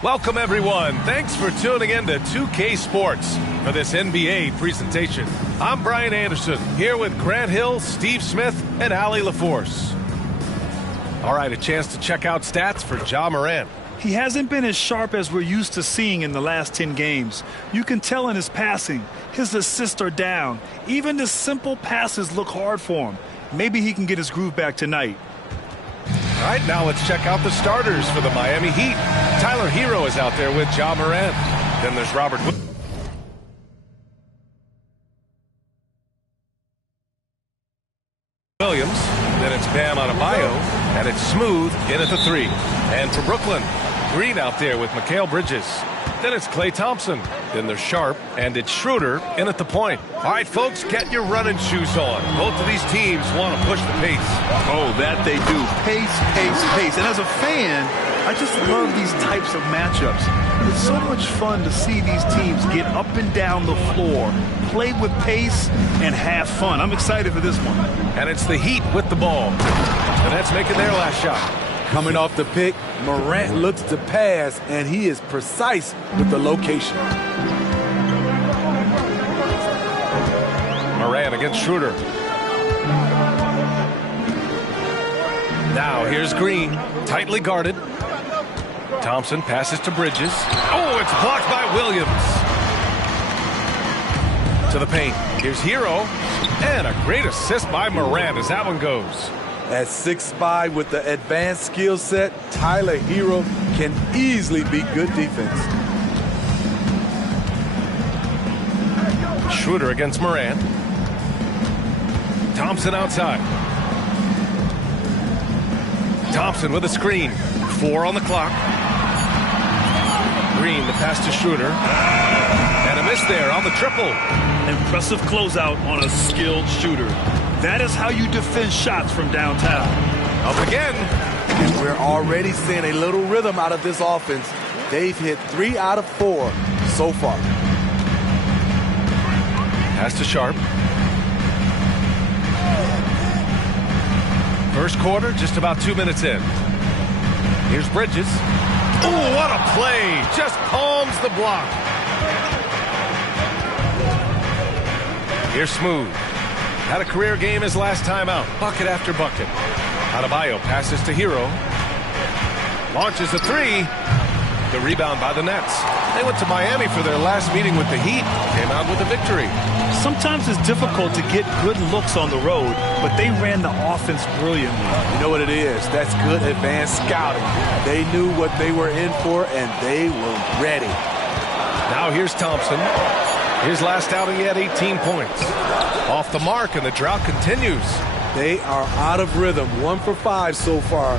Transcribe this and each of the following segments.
Welcome, everyone. Thanks for tuning in to 2K Sports for this NBA presentation. I'm Brian Anderson, here with Grant Hill, Steve Smith, and Allie LaForce. All right, a chance to check out stats for Ja Morant. He hasn't been as sharp as we're used to seeing in the last 10 games. You can tell in his passing. His assists are down. Even the simple passes look hard for him. Maybe he can get his groove back tonight. All right, now let's check out the starters for the Miami Heat. Tyler Hero is out there with Ja Morant. Then there's Robert Williams. Then it's Bam Adebayo. And it's Smooth in at the 3. And for Brooklyn, Green out there with Mikal Bridges. Then it's Klay Thompson. Then there's Sharp. And it's Schroeder in at the point. All right, folks, get your running shoes on. Both of these teams want to push the pace. Oh, that they do. Pace, pace, pace. And as a fan, I just love these types of matchups. It's so much fun to see these teams get up and down the floor, play with pace, and have fun. I'm excited for this one. And it's the Heat with the ball. The Nets making their last shot. Coming off the pick, Morant looks to pass, and he is precise with the location. Morant against Schroeder. Now here's Green, tightly guarded. Thompson passes to Bridges. Oh, it's blocked by Williams. To the paint. Here's Hero. And a great assist by Morant as that one goes. At 6'5" with the advanced skill set, Tyler Hero can easily be good defense. Schroeder against Morant. Thompson outside. Thompson with a screen. 4 on the clock. Green, the pass to Schroeder. And a miss there on the triple. Impressive closeout on a skilled shooter. That is how you defend shots from downtown. Up again. And we're already seeing a little rhythm out of this offense. They've hit 3 out of 4 so far. Pass to Sharp. First quarter, just about 2 minutes in. Here's Bridges. Oh, what a play. Just palms the block. Here's Smooth. Had a career game his last time out. Bucket after bucket. Adebayo passes to Hero. Launches a 3. The rebound by the Nets. They went to Miami for their last meeting with the Heat. Came out with a victory. Sometimes it's difficult to get good looks on the road, but they ran the offense brilliantly. You know what it is? That's good advanced scouting. They knew what they were in for, and they were ready. Now here's Thompson. His last outing, he had 18 points. Off the mark, and the drought continues. They are out of rhythm. 1 for 5 so far.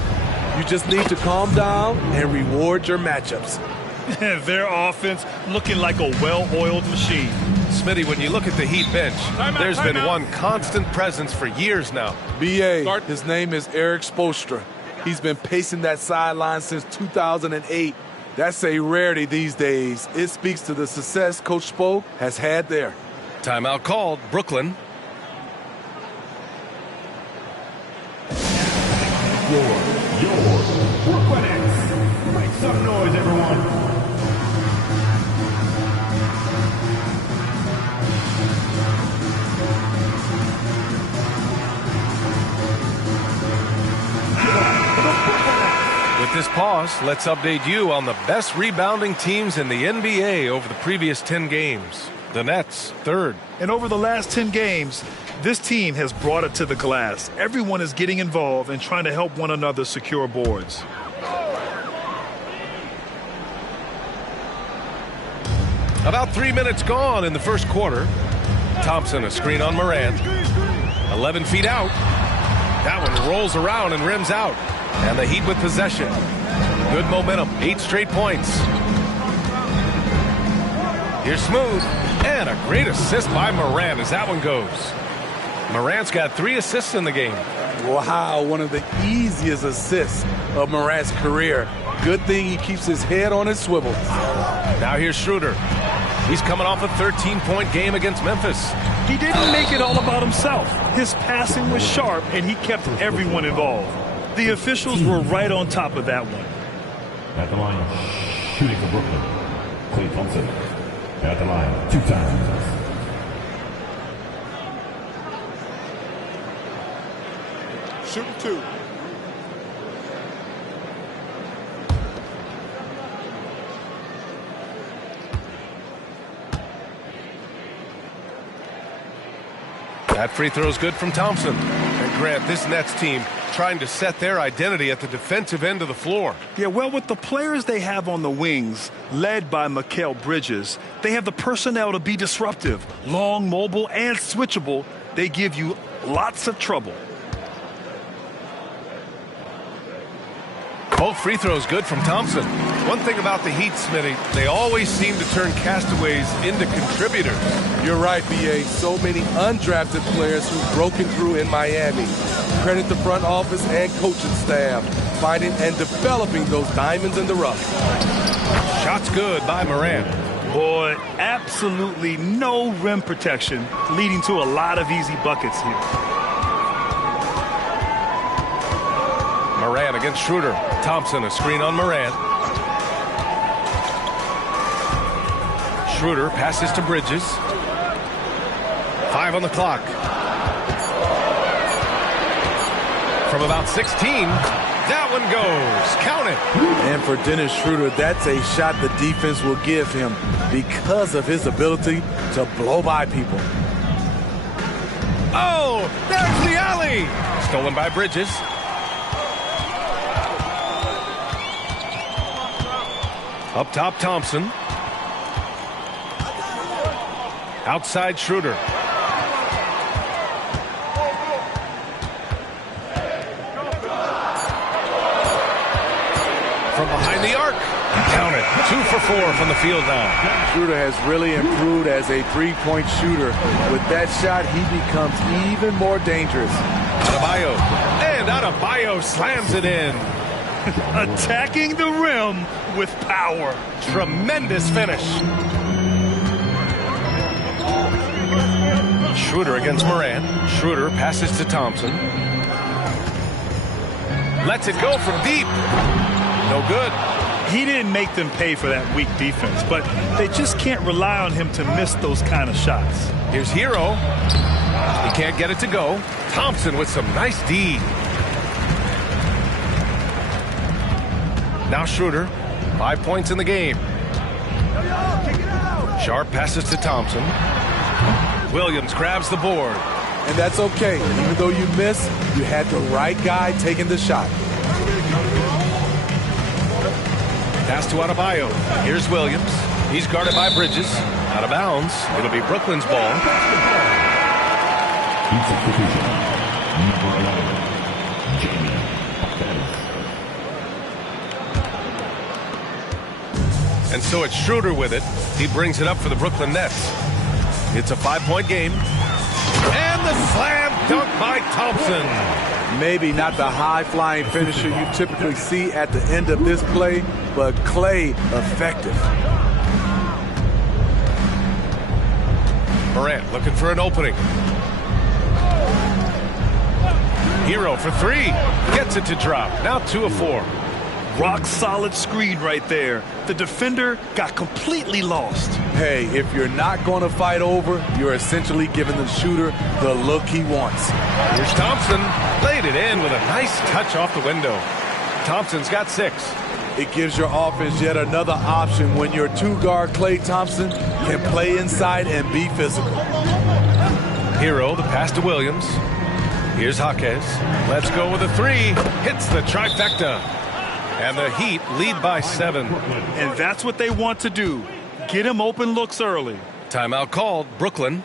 You just need to calm down and reward your matchups. Their offense looking like a well-oiled machine. Smitty, when you look at the Heat bench, there's been one constant presence for years now. B.A., his name is Eric Spoelstra. He's been pacing that sideline since 2008. That's a rarity these days. It speaks to the success Coach Spo has had there. Timeout called. Brooklyn. Yours, Brooklyn Nets. Make some noise, everyone. With this pause, let's update you on the best rebounding teams in the NBA over the previous 10 games. The Nets, 3rd. And over the last 10 games, this team has brought it to the glass. Everyone is getting involved and trying to help one another secure boards. About 3 minutes gone in the first quarter. Thompson, a screen on Morant. 11 feet out. That one rolls around and rims out. And the Heat with possession. Good momentum, 8 straight points. Here's Smooth. And a great assist by Morant as that one goes. Morant's got 3 assists in the game. Wow, one of the easiest assists of Morant's career. Good thing he keeps his head on his swivel. Now here's Schroeder. He's coming off a 13-point game against Memphis. He didn't make it all about himself. His passing was sharp, and he kept everyone involved. The officials were right on top of that one. At the line, Shooting for Brooklyn, Klay Thompson. At the line, 2 times. Shooting 2. That free throw is good from Thompson. And Grant, this Nets team trying to set their identity at the defensive end of the floor. Yeah, well, with the players they have on the wings, led by Mikal Bridges, they have the personnel to be disruptive, long, mobile, and switchable. They give you lots of trouble. Both free throws good from Thompson. One thing about the Heat, Smitty, they always seem to turn castaways into contributors. You're right, B.A. So many undrafted players who've broken through in Miami. Credit the front office and coaching staff, finding and developing those diamonds in the rough. Shots good by Morant. Boy, absolutely no rim protection, leading to a lot of easy buckets here. Morant against Schroeder. Thompson, a screen on Morant. Schroeder passes to Bridges. 5 on the clock. From about 16, that one goes. Count it. And for Dennis Schroeder, that's a shot the defense will give him because of his ability to blow by people. Oh, there's the alley. Stolen by Bridges. Up top, Thompson. Outside, Schroeder. From behind the arc. Count it. 2 for 4 from the field now. Schroeder has really improved as a three-point shooter. With that shot, he becomes even more dangerous. Adebayo. And Adebayo slams it in. Attacking the rim with power. Tremendous finish. Schroeder against Morant. Schroeder passes to Thompson. Lets it go from deep. No good. He didn't make them pay for that weak defense, but they just can't rely on him to miss those kind of shots. Here's Hero. He can't get it to go. Thompson with some nice D. Now Schroeder. 5 points in the game. Sharp passes to Thompson. Williams grabs the board. And that's okay. Even though you miss, you had the right guy taking the shot. Pass to Adebayo. Here's Williams. He's guarded by Bridges. Out of bounds. It'll be Brooklyn's ball. Number 11, Jamie Benz. And so it's Schroeder with it. He brings it up for the Brooklyn Nets. It's a 5-point game. And the slam dunk by Thompson. Maybe not the high-flying finisher you typically see at the end of this play, but Klay effective. Morant looking for an opening. Hero for 3. Gets it to drop. Now 2 of 4. Rock solid screen right there. The defender got completely lost. Hey, if you're not going to fight over, you're essentially giving the shooter the look he wants. Here's Thompson. Laid it in with a nice touch off the window. Thompson's got 6. It gives your offense yet another option when your two-guard Klay Thompson can play inside and be physical. Hero, the pass to Williams. Here's Jaquez. Let's go with a 3. Hits the trifecta. And the Heat lead by 7. And that's what they want to do. Get him open looks early. Timeout called. Brooklyn.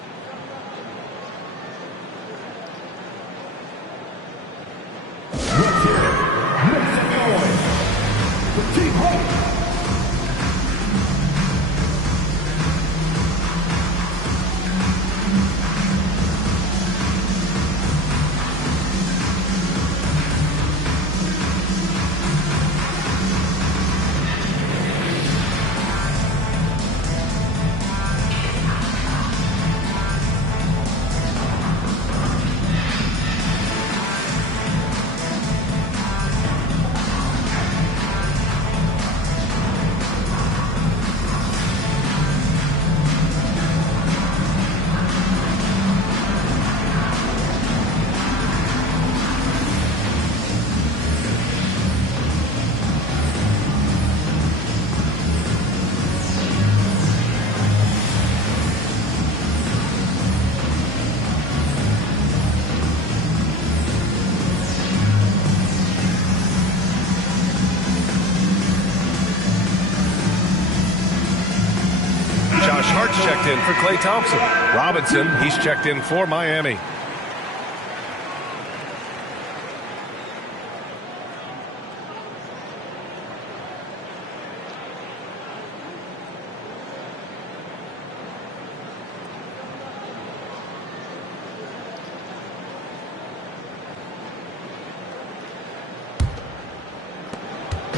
Hart's checked in for Klay Thompson. Robinson, he's checked in for Miami.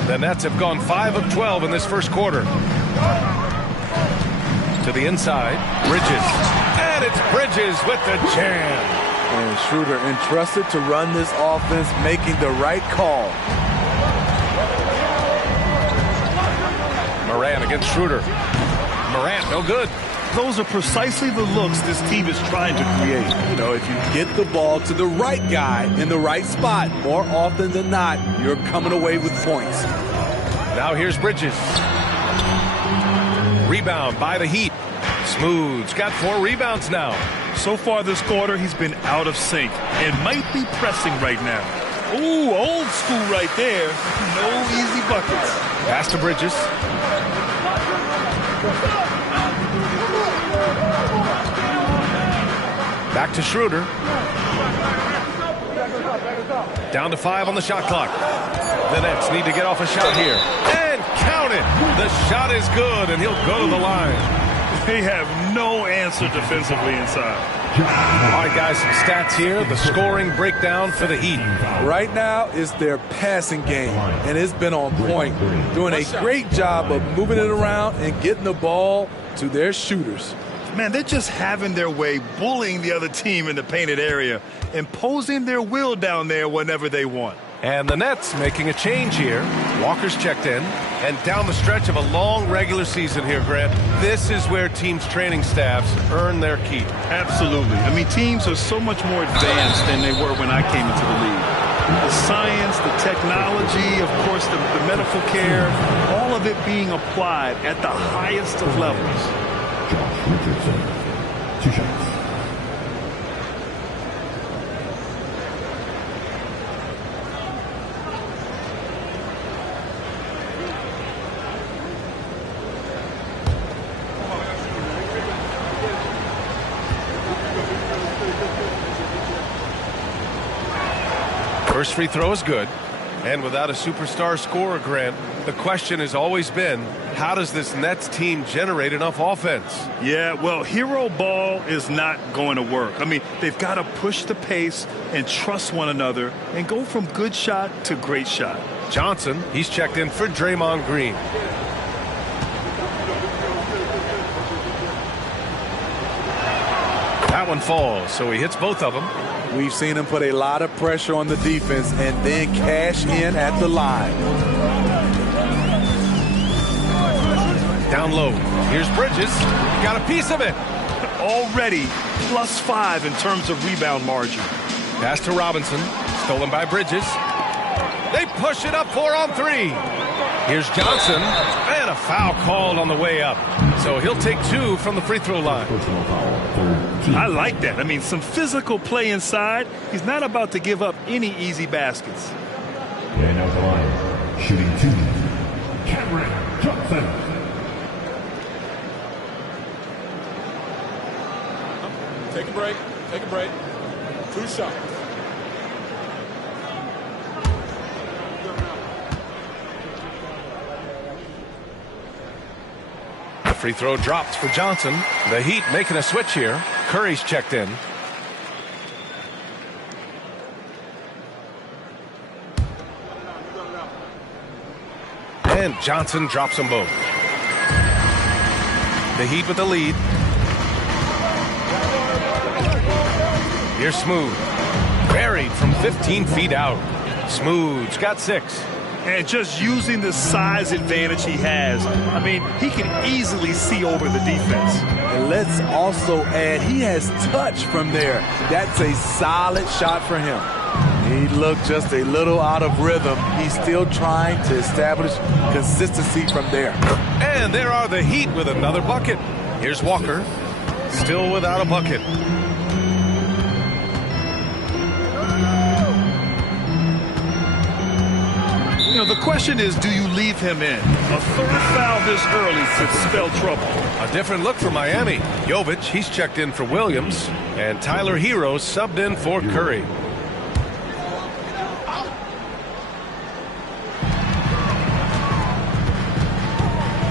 The Nets have gone 5 of 12 in this first quarter. To the inside, Bridges. And it's Bridges with the jam. And Schroeder entrusted to run this offense, making the right call. Morant against Schroeder. Morant, no good. Those are precisely the looks this team is trying to create. You know, if you get the ball to the right guy in the right spot, more often than not, you're coming away with points. Now here's Bridges. Rebound by the Heat. Smooth's got 4 rebounds now. So far this quarter, he's been out of sync and might be pressing right now. Ooh, old school right there. No easy buckets. Pass to Bridges. Back to Schroeder. Down to 5 on the shot clock. The Nets need to get off a shot here. And count it. The shot is good, and he'll go to the line. They have no answer defensively inside. All right, guys, some stats here. The scoring breakdown for the Heat. Right now, it's their passing game, and it's been on point. Doing a great job of moving it around and getting the ball to their shooters. Man, they're just having their way, bullying the other team in the painted area, imposing their will down there whenever they want. And the Nets making a change here. Walker's checked in. And down the stretch of a long regular season here, Grant, this is where teams' training staffs earn their keep. Absolutely. I mean, teams are so much more advanced than they were when I came into the league. The science, the technology, of course, the medical care, all of it being applied at the highest of levels. Josh Richardson, 2 shots. First free throw is good. And without a superstar scorer, Grant, the question has always been, how does this Nets team generate enough offense? Yeah, well, hero ball is not going to work. I mean, they've got to push the pace and trust one another and go from good shot to great shot. Johnson, he's checked in for Draymond Green. That one falls, so he hits both of them. We've seen him put a lot of pressure on the defense and then cash in at the line. Down low. Here's Bridges. Got a piece of it. Already +5 in terms of rebound margin. Pass to Robinson. Stolen by Bridges. They push it up 4 on 3. Here's Johnson. And a foul called on the way up. So he'll take 2 from the free throw line. I like that. I mean, some physical play inside. He's not about to give up any easy baskets. And out the line, shooting 2, Cameron Johnson. Take a break. Take a break. 2 shots. The free throw dropped for Johnson. The Heat making a switch here. Curry's checked in. And Johnson drops them both. The Heat with the lead. Here's Smooth. Buried from 15 feet out. Smooth's got 6. And just using the size advantage he has, I mean, he can easily see over the defense. And let's also add, he has touch from there. That's a solid shot for him. He looked just a little out of rhythm. He's still trying to establish consistency from there. And there are the Heat with another bucket. Here's Walker. Still without a bucket. You know, the question is, do you leave him in? A third foul this early could spell trouble. A different look for Miami. Jovic, he's checked in for Williams. And Tyler Hero subbed in for Curry.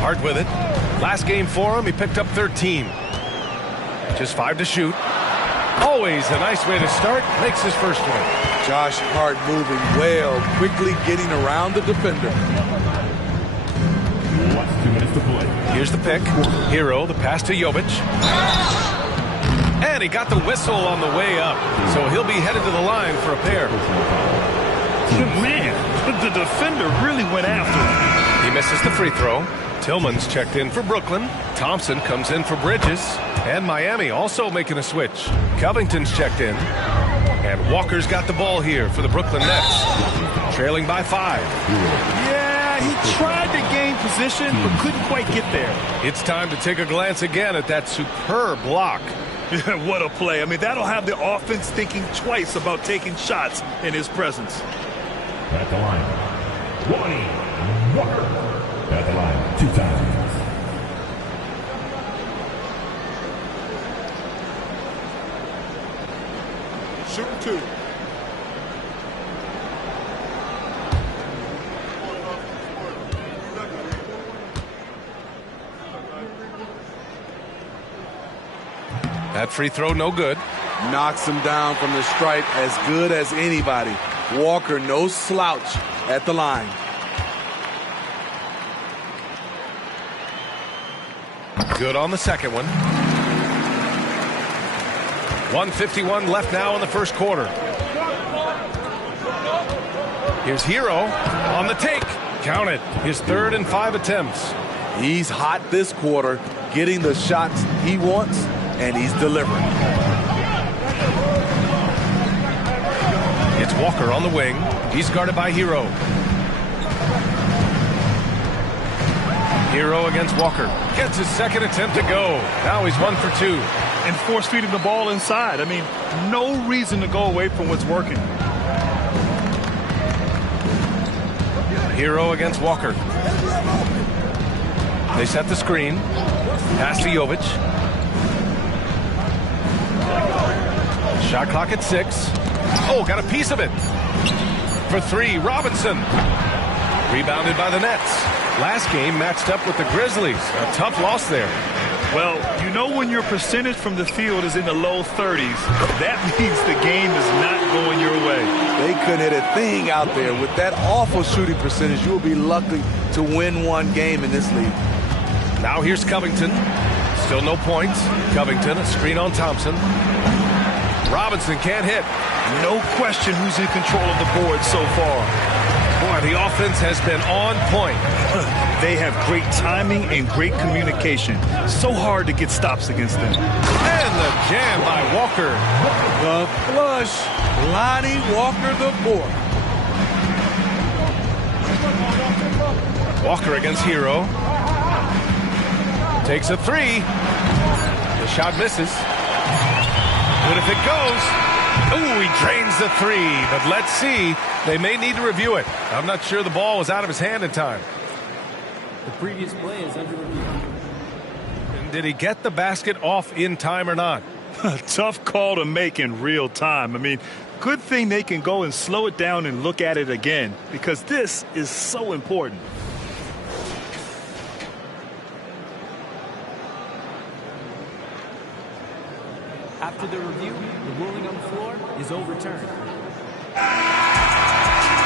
Hart with it. Last game for him, he picked up 13. Just 5 to shoot. Always a nice way to start. Makes his first one. Josh Hart moving well, quickly getting around the defender. 2 minutes to play. Here's the pick. Hero, the pass to Jovic. And he got the whistle on the way up. So he'll be headed to the line for a pair. Man, the defender really went after him. He misses the free throw. Tillman's checked in for Brooklyn. Thompson comes in for Bridges. And Miami also making a switch. Covington's checked in. And Walker's got the ball here for the Brooklyn Nets. Trailing by 5. Yeah, he tried to gain position, but couldn't quite get there. It's time to take a glance again at that superb block. What a play. I mean, that'll have the offense thinking twice about taking shots in his presence. At the line. Lonnie Walker. At the line 2 times. Shooting 2. That free throw no good. Knocks him down from the stripe as good as anybody. Walker, no slouch at the line. Good on the second one. 1:51 left now in the first quarter. Here's Hero on the take. Count it. His 3rd and 5 attempts. He's hot this quarter, getting the shots he wants, and he's delivering. It's Walker on the wing. He's guarded by Hero. Hero against Walker. Gets his second attempt to go. Now he's 1 for 2. And force feeding the ball inside. I mean, no reason to go away from what's working. Hero against Walker. They set the screen. Pass to Jovic. Shot clock at 6. Oh, got a piece of it. For 3, Robinson. Rebounded by the Nets. Last game matched up with the Grizzlies. A tough loss there. Well, you know when your percentage from the field is in the low 30s, that means the game is not going your way. They couldn't hit a thing out there. With that awful shooting percentage, you will be lucky to win one game in this league. Now here's Covington. Still no points. Covington, a screen on Thompson. Robinson can't hit. No question who's in control of the board so far. Boy, the offense has been on point. They have great timing and great communication. So hard to get stops against them. And the jam by Walker. The flush. Lonnie Walker the 4th. Walker against Hero. Takes a 3. The shot misses. But if it goes, ooh, he drains the 3. But let's see. They may need to review it. I'm not sure the ball was out of his hand in time. The previous play is under review. And did he get the basket off in time or not? Tough call to make in real time. I mean, good thing they can go and slow it down and look at it again, because this is so important. After the review, the ruling on the floor is overturned.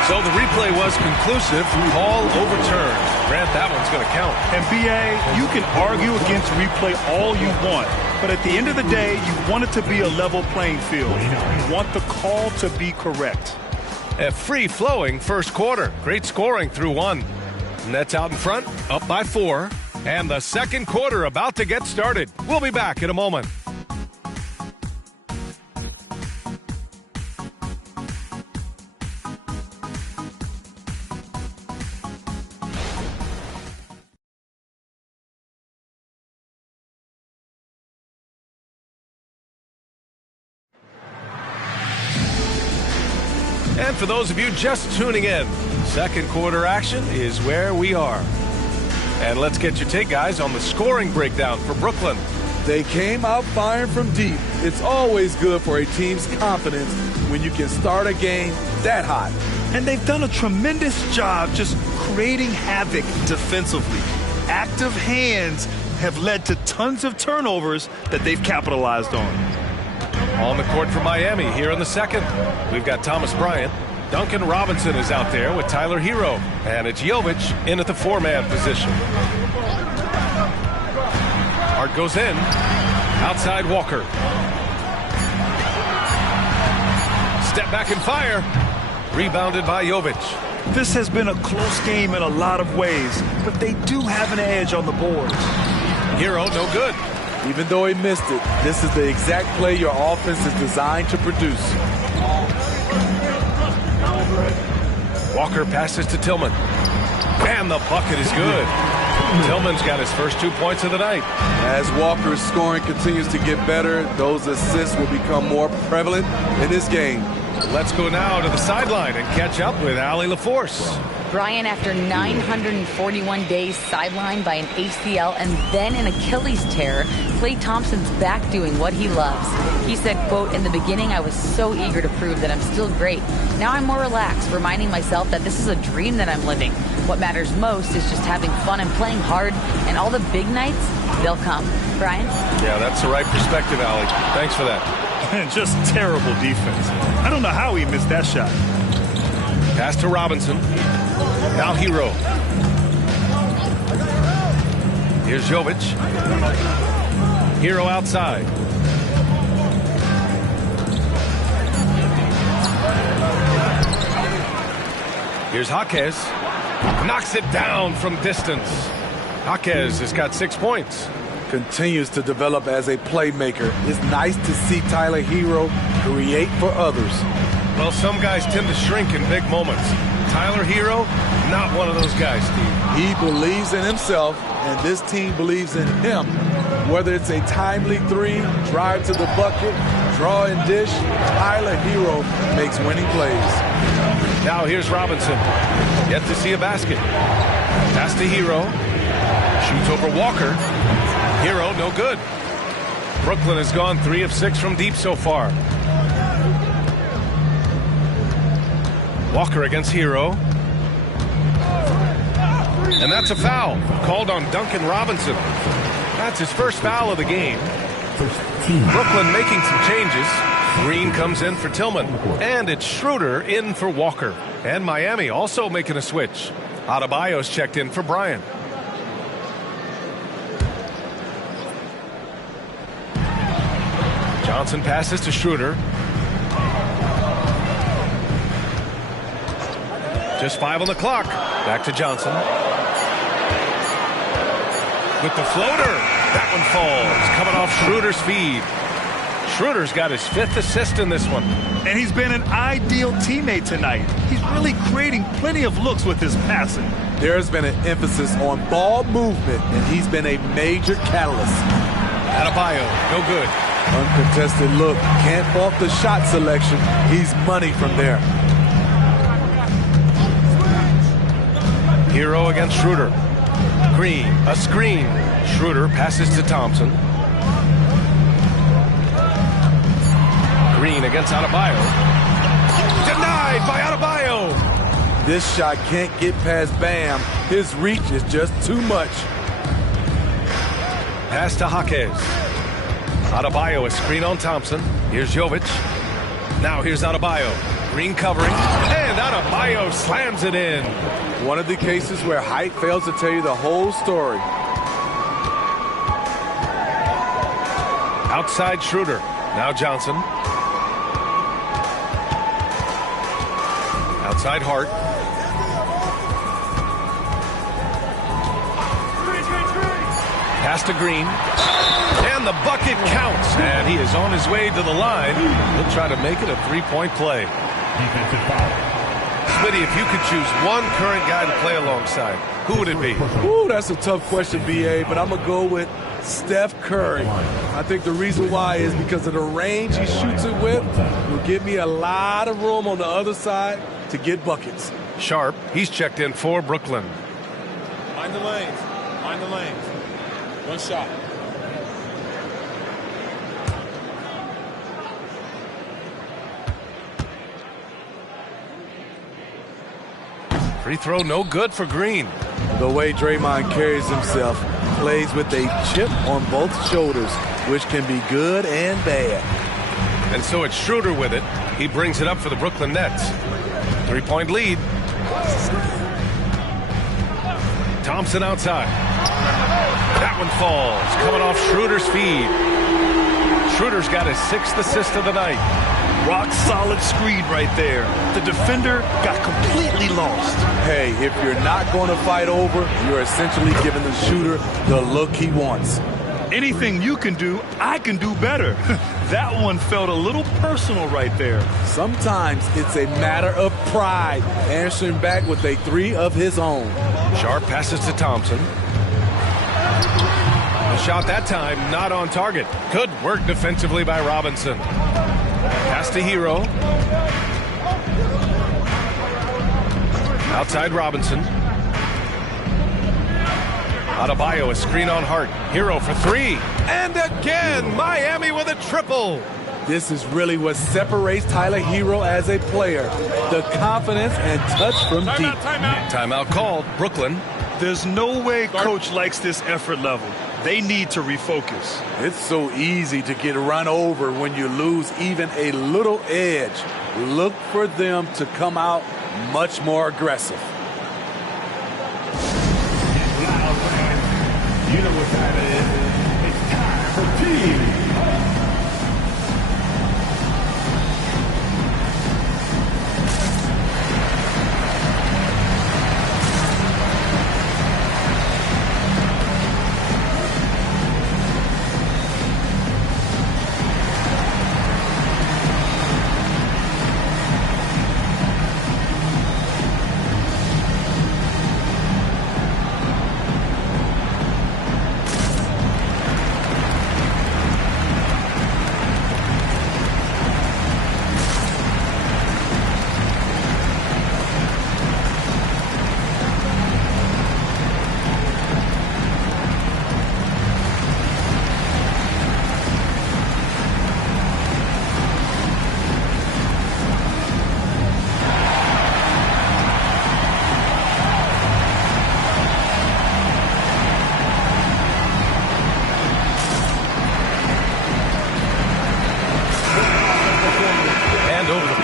So the replay was conclusive. Call overturned. Grant, that one's going to count. And B.A., you can argue against replay all you want, but at the end of the day, you want it to be a level playing field. You want the call to be correct. A free-flowing first quarter. Great scoring through 1. Nets out in front, up by 4. And the second quarter about to get started. We'll be back in a moment. And for those of you just tuning in, Second quarter action is where we are. And let's get your take, guys, on the scoring breakdown for Brooklyn. They came out firing from deep. It's always good for a team's confidence when you can start a game that hot. And they've done a tremendous job just creating havoc defensively. Active hands have led to tons of turnovers that they've capitalized on. On the court for Miami here in the second, we've got Thomas Bryant. Duncan Robinson is out there with Tyler Hero. And it's Jovic in at the four-man position. Hart goes in. Outside Walker. Step back and fire. Rebounded by Jovic. This has been a close game in a lot of ways, but they do have an edge on the boards. Hero, no good. Even though he missed it, this is the exact play your offense is designed to produce. Walker passes to Tillman. And the bucket is good. Tillman's got his first 2 points of the night. As Walker's scoring continues to get better, those assists will become more prevalent in this game. Let's go now to the sideline and catch up with Allie LaForce. Brian, after 941 days sidelined by an ACL and then an Achilles tear, Klay Thompson's back doing what he loves. He said, quote, "In the beginning, I was so eager to prove that I'm still great. Now I'm more relaxed, reminding myself that this is a dream that I'm living. What matters most is just having fun and playing hard, and all the big nights, they'll come." Brian? Yeah, that's the right perspective, Allie. Thanks for that. Just terrible defense. I don't know how he missed that shot. Pass to Robinson. Now Hero. Here's Jovic. Hero outside. Here's Jaquez. Knocks it down from distance. Jaquez has got 6 points. Continues to develop as a playmaker. It's nice to see Tyler Hero create for others. Well, some guys tend to shrink in big moments. Tyler Hero, not one of those guys, Steve. He believes in himself, and this team believes in him. Whether it's a timely three, drive to the bucket, draw and dish, Tyler Hero makes winning plays. Now here's Robinson. Yet to see a basket. Pass to Hero. Shoots over Walker. Hero, no good. Brooklyn has gone 3 of 6 from deep so far. Walker against Hero. And that's a foul called on Duncan Robinson. That's his first foul of the game. Brooklyn making some changes. Green comes in for Tillman. And it's Schroeder in for Walker. And Miami also making a switch. Adebayo's checked in for Bryant. Johnson passes to Schroeder. Just 5 on the clock. Back to Johnson. With the floater. That one falls. Coming off Schroeder's feed. Schroeder's got his 5th assist in this one. And he's been an ideal teammate tonight. He's really creating plenty of looks with his passing. There's been an emphasis on ball movement, and he's been a major catalyst. Adebayo, no good. Uncontested look. Can't fault the shot selection. He's money from there. Hero against Schroeder. Green, a screen. Schroeder passes to Thompson. Green against Adebayo. Denied by Adebayo. This shot can't get past Bam. His reach is just too much. Pass to Jaquez. Adebayo, a screen on Thompson. Here's Jovic. Now here's Adebayo. Green covering. And Adebayo slams it in. One of the cases where height fails to tell you the whole story. Outside Schroeder. Now Johnson. Outside Hart. Pass to Green. And the bucket counts. And he is on his way to the line. He'll try to make it a 3-point play. Defensive foul. Smitty, if you could choose one current guy to play alongside, who would it be? Ooh, that's a tough question, BA, but I'm going to go with Steph Curry. I think the reason why is because of the range he shoots it with will give me a lot of room on the other side to get buckets. Sharp, he's checked in for Brooklyn. Mind the lanes. Mind the lanes. One shot. Free throw no good for Green. The way Draymond carries himself, plays with a chip on both shoulders, which can be good and bad. And so it's Schroeder with it. He brings it up for the Brooklyn Nets. 3-point lead. Thompson outside. That one falls, coming off Schroeder's feed. Schroeder's got his 6th assist of the night. Rock solid screen right there. The defender got completely lost. Hey, if you're not going to fight over, you're essentially giving the shooter the look he wants. Anything you can do, I can do better. That one felt a little personal right there. Sometimes it's a matter of pride, answering back with a 3 of his own. Sharp passes to Thompson. The shot that time not on target. Good work defensively by Robinson. Pass to Hero. Outside Robinson. Adebayo, a screen on Hart. Hero for 3. And again, Miami with a triple. This is really what separates Tyler Hero as a player. The confidence and touch from deep. Timeout called. Brooklyn. There's no way coach likes this effort level. They need to refocus. It's so easy to get run over when you lose even a little edge. Look for them to come out much more aggressive. You know what time it is. It's time for team.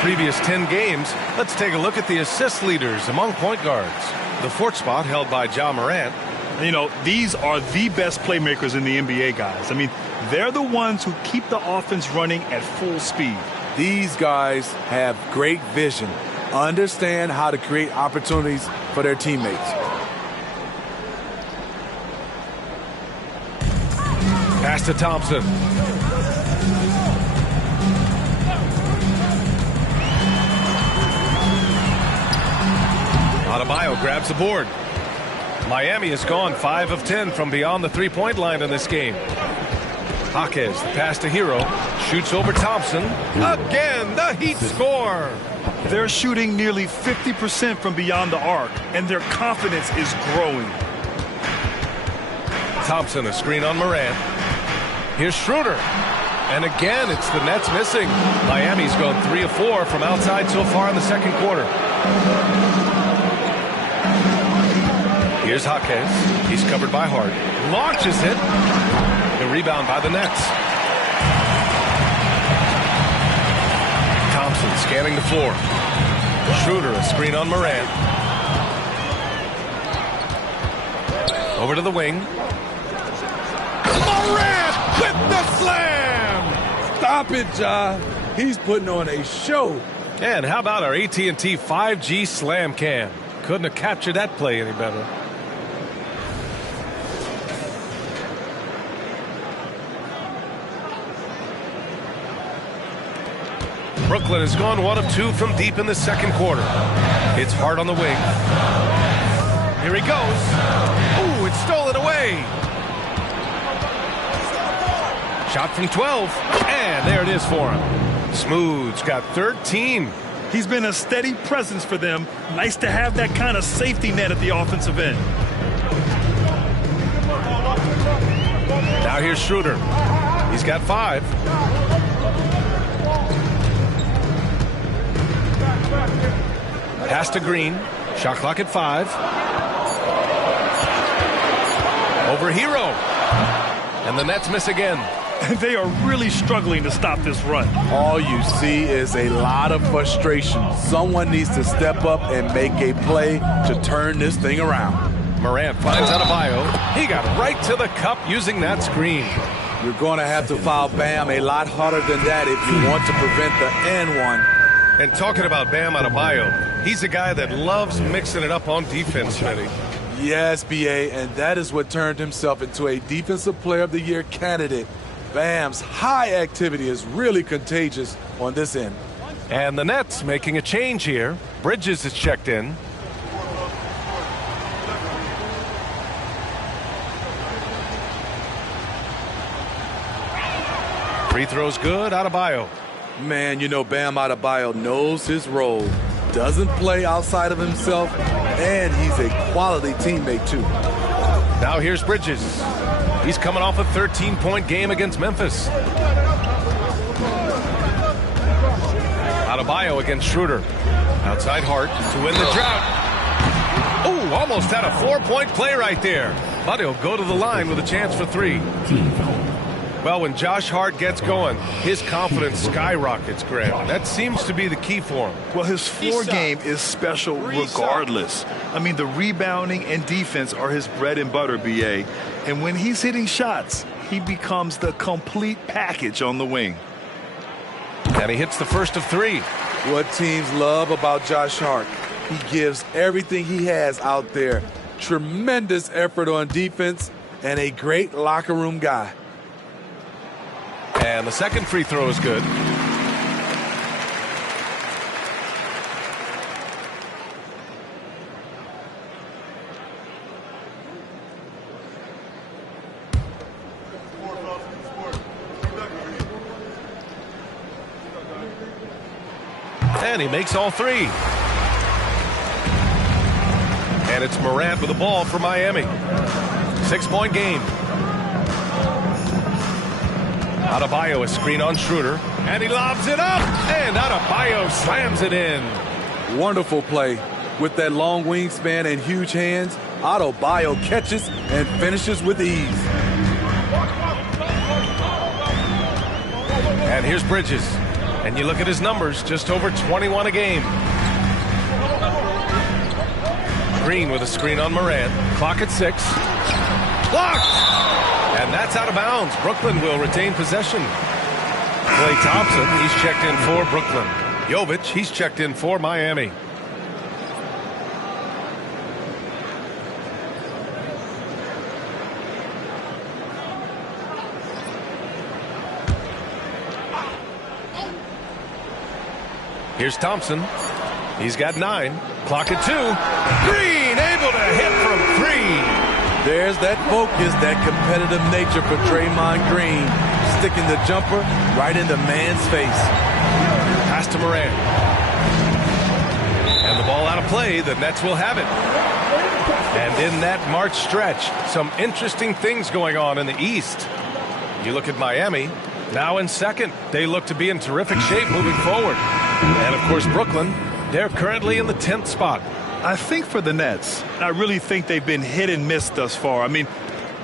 Previous 10 games, let's take a look at the assist leaders among point guards. The 4th spot held by Ja Morant. You know, these are the best playmakers in the NBA, guys. I mean, they're the ones who keep the offense running at full speed. These guys have great vision, understand how to create opportunities for their teammates. Pass to Thompson. Adebayo grabs the board. Miami has gone 5 of 10 from beyond the 3-point line in this game. Jaquez, the pass to Hero, shoots over Thompson. Again, the Heat score. They're shooting nearly 50% from beyond the arc, and their confidence is growing. Thompson, a screen on Morant. Here's Schroeder. And again, it's the Nets missing. Miami's gone 3 of 4 from outside so far in the second quarter. Here's Jaquez. He's covered by Hart. Launches it. The rebound by the Nets. Thompson scanning the floor. Schroeder, a screen on Morant. Over to the wing. Morant with the slam! Stop it, Ja. He's putting on a show. And how about our AT&T 5G slam cam? Couldn't have captured that play any better. Brooklyn has gone 1 of 2 from deep in the second quarter. It's Hart on the wing. Here he goes. Ooh, it's stolen away. Shot from 12. And there it is for him. Smooth's got 13. He's been a steady presence for them. Nice to have that kind of safety net at the offensive end. Now here's Schroeder. He's got 5. Pass to Green. Shot clock at 5. Over Hero. And the Nets miss again. They are really struggling to stop this run. All you see is a lot of frustration. Someone needs to step up and make a play to turn this thing around. Morant finds Adebayo. He got right to the cup using that screen. You're going to have to foul Bam a lot harder than that if you want to prevent the N1. And talking about Bam Adebayo, he's a guy that loves mixing it up on defense, Smitty. Yes, B.A., and that is what turned himself into a Defensive Player of the Year candidate. Bam's high activity is really contagious on this end. And the Nets making a change here. Bridges is checked in. Free throw's good. Adebayo. Man, you know Bam Adebayo knows his role. Doesn't play outside of himself, and he's a quality teammate, too. Now here's Bridges. He's coming off a 13-point game against Memphis. Adebayo against Schroeder. Outside Hart to win the drought. Oh, almost had a 4-point play right there. But he'll go to the line with a chance for 3. Well, when Josh Hart gets going, his confidence skyrockets, Graham. That seems to be the key for him. Well, his floor game is special regardless. I mean, the rebounding and defense are his bread and butter, B.A. And when he's hitting shots, he becomes the complete package on the wing. And he hits the first of 3. What teams love about Josh Hart, he gives everything he has out there. Tremendous effort on defense and a great locker room guy. And the second free throw is good. And he makes all 3. And it's Morant with the ball for Miami. 6-point game. Adebayo a screen on Schroeder, and he lobs it up, and Adebayo slams it in. Wonderful play. With that long wingspan and huge hands, Adebayo catches and finishes with ease. And here's Bridges. And you look at his numbers, just over 21 a game. Green with a screen on Morant. Clock at 6. Blocked! And that's out of bounds. Brooklyn will retain possession. Klay Thompson, he's checked in for Brooklyn. Jovic, he's checked in for Miami. Here's Thompson. He's got 9. Clock at 2. Green able to hit from 3. There's that focus, that competitive nature for Draymond Green. Sticking the jumper right in the man's face. Pass to Morant. And the ball out of play. The Nets will have it. And in that March stretch, some interesting things going on in the East. You look at Miami, now in second. They look to be in terrific shape moving forward. And, of course, Brooklyn, they're currently in the 10th spot. I think for the Nets, I really think they've been hit and miss thus far. I mean,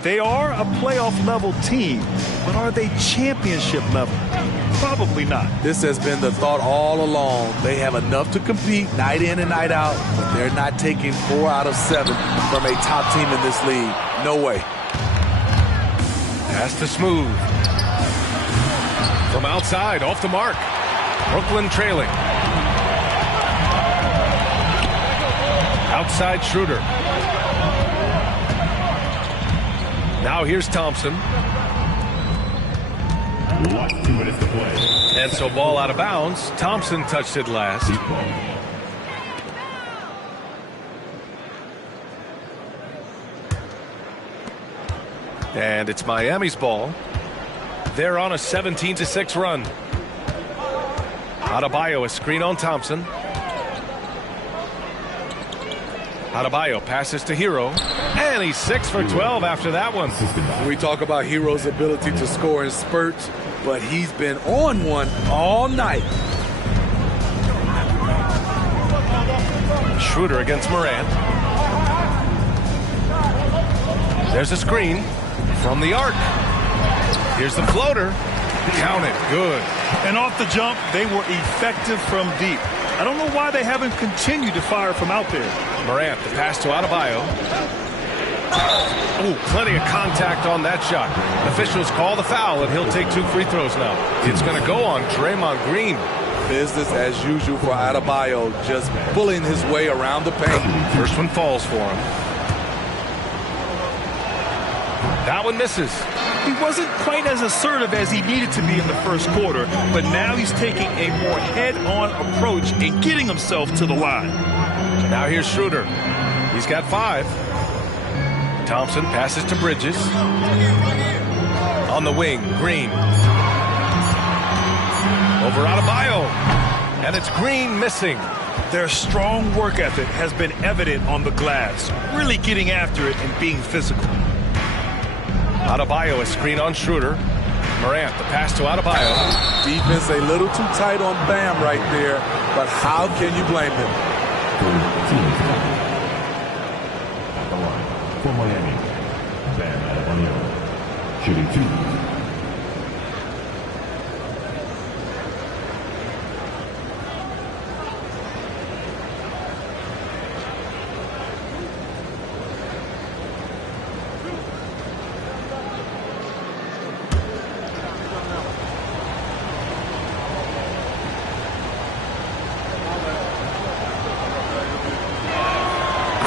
they are a playoff-level team, but are they championship level? Probably not. This has been the thought all along. They have enough to compete night in and night out, but they're not taking 4 out of 7 from a top team in this league. No way. Pass to Smooth. From outside, off the mark. Brooklyn trailing. Outside Schroeder. Now here's Thompson. 2 minutes to play. And so ball out of bounds. Thompson touched it last. And it's Miami's ball. They're on a 17-6 run. Adebayo, a screen on Thompson. Adebayo passes to Hero, and he's 6 for 12 after that one. We talk about Hero's ability to score in spurts, but he's been on one all night. Schroeder against Morant. There's a screen from the arc. Here's the floater. Count it. Good. And off the jump, they were effective from deep. I don't know why they haven't continued to fire from out there. Morant, the pass to Adebayo. Oh, plenty of contact on that shot. Officials call the foul, and he'll take 2 free throws now. It's going to go on Draymond Green. Business as usual for Adebayo, just bullying his way around the paint. First one falls for him. That one misses. He wasn't quite as assertive as he needed to be in the first quarter, but now he's taking a more head-on approach and getting himself to the line. Now here's Schroeder. He's got 5. Thompson passes to Bridges. On the wing, Green. Over Adebayo. And it's Green missing. Their strong work ethic has been evident on the glass, really getting after it and being physical. Adebayo, a screen on Schroeder. Morant, the pass to Adebayo. Defense a little too tight on Bam right there, but how can you blame him? At the line for Miami, Bam Adebayo, shooting 2.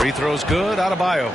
Free throw's good, Adebayo.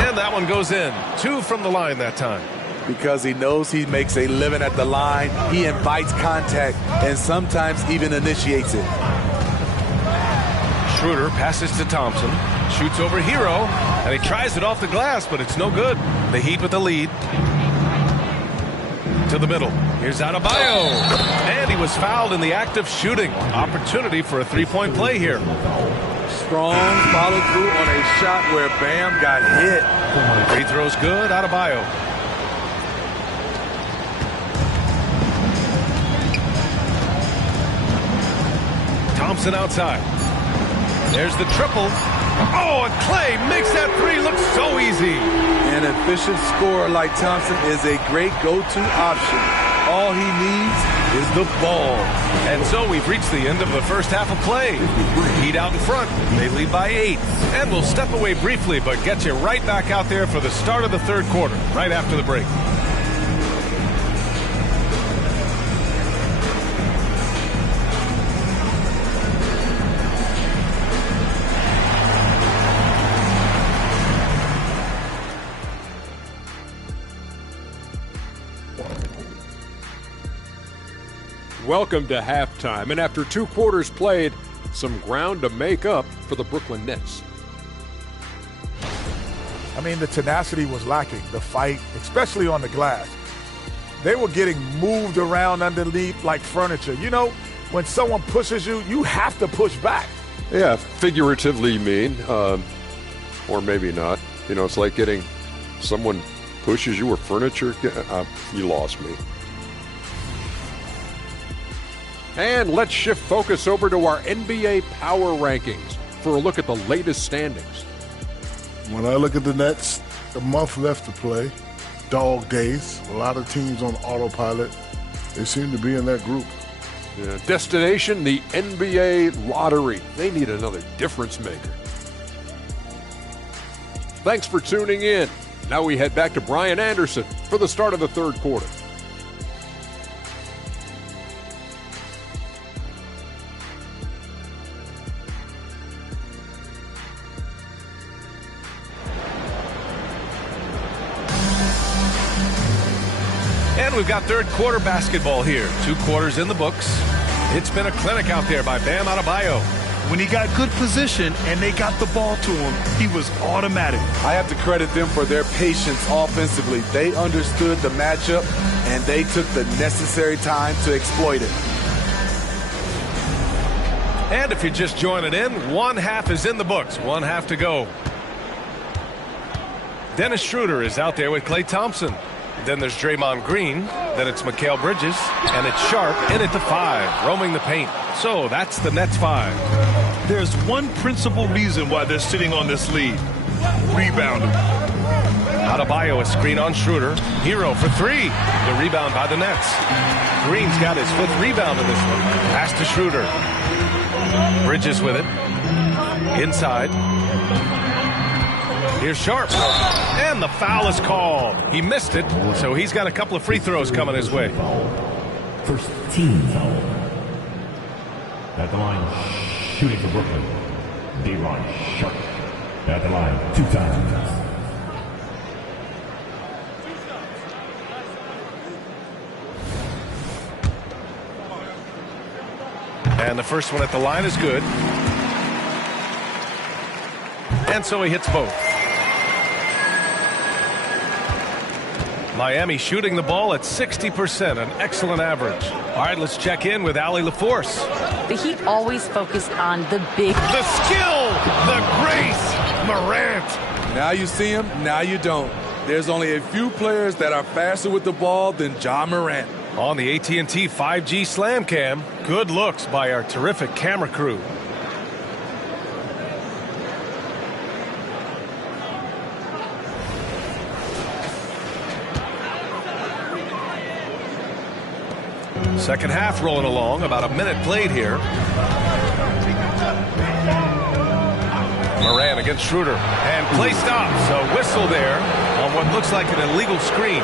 And that one goes in. 2 from the line that time. Because he knows he makes a living at the line, he invites contact and sometimes even initiates it. Schroeder passes to Thompson, shoots over Hero, and he tries it off the glass, but it's no good. The Heat with the lead. To the middle. Here's Adebayo. And he was fouled in the act of shooting. Opportunity for a 3-point play here. Strong follow through on a shot where Bam got hit. Free throw's good, Adebayo. Thompson outside. There's the triple. Oh, and Clay makes that 3 look so easy. An efficient scorer like Thompson is a great go-to option. All he needs is the ball. And so we've reached the end of the first half of play. Heat out in front. They lead by 8. And we'll step away briefly, but get you right back out there for the start of the third quarter, right after the break. Welcome to halftime, and after 2 quarters played, some ground to make up for the Brooklyn Nets. I mean, the tenacity was lacking, the fight, especially on the glass. They were getting moved around underneath like furniture. You know, when someone pushes you, you have to push back. Yeah, figuratively mean, or maybe not. You know, it's like getting someone pushes you or furniture. You lost me. And let's shift focus over to our NBA power rankings for a look at the latest standings. When I look at the Nets, a month left to play, dog days, a lot of teams on autopilot. They seem to be in that group. Yeah, destination, the NBA lottery. They need another difference maker. Thanks for tuning in. Now we head back to Brian Anderson for the start of the third quarter. And we've got third quarter basketball here. 2 quarters in the books. It's been a clinic out there by Bam Adebayo. When he got good position and they got the ball to him, he was automatic. I have to credit them for their patience offensively. They understood the matchup, and they took the necessary time to exploit it. And if you're just joining in, 1 half is in the books. 1 half to go. Dennis Schroeder is out there with Klay Thompson. Then there's Draymond Green. Then it's Mikal Bridges. And it's Sharp in at the 5, roaming the paint. So that's the Nets 5. There's one principal reason why they're sitting on this lead. Rebounding. Adebayo, a screen on Schroeder. Hero for 3. The rebound by the Nets. Green's got his 5th rebound in this one. Pass to Schroeder. Bridges with it. Inside. Here's Sharp. And the foul is called. He missed it, so he's got a couple of free throws coming his way. First team foul. At the line, shooting for Brooklyn. D-Ron Sharp. At the line, 2 times. And the first one at the line is good. And so he hits both. Miami shooting the ball at 60%, an excellent average. All right, let's check in with Allie LaForce. The Heat always focused on the big. The skill, the grace, Morant. Now you see him, now you don't. There's only a few players that are faster with the ball than Ja Morant. On the AT&T 5G Slam Cam, good looks by our terrific camera crew. Second half rolling along, about a minute played here. Morant against Schroeder, and play stops. A whistle there on what looks like an illegal screen.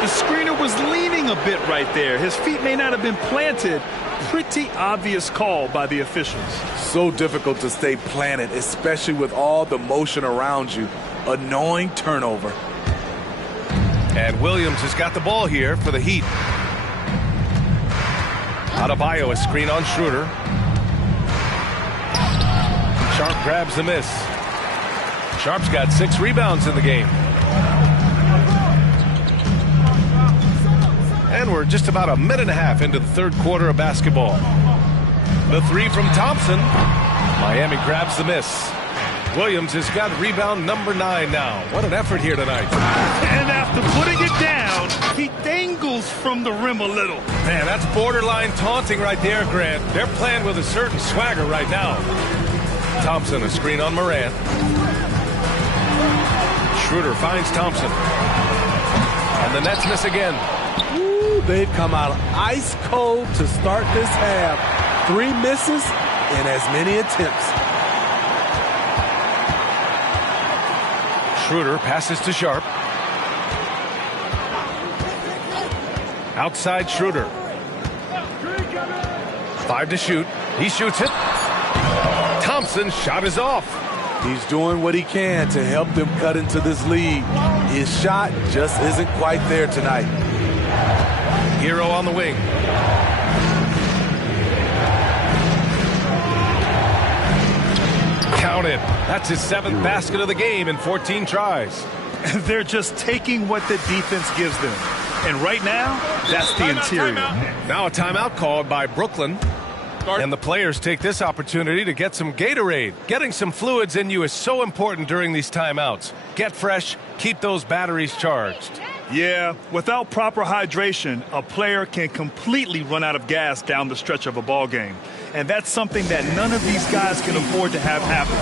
The screener was leaning a bit right there. His feet may not have been planted. Pretty obvious call by the officials. So difficult to stay planted, especially with all the motion around you. Annoying turnover. And Williams has got the ball here for the Heat. Adebayo, a screen on Schroeder. Sharp grabs the miss. Sharp's got 6 rebounds in the game. And we're just about a minute and a half into the third quarter of basketball. The 3 from Thompson. Miami grabs the miss. Williams has got rebound number 9 now. What an effort here tonight. And after putting it down, he dangles from the rim a little. Man, that's borderline taunting right there, Grant. They're playing with a certain swagger right now. Thompson, a screen on Morant. Schroeder finds Thompson. And the Nets miss again. Ooh, they've come out ice cold to start this half. 3 misses in as many attempts. Schroeder passes to Sharp. Outside Schroeder. 5 to shoot. He shoots it. Thompson's shot is off. He's doing what he can to help them cut into this lead. His shot just isn't quite there tonight. Hero on the wing. Counted. That's his 7th basket of the game in 14 tries. They're just taking what the defense gives them. And right now, that's the interior. Now a timeout called by Brooklyn. And the players take this opportunity to get some Gatorade. Getting some fluids in you is so important during these timeouts. Get fresh, keep those batteries charged. Yeah, without proper hydration, a player can completely run out of gas down the stretch of a ball game. And that's something that none of these guys can afford to have happen.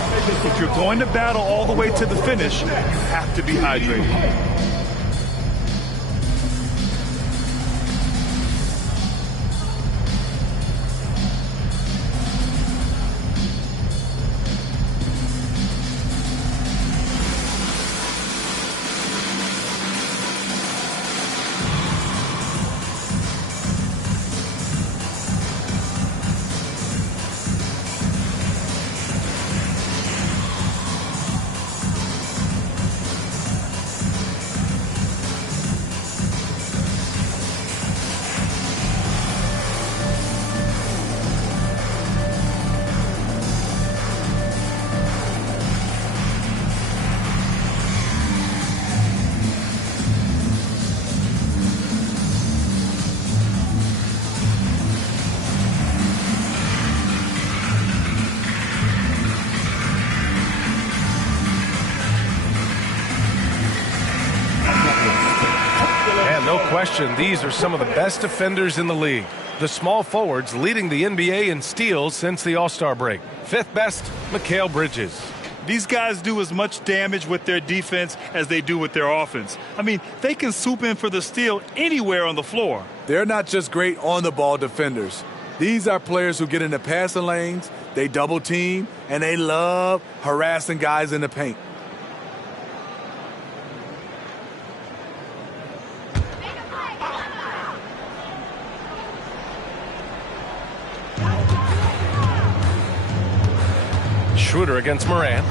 If you're going to battle all the way to the finish, you have to be hydrated. question, these are some of the best defenders in the league. The small forwards leading the NBA in steals since the All-Star break. Fifth best, Mikal Bridges. These guys do as much damage with their defense as they do with their offense. I mean, they can swoop in for the steal anywhere on the floor. They're not just great on-the-ball defenders. These are players who get in the passing lanes, they double team, and they love harassing guys in the paint. Schroeder against Morant.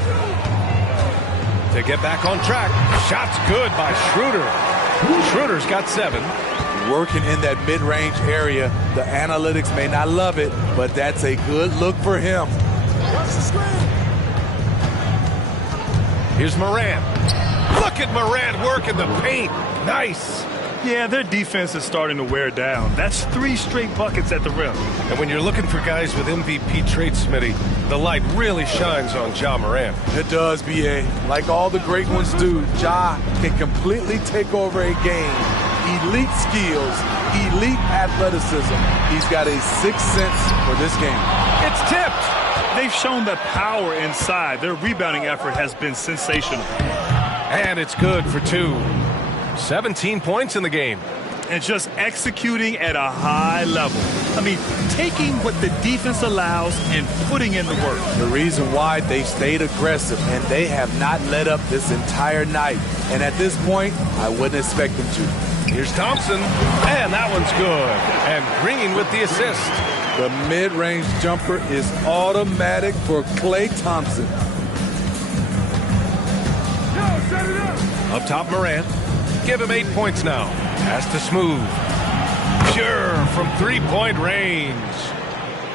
To get back on track. Shot's good by Schroeder. Schroeder's got 7. Working in that mid-range area. The analytics may not love it, but that's a good look for him. Here's Morant. Look at Morant work in the paint. Nice. Yeah, their defense is starting to wear down. That's 3 straight buckets at the rim. And when you're looking for guys with MVP traits, Smitty, the light really shines on Ja Morant. It does, B.A. Like all the great ones do, Ja can completely take over a game. Elite skills, elite athleticism. He's got a sixth sense for this game. It's tipped. They've shown the power inside. Their rebounding effort has been sensational. And it's good for 2. 17 points in the game. And just executing at a high level. I mean, taking what the defense allows and putting in the work. The reason why they stayed aggressive, and they have not let up this entire night. And at this point, I wouldn't expect them to. Here's Thompson, and that one's good. And Green with the assist. The mid-range jumper is automatic for Klay Thompson. Up top, Morant. Give him 8 points now. Pass to Smooth. Sure, from 3-point range.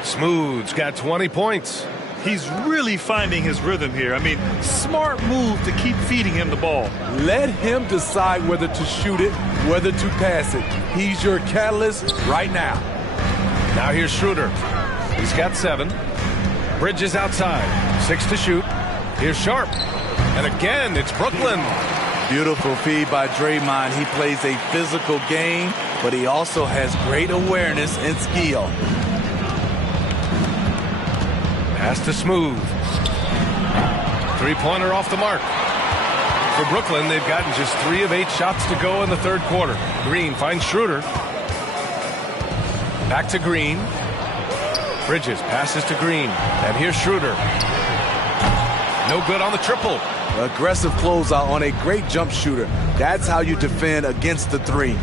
Smooth's got 20 points. He's really finding his rhythm here. I mean, smart move to keep feeding him the ball. Let him decide whether to shoot it, whether to pass it. He's your catalyst right now. Now here's Schroeder. He's got 7. Bridges outside. 6 to shoot. Here's Sharp. And again, it's Brooklyn. Beautiful feed by Draymond. He plays a physical game, but he also has great awareness and skill. Pass to Smooth. 3-pointer off the mark. For Brooklyn, they've gotten just 3 of 8 shots to go in the third quarter. Green finds Schroeder. Back to Green. Bridges passes to Green. And here's Schroeder. No good on the triple. Aggressive closeout on a great jump shooter. That's how you defend against the 3.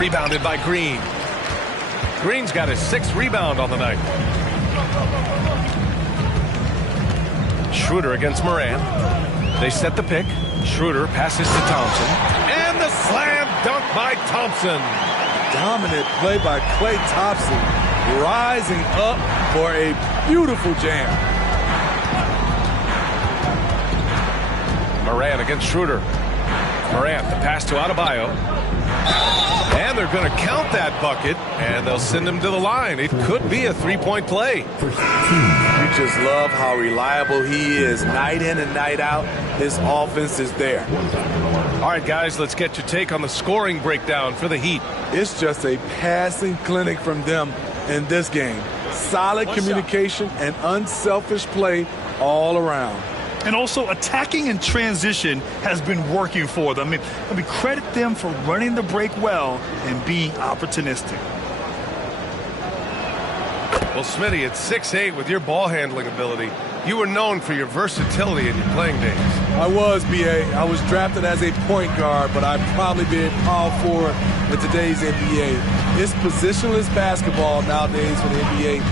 Rebounded by Green. Green's got his 6th rebound on the night. Schroeder against Morant. They set the pick. Schroeder passes to Thompson. And the slam dunk by Thompson. Dominant play by Klay Thompson. Rising up for a beautiful jam. Morant against Schroeder. Morant, the pass to Adebayo. And they're going to count that bucket, and they'll send him to the line. It could be a 3-point play. You just love how reliable he is. Night in and night out, his offense is there. All right, guys, let's get your take on the scoring breakdown for the Heat. It's just a passing clinic from them in this game. Solid communication and unselfish play all around. And also, attacking in transition has been working for them. I mean, credit them for running the break well and being opportunistic. Well, Smitty, at 6'8" with your ball handling ability, you were known for your versatility in your playing days. I was, B.A. I was drafted as a point guard, but I'd probably be a power forward in today's NBA. It's positionless basketball nowadays for the NBA.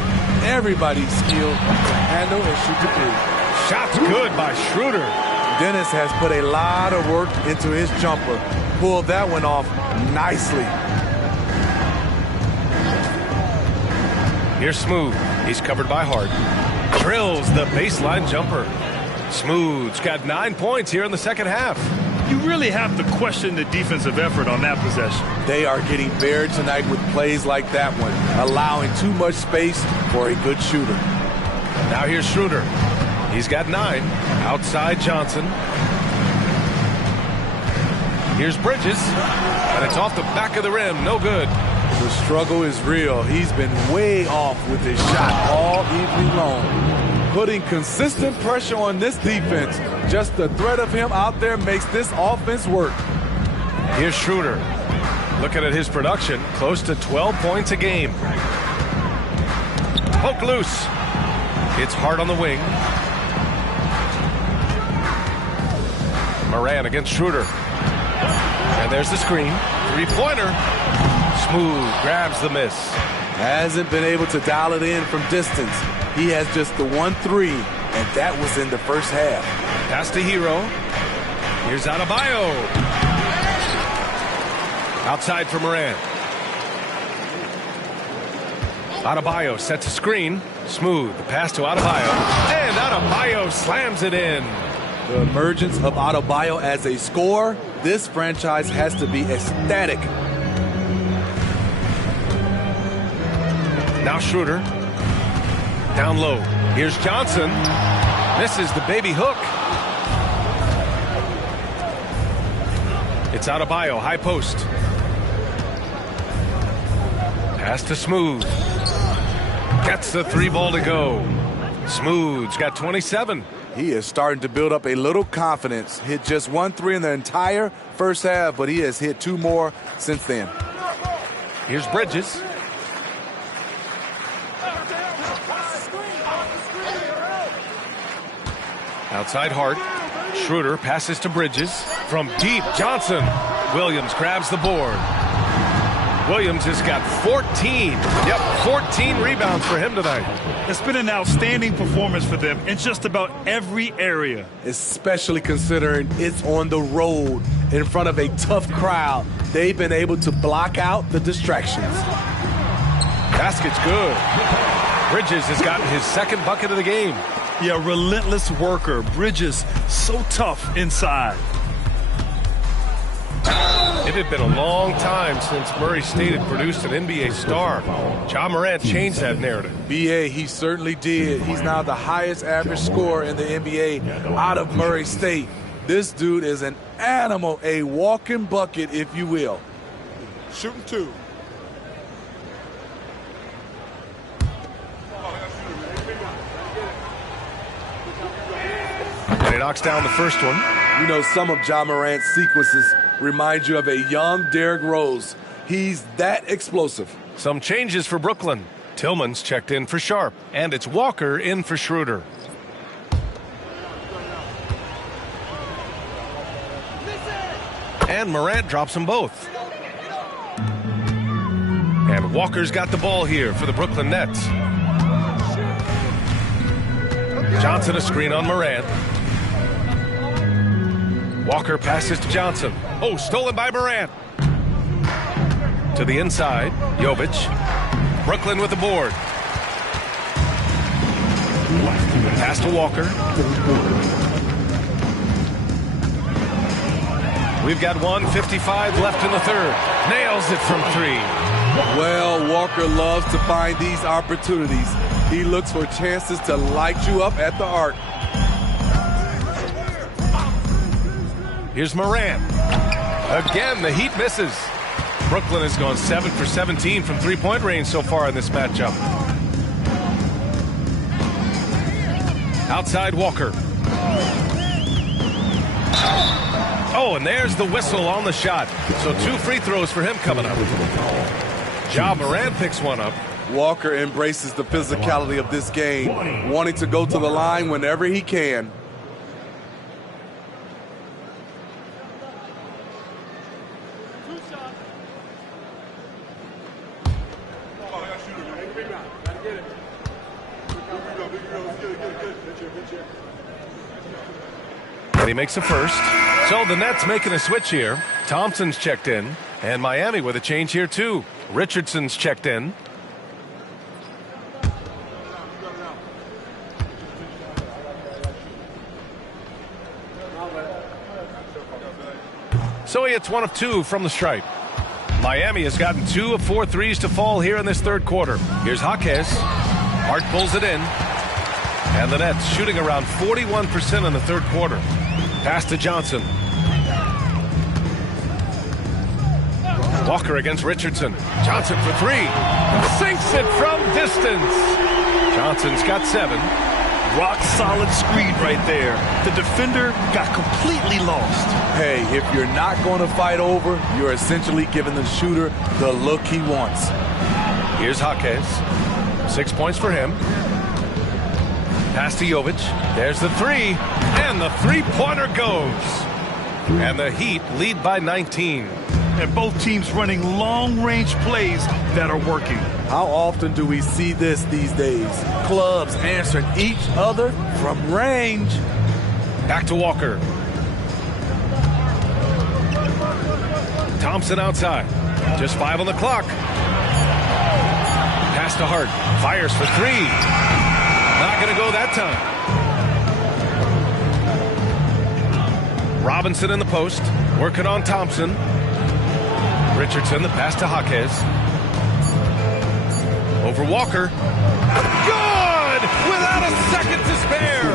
Everybody's skilled to handle and shoot the three. Shot's good by Schroeder. Dennis has put a lot of work into his jumper. Pulled that one off nicely. Here's Smooth. He's covered by Hart. Drills the baseline jumper. Smooth's got 9 points here in the second half. You really have to question the defensive effort on that possession. They are getting buried tonight with plays like that one, allowing too much space for a good shooter. Now here's Schroeder. He's got 9. Outside Johnson. Here's Bridges, and it's off the back of the rim. No good. The struggle is real. He's been way off with his shot all evening long. Putting consistent pressure on this defense. Just the threat of him out there makes this offense work. Here's Schroeder. Looking at his production, close to 12 points a game. Poke loose. It's hard on the wing. Moran against Schroeder. And there's the screen. Three-pointer. Smooth grabs the miss. Hasn't been able to dial it in from distance. He has just the 1-3, and that was in the first half. Pass to Hero. Here's Adebayo. Outside for Moran. Adebayo sets a screen. Smooth. The pass to Adebayo. And Adebayo slams it in. The emergence of Adebayo as a scorer, this franchise has to be ecstatic. Now Schroeder. Down low. Here's Johnson. Misses the baby hook. It's Adebayo, high post. Pass to Smooth. Gets the three ball to go. Smooth's got 27. He is starting to build up a little confidence. Hit just 1-3 in the entire first half, but he has hit 2 more since then. Here's Bridges. Outside Hart. Schroeder passes to Bridges. From deep, Johnson. Williams grabs the board. Williams has got 14. Yep, 14 rebounds for him tonight. It's been an outstanding performance for them in just about every area. Especially considering it's on the road in front of a tough crowd. They've been able to block out the distractions. Basket's good. Bridges has gotten his second bucket of the game. Yeah, relentless worker. Bridges, so tough inside. It had been a long time since Murray State had produced an NBA star. Ja Morant changed that narrative. B.A., he certainly did. He's now the highest average scorer in the NBA out of Murray State. This dude is an animal, a walking bucket, if you will. Shooting 2. And he knocks down the first one. You know, some of Ja Morant's sequences remind you of a young Derrick Rose. He's that explosive. Some changes for Brooklyn. Tillman's checked in for Sharp, and it's Walker in for Schroeder. And Morant drops them both. And Walker's got the ball here for the Brooklyn Nets. Johnson a screen on Morant. Walker passes to Johnson. Oh, stolen by Morant. To the inside, Jovic. Brooklyn with the board. Pass to Walker. We've got 1:55 left in the third. Nails it from 3. Well, Walker loves to find these opportunities. He looks for chances to light you up at the arc. Here's Morant. Again, the Heat misses. Brooklyn has gone 7 for 17 from three-point range so far in this matchup. Outside Walker. Oh, and there's the whistle on the shot. So 2 free throws for him coming up. Ja Morant picks one up. Walker embraces the physicality of this game, wanting to go to the line whenever he can. And he makes a first. So the Nets making a switch here. Thompson's checked in. And Miami with a change here too. Richardson's checked in. So he hits 1 of 2 from the stripe. Miami has gotten 2 of 4 threes to fall here in this third quarter. Here's Jaquez. Hart pulls it in. And the Nets shooting around 41% in the third quarter. Pass to Johnson. Walker against Richardson. Johnson for three. Sinks it from distance. Johnson's got 7. Rock solid screen right there. The defender got completely lost. Hey, if you're not going to fight over, you're essentially giving the shooter the look he wants. Here's Jaquez. 6 points for him. Pass to Jovic. There's the 3. And the three-pointer goes. And the Heat lead by 19. And both teams running long-range plays that are working. How often do we see this these days? Clubs answering each other from range. Back to Walker. Thompson outside. Just 5 on the clock. Pass to Hart. Fires for 3. Not going to go that time. Robinson in the post. Working on Thompson. Richardson, the pass to Jaquez. Over Walker. Good! Without a second to spare.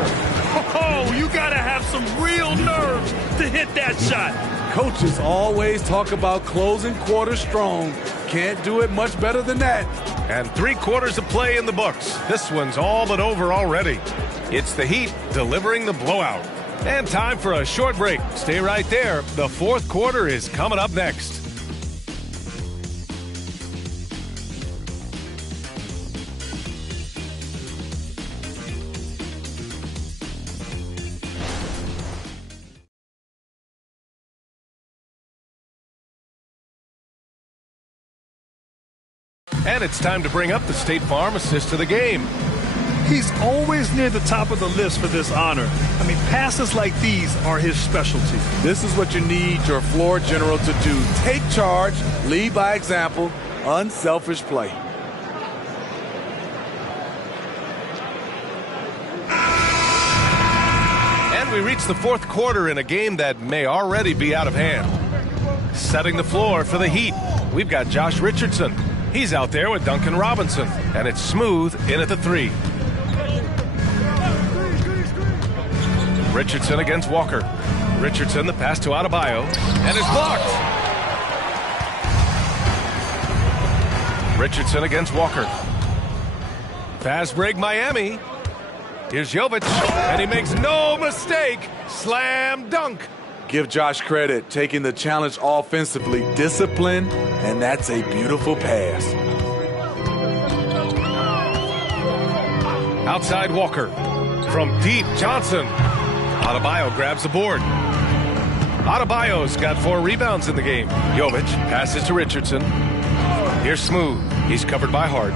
Oh, you got to have some real nerves to hit that shot. Coaches always talk about closing quarters strong. Can't do it much better than that. And 3 quarters of play in the books. This one's all but over already. It's the Heat delivering the blowout. And time for a short break. Stay right there. The 4th quarter is coming up next. And it's time to bring up the State Farm assist of the game. He's always near the top of the list for this honor. I mean, passes like these are his specialty. This is what you need your floor general to do. Take charge, lead by example, unselfish play. And we reach the 4th quarter in a game that may already be out of hand. Setting the floor for the Heat, we've got Josh Richardson. He's out there with Duncan Robinson, and it's Smooth in at the 3. Richardson against Walker. Richardson, the pass to Adebayo, and it's blocked. Richardson against Walker. Fast break, Miami. Here's Jovic, and he makes no mistake. Slam dunk. Give Josh credit, taking the challenge offensively, discipline, and that's a beautiful pass. Outside Walker. From deep, Johnson. Adebayo grabs the board. Adebayo's got 4 rebounds in the game. Jovic passes to Richardson. Here's Smooth. He's covered by Hart.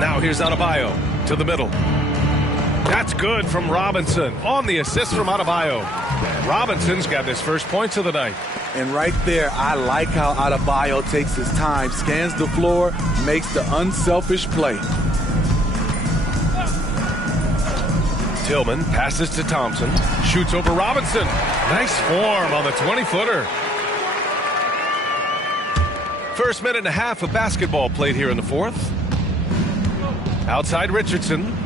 Now here's Adebayo to the middle. That's good from Robinson on the assist from Adebayo. Robinson's got his first points of the night. And right there, I like how Adebayo takes his time, scans the floor, makes the unselfish play. Tillman passes to Thompson, shoots over Robinson. Nice form on the 20-footer. First minute and a half of basketball played here in the 4th. Outside Richardson.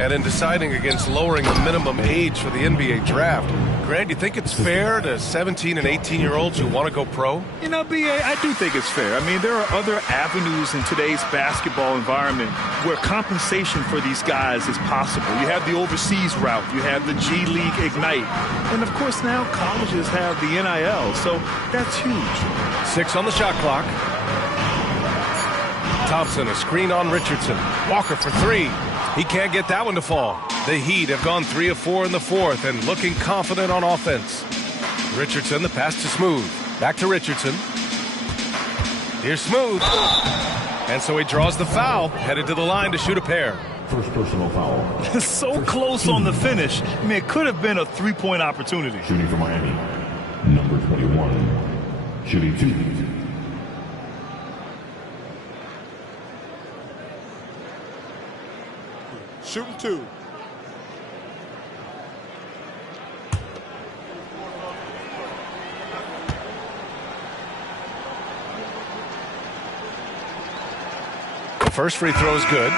And in deciding against lowering the minimum age for the NBA draft, Grant, do you think it's fair to 17 and 18-year-olds who want to go pro? You know, B.A., I do think it's fair. I mean, there are other avenues in today's basketball environment where compensation for these guys is possible. You have the overseas route. You have the G League Ignite. And, of course, now colleges have the NIL, so that's huge. 6 on the shot clock. Thompson, a screen on Richardson. Walker for 3. He can't get that one to fall. The Heat have gone 3 of 4 in the 4th and looking confident on offense. Richardson, the pass to Smooth. Back to Richardson. Here's Smooth. And so he draws the foul, headed to the line to shoot a pair. First personal foul. So close on the finish. I mean, it could have been a 3-point opportunity. Shooting for Miami, number 21. Shooting 2. Shooting 2. First free throw is good.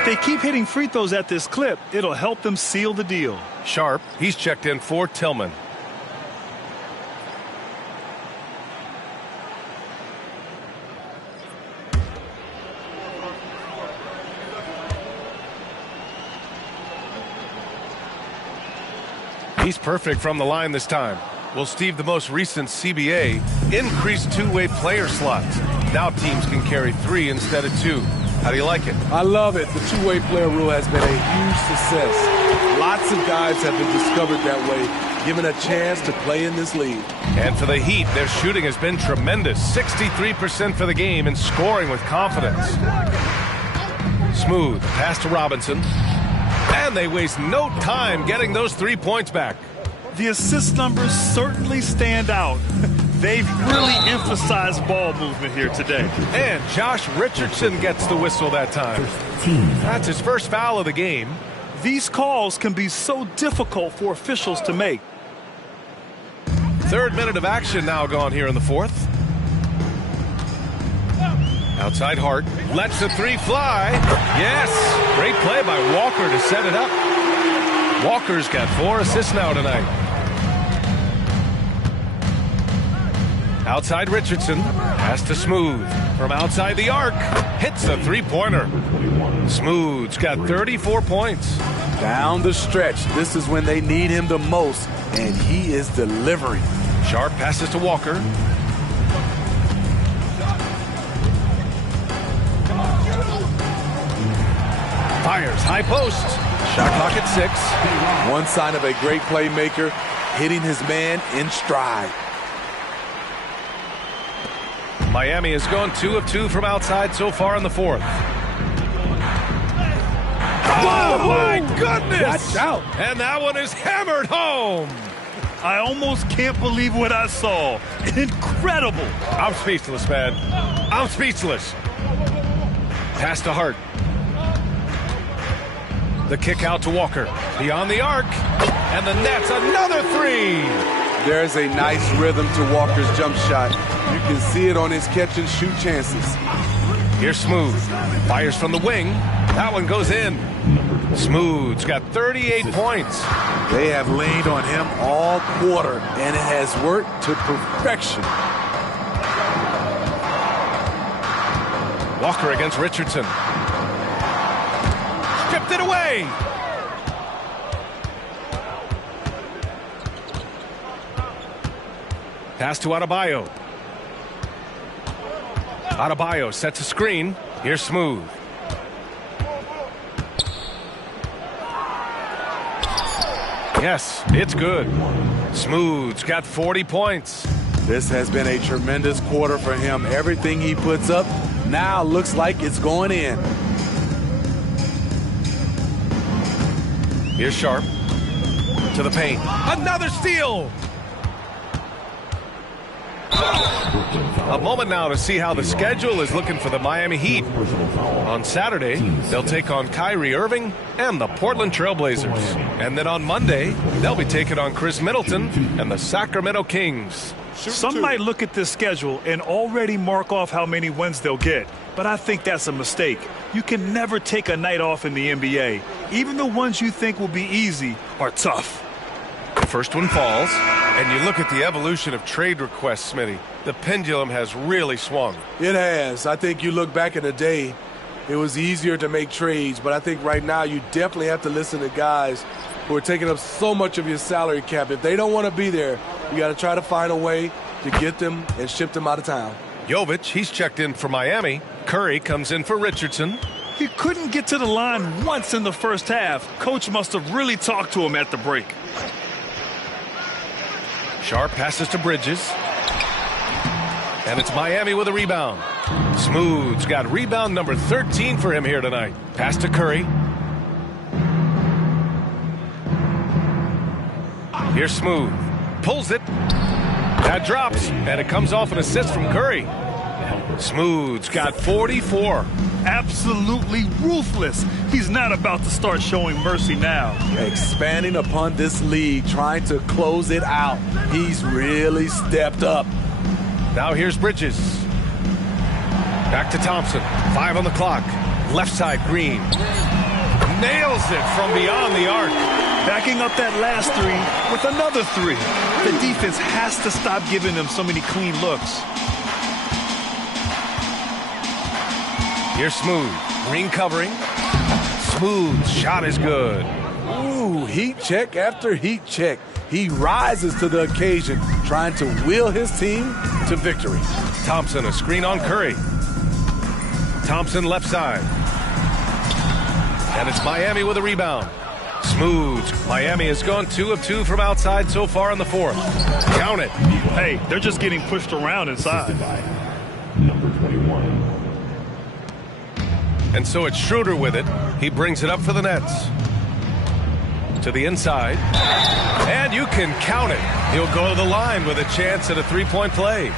If they keep hitting free throws at this clip, it'll help them seal the deal. Sharp, he's checked in for Tillman. He's perfect from the line this time. Well, Steve, the most recent CBA increased two-way player slots. Now teams can carry 3 instead of 2. How do you like it? I love it. The two-way player rule has been a huge success. Lots of guys have been discovered that way, given a chance to play in this league. And for the Heat, their shooting has been tremendous. 63% for the game and scoring with confidence. Smooth pass to Robinson. And they waste no time getting those 3 points back. The assist numbers certainly stand out. They've really emphasized ball movement here today. And Josh Richardson gets the whistle that time. That's his first foul of the game. These calls can be so difficult for officials to make. 3rd minute of action now gone here in the 4th. Outside Hart. Lets the 3 fly. Yes. Great play by Walker to set it up. Walker's got 4 assists now tonight. Outside Richardson. Pass to Smooth. From outside the arc. Hits the 3-pointer. Smooth's got 34 points. Down the stretch. This is when they need him the most, and he is delivering. Sharp passes to Walker. Fires high post. Shot clock at 6. One sign of a great playmaker, hitting his man in stride. Miami has gone 2 of 2 from outside so far in the 4th. Oh, my goodness! Watch out. And that one is hammered home. I almost can't believe what I saw. Incredible. I'm speechless, man. I'm speechless. Pass to Hart. The kick out to Walker. Beyond the arc. And the net's another 3. There's a nice rhythm to Walker's jump shot. You can see it on his catch and shoot chances. Here's Smooth. Fires from the wing. That one goes in. Smooth's got 38 points. They have leaned on him all quarter, and it has worked to perfection. Walker against Richardson. Stripped it away. Pass to Adebayo. Adebayo sets a screen. Here's Smooth. Yes, it's good. Smooth's got 40 points. This has been a tremendous quarter for him. Everything he puts up now looks like it's going in. Here's Sharp. To the paint. Another steal! A moment now to see how the schedule is looking for the Miami Heat. On Saturday, they'll take on Kyrie Irving and the Portland Trailblazers. And then on Monday, they'll be taking on Chris Middleton and the Sacramento Kings. Some might look at this schedule and already mark off how many wins they'll get. But I think that's a mistake. You can never take a night off in the NBA. Even the ones you think will be easy are tough. The first one falls, and you look at the evolution of trade requests, Smitty. The pendulum has really swung. It has. I think you look back in the day, it was easier to make trades, but I think right now you definitely have to listen to guys who are taking up so much of your salary cap. If they don't want to be there, you got to try to find a way to get them and ship them out of town. Jovic, he's checked in for Miami. Curry comes in for Richardson. He couldn't get to the line once in the first half. Coach must have really talked to him at the break. Sharp passes to Bridges. And it's Miami with a rebound. Smooth's got rebound number 13 for him here tonight. Pass to Curry. Here's Smooth. Pulls it. That drops. And it comes off an assist from Curry. Smooth's got 44. Absolutely ruthless. He's not about to start showing mercy now. Expanding upon this league, trying to close it out. He's really stepped up. Now here's Bridges. Back to Thompson. 5 on the clock. Left side, Green. Nails it from beyond the arc. Backing up that last 3 with another 3. The defense has to stop giving them so many clean looks. Here's Smooth. Green covering. Smooth shot is good. Ooh, heat check after heat check. He rises to the occasion, trying to wheel his team to victory. Thompson, a screen on Curry. Thompson left side. And it's Miami with a rebound. Smooth. Miami has gone 2 of 2 from outside so far in the fourth. Count it. Hey, they're just getting pushed around inside. Number 21. And so it's Schroeder with it. He brings it up for the Nets. To the inside. And you can count it. He'll go to the line with a chance at a three-point play.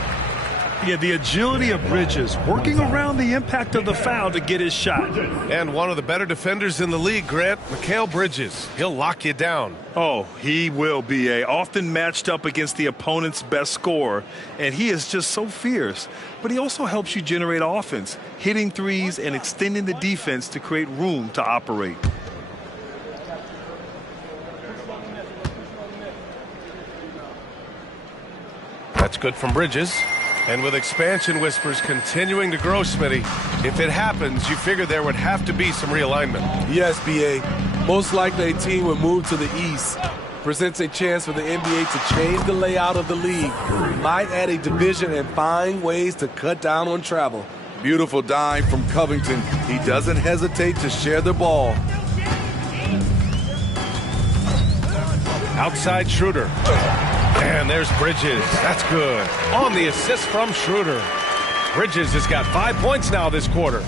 Yeah, the agility of Bridges, working around the impact of the foul to get his shot. And one of the better defenders in the league, Grant, Mikal Bridges. He'll lock you down. Oh, he will be often matched up against the opponent's best scorer, and he is just so fierce. But he also helps you generate offense, hitting threes and extending the defense to create room to operate. That's good from Bridges. And with expansion whispers continuing to grow, Smitty, if it happens, you figure there would have to be some realignment. Yes, B.A. Most likely a team would move to the east. Presents a chance for the NBA to change the layout of the league. Might add a division and find ways to cut down on travel. Beautiful dime from Covington. He doesn't hesitate to share the ball. Outside Schroeder. And there's Bridges. That's good. On the assist from Schroeder. Bridges has got 5 points now this quarter.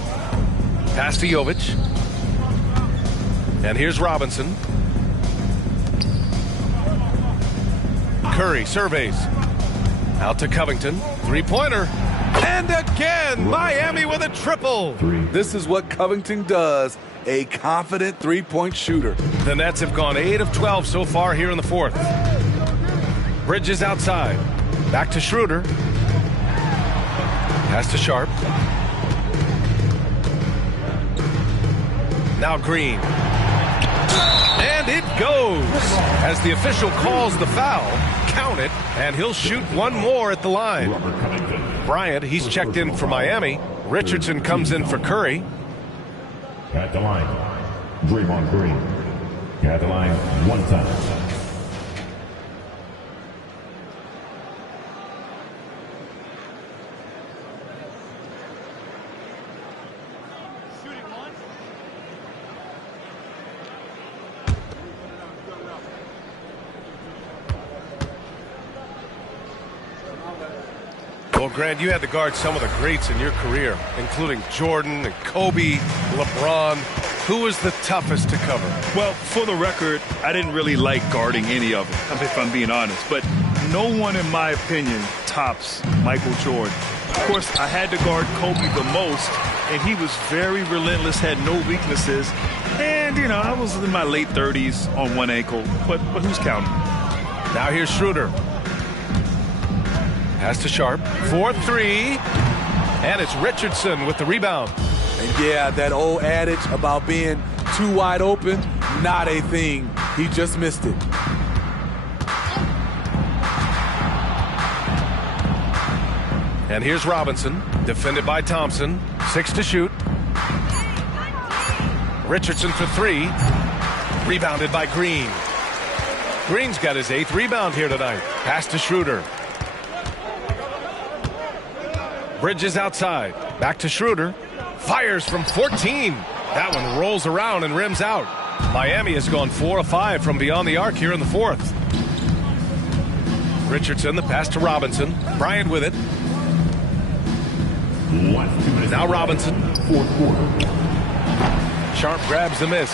Pass to Jovic. And here's Robinson. Curry surveys. Out to Covington. Three-pointer. And again, Miami with a triple. This is what Covington does. A confident three-point shooter. The Nets have gone 8 of 12 so far here in the fourth. Bridges outside. Back to Schroeder. Pass to Sharp. Now Green. And it goes. As the official calls the foul, count it, and he'll shoot one more at the line. Bryant, he's checked in for Miami. Richardson comes in for Curry. At the line, Draymond Green. At the line one time. Well, Grant, you had to guard some of the greats in your career, including Jordan and Kobe, LeBron. Who was the toughest to cover? Well, for the record, I didn't really like guarding any of them, if I'm being honest. But no one, in my opinion, tops Michael Jordan. Of course, I had to guard Kobe the most, and he was very relentless, had no weaknesses. And, you know, I was in my late 30s on one ankle, but who's counting? Now here's Schroeder. Pass to Sharp. 4-3. And it's Richardson with the rebound. And yeah, that old adage about being too wide open, not a thing. He just missed it. And here's Robinson, defended by Thompson. 6 to shoot. Richardson for 3. Rebounded by Green. Green's got his 8th rebound here tonight. Pass to Schroeder. Bridges outside. Back to Schroeder. Fires from 14. That one rolls around and rims out. Miami has gone 4 of 5 from beyond the arc here in the fourth. Richardson, the pass to Robinson. Bryant with it. Now Robinson. Fourth quarter. Sharp grabs the miss.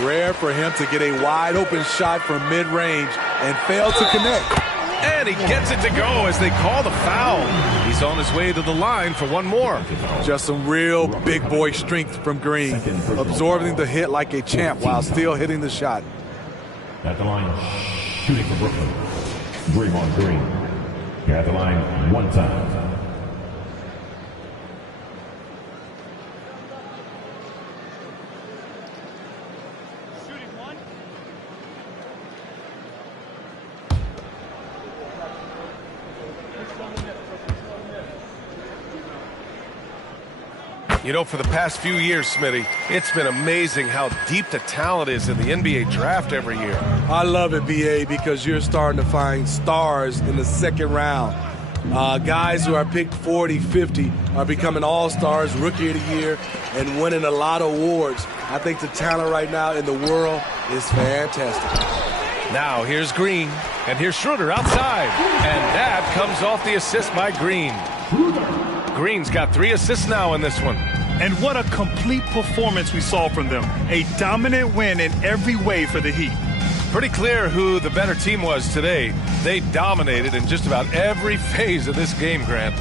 Rare for him to get a wide open shot from mid-range and fail to connect. And he gets it to go as they call the foul. He's on his way to the line for one more. Just some real big boy strength from Green, absorbing the hit like a champ while still hitting the shot. At the line, shooting for Brooklyn, Draymond Green. At the line one time. You know, for the past few years, Smitty, it's been amazing how deep the talent is in the NBA draft every year. I love it, BA, because you're starting to find stars in the second round. Guys who are picked 40, 50 are becoming all-stars, rookie of the year, and winning a lot of awards. I think the talent right now in the world is fantastic. Now here's Green, and here's Schroeder outside. And that comes off the assist by Green. Green's got 3 assists now in this one. And what a complete performance we saw from them. A dominant win in every way for the Heat. Pretty clear who the better team was today. They dominated in just about every phase of this game, Grant.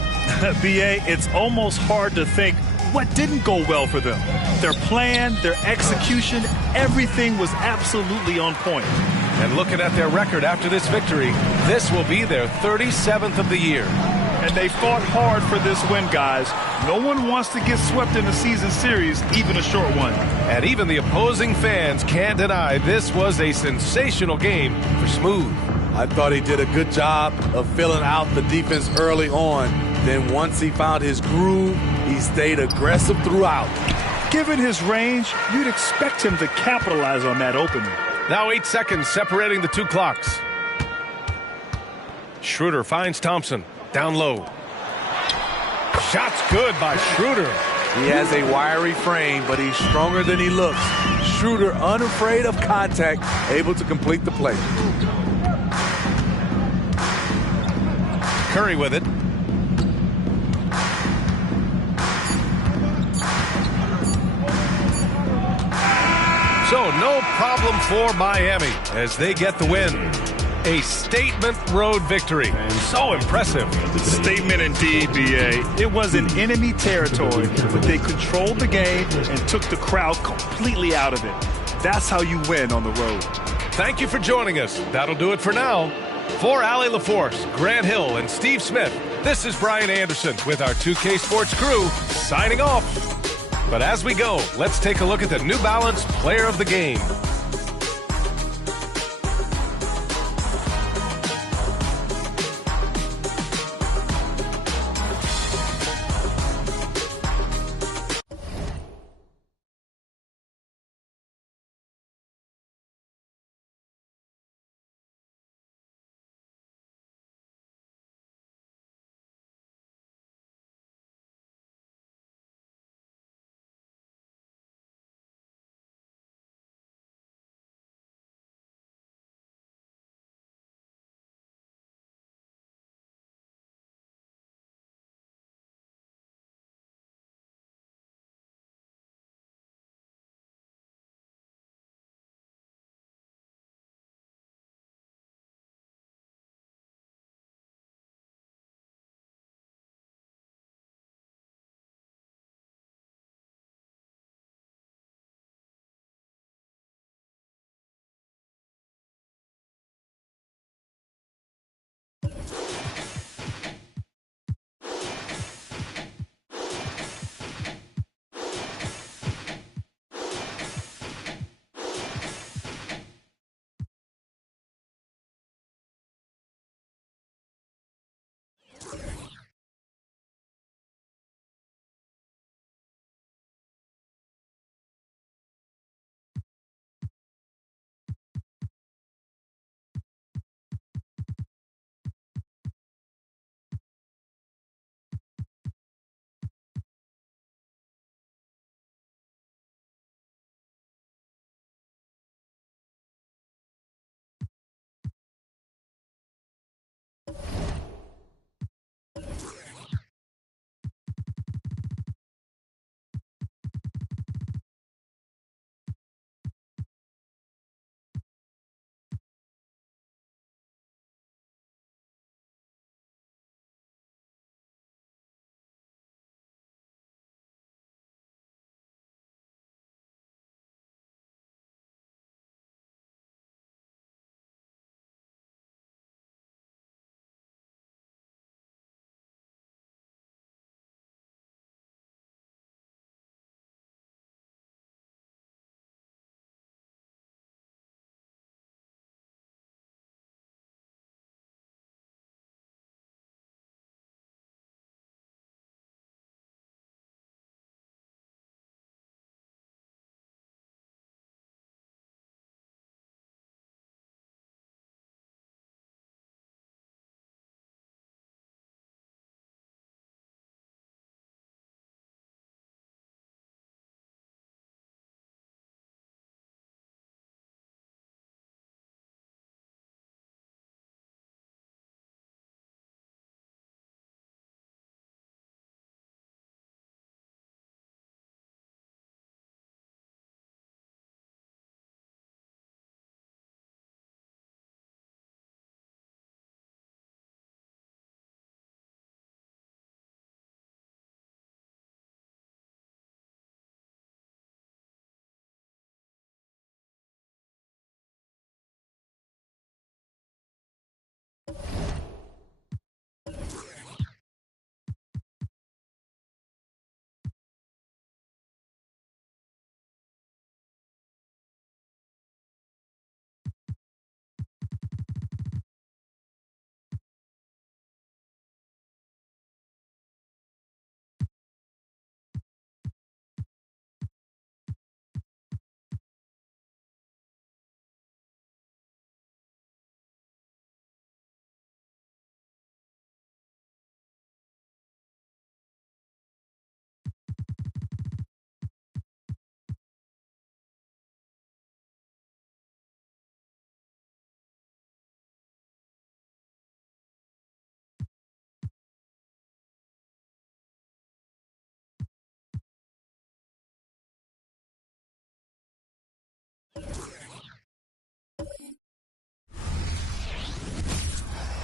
BA, it's almost hard to think what didn't go well for them. Their plan, their execution, everything was absolutely on point. And looking at their record after this victory, this will be their 37th of the year. And they fought hard for this win, guys. No one wants to get swept in a season series, even a short one. And even the opposing fans can't deny this was a sensational game for Smooth. I thought he did a good job of filling out the defense early on. Then once he found his groove, he stayed aggressive throughout. Given his range, you'd expect him to capitalize on that opening. Now 8 seconds separating the 2 clocks. Schroeder finds Thompson. Down low. Shot's good by Schroeder. He has a wiry frame, but he's stronger than he looks. Schroeder, unafraid of contact, able to complete the play. Curry with it. So no problem for Miami as they get the win. A statement road victory. So impressive. Statement indeed, BA. It was in enemy territory, but they controlled the game and took the crowd completely out of it. That's how you win on the road. Thank you for joining us. That'll do it for now. For Allie LaForce, Grant Hill, and Steve Smith, this is Brian Anderson with our 2K Sports crew signing off. But as we go, let's take a look at the New Balance Player of the Game.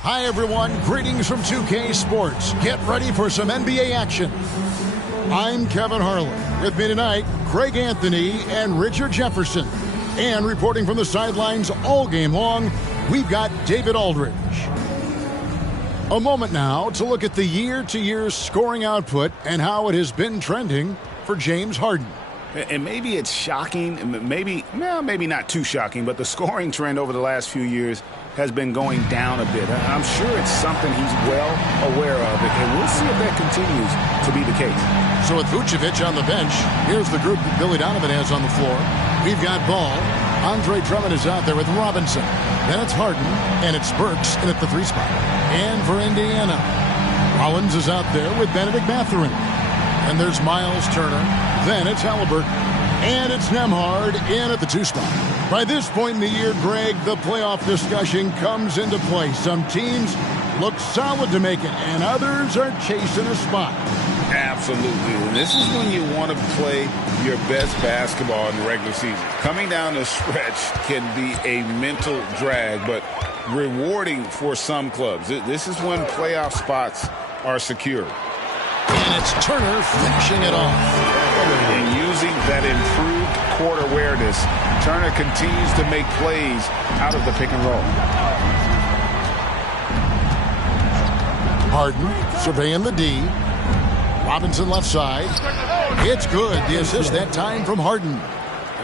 Hi, everyone. Greetings from 2K Sports. Get ready for some NBA action. I'm Kevin Harlan. With me tonight, Greg Anthony and Richard Jefferson. And reporting from the sidelines all game long, we've got David Aldridge. A moment now to look at the year-to-year scoring output and how it has been trending for James Harden. And maybe it's shocking, maybe not too shocking, but the scoring trend over the last few years has been going down a bit. I'm sure it's something he's well aware of, and we'll see if that continues to be the case. So with Vucevic on the bench, here's the group that Billy Donovan has on the floor. We've got Ball. Andre Drummond is out there with Robinson. Then it's Harden, and it's Burks in at the 3 spot. And for Indiana, Rollins is out there with Benedict Mathurin. And there's Miles Turner. Then it's Halliburton. And it's Nembhard in at the 2 spot. By this point in the year, Greg, the playoff discussion comes into play. Some teams look solid to make it, and others are chasing a spot. Absolutely. And this is when you want to play your best basketball in the regular season. Coming down the stretch can be a mental drag, but rewarding for some clubs. This is when playoff spots are secured. And it's Turner finishing it off. And using that improved court awareness, Turner continues to make plays out of the pick and roll. Harden surveying the D. Robinson left side. It's good. The assist that time from Harden.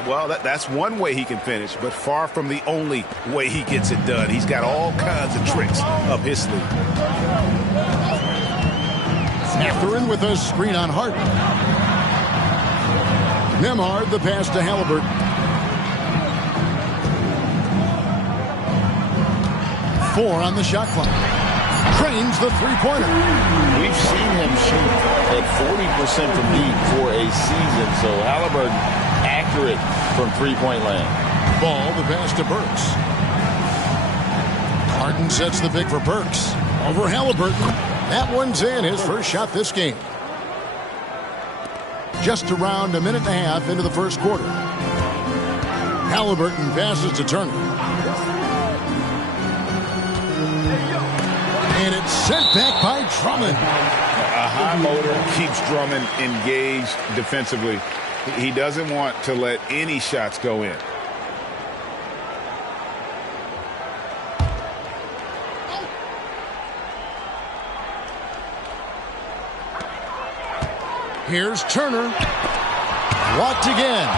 Well, that's one way he can finish, but far from the only way he gets it done. He's got all kinds of tricks up his sleeve. Mathurin with a screen on Harden. Nembhard, the pass to Halliburton. Four on the shot clock. Trains the three-pointer. We've seen him shoot at 40% from deep for a season, so Halliburton accurate from three-point land. Ball, the pass to Burks. Harden sets the pick for Burks. Over Halliburton. That one's in, his first shot this game. Just around a minute and a half into the first quarter. Halliburton passes to Turner. And it's sent back by Drummond. A high motor keeps Drummond engaged defensively. He doesn't want to let any shots go in. Here's Turner. Walked again.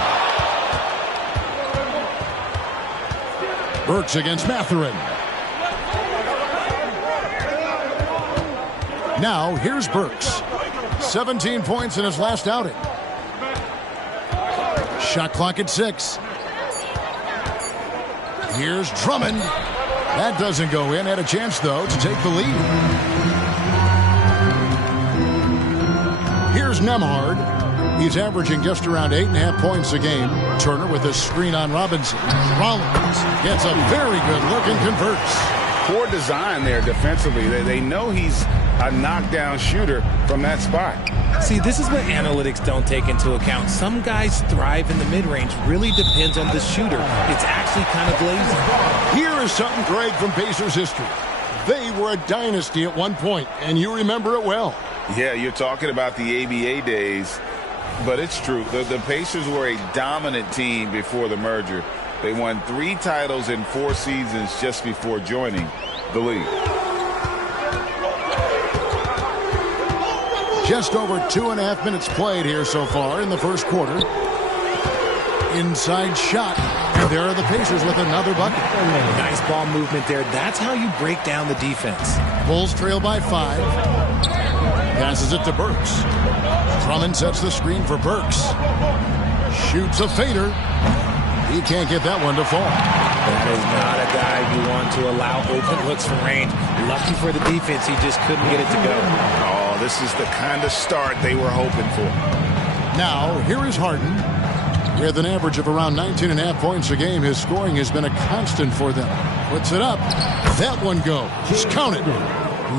Burks against Mathurin. Now, here's Burks. 17 points in his last outing. Shot clock at 6. Here's Drummond. That doesn't go in. Had a chance, though, to take the lead. Here's Nembhard. He's averaging just around 8.5 points a game. Turner with a screen on Robinson. Rollins gets a very good look and converts. Poor design there defensively. They know he's a knockdown shooter from that spot. See, this is what analytics don't take into account. Some guys thrive in the mid-range. Really depends on the shooter. It's actually kind of lazy. Here is something, Greg, from Pacers history. They were a dynasty at one point, and you remember it well. Yeah, you're talking about the ABA days, but it's true. The Pacers were a dominant team before the merger. They won 3 titles in 4 seasons just before joining the league. Just over 2.5 minutes played here so far in the first quarter. Inside shot. And there are the Pacers with another bucket. Nice ball movement there. That's how you break down the defense. Bulls trail by 5. Passes it to Burks. Drummond sets the screen for Burks. Shoots a fader. He can't get that one to fall. That is not a guy you want to allow open looks from range. Lucky for the defense, he just couldn't get it to go. Oh, this is the kind of start they were hoping for. Now, here is Harden. With an average of around 19.5 points a game, his scoring has been a constant for them. Puts it up. That one goes. Just count it.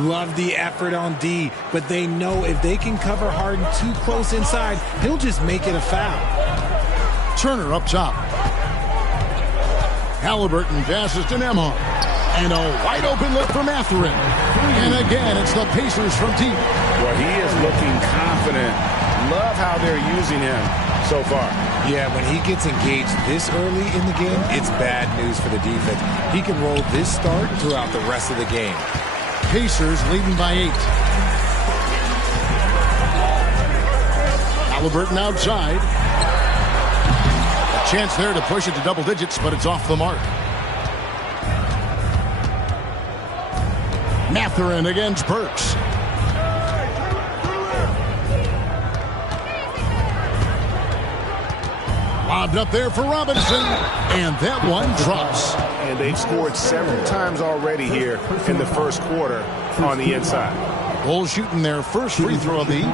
Love the effort on D, but they know if they can cover Harden too close inside, he'll just make it a foul. Turner up top. Halliburton passes to Nembhard. And a wide open look for Mathurin. And again, it's the Pacers from deep. Well, he is looking confident. Love how they're using him so far. Yeah, when he gets engaged this early in the game, it's bad news for the defense. He can roll this start throughout the rest of the game. Pacers leading by 8. Halliburton outside. A chance there to push it to double digits, but it's off the mark. Mathurin against Burks. Lobbed up there for Robinson, and that one drops. And they've scored several times already here in the first quarter on the inside. Bulls shooting their first free throw of the evening.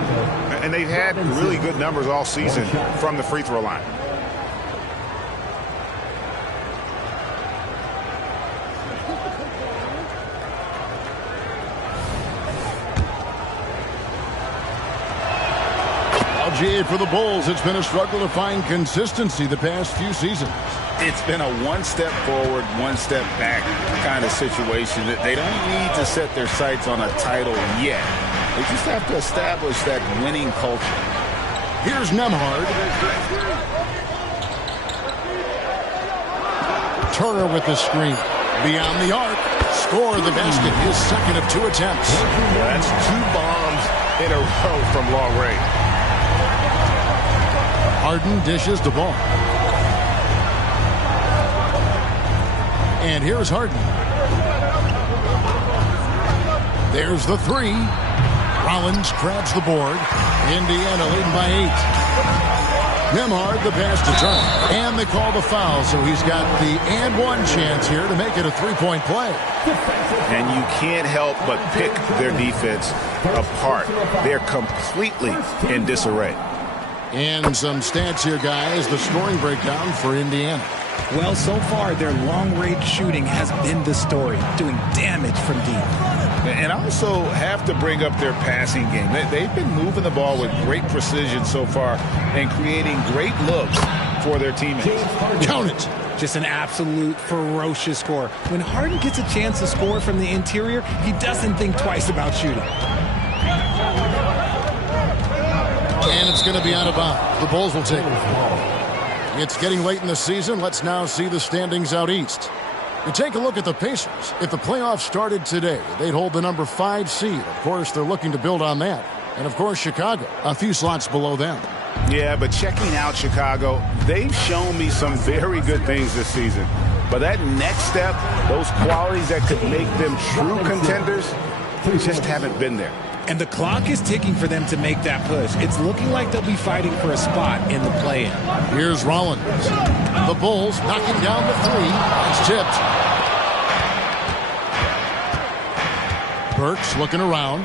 And they've had really good numbers all season from the free throw line. LGA for the Bulls. It's been a struggle to find consistency the past few seasons. It's been a one step forward, one step back kind of situation. They don't need to set their sights on a title yet. They just have to establish that winning culture. Here's Nembhard. Turner with the screen. Beyond the arc. Score the basket. His second of 2 attempts. That's 2 bombs in a row from long range. Harden dishes the ball. And here's Harden. There's the 3. Rollins grabs the board. Indiana leading by 8. Nembhard the pass to Turner. And they call the foul, so he's got the and one chance here to make it a 3-point play. And you can't help but pick their defense apart. They're completely in disarray. And some stats here, guys. The scoring breakdown for Indiana. Well, so far, their long-range shooting has been the story, doing damage from deep. And I also have to bring up their passing game. They've been moving the ball with great precision so far and creating great looks for their teammates. Count it. Just an absolute ferocious score. When Harden gets a chance to score from the interior, he doesn't think twice about shooting. And it's going to be out of bounds. The Bulls will take it. It's getting late in the season. Let's now see the standings out east. You take a look at the Pacers. If the playoffs started today, they'd hold the number 5 seed. Of course, they're looking to build on that. And, of course, Chicago, a few slots below them. Yeah, but checking out Chicago, they've shown me some very good things this season. But that next step, those qualities that could make them true contenders, just haven't been there. And the clock is ticking for them to make that push. It's looking like they'll be fighting for a spot in the play-in. Here's Rollins. The Bulls knocking down the 3. It's tipped. Burks looking around.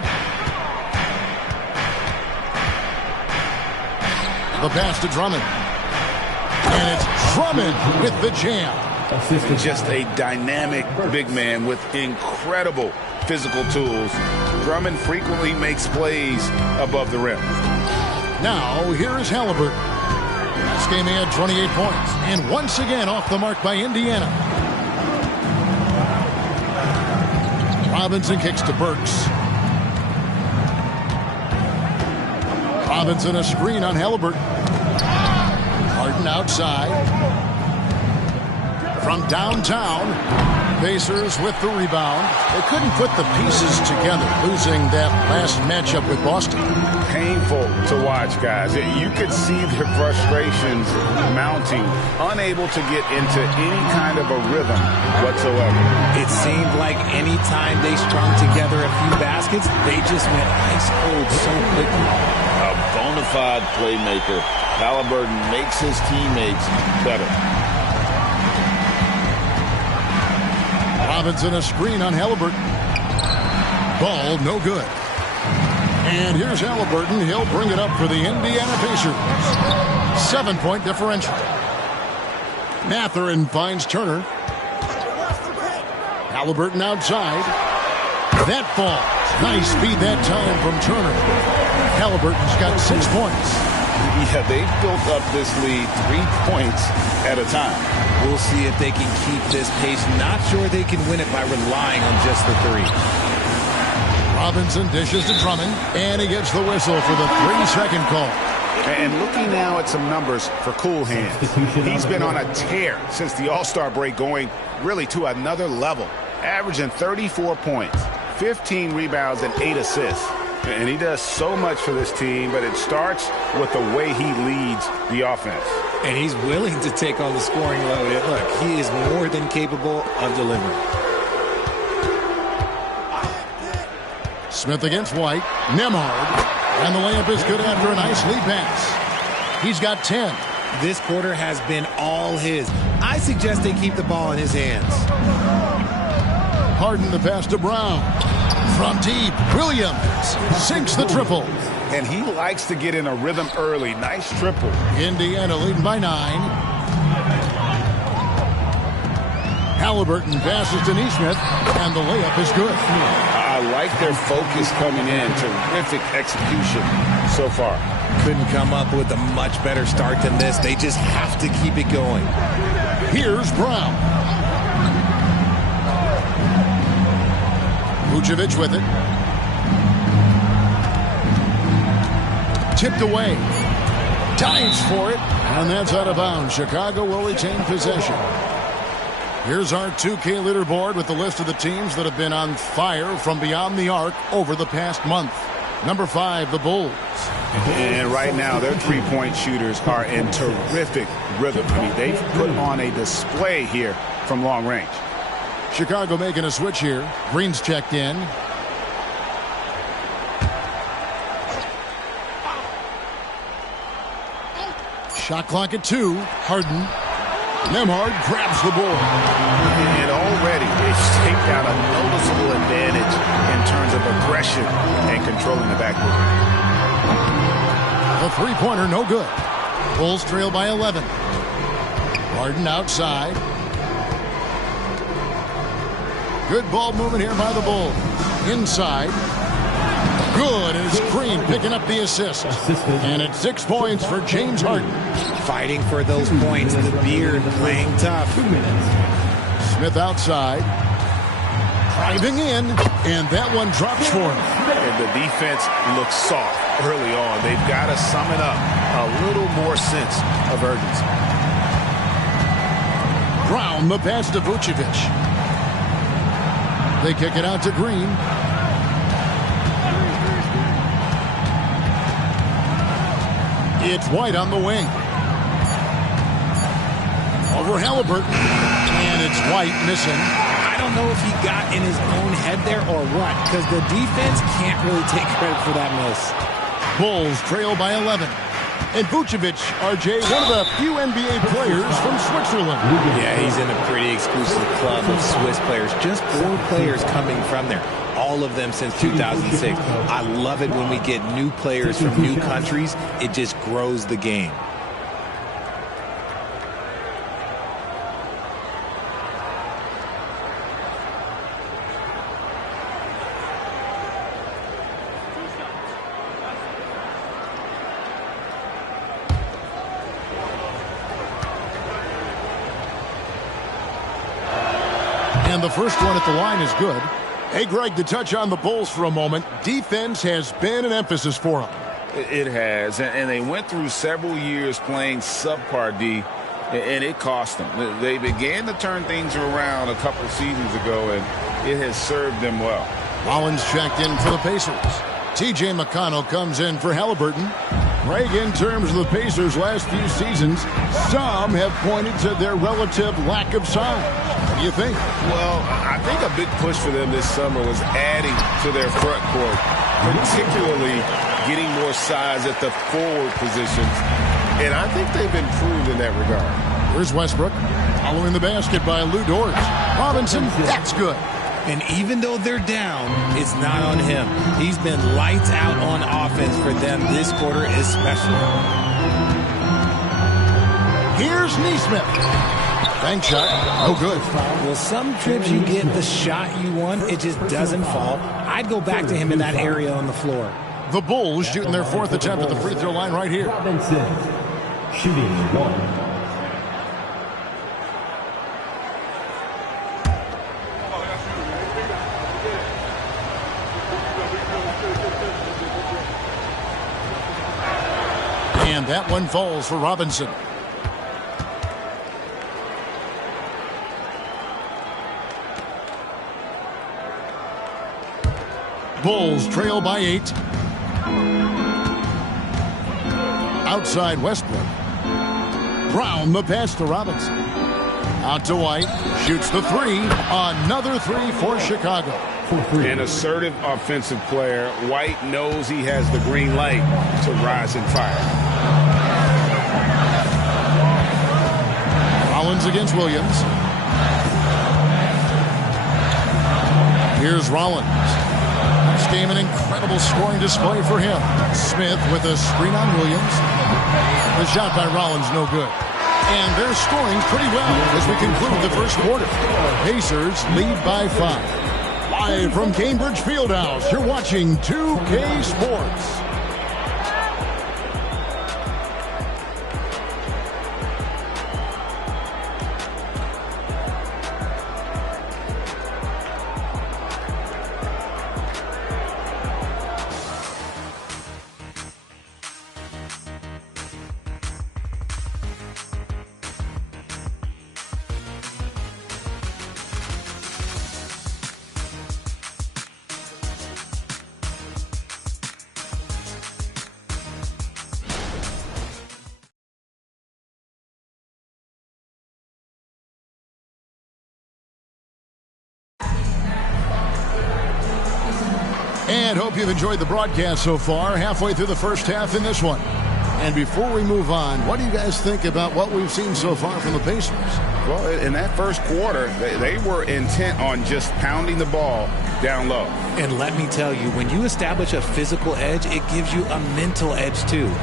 The pass to Drummond. And it's Drummond with the jam. Just a dynamic big man with incredible physical tools. Drummond frequently makes plays above the rim. Now, here is Halliburton. Last game he had 28 points. And once again off the mark by Indiana. Robinson kicks to Burks. Robinson a screen on Halliburton. Harden outside. From downtown, Pacers with the rebound. They couldn't put the pieces together, losing that last matchup with Boston. Painful to watch, guys. You could see their frustrations mounting, unable to get into any kind of a rhythm whatsoever. It seemed like any time they strung together a few baskets, they just went ice cold so quickly. A bona fide playmaker. Halliburton makes his teammates better. Robinson a screen on Halliburton. Ball no good. And here's Halliburton. He'll bring it up for the Indiana Pacers. 7-point differential. Mathurin finds Turner. Halliburton outside. That falls. Nice speed that time from Turner. Halliburton's got 6 points. Yeah, they've built up this lead 3 points at a time. We'll see if they can keep this pace. Not sure they can win it by relying on just the three. Robinson dishes to Drummond, and he gets the whistle for the 3-second call. And looking now at some numbers for Cool Hands. He's been on a tear since the All-Star break, going really to another level, averaging 34 points, 15 rebounds, and 8 assists. And he does so much for this team, but it starts with the way he leads the offense. And he's willing to take on the scoring load. And look, he is more than capable of delivering. Smith against White. Nembhard. And the layup is good after a nice lead pass. He's got 10. This quarter has been all his. I suggest they keep the ball in his hands. Harden the pass to Brown. From deep, Williams sinks the triple. And he likes to get in a rhythm early. Nice triple. Indiana leading by 9. Halliburton passes to Nesmith, and the layup is good. I like their focus coming in. Terrific execution so far. Couldn't come up with a much better start than this. They just have to keep it going. Here's Brown. Vucevic with it. Tipped away. Dives for it. And that's out of bounds. Chicago will retain possession. Here's our 2K leaderboard with the list of the teams that have been on fire from beyond the arc over the past month. Number 5, the Bulls. And right now, their three-point shooters are in terrific rhythm. I mean, they've put on a display here from long range. Chicago making a switch here. Green's checked in. Shot clock at 2. Harden. Nembhard grabs the ball. And already it's taken out a noticeable advantage in terms of aggression and controlling the backcourt. The three-pointer no good. Bulls trail by 11. Harden outside. Good ball movement here by the Bulls. Inside. Good, and it's Green picking up the assist. And it's 6 points for James Harden. Fighting for those points, the beard playing tough. Smith outside. Driving in, and that one drops for him. And the defense looks soft early on. They've got to sum it up. A little more sense of urgency. Brown, the pass to Vucevic. They kick it out to Green. It's White on the wing. Over Halliburton. And it's White missing. I don't know if he got in his own head there or what, because the defense can't really take credit for that miss. Bulls trail by 11. And Vucevic, RJ, one of the few NBA players from Switzerland. Yeah, he's in a pretty exclusive club of Swiss players. Just 4 players coming from there. All of them since 2006. I love it when we get new players from new countries. It just grows the game. And the first one at the line is good. Hey, Greg, to touch on the Bulls for a moment, defense has been an emphasis for them. It has, and they went through several years playing subpar D, and it cost them. They began to turn things around a couple seasons ago, and it has served them well. Rollins checked in for the Pacers. T.J. McConnell comes in for Halliburton. Greg, in terms of the Pacers' last few seasons, some have pointed to their relative lack of size. What do you think? Well, I think a big push for them this summer was adding to their front court, particularly getting more size at the forward positions, and I think they've improved in that regard. Here's Westbrook, following the basket by Lou Dort. Robinson, that's good. And even though they're down, it's not on him. He's been lights out on offense for them this quarter especially. Here's Nesmith. Bank shot, no good. Well, some trips you get the shot you want, it just doesn't fall. I'd go back to him in that area on the floor. The Bulls shooting their 4th attempt at the free throw line right here. Robinson, shooting 1. And that one falls for Robinson. Bulls trail by 8. Outside Westbrook. Brown the pass to Robinson. Out to White. Shoots the 3. Another 3 for Chicago. An assertive offensive player. White knows he has the green light to rise and fire. Rollins against Williams. Here's Rollins. This game an incredible scoring display for him. Smith with a screen on Williams. The shot by Rollins no good. And they're scoring pretty well as we conclude the first quarter. Pacers lead by 5. Live from Cambridge Fieldhouse, you're watching 2K Sports. And hope you've enjoyed the broadcast so far, halfway through the first half in this one. And before we move on, what do you guys think about what we've seen so far from the Pacers? Well, in that first quarter, they were intent on just pounding the ball down low. And let me tell you, when you establish a physical edge, it gives you a mental edge too.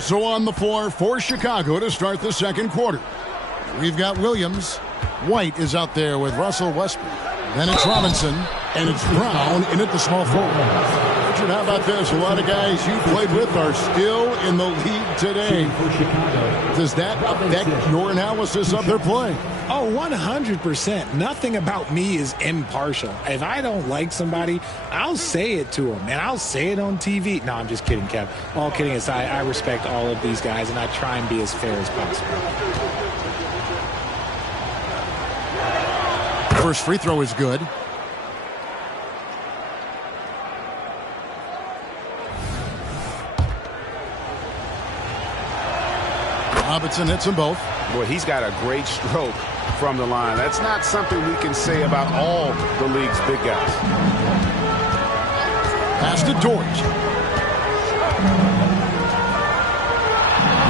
So on the floor for Chicago to start the second quarter. We've got Williams. White is out there with Russell Westbrook. Then it's Robinson, and it's Brown in at the small forward. Richard, how about this? A lot of guys you played with are still in the league today. Does that affect your analysis of their play? Oh, 100%. Nothing about me is impartial. If I don't like somebody, I'll say it to them, and I'll say it on TV. No, I'm just kidding, Kev. All kidding aside, I respect all of these guys, and I try and be as fair as possible. First free throw is good. Robinson hits them both. Boy, he's got a great stroke from the line. That's not something we can say about all the league's big guys. Pass to George.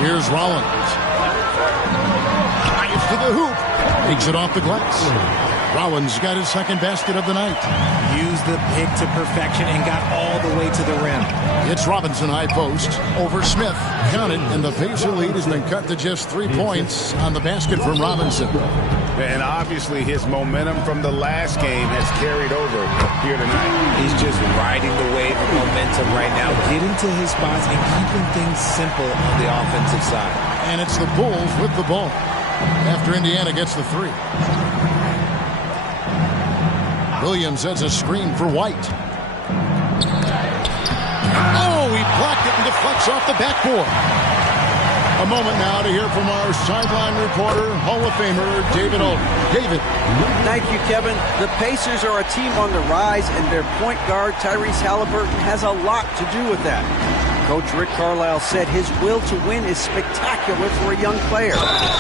Here's Rollins. Drives to the hoop. Takes it off the glass. Rollins got his second basket of the night. Used the pick to perfection and got all the way to the rim. It's Robinson high post over Smith. Counted, and the Pacer lead has been cut to just 3 points on the basket from Robinson. And obviously his momentum from the last game has carried over here tonight. He's just riding the wave of momentum right now, getting to his spots and keeping things simple on the offensive side. And it's the Bulls with the ball after Indiana gets the 3. Williams sets a screen for White. Oh, he blocked it and deflects off the backboard. A moment now to hear from our sideline reporter, Hall of Famer David Olden. David. Thank you, Kevin. The Pacers are a team on the rise, and their point guard, Tyrese Halliburton, has a lot to do with that. Coach Rick Carlisle said his will to win is spectacular for a young player.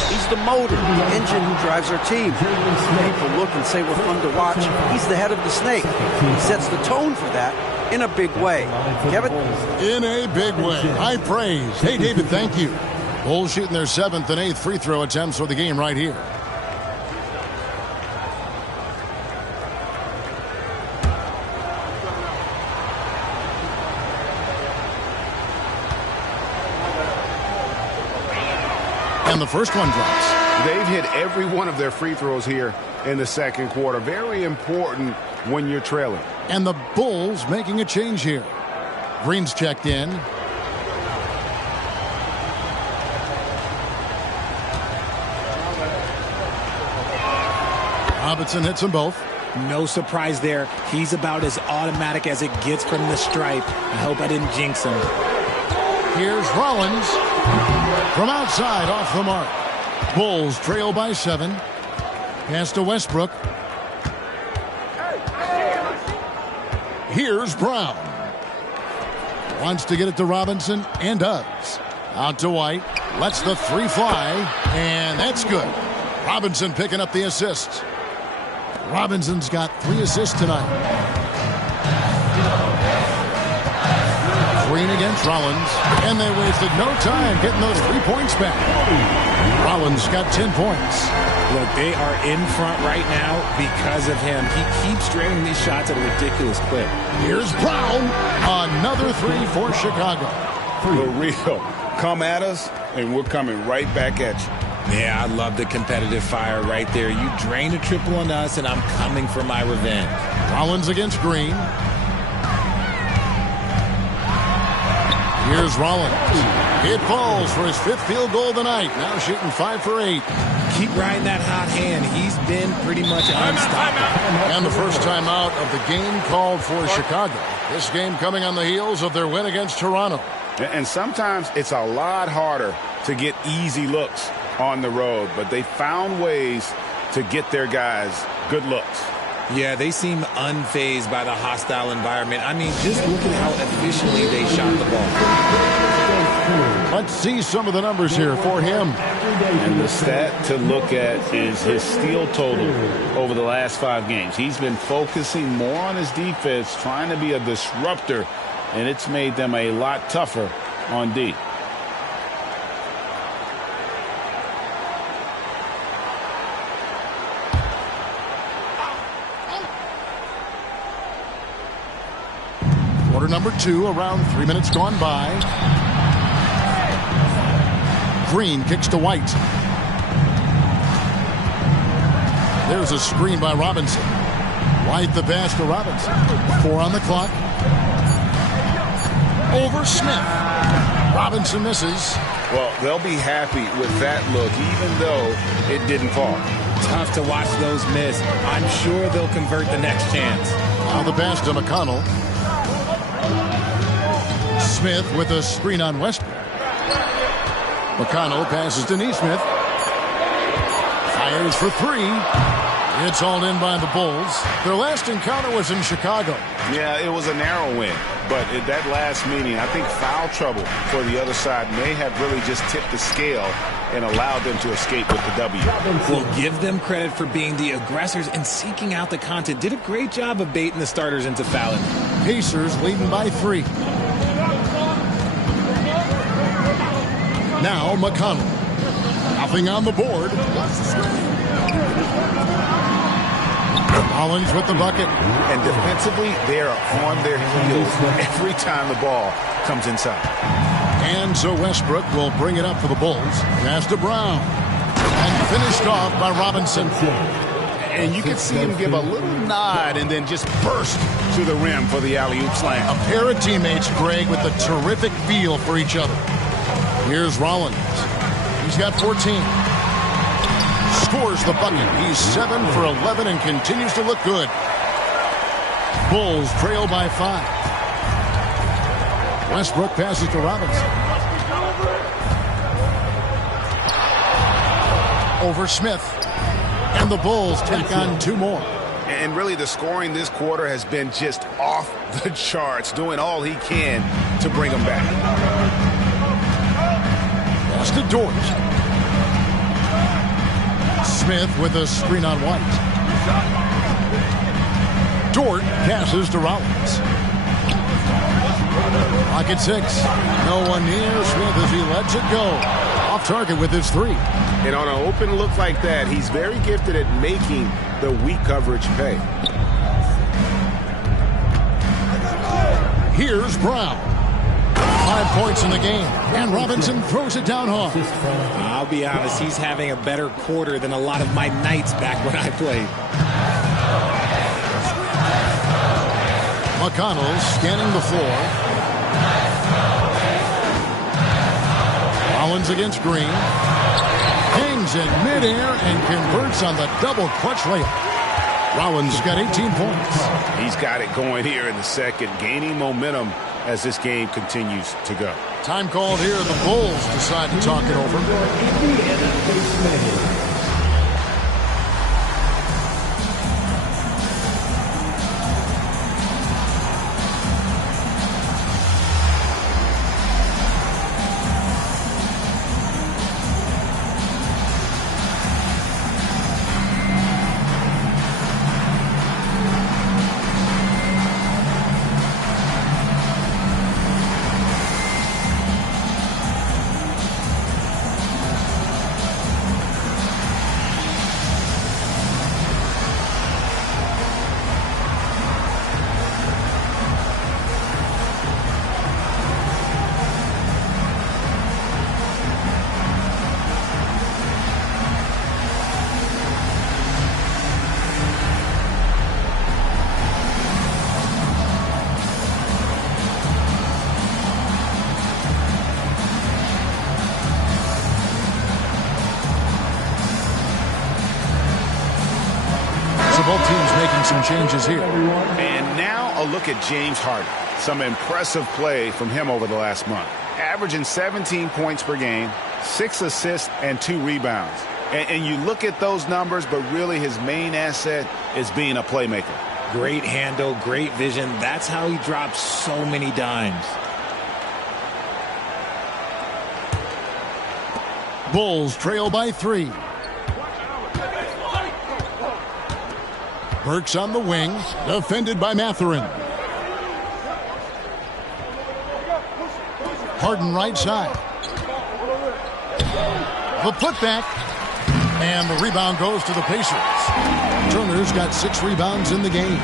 He's the motor, the engine who drives our team. People look and say we're fun to watch. He's the head of the snake. He sets the tone for that in a big way. Kevin? In a big way. High praise. Hey, David, thank you. Bulls shooting their 7th and 8th free throw attempts for the game right here. And the first one drops. They've hit every one of their free throws here in the second quarter. Very important when you're trailing. And the Bulls making a change here. Green's checked in. Robinson hits them both. No surprise there. He's about as automatic as it gets from the stripe. I hope I didn't jinx him. Here's Rollins from outside off the mark. Bulls trail by 7. Pass to Westbrook. Here's Brown. Wants to get it to Robinson and does. Out to White. Lets the 3 fly. And that's good. Robinson picking up the assist. Robinson's got 3 assists tonight. Green against Rollins. And they wasted no time getting those 3 points back. Rollins got 10 points. Look, they are in front right now because of him. He keeps draining these shots at a ridiculous clip. Here's Brown. Another 3 for Chicago. For real. Come at us, and we're coming right back at you. Yeah, I love the competitive fire right there. You drain a triple on us, and I'm coming for my revenge. Rollins against Green. Here's Rollins. It falls for his 5th field goal tonight. Now shooting 5 for 8. Keep riding that hot hand. He's been pretty much unstoppable. And the first time out of the game called for Chicago. This game coming on the heels of their win against Toronto. And sometimes it's a lot harder to get easy looks on the road, but they found ways to get their guys good looks. Yeah, they seem unfazed by the hostile environment. I mean, just look at how efficiently they shot the ball. Let's see some of the numbers here for him. And the stat to look at is his steal total over the last 5 games. He's been focusing more on his defense, trying to be a disruptor, and it's made them a lot tougher on D. Quarter number 2, around 3 minutes gone by. Green kicks to White. There's a screen by Robinson. White the pass to Robinson. 4 on the clock. Over Smith. Robinson misses. Well, they'll be happy with that look, even though it didn't fall. Tough to watch those miss. I'm sure they'll convert the next chance. Now the pass to McConnell. Smith with a screen on Westbrook. McConnell passes to Neesmith. Fires for 3. It's hauled in by the Bulls. Their last encounter was in Chicago. Yeah, it was a narrow win. But at that last meeting, I think foul trouble for the other side may have really just tipped the scale and allowed them to escape with the W. We'll give them credit for being the aggressors and seeking out the content. Did a great job of baiting the starters into fouling. Pacers leading by 3. Now McConnell. Nothing on the board. Rollins with the bucket. And defensively, they are on their heels every time the ball comes inside. And so Westbrook will bring it up for the Bulls. Pass to Brown. And finished off by Robinson. And you can see him give a little nod and then just burst to the rim for the alley-oop slam. A pair of teammates, Greg, with a terrific feel for each other. Here's Rollins. He's got 14. Scores the bucket. He's 7 for 11 and continues to look good. Bulls trail by 5. Westbrook passes to Robinson. Over Smith. And the Bulls take on 2 more. And really the scoring this quarter has been just off the charts, doing all he can to bring them back. Pass to Dort. Smith with a screen on White. Dort passes to Rollins. Pocket 6. No one near Smith as he lets it go. Off target with his 3. And on an open look like that, he's very gifted at making the weak coverage pay. Here's Brown. 5 points in the game. And Robinson throws it down hard. I'll be honest, he's having a better quarter than a lot of my nights back when I played. McConnell scanning the floor. Rollins against Green. Hangs in midair and converts on the double clutch layup. Rollins got 18 points. He's got it going here in the second, gaining momentum as this game continues to go. Time called here. The Bulls decide to talk it over. Both teams making some changes here. And now a look at James Harden. Some impressive play from him over the last month. Averaging 17 points per game, 6 assists, and 2 rebounds. And you look at those numbers, but really his main asset is being a playmaker. Great handle, great vision. That's how he drops so many dimes. Bulls trail by 3. Burks on the wing, defended by Mathurin. Harden right side. The putback. And the rebound goes to the Pacers. Turner's got 6 rebounds in the game.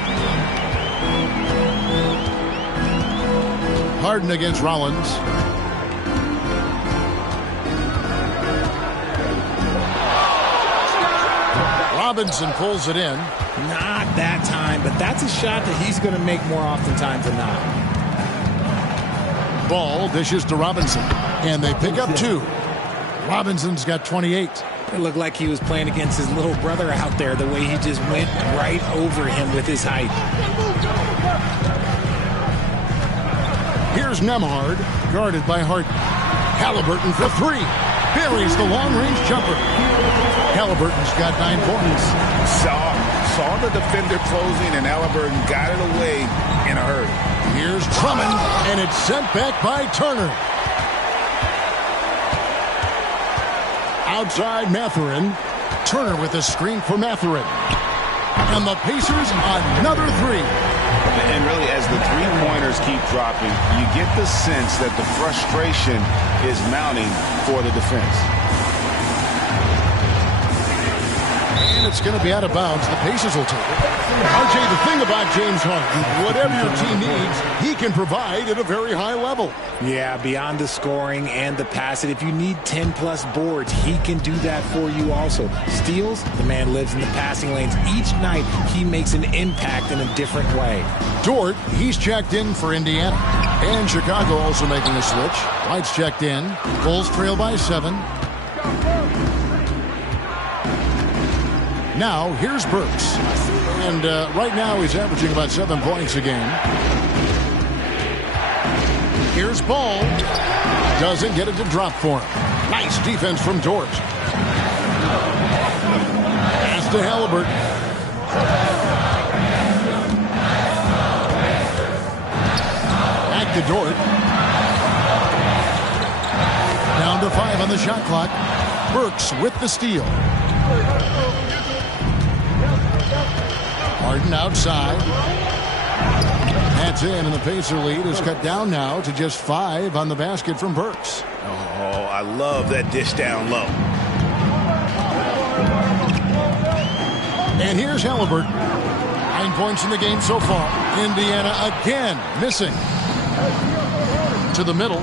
Harden against Rollins. Robinson pulls it in. Not that time, but that's a shot that he's going to make more oftentimes than not. Ball dishes to Robinson, and they pick up 2. Robinson's got 28. It looked like he was playing against his little brother out there, the way he just went right over him with his height. Here's Nembhard, guarded by Harden. Halliburton for 3. Buries the long-range jumper. Halliburton's got 9 points. Saw the defender closing, and Halliburton got it away in a hurry. Here's Drummond, and it's sent back by Turner. Outside Mathurin. Turner with a screen for Mathurin. And the Pacers another 3. And really, as the three-pointers keep dropping, you get the sense that the frustration is mounting for the defense. And it's going to be out of bounds. The Pacers will take it. RJ, the thing about James Harden, whatever your team needs, he can provide at a very high level. Yeah, beyond the scoring and the passing, if you need 10-plus boards, he can do that for you also. Steals, the man lives in the passing lanes. Each night, he makes an impact in a different way. Dort, he's checked in for Indiana. And Chicago also making a switch. White's checked in. Bulls trail by 7. Now, here's Burks. And right now, he's averaging about 7 points a game. Here's Ball. Doesn't get it to drop for him. Nice defense from Dort. Pass to Halliburton. Back to Dort. Down to 5 on the shot clock. Burks with the steal. Harden outside. That's in, and the Pacer lead is cut down now to just 5 on the basket from Burks. Oh, I love that dish down low. And here's Halliburton. 9 points in the game so far. Indiana again missing. To the middle.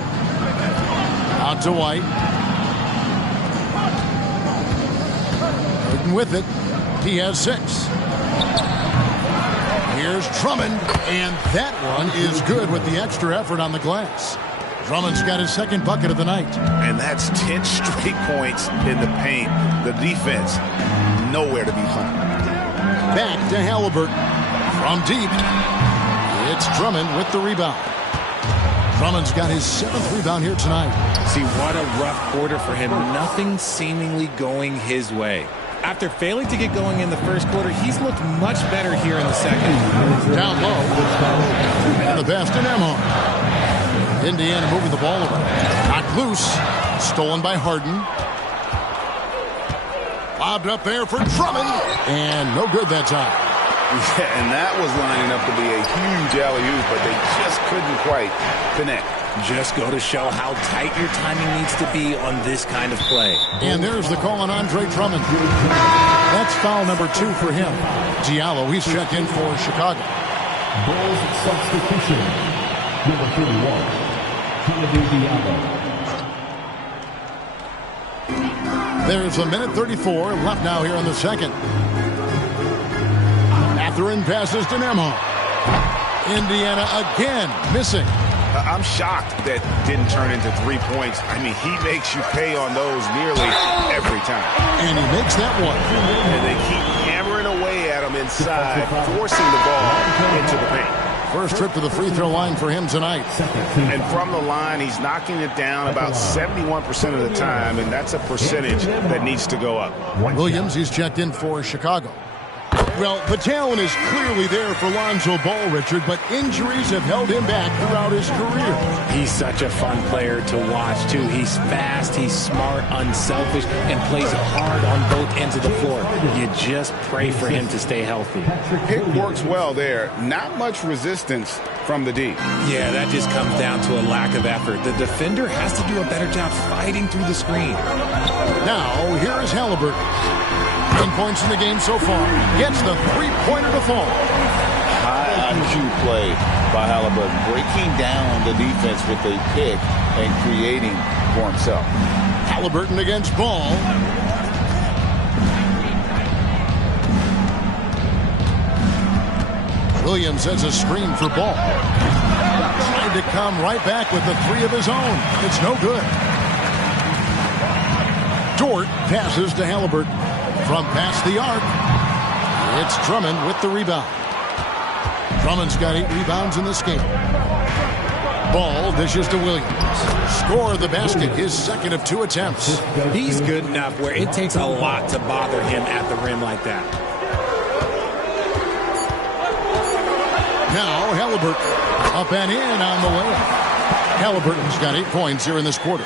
Out to White. Burton with it. He has 6. Here's Drummond, and that one is good with the extra effort on the glass. Drummond's got his 2nd bucket of the night. And that's 10 straight points in the paint. The defense, nowhere to be found. Back to Halliburton. From deep, it's Drummond with the rebound. Drummond's got his 7th rebound here tonight. See, what a rough quarter for him. Nothing seemingly going his way. After failing to get going in the first quarter, he's looked much better here in the second. Down low. And the pass to Nemo. Indiana moving the ball over. Knocked loose. Stolen by Harden. Lobbed up there for Drummond. And no good that time. Yeah, and that was lining up to be a huge alley-oop, but they just couldn't quite connect. Just go to show how tight your timing needs to be on this kind of play. And there's the call on Andre Drummond. That's foul number 2 for him. Diallo, he's checked in for Chicago. Bulls substitution. Number 31, Kennedy Diallo. There's a minute 34 left now here in the second. Mathurin passes to Nemo. Indiana again missing. I'm shocked that didn't turn into 3 points. I mean, he makes you pay on those nearly every time. And he makes that one. And they keep hammering away at him inside, forcing the ball into the paint. First trip to the free throw line for him tonight. And from the line, he's knocking it down about 71% of the time, and that's a percentage that needs to go up. Williams, he's checked in for Chicago. Well, the talent is clearly there for Lonzo Ball, Richard, but injuries have held him back throughout his career. He's such a fun player to watch, too. He's fast, he's smart, unselfish, and plays hard on both ends of the floor. You just pray for him to stay healthy. Pick works well there. Not much resistance from the D. Yeah, that just comes down to a lack of effort. The defender has to do a better job fighting through the screen. Now, here is Halliburton. 10 points in the game so far. Gets the three-pointer to fall. High IQ play by Halliburton, breaking down the defense with a pick and creating for himself. Halliburton against Ball. Williams has a screen for Ball. Trying to come right back with the 3 of his own. It's no good. Dort passes to Halliburton. From past the arc, it's Drummond with the rebound. Drummond's got 8 rebounds in this game. Ball dishes to Williams. Score the basket, his 2nd of 2 attempts. He's good enough where it takes a lot to bother him at the rim like that. Now Halliburton up and in on the way. Halliburton's got 8 points here in this quarter.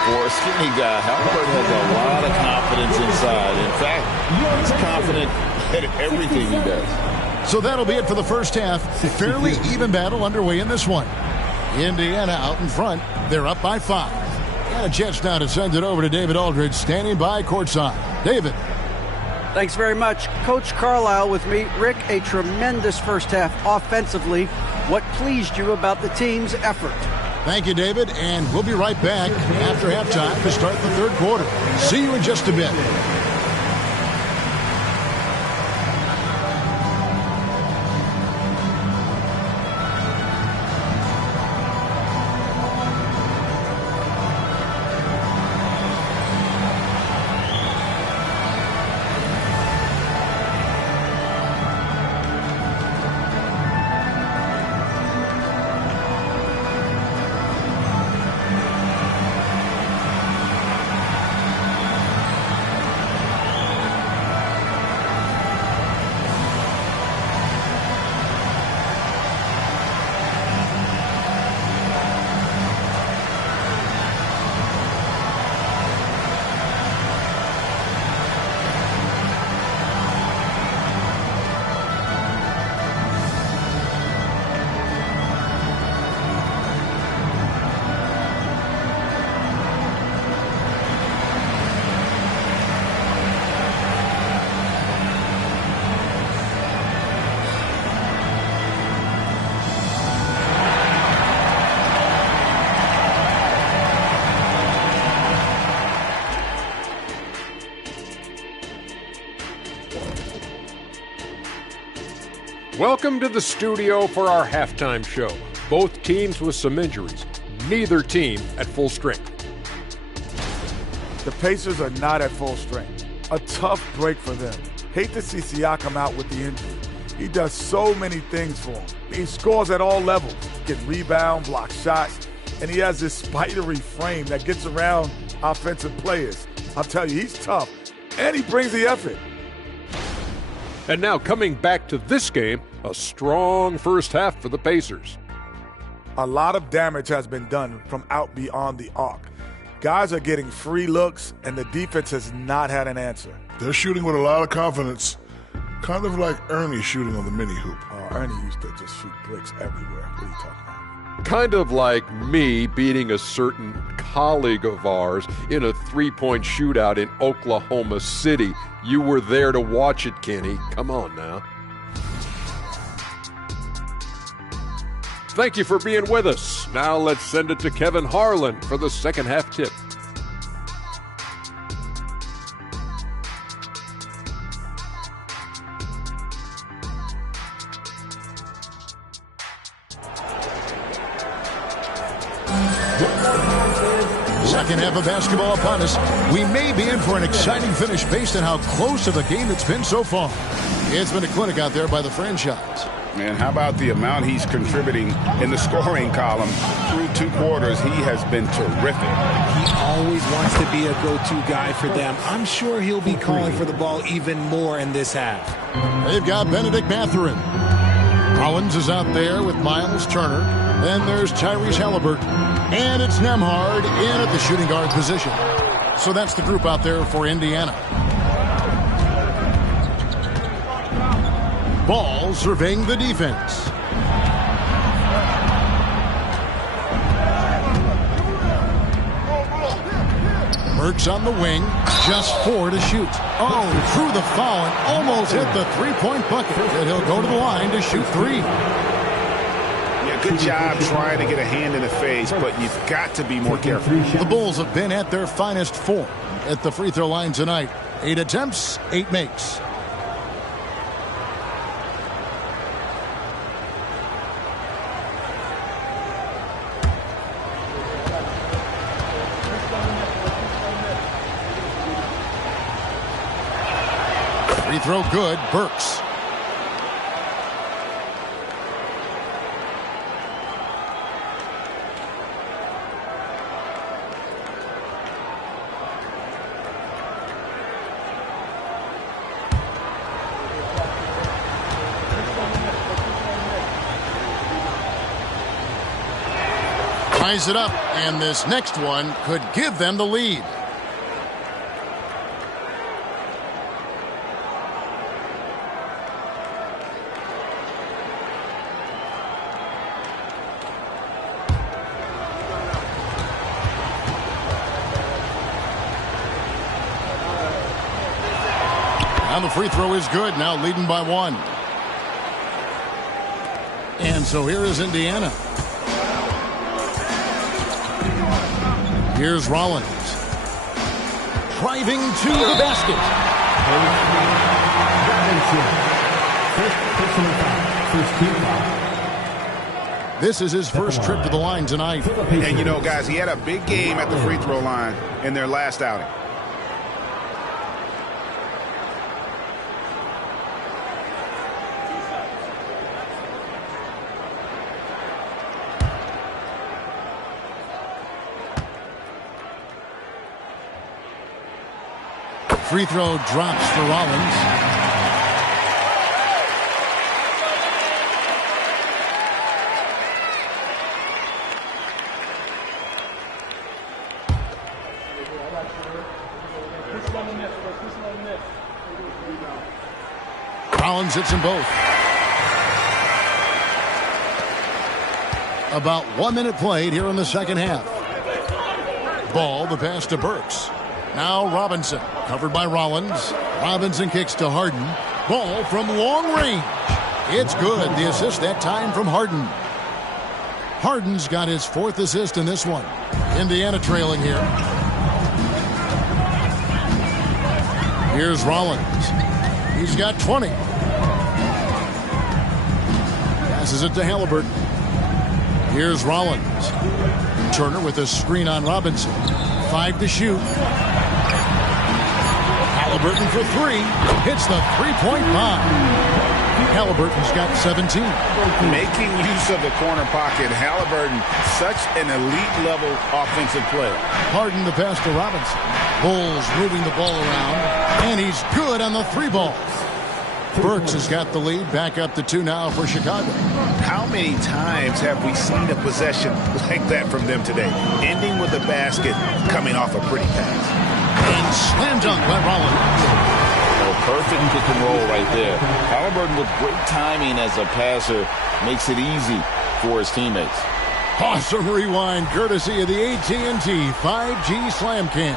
For a skinny guy, Halliburton has a lot of confidence inside. In fact, he's confident at everything he does. So that'll be it for the first half. Fairly even battle underway in this one. Indiana out in front. They're up by 5. And a chance now to send it over to David Aldridge, standing by courtside. David. Thanks very much. Coach Carlisle with me. Rick, a tremendous first half offensively. What pleased you about the team's effort? Thank you, David, and we'll be right back after halftime to start the third quarter. See you in just a bit. Welcome to the studio for our halftime show. Both teams with some injuries. Neither team at full strength. The Pacers are not at full strength. A tough break for them. Hate to see Siakam out with the injury. He does so many things for him. He scores at all levels. Can rebound, block shots, and he has this spidery frame that gets around offensive players. I'll tell you, he's tough, and he brings the effort. And now coming back to this game, a strong first half for the Pacers. A lot of damage has been done from out beyond the arc. Guys are getting free looks, and the defense has not had an answer. They're shooting with a lot of confidence, kind of like Ernie shooting on the mini hoop. Ernie used to just shoot bricks everywhere. What are you talking about? Kind of like me beating a certain colleague of ours in a three-point shootout in Oklahoma City. You were there to watch it, Kenny. Come on now. Thank you for being with us. Now let's send it to Kevin Harlan for the second half tip. Second half of basketball upon us. We may be in for an exciting finish based on how close of a game it's been so far. It's been a clinic out there by the franchise. And how about the amount he's contributing in the scoring column through 2 quarters? He has been terrific. He always wants to be a go-to guy for them. I'm sure he'll be calling for the ball even more in this half. They've got Benedict Mathurin. Rollins is out there with Miles Turner. Then there's Tyrese Halliburton. And it's Nembhard in at the shooting guard position. So that's the group out there for Indiana. Ball surveying the defense. Burks on the wing, just 4 to shoot. Oh, through the foul and almost hit the three-point bucket. And he'll go to the line to shoot 3. Yeah, good job trying to get a hand in the face, but you've got to be more careful. The Bulls have been at their finest form at the free throw line tonight. 8 attempts, 8 makes. Free throw good, Burks. Ties it up, and this next one could give them the lead. And the free throw is good, now leading by 1. And so here is Indiana. Here's Rollins. Driving to the basket. This is his first trip to the line tonight. And you know, guys, he had a big game at the free throw line in their last outing. Free throw drops for Rollins. Rollins hits them both. About 1 minute played here in the second half. Ball, the pass to Burks. Now Robinson, covered by Rollins. Robinson kicks to Harden. Ball from long range. It's good. The assist that time from Harden. Harden's got his 4th assist in this one. Indiana trailing here. Here's Rollins. He's got 20. Passes it to Halliburton. Here's Rollins. Turner with a screen on Robinson. 5 to shoot. Halliburton for 3. Hits the three-point bomb. Halliburton's got 17. Making use of the corner pocket. Halliburton, such an elite-level offensive player. Harden the pass to Robinson. Bulls moving the ball around. And he's good on the 3 ball. Burks has got the lead. Back up to 2 now for Chicago. How many times have we seen a possession like that from them today? Ending with a basket, coming off a pretty pass. And slam dunk by Rollins. Perfect pick and roll right there. Halliburton with great timing as a passer makes it easy for his teammates. Awesome rewind courtesy of the AT&T 5G Slam Cam.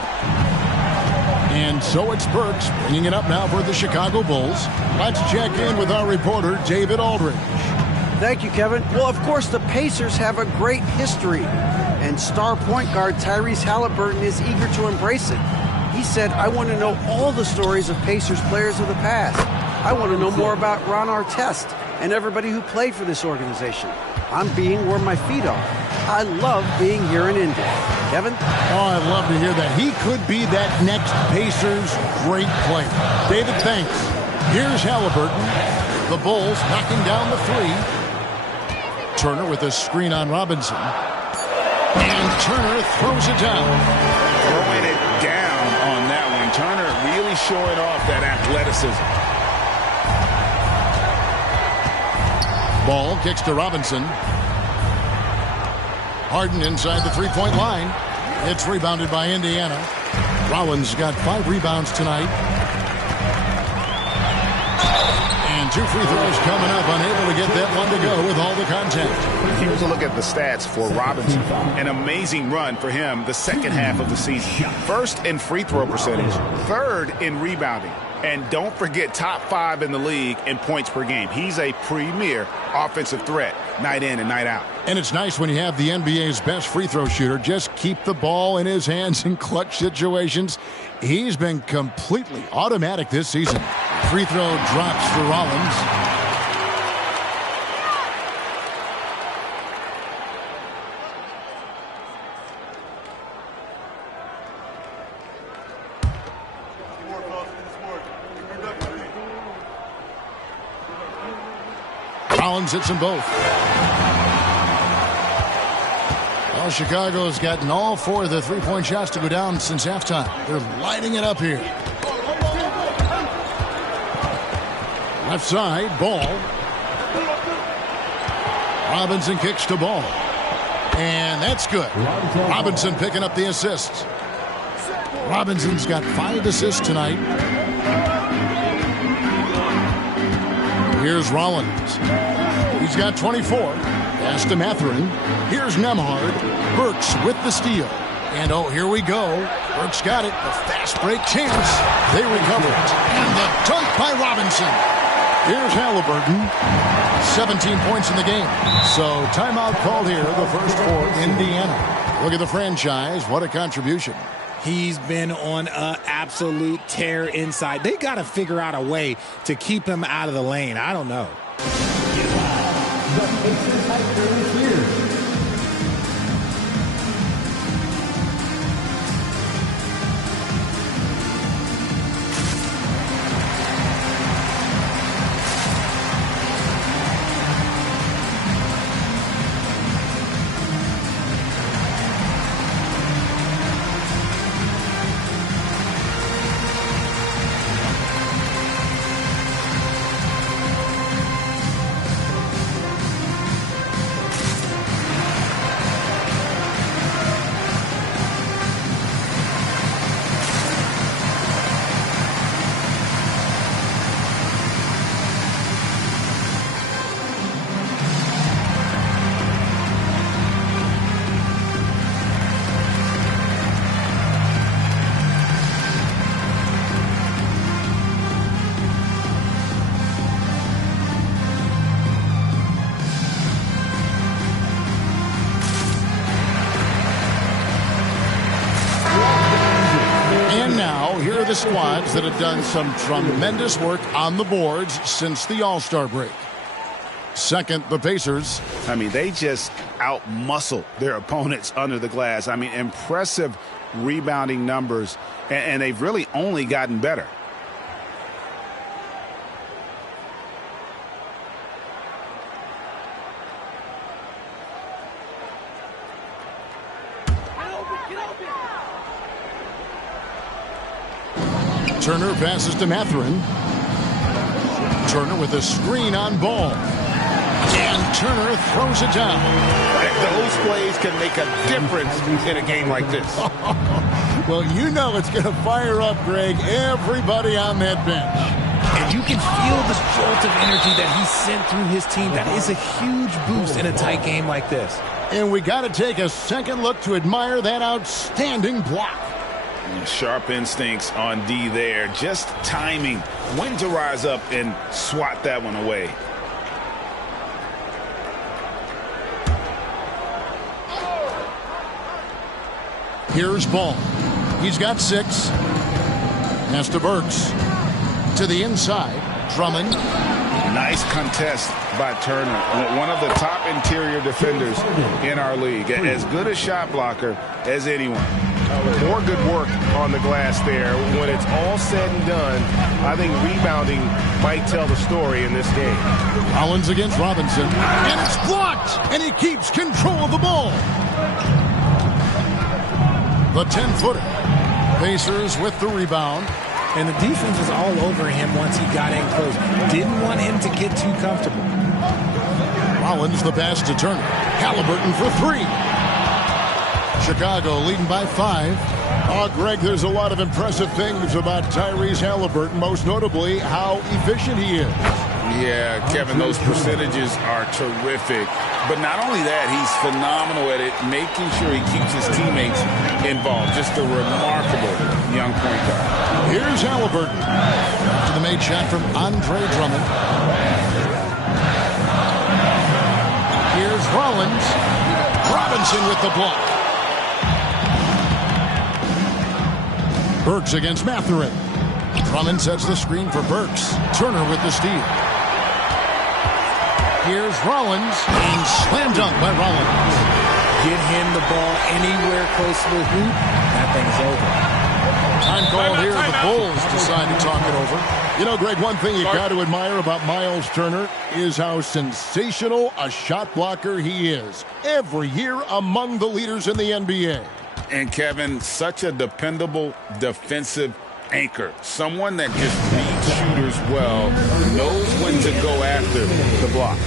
And so it's Burks bringing it up now for the Chicago Bulls. Let's check in with our reporter, David Aldridge. Thank you, Kevin. Well, of course, the Pacers have a great history, and star point guard Tyrese Halliburton is eager to embrace it. He said, I want to know all the stories of Pacers players of the past. I want to know more about Ron Artest and everybody who played for this organization. I'm being where my feet are. I love being here in Indy. Kevin? Oh, I'd love to hear that. He could be that next Pacers great player. David, thanks. Here's Halliburton. The Bulls knocking down the 3. Turner with a screen on Robinson. And Turner throws it down. Throwing it down on that one. Turner really showing off that athleticism. Ball kicks to Robinson. Harden inside the three-point line. It's rebounded by Indiana. Rollins got 5 rebounds tonight. And 2 free throws coming up. Unable to get that one to go with all the contact. Here's a look at the stats for Robinson. An amazing run for him the second half of the season. First in free throw percentage. Third in rebounding. And don't forget, top 5 in the league in points per game. He's a premier offensive threat night in and night out. And it's nice when you have the NBA's best free throw shooter just keep the ball in his hands in clutch situations. He's been completely automatic this season. Free throw drops for Rollins. Rollins hits them both. Well, Chicago's gotten all 4 of the three-point shots to go down since halftime. They're lighting it up here. Left side, Ball. Robinson kicks to Ball. And that's good. Robinson picking up the assists. Robinson's got 5 assists tonight. Here's Rollins. He's got 24. Pass to Mathurin. Here's Nembhard. Burks with the steal. And oh, here we go. Burks got it. A fast break chance. They recover it. And the dunk by Robinson. Here's Halliburton. 17 points in the game. So timeout called here, the first for Indiana. Look at the franchise. What a contribution. He's been on an absolute tear inside. They got to figure out a way to keep him out of the lane. I don't know. The squads that have done some tremendous work on the boards since the All-Star break. Second, the Pacers. I mean, they just out-muscle their opponents under the glass. I mean, impressive rebounding numbers, and they've really only gotten better. Turner passes to Mathurin. Turner with a screen on Ball. And Turner throws it down. Those plays can make a difference in a game like this. Well, you know it's going to fire up, Greg, everybody on that bench. And you can feel the jolt of energy that he sent through his team. That is a huge boost in a tight game like this. And we got to take a second look to admire that outstanding block. Sharp instincts on D there. Just timing when to rise up and swat that one away. Here's Ball. He's got 6. Pass to Burks. To the inside. Drummond. Nice contest by Turner. One of the top interior defenders in our league. As good a shot blocker as anyone. More good work on the glass there. When it's all said and done, I think rebounding might tell the story in this game. Rollins against Robinson. And it's blocked. And he keeps control of the ball. The 10-footer. Pacers with the rebound. And the defense was all over him once he got in close. Didn't want him to get too comfortable. Rollins the pass to Turner. Halliburton for 3. Chicago leading by 5. Oh, Greg, there's a lot of impressive things about Tyrese Halliburton, most notably how efficient he is. Yeah, Kevin, those percentages are terrific. But not only that, he's phenomenal at it, making sure he keeps his teammates involved. Just a remarkable young point guard. Here's Halliburton. To the made shot from Andre Drummond. Here's Rollins. Robinson with the block. Burks against Mathurin. Drummond sets the screen for Burks. Turner with the steal. Here's Rollins, and slam dunk by Rollins. Get him the ball anywhere close to the hoop, that thing's over. Time called here. The Bulls decide to talk it over. You know, Greg, one thing you got to admire about Miles Turner is how sensational a shot blocker he is. Every year among the leaders in the NBA. And Kevin, such a dependable defensive anchor. Someone that just reads shooters well, knows when to go after the block.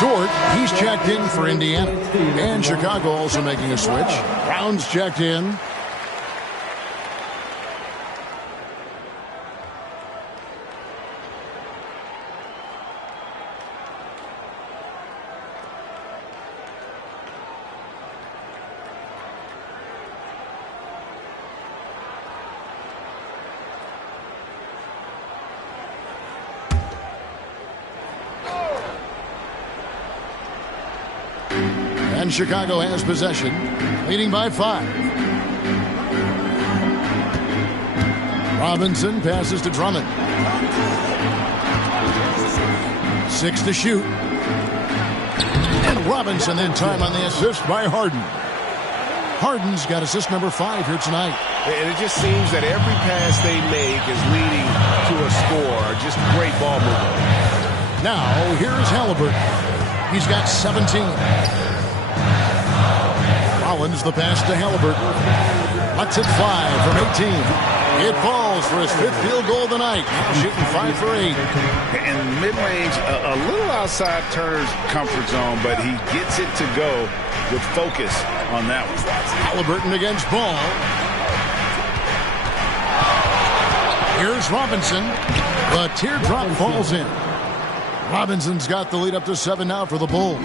Dort, he's checked in for Indiana. And Chicago also making a switch. Brown's checked in. And Chicago has possession, leading by 5. Robinson passes to Drummond. 6 to shoot. And Robinson in time on the assist by Harden. Harden's got assist number 5 here tonight. And it just seems that every pass they make is leading to a score. Just great ball movement. Now, here's Halliburton. He's got 17. Rollins the pass to Halliburton. Lets it fly from 18. It falls for his 5th field goal of the night. Now shooting 5 for 8. And mid-range, a little outside Turner's comfort zone, but he gets it to go with focus on that one. Halliburton against Ball. Here's Robinson. The teardrop falls in. Robinson's got the lead up to 7 now for the Bulls.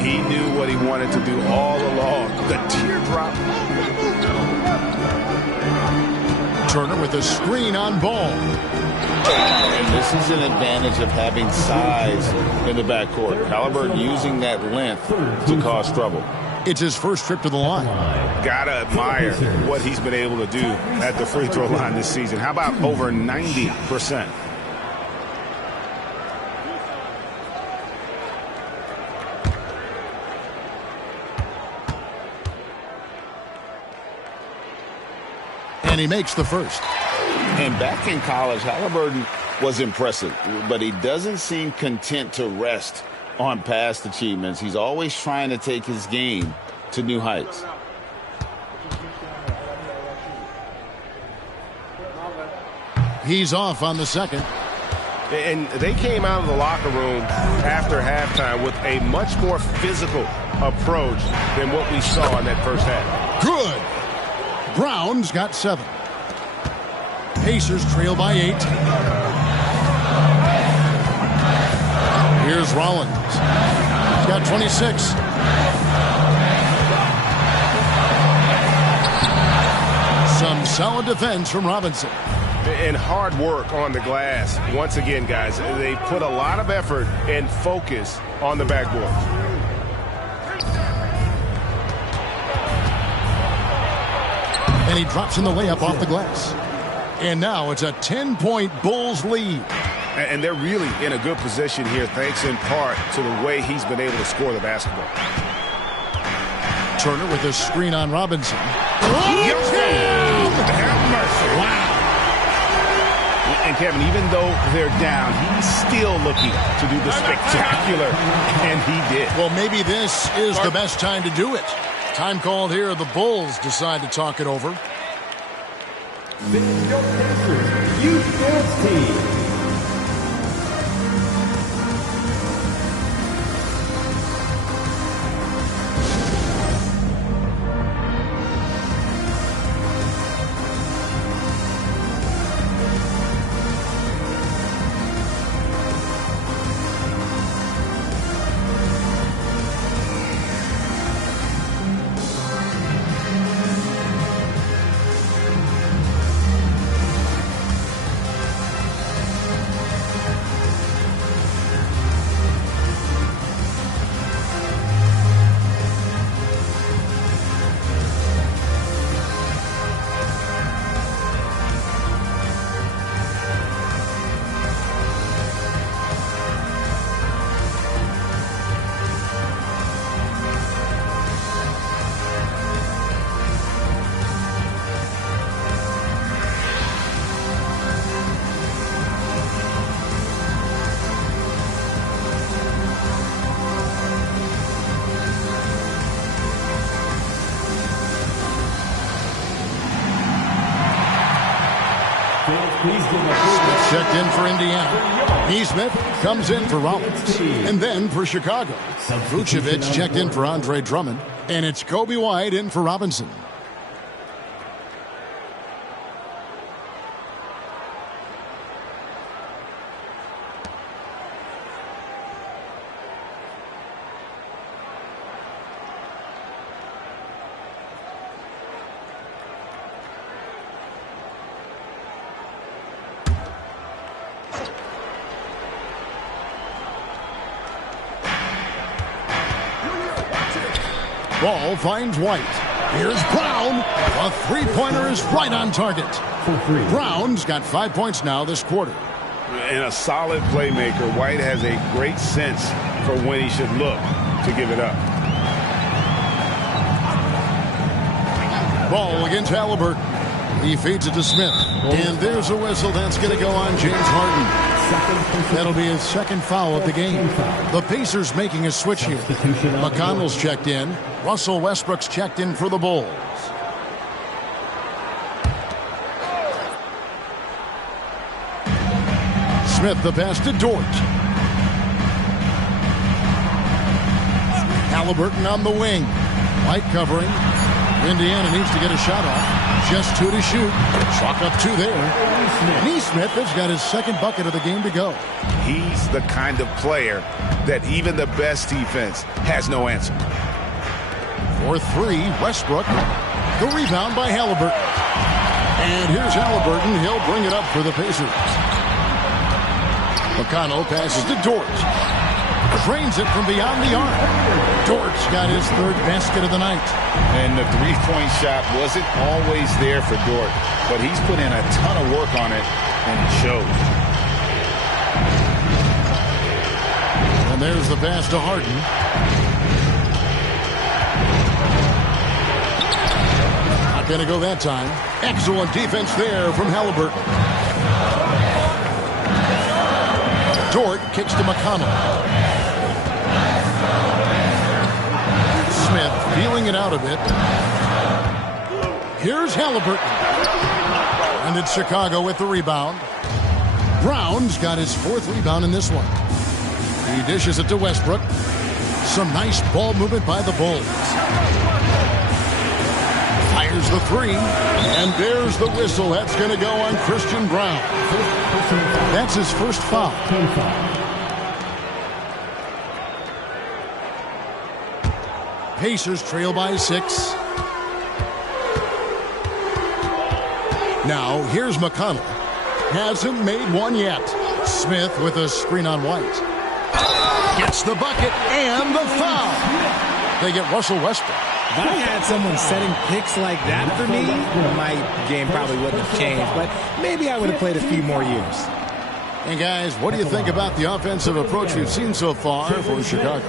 He knew what he wanted to do all along. The teardrop. Turner with a screen on Ball. And this is an advantage of having size in the backcourt. Halliburton using that length to cause trouble. It's his first trip to the line. Gotta admire what he's been able to do at the free throw line this season. How about over 90%? And he makes the first. And back in college, Halliburton was impressive, but he doesn't seem content to rest on past achievements. He's always trying to take his game to new heights. He's off on the second. And they came out of the locker room after halftime with a much more physical approach than what we saw in that first half. Good. Brown's got 7. Pacers trail by 8. Here's Rollins. He's got 26. Some solid defense from Robinson. And hard work on the glass. Once again, guys, they put a lot of effort and focus on the backboard. And he drops in the layup off the glass. And now it's a 10-point Bulls lead. And they're really in a good position here, thanks in part to the way he's been able to score the basketball. Turner with a screen on Robinson. Have mercy. Wow. And Kevin, even though they're down, he's still looking to do the spectacular, and he did. Well, maybe this is the best time to do it. Time called here. The Bulls decide to talk it over. This is your Pacers Youth Dance Team. Checked in for Indiana. Neesmith comes in for Rollins. And then for Chicago, Vucevic checked in for Andre Drummond. And it's Kobe White in for Robinson. Ball finds White. Here's Brown. A three-pointer is right on target. Brown's got 5 points now this quarter. And a solid playmaker. White has a great sense for when he should look to give it up. Ball against Halliburton. He feeds it to Smith. And there's a whistle. That's going to go on James Harden. That'll be his second foul of the game. The Pacers making a switch here. McConnell's checked in. Russell Westbrook's checked in for the Bulls. Smith the pass to Dort. Halliburton on the wing. White covering. Indiana needs to get a shot off. Just 2 to shoot. Chalk up 2 there. Neesmith has got his second bucket of the game to go. He's the kind of player that even the best defense has no answer. For 3, Westbrook. The rebound by Halliburton. And here's Halliburton. He'll bring it up for the Pacers. McConnell passes to Dort. Drains it from beyond the arc. Dort's got his 3rd basket of the night. And the three-point shot wasn't always there for Dort, but he's put in a ton of work on it, and it shows. And there's the pass to Harden. Not going to go that time. Excellent defense there from Halliburton. Dort kicks to McConnell. Smith feeling it out a bit. Here's Halliburton. And it's Chicago with the rebound. Brown's got his 4th rebound in this one. He dishes it to Westbrook. Some nice ball movement by the Bulls. Fires the 3. And there's the whistle. That's going to go on Christian Brown. That's his first foul. Pacers trail by 6. Now here's McConnell. Hasn't made one yet. Smith with a screen on White. Gets the bucket and the foul. They get Russell Westbrook. If I had someone setting picks like that for me, my game probably wouldn't have changed, but maybe I would have played a few more years. And guys, what do you think about the offensive approach we've seen so far from Chicago?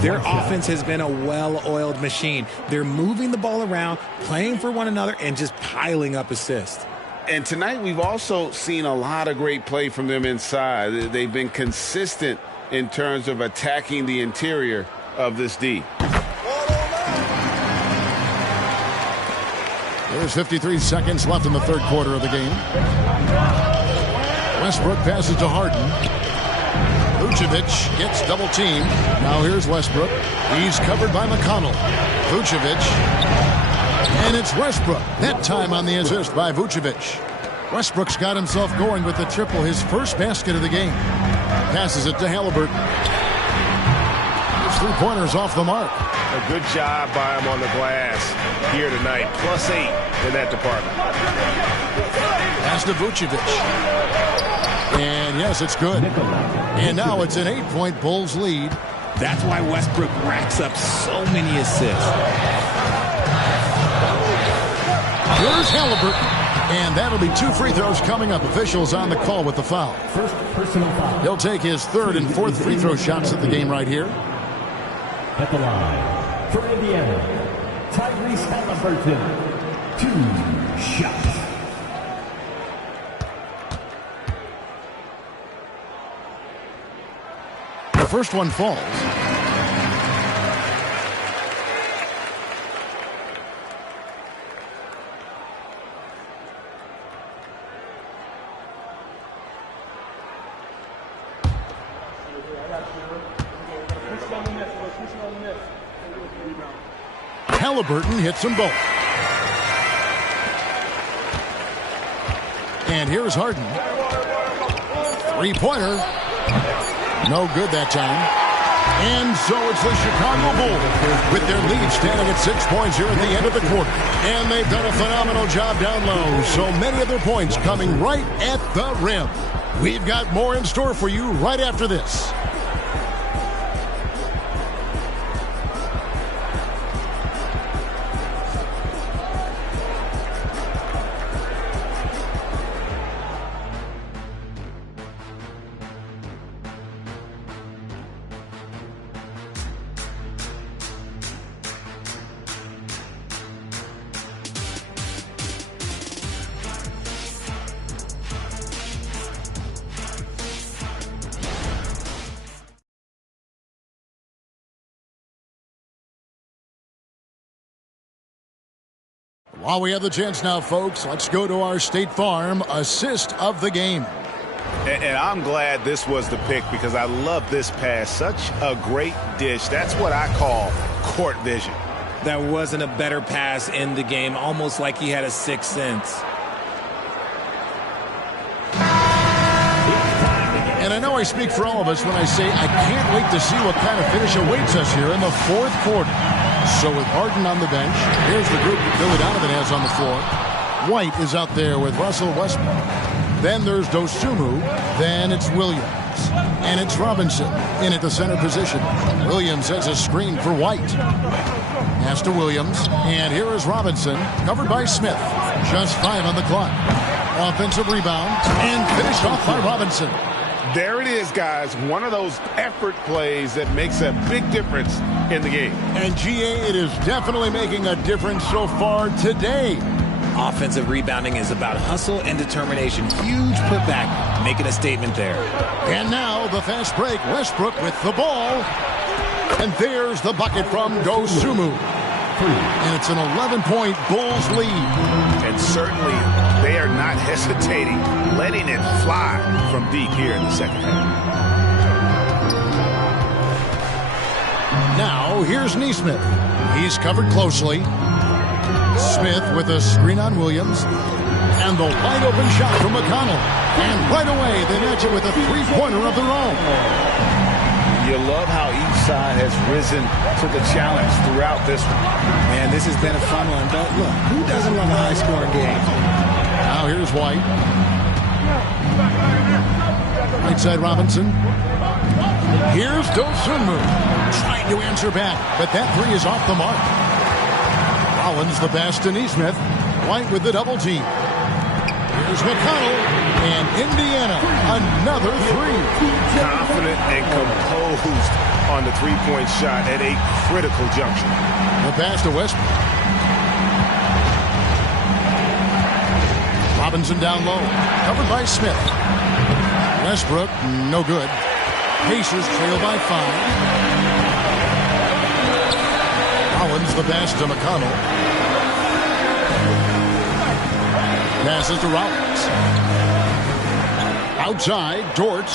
Their offense has been a well-oiled machine. They're moving the ball around, playing for one another, and just piling up assists. And tonight we've also seen a lot of great play from them inside. They've been consistent in terms of attacking the interior of this D. There's 53 seconds left in the 3rd quarter of the game. Westbrook passes to Harden. Vucevic gets double teamed. Now here's Westbrook. He's covered by McConnell. Vucevic. And it's Westbrook. That time on the assist by Vucevic. Westbrook's got himself going with the triple, his first basket of the game. Passes it to Halliburton. His 3-pointers off the mark. A good job by him on the glass here tonight. +8 in that department. Pass to Vucevic. And yes, it's good. And now it's an 8-point Bulls lead. That's why Westbrook racks up so many assists. Here's Halliburton. And that'll be 2 free throws coming up. Officials on the call with the foul. First personal foul. He'll take his 3rd and 4th free throw shots at the game right here. At the line, for Indiana, Tyrese Halliburton, 2 shots. The first one falls. Halliburton hits them both. And here's Harden. 3-pointer. No good that time. And so it's the Chicago Bulls with their lead standing at 6 points here at the end of the quarter. And they've done a phenomenal job down low. So many of their points coming right at the rim. We've got more in store for you right after this. While we have the chance now, folks, let's go to our State Farm assist of the game. And I'm glad this was the pick because I love this pass. Such a great dish. That's what I call court vision. There wasn't a better pass in the game, almost like he had a sixth sense. And I know I speak for all of us when I say I can't wait to see what kind of finish awaits us here in the fourth quarter. So with Harden on the bench, here's the group that Billy Donovan has on the floor. White is out there with Russell Westbrook. Then there's Dosunmu. Then it's Williams. And it's Robinson in at the center position. Williams has a screen for White. Pass to Williams. And here is Robinson, covered by Smith. Just 5 on the clock. Offensive rebound. And finished off by Robinson. There it is, guys. One of those effort plays that makes a big difference in the game. And GA, it is definitely making a difference so far today. Offensive rebounding is about hustle and determination. Huge putback, making a statement there. And now the fast break. Westbrook with the ball. And there's the bucket from Dosunmu. And it's an 11-point Bulls lead. And certainly they are not hesitating, letting it fly from deep here in the second half. Now here's Nesmith. He's covered closely. Smith with a screen on Williams. And the wide open shot from McConnell. And right away they match it with a three-pointer of their own. You love how each side has risen to the challenge throughout this one. Man, this has been a fun one. But look, who doesn't love a high-scoring game? Now here's White. Right side Robinson. Here's Dosunmu. Trying to answer back, but that three is off the mark. Rollins the pass to Nesmith. White with the double team. Here's McConnell. And Indiana, another three. Confident and composed on the three-point shot at a critical juncture. The pass to Westbrook. Robinson down low. Covered by Smith. Westbrook, no good. Pacers trail by 5. Rollins the pass to McConnell. Passes to Rollins. Outside, Dort.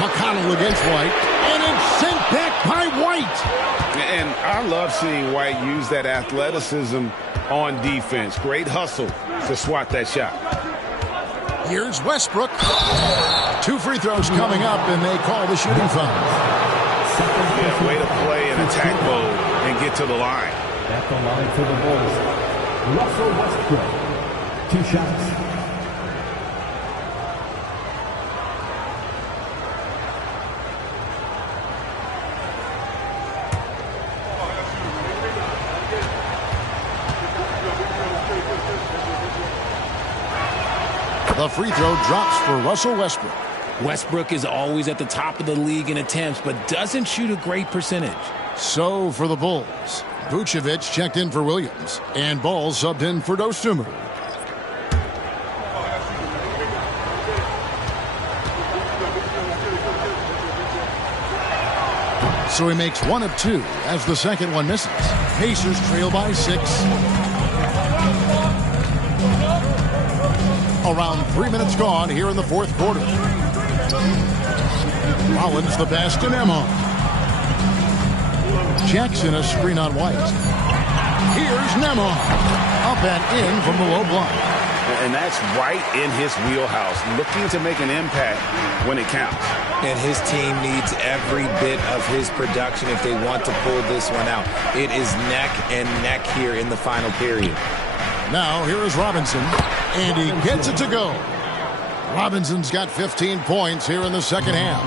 McConnell against White. And it's sent back by White. And I love seeing White use that athleticism on defense. Great hustle to swat that shot. Here's Westbrook. 2 free throws coming up, and they call the shooting foul. Yeah, way to play in attack mode and get to the line. At the line for the Bulls, Russell Westbrook. 2 shots. The free throw drops for Russell Westbrook. Westbrook is always at the top of the league in attempts, but doesn't shoot a great percentage. So for the Bulls, Vucevic checked in for Williams, and Ball subbed in for Dosunmu. So he makes 1 of 2 as the second one misses. Pacers trail by 6. Around 3 minutes gone here in the fourth quarter. Rollins the pass to Nemo. Jackson a screen on White. Here's Nemo. Up and in from the low block. And that's right in his wheelhouse, looking to make an impact when it counts. And his team needs every bit of his production if they want to pull this one out. It is neck and neck here in the final period. Now here is Robinson, and he gets it to go. Robinson's got 15 points here in the second half.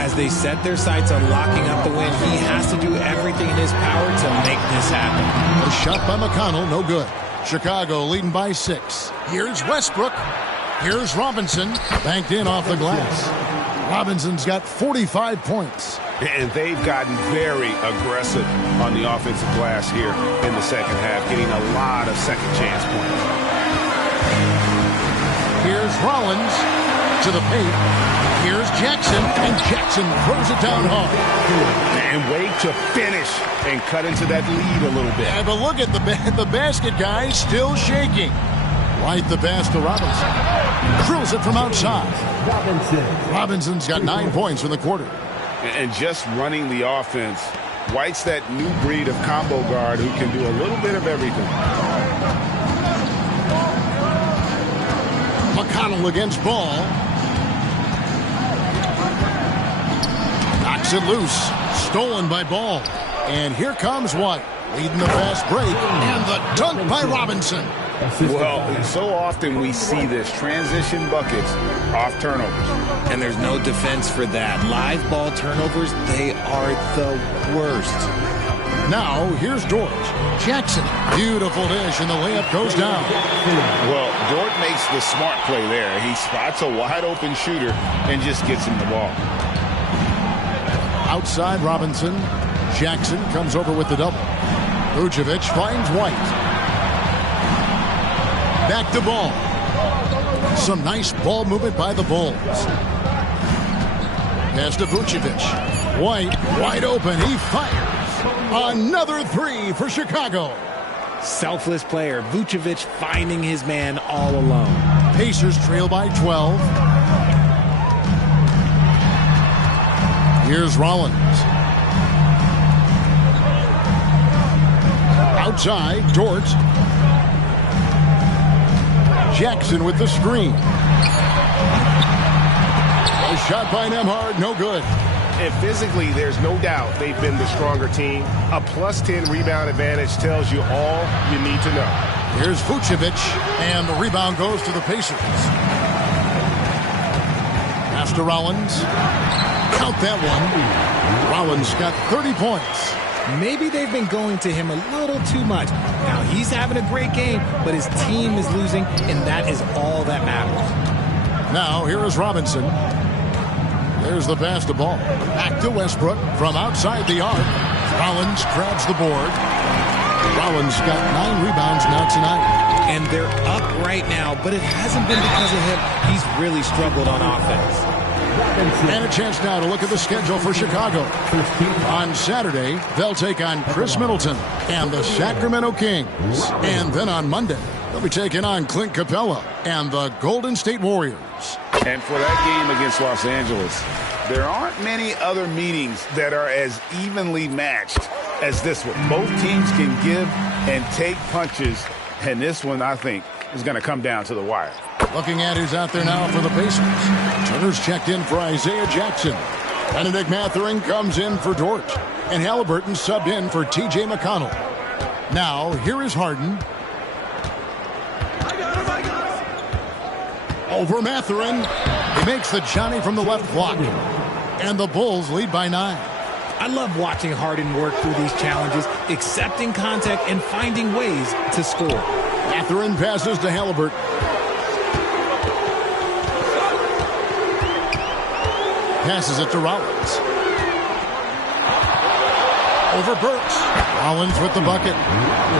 As they set their sights on locking up the win, he has to do everything in his power to make this happen. A shot by McConnell, no good. Chicago leading by 6. Here's Westbrook. Here's Robinson. Banked in off the glass. Robinson's got 45 points. And they've gotten very aggressive on the offensive glass here in the second half, getting a lot of second chance points. Here's Rollins. to the paint. Here's Jackson, and Jackson throws it down hard. And way to finish and cut into that lead a little bit. Yeah, but look at the basket, guys, still shaking. Right the pass to Robinson. Drills it from outside. Robinson's got 9 points in the quarter. And just running the offense, White's that new breed of combo guard who can do a little bit of everything. McConnell against Ball. Knocks it loose. Stolen by Ball. And here comes White. Leading the fast break. And the dunk by Robinson. Well, so often we see this. Transition buckets off turnovers. And there's no defense for that. Live ball turnovers, they are the worst. Now, here's Dort. Jackson. Beautiful dish, and the layup goes down. Well, Dort makes the smart play there. He spots a wide-open shooter and just gets him the ball. Outside Robinson. Jackson comes over with the double. Vucevic finds White. Back to Ball. Some nice ball movement by the Bulls. Pass to Vucevic. White wide open. He fires. Another three for Chicago. Selfless player. Vucevic finding his man all alone. Pacers trail by 12. Here's Rollins. Outside, Dort. Jackson with the screen. A shot by Nembhard, no good. And physically, there's no doubt they've been the stronger team. A +10 rebound advantage tells you all you need to know. Here's Vucevic, and the rebound goes to the Pacers. Pass to Rollins. Count that one. Rollins got 30 points. Maybe they've been going to him a little too much. Now, he's having a great game, but his team is losing, and that is all that matters. Now, here is Robinson. There's the pass to Ball. Back to Westbrook from outside the arc. Rollins grabs the board. Rollins got 9 rebounds now tonight. And they're up right now, but it hasn't been because of him. He's really struggled on offense. And a chance now to look at the schedule for Chicago. On Saturday, they'll take on Chris Middleton and the Sacramento Kings. And then on Monday, they'll be taking on Clint Capella and the Golden State Warriors. And for that game against Los Angeles, there aren't many other meetings that are as evenly matched as this one. Both teams can give and take punches, and this one, I think, is going to come down to the wire. Looking at who's out there now for the Pacers. Turner's checked in for Isaiah Jackson. Benedict Mathurin comes in for Dort. And Halliburton subbed in for T.J. McConnell. Now, here is Harden. Over Mathurin. He makes the Johnny from the left block. And the Bulls lead by 9. I love watching Harden work through these challenges, accepting contact and finding ways to score. Mathurin passes to Halliburton. Passes it to Rollins. Over Burks. Rollins with the bucket.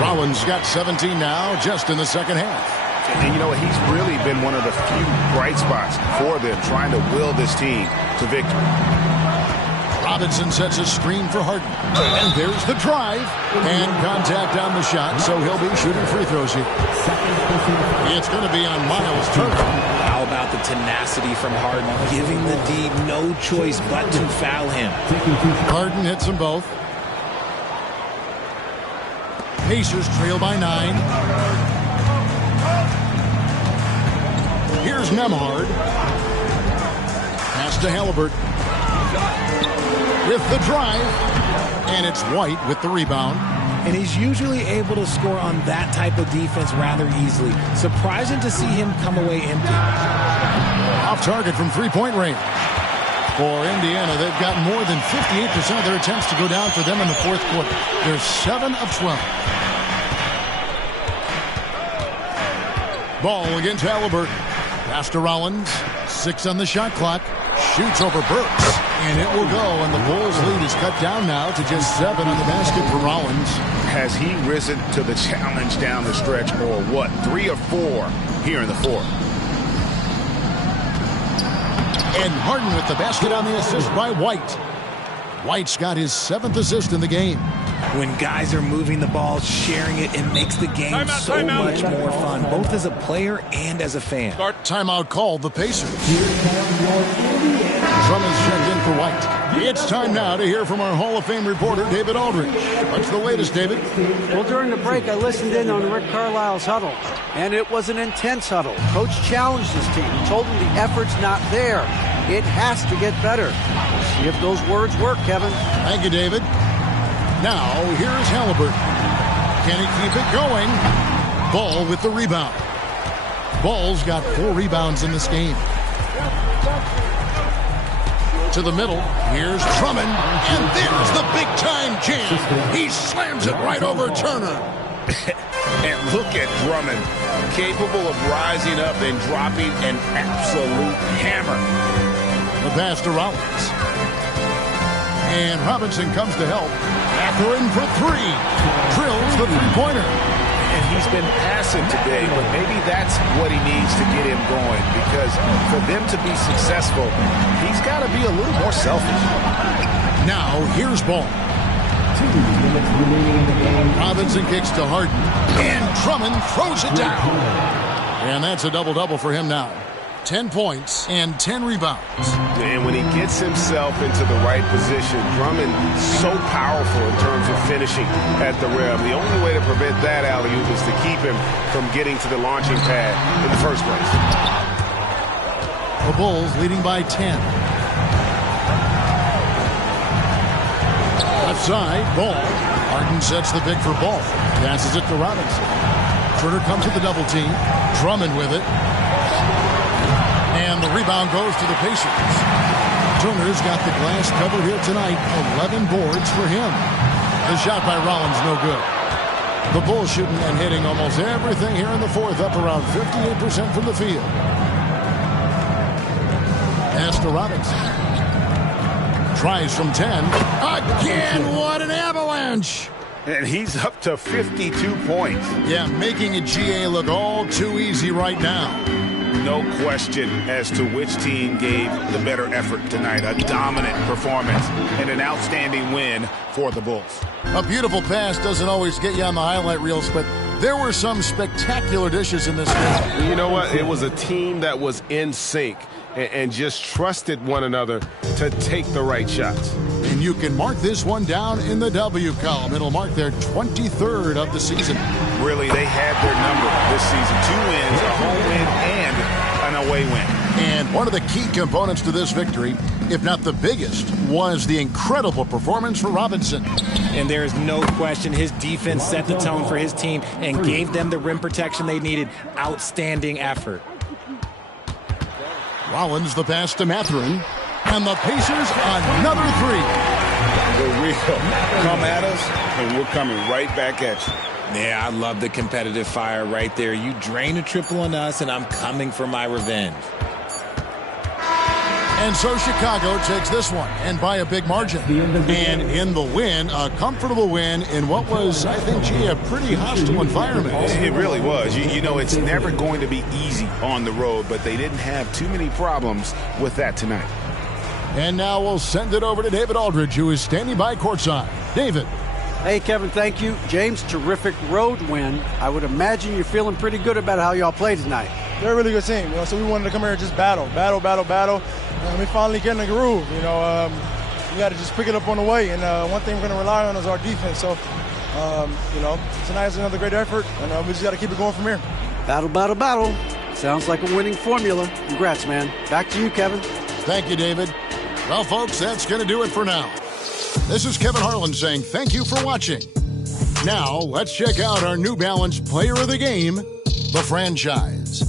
Rollins got 17 now just in the second half. And you know, he's really been one of the few bright spots for them, trying to will this team to victory. Robinson sets a screen for Harden. And there's the drive. And contact on the shot, so he'll be shooting free throws here. It's going to be on Miles Turner. How about the tenacity from Harden, giving the D no choice but to foul him. Harden hits them both. Pacers trail by 9. Here's Nembhard. Pass to Halliburton. With the drive. And it's White with the rebound. And he's usually able to score on that type of defense rather easily. Surprising to see him come away empty. Off target from three-point range. For Indiana, they've got more than 58% of their attempts to go down for them in the fourth quarter. They're 7 of 12. Ball against Halliburton. Pass to Rollins. 6 on the shot clock. Shoots over Burks. And it will go. And the Bulls lead is cut down now to just 7 on the basket for Rollins. Has he risen to the challenge down the stretch, or what? 3 or 4 here in the fourth. And Harden with the basket on the assist by White. White's got his 7th assist in the game. When guys are moving the ball, sharing it, it makes the game so much more fun, both as a player and as a fan. Timeout called the Pacers. Drummond's checked in for White. It's time now to hear from our Hall of Fame reporter, David Aldridge. What's the latest, David? Well, during the break, I listened in on Rick Carlisle's huddle, and it was an intense huddle. Coach challenged his team. He told them the effort's not there. It has to get better. See if those words work, Kevin. Thank you, David. Now, here's Halliburton. Can he keep it going? Ball with the rebound. Ball's got 4 rebounds in this game. To the middle, here's Drummond, and there's the big-time jam. He slams it right over Turner. And look at Drummond, capable of rising up and dropping an absolute hammer. The pass to Rollins. And Robinson comes to help. Catherine for 3. Drills the three-pointer. And he's been passing today, but maybe that's what he needs to get him going, because for them to be successful, he's got to be a little more selfish. Now, here's Ball. 2 minutes remaining in the game. Robinson kicks to Harden. And Drummond throws it down. And that's a double-double for him now. 10 points and 10 rebounds. And when he gets himself into the right position, Drummond so powerful in terms of finishing at the rim. The only way to prevent that alley-oop is to keep him from getting to the launching pad in the first place. The Bulls leading by 10. Left side, Ball. Harden sets the pick for Ball. Passes it to Robinson. Schroeder comes to the double team. Drummond with it. And the rebound goes to the Pacers. Turner's got the glass cover here tonight. 11 boards for him. The shot by Rollins, no good. The Bulls shooting and hitting almost everything here in the fourth, up around 58% from the field. Pass to Robinson. Tries from 10. Again, what an avalanche! And he's up to 52 points. Yeah, making a GA look all too easy right now. No question as to which team gave the better effort tonight. A dominant performance and an outstanding win for the Bulls. A beautiful pass doesn't always get you on the highlight reels, but there were some spectacular dishes in this game. You know what? It was a team that was in sync and just trusted one another to take the right shots. And you can mark this one down in the W column. It'll mark their 23rd of the season. Really, they had their number this season. 2 wins, a home win, and an away win. And one of the key components to this victory, if not the biggest, was the incredible performance for Robinson. And there is no question his defense set the tone for his team and gave them the rim protection they needed. Outstanding effort. Rollins the pass to Mathurin. And the Pacers another 3. The real come at us, and we're coming right back at you. Yeah, I love the competitive fire right there. You drain a triple on us, and I'm coming for my revenge. And so Chicago takes this one, and by a big margin. And in the win, a comfortable win in what was, I think, a pretty hostile environment. It really was. You know, it's never going to be easy on the road, but they didn't have too many problems with that tonight. And now we'll send it over to David Aldridge, who is standing by courtside. David. Hey, Kevin, thank you. James, terrific road win. I would imagine you're feeling pretty good about how y'all played tonight. They're a really good team, so we wanted to come here and just battle. And we finally get in the groove, we got to just pick it up on the way. And one thing we're going to rely on is our defense. So, tonight's another great effort, and we just got to keep it going from here. Battle. Sounds like a winning formula. Congrats, man. Back to you, Kevin. Thank you, David. Well, folks, that's going to do it for now. This is Kevin Harlan saying thank you for watching. Now, let's check out our New Balance Player of the Game, the franchise.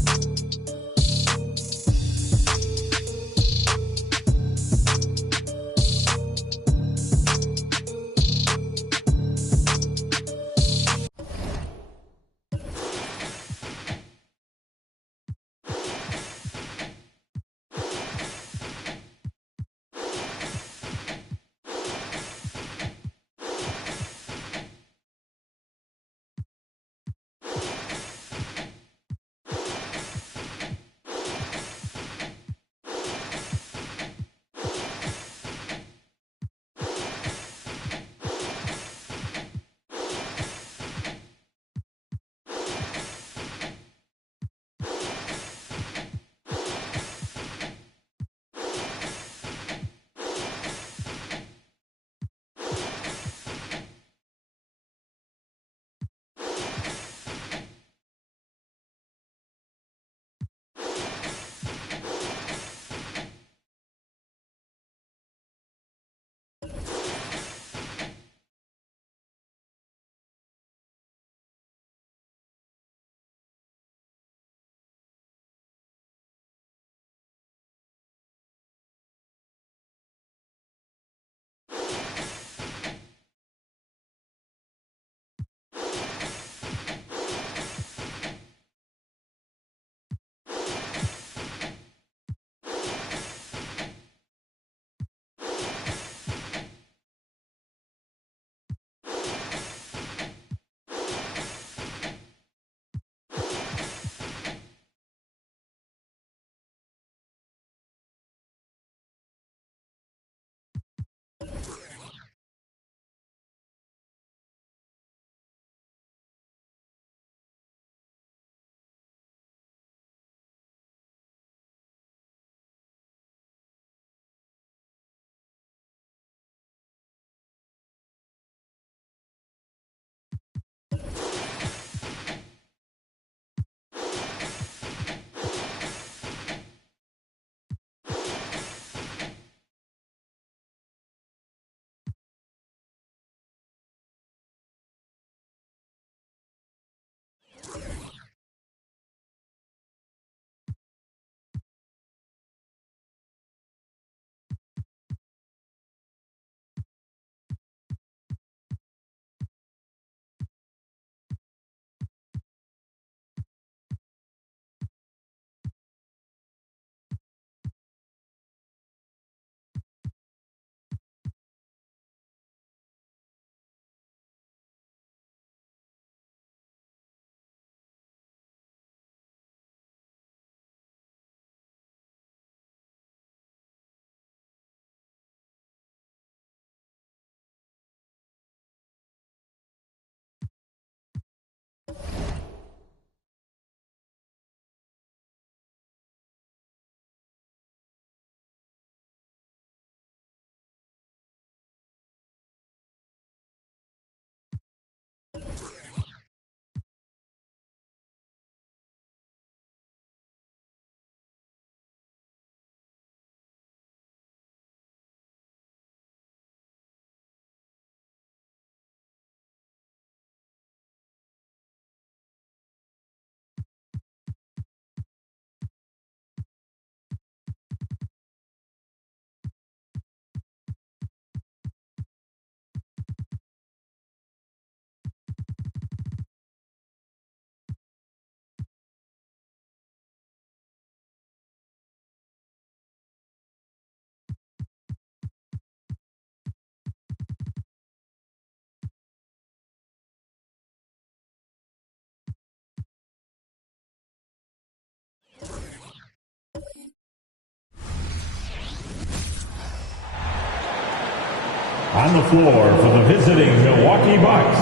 On the floor for the visiting Milwaukee Bucks,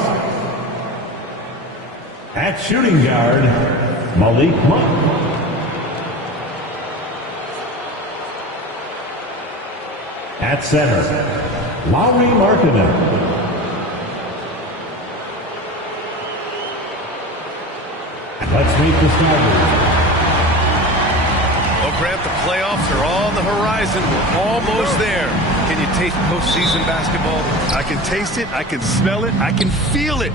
at shooting guard, Malik Monk. At center, Lauri Markkanen. Let's meet the starters. Well, Grant, the playoffs are on the horizon. We're almost there. Can you taste postseason basketball? I can taste it, I can smell it, I can feel it.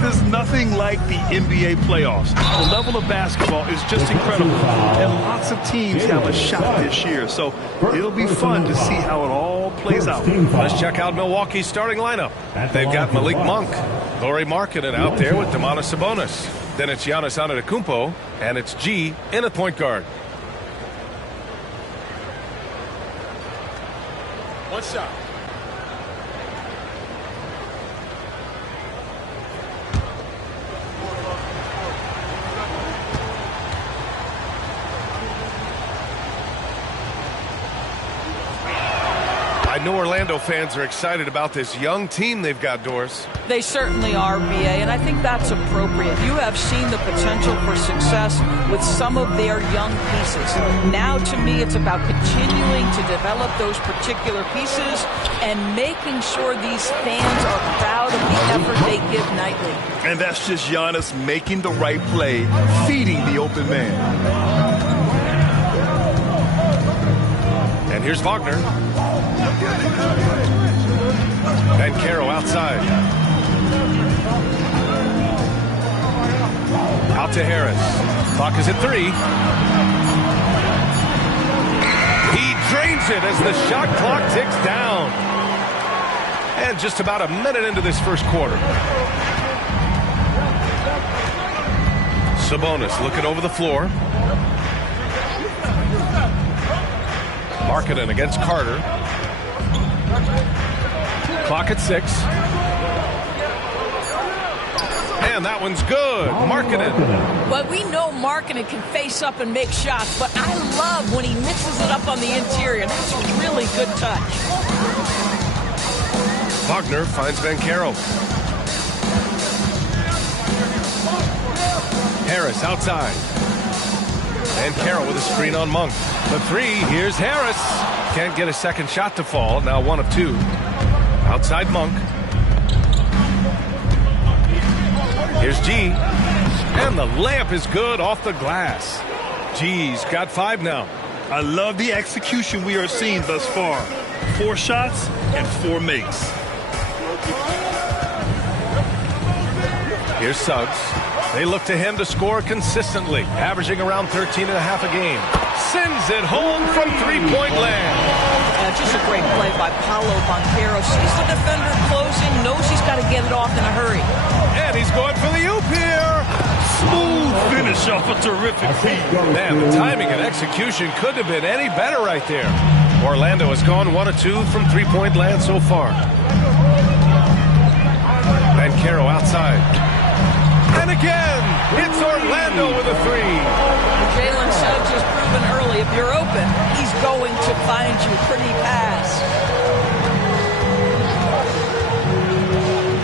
There's nothing like the NBA playoffs. The level of basketball is just incredible. And lots of teams have a shot this year. So it'll be fun to see how it all plays out. Let's check out Milwaukee's starting lineup. They've got Malik Monk, Lauri Markkanen out there with Domantas Sabonis. Then it's Giannis Antetokounmpo, and it's G in at point guard. One shot. I know Orlando fans are excited about this young team they've got, Doris. They certainly are, BA, and I think that's appropriate. You have seen the potential for success with some of their young pieces. Now, to me, it's about continuing to develop those particular pieces and making sure these fans are proud of the effort they give nightly. And that's just Giannis making the right play, feeding the open man. And here's Wagner. And Caro outside. Out to Harris. Clock is at 3. He drains it as the shot clock ticks down. And just about a minute into this first quarter. Sabonis looking over the floor. Markkanen against Carter. Clock at 6. And that one's good. Markkanen. Well, we know Markkanen can face up and make shots, but I love when he mixes it up on the interior. That's a really good touch. Wagner finds Caro. Harris outside. And Caro with a screen on Monk. The 3, here's Harris. Can't get a second shot to fall. Now 1 of 2. Outside Monk. Here's G. And the layup is good off the glass. G's got 5 now. I love the execution we are seeing thus far. 4 shots and 4 makes. Here's Suggs. They look to him to score consistently, averaging around 13.5 a game. Sends it home from three-point land. Just a great play by Paolo Banchero. Sees the defender closing, knows he's got to get it off in a hurry. And he's going for the oop here. Smooth finish off a terrific feat. Man, the timing and execution couldn't have been any better right there. Orlando has gone 1 of 2 from three-point land so far. Banchero outside. And again, it's Orlando with a 3. Jalen Suggs has proven early, if you're open, he's going to find you. Pretty pass.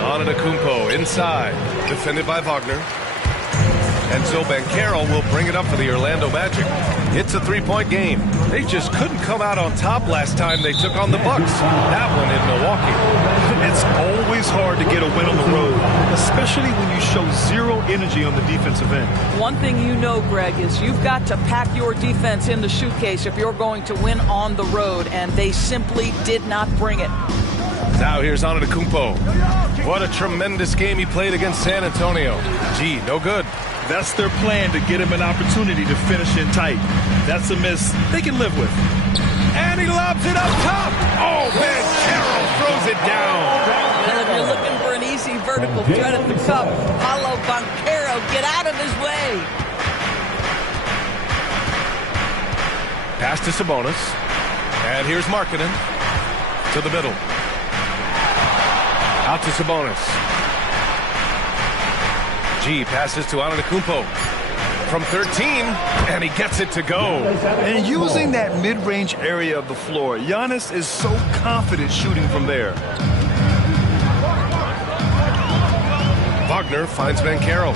Antetokounmpo inside, defended by Wagner. And so Banchero will bring it up for the Orlando Magic. It's a 3-point game. They just couldn't come out on top last time they took on the Bucks. That one in Milwaukee. It's always hard to get a win on the road, especially when you show zero energy on the defensive end. One thing you know, Greg, is you've got to pack your defense in the suitcase if you're going to win on the road, and they simply did not bring it. Now here's Antetokounmpo. What a tremendous game he played against San Antonio. Gee, no good. That's their plan, to get him an opportunity to finish in tight. That's a miss they can live with. And he lobs it up top. Oh, Banchero throws it down. Well, if you're looking for an easy vertical threat at the cup, Paolo Banchero, get out of his way. Pass to Sabonis. And here's Markkanen to the middle. Out to Sabonis. G passes to Antetokounmpo from 13, and he gets it to go. And using that mid-range area of the floor, Giannis is so confident shooting from there. Wagner finds Banchero.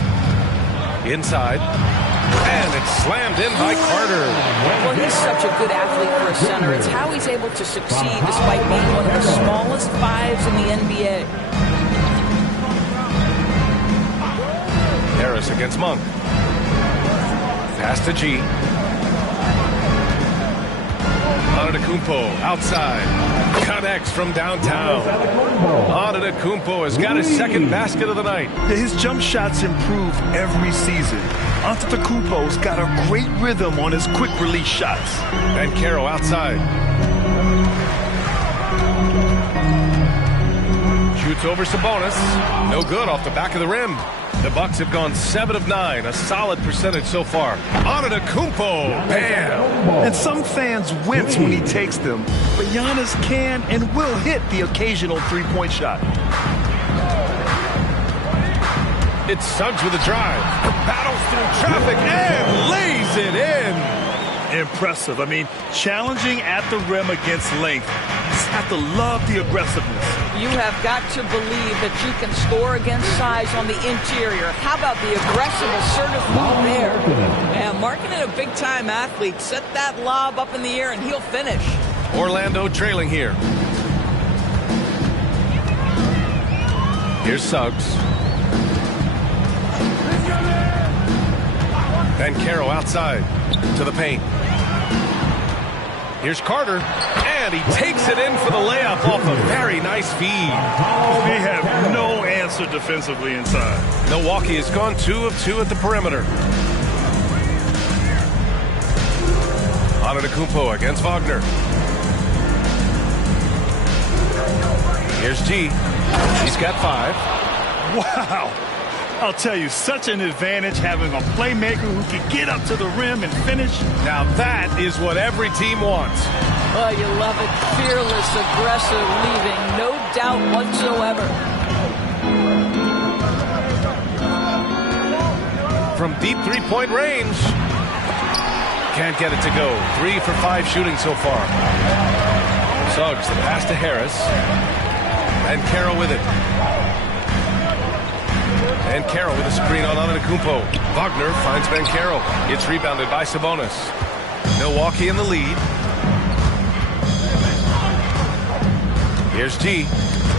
Inside. And it's slammed in by Carter. Well, he's such a good athlete for a center. It's how he's able to succeed despite being one of the smallest fives in the NBA. Harris against Monk. Pass to G. Antetokounmpo outside. Connects from downtown. Antetokounmpo has got his second basket of the night. His jump shots improve every season. Antetokounmpo's got a great rhythm on his quick release shots. Banchero outside. Shoots over Sabonis. No good off the back of the rim. The Bucks have gone 7 of 9, a solid percentage so far. Antetokounmpo, bam! And some fans wince when he takes them, but Giannis can and will hit the occasional three-point shot. It's Suggs with a drive. Battles through traffic and lays it in. Impressive. I mean, challenging at the rim against length. You just have to love the aggressiveness. You have got to believe that you can score against size on the interior. How about the aggressive, assertive move there? And Markkanen, a big-time athlete, set that lob up in the air and he'll finish. Orlando trailing here. Here's Suggs. Banchero outside to the paint. Here's Carter, and he takes it in for the layup off a very nice feed. They have no answer defensively inside. Milwaukee has gone 2 of 2 at the perimeter. Antetokounmpo against Wagner. Here's G. He's got 5. Wow. I'll tell you, such an advantage having a playmaker who can get up to the rim and finish. Now that is what every team wants. Oh, you love it. Fearless, aggressive, leaving. No doubt whatsoever. From deep three-point range. Can't get it to go. 3 for 5 shooting so far. Suggs, the pass to Harris. And Carroll with it. And Carroll with a screen on Antetokounmpo. Wagner finds Banchero. It's rebounded by Sabonis. Milwaukee in the lead. Here's G.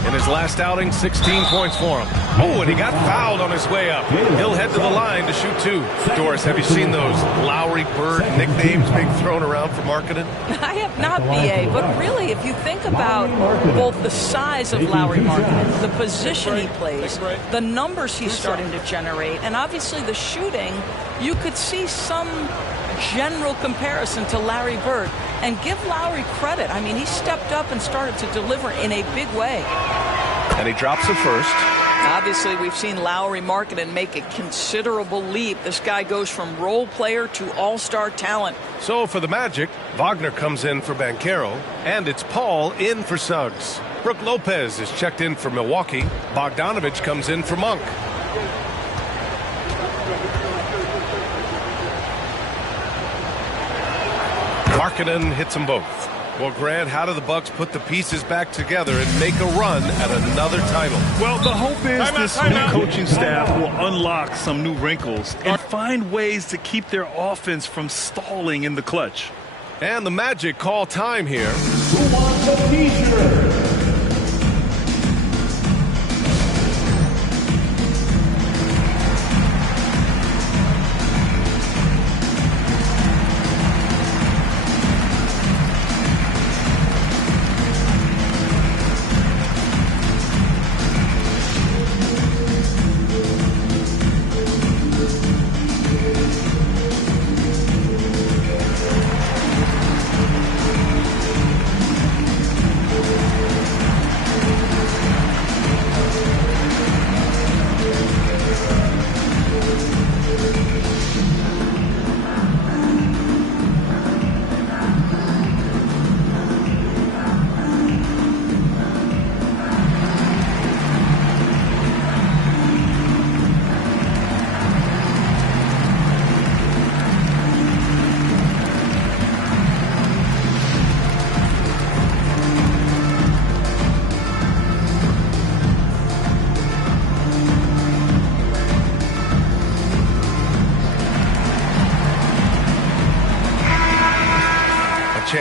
In his last outing, 16 points for him. Oh, and he got fouled on his way up. He'll head to the line to shoot 2. Doris, have you seen those Lowry Bird nicknames being thrown around for Markkanen? I have not, BA, but really, if you think about both the size of Lowry Markkanen, the position he plays, the numbers he's starting to generate, and obviously the shooting, you could see some general comparison to Larry Bird. And give Lowry credit. I mean, he stepped up and started to deliver in a big way. And he drops the first. Obviously, we've seen Lowry Markkanen make a considerable leap. This guy goes from role player to all-star talent. So for the Magic, Wagner comes in for Banchero, and it's Paul in for Suggs. Brook Lopez is checked in for Milwaukee. Bogdanovich comes in for Monk. Markkanen hits them both. Well, Grant, how do the Bucks put the pieces back together and make a run at another title? Well, the hope is this new coaching staff will unlock some new wrinkles and find ways to keep their offense from stalling in the clutch. And the Magic call time here. Who wants a t-shirt?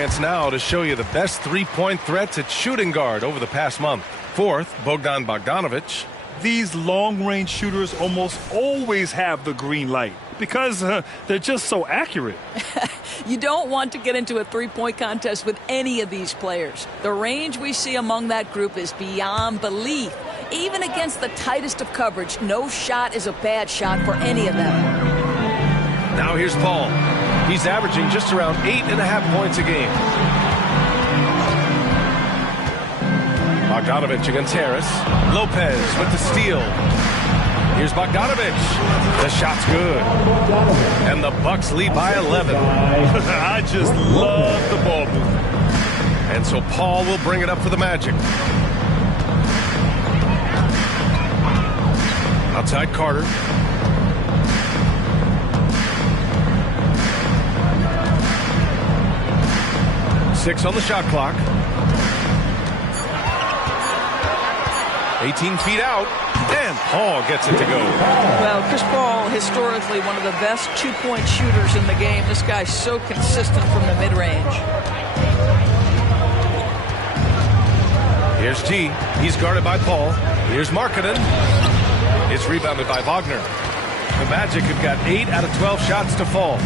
chance now to show you the best three-point threats at shooting guard over the past month. Fourth, Bogdan Bogdanovic. These long-range shooters almost always have the green light because they're just so accurate. You don't want to get into a three-point contest with any of these players. The range we see among that group is beyond belief. Even against the tightest of coverage, no shot is a bad shot for any of them. Now here's Paul. He's averaging just around 8.5 points a game. Bogdanovic against Harris. Lopez with the steal. Here's Bogdanovic. The shot's good. And the Bucks lead by 11. I just love the ball movement. And so Paul will bring it up for the Magic. Outside Carter. Six on the shot clock. 18 feet out, and Paul gets it to go. Well, Chris Paul, historically one of the best two-point shooters in the game. This guy's so consistent from the mid-range. Here's G. He's guarded by Paul. Here's Markkanen. It's rebounded by Wagner. The Magic have got 8 out of 12 shots to fall.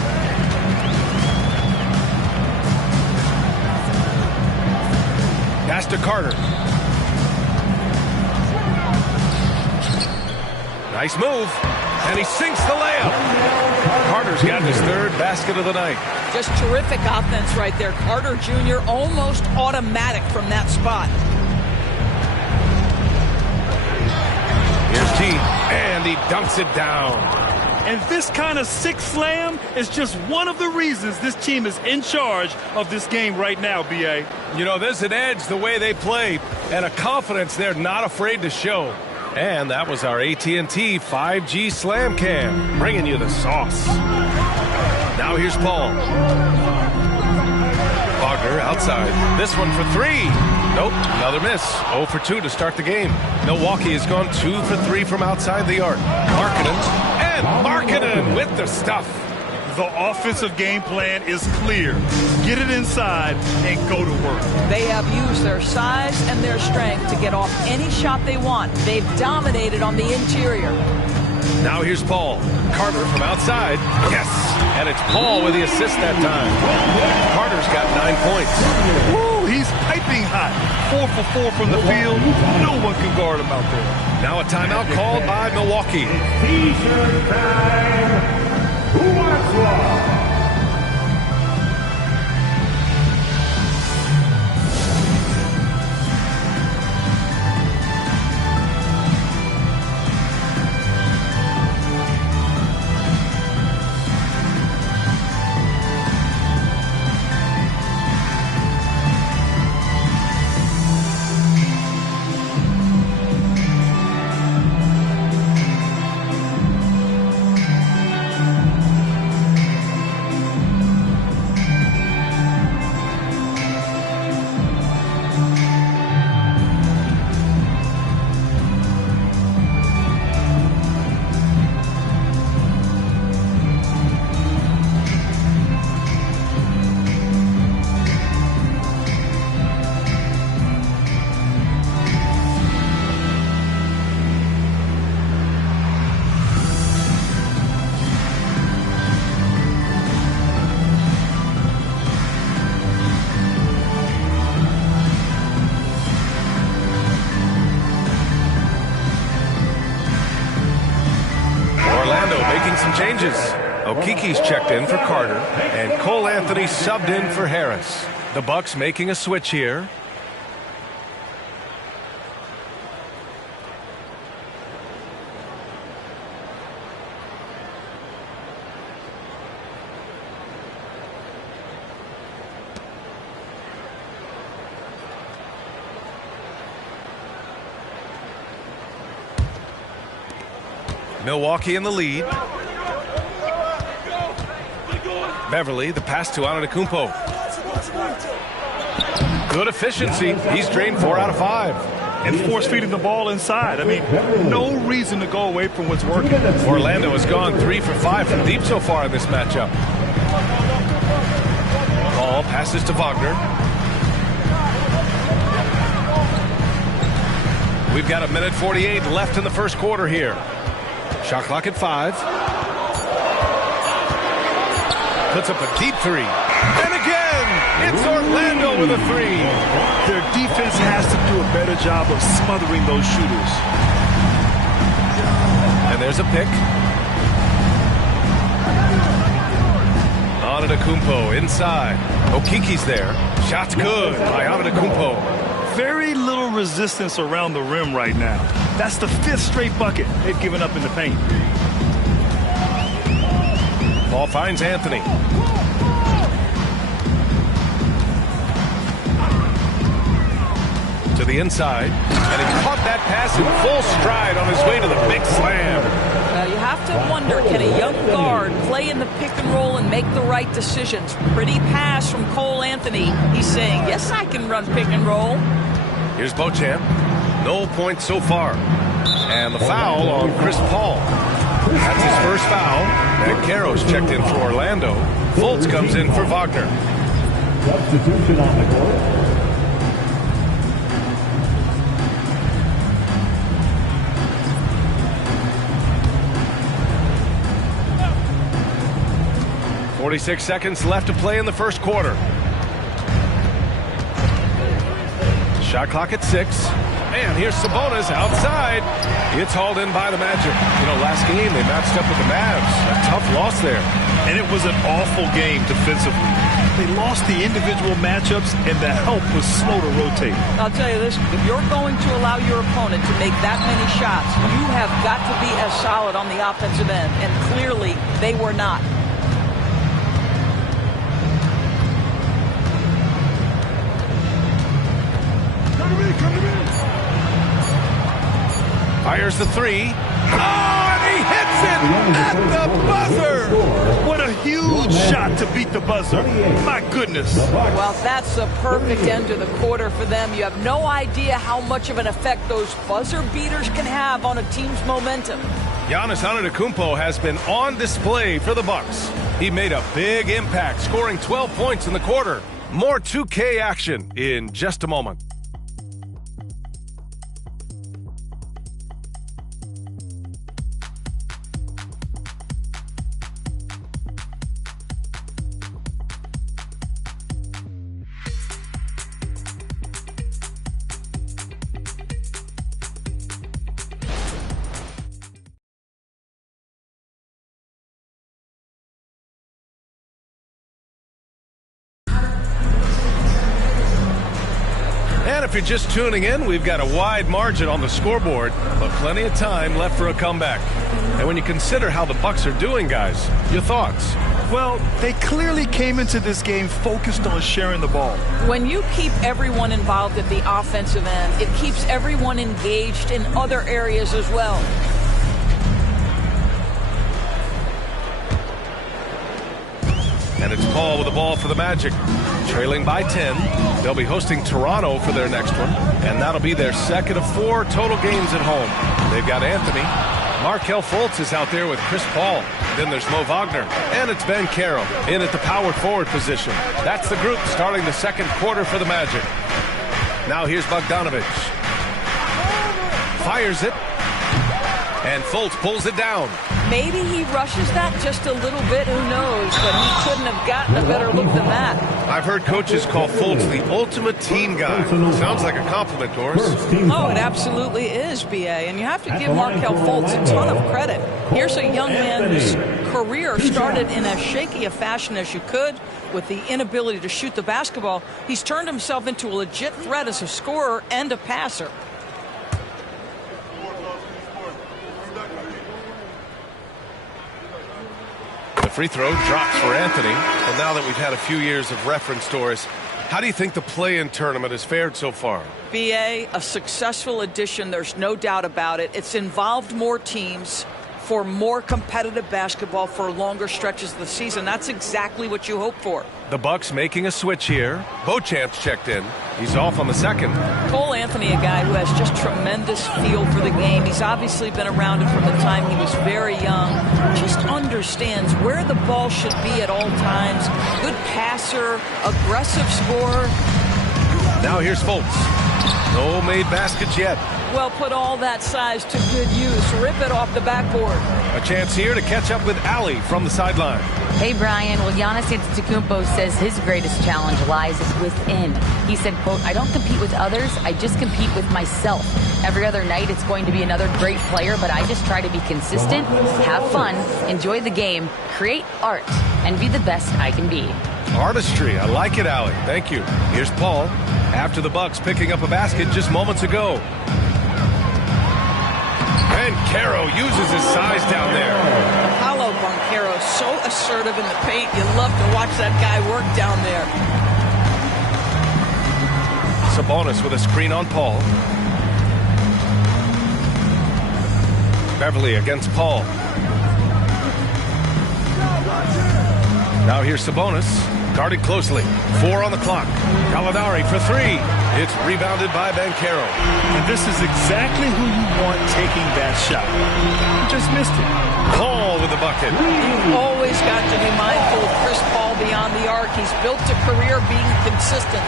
Pass to Carter. Nice move. And he sinks the layup. Carter's got his third basket of the night. Just terrific offense right there. Carter Jr. almost automatic from that spot. Here's G. And he dunks it down. And this kind of sick slam is just one of the reasons this team is in charge of this game right now, B.A. You know, there's an edge the way they play and a confidence they're not afraid to show. And that was our AT&T 5G Slam Cam, bringing you the sauce. Now here's Paul. Wagner outside. This one for three. Nope, another miss. 0 for 2 to start the game. Milwaukee has gone 2 for 3 from outside the arc. Markkanen with the stuff. The offensive game plan is clear. Get it inside and go to work. They have used their size and their strength to get off any shot they want. They've dominated on the interior. Now here's Paul. Carter from outside. Yes. And it's Paul with the assist that time. Carter's got 9 points. Woo, he's piping hot. 4 for 4 from the field. No one can guard him out there. Now a timeout called by Milwaukee. T-shirt time. Who wants one? Changes. Okiki's checked in for Carter, and Cole Anthony subbed in for Harris. The Bucks making a switch here. Milwaukee in the lead. Beverly, the pass to Antetokounmpo. Good efficiency. He's drained 4 out of 5. And force-feeding the ball inside. I mean, no reason to go away from what's working. Orlando has gone 3 for 5 from deep so far in this matchup. ball, passes to Wagner. We've got 1:48 left in the first quarter here. Shot clock at 5. Puts up a deep 3. And again, it's Orlando with a 3. Their defense has to do a better job of smothering those shooters. And there's a pick. Antetokounmpo inside. Okiki's there. Shot's good by Antetokounmpo. Very little resistance around the rim right now. That's the 5th straight bucket they've given up in the paint. Ball finds Anthony. To the inside. And he caught that pass in full stride on his way to the big slam. You have to wonder, can a young guard play in the pick and roll and make the right decisions? Pretty pass from Cole Anthony. He's saying, yes, I can run pick and roll. Here's Beauchamp. No points so far. And the foul on Chris Paul. That's his first foul. And Caro's checked in for Orlando. Fultz comes in for Wagner. Substitution on the court. .46 seconds left to play in the first quarter. Shot clock at 6. And here's Sabonis outside. It's hauled in by the Magic. You know, last game they matched up with the Mavs. A tough loss there. And it was an awful game defensively. They lost the individual matchups, and the help was slow to rotate. I'll tell you this, if you're going to allow your opponent to make that many shots, you have got to be as solid on the offensive end. And clearly, they were not. Fires the 3. Oh, and he hits it at the buzzer. What a huge shot to beat the buzzer. My goodness. Well, that's the perfect end to the quarter for them. You have no idea how much of an effect those buzzer beaters can have on a team's momentum. Giannis Antetokounmpo has been on display for the Bucks. He made a big impact, scoring 12 points in the quarter. More 2K action in just a moment. And if you're just tuning in, we've got a wide margin on the scoreboard, but plenty of time left for a comeback. And when you consider how the Bucks are doing, guys, your thoughts? Well, they clearly came into this game focused on sharing the ball. When you keep everyone involved at the offensive end, it keeps everyone engaged in other areas as well. And it's Paul with the ball for the Magic. Trailing by 10. They'll be hosting Toronto for their next one. And that'll be their second of 4 total games at home. They've got Anthony. Markelle Fultz is out there with Chris Paul. Then there's Mo Wagner. And it's Ben Caro in at the power forward position. That's the group starting the second quarter for the Magic. Now here's Bogdanović. Fires it. And Fultz pulls it down. Maybe he rushes that just a little bit, who knows, but he couldn't have gotten a better look than that. I've heard coaches call Fultz the ultimate team guy. Sounds like a compliment, Doris. Oh, it absolutely is, B.A., and you have to give Markelle Fultz a ton of credit. Here's a young man whose career started in as shaky a fashion as you could with the inability to shoot the basketball. He's turned himself into a legit threat as a scorer and a passer. Free throw drops for Anthony. Well, now that we've had a few years of reference, Doris, how do you think the play-in tournament has fared so far? B.A., a successful addition, there's no doubt about it. It's involved more teams. for more competitive basketball for longer stretches of the season. That's exactly what you hope for. The Bucks making a switch here. Beauchamp's checked in. He's off on the second. Cole Anthony, a guy who has just tremendous feel for the game. He's obviously been around it from the time he was very young. Just understands where the ball should be at all times. Good passer, aggressive scorer. Now here's Fultz. No made baskets yet. Well, put all that size to good use. Rip it off the backboard. A chance here to catch up with Ali from the sideline. Hey, Brian. Well, Giannis Antetokounmpo says his greatest challenge lies within. He said, quote, I don't compete with others. I just compete with myself. Every other night it's going to be another great player, but I just try to be consistent, have fun, enjoy the game, create art, and be the best I can be. Artistry. I like it, Ali. Thank you. Here's Paul. After the Bucks picking up a basket just moments ago. And Caro uses his size down there. Paolo Banchero, so assertive in the paint. You love to watch that guy work down there. Sabonis with a screen on Paul. Beverly against Paul. Now here's Sabonis. Guarded closely. 4 on the clock. Gallinari for 3. It's rebounded by Banchero. And this is exactly who you want taking that shot. You just missed it. Paul with the bucket. You've always got to be mindful of Chris Paul beyond the arc. He's built a career being consistent.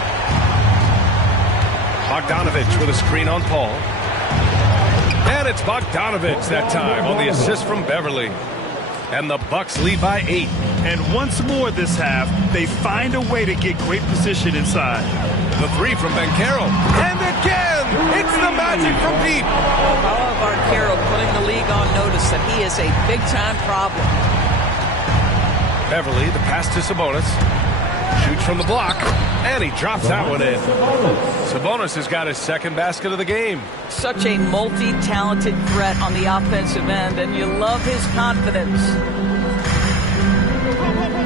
Bogdanovich with a screen on Paul. And it's Bogdanovich that time on the assist from Beverly. And the Bucks lead by 8. And once more this half, they find a way to get great position inside. The 3 from Banchero. And again, it's the magic from deep. Paolo Banchero putting the league on notice that he is a big-time problem. Beverly, the pass to Sabonis. Shoots from the block, and he drops that one in. Sabonis has got his second basket of the game. Such a multi-talented threat on the offensive end, and you love his confidence.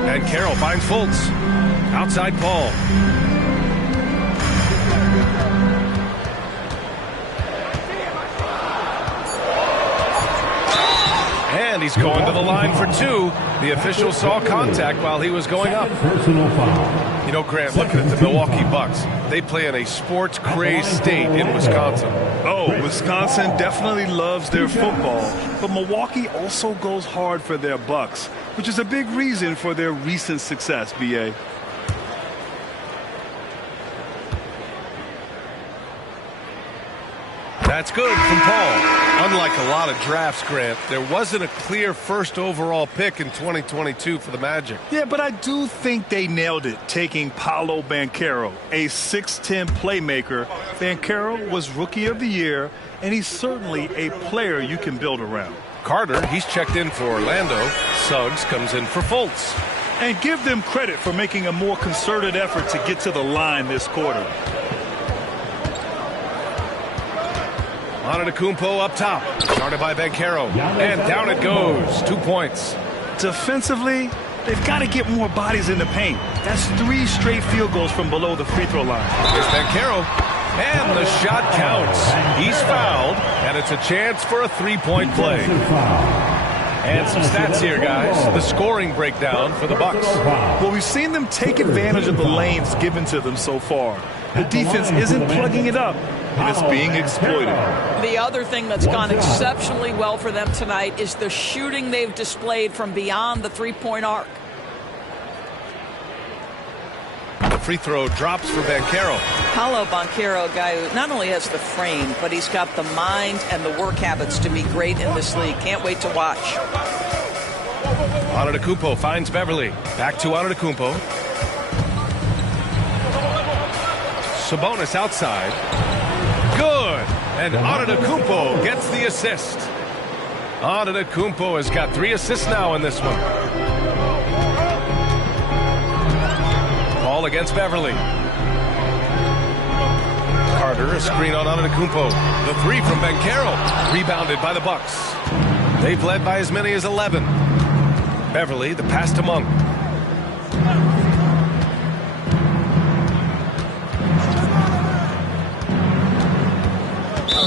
And Carroll finds Fultz. Outside Paul. And he's going to the line for 2. The official saw contact while he was going up. You know, Grant, looking at the Milwaukee Bucks, they play in a sports-crazed state in Wisconsin. Oh, Wisconsin definitely loves their football, but Milwaukee also goes hard for their Bucks, which is a big reason for their recent success, B.A. That's good from Paul. Unlike a lot of drafts, Grant, there wasn't a clear first overall pick in 2022 for the Magic. Yeah, but I do think they nailed it, taking Paolo Banchero, a 6'10 playmaker. Banchero was Rookie of the Year, and he's certainly a player you can build around. Carter, he's checked in for Orlando. Suggs comes in for Fultz. And give them credit for making a more concerted effort to get to the line this quarter. Antetokounmpo up top. Started by Banchero. And down it goes. 2 points. Defensively, they've got to get more bodies in the paint. That's 3 straight field goals from below the free throw line. Here's Banchero. And the shot counts. He's fouled. And it's a chance for a 3-point play. And some stats here, guys. The scoring breakdown for the Bucks. Well, we've seen them take advantage of the lanes given to them so far. The defense isn't plugging it up, and it's being exploited. The other thing that's gone exceptionally well for them tonight is the shooting they've displayed from beyond the three-point arc. The free throw drops for Banchero. Paolo Banchero, a guy who not only has the frame, but he's got the mind and the work habits to be great in this league. Can't wait to watch. Antetokounmpo finds Beverly. Back to Antetokounmpo. Sabonis outside. Good. And Antetokounmpo gets the assist. Antetokounmpo has got 3 assists now in this one. Ball against Beverly. Carter, a screen on Antetokounmpo. The 3 from Banchero. Rebounded by the Bucks. They've led by as many as 11. Beverly, the pass to Monk.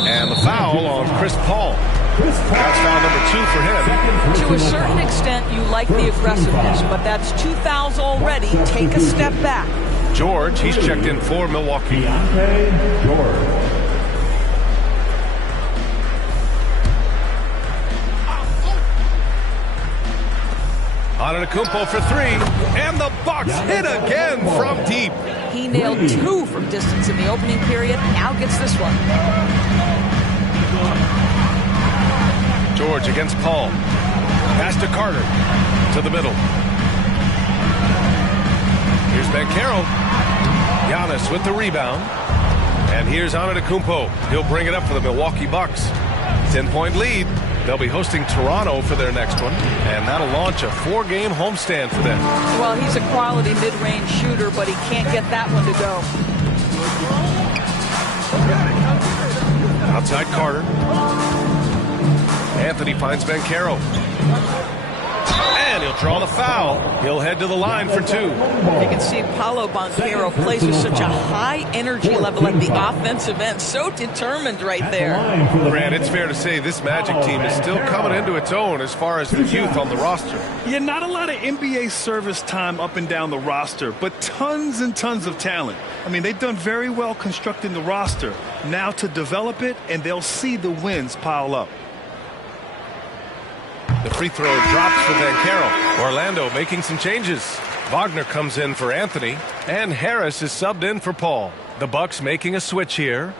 And the foul on Chris Paul. That's foul number 2 for him. To a certain extent, you like the aggressiveness, but that's 2 fouls already. Take a step back. George, he's checked in for Milwaukee. George. Antetokounmpo for 3, and the Bucks hit again from deep. He nailed 2 from distance in the opening period. Now gets this one. George against Paul. Pass to Carter. To the middle. Here's Banchero. Giannis with the rebound. And here's Antetokounmpo. He'll bring it up for the Milwaukee Bucks. 10-point lead. They'll be hosting Toronto for their next one, and that'll launch a 4-game homestand for them. Well, he's a quality mid-range shooter, but he can't get that one to go. Outside Carter. Anthony finds Banchero. And he'll draw the foul. He'll head to the line for 2. You can see Paolo Banchero plays with such a high energy level at the offensive end. So determined right there. Grant, it's fair to say this Magic team is still coming into its own as far as the youth on the roster. Yeah, not a lot of NBA service time up and down the roster, but tons and tons of talent. I mean, they've done very well constructing the roster. Now to develop it, and they'll see the wins pile up. The free throw drops for Banchero. Orlando making some changes. Wagner comes in for Anthony, and Harris is subbed in for Paul. The Bucks making a switch here.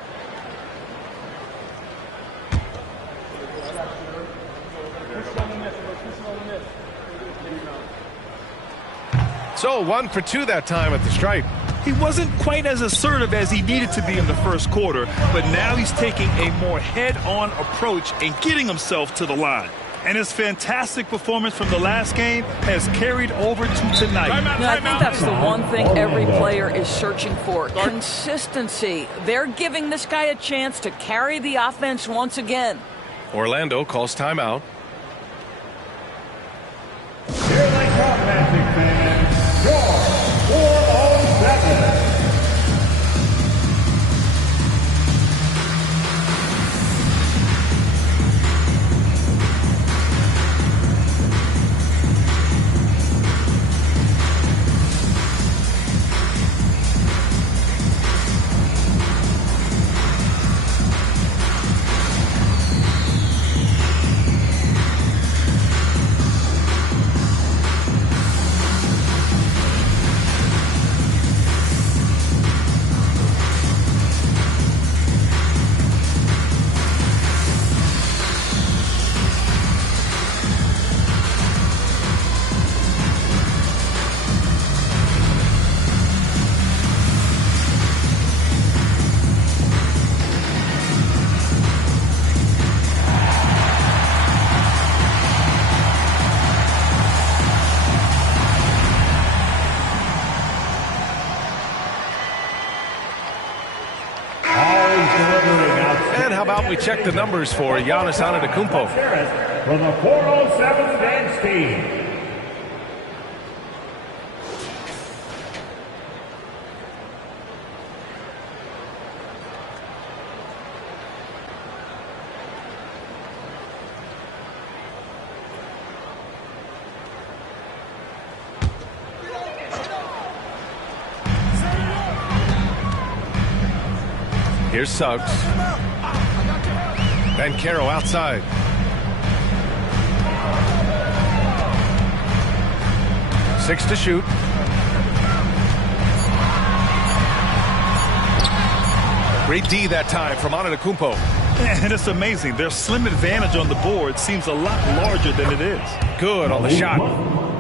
So 1 for 2 that time at the stripe. He wasn't quite as assertive as he needed to be in the first quarter, but now he's taking a more head-on approach and getting himself to the line. And his fantastic performance from the last game has carried over to tonight. I think that's the one thing every player is searching for. Consistency. They're giving this guy a chance to carry the offense once again. Orlando calls timeout. Here they come, Magic fans. Your 407. We check the numbers for Giannis Antetokounmpo. From the 407 dance team. Here's Suggs. Banchero outside. Six to shoot. Great D that time from Antetokounmpo. And it's amazing. Their slim advantage on the board seems a lot larger than it is. Good on the shot.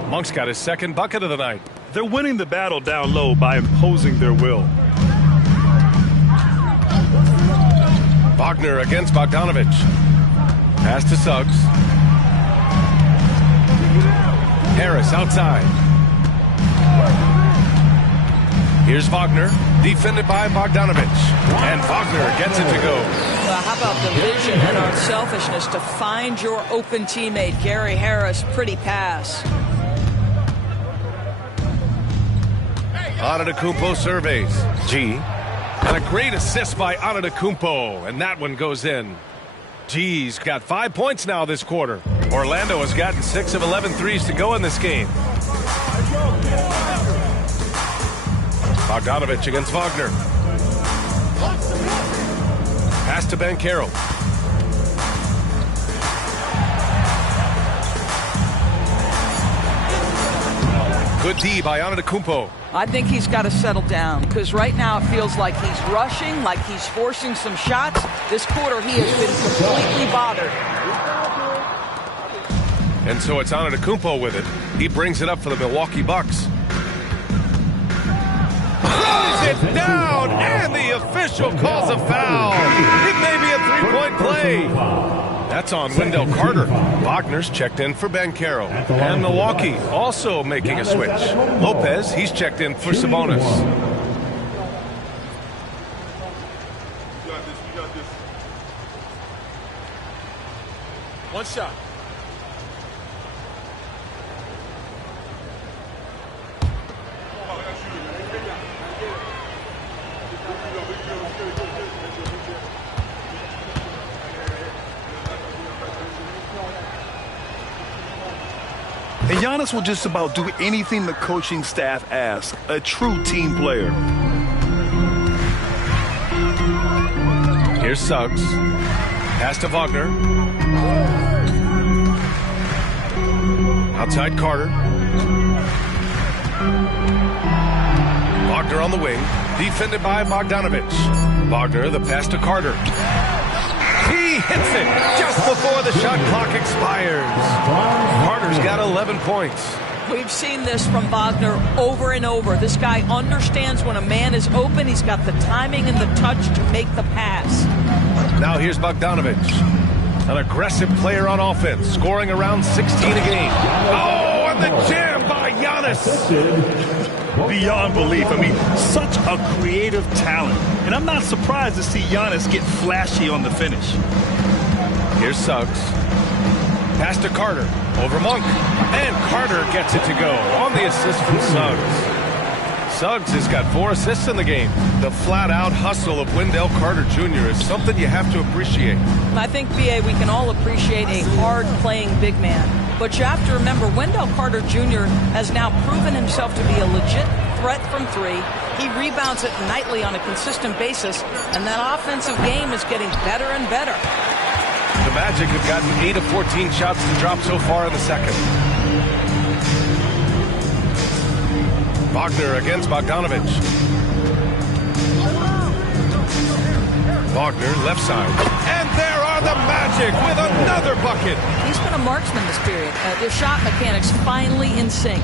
Monk's got his second bucket of the night. They're winning the battle down low by imposing their will. Wagner against Bogdanovich. Pass to Suggs. Harris outside. Here's Wagner, defended by Bogdanovich. And Wagner gets it to go. Well, how about the vision and unselfishness to find your open teammate, Gary Harris? Pretty pass. Antetokounmpo surveys. G. And a great assist by Antetokounmpo. And that one goes in. G's got 5 points now this quarter. Orlando has gotten 6 of 11 threes to go in this game. Bogdanovich against Wagner. Pass to Banchero. Good D by Antetokounmpo. I think he's got to settle down because right now it feels like he's rushing, like he's forcing some shots. This quarter he has been completely bothered. And so it's Antetokounmpo with it. He brings it up for the Milwaukee Bucks. Throws it down, and the official calls a foul. It may be a three-point play. That's on Wendell Carter. Wagner's checked in for Banchero. And Milwaukee also making a switch. Lopez, he's checked in for Sabonis. One shot. And Giannis will just about do anything the coaching staff asks. A true team player. Here's Suggs. Pass to Wagner. Outside Carter. Wagner on the wing. Defended by Bogdanovich. Wagner, the pass to Carter. He hits it just before the shot clock expires. Carter's got 11 points. We've seen this from Wagner over and over. This guy understands when a man is open. He's got the timing and the touch to make the pass. Now here's Bogdanovich. An aggressive player on offense, scoring around 16 a game. Oh, and the jam by Giannis. Beyond belief. I mean, such a creative talent. And I'm not surprised to see Giannis get flashy on the finish. Here's Suggs. Pass to Carter. Over Monk. And Carter gets it to go on the assist from Suggs. Suggs has got 4 assists in the game. The flat-out hustle of Wendell Carter Jr. is something you have to appreciate. I think, B.A., we can all appreciate a hard-playing big man. But you have to remember, Wendell Carter Jr. has now proven himself to be a legit threat from 3. He rebounds it nightly on a consistent basis, and that offensive game is getting better and better. The Magic have gotten 8 of 14 shots to drop so far in the second. Wagner against Bogdanovich. Wagner, left side. And there are the Magic with another bucket. He's been a marksman this period. Their shot mechanics finally in sync.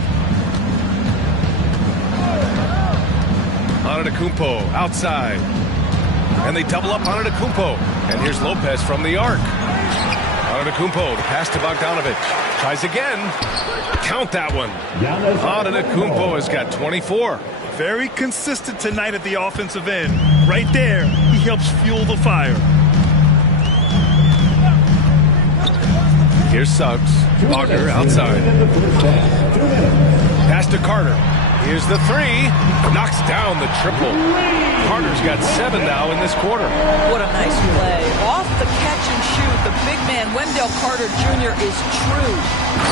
Antetokounmpo outside. And they double up Antetokounmpo. And here's Lopez from the arc. Antetokounmpo, the pass to Bogdanovich. Tries again. Count that one. Antetokounmpo has got 24. Very consistent tonight at the offensive end. Right there, he helps fuel the fire. Here's Suggs. Wagner outside. Pass to Carter. Here's the 3. Knocks down the triple. Carter's got 7 now in this quarter. What a nice play. Off the catch and shoot, the big man, Wendell Carter Jr. is true.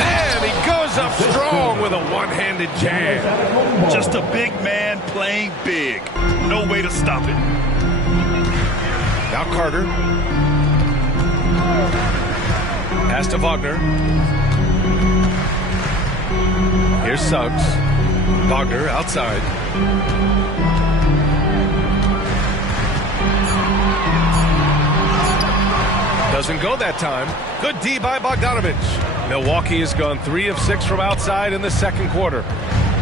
And he goes up strong with a one-handed jam. Just a big man playing big. No way to stop it. Now Carter. Pass to Wagner. Here's Suggs. Wagner outside. Doesn't go that time. Good D by Bogdanovich. Milwaukee has gone 3 of 6 from outside in the second quarter.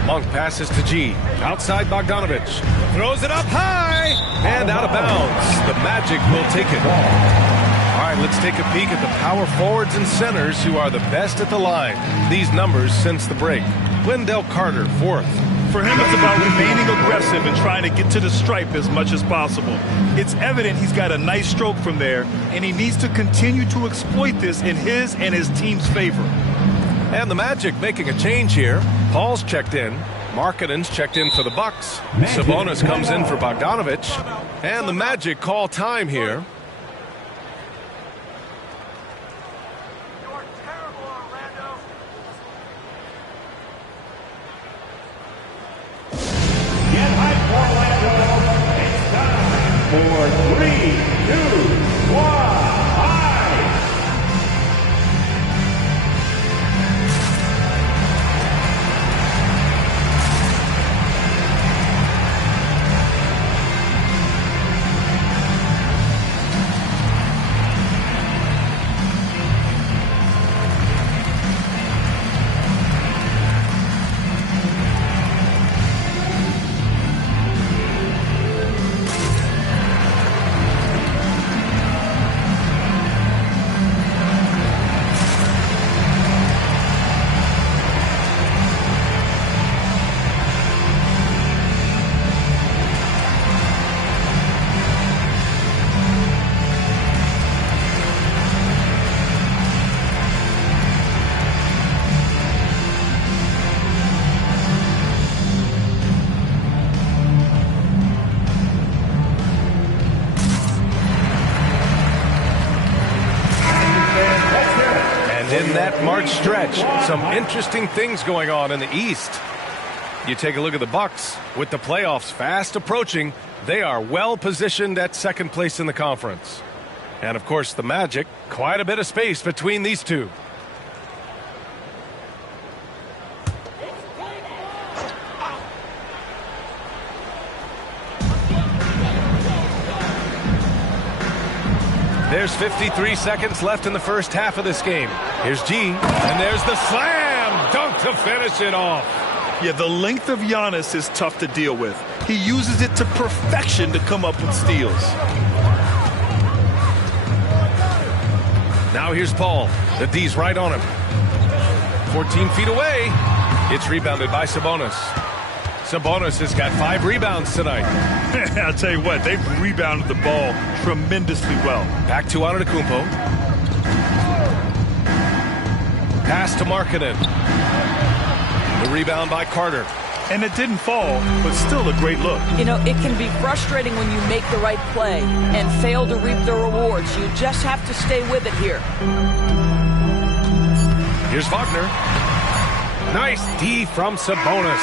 Monk passes to G. Outside Bogdanovich. Throws it up high and out of bounds. The Magic will take it. All right, let's take a peek at the power forwards and centers who are the best at the line. These numbers since the break. Wendell Carter, 4th. For him, it's about remaining aggressive and trying to get to the stripe as much as possible. It's evident he's got a nice stroke from there, and he needs to continue to exploit this in his and his team's favor. And the Magic making a change here. Paul's checked in. Markkanen's checked in for the Bucks. Sabonis comes in for Bogdanovich. And the Magic call time here. score 3, 2, 1. In that March stretch, some interesting things going on in the East. You take a look at the Bucks. With the playoffs fast approaching, they are well positioned at second place in the conference. And of course, the Magic, quite a bit of space between these two. There's 53 seconds left in the first half of this game. Here's G, and there's the slam dunk to finish it off. Yeah, the length of Giannis is tough to deal with. He uses it to perfection to come up with steals. Now here's Paul. The D's right on him. 14 feet away. It's rebounded by Sabonis. Sabonis has got 5 rebounds tonight. I'll tell you what, they've rebounded the ball tremendously well. Back to Antetokounmpo. Pass to Markkanen. The rebound by Carter. And it didn't fall, but still a great look. You know, it can be frustrating when you make the right play and fail to reap the rewards. You just have to stay with it here. Here's Wagner. Nice D from Sabonis.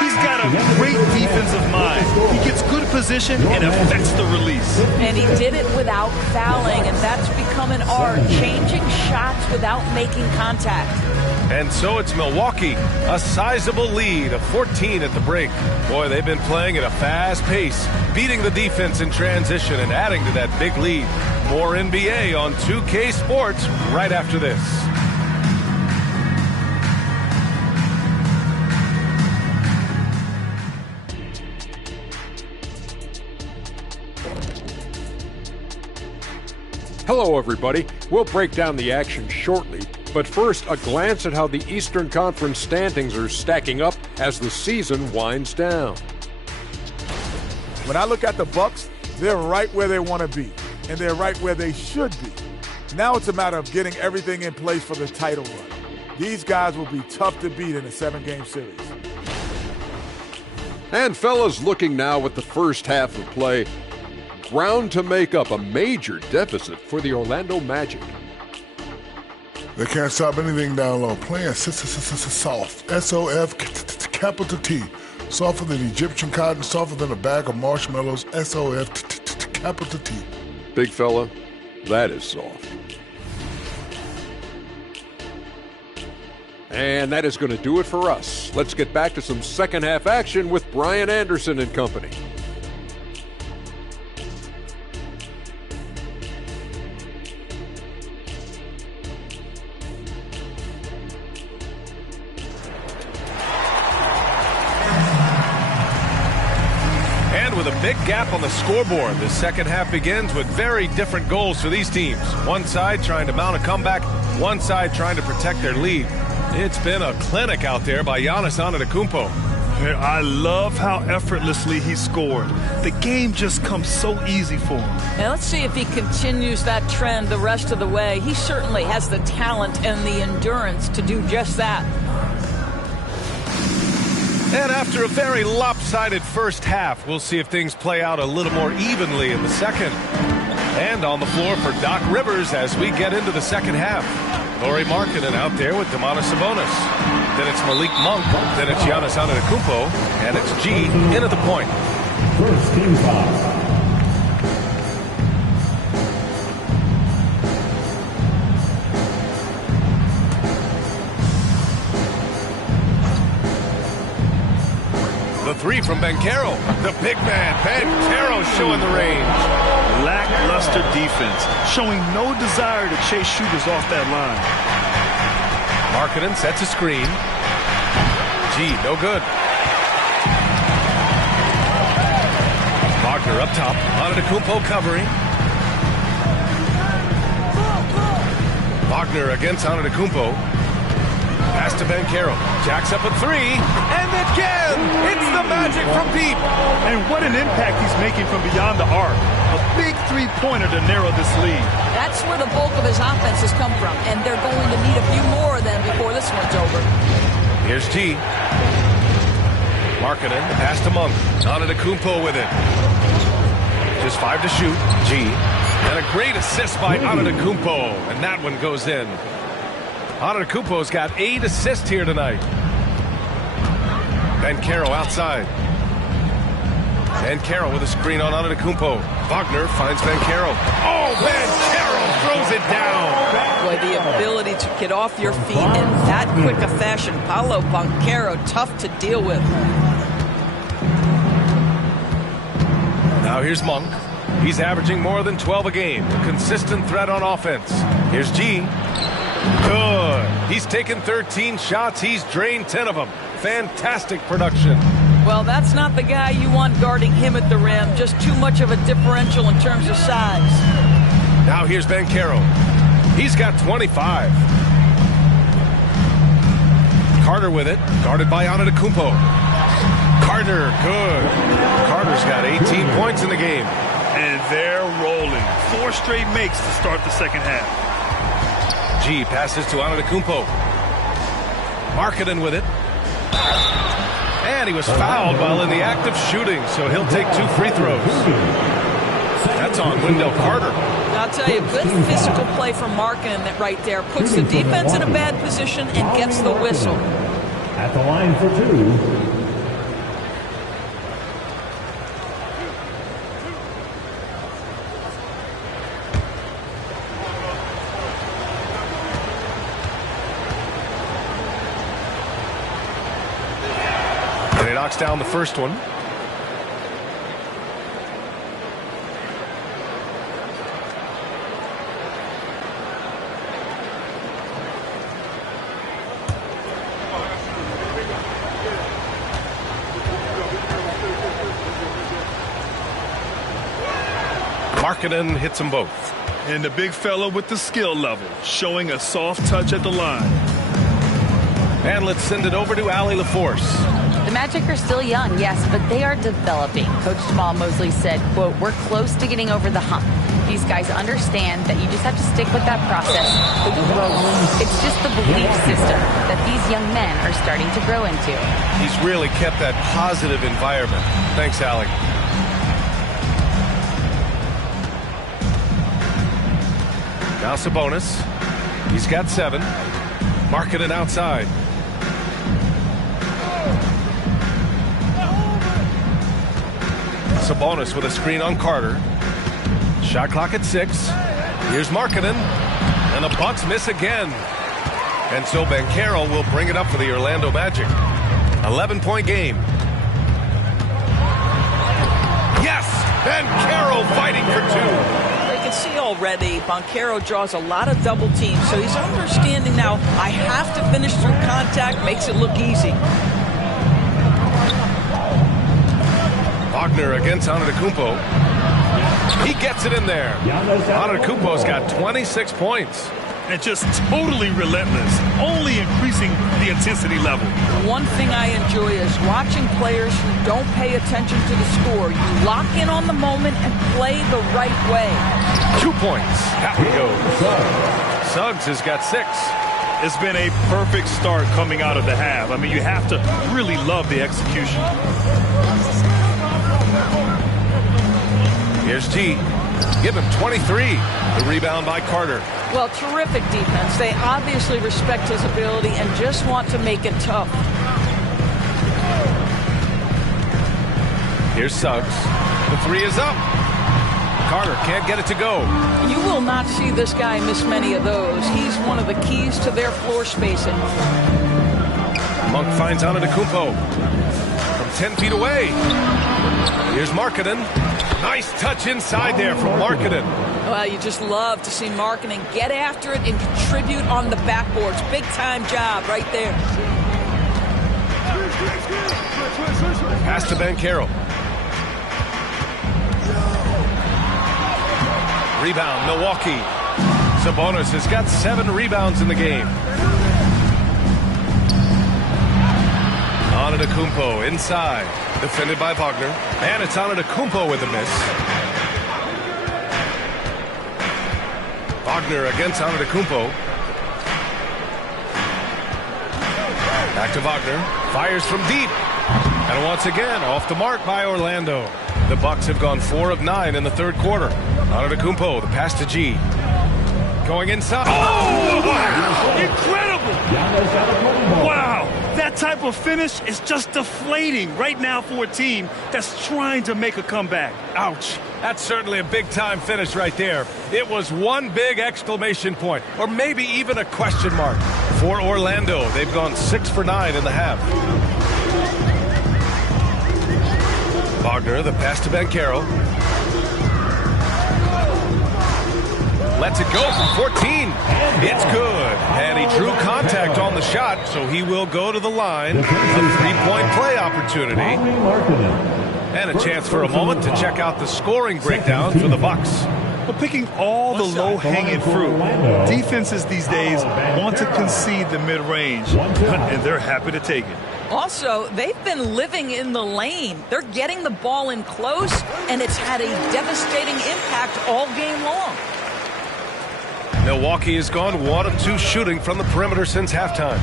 He's got a great defensive mind. He gets good position and affects the release. And he did it without fouling, and that's become an art, changing shots without making contact. And so it's Milwaukee, a sizable lead of 14 at the break. Boy, they've been playing at a fast pace, beating the defense in transition and adding to that big lead. More NBA on 2K Sports right after this. Hello, everybody. We'll break down the action shortly, but first, a glance at how the Eastern Conference standings are stacking up as the season winds down. When I look at the Bucks, they're right where they want to be, and they're right where they should be. Now it's a matter of getting everything in place for the title run. These guys will be tough to beat in a 7-game series. And fellas, looking now at the first half of play, ground to make up a major deficit for the Orlando Magic. They can't stop anything down low. Playing soft. S-O-F, capital T. Softer than Egyptian cotton, softer than a bag of marshmallows. S-O-F, capital T. Big fella, that is soft. And that is going to do it for us. Let's get back to some second half action with Brian Anderson and company. With a big gap on the scoreboard, the second half begins with very different goals for these teams. One side trying to mount a comeback, one side trying to protect their lead. It's been a clinic out there by Giannis Antetokounmpo. I love how effortlessly he scored. The game just comes so easy for him. Now let's see if he continues that trend the rest of the way. He certainly has the talent and the endurance to do just that. And after a very lopsided first half, we'll see if things play out a little more evenly in the second. And on the floor for Doc Rivers as we get into the second half. Lauri Markkanen out there with Domantas Sabonis. Then it's Malik Monk. Then it's Giannis Antetokounmpo. And it's G in at the point. First team foul. three from Banchero. The big man, Banchero, showing the range. Lackluster defense, showing no desire to chase shooters off that line. Markkanen sets a screen. G, no good. Wagner up top. Antetokounmpo covering. Wagner against Antetokounmpo. Pass to Banchero. Jacks up a three. And again, it's the Magic from deep. And what an impact he's making from beyond the arc. A big three-pointer to narrow this lead. That's where the bulk of his offense has come from. And they're going to need a few more of them before this one's over. Here's G. Markkanen, pass to Monk. Antetokounmpo with it. Just 5 to shoot. G. And a great assist by Antetokounmpo. And that one goes in. Antetokounmpo's got 8 assists here tonight. Banchero outside. Banchero with a screen on Antetokounmpo. Wagner finds Banchero. Oh, Banchero throws it down. Boy, the ability to get off your feet in that quick a fashion. Paolo Banchero, tough to deal with. Now here's Monk. He's averaging more than 12 a game. A consistent threat on offense. Here's G. Good. He's taken 13 shots. He's drained 10 of them. Fantastic production. Well, that's not the guy you want guarding him at the rim. Just too much of a differential in terms of size. Now here's Banchero. He's got 25. Carter with it. Guarded by Antetokounmpo. Carter, good. Carter's got 18 points in the game. And they're rolling. 4 straight makes to start the second half. G passes to Antetokounmpo. Markkanen with it. And he was fouled while in the act of shooting, so he'll take 2 free throws. That's on Wendell Carter. I'll tell you, good physical play from Markkanen that right there. Puts the defense in a bad position and gets the whistle. At the line for 2. Knocks down the first one. Markkanen hits them both. And the big fella with the skill level, showing a soft touch at the line. And let's send it over to Allie LaForce. The Magic are still young, yes, but they are developing. Coach Jamal Mosley said, quote, "We're close to getting over the hump. These guys understand that you just have to stick with that process. The growth. It's just the belief system that these young men are starting to grow into." He's really kept that positive environment. Thanks, Allie. Now Sabonis. He's got 7. Markkanen outside. Sabonis with a screen on Carter. Shot clock at 6. Here's Markkanen. And the Bucks miss again. And so Banchero will bring it up for the Orlando Magic. 11-point game. Yes! Banchero fighting for 2. You can see already Banchero draws a lot of double teams, so he's understanding now I have to finish through contact, makes it look easy. Wagner against Antetokounmpo. He gets it in there. Antetokounmpo's got 26 points. And just totally relentless, only increasing the intensity level. One thing I enjoy is watching players who don't pay attention to the score. You lock in on the moment and play the right way. 2 points. Out we go. Suggs has got 6. It's been a perfect start coming out of the half. I mean, you have to really love the execution. Here's G. Give him 23. The rebound by Carter. Well, terrific defense. They obviously respect his ability and just want to make it tough. Here's Suggs. The 3 is up. Carter can't get it to go. You will not see this guy miss many of those. He's one of the keys to their floor spacing. Monk finds Antetokounmpo. From about 10 feet away. Here's Markkanen. Nice touch inside there from Markkanen. Well, you just love to see Markkanen get after it and contribute on the backboards. Big-time job right there. Pass to Banchero. Rebound, Milwaukee. Sabonis has got 7 rebounds in the game. Antetokounmpo inside. Defended by Wagner. And it's Antetokounmpo with a miss. Wagner against Antetokounmpo. Back to Wagner. Fires from deep. And once again, off the mark by Orlando. The Bucks have gone 4 of 9 in the third quarter. Antetokounmpo, the pass to G. Going inside. Oh! Wow. Incredible! Wow! That type of finish is just deflating right now for a team that's trying to make a comeback. Ouch. That's certainly a big-time finish right there. It was one big exclamation point, or maybe even a question mark. For Orlando, they've gone 6 for 9 in the half. Wagner, the pass to Banchero. Lets it go from 14. It's good. And he drew contact on the shot, so he will go to the line. A 3-point play opportunity. And a chance for a moment to check out the scoring breakdown for the Bucks. Well, picking all the low-hanging fruit, defenses these days want to concede the mid-range, and they're happy to take it. Also, they've been living in the lane. They're getting the ball in close, and it's had a devastating impact all game long. Milwaukee has gone 1 of 2 shooting from the perimeter since halftime.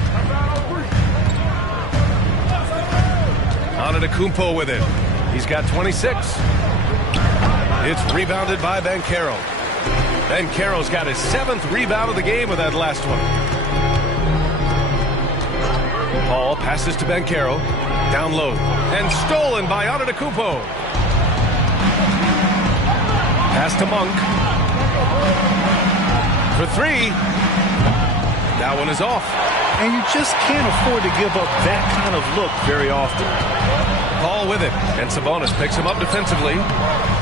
Antetokounmpo with it. He's got 26. It's rebounded by Banchero. Banchero's got his 7th rebound of the game with that last one. Paul passes to Banchero. Down low. And stolen by Antetokounmpo. Pass to Monk. For 3. That one is off. And you just can't afford to give up that kind of look very often. Paul with it. And Sabonis picks him up defensively.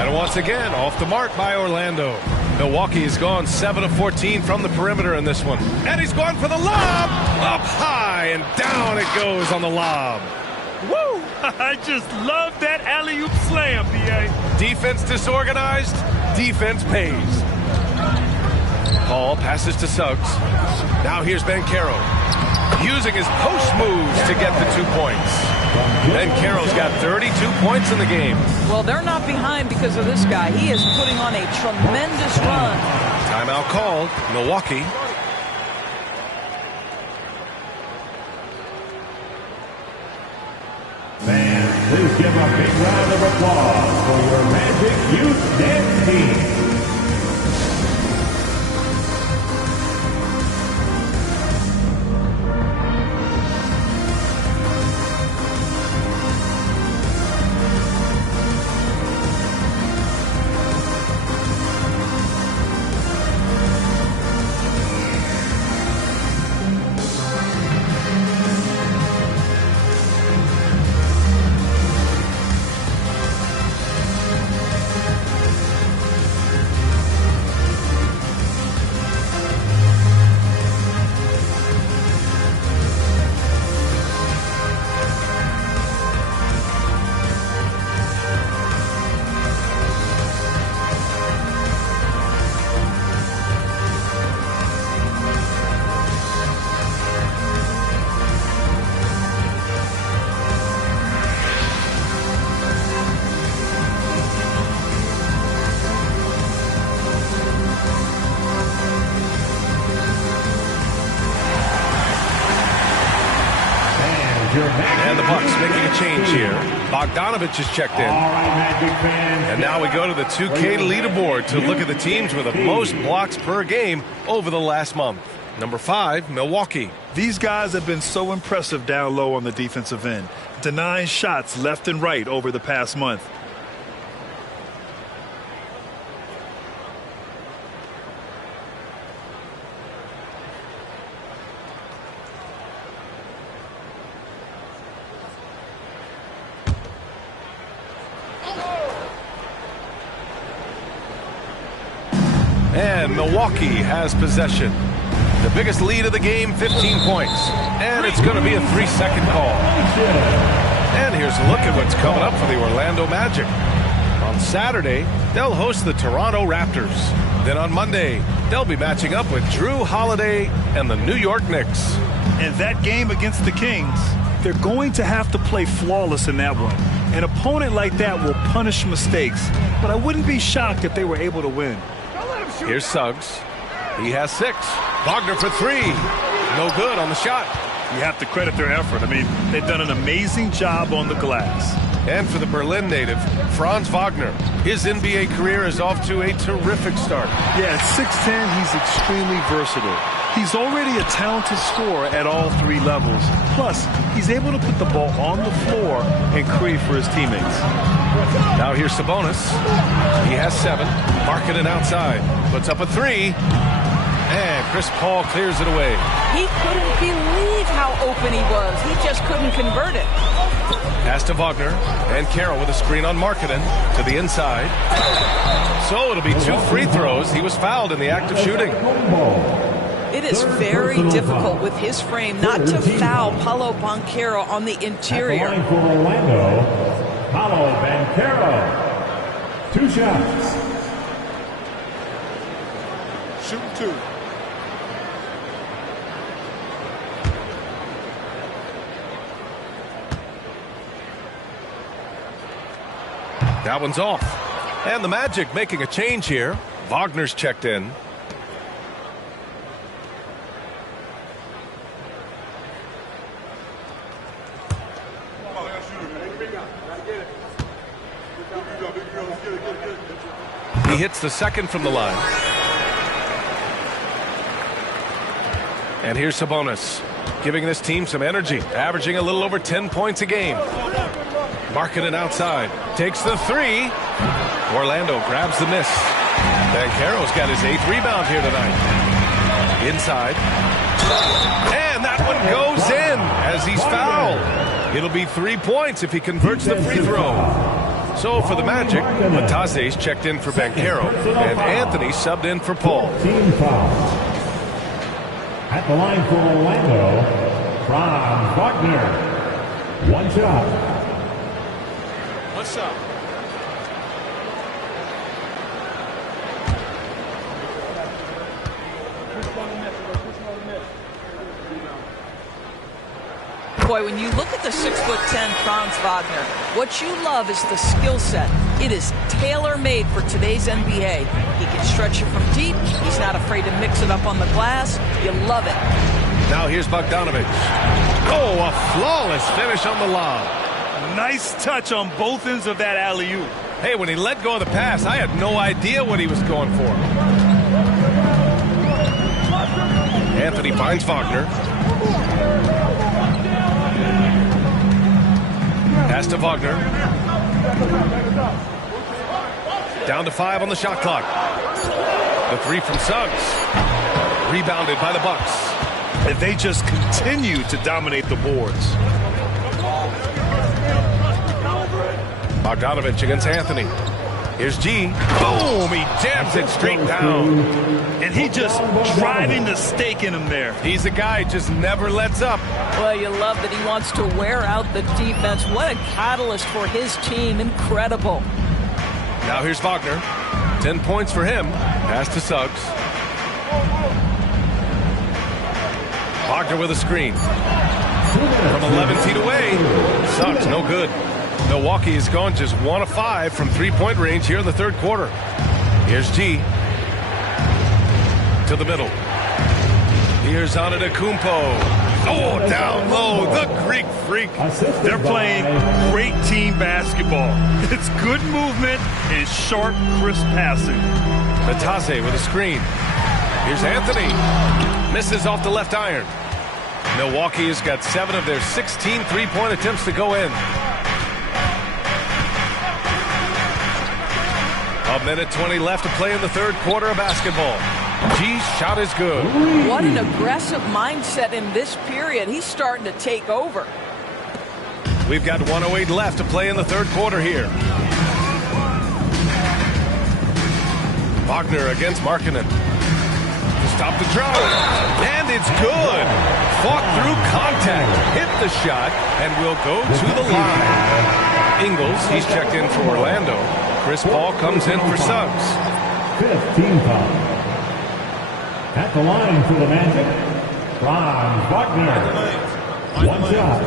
And once again, off the mark by Orlando. Milwaukee has gone 7 of 14 from the perimeter in this one. And he's going for the lob. Up high and down it goes on the lob. Woo! I just love that alley-oop slam, B.A. Defense disorganized. Defense pays. Paul passes to Suggs. Now here's Banchero. Using his post moves to get the 2 points. Banchero's got 32 points in the game. Well, they're not behind because of this guy. He is putting on a tremendous run. Timeout called. Milwaukee. Fans, please give a big round of applause for your Magic Youth Dance Team. And the Bucks making a change here. Bogdanovich has checked in. And now we go to the 2K leaderboard to look at the teams with the most blocks per game over the last month. Number 5, Milwaukee. These guys have been so impressive down low on the defensive end, denying shots left and right over the past month. And Milwaukee has possession. The biggest lead of the game, 15 points. And it's going to be a 3-second call. And here's a look at what's coming up for the Orlando Magic. On Saturday, they'll host the Toronto Raptors. Then on Monday, they'll be matching up with Drew Holiday and the New York Knicks. And that game against the Kings, they're going to have to play flawless in that one. An opponent like that will punish mistakes, but I wouldn't be shocked if they were able to win. Here's Suggs. He has 6. Wagner for 3. No good on the shot. You have to credit their effort. I mean, they've done an amazing job on the glass. And for the Berlin native, Franz Wagner. His NBA career is off to a terrific start. Yeah, at 6'10", he's extremely versatile. He's already a talented scorer at all 3 levels. Plus, he's able to put the ball on the floor and create for his teammates. Now here's Sabonis. He has 7. Markkanen outside. Puts up a 3. And Chris Paul clears it away. He couldn't believe how open he was. He just couldn't convert it. Pass to Wagner. And Carroll with a screen on Markkanen to the inside. So it'll be 2 free throws. He was fouled in the act of shooting. It is very difficult with his frame not to foul Paolo Banchero on the interior. For Orlando, Paolo Banchero. 2 shots. Shooting 2. That one's off. And the Magic making a change here. Wagner's checked in. He hits the second from the line. And here's Sabonis, giving this team some energy, averaging a little over 10 points a game. Markkanen outside, takes the 3. Orlando grabs the miss. Banchero's got his 8th rebound here tonight. Inside. And that one goes in as he's fouled. It'll be 3 points if he converts the free throw. So for the Magic, Matase's checked in for Banchero, and Anthony subbed in for Paul. Team foul. At the line for Orlando, Franz Wagner. 1 shot. 1 shot. Boy, when you look at the 6'10" Franz Wagner, what you love is the skill set. It is tailor-made for today's NBA. He can stretch it from deep. He's not afraid to mix it up on the glass. You love it. Now here's Bogdanovich. Oh, a flawless finish on the lob. Nice touch on both ends of that alley-oop. Hey, when he let go of the pass, I had no idea what he was going for. Anthony finds Wagner. Pass to Wagner. Down to 5 on the shot clock. The 3 from Suggs. Rebounded by the Bucks. And they just continue to dominate the boards. Bogdanovich against Anthony. Here's G. Boom! He jams it straight down. And he just driving the stake in him there. He's a guy who just never lets up. Well, you love that he wants to wear out the defense. What a catalyst for his team. Incredible. Now here's Wagner. 10 points for him. Pass to Suggs. Wagner with a screen. From 11 feet away. Suggs, no good. Milwaukee has gone just 1 of 5 from 3-point range here in the 3rd quarter. Here's G. To the middle. Here's Antetokounmpo. Oh, down low, the Greek freak. They're playing great team basketball. It's good movement and sharp, crisp passing. Matase with a screen. Here's Anthony. Misses off the left iron. Milwaukee has got 7 of their 16 3-point attempts to go in. A minute 20 left to play in the 3rd quarter of basketball. G's shot is good. What an aggressive mindset in this period. He's starting to take over. We've got 1:08 left to play in the 3rd quarter here. Wagner against Markkanen. stop the drive. And it's good. Fought through contact, hit the shot, and will go to the line. Ingles, he's checked in for Orlando. Chris Paul comes in for Suggs. 15 foul. At the line for the Magic, Franz Wagner. One shot.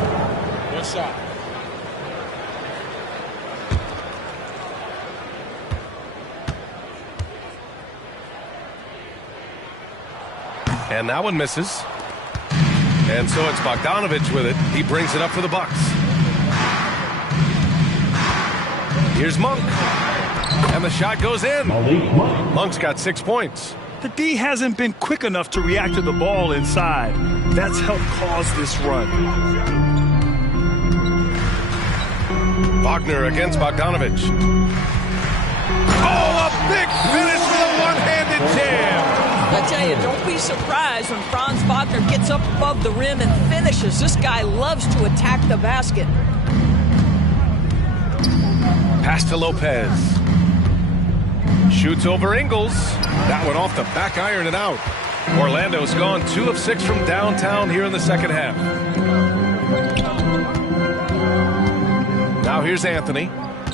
One shot. And that one misses. And so it's Bogdanovich with it. He brings it up for the Bucks. Here's Monk. And the shot goes in. Monk's got 6 points. The D hasn't been quick enough to react to the ball inside. That's helped cause this run. Wagner against Bogdanovich. Oh, a big finish with a one-handed jam. I tell you, don't be surprised when Franz Wagner gets up above the rim and finishes. This guy loves to attack the basket. Pass to Lopez. Shoots over Ingles. That one off the back iron and out. Orlando's gone 2 of 6 from downtown here in the second half. Now here's Anthony.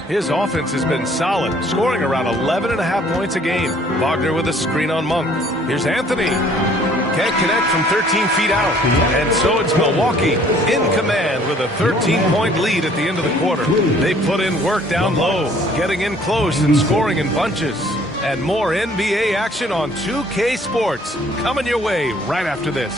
His offense has been solid, scoring around 11.5 points a game. Wagner with a screen on Monk. Here's Anthony. Can't connect from 13 feet out. And so it's Milwaukee in command with a 13-point lead at the end of the quarter. They put in work down low, getting in close and scoring in bunches. And more NBA action on 2K Sports coming your way right after this.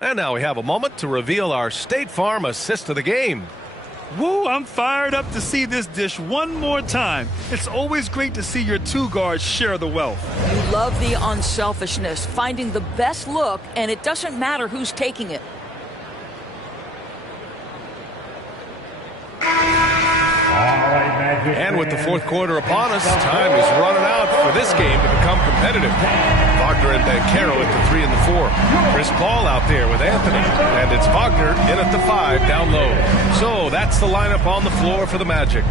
And now we have a moment to reveal our State Farm assist of the game. Woo, I'm fired up to see this dish one more time. It's always great to see your 2 guards share the wealth. You love the unselfishness, finding the best look, and it doesn't matter who's taking it. And with the fourth quarter upon us, time is running out for this game to become competitive. Wagner and Banchero at the 3 and the 4. Chris Paul out there with Anthony. And it's Wagner in at the 5 down low. So that's the lineup on the floor for the Magic.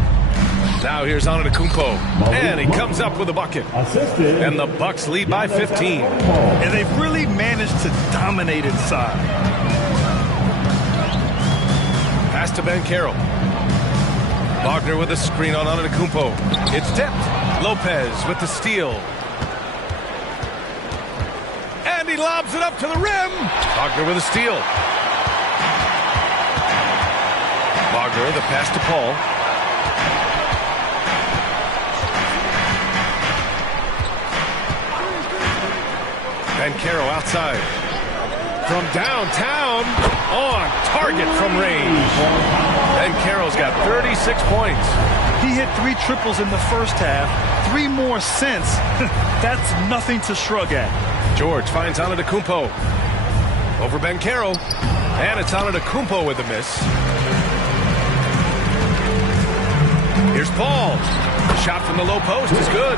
Now here's Antetokounmpo. And he comes up with a bucket. And the Bucks lead by 15. And they've really managed to dominate inside. Pass to Banchero. Wagner with a screen on Antetokounmpo. It's tipped. Lopez with the steal. And he lobs it up to the rim. Wagner with a steal. Wagner, the pass to Paul. Banchero outside. From downtown, on target from range. Banchero's got 36 points. He hit 3 triples in the first half, 3 more since. That's nothing to shrug at. George finds Antetokounmpo. Over Banchero. And it's Antetokounmpo with a miss. Here's Paul. Shot from the low post is good.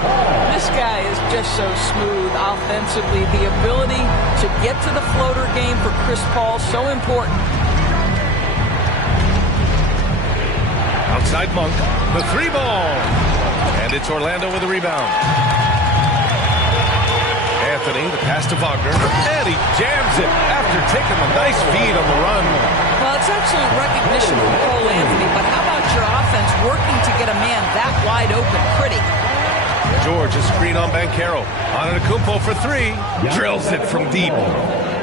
This guy is just so smooth offensively. The ability to get to the floater game for Chris Paul, so important. Outside Monk, the 3 ball. And it's Orlando with the rebound. Anthony, the pass to Wagner. And he jams it after taking a nice feed on the run. Well, it's absolute recognition from Cole Anthony, but how about your offense working to get a man that wide open? Pretty. George, a screen on Banchero. Antetokounmpo for 3. Drills it from deep.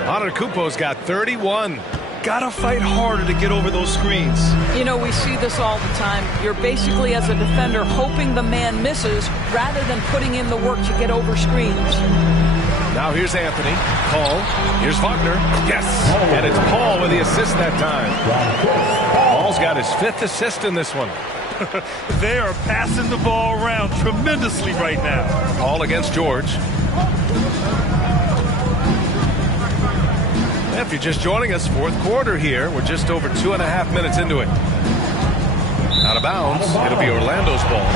Antetokounmpo's got 31. Gotta fight harder to get over those screens. You know, we see this all the time. You're basically, as a defender, hoping the man misses rather than putting in the work to get over screens. Now here's Anthony. Paul. Here's Wagner. Yes. And it's Paul with the assist that time. Paul's got his 5th assist in this one. They are passing the ball around tremendously right now. Paul against George. If you're just joining us, fourth quarter here. We're just over 2.5 minutes into it. Out of bounds. It'll be Orlando's ball.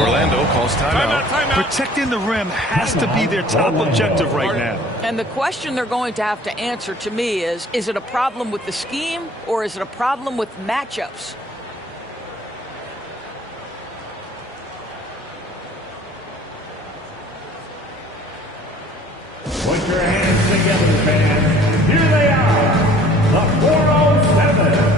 Orlando calls timeout. Protecting the rim has to be their top objective right now. And the question they're going to have to answer to me is it a problem with the scheme or is it a problem with matchups? Put your hands together, fans. Here they are, the 407.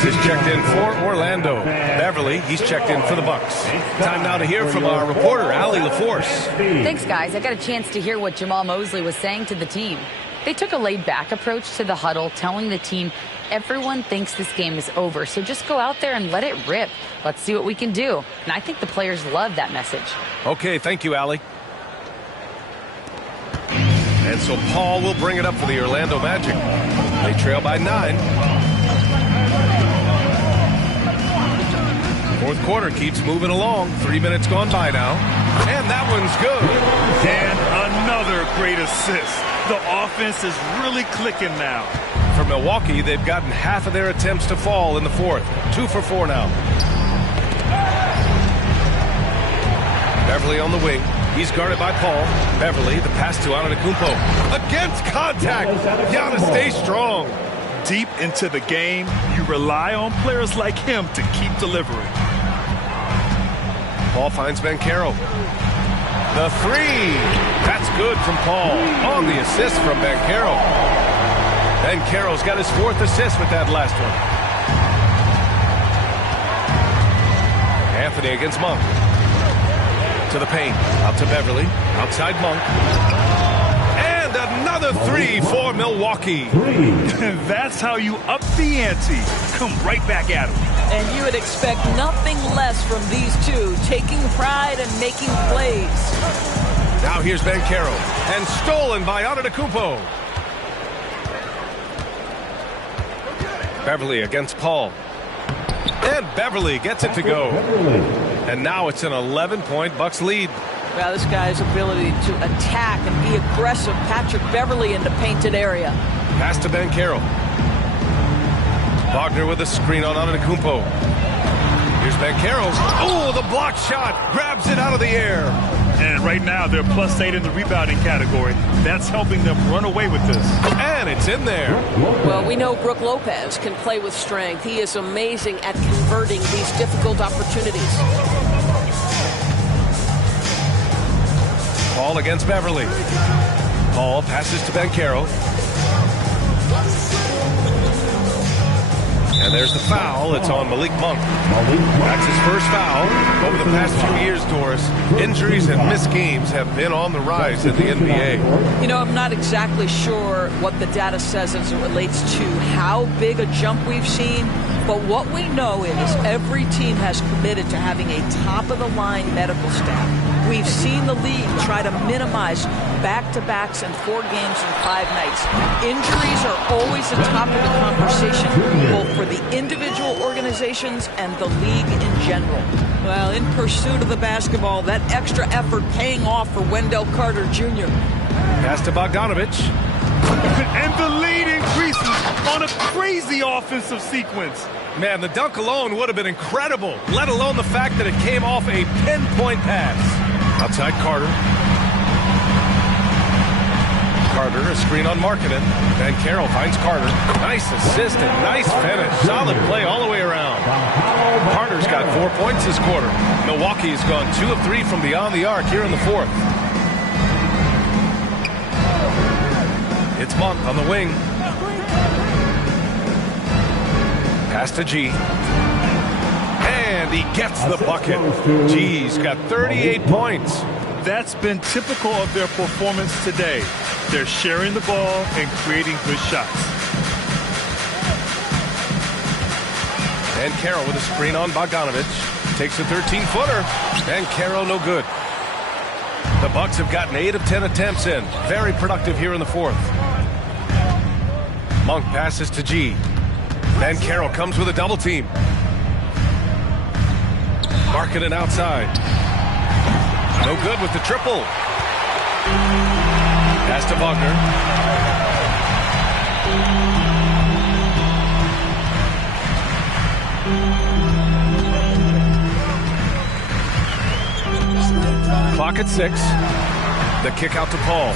Is checked in for Orlando. Beverly, he's checked in for the Bucks. Time now to hear from our reporter, Allie LaForce. Thanks, guys. I got a chance to hear what Jamal Mosley was saying to the team. They took a laid-back approach to the huddle, telling the team everyone thinks this game is over, so just go out there and let it rip. Let's see what we can do. And I think the players love that message. Okay, thank you, Allie. And so Paul will bring it up for the Orlando Magic. They trail by 9. Fourth quarter keeps moving along. 3 minutes gone by now. And that one's good. And another great assist. The offense is really clicking now. For Milwaukee, they've gotten half of their attempts to fall in the fourth. 2 for 4 now. Beverly on the wing. He's guarded by Paul. Beverly, the pass to Antetokounmpo. Against contact. Giannis stays strong. Deep into the game, you rely on players like him to keep delivering. Paul finds Banchero. The three. That's good from Paul. On the assist from Banchero. Banchero's got his 4th assist with that last one. Anthony against Monk. To the paint. Out to Beverly. Outside Monk. And another 3 for Milwaukee. That's how you up the ante. Come right back at him. And you would expect nothing less from these two, taking pride and making plays. Now here's Banchero. And stolen by Antetokounmpo. Beverly against Paul. And Beverly gets it to go. And now it's an 11-point Bucks lead. Well, this guy's ability to attack and be aggressive. Patrick Beverly in the painted area. Pass to Banchero. Wagner with a screen on Antetokounmpo. Here's Banchero. Oh, the block shot. Grabs it out of the air. And right now, they're +8 in the rebounding category. That's helping them run away with this. And it's in there. Well, we know Brook Lopez can play with strength. He is amazing at converting these difficult opportunities. Paul against Beverly. Paul passes to Banchero. And there's the foul. It's on Malik Monk. That's his first foul. Over the past few years, Doris, injuries and missed games have been on the rise in the NBA. You know, I'm not exactly sure what the data says as it relates to how big a jump we've seen, but what we know is every team has committed to having a top-of-the-line medical staff. We've seen the league try to minimize back-to-backs and 4 games in 5 nights. Injuries are always the top of the conversation, both for the individual organizations and the league in general. Well, in pursuit of the basketball, that extra effort paying off for Wendell Carter Jr. Pass to Bogdanovich. And the lead increases on a crazy offensive sequence. Man, the dunk alone would have been incredible, let alone the fact that it came off a pinpoint pass. Outside Carter. Carter, a screen on Markkanen. Van Carroll finds Carter. Nice assist and nice finish. Solid play all the way around. Carter's got 4 points this quarter. Milwaukee's gone 2 of 3 from beyond the arc here in the fourth. It's Monk on the wing. Pass to G. And he gets the bucket. G's got 38 points. That's been typical of their performance today. They're sharing the ball and creating good shots. And Carroll with a screen on Bogdanovich. Takes a 13-footer. And Carroll no good. The Bucks have gotten 8 of 10 attempts in. Very productive here in the fourth. Monk passes to G. Van Carroll comes with a double team. Markkanen outside. No good with the triple. Pass to Wagner. Clock at 6. The kick out to Paul.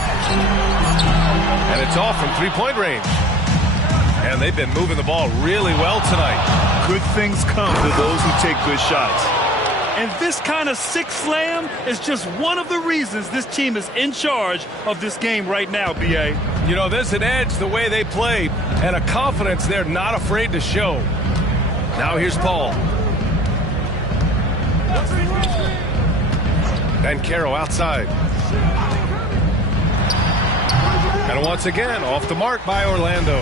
And it's off from three-point range. And they've been moving the ball really well tonight. Good things come to those who take good shots. And this kind of six slam is just one of the reasons this team is in charge of this game right now, B.A. You know, there's an edge the way they play and a confidence they're not afraid to show. Now here's Paul. Van Carroll outside. And once again, off the mark by Orlando.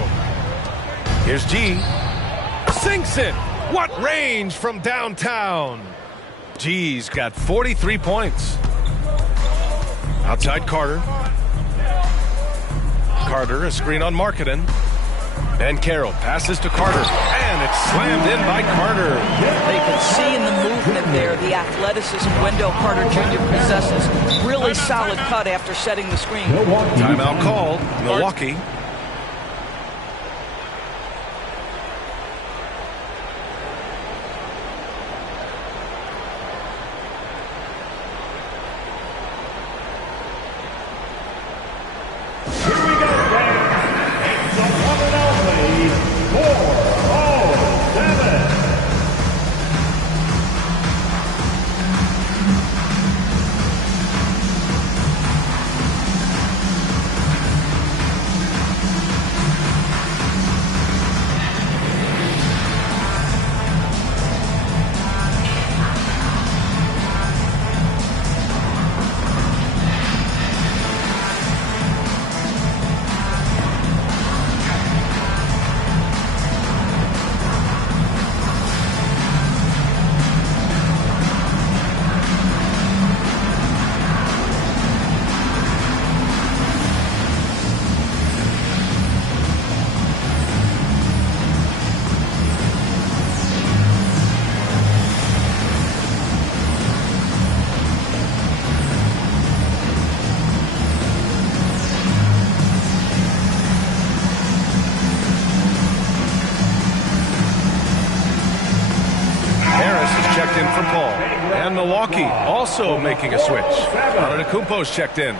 Here's G. Sinks it. What range from downtown. G's got 43 points. Outside Carter. Carter, a screen on Markkanen. Van Carroll passes to Carter. And it's slammed in by Carter. They can see in the movement there the athleticism Wendell Carter Jr. possesses. Really solid cut after setting the screen. Timeout called. Milwaukee. And Milwaukee also making a switch. Antetokounmpo's checked in.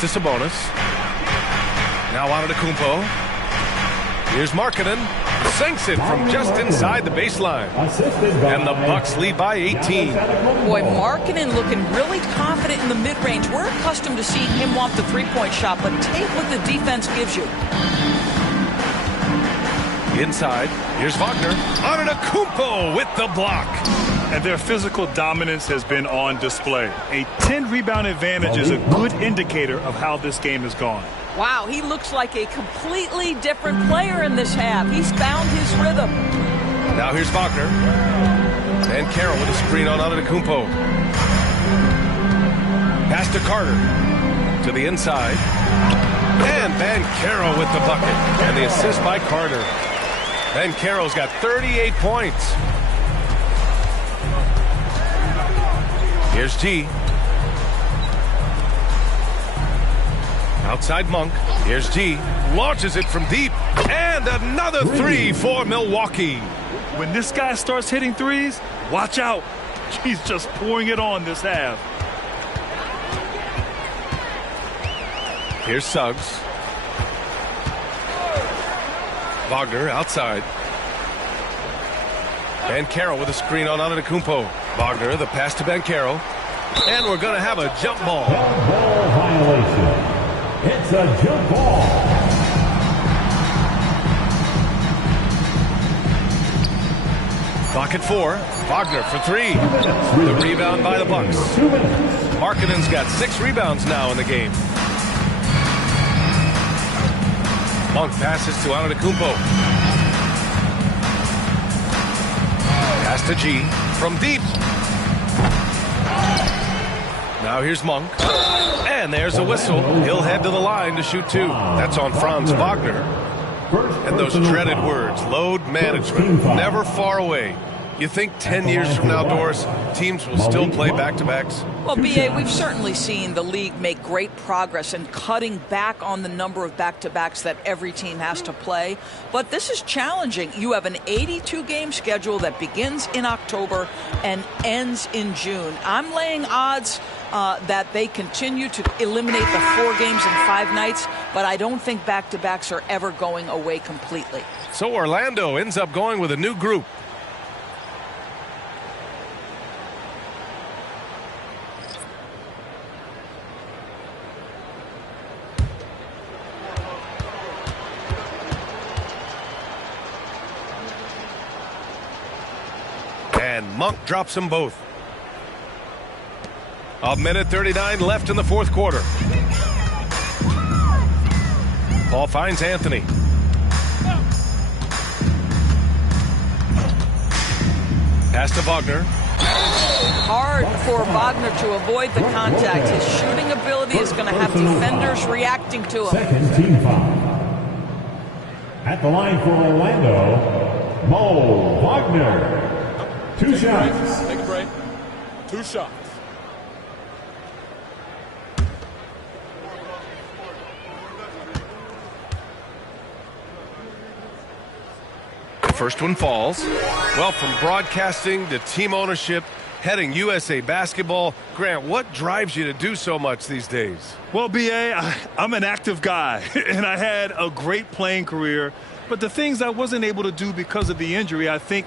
To Sabonis. Now Antetokounmpo. Here's Markkanen. Sinks it from just inside the baseline. And the Bucks lead by 18. Boy, Markkanen looking really confident in the mid-range. We're accustomed to seeing him want the three-point shot, but take what the defense gives you. Inside, here's Wagner. Antetokounmpo with the block. And their physical dominance has been on display. A 10-rebound advantage is a good indicator of how this game has gone. Wow, he looks like a completely different player in this half. He's found his rhythm. Now here's Wagner. And Carroll with a screen on Antetokounmpo. Pass to Carter. To the inside. And Banchero with the bucket. And the assist by Carter. Banchero's got 38 points. Here's G. Outside Monk. Here's G. Launches it from deep. And another three for Milwaukee. When this guy starts hitting threes, watch out. He's just pouring it on this half. Here's Suggs. Wagner outside. Banchero with a screen on Antetokounmpo. Wagner, the pass to Banchero. And we're going to have a jump ball. Jump ball violation. It's a jump ball. Clock at 4. Wagner for 3. The rebound by the Bucks. Markkanen's got 6 rebounds now in the game. Monk passes to Antetokounmpo. Pass to G from deep. Now here's Monk. And there's a whistle. He'll head to the line to shoot 2. That's on Franz Wagner. And those dreaded words, load management, never far away. You think 10 years from now, Doris, teams will still play back-to-backs? Well, B.A., we've certainly seen the league make great progress in cutting back on the number of back-to-backs that every team has to play. But this is challenging. You have an 82-game schedule that begins in October and ends in June. I'm laying odds that they continue to eliminate the 4 games in 5 nights, but I don't think back-to-backs are ever going away completely. So Orlando ends up going with a new group. And Monk drops them both. 1:39 left in the 4th quarter. Ball finds Anthony. Pass to Wagner. Hard for Wagner to avoid the contact. His shooting ability is going to have defenders reacting to him. Second team foul. At the line for Orlando, Mo Wagner. 2 shots. Take a break. 2 shots. First one falls. Well, from broadcasting to team ownership, heading USA Basketball, Grant, what drives you to do so much these days? Well, B.A., I'm an active guy, and I had a great playing career. But the things I wasn't able to do because of the injury, I think,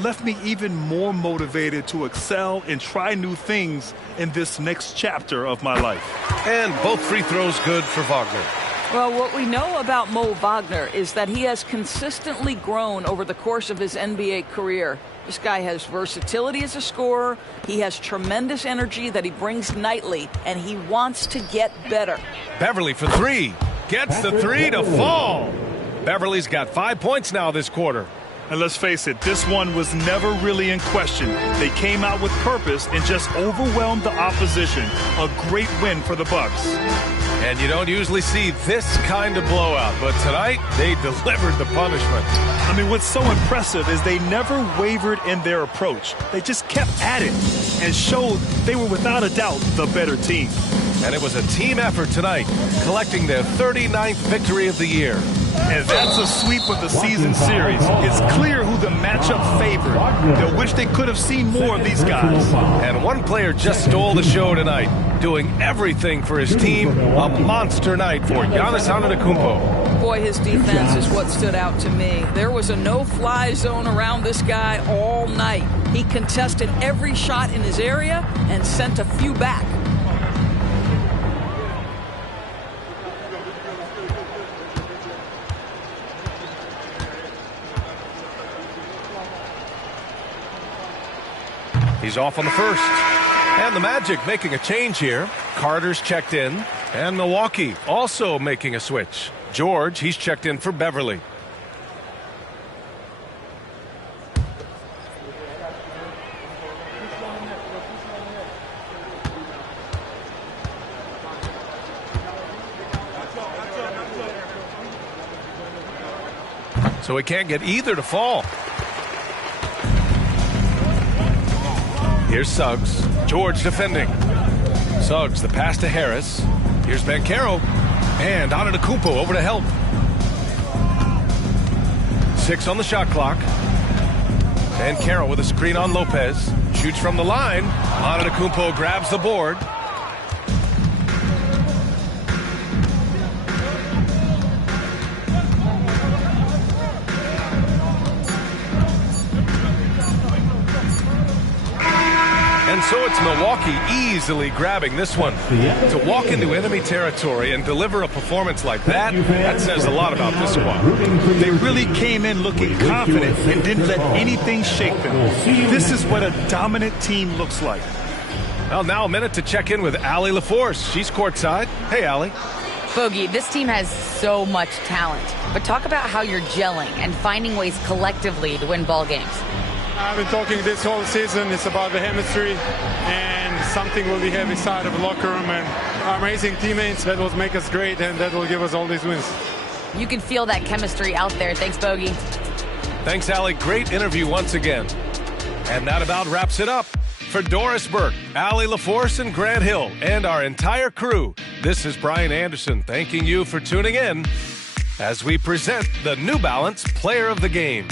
left me even more motivated to excel and try new things in this next chapter of my life. And both free throws good for Wagner. Well, what we know about Mo Wagner is that he has consistently grown over the course of his NBA career. This guy has versatility as a scorer. He has tremendous energy that he brings nightly, and he wants to get better. Beverly for 3. Gets the 3 to fall. Beverly's got 5 points now this quarter. And let's face it, this one was never really in question. They came out with purpose and just overwhelmed the opposition. A great win for the Bucks. And you don't usually see this kind of blowout, but tonight they delivered the punishment. I mean, what's so impressive is they never wavered in their approach. They just kept at it and showed they were without a doubt the better team. And it was a team effort tonight, collecting their 39th victory of the year. And that's a sweep of the season series. It's clear who the matchup favored. They'll wish they could have seen more of these guys. And one player just stole the show tonight, doing everything for his team. A monster night for Giannis Antetokounmpo. Boy, his defense is what stood out to me. There was a no-fly zone around this guy all night. He contested every shot in his area and sent a few back. He's off on the first. And the Magic making a change here. Carter's checked in. And Milwaukee also making a switch. George, he's checked in for Beverly. so he can't get either to fall. Here's Suggs. George defending. Suggs, the pass to Harris. Here's Banchero. And Antetokounmpo over to help. 6 on the shot clock. Banchero with a screen on Lopez. Shoots from the line. Antetokounmpo grabs the board. And so it's Milwaukee easily grabbing this one. To walk into enemy territory and deliver a performance like that, that says a lot about this squad. They really came in looking confident and didn't let anything shake them. This is what a dominant team looks like. Well, now a minute to check in with Allie LaForce. She's courtside. Hey, Allie. Bogey, this team has so much talent. But talk about how you're gelling and finding ways collectively to win ball games. I've been talking this whole season. It's about the chemistry and something we have inside of the locker room and our amazing teammates that will make us great and that will give us all these wins. You can feel that chemistry out there. Thanks, Bogey. Thanks, Allie. Great interview once again. And that about wraps it up. For Doris Burke, Allie LaForce, and Grant Hill, and our entire crew, this is Brian Anderson thanking you for tuning in as we present the New Balance Player of the Game.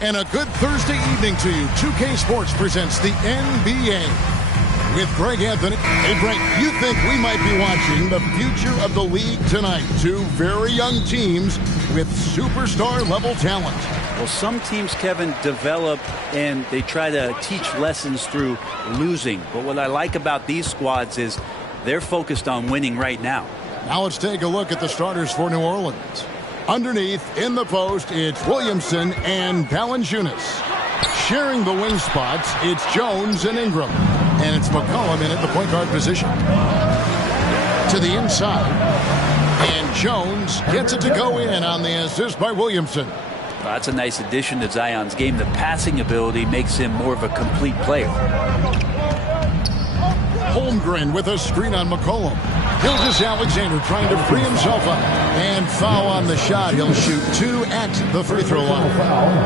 And a good Thursday evening to you. 2K Sports presents the NBA with Greg Anthony. Hey, Greg, you think we might be watching the future of the league tonight? Two very young teams with superstar-level talent. Well, some teams, Kevin, develop and they try to teach lessons through losing. But what I like about these squads is they're focused on winning right now. Now let's take a look at the starters for New Orleans. Underneath, in the post, it's Williamson and Valanciunas. Sharing the wing spots, it's Jones and Ingram. And it's McCollum in at the point guard position. To the inside. And Jones gets it to go in on the assist by Williamson. Well, that's a nice addition to Zion's game. The passing ability makes him more of a complete player. Holmgren with a screen on McCollum. Gilgeous-Alexander trying to free himself up. And foul on the shot. He'll shoot 2 at the free throw line.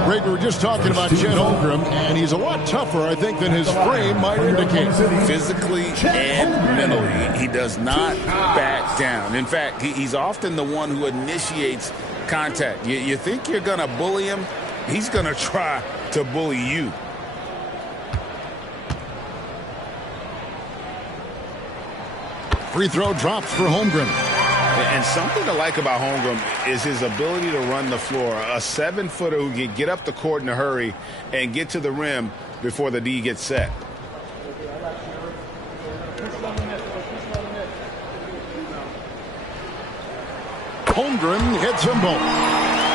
Greg, we were just talking about Chet Holmgren, and he's a lot tougher, I think, than his frame might indicate. Physically and mentally, he does not back down. In fact, he's often the one who initiates contact. You think you're going to bully him? He's going to try to bully you. Free throw drops for Holmgren. And something to like about Holmgren is his ability to run the floor. A 7-footer who can get up the court in a hurry and get to the rim before the D gets set. Holmgren hits them both.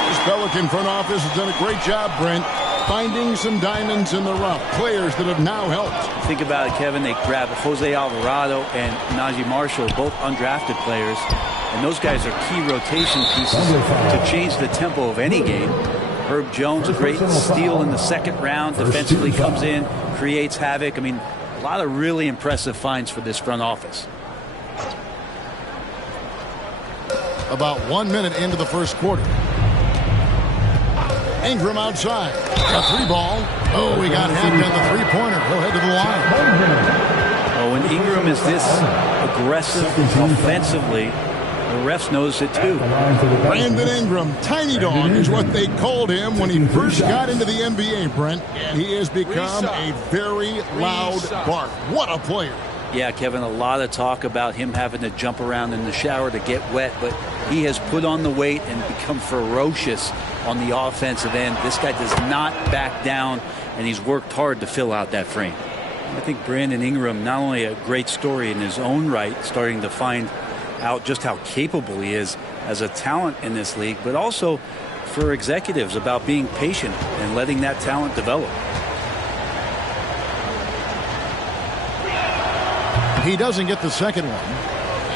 This Pelican front office has done a great job, Brent, finding some diamonds in the rough. Players that have now helped. Think about it, Kevin. They grabbed Jose Alvarado and Najee Marshall, both undrafted players. And those guys are key rotation pieces to change the tempo of any game. Herb Jones, a great steal in the second round. Defensively comes in, creates havoc. I mean, a lot of really impressive finds for this front office. About 1 minute into the first quarter. Ingram outside. A 3-ball. Oh, we got hacked on the 3-pointer. He'll head to the line. Well, when Ingram is this aggressive offensively, the refs notice it too. Brandon Ingram, Tiny Dog is what they called him when he first got into the NBA, Brent. And he has become a very loud bark. What a player. Yeah, Kevin, a lot of talk about him having to jump around in the shower to get wet, but he has put on the weight and become ferocious on the offensive end. This guy does not back down, and he's worked hard to fill out that frame. I think Brandon Ingram, not only a great story in his own right, starting to find out just how capable he is as a talent in this league, but also for executives about being patient and letting that talent develop. He doesn't get the second one.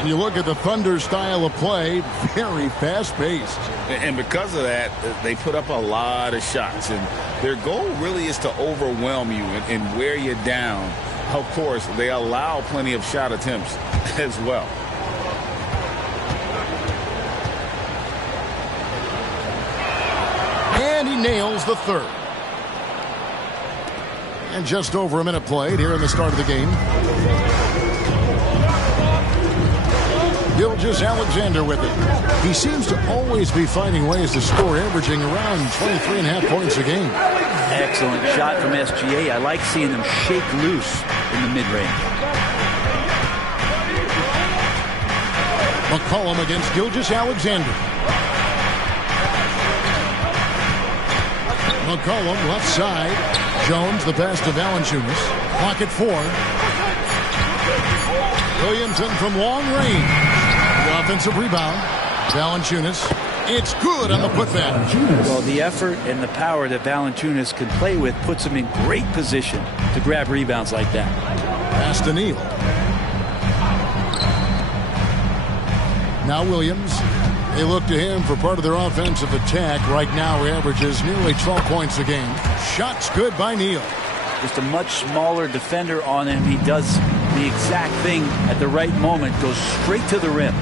And you look at the Thunder style of play, very fast-paced. And because of that, they put up a lot of shots. And their goal really is to overwhelm you and wear you down. Of course, they allow plenty of shot attempts as well. And he nails the third. And just over a minute played here in the start of the game. Gilgeous-Alexander with it. He seems to always be finding ways to score, averaging around 23.5 points a game. Excellent shot from SGA. I like seeing him shake loose in the mid-range. McCollum against Gilgeous-Alexander. McCollum left side. Jones the pass to Valanciunas. Clock at 4. Williamson from long range. The offensive rebound. Valanciunas. It's good on the putback. Well, the effort and the power that Valanciunas can play with puts him in great position to grab rebounds like that. Pass to Neal. Now Williams. They look to him for part of their offensive attack. Right now he averages nearly 12 points a game. Shots good by Neal. Just a much smaller defender on him. He does the exact thing at the right moment. Goes straight to the rim.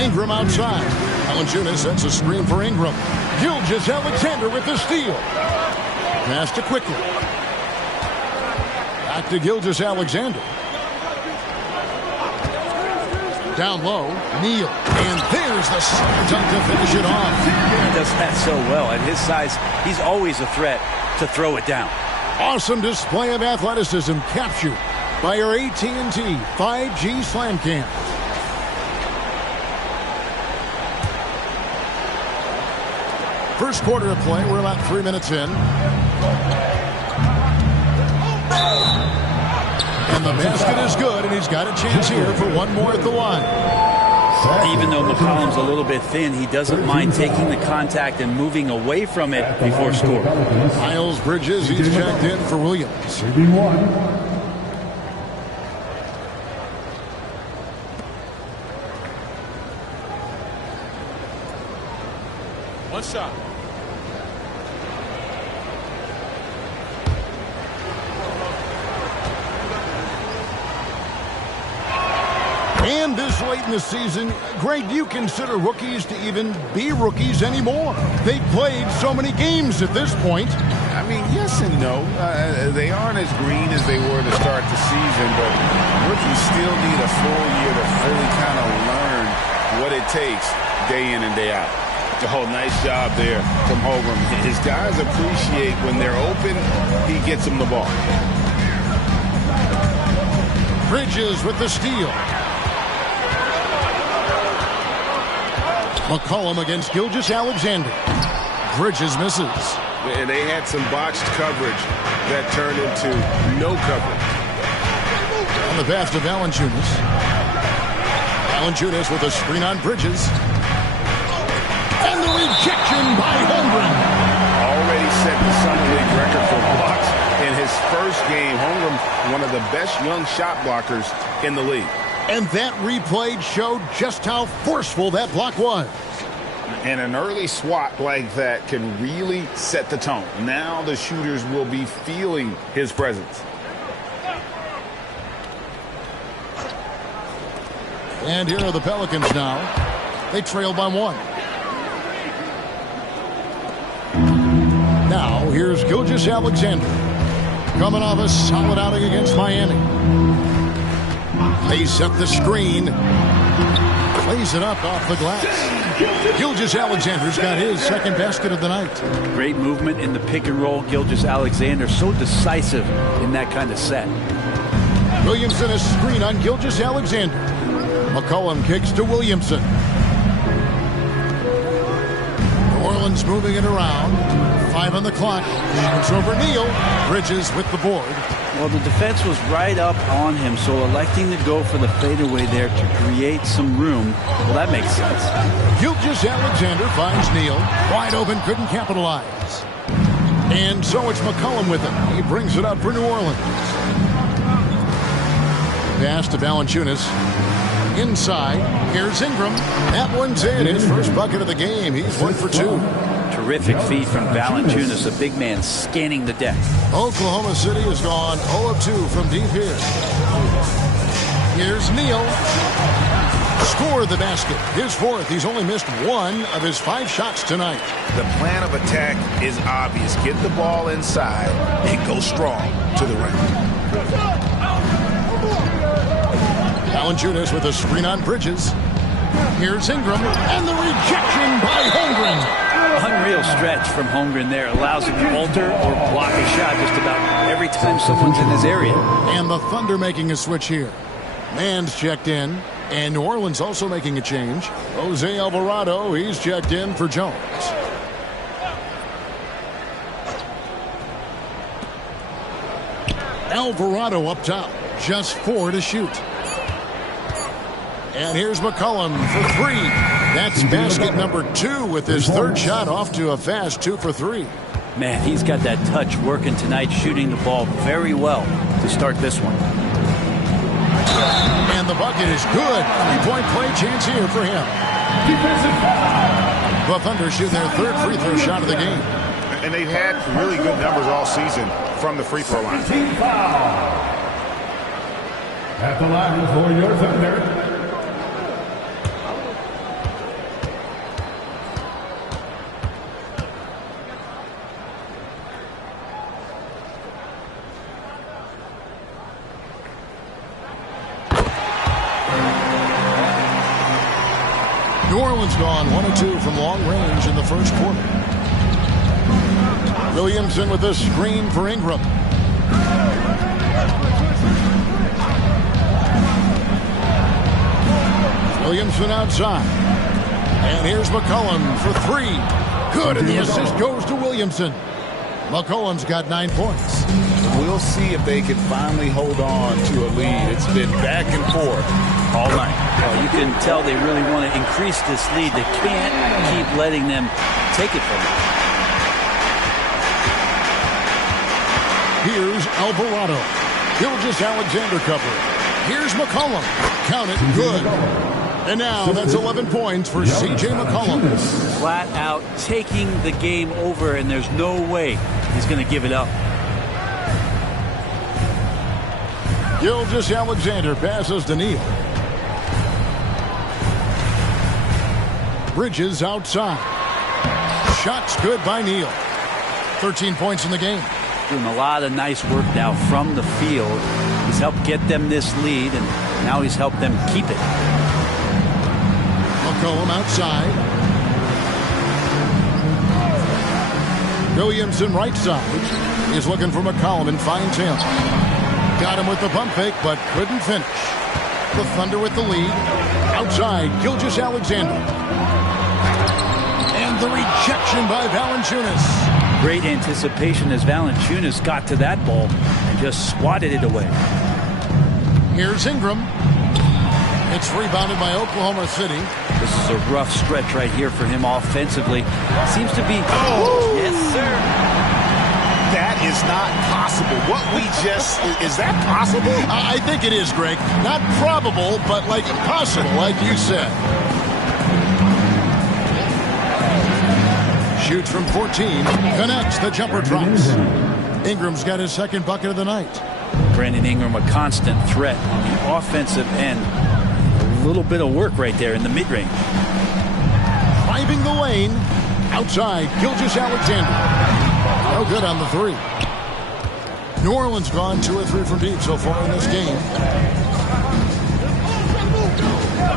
Ingram outside. Valanciunas sets a screen for Ingram. Gilgeous-Alexander with the steal. Pass to Quickly. Back to Gilgeous-Alexander. Down low, Neal. And there's the slam dunk to finish it off. He does that so well. At his size, he's always a threat to throw it down. Awesome display of athleticism captured by our AT&T 5G Slam Cam. First quarter of play, we're about 3 minutes in. And the basket is good, and he's got a chance here for one more at the line. Even though McCollum's a little bit thin, he doesn't mind taking the contact and moving away from it before scoring. Miles Bridges, he's checked in for Williams. One shot. And this late in the season, Greg, do you consider rookies to even be rookies anymore? They've played so many games at this point. I mean, yes and no. They aren't as green as they were to start the season, but rookies still need a full year to really kind of learn what it takes day in and day out. Oh, nice job there from Holmgren. His guys appreciate when they're open, he gets them the ball. Bridges with the steal. McCollum against Gilgeous-Alexander. Bridges misses. And they had some botched coverage that turned into no coverage. On the pass to Valanciunas. Valanciunas with a screen on Bridges. And the rejection by Holmgren. Already set the Summer League record for blocks in his first game. Holmgren, one of the best young shot blockers in the league. And that replay showed just how forceful that block was. And an early swat like that can really set the tone. Now the shooters will be feeling his presence. And here are the Pelicans now. They trail by 1. Now here's Gilgeous-Alexander. Coming off a solid outing against Miami. They set the screen. Plays it up off the glass. Gilgeous-Alexander's got his second basket of the night. Great movement in the pick and roll. Gilgeous-Alexander so decisive in that kind of set. Williamson a screen on Gilgeous-Alexander. McCollum kicks to Williamson. New Orleans moving it around. 5 on the clock. Shoots over Neal. Bridges with the board. Well, the defense was right up on him, so electing to go for the fadeaway there to create some room, well, that makes sense. Gilgeous-Alexander finds Neal. Wide open, couldn't capitalize. And so it's McCollum with him. He brings it up for New Orleans. Pass to Valanciunas. Inside, here's Ingram. That one's in. His first bucket of the game. He's 1 for 2. Terrific feed from Valanciunas, a big man scanning the deck. Oklahoma City has gone 0 of 2 from deep here. Here's Neal. Score the basket. His 4th. He's only missed 1 of his 5 shots tonight. The plan of attack is obvious. Get the ball inside and go strong to the rim. Valanciunas with a screen on Bridges. Here's Ingram, and the rejection by Holmgren. Unreal stretch from Holmgren there. Allows him to alter or block a shot just about every time someone's in his area. And the Thunder making a switch here. Mann's checked in, and New Orleans also making a change. Jose Alvarado, he's checked in for Jones. Alvarado up top, just 4 to shoot. And here's McCollum for 3. That's basket number 2 with his 3rd shot off to a fast 2 for 3. Man, he's got that touch working tonight, shooting the ball very well to start this one. And the bucket is good. 3-point play chance here for him. The Thunder shoot their 3rd free throw shot of the game. And they've had really good numbers all season from the free throw line. At the line for your Thunder, New Orleans gone 1 of 2 from long range in the first quarter. Williamson with a screen for Ingram. Williamson outside. And here's McCollum for 3. Good, and the assist goes to Williamson. McCollum's got 9 points. We'll see if they can finally hold on to a lead. It's been back and forth all night. Well, you can tell they really want to increase this lead. They can't keep letting them take it from them. Here's Alvarado. Gilgeous-Alexander cover. Here's McCollum. Count it. Good. And now that's 11 points for C.J. McCollum. Flat out taking the game over, and there's no way he's going to give it up. Gilgeous-Alexander passes to Neal. Bridges outside. Shots good by Neal. 13 points in the game. Doing a lot of nice work now from the field. He's helped get them this lead, and now he's helped them keep it. McCollum outside. Williamson right side. He's looking for McCollum and finds him. Got him with the pump fake, but couldn't finish. The Thunder with the lead. Outside, Gilgeous-Alexander. And the rejection by Valanciunas. Great anticipation as Valanciunas got to that ball and just swatted it away. Here's Ingram. It's rebounded by Oklahoma City. This is a rough stretch right here for him offensively. Seems to be... Oh! Yes, sir. That is not possible. What we just... Is that possible? I think it is, Greg. Not probable, but like possible, like you said. Shoots from 14. Connects. The jumper drops. Ingram's got his second bucket of the night. Brandon Ingram, a constant threat on the offensive end. A little bit of work right there in the mid-range. Driving the lane. Outside, Gilgeous-Alexander. No good on the 3. New Orleans gone 2 or 3 from deep so far in this game.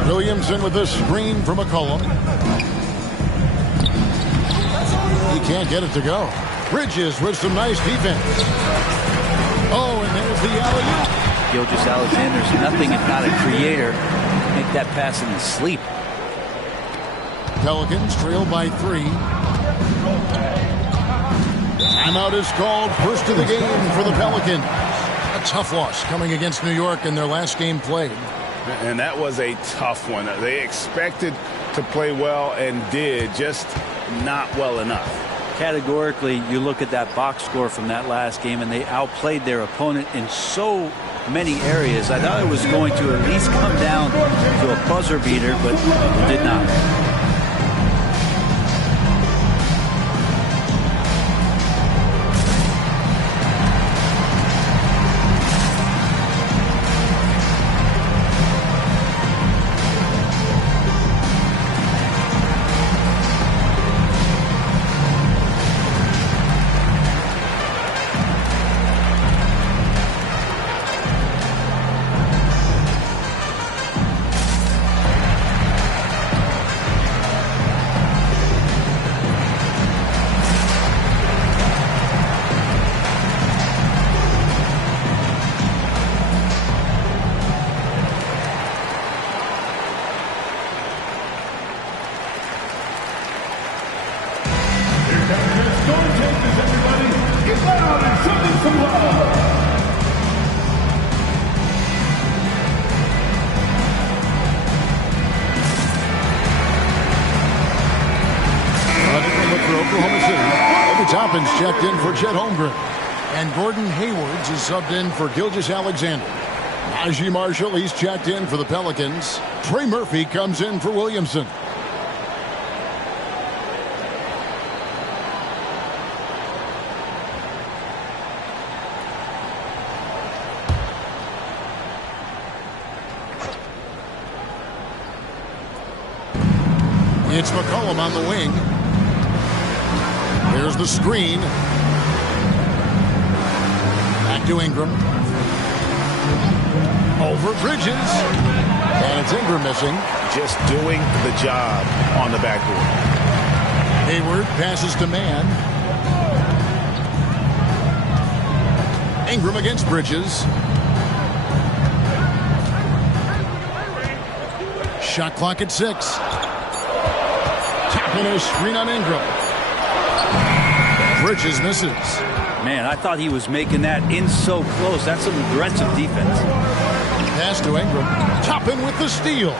Williamson with this screen for McCollum. He can't get it to go. Bridges with some nice defense. Oh, and there's the alley-oop. Gilgeous-Alexander's nothing if not a creator. Make that pass in his sleep. Pelicans trail by 3. Timeout is called. First of the game for the Pelicans. A tough loss coming against New York in their last game played. And that was a tough one. They expected to play well and did, just not well enough. Categorically, you look at that box score from that last game, and they outplayed their opponent in so many areas. I thought it was going to at least come down to a buzzer beater, but it did not. Checked in for Chet Holmgren. And Gordon Haywards is subbed in for Gilgeous-Alexander. Najee Marshall, he's checked in for the Pelicans. Trey Murphy comes in for Williamson. It's McCollum on the wing. Here's the screen. Back to Ingram. Over Bridges. And it's Ingram missing. Just doing the job on the backboard. Hayward passes to Mann. Ingram against Bridges. Shot clock at 6. Tapping a screen on Ingram. Bridges misses. Man, I thought he was making that in so close. That's some aggressive defense. Pass to Ingram. Toppin with the steal.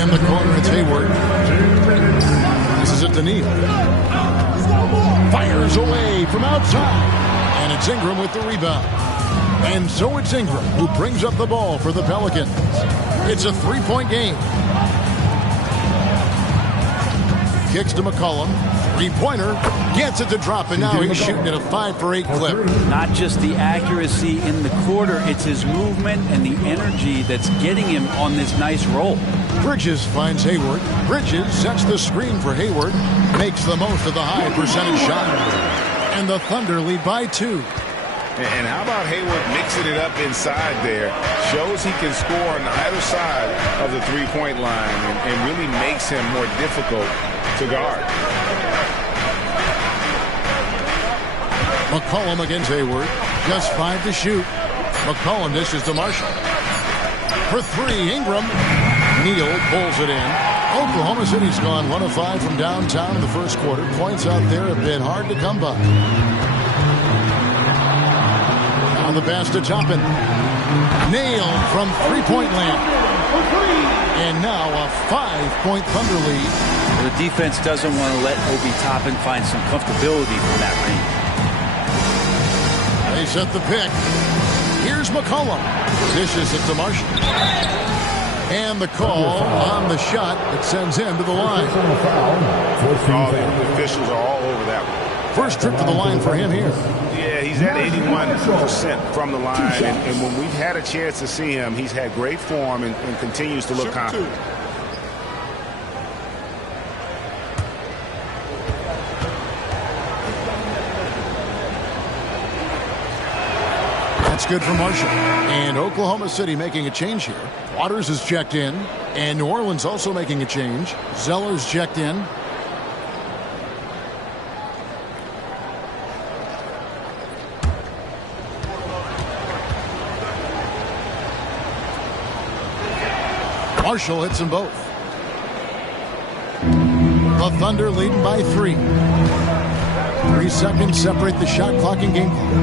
In the corner, it's Hayward. This is it to Neal. Fires away from outside. And it's Ingram with the rebound. And so it's Ingram who brings up the ball for the Pelicans. It's a 3-point game. Kicks to McCollum. 3-pointer. Gets it to drop, and now he's shooting at a 5-for-8 clip. Not just the accuracy in the quarter, it's his movement and the energy that's getting him on this nice roll. Bridges finds Hayward. Bridges sets the screen for Hayward. Makes the most of the high percentage shot. And the Thunder lead by 2. And how about Hayward mixing it up inside there? Shows he can score on either side of the three-point line and really makes him more difficult to guard. McCollum against Hayward. Just 5 to shoot. McCollum dishes to Marshall. For 3, Ingram. Neal pulls it in. Oklahoma City's gone 1 of 5 from downtown in the first quarter. Points out there have been hard to come by. Now the pass to Toppin. Nailed from 3-point land. And now a 5-point Thunder lead. The defense doesn't want to let Obi Toppin find some comfortability from that range. They set the pick. Here's McCollum. Dishes it to Marshall. And the call on the shot that sends him to the line. Oh, the officials are all over that one. First trip to the line for him here. Yeah, he's at 81% from the line. And when we've had a chance to see him, he's had great form and continues to look confident. That's good for Marshall. And Oklahoma City making a change here. Waters is checked in. And New Orleans also making a change. Zeller's checked in. Marshall hits them both. The Thunder leading by 3. 3 seconds separate the shot clock and game clock.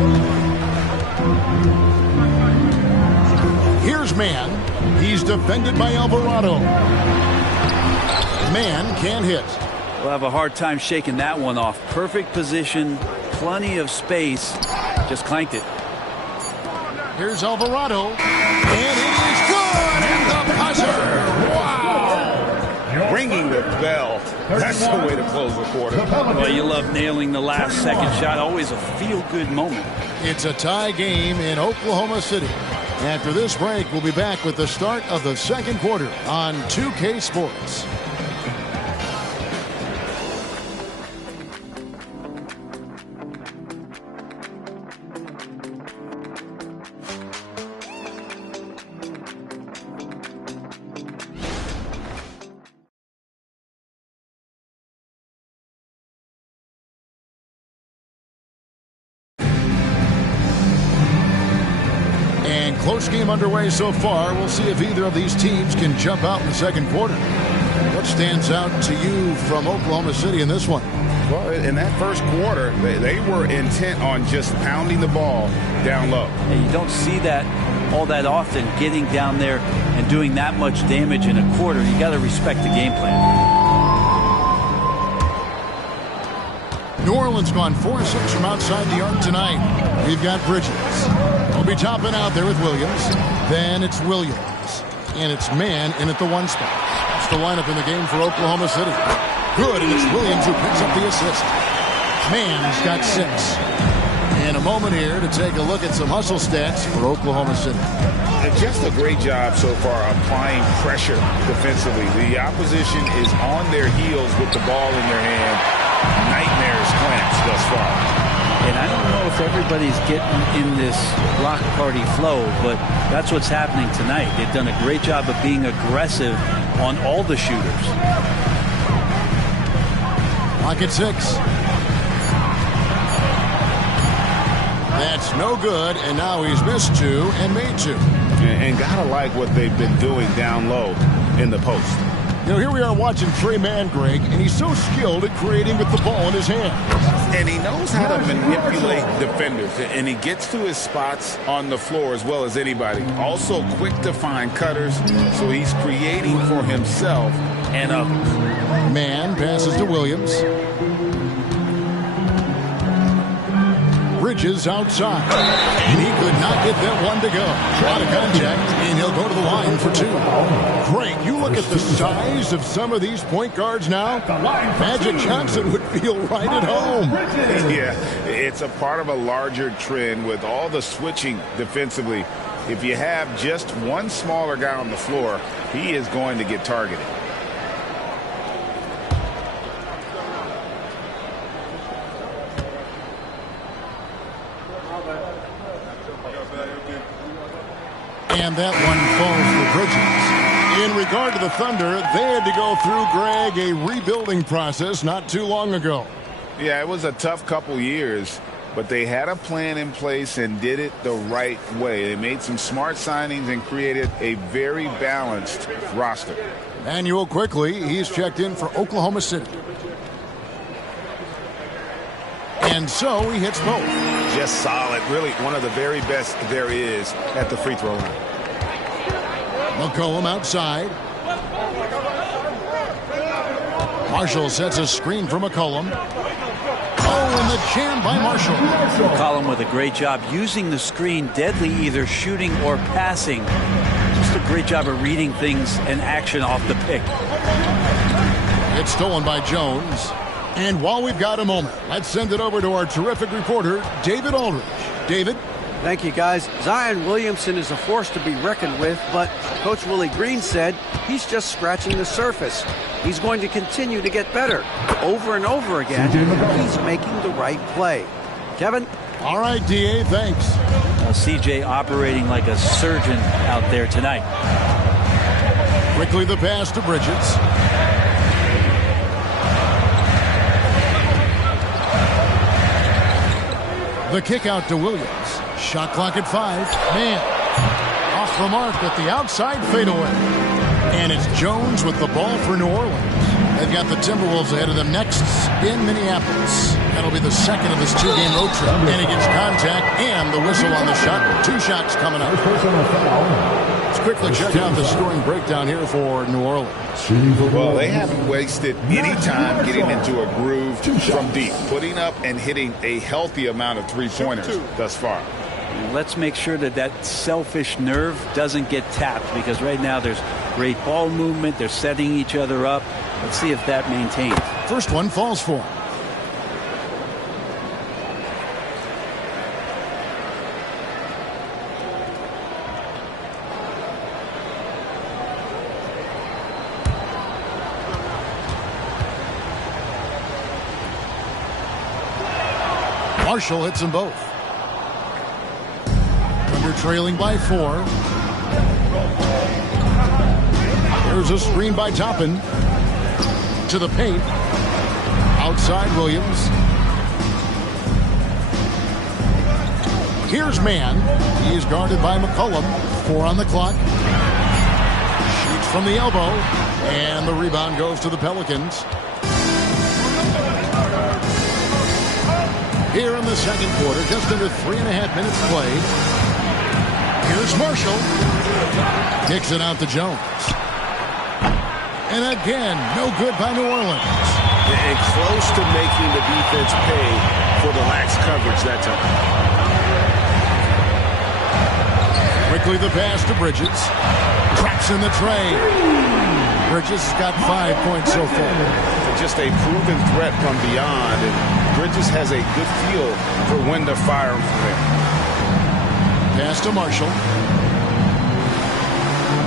Here's Mann. He's defended by Alvarado. Mann can't hit. We'll have a hard time shaking that one off. Perfect position, plenty of space. Just clanked it. Here's Alvarado. And it is good. And the buzzer. Wow. Ringing the bell. That's the way to close the quarter. Well, you love nailing the last second shot. Always a feel-good moment. It's a tie game in Oklahoma City. After this break, we'll be back with the start of the second quarter on 2K Sports. Close game underway so far. We'll see if either of these teams can jump out in the second quarter. What stands out to you from Oklahoma City in this one? Well, in that first quarter, they were intent on just pounding the ball down low. And you don't see that all that often, getting down there and doing that much damage in a quarter. You got to respect the game plan. New Orleans gone 4-6 from outside the arc tonight. We've got Bridges. We'll be topping out there with Williams. Then it's Williams. And it's Mann in at the 1 spot. That's the lineup in the game for Oklahoma City. Good, and it's Williams who picks up the assist. Mann's got 6. And a moment here to take a look at some hustle stats for Oklahoma City. And just a great job so far applying pressure defensively. The opposition is on their heels with the ball in their hand. Nightmares clamps thus far. And I don't know if everybody's getting in this block party flow, but that's what's happening tonight. They've done a great job of being aggressive on all the shooters. Clock at 6. That's no good, and now he's missed 2 and made 2. And gotta like what they've been doing down low in the post. You know, here we are watching Trey Mann, Greg, and he's so skilled at creating with the ball in his hand. And he knows how to manipulate defenders, and he gets to his spots on the floor as well as anybody. Also quick to find cutters, so he's creating for himself and others. Mann passes to Williams. Bridges outside, and he could not get that one to go. Out of contact, and he'll go to the line for 2. Greg, you look at the size of some of these point guards now. Magic Johnson would feel right at home. Yeah, it's a part of a larger trend with all the switching defensively. If you have just one smaller guy on the floor, he is going to get targeted. And that one falls for Bridges. In regard to the Thunder, they had to go through, Greg, a rebuilding process not too long ago. Yeah, it was a tough couple years, but they had a plan in place and did it the right way. They made some smart signings and created a very balanced roster. Manuel quickly, he's checked in for Oklahoma City. And so he hits both. Just solid. Really one of the very best there is at the free throw line. McCollum outside. Marshall sets a screen for McCollum. Oh, and the jam by Marshall. McCollum with a great job using the screen, deadly either shooting or passing. Just a great job of reading things and action off the pick. It's stolen by Jones. And while we've got a moment, let's send it over to our terrific reporter, David Aldridge. David? Thank you, guys. Zion Williamson is a force to be reckoned with, but Coach Willie Green said he's just scratching the surface. He's going to continue to get better. Over and over again, he's making the right play. Kevin? All right, D.A., thanks. CJ operating like a surgeon out there tonight. Quickly the pass to Bridges. The kick out to Williams. Shot clock at 5. Man, off the mark at the outside fadeaway. And it's Jones with the ball for New Orleans. They've got the Timberwolves ahead of them next in Minneapolis. That'll be the second of this 2-game road trip. And he gets contact and the whistle on the shot. 2 shots coming up. Let's quickly check out the scoring breakdown here for New Orleans. Well, they haven't wasted any time getting into a groove from deep, putting up and hitting a healthy amount of three-pointers thus far. Let's make sure that that selfish nerve doesn't get tapped, because right now there's great ball movement. They're setting each other up. Let's see if that maintains. First one falls for him. Marshall hits them both. Thunder trailing by 4. There's a screen by Toppin. To the paint. Outside Williams. Here's Mann. He is guarded by McCollum. 4 on the clock. Shoots from the elbow. And the rebound goes to the Pelicans. Here in the second quarter, just under 3.5 minutes played. Here's Marshall. Kicks it out to Jones. And again, no good by New Orleans. And close to making the defense pay for the lax coverage that time. Quickly the pass to Bridges. Traps in the tray. Bridges has got 5 points so far. Just a proven threat from beyond, and Bridges has a good feel for when to fire him from there. Pass to Marshall.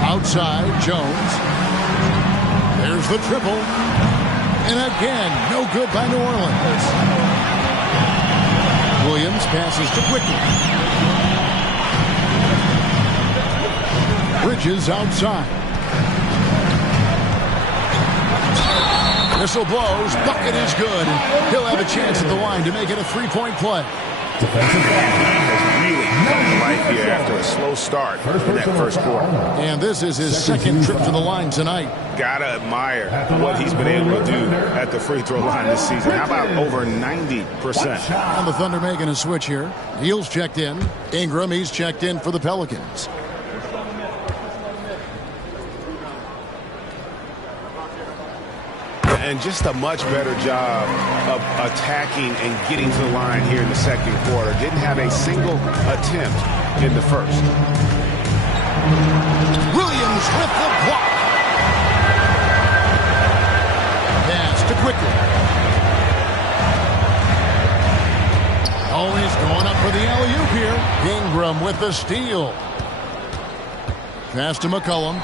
Outside, Jones. There's the triple. And again, no good by New Orleans. Williams passes to Quickly. Bridges outside. Whistle blows. Bucket is good. And he'll have a chance at the line to make it a 3-point play. Defensive has really come to life here after a slow start in that first quarter. And this is his second trip to the line tonight. Gotta admire what he's been able to do at the free throw line this season. How about over 90%? And the Thunder making a switch here. Neal's checked in. Ingram, he's checked in for the Pelicans. And just a much better job of attacking and getting to the line here in the second quarter. Didn't have a single attempt in the first. Williams with the block. Pass to Quickly. Always going up for the alley-oop here. Ingram with the steal. Pass to McCollum.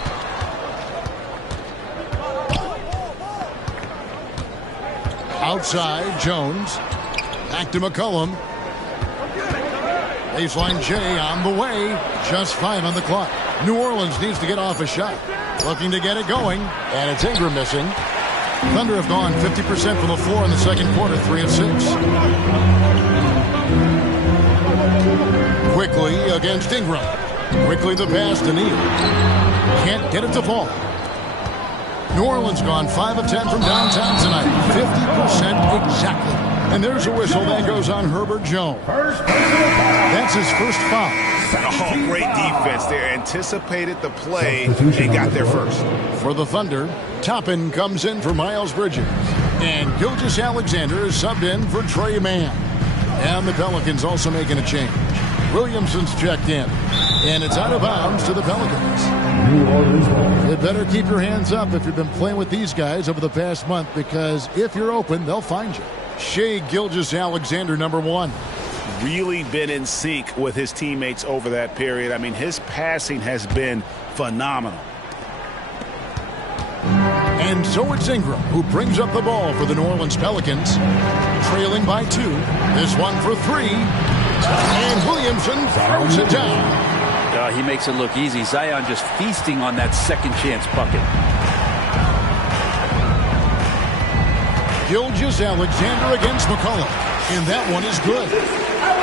Outside, Jones. Back to McCollum. Baseline J on the way. Just 5 on the clock. New Orleans needs to get off a shot. Looking to get it going. And it's Ingram missing. Thunder have gone 50% from the floor in the second quarter, 3 of 6. Quickly against Ingram. Quickly the pass to Neal. Can't get it to fall. New Orleans gone 5 of 10 from downtown tonight. 50% exactly. And there's a whistle that goes on Herbert Jones. That's his first foul. Oh, great defense there. Anticipated the play and got there first. For the Thunder, Toppin comes in for Miles Bridges. And Gilgeous-Alexander is subbed in for Trey Mann. And the Pelicans also making a change. Williamson's checked in. And it's out of bounds to the Pelicans. You better keep your hands up if you've been playing with these guys over the past month, because if you're open, they'll find you. Shai Gilgeous-Alexander, number 1. Really been in sync with his teammates over that period. I mean, his passing has been phenomenal. And so it's Ingram who brings up the ball for the New Orleans Pelicans. Trailing by 2. This one for 3. And Williamson throws it down. He makes it look easy. Zion just feasting on that second chance bucket. Gilgeous-Alexander against McCollum. And that one is good.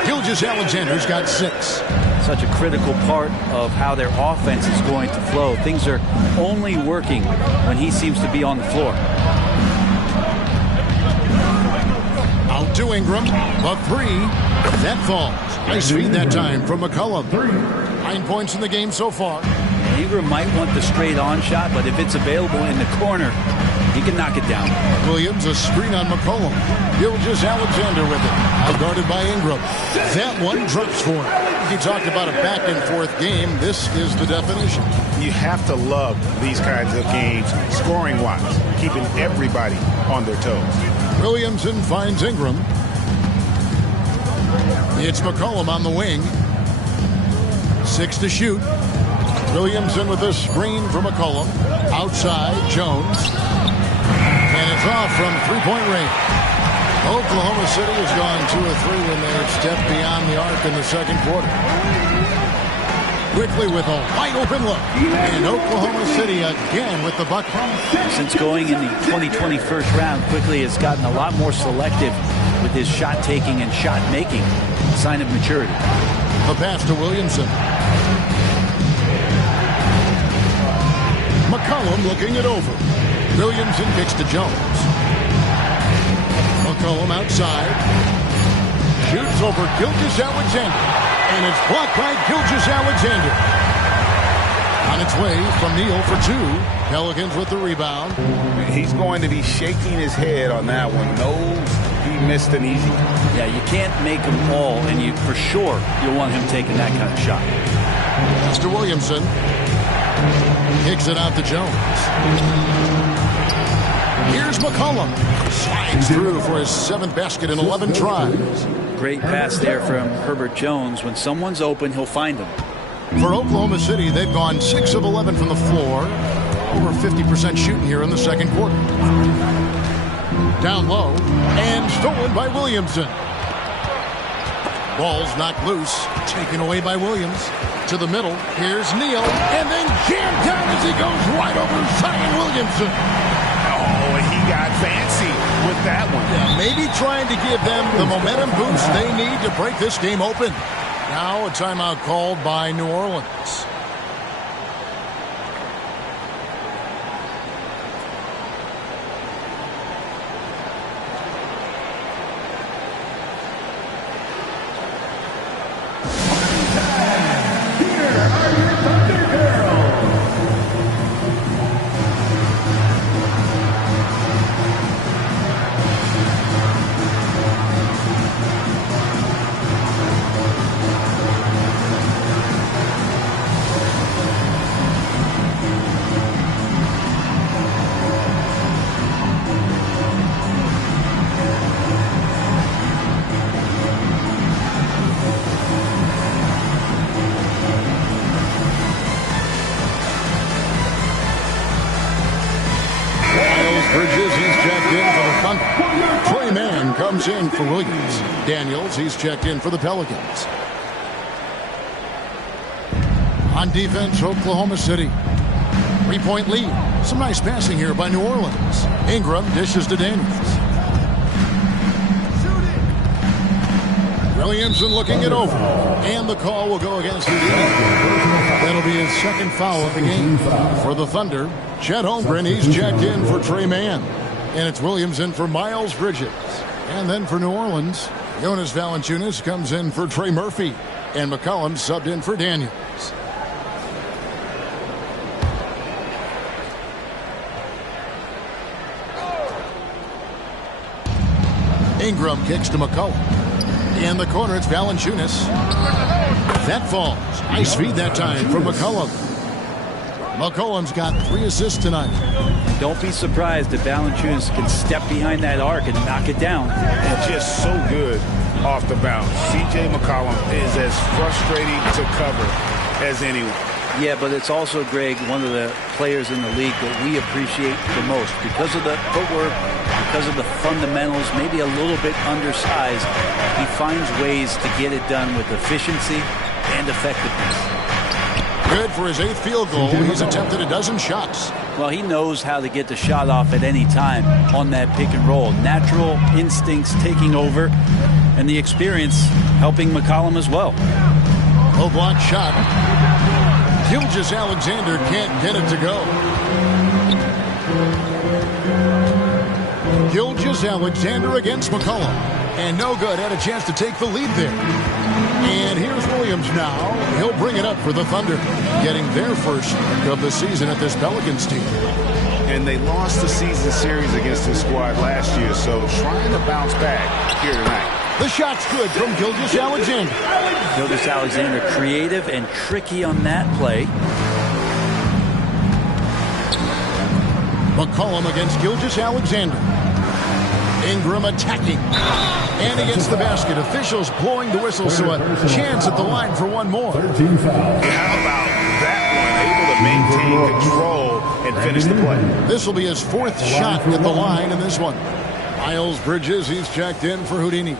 Gilgeous-Alexander's got 6. Such a critical part of how their offense is going to flow. Things are only working when he seems to be on the floor. Out to Ingram. A 3. That falls. Nice feed that time from McCollum. 9 points in the game so far. Ingram might want the straight-on shot, but if it's available in the corner, he can knock it down. Williams, a screen on McCollum. Gilgeous-Alexander with it. Outguarded by Ingram. That one drops for him. He talked about a back-and-forth game. This is the definition. You have to love these kinds of games, scoring-wise, keeping everybody on their toes. Williamson finds Ingram. It's McCollum on the wing. 6 to shoot. Williamson with a screen for McCollum. Outside, Jones. And it's off from 3-point range. Oklahoma City has gone 2 of 3 when they stepped beyond the arc in the second quarter. Quickly with a wide open look. And Oklahoma City again with the bucket. Since going in the 2020 first round, Quickly has gotten a lot more selective with his shot taking and shot making. A sign of maturity. The pass to Williamson. McCollum looking it over. Williamson kicks to Jones. McCollum outside. Shoots over Gilgeous-Alexander. And it's blocked by Gilgeous-Alexander. On its way from Neal for 2. Pelicans with the rebound. He's going to be shaking his head on that one. No, he missed an easy one. Yeah, you can't make them all, and you for sure you'll want him taking that kind of shot. Mr. Williamson kicks it out to Jones. Here's McCollum. Slides through for his 7th basket in 11 tries. Great pass there from Herbert Jones. When someone's open, he'll find them. For Oklahoma City, they've gone 6 of 11 from the floor. Over 50% shooting here in the second quarter. Down low and stolen by Williamson. Ball's knocked loose, taken away by Williams. To the middle, here's Neal, and then jammed down as he goes right over Zion Williamson. Oh, he got fancy with that one. Yeah, maybe trying to give them the momentum boost they need to break this game open. Now a timeout called by New Orleans. In for Williams. Daniels, he's checked in for the Pelicans. On defense, Oklahoma City. 3-point lead. Some nice passing here by New Orleans. Ingram dishes to Daniels. Williamson looking it over. And the call will go against the That'll be his second foul of the game. For the Thunder, Chet Holmgren, he's checked in for Trey Mann. And it's Williamson for Miles Bridges. And then for New Orleans, Jonas Valanciunas comes in for Trey Murphy. And McCollum subbed in for Daniels. Ingram kicks to McCollum. In the corner, it's Valanciunas. That falls. Nice feed that time from McCollum. McCollum's got 3 assists tonight. Don't be surprised if Valanciunas can step behind that arc and knock it down. And just so good off the bounce. C.J. McCollum is as frustrating to cover as anyone. Yeah, but it's also, Greg, one of the players in the league that we appreciate the most. Because of the footwork, because of the fundamentals, maybe a little bit undersized, he finds ways to get it done with efficiency and effectiveness. Good for his 8th field goal. He's attempted a dozen shots. Well, he knows how to get the shot off at any time on that pick and roll. Natural instincts taking over, and the experience helping McCollum as well. Low block shot. Gilgeous-Alexander can't get it to go. Gilgeous-Alexander against McCollum. And no good. Had a chance to take the lead there. And here's Williams now. He'll bring it up for the Thunder, getting their first of the season at this Pelicans team. And they lost the season series against this squad last year, so trying to bounce back here tonight. The shot's good from Gilgeous-Alexander. Gilgeous-Alexander creative and tricky on that play. McCollum against Gilgeous-Alexander. Ingram attacking. And he gets the basket. Officials blowing the whistle, so a chance at the line for one more. How about that one? Able to maintain control and finish the play. This will be his 4th shot at the line in this one. Miles Bridges, he's checked in for Houdini.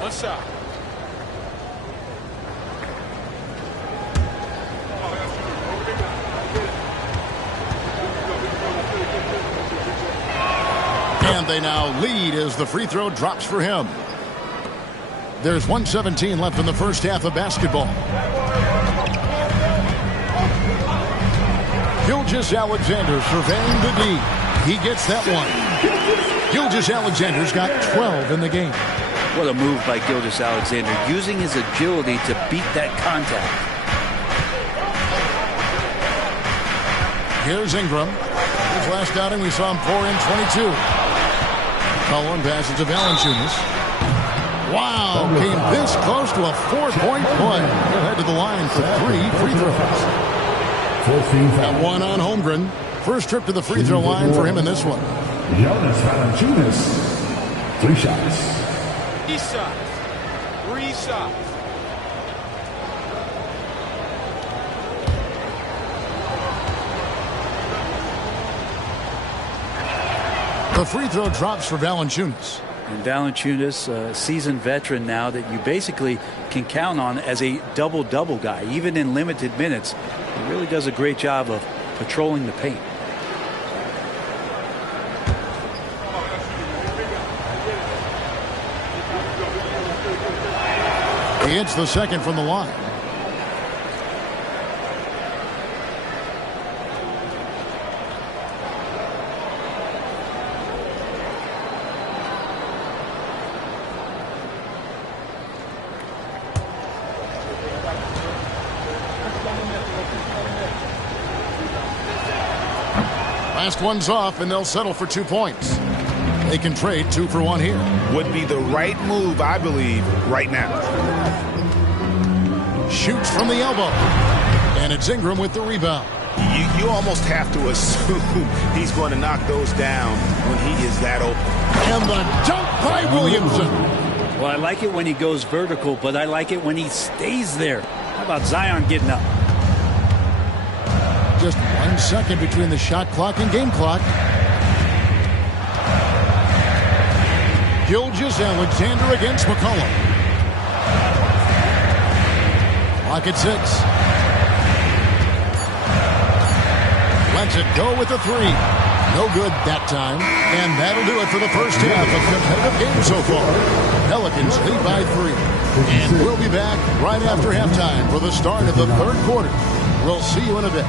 One shot. And they now lead as the free throw drops for him. There's 1:17 left in the first half of basketball. Gilgeous-Alexander surveying the D. He gets that one. Gilgeous-Alexander's got 12 in the game. What a move by Gilgeous-Alexander, using his agility to beat that contact. Here's Ingram. His last outing, we saw him pour in 22. Cullen passes to Valanciunas. Wow, came this close to a 4-point play. He'll head to the line for 3 free throws. That one on Holmgren. First trip to the free throw line for him in this one. Jonas Valanciunas, 3 shots. 3 shots. 3 shots. The free throw drops for Valanciunas. And Valanciunas, a seasoned veteran now that you basically can count on as a double-double guy. Even in limited minutes, he really does a great job of patrolling the paint. He hits the second from the line. Last one's off, and they'll settle for 2 points. They can trade 2 for 1 here. Would be the right move, I believe, right now. Shoots from the elbow. And it's Ingram with the rebound. You almost have to assume he's going to knock those down when he is that open. And the dunk by Williamson. Well, I like it when he goes vertical, but I like it when he stays there. How about Zion getting up? Just 1 second between the shot clock and game clock. Gilgeous-Alexander against McCollum. Clock at 6. Lets it go with the 3. No good that time. And that'll do it for the first half of competitive game so far. Pelicans lead by 3. And we'll be back right after halftime for the start of the third quarter. We'll see you in a bit.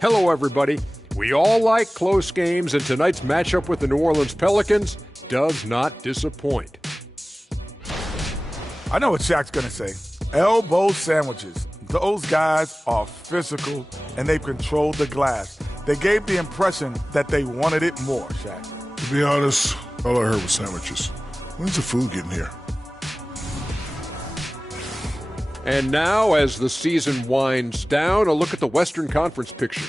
Hello, everybody. We all like close games, and tonight's matchup with the New Orleans Pelicans does not disappoint. I know what Shaq's going to say. Elbow sandwiches. Those guys are physical, and they've controlled the glass. They gave the impression that they wanted it more, Shaq. To be honest, all I heard was sandwiches. When's the food getting here? And now, as the season winds down, a look at the Western Conference picture.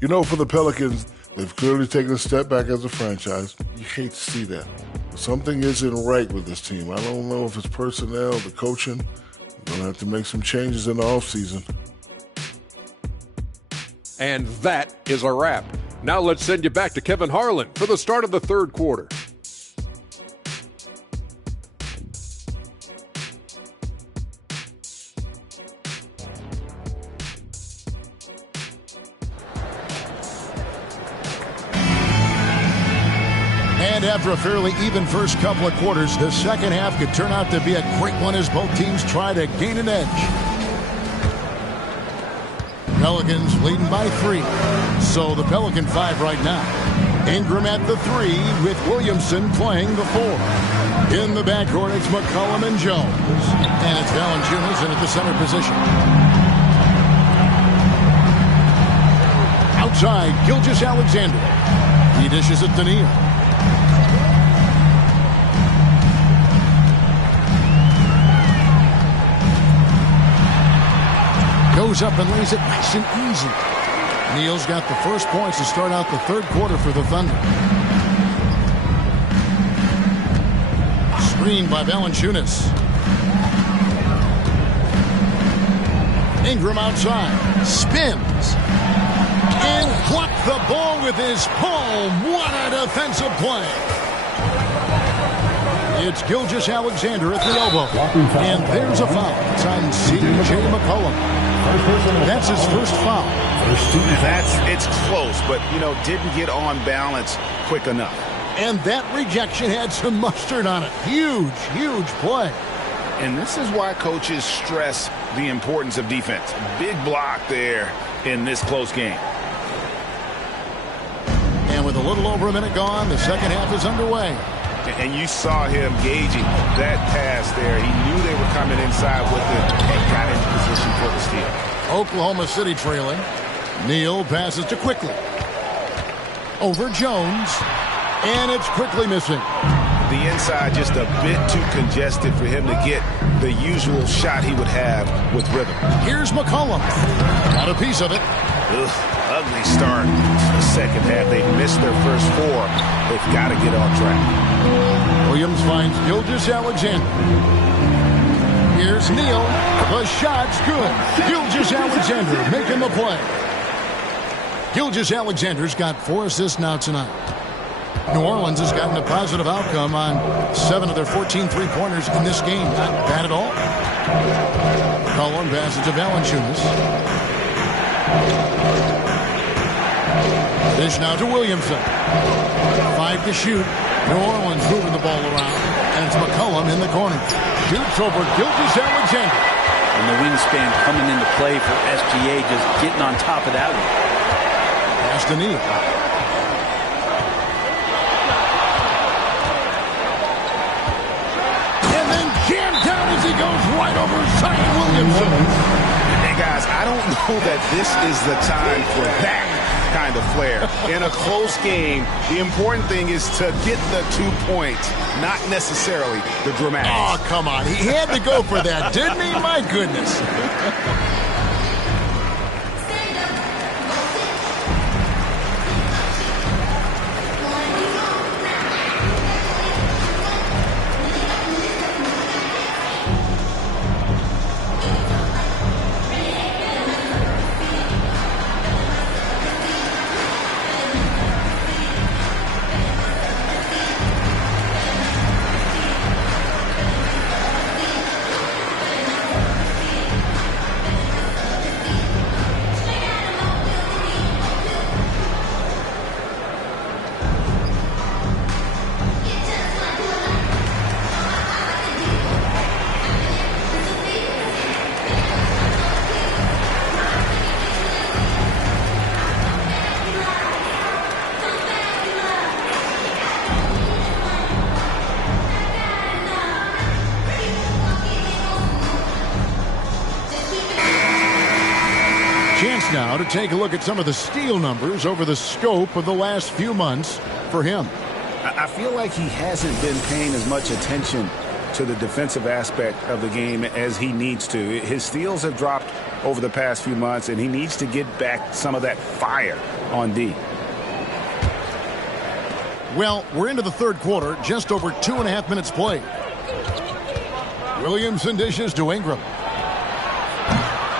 You know, for the Pelicans, they've clearly taken a step back as a franchise. You hate to see that. Something isn't right with this team. I don't know if it's personnel, the coaching. We're going to have to make some changes in the offseason. And that is a wrap. Now let's send you back to Kevin Harlan for the start of the third quarter. And after a fairly even first couple of quarters, the second half could turn out to be a great one as both teams try to gain an edge. Pelicans leading by 3. So the Pelican 5 right now. Ingram at the 3 with Williamson playing the 4. In the backcourt, it's McCollum and Jones. And it's Valanciunas in at the center position. Outside, Gilgeous-Alexander. He dishes it to Neal. Goes up and lays it nice and easy. Neal's got the first points to start out the third quarter for the Thunder. Screened by Valanciunas. Ingram outside. Spins. And plucked the ball with his palm. What a defensive play. It's Gilgeous-Alexander at the elbow. And there's a foul. It's on C.J. McCollum. That's his first foul. It's close, but, didn't get on balance quick enough. And that rejection had some mustard on it. Huge, huge play. And this is why coaches stress the importance of defense. Big block there in this close game. And with a little over a minute gone, the second half is underway. And you saw him gauging that pass there. He knew they were coming inside with it and got into position for the steal. Oklahoma City trailing. Neal passes to Quickly. Over Jones. And it's Quickly missing. The inside just a bit too congested for him to get the usual shot he would have with rhythm. Here's McCollum. Got a piece of it. Ugh, ugly start to the second half. They missed their first 4. They've got to get on track. Williams finds Gilgeous-Alexander. Here's Neal. The shot's good. Gilgeous-Alexander making the play. Gilgeous-Alexander's got 4 assists now tonight. New Orleans has gotten a positive outcome on 7 of their 14 three-pointers in this game. Not bad at all. McCollum passes to Valanciunas. Dish now to Williamson. 5 to shoot. New Orleans moving the ball around. And it's McCollum in the corner. Shoots over Gilgeous-Alexander. And the wingspan coming into play for SGA, just getting on top of that one. Pass to Neal. And then jammed down as he goes right over Zion Williamson. Hey, guys, I don't know that this is the time for that kind of flair. In a close game, the important thing is to get the 2 points, not necessarily the dramatics. Oh, come on. He had to go for that, didn't he? My goodness. Now to take a look at some of the steal numbers over the scope of the last few months for him. I feel like he hasn't been paying as much attention to the defensive aspect of the game as he needs to. His steals have dropped over the past few months, and he needs to get back some of that fire on D. Well, we're into the third quarter, just over 2.5 minutes played. Williamson dishes to Ingram.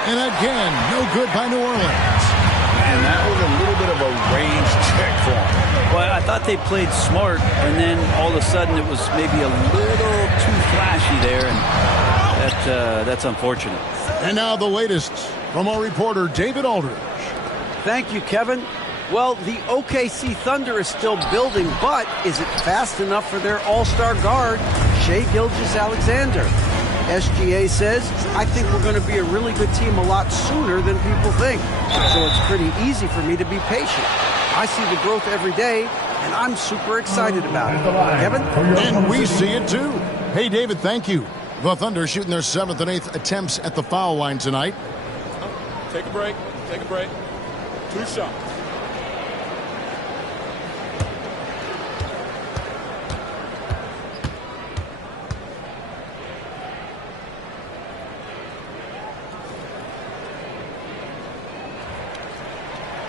And again, no good by New Orleans. And that was a little bit of a range check for him. Well, I thought they played smart, and then all of a sudden it was maybe a little too flashy there, and that's unfortunate. And now the latest from our reporter, David Aldridge. Thank you, Kevin. Well, the OKC Thunder is still building, but is it fast enough for their all-star guard, Shai Gilgeous-Alexander? SGA says, I think we're going to be a really good team a lot sooner than people think. So it's pretty easy for me to be patient. I see the growth every day, and I'm super excited about it. Kevin? And we see it too. Hey, David, thank you. The Thunder shooting their 7th and 8th attempts at the foul line tonight. Take a break. Take a break. 2 shots.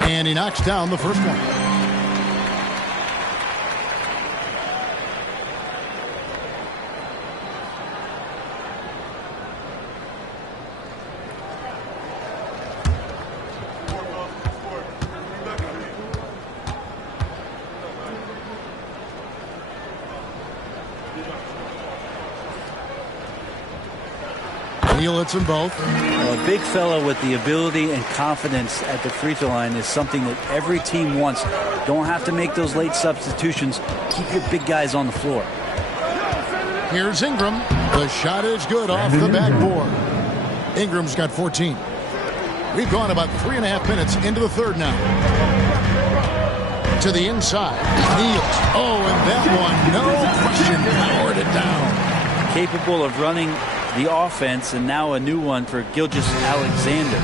And he knocks down the first one. Neal hits them both. A big fella with the ability and confidence at the free throw line is something that every team wants. Don't have to make those late substitutions. Keep your big guys on the floor. Here's Ingram. The shot is good off the backboard. Ingram's got 14. We've gone about 3.5 minutes into the third now. To the inside. Neal. Oh, and that one, no question, powered it down. Capable of running the offense, and now a new one for Gilgeous-Alexander.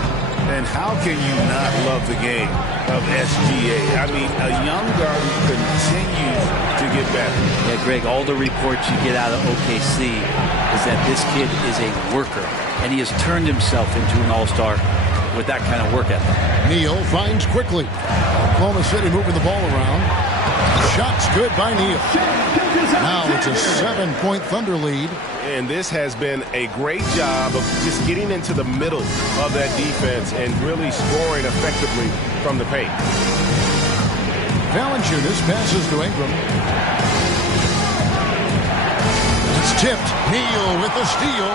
And how can you not love the game of SGA? I mean, a young guard who continues to get better. Yeah, Greg, all the reports you get out of OKC is that this kid is a worker, and he has turned himself into an all-star with that kind of work ethic. Neal finds quickly. Oklahoma City moving the ball around. Shot's good by Neal. Now it's a 7-point Thunder lead. And this has been a great job of just getting into the middle of that defense and really scoring effectively from the paint. Valanciunas passes to Ingram. It's tipped. Neal with the steal.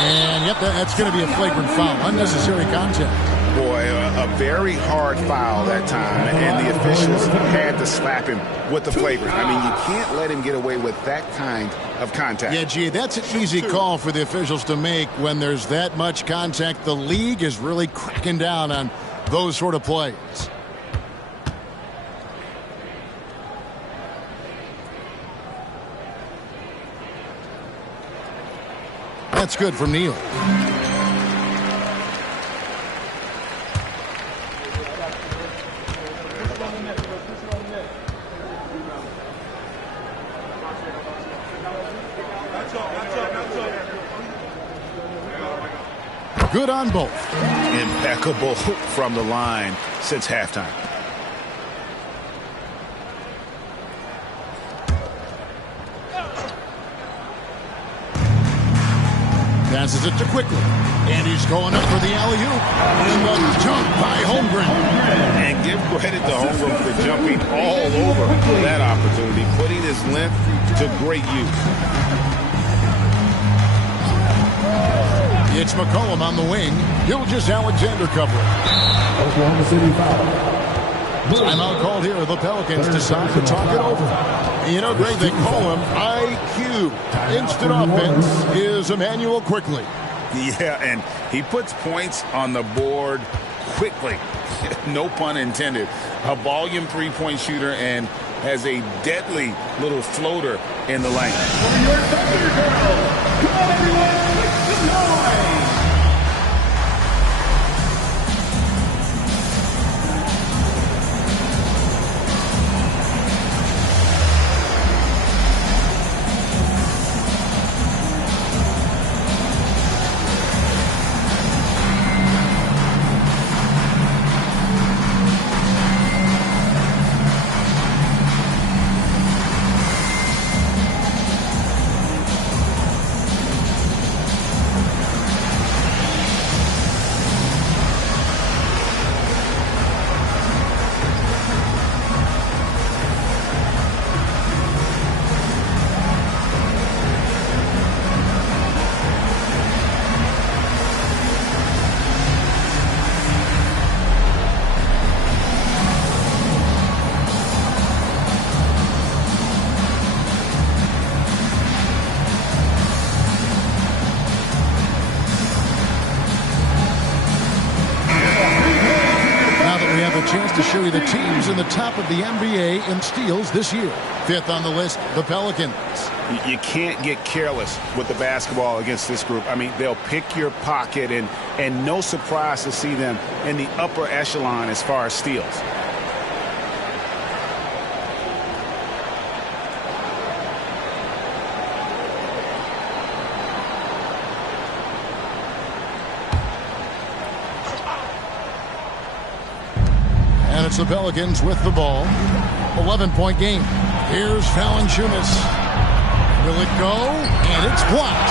And yep, that's going to be a flagrant foul. Unnecessary contact. Boy, a very hard foul that time, and the officials had to slap him with the flagrant. I mean, you can't let him get away with that kind of contact. Yeah, gee, that's an easy call for the officials to make when there's that much contact. The league is really cracking down on those sort of plays. That's good from Neal. Good on both. Impeccable from the line since halftime. Passes it to Quickly. And he's going up for the alley-oop. And the jump by Holmgren. And give credit to Holmgren for jumping all over that opportunity, putting his length to great use. It's McCollum on the wing. Gilgeous-Alexander covering. Oklahoma City foul. Timeout called here. The Pelicans decide to talk it over. You know, Greg, they call him IQ. Instant offense is Emmanuel Quickly. Yeah, and he puts points on the board quickly. No pun intended. A volume three-point shooter and has a deadly little floater in the lane. For your Thunder Girls, come on everyone, make some noise! Chance to show you the teams in the top of the NBA in steals this year. Fifth on the list, the Pelicans. You can't get careless with the basketball against this group. I mean, they'll pick your pocket, and no surprise to see them in the upper echelon as far as steals. And it's the Pelicans with the ball. 11-point game. Here's Valanciunas. Will it go? And it's blocked.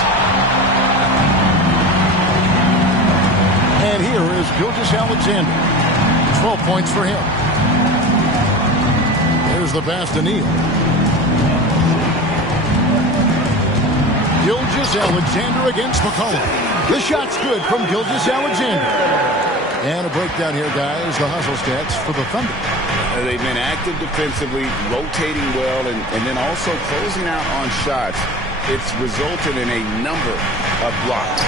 And here is Gilgeous-Alexander. 12 points for him. There's the pass to Neal. Gilgeous-Alexander against McCollum. The shot's good from Gilgeous-Alexander. And a breakdown here, guys. The hustle stats for the Thunder. They've been active defensively, rotating well, and then also closing out on shots. it's resulted in a number of blocks.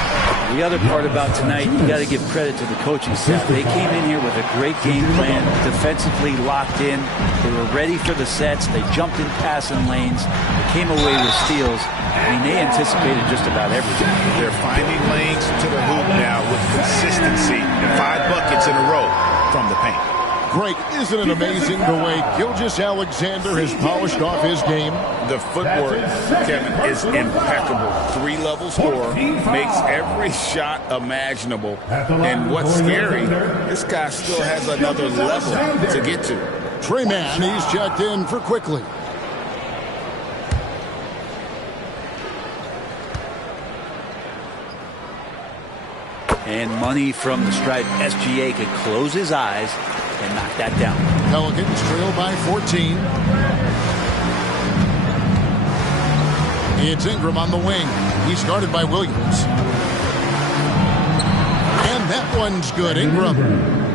The other part about tonight, you got to give credit to the coaching staff. They came in here with a great game plan, defensively locked in. They were ready for the sets. They jumped in passing lanes. They came away with steals. I mean, they anticipated just about everything. They're finding lanes to the hoop now with consistency and 5 buckets in a row from the paint. Greg, isn't it amazing the way Gilgeous-Alexander has polished off his game? The footwork, Kevin, is impeccable. 3-level scorer, makes every shot imaginable. And what's scary, this guy still has another level to get to. Trey Mann, he's checked in for Quickly. And money from the stripe. SGA could close his eyes and knock that down. Pelicans trail by 14. It's Ingram on the wing. He's guarded by Williams. And that one's good.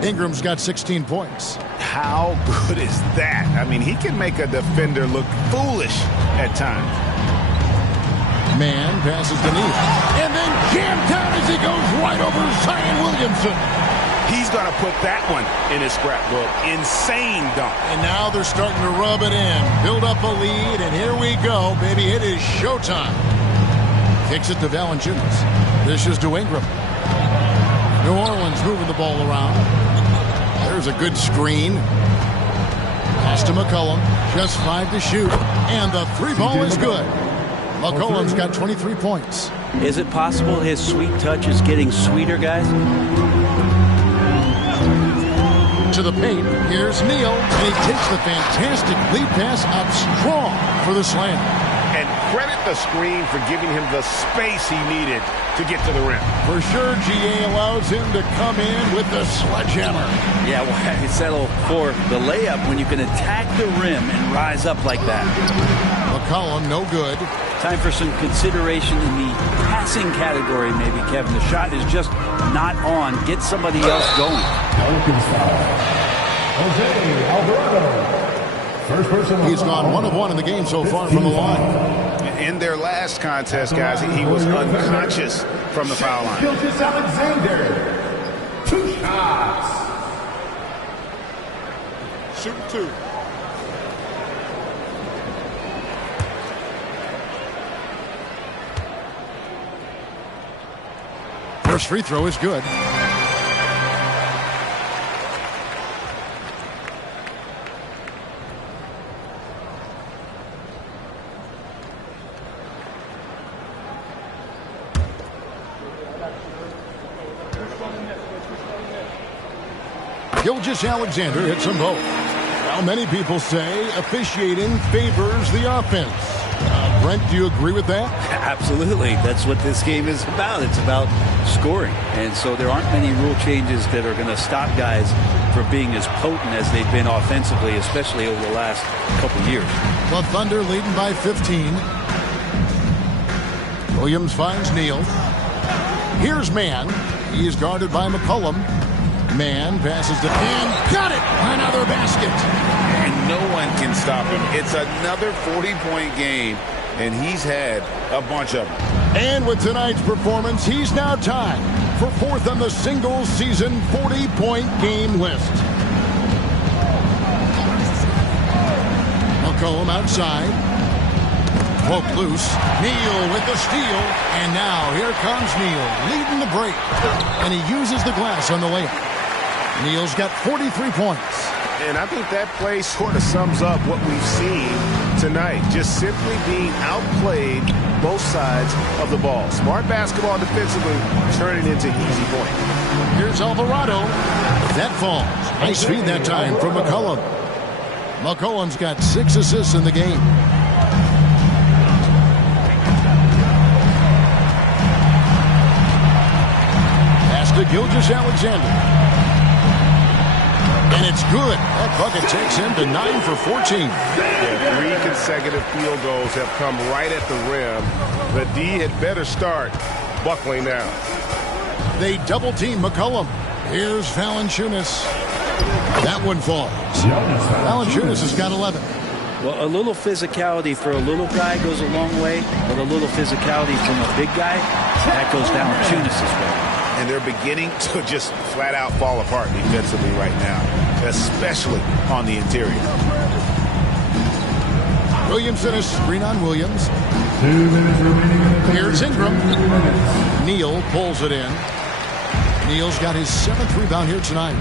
Ingram's got 16 points. How good is that? I mean, he can make a defender look foolish at times. Man passes to Neal. And then jammed down as he goes right over Zion Williamson. He's going to put that one in his scrapbook. Insane dunk. And now they're starting to rub it in. Build up a lead, and here we go, baby. It is showtime. Kicks it to Valanciunas. Dishes to Ingram. New Orleans moving the ball around. There's a good screen. Pass to McCollum. Just 5 to shoot. And the 3-ball is good. McCollum's got 23 points. Is it possible his sweet touch is getting sweeter, guys? To the paint. Here's Neal. And he takes the fantastic lead pass up strong for the slam. And credit the screen for giving him the space he needed to get to the rim. For sure, GA allows him to come in with the sledgehammer. Yeah, well, you settle for the layup when you can attack the rim and rise up like that. McCollum, no good. Time for some consideration in the passing category, maybe, Kevin. The shot is just not on. Get somebody else going. Jose Alvarado. First person. He's gone 1 of 1 in the game so far from the line. In their last contest, guys, he was unconscious from the foul line. Gilgeous-Alexander. 2 shots. Shoot 2. First free throw is good. Gilgeous-Alexander hits them both. Now, many people say officiating favors the offense. Brent, do you agree with that? Absolutely. That's what this game is about. It's about scoring. And so there aren't many rule changes that are going to stop guys from being as potent as they've been offensively, especially over the last couple years. The Thunder leading by 15. Williams finds Neal. Here's Mann. He is guarded by McCollum. Mann passes to and got it! Another basket. And no one can stop him. It's another 40-point game, and he's had a bunch of them. And with tonight's performance, he's now tied for 4th on the single-season 40-point game list. McCollum outside. Poked loose. Neal with the steal. And now here comes Neal leading the break. And he uses the glass on the layup. Neal's got 43 points. And I think that play sort of sums up what we've seen tonight. Just simply being outplayed both sides of the ball. Smart basketball defensively, turning into easy points. Here's Alvarado. That falls. Nice feed that time from McCollum. McCollum's got 6 assists in the game. Pass to Gilgeous-Alexander. And it's good. That bucket takes him to 9 for 14. Yeah, 3 consecutive field goals have come right at the rim. The D had better start buckling down. They double-team McCollum. Here's Valanciunas. That one falls. Valanciunas has got 11. Well, a little physicality for a little guy goes a long way, but a little physicality from a big guy, that goes down Valanciunas' way. And they're beginning to just flat out fall apart defensively right now, especially on the interior. Williamson is screen on Williams. 2 minutes remaining. Here's Ingram. Neal pulls it in. Neal's got his 7th rebound here tonight.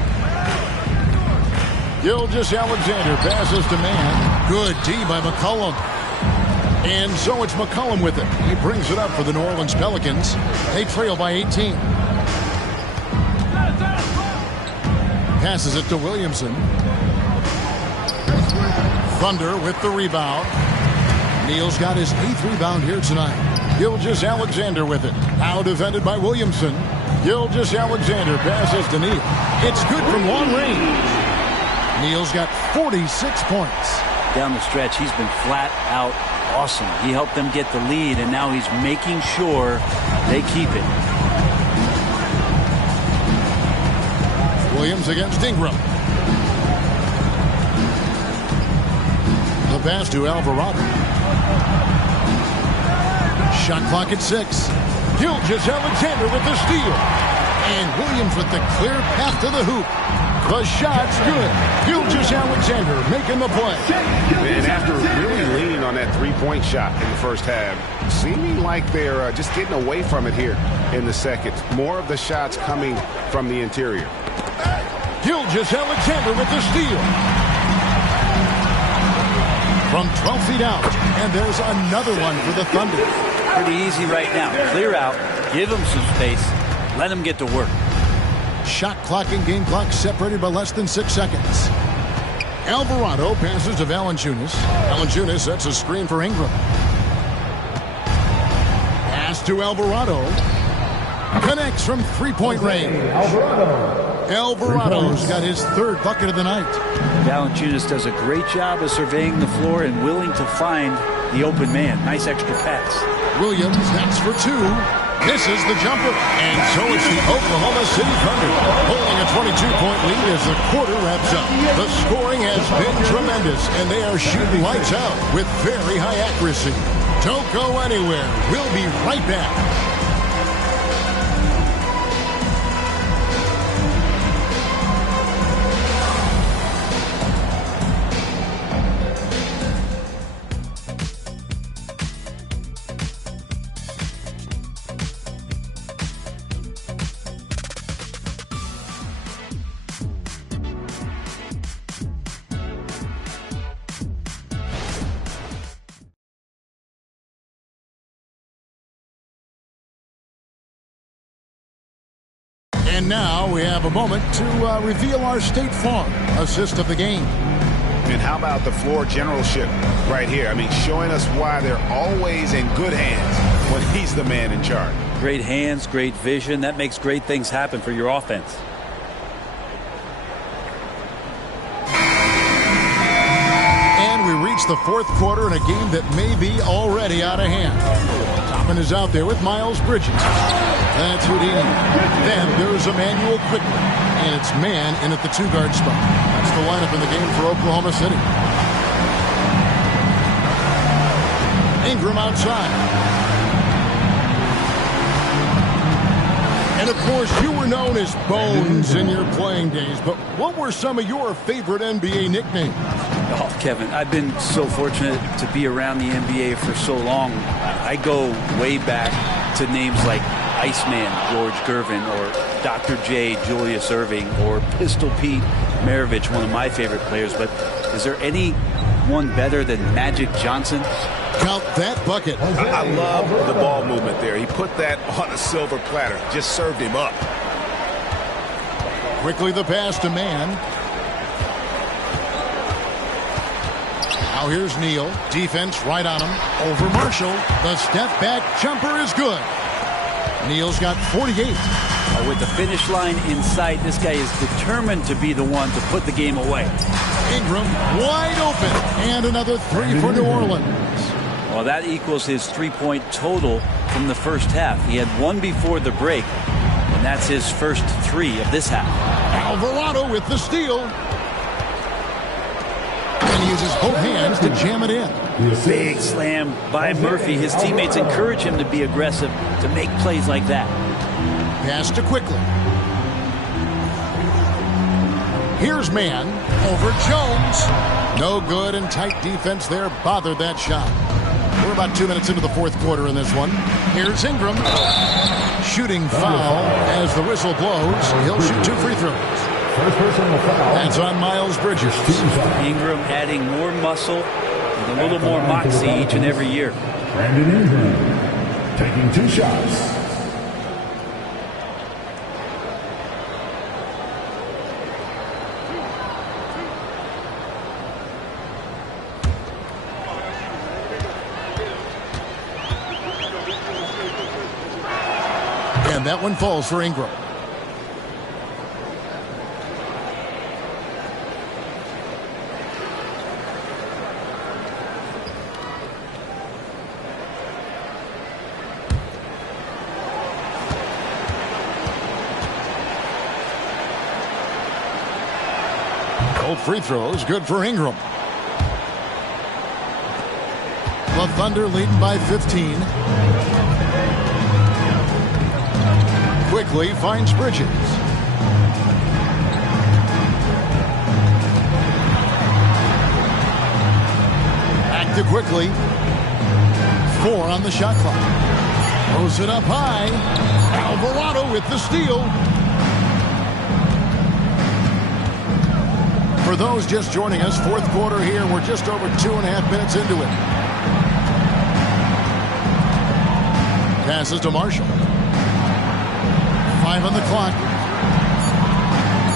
Gilgeous-Alexander passes to man. Good D by McCollum. And so it's McCollum with it. He brings it up for the New Orleans Pelicans. They trail by 18. Passes it to Williamson. Thunder with the rebound. Neal's got his 8th rebound here tonight. Gilgeous-Alexander with it. Now defended by Williamson. Gilgeous-Alexander passes to Neal. It's good from long range. Neal's got 46 points. Down the stretch, he's been flat out awesome. He helped them get the lead, and now he's making sure they keep it. Williams against Ingram. The pass to Alvarado. Shot clock at 6. Gilgeous-Alexander with the steal. And Williams with the clear path to the hoop. The shot's good. Gilgeous-Alexander making the play. And after really leaning on that three-point shot in the first half, seeming like they're just getting away from it here in the second. More of the shots coming from the interior. Gilgeous-Alexander with the steal. From 12 feet out. And there's another one for the Thunder. Pretty easy right now. Clear out. Give them some space. Let them get to work. Shot clock and game clock separated by less than 6 seconds. Alvarado passes to Valanciunas. Valanciunas sets a screen for Ingram. Pass to Alvarado. Connects from three-point range. Alvarado's got his 3rd bucket of the night. Valanciunas does a great job of surveying the floor and willing to find the open man. Nice extra pass. Williams next for 2. Misses the jumper. And so it's the Oklahoma City Thunder holding a 22-point lead as the quarter wraps up. The scoring has been tremendous, and they are shooting lights out with very high accuracy. Don't go anywhere. We'll be right back. And now we have a moment to reveal our State Farm assist of the game. And how about the floor generalship right here? I mean, showing us why they're always in good hands when he's the man in charge. Great hands, great vision. That makes great things happen for your offense. And we reach the 4th quarter in a game that may be already out of hand. Toppin is out there with Miles Bridges. That's Houdini. Then there's Emmanuel Quickly. And it's man in at the 2-guard spot. That's the lineup in the game for Oklahoma City. Ingram outside. And of course, you were known as Bones in your playing days. But what were some of your favorite NBA nicknames? Oh, Kevin, I've been so fortunate to be around the NBA for so long. I go way back to names like Iceman George Gervin, or Dr. J Julius Erving, or Pistol Pete Maravich, one of my favorite players. But is there anyone better than Magic Johnson? Count that bucket. I love the ball movement there. He put that on a silver platter. Just served him up. Quickly the pass to man. Now here's Neal. Defense right on him. Over Marshall. The step back jumper is good. Neal's got 48. With the finish line in sight, this guy is determined to be the one to put the game away. Ingram wide open. And another 3 for New Orleans. Well, that equals his 3-point total from the first half. He had 1 before the break, and that's his first 3 of this half. Alvarado with the steal. And he uses both hands to jam it in. Big slam by Murphy. His teammates encourage him to be aggressive, to make plays like that. Pass to Quickly. Here's man over Jones. No good, and tight defense there bothered that shot. We're about 2 minutes into the fourth quarter in this one. Here's Ingram. Shooting foul as the whistle blows. He'll shoot 2 free throws. That's on Miles Bridges. Ingram adding more muscle and a little more moxie each and every year. Brandon Ingram taking 2 shots. And that one falls for Ingram. Both free throws good for Ingram. The Thunder leading by 15. Quickly finds Bridges. Back to Quickly. 4 on the shot clock. Throws it up high. Alvarado with the steal. For those just joining us, fourth quarter here. We're just over 2.5 minutes into it. Passes to Marshall. 5 on the clock.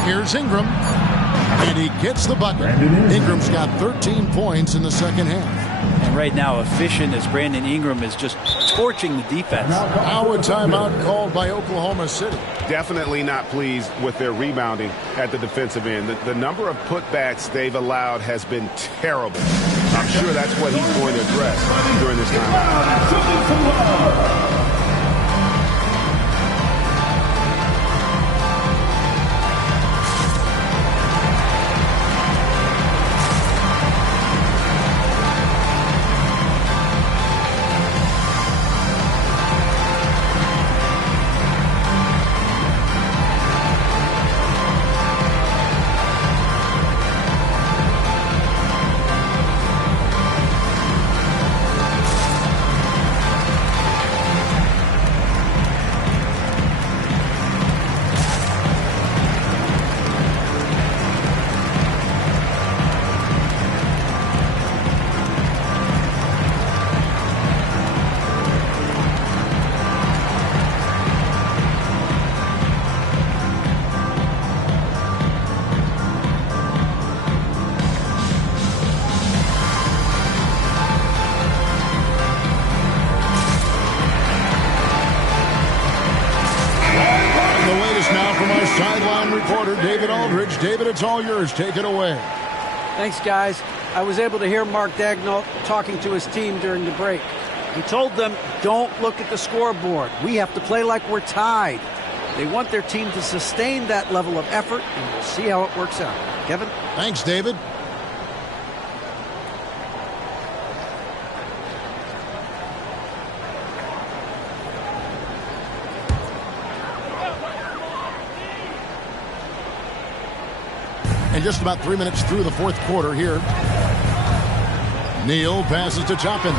Here's Ingram. And he gets the bucket. Ingram's got 13 points in the second half. And right now, efficient as Brandon Ingram is just torching the defense. Now a timeout called by Oklahoma City. Definitely not pleased with their rebounding at the defensive end. The number of putbacks they've allowed has been terrible. I'm sure that's what he's going to address during this timeout. David, it's all yours. Take it away. Thanks, guys. I was able to hear Mark Daigneault talking to his team during the break. He told them, don't look at the scoreboard. We have to play like we're tied. They want their team to sustain that level of effort, and we'll see how it works out. Kevin? Thanks, David. And just about 3 minutes through the fourth quarter here. Neal passes to Toppin.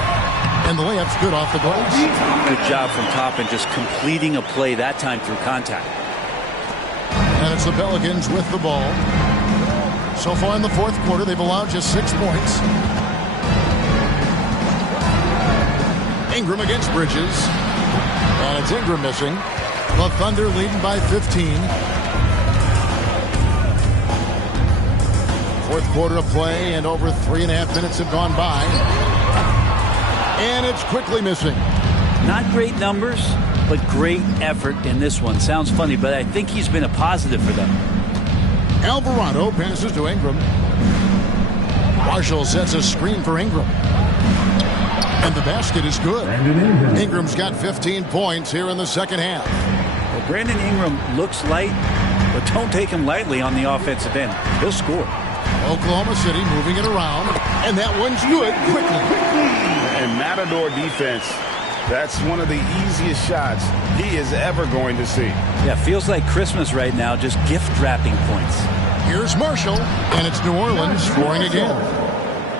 And the layup's good off the glass. Good job from Toppin, just completing a play that time through contact. And it's the Pelicans with the ball. So far in the fourth quarter, they've allowed just 6 points. Ingram against Bridges. And it's Ingram missing. The Thunder leading by 15. Fourth quarter of play, and over 3.5 minutes have gone by. And it's Quickly missing. Not great numbers, but great effort in this one. Sounds funny, but I think he's been a positive for them. Alvarado passes to Ingram. Marshall sets a screen for Ingram. And the basket is good. Ingram's got 15 points here in the second half. Well, Brandon Ingram looks light, but don't take him lightly on the offensive end. He'll score. Oklahoma City moving it around, and that one's good quickly. And Matador defense, that's one of the easiest shots he is ever going to see. Yeah, feels like Christmas right now, just gift wrapping points. Here's Marshall, and it's New Orleans scoring again.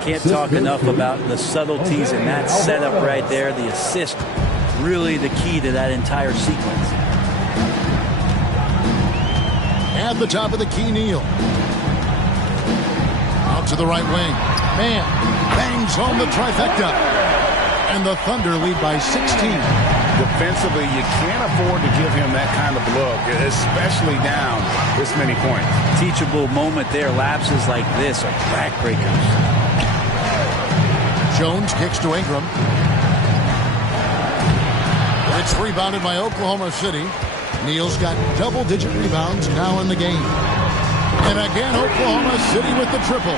Can't talk enough about the subtleties in that setup right there. The assist, really the key to that entire sequence. At the top of the key, Neal. Out to the right wing. Man, bangs home the trifecta. And the Thunder lead by 16. Defensively, you can't afford to give him that kind of look, especially down this many points. Teachable moment there. Lapses like this are backbreakers. Jones kicks to Ingram. It's rebounded by Oklahoma City. Neal's got double-digit rebounds now in the game. And again, Oklahoma City with the triple.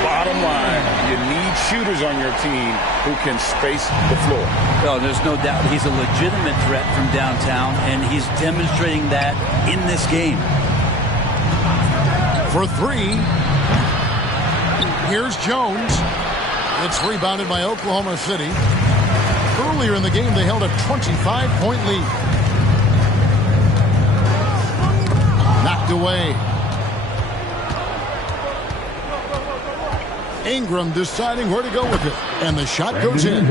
Bottom line, you need shooters on your team who can space the floor. Oh, there's no doubt he's a legitimate threat from downtown, and he's demonstrating that in this game. For three, here's Jones. It's rebounded by Oklahoma City. Earlier in the game, they held a 25-point lead. Knocked away. Ingram deciding where to go with it. And the shot goes in.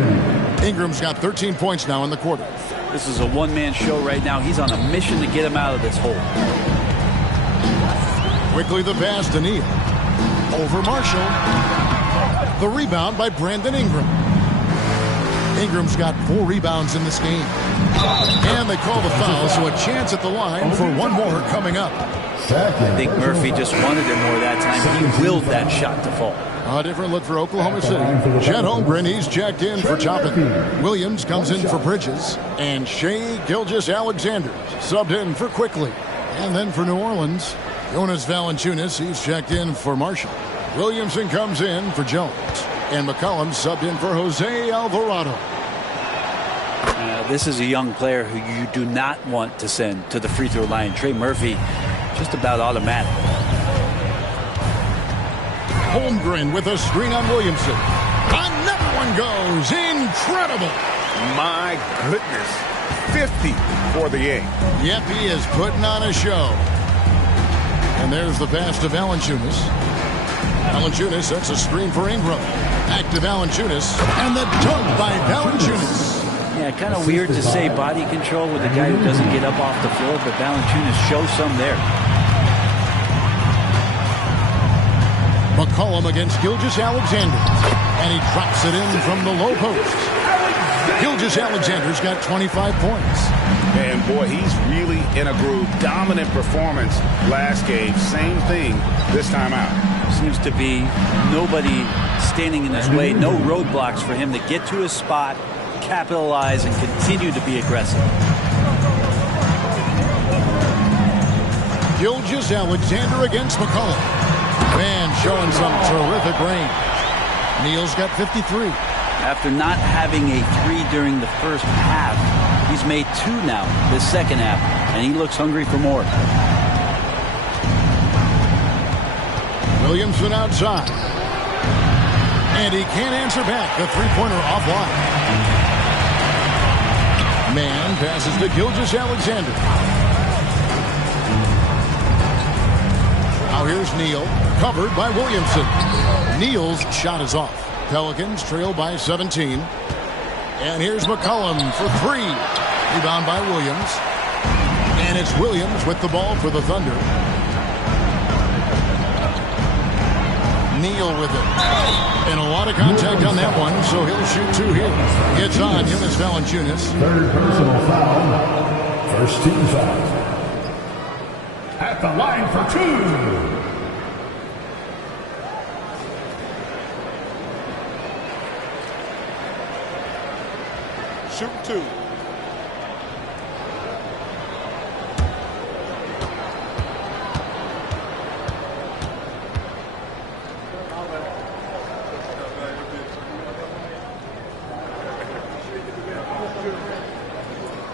Ingram's got 13 points now in the quarter. This is a one-man show right now. He's on a mission to get him out of this hole. Quickly the pass to Neal. Over Marshall. The rebound by Brandon Ingram. Ingram's got 4 rebounds in this game. And they call the foul, so a chance at the line for one more coming up. I think Murphy just wanted it more that time. He willed that shot to fall. A different look for Oklahoma City. Chet Holmgren, he's checked in for Toppin. Williams comes in for Bridges. And Shea Gilgeous-Alexander subbed in for Quickly. And then for New Orleans, Jonas Valanciunas, he's checked in for Marshall. Williamson comes in for Jones. And McCollum subbed in for Jose Alvarado. This is a young player who you do not want to send to the free throw line. Trey Murphy, just about automatic. Holmgren with a screen on Williamson. Another one goes. Incredible. My goodness. 50 for the game. Yep, he is putting on a show. And there's the pass to Valanciunas. Valanciunas sets a screen for Ingram. Back to Valanciunas. And the dunk by Valanciunas. Yeah, kind of weird to say body control with a guy who doesn't get up off the floor, but Valanciunas shows some there. McCollum against Gilgeous-Alexander. And he drops it in from the low post. Gilgeous-Alexander's got 25 points. And boy, he's really in a groove. Dominant performance last game. Same thing this time out. Seems to be nobody standing in his way. No roadblocks for him to get to his spot, capitalize, and continue to be aggressive. Gilgeous-Alexander against McCollum. Man, showing some terrific range. Neal's got 53. After not having a 3 during the first half, he's made 2 now this second half, and he looks hungry for more. Williamson outside. And he can't answer back. The three-pointer offline. Man passes to Gilgeous-Alexander. Now here's Neal, covered by Williamson. Neal's shot is off. Pelicans trail by 17. And here's McCollum for 3. Rebound by Williams. And it's Williams with the ball for the Thunder. Neal with it. And a lot of contact on that one, so he'll shoot 2 here. It's on Jonas Valanciunas. Third personal foul. First team foul. At the line for 2. Shoot 2.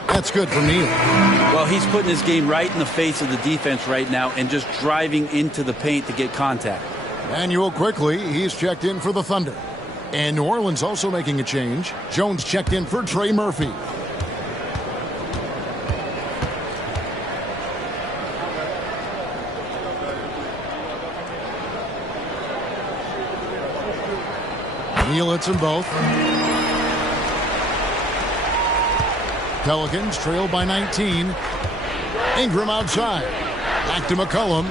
That's good for Neal. Well, he's putting his game right in the face of the defense right now and just driving into the paint to get contact. Manuel quickly, he's checked in for the Thunder. And New Orleans also making a change. Jones checked in for Trey Murphy. Neal hits them both. Pelicans trail by 19. Ingram outside. Back to McCollum.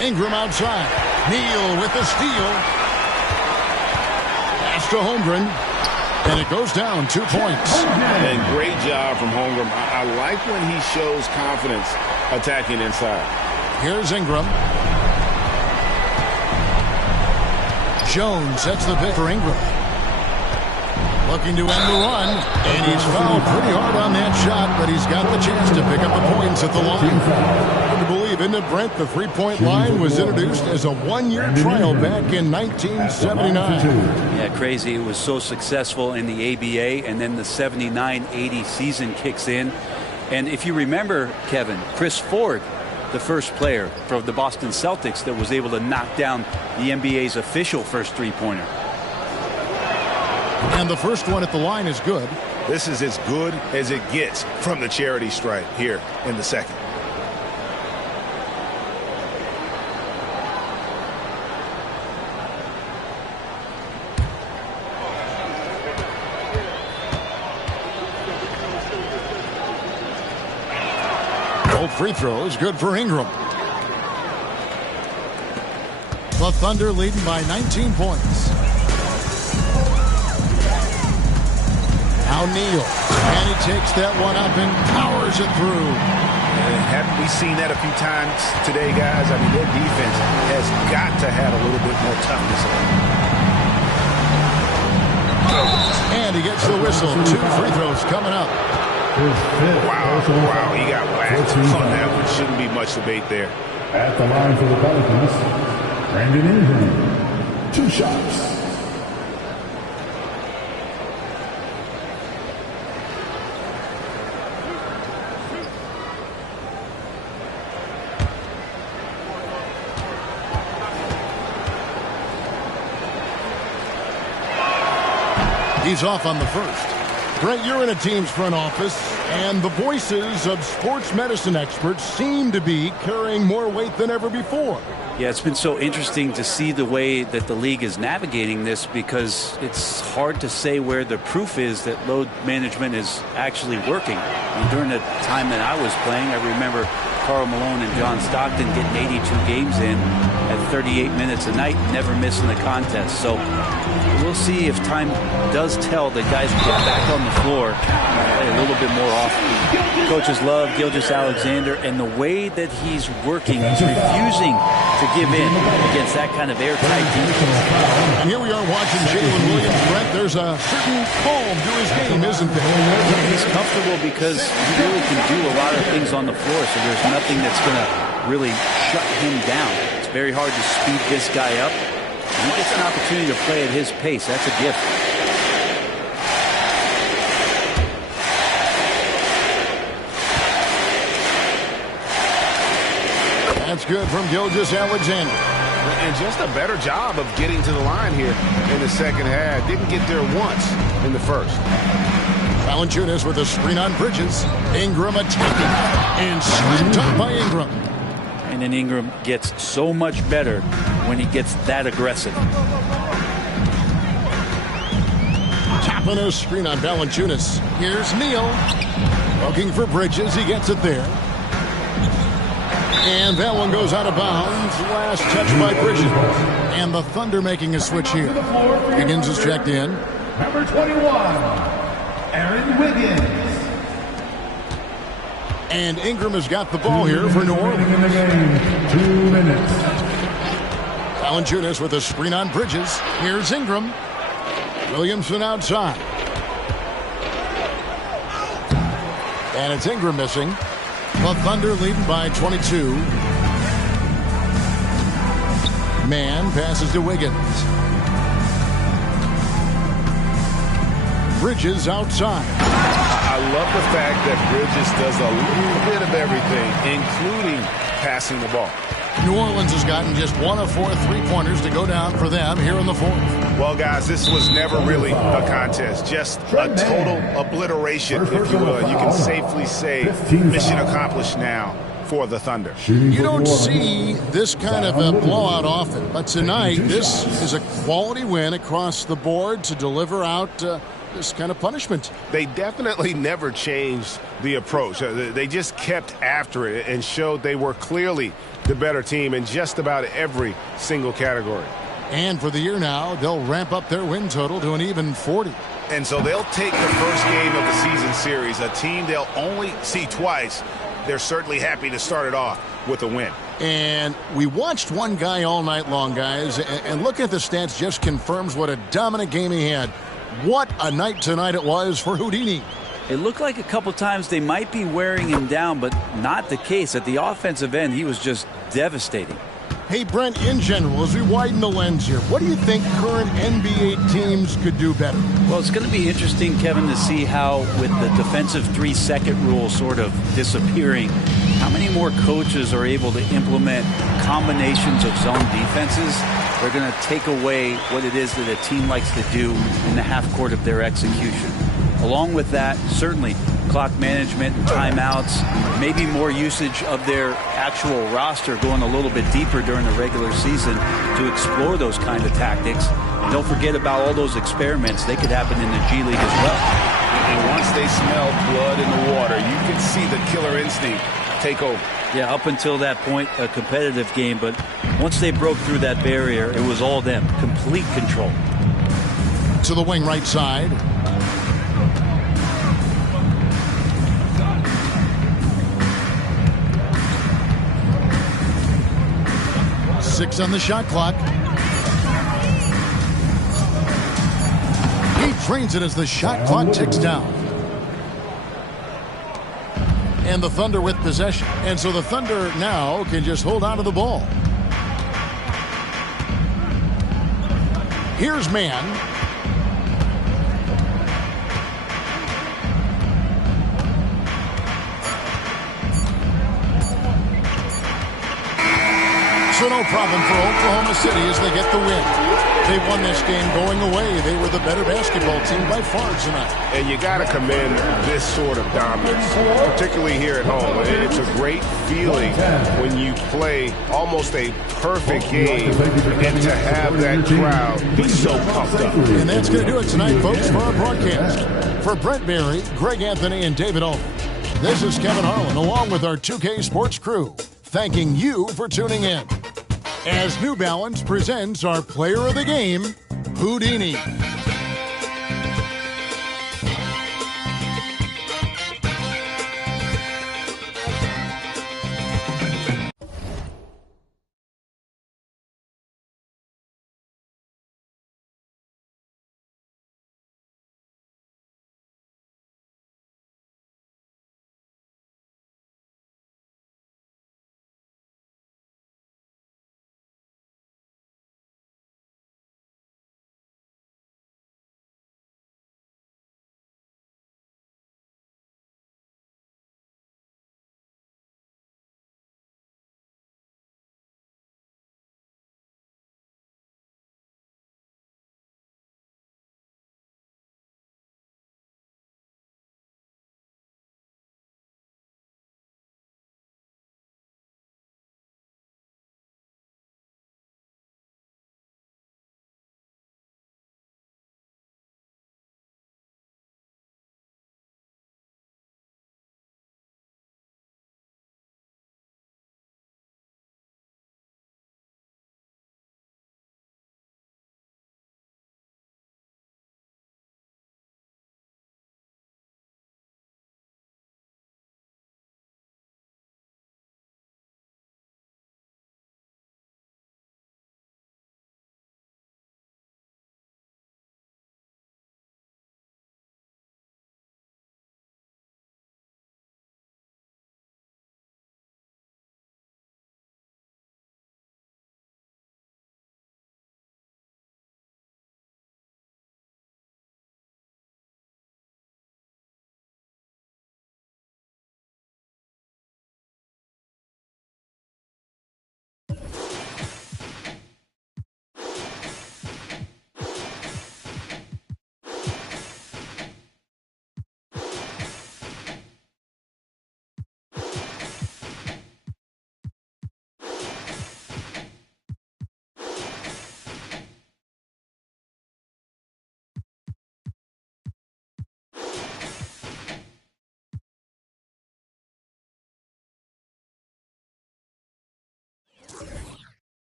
Ingram outside. Neal with the steal. Pass to Holmgren. And it goes down 2 points. And great job from Holmgren. I like when he shows confidence attacking inside. Here's Ingram. Jones sets the pick for Ingram. Looking to end the run, and he's fouled pretty hard on that shot, but he's got the chance to pick up the points at the line. Hard to believe, isn't it, Brent? The three-point line was introduced as a one-year trial back in 1979. Yeah, crazy. It was so successful in the ABA, and then the 79-80 season kicks in. And if you remember, Kevin, Chris Ford, the first player from the Boston Celtics that was able to knock down the NBA's official first three-pointer. And the first one at the line is good. This is as good as it gets from the charity stripe here in the second. Both free throws good for Ingram. The Thunder leading by 19 points. Now Neal, and he takes that one up and powers it through. And haven't we seen that a few times today, guys? I mean, their defense has got to have a little bit more toughness. And he gets the whistle. 2 free throws coming up. Wow, he got whacked on that one. Shouldn't be much debate there. At the line for the Pelicans, Brandon Ingram. 2 shots. He's off on the first. Brent, you're in a team's front office, and the voices of sports medicine experts seem to be carrying more weight than ever before. Yeah, it's been so interesting to see the way that the league is navigating this, because it's hard to say where the proof is that load management is actually working. I mean, during the time that I was playing, I remember Karl Malone and John Stockton getting 82 games in at 38 minutes a night, never missing a contest. So we'll see if time does tell that guys will get back on the floor a little bit more often. Coaches love Gilgeous-Alexander, and the way that he's working, he's refusing to give in against that kind of airtight defense. And here we are watching Jalen Williams. Brent, there's a certain calm to his game, isn't there? He's comfortable because he really can do a lot of things on the floor, so there's nothing that's going to really shut him down. It's very hard to speed this guy up. He gets an opportunity to play at his pace. That's a gift. That's good from Gilgeous-Alexander. And just a better job of getting to the line here in the second half. Didn't get there once in the first. Valanciunas with a screen on Bridges. Ingram attacking. And slammed up by Ingram. And then Ingram gets so much better when he gets that aggressive. Tapping a screen on Valanciunas. Here's Neal. Looking for Bridges. He gets it there. And that one goes out of bounds. Last touch by Bridges. And the Thunder making a switch here. Higgins is checked in. Number 21, Aaron Wiggins. And Ingram has got the ball here for New Orleans. In the game, 2 minutes. Valanciunas with a screen on Bridges. Here's Ingram. Williamson outside. And it's Ingram missing. The Thunder leading by 22. Man passes to Wiggins. Bridges outside. I love the fact that Bridges does a little bit of everything, including passing the ball. New Orleans has gotten just 1 of 4 3-pointers to go down for them here in the fourth. Well, guys, this was never really a contest, just a total obliteration, if you will. You can safely say mission accomplished now for the Thunder. You don't see this kind of a blowout often, but tonight this is a quality win across the board to deliver out this kind of punishment. They definitely never changed the approach. They just kept after it and showed they were clearly the better team in just about every single category. And for the year now, they'll ramp up their win total to an even 40. And so they'll take the first game of the season series, a team they'll only see twice. They're certainly happy to start it off with a win. And we watched one guy all night long, guys, and looking at the stats just confirms what a dominant game he had. What a night tonight it was for Houdini. It looked like a couple times they might be wearing him down, but not the case. At the offensive end, he was just devastating. Hey, Brent, in general, as we widen the lens here, what do you think current NBA teams could do better? Well, it's going to be interesting, Kevin, to see how, with the defensive 3-second rule sort of disappearing, how many more coaches are able to implement combinations of zone defenses. They're going to take away what it is that a team likes to do in the half court of their execution. Along with that, certainly clock management and timeouts, maybe more usage of their actual roster going a little bit deeper during the regular season to explore those kind of tactics. And don't forget about all those experiments. They could happen in the G League as well. And once they smell blood in the water, you can see the killer instinct take over. Yeah, up until that point, a competitive game. But once they broke through that barrier, it was all them. Complete control. To the wing right side. Six on the shot clock. He trains it as the shot clock ticks down. And the Thunder with possession. And so the Thunder now can just hold on to the ball. Here's man. So no problem for Oklahoma City as they get the win. They won this game going away. They were the better basketball team by far tonight. And you got to commend this sort of dominance, particularly here at home. It's a great feeling when you play almost a perfect game and to have that crowd be so pumped up. And that's going to do it tonight, folks, for our broadcast. For Brent Barry, Greg Anthony, and David Aldridge, this is Kevin Harlan along with our 2K Sports crew, thanking you for tuning in. As New Balance presents our player of the game, Houdini.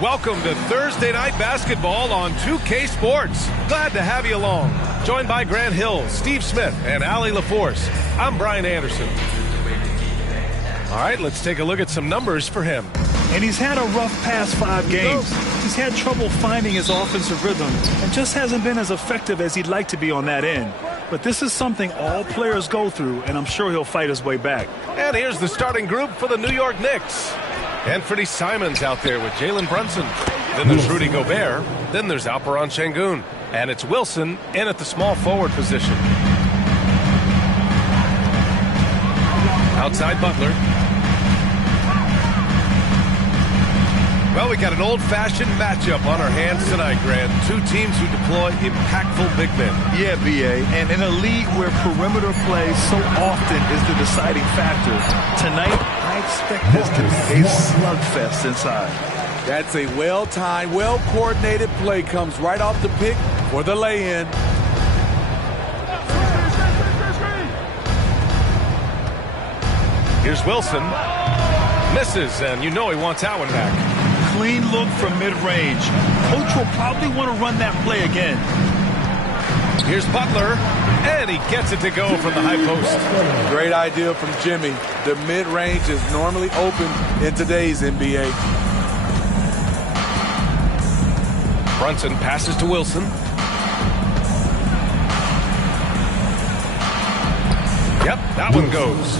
welcome to Thursday Night Basketball on 2K Sports. Glad to have you along. Joined by Grant Hill, Steve Smith, and Allie LaForce. I'm Brian Anderson. All right, let's take a look at some numbers for him. And he's had a rough past 5 games. He's had trouble finding his offensive rhythm and just hasn't been as effective as he'd like to be on that end. But this is something all players go through, and I'm sure he'll fight his way back. And here's the starting group for the New York Knicks. Anthony Simons out there with Jalen Brunson. Then there's Rudy Gobert. Then there's Alperen Şengün. And it's Wilson in at the small forward position. Outside Butler. Well, we got an old-fashioned matchup on our hands tonight, Grant. 2 teams who deploy impactful big men. Yeah, B.A., and in a league where perimeter play so often is the deciding factor, tonight I expect this to be a slugfest inside. That's a well-timed, well-coordinated play. Comes right off the pick for the lay-in. Here's Wilson. Misses, and you know he wants that one back. Clean look from mid-range. Coach will probably want to run that play again. Here's Butler, and he gets it to go from the high post. Great idea from Jimmy. The mid-range is normally open in today's NBA. Brunson passes to Wilson. Yep, that one goes.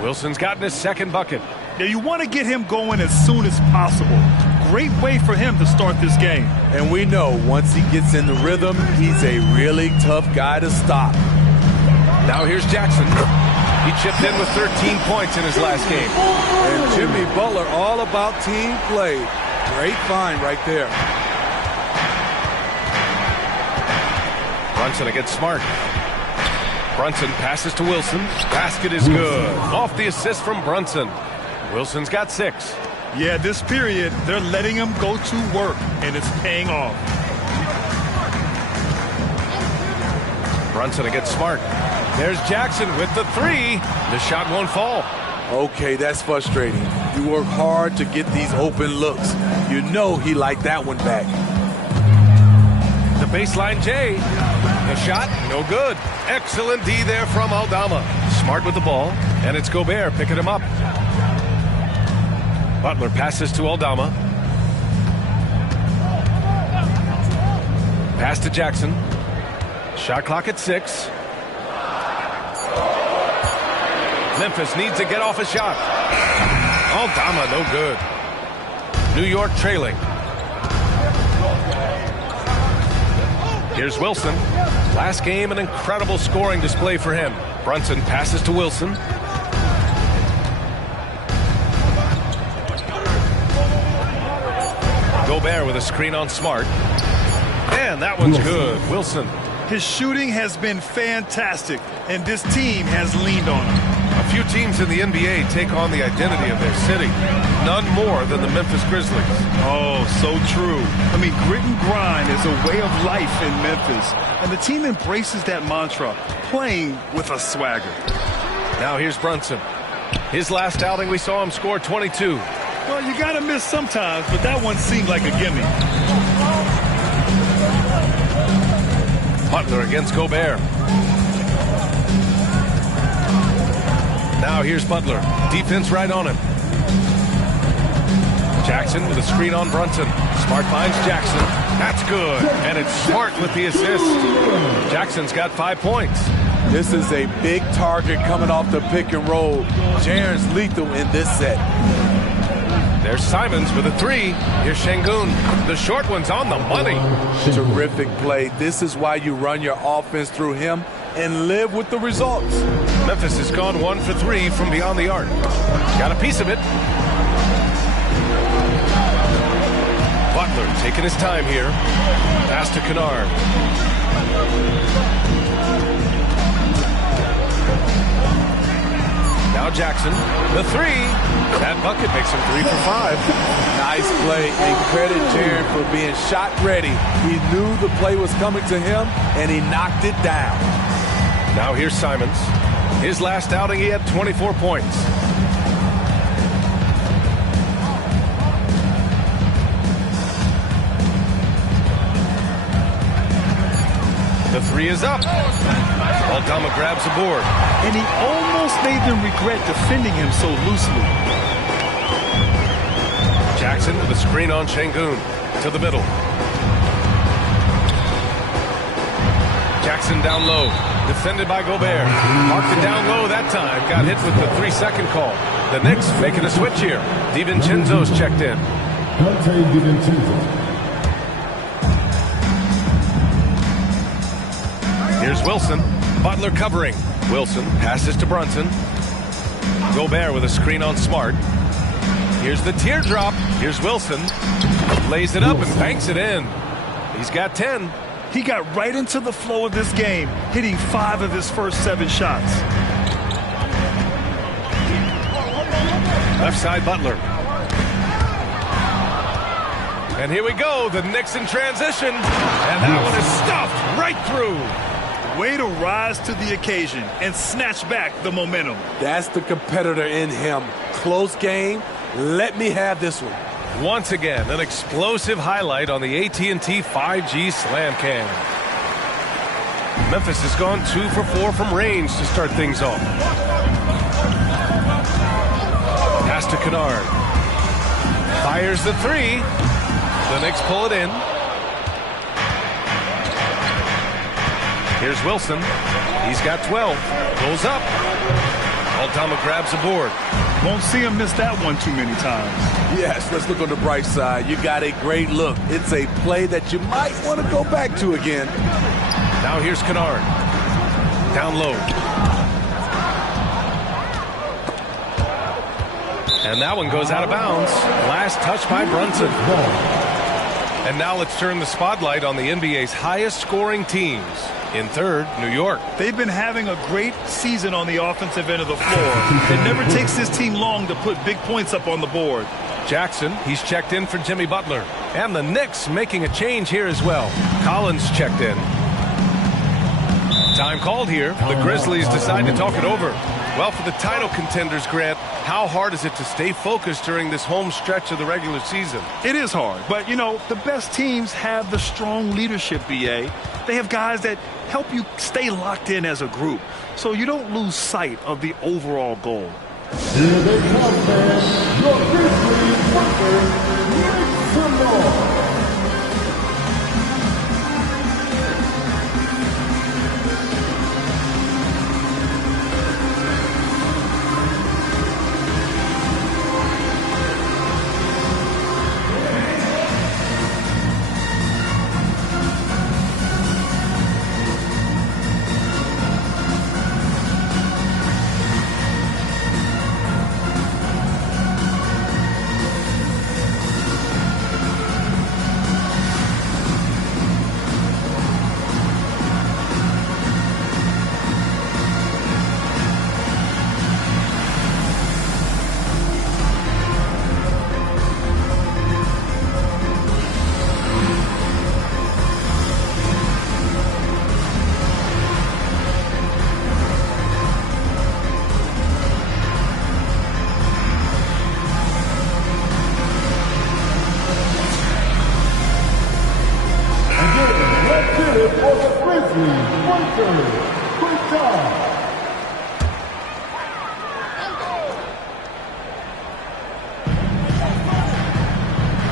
Wilson's gotten his second bucket. Now you want to get him going as soon as possible. Great way for him to start this game. And we know once he gets in the rhythm, he's a really tough guy to stop. Now here's Jackson. He chipped in with 13 points in his last game. And Jimmy Butler all about team play. Great find right there. Brunson against Smart. Brunson passes to Wilson. Basket is good. Off the assist from Brunson. Wilson's got 6. Yeah, this period, they're letting him go to work, and it's paying off. Brunson against Smart. There's Jackson with the 3. The shot won't fall. Okay, that's frustrating. You work hard to get these open looks. You know he liked that one back. The baseline J. The shot, no good. Excellent D there from Aldama. Smart with the ball, and it's Gobert picking him up. Butler passes to Aldama. Pass to Jackson. Shot clock at 6. Memphis needs to get off a shot. Aldama, no good. New York trailing. Here's Wilson. Last game, an incredible scoring display for him. Brunson passes to Wilson. Gobert with a screen on Smart. And that one's good. Wilson. His shooting has been fantastic, and this team has leaned on him. A few teams in the NBA take on the identity of their city. None more than the Memphis Grizzlies. Oh, so true. I mean, grit and grind is a way of life in Memphis, and the team embraces that mantra, playing with a swagger. Now here's Brunson. His last outing, we saw him score 22. Well, you got to miss sometimes, but that one seemed like a gimme. Butler against Gobert. Now here's Butler. Defense right on him. Jackson with a screen on Brunson. Smart finds Jackson. That's good. And it's Smart with the assist. Jackson's got 5 points. This is a big target coming off the pick and roll. Jaren's lethal in this set. There's Simons with a 3. Here's Şengün. The short one's on the money. Terrific play. This is why you run your offense through him and live with the results. Memphis has gone 1 for 3 from beyond the arc. Got a piece of it. Butler taking his time here. Pass to Kennard. Now Jackson, the 3. That bucket makes him 3 for 5. Nice play, and credit Jaren for being shot ready. He knew the play was coming to him, and he knocked it down. Now here's Simons. His last outing, he had 24 points. The three is up. Aldama grabs the board. And he almost made them regret defending him so loosely. Jackson with a screen on Şengün. To the middle. Jackson down low. Defended by Gobert. Marked it down low that time. Got hit with the 3-second call. The Knicks making a switch here. DiVincenzo's checked in. Here's Wilson. Butler covering. Wilson passes to Brunson. Gobert with a screen on Smart. Here's the teardrop. Here's Wilson. Lays it up and banks it in. He's got 10. He got right into the flow of this game, hitting 5 of his first 7 shots. Left side Butler. And here we go. The Knicks in transition. And that one is stuffed right through. Way to rise to the occasion and snatch back the momentum. That's the competitor in him. Close game. Let me have this one. Once again, an explosive highlight on the AT&T 5G Slam Cam. Memphis has gone 2 for 4 from range to start things off. Pass to Kennard. Fires the 3. The Knicks pull it in. Here's Wilson. He's got 12. Goes up. Aldama grabs the board. Won't see him miss that one too many times. Yes, let's look on the bright side. You got a great look. It's a play that you might want to go back to again. Now here's Kennard. Down low. And that one goes out of bounds. Last touch by Brunson. And now let's turn the spotlight on the NBA's highest scoring teams. In third, New York. They've been having a great season on the offensive end of the floor. It never takes this team long to put big points up on the board. Jackson, he's checked in for Jimmy Butler. And the Knicks making a change here as well. Collins checked in. Time called here. The Grizzlies decide to talk it over. Well, for the title contenders, Grant, how hard is it to stay focused during this home stretch of the regular season? It is hard, but, you know, the best teams have the strong leadership, BA. They have guys that help you stay locked in as a group, so you don't lose sight of the overall goal. Here they come, fans. Your Grizzlies workers, make some noise.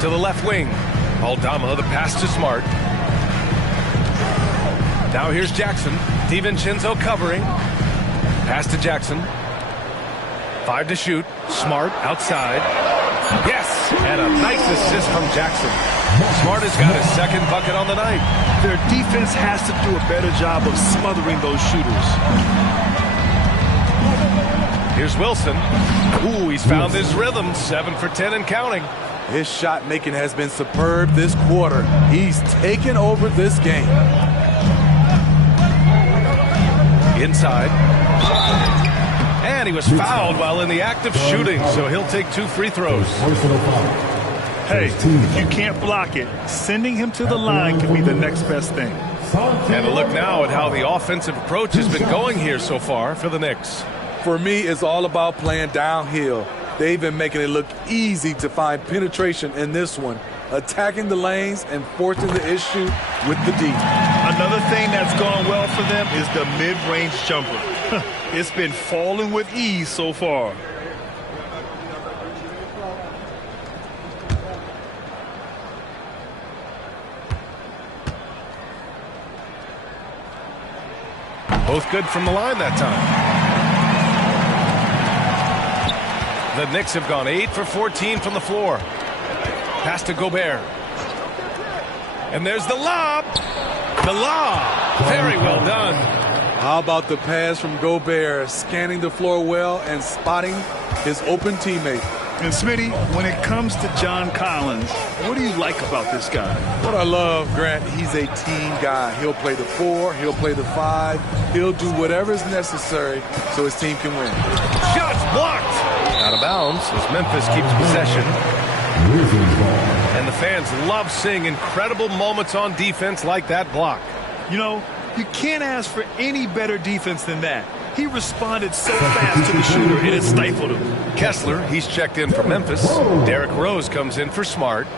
To the left wing. Aldama, the pass to Smart. Now here's Jackson. DiVincenzo covering. Pass to Jackson. 5 to shoot. Smart outside. Yes! And a nice assist from Jackson. Smart has got his second bucket on the night. Their defense has to do a better job of smothering those shooters. Here's Wilson. Ooh, he's found his rhythm. 7 for 10 and counting. His shot making has been superb this quarter. He's taken over this game. Inside. And he was fouled while in the act of shooting, so he'll take 2 free throws. Hey, if you can't block it, sending him to the line can be the next best thing. And a look now at how the offensive approach has been going here so far for the Knicks. For me, it's all about playing downhill. They've been making it look easy to find penetration in this one, attacking the lanes and forcing the issue with the D. Another thing that's gone well for them is the mid-range jumper. It's been falling with ease so far. Both good from the line that time. The Knicks have gone 8 for 14 from the floor. Pass to Gobert. And there's the lob. The lob. Very well done. How about the pass from Gobert, scanning the floor well and spotting his open teammate. And Smitty, when it comes to John Collins, what do you like about this guy? What I love, Grant, he's a team guy. He'll play the 4, he'll play the 5, he'll do whatever is necessary so his team can win. Shots blocked. Out of bounds as Memphis keeps possession. And the fans love seeing incredible moments on defense like that block. You know, you can't ask for any better defense than that. He responded so fast to the shooter, and it stifled him. Kessler, he's checked in for Memphis. Derrick Rose comes in for Smart.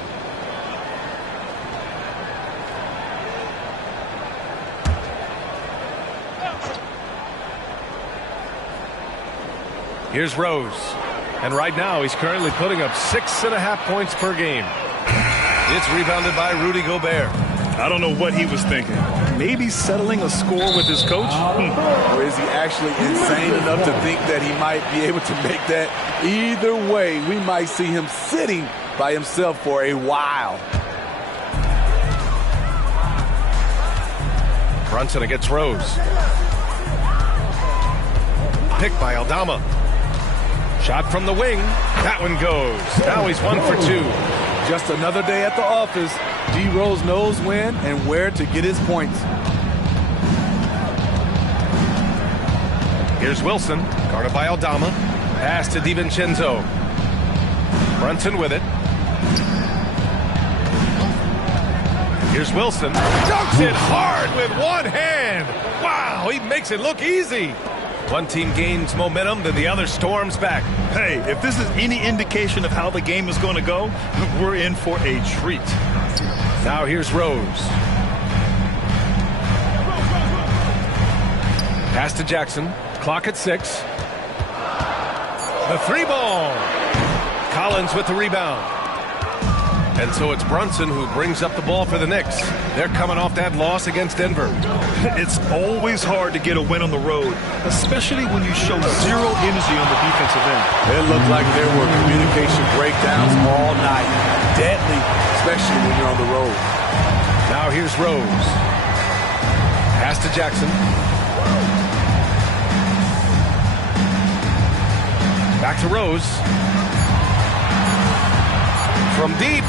Here's Rose. And right now, he's currently putting up 6.5 points per game. It's rebounded by Rudy Gobert. I don't know what he was thinking. Maybe settling a score with his coach? Or is he actually insane enough to think that he might be able to make that? Either way, we might see him sitting by himself for a while. Brunson against Rose. Picked by Aldama. Shot from the wing. That one goes. Now he's 1 for 2. Just another day at the office. D. Rose knows when and where to get his points. Here's Wilson, guarded by Aldama. Pass to DiVincenzo. Brunson with it. Here's Wilson. Dunks it hard with one hand. Wow, he makes it look easy. One team gains momentum, then the other storms back. Hey, if this is any indication of how the game is going to go, we're in for a treat. Now here's Rose. Pass to Jackson. Clock at 6. The 3-ball. Collins with the rebound. And so it's Brunson who brings up the ball for the Knicks. They're coming off that loss against Denver. It's always hard to get a win on the road, especially when you show zero energy on the defensive end. It looked like there were communication breakdowns all night. Deadly, especially when you're on the road. Now here's Rose. Pass to Jackson. Back to Rose. From deep.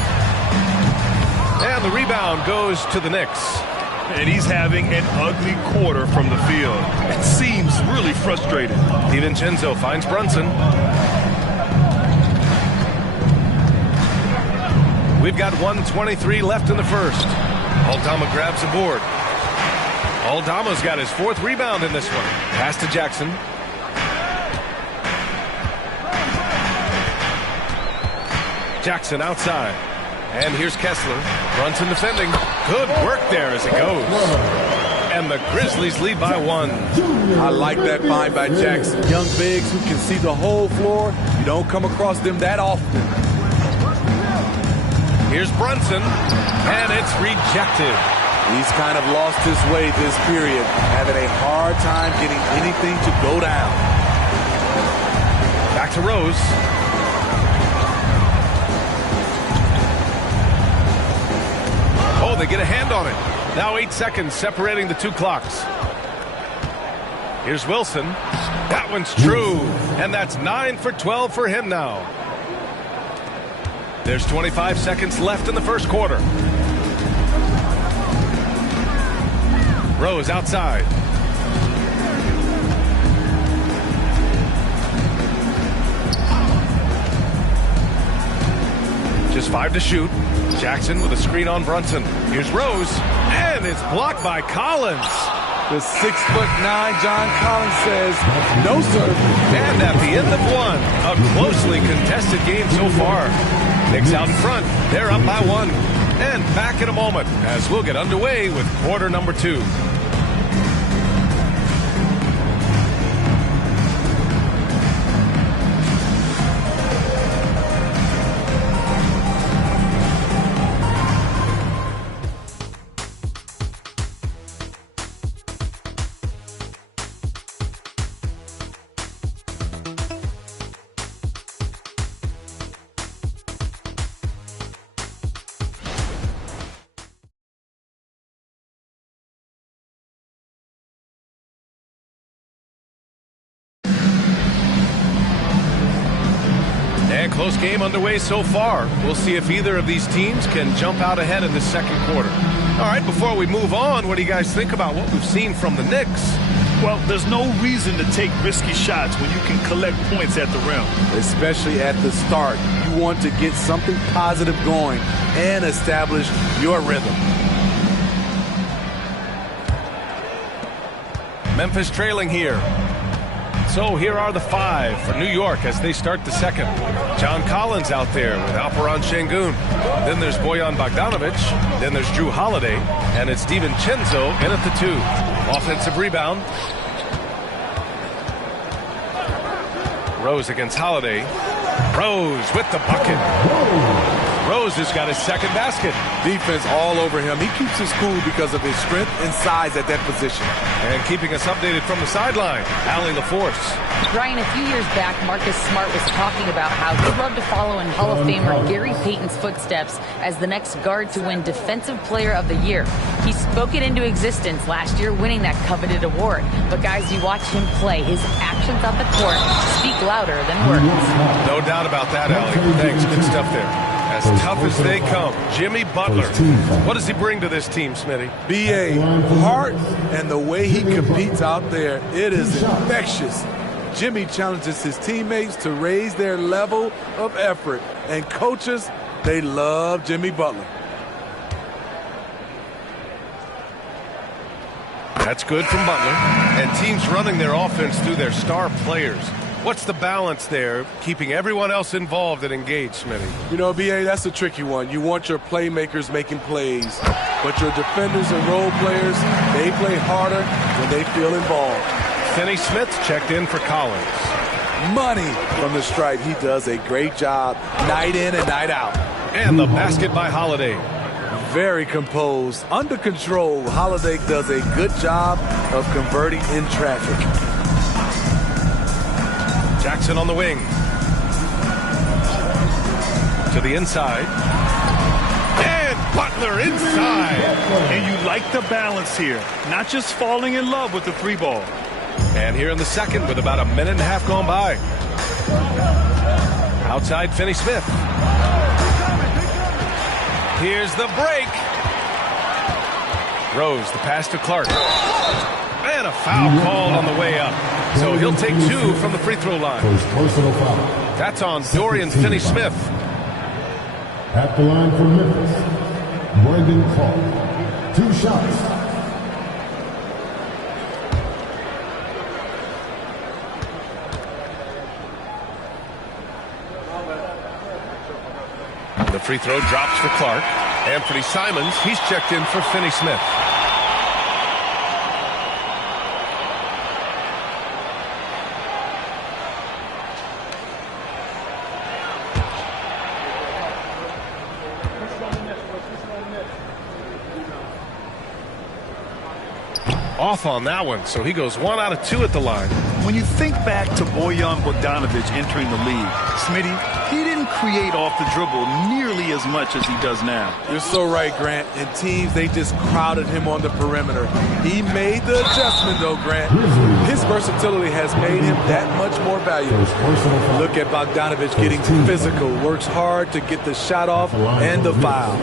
And the rebound goes to the Knicks. And he's having an ugly quarter from the field. It seems really frustrated. DiVincenzo finds Brunson. We've got 1:23 left in the first. Aldama grabs the board. Aldama's got his 4th rebound in this one. Pass to Jackson. Jackson outside. And here's Kessler. Brunson defending. Good work there as it goes. And the Grizzlies lead by 1. I like that find by Jackson. Young bigs who can see the whole floor. You don't come across them that often. Here's Brunson. And it's rejected. He's kind of lost his way this period. Having a hard time getting anything to go down. Back to Rose. Oh, they get a hand on it. Now 8 seconds separating the two clocks. Here's Wilson. That one's true. And that's 9 for 12 for him now. There's 25 seconds left in the first quarter. Rose outside. Just 5 to shoot. Jackson with a screen on Brunson. Here's Rose, and it's blocked by Collins. The 6'9" John Collins says, no, sir. And at the end of 1, a closely contested game so far. Knicks out in front. They're up by 1. And back in a moment as we'll get underway with quarter number 2. And close game underway so far. We'll see if either of these teams can jump out ahead in the second quarter. All right, before we move on, what do you guys think about what we've seen from the Knicks? Well, there's no reason to take risky shots when you can collect points at the rim. Especially at the start. You want to get something positive going and establish your rhythm. Memphis trailing here. So here are the 5 for New York as they start the second. John Collins out there with Alperon Şengün. Then there's Bojan Bogdanovic. Then there's Drew Holiday. And it's DiVincenzo in at the 2. Offensive rebound. Rose against Holiday. Rose with the bucket. Rose has got his second basket. Defense all over him. He keeps his cool because of his strength and size at that position. And keeping us updated from the sideline, Allie LaForce. Brian, a few years back, Marcus Smart was talking about how he'd love to follow in Hall of Famer Gary Payton's footsteps as the next guard to win Defensive Player of the Year. He spoke it into existence last year, winning that coveted award. But guys, you watch him play, his actions on the court speak louder than words. No doubt about that, Allie. Thanks. Good stuff there. As tough as they come, Jimmy Butler. What does he bring to this team, Smitty? B.A. heart and the way he competes out there, it is infectious. Jimmy challenges his teammates to raise their level of effort. And coaches, they love Jimmy Butler. That's good from Butler. And teams running their offense through their star players. What's the balance there, keeping everyone else involved and engaged, Smitty? You know, B.A., that's a tricky one. You want your playmakers making plays, but your defenders and role players, they play harder when they feel involved. Finney Smith checked in for Collins. Money from the stripe. He does a great job night in and night out. And the basket by Holiday. Very composed, under control. Holiday does a good job of converting in traffic. Jackson on the wing. To the inside. And Butler inside. And you like the balance here. Not just falling in love with the 3-ball. And here in the second with about a minute and a half gone by. Outside Finney Smith. Here's the break. Rose, the pass to Clark. And a foul called on the way up. So he'll take 2 from the free throw line. That's on Dorian Finney-Smith. At the line for Memphis, Brandon Clark. 2 shots. The free throw drops for Clark. Anthony Simons, he's checked in for Finney-Smith. Off on that one, so he goes 1 out of 2 at the line. When you think back to Bojan Bogdanovic entering the league, Smitty, he didn't create off the dribble nearly as much as he does now. You're so right, Grant. And teams, they just crowded him on the perimeter. He made the adjustment, though, Grant. His versatility has made him that much more valuable. Look at Bogdanovic getting physical, works hard to get the shot off and the foul.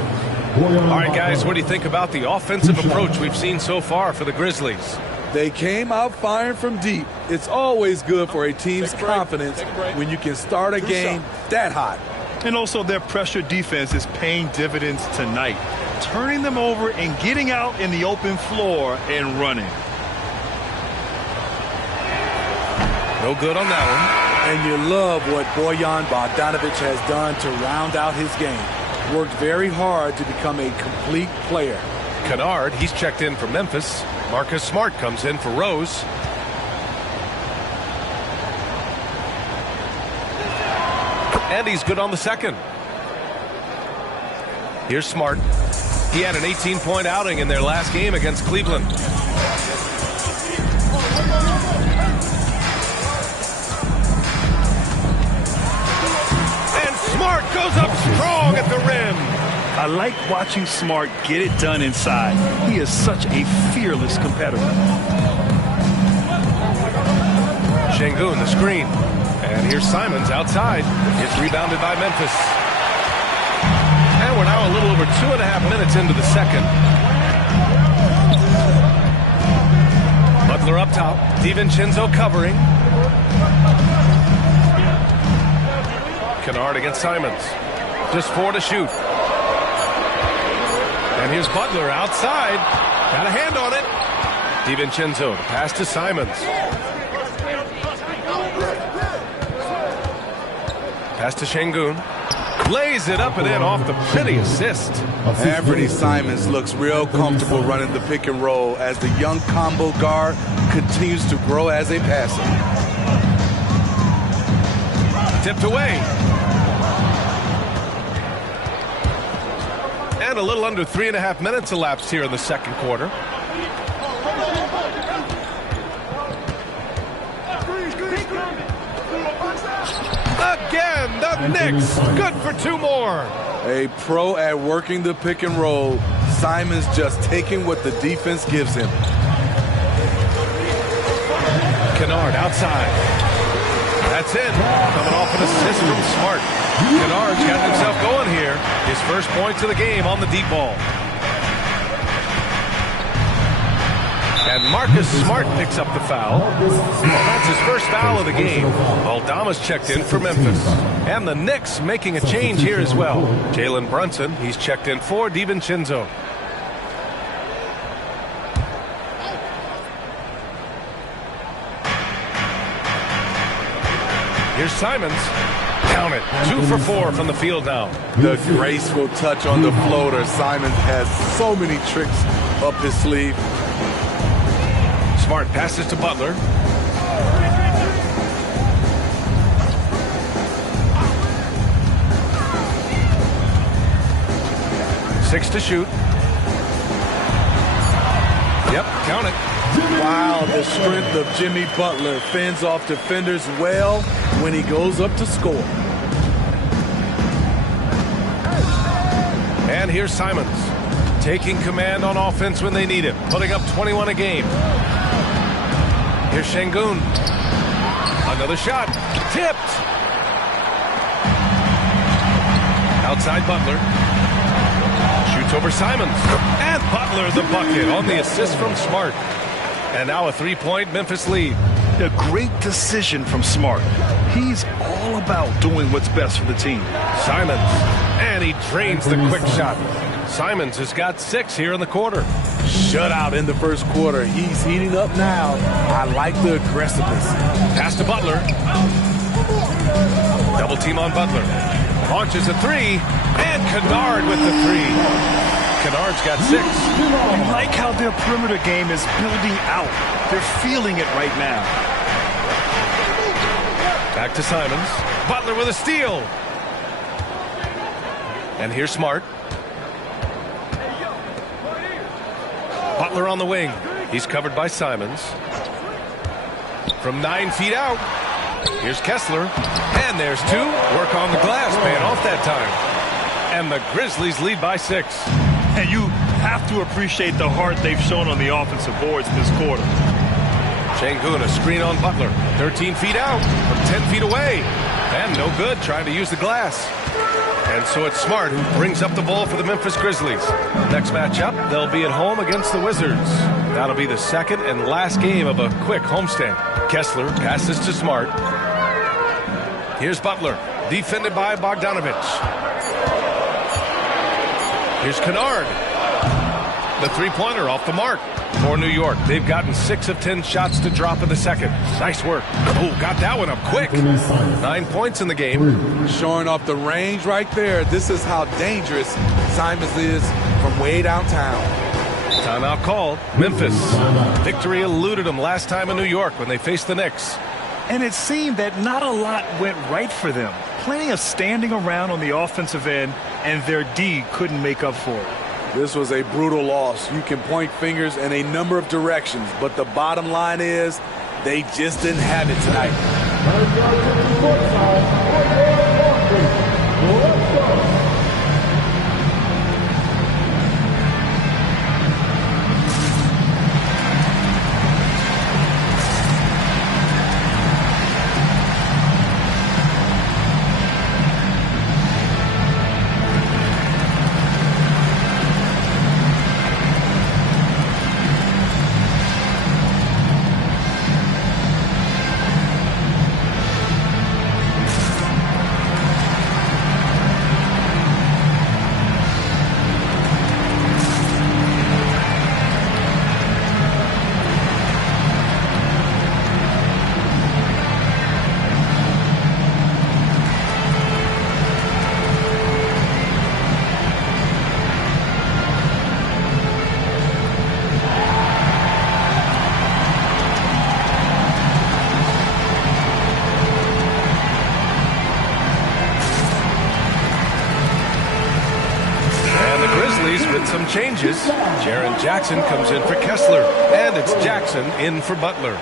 All right, guys, what do you think about the offensive approach we've seen so far for the Grizzlies? They came out firing from deep. It's always good for a team's confidence when you can start a game that hot. And also their pressure defense is paying dividends tonight, turning them over and getting out in the open floor and running. No good on that one. And you love what Bojan Bogdanovic has done to round out his game. worked very hard to become a complete player. Kennard, he's checked in for Memphis. Marcus Smart comes in for Rose. And he's good on the second. Here's Smart. He had an 18-point outing in their last game against Cleveland. And Smart goes up strong at the rim. I like watching Smart get it done inside. He is such a fearless competitor. Şengün, the screen. And here's Simons outside. It's rebounded by Memphis. And we're now a little over 2.5 minutes into the second. Butler up top. DiVincenzo covering. Kennard against Simons. Just 4 to shoot. And here's Butler outside. Got a hand on it. DiVincenzo, the pass to Simons. Pass to Şengün. Lays it up and in off the pretty assist. Anthony Simons looks real comfortable running the pick and roll as the young combo guard continues to grow as a passer. Tipped away. And a little under 3.5 minutes elapsed here in the second quarter. Again, the Knicks good for 2 more. A pro at working the pick and roll. Simons just taking what the defense gives him. Kennard outside. That's in. Coming off an assist from Smart. Kennard's got himself going here. His first points of the game on the deep ball. And Marcus Smart picks up the foul. That's his first foul of the game. Aldama's checked in for Memphis. And the Knicks making a change here as well. Jalen Brunson, he's checked in for DiVincenzo. Here's Simons. Count it. 2 for 4 from the field now. The graceful touch on the floater. Simons has so many tricks up his sleeve. Smart passes to Butler. Six to shoot. Yep, count it. Wow, the strength of Jimmy Butler fends off defenders well when he goes up to score. And here's Simons, taking command on offense when they need it, putting up 21 a game. Here's Şengün. Another shot. Tipped. Outside Butler. Shoots over Simons. And Butler the bucket on the assist from Smart. And now a 3-point Memphis lead. A great decision from Smart. He's all about doing what's best for the team. Simons. And he drains the quick shot. Simons has got 6 here in the quarter. Shutout in the first quarter. He's heating up now. I like the aggressiveness. Pass to Butler. Double team on Butler. Launches a 3. And Kennard with the 3. Kennard's got 6. I like how their perimeter game is building out. They're feeling it right now. Back to Simons. Butler with a steal. And here's Smart. Butler on the wing. He's covered by Simons. From 9 feet out. Here's Kessler. And there's 2. Work on the glass. Paying off that time. And the Grizzlies lead by 6. And you have to appreciate the heart they've shown on the offensive boards this quarter. Şengün, a screen on Butler. 13 feet out. From 10 feet away. And no good. Trying to use the glass. And so it's Smart who brings up the ball for the Memphis Grizzlies. Next matchup, they'll be at home against the Wizards. That'll be the second and last game of a quick homestand. Kessler passes to Smart. Here's Butler, defended by Bogdanovich. Here's Kennard. The three-pointer off the mark. For New York, they've gotten 6 of 10 shots to drop in the second. Nice work. Oh, got that one up quick. 9 points in the game. Showing off the range right there. This is how dangerous Simons is from way downtown. Timeout called. Memphis. Victory eluded them last time in New York when they faced the Knicks. And it seemed that not a lot went right for them. Plenty of standing around on the offensive end, and their D couldn't make up for it. This was a brutal loss. You can point fingers in a number of directions, but the bottom line is they just didn't have it tonight. Some changes. Jaren Jackson comes in for Kessler, and it's Jackson in for Butler.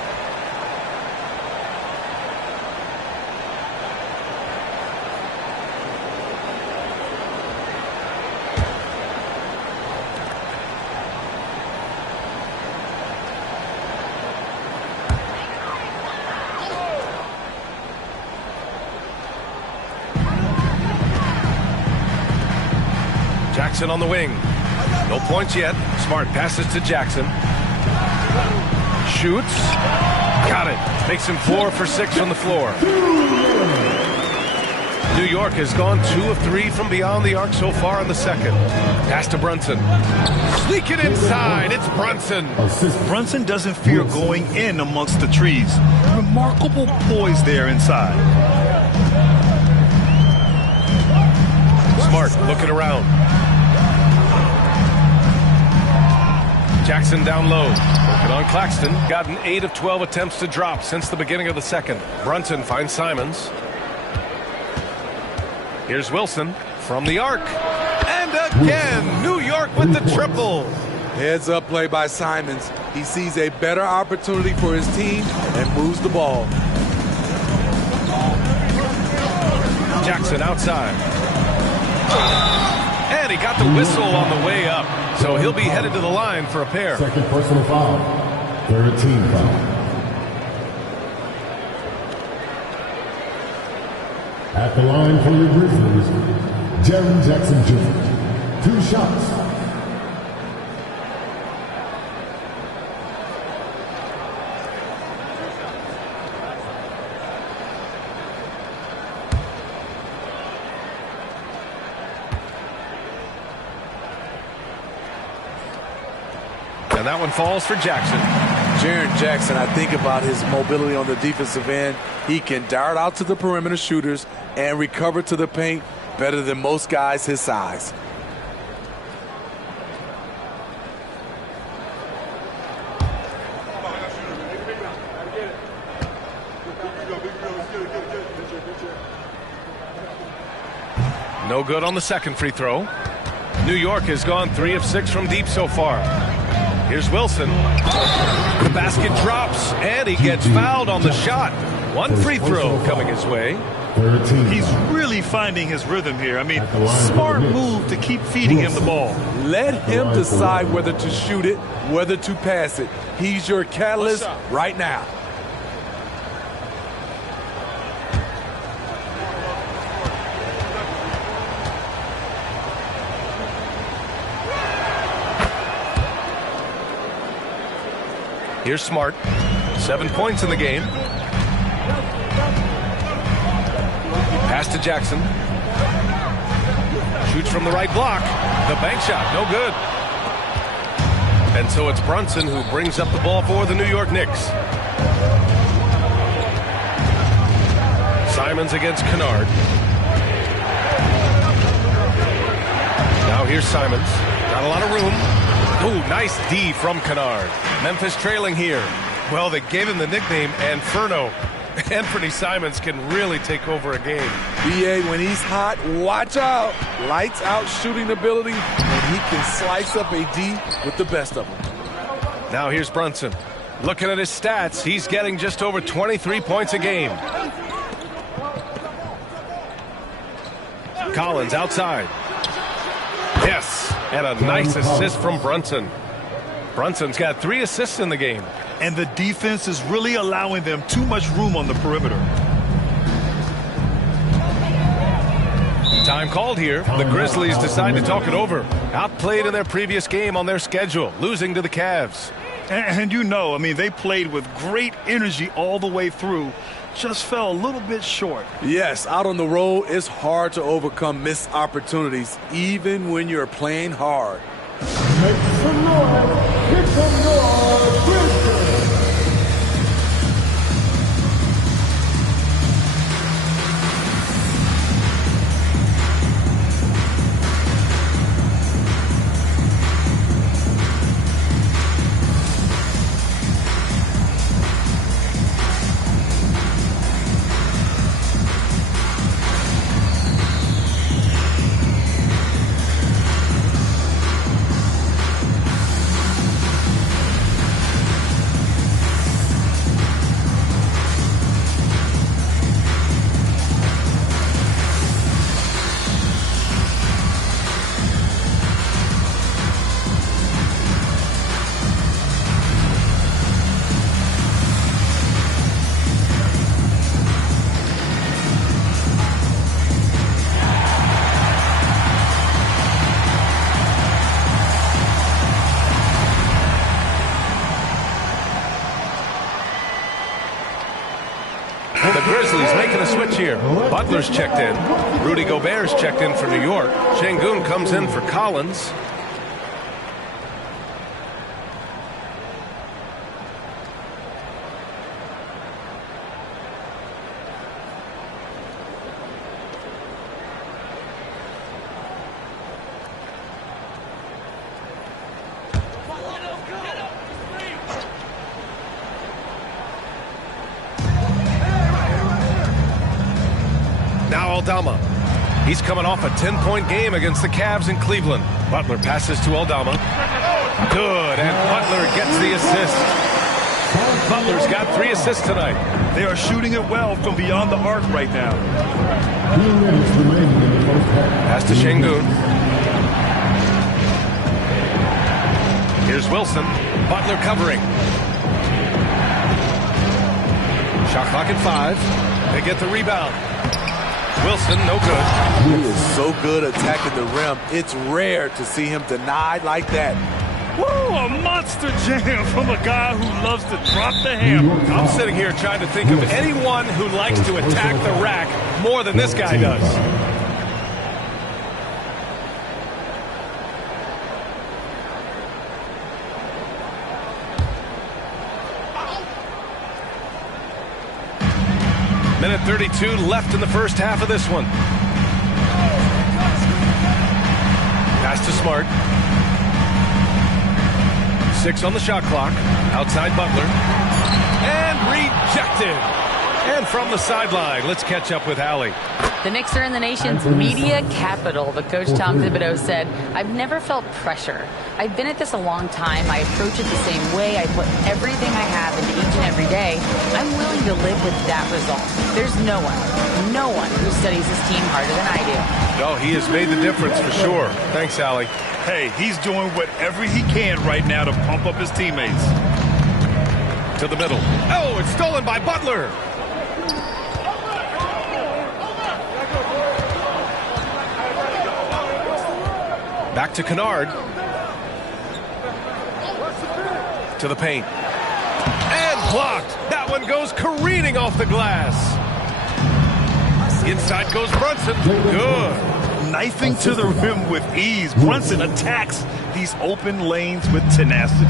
Jackson on the wing. No points yet. Smart passes to Jackson. Shoots. Got it. Makes him 4 for 6 from the floor. New York has gone 2 of 3 from beyond the arc so far in the second. Pass to Brunson. Sneak it inside. It's Brunson. Brunson doesn't fear going in amongst the trees. Remarkable poise there inside. Smart looking around. Jackson down low. Working on Claxton. Gotten 8 of 12 attempts to drop since the beginning of the second. Brunson finds Simons. Here's Wilson from the arc. And again, New York with the triple. Heads up play by Simons. He sees a better opportunity for his team and moves the ball. Jackson outside. And he got the whistle on the way up. So he'll be headed to the line for a pair. Second personal foul. Third team foul. At the line for your Grizzlies, Jaren Jackson Jr. 2 shots. And that one falls for Jackson. Jaren Jackson, I think about his mobility on the defensive end. He can dart out to the perimeter shooters and recover to the paint better than most guys his size. No good on the second free throw. New York has gone 3 of 6 from deep so far. Here's Wilson. The basket drops, and he gets fouled on the shot. 1 free throw coming his way. He's really finding his rhythm here. I mean, smart move to keep feeding him the ball. Let him decide whether to shoot it, whether to pass it. He's your catalyst right now. Here's Smart. 7 points in the game. Pass to Jackson. Shoots from the right block. The bank shot, no good. And so it's Brunson who brings up the ball for the New York Knicks. Simons against Kennard. Now here's Simons. Got a lot of room. Ooh, nice D from Kennard. Memphis trailing here. Well, they gave him the nickname Inferno. Anthony Simons can really take over a game. BA, when he's hot, watch out. Lights out shooting ability, and he can slice up a D with the best of them. Now here's Brunson. Looking at his stats, he's getting just over 23 points a game. Collins outside. Yes, and a nice assist from Brunson. Brunson's got 3 assists in the game. And the defense is really allowing them too much room on the perimeter. Time called here. The Grizzlies decide to talk it over. Outplayed in their previous game on their schedule, losing to the Cavs. And you know, I mean, they played with great energy all the way through. Just fell a little bit short. Yes, out on the road, it's hard to overcome missed opportunities, even when you're playing hard. Make some noise. Make some noise. The Grizzlies making a switch here. Butler's checked in. Rudy Gobert's checked in for New York. Şengün comes in for Collins. Now Aldama. He's coming off a 10-point game against the Cavs in Cleveland. Butler passes to Aldama. Good, and Butler gets the assist. Butler's got 3 assists tonight. They are shooting it well from beyond the arc right now. Pass to Şengün. Here's Wilson. Butler covering. Shot clock at 5. They get the rebound. Wilson, no good. He is so good attacking the rim. It's rare to see him denied like that. Woo, a monster jam from a guy who loves to drop the hammer. I'm sitting here trying to think of anyone who likes to attack the rack more than this guy does. Minute 32 left in the first half of this one. Pass to Smart. 6 on the shot clock. Outside Butler. And rejected. And from the sideline, let's catch up with Allie. The Knicks are in the nation's media capital, but Coach Tom Thibodeau said, I've never felt pressure. I've been at this a long time. I approach it the same way. I put everything I have into each and every day. I'm willing to live with that result. There's no one who studies this team harder than I do. Oh, he has made the difference for sure. Thanks, Allie. Hey, he's doing whatever he can right now to pump up his teammates. To the middle. Oh, it's stolen by Butler. Back to Kennard. To the paint. And blocked. That one goes careening off the glass. Inside goes Brunson. Good. knifing to the rim with ease. Brunson attacks these open lanes with tenacity.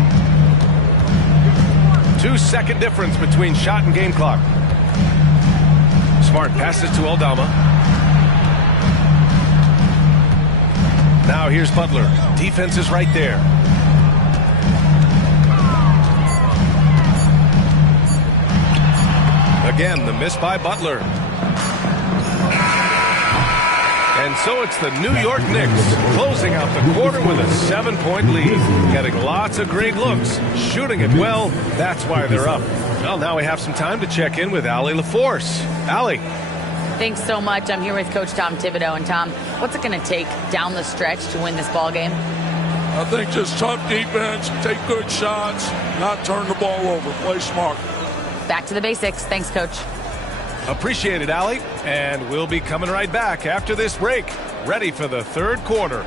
2-second difference between shot and game clock. Smart passes to Aldama. Now here's Butler. Defense is right there. Again, the miss by Butler. And so it's the New York Knicks closing out the quarter with a 7-point lead. Getting lots of great looks, shooting it well. That's why they're up. Well, now we have some time to check in with Allie LaForce. Allie. Thanks so much. I'm here with Coach Tom Thibodeau. And Tom, what's it going to take down the stretch to win this ball game? I think just tough defense, take good shots, not turn the ball over, play smart. Back to the basics. Thanks, Coach. Appreciate it, Allie. And we'll be coming right back after this break. Ready for the third quarter.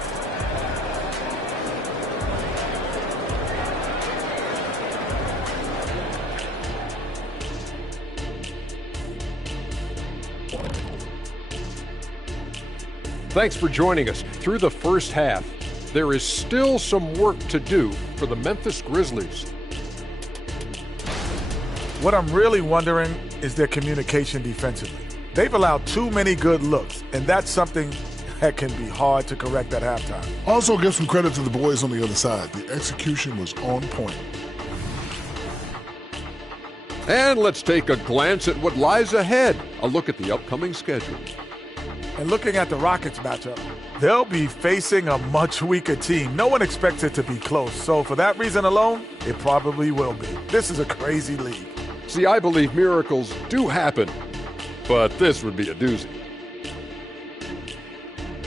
Thanks for joining us. Through the first half, there is still some work to do for the Memphis Grizzlies. What I'm really wondering is their communication defensively. They've allowed too many good looks, and that's something that can be hard to correct at halftime. Also, give some credit to the boys on the other side. The execution was on point. And let's take a glance at what lies ahead. A look at the upcoming schedule. And looking at the Rockets matchup, they'll be facing a much weaker team. No one expects it to be close. So for that reason alone, it probably will be. This is a crazy league. See, I believe miracles do happen, but this would be a doozy.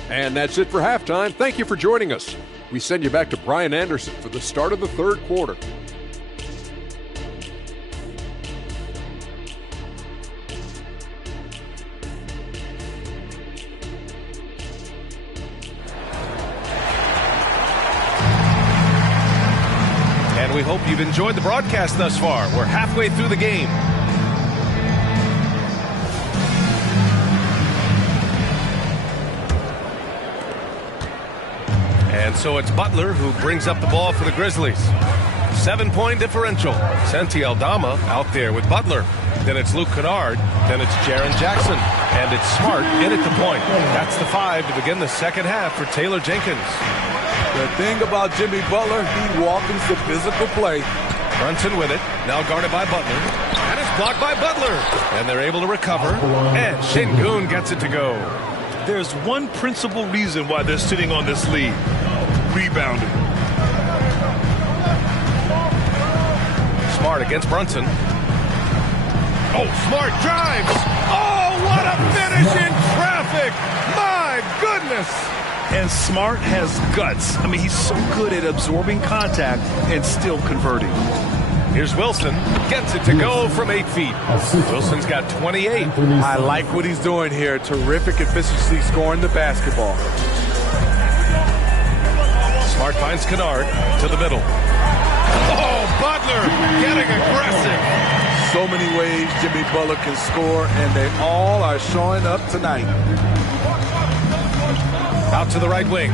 And that's it for halftime. Thank you for joining us. We send you back to Brian Anderson for the start of the third quarter. And we hope you've enjoyed the broadcast thus far. We're halfway through the game. And so it's Butler who brings up the ball for the Grizzlies. 7-point differential. Santi Aldama out there with Butler. Then it's Luke Kennard. Then it's Jaren Jackson. And it's Smart in at the point. That's the 5 to begin the second half for Taylor Jenkins. The thing about Jimmy Butler, he welcomes the physical play. Brunson with it, now guarded by Butler. And it's blocked by Butler. And they're able to recover. And Şengün gets it to go. There's one principal reason why they're sitting on this lead. Rebounding. Smart against Brunson. Oh, Smart drives. Oh, what a finish in traffic. My goodness. And Smart has guts. I mean, he's so good at absorbing contact and still converting. Here's Wilson. Gets it to go from 8 feet. Wilson's got 28. I like what he's doing here. Terrific efficiency scoring the basketball. Smart finds Kennard to the middle. Oh, Butler getting aggressive. So many ways Jimmy Butler can score, and they all are showing up tonight. Out to the right wing.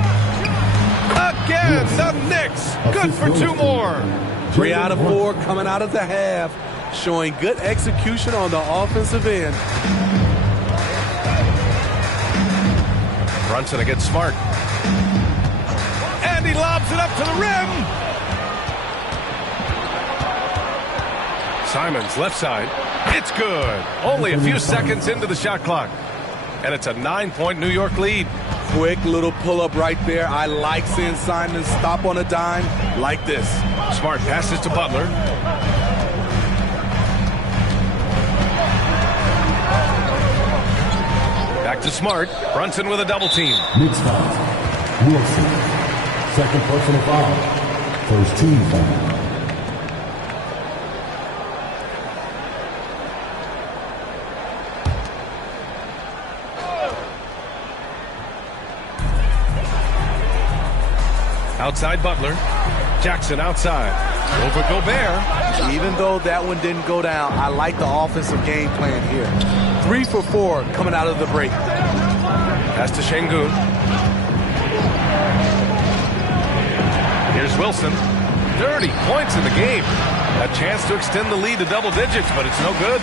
Again, the Knicks. Good for 2 more. 3 out of 4 coming out of the half, showing good execution on the offensive end. Brunson against Smart. And he lobs it up to the rim. Simons, left side. It's good. Only a few seconds into the shot clock. And it's a 9-point New York lead. Quick little pull-up right there. I like seeing Simons stop on a dime like this. Smart passes to Butler. Back to Smart. Brunson with a double team. Knicks foul. Wilson. Second personal foul. First team foul. Outside Butler. Jackson outside. Over Gobert. Even though that one didn't go down, I like the offensive game plan here. 3 for 4 coming out of the break. Pass to Şengün. Here's Wilson. 30 points in the game. A chance to extend the lead to double digits, but it's no good.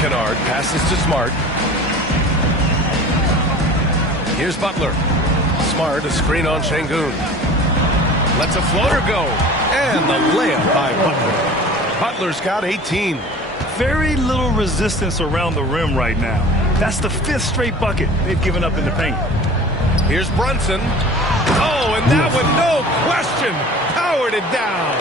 Kennard passes to Smart. Here's Butler. Smart, a screen on Şengün. Lets a floater go. And the layup by Butler. Butler's got 18. Very little resistance around the rim right now. That's the 5th straight bucket they've given up in the paint. Here's Brunson. Oh, and that one, no question, powered it down.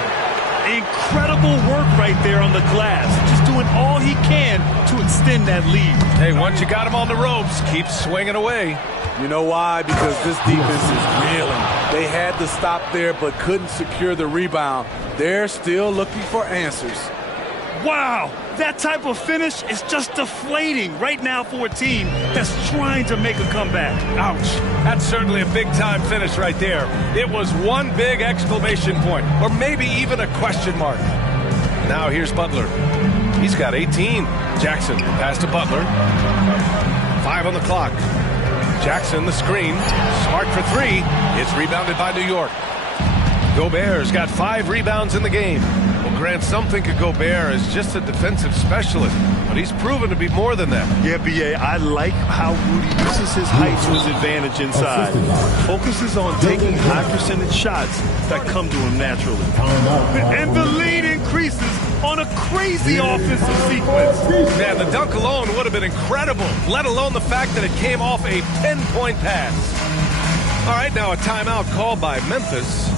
Incredible work right there on the glass. Just doing all he can to extend that lead. Hey, once you got him on the ropes, keep swinging away. You know why? Because this defense is reeling. They had to stop there but couldn't secure the rebound. They're still looking for answers. Wow, that type of finish is just deflating right now for a team that's trying to make a comeback. Ouch. That's certainly a big-time finish right there. It was one big exclamation point, or maybe even a question mark. Now here's Butler. He's got 18. Jackson pass to Butler. 5 on the clock. Jackson the screen. Smart for 3. It's rebounded by New York. Gobert's got 5 rebounds in the game. Well, Grant, some think of Gobert as just a defensive specialist, but he's proven to be more than that. Yeah, B.A., I like how Rudy uses his height to his advantage inside. Focuses on taking high-percentage shots that come to him naturally. And the lead increases on a crazy offensive sequence. Man, the dunk alone would have been incredible, let alone the fact that it came off a 10-point pass. All right, now a timeout called by Memphis.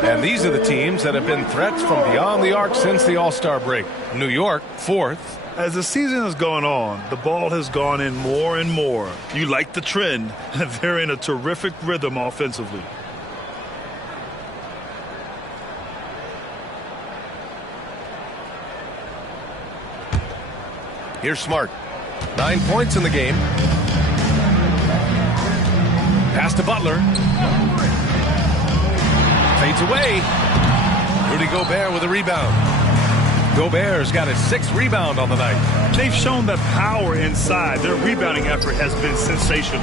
And these are the teams that have been threats from beyond the arc since the All-Star break. New York, 4th. As the season has gone on, the ball has gone in more and more. You like the trend. They're in a terrific rhythm offensively. Here's Smart. 9 points in the game. Pass to Butler. Fades away. Rudy Gobert with a rebound. Gobert's got his 6th rebound on the night. They've shown the power inside. Their rebounding effort has been sensational.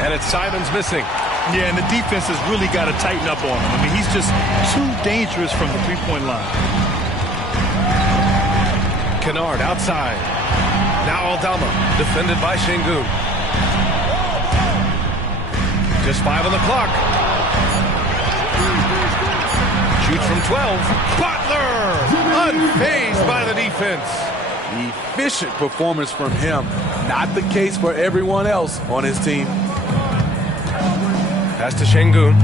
And it's Simons missing. Yeah, and the defense has really got to tighten up on him. I mean, he's just too dangerous from the three-point line. Kennard outside. Now Aldama, defended by Şengün. Just 5 on the clock. Shoots from 12. Butler! Unfazed by the defense. Efficient performance from him. Not the case for everyone else on his team. Pass to Şengün.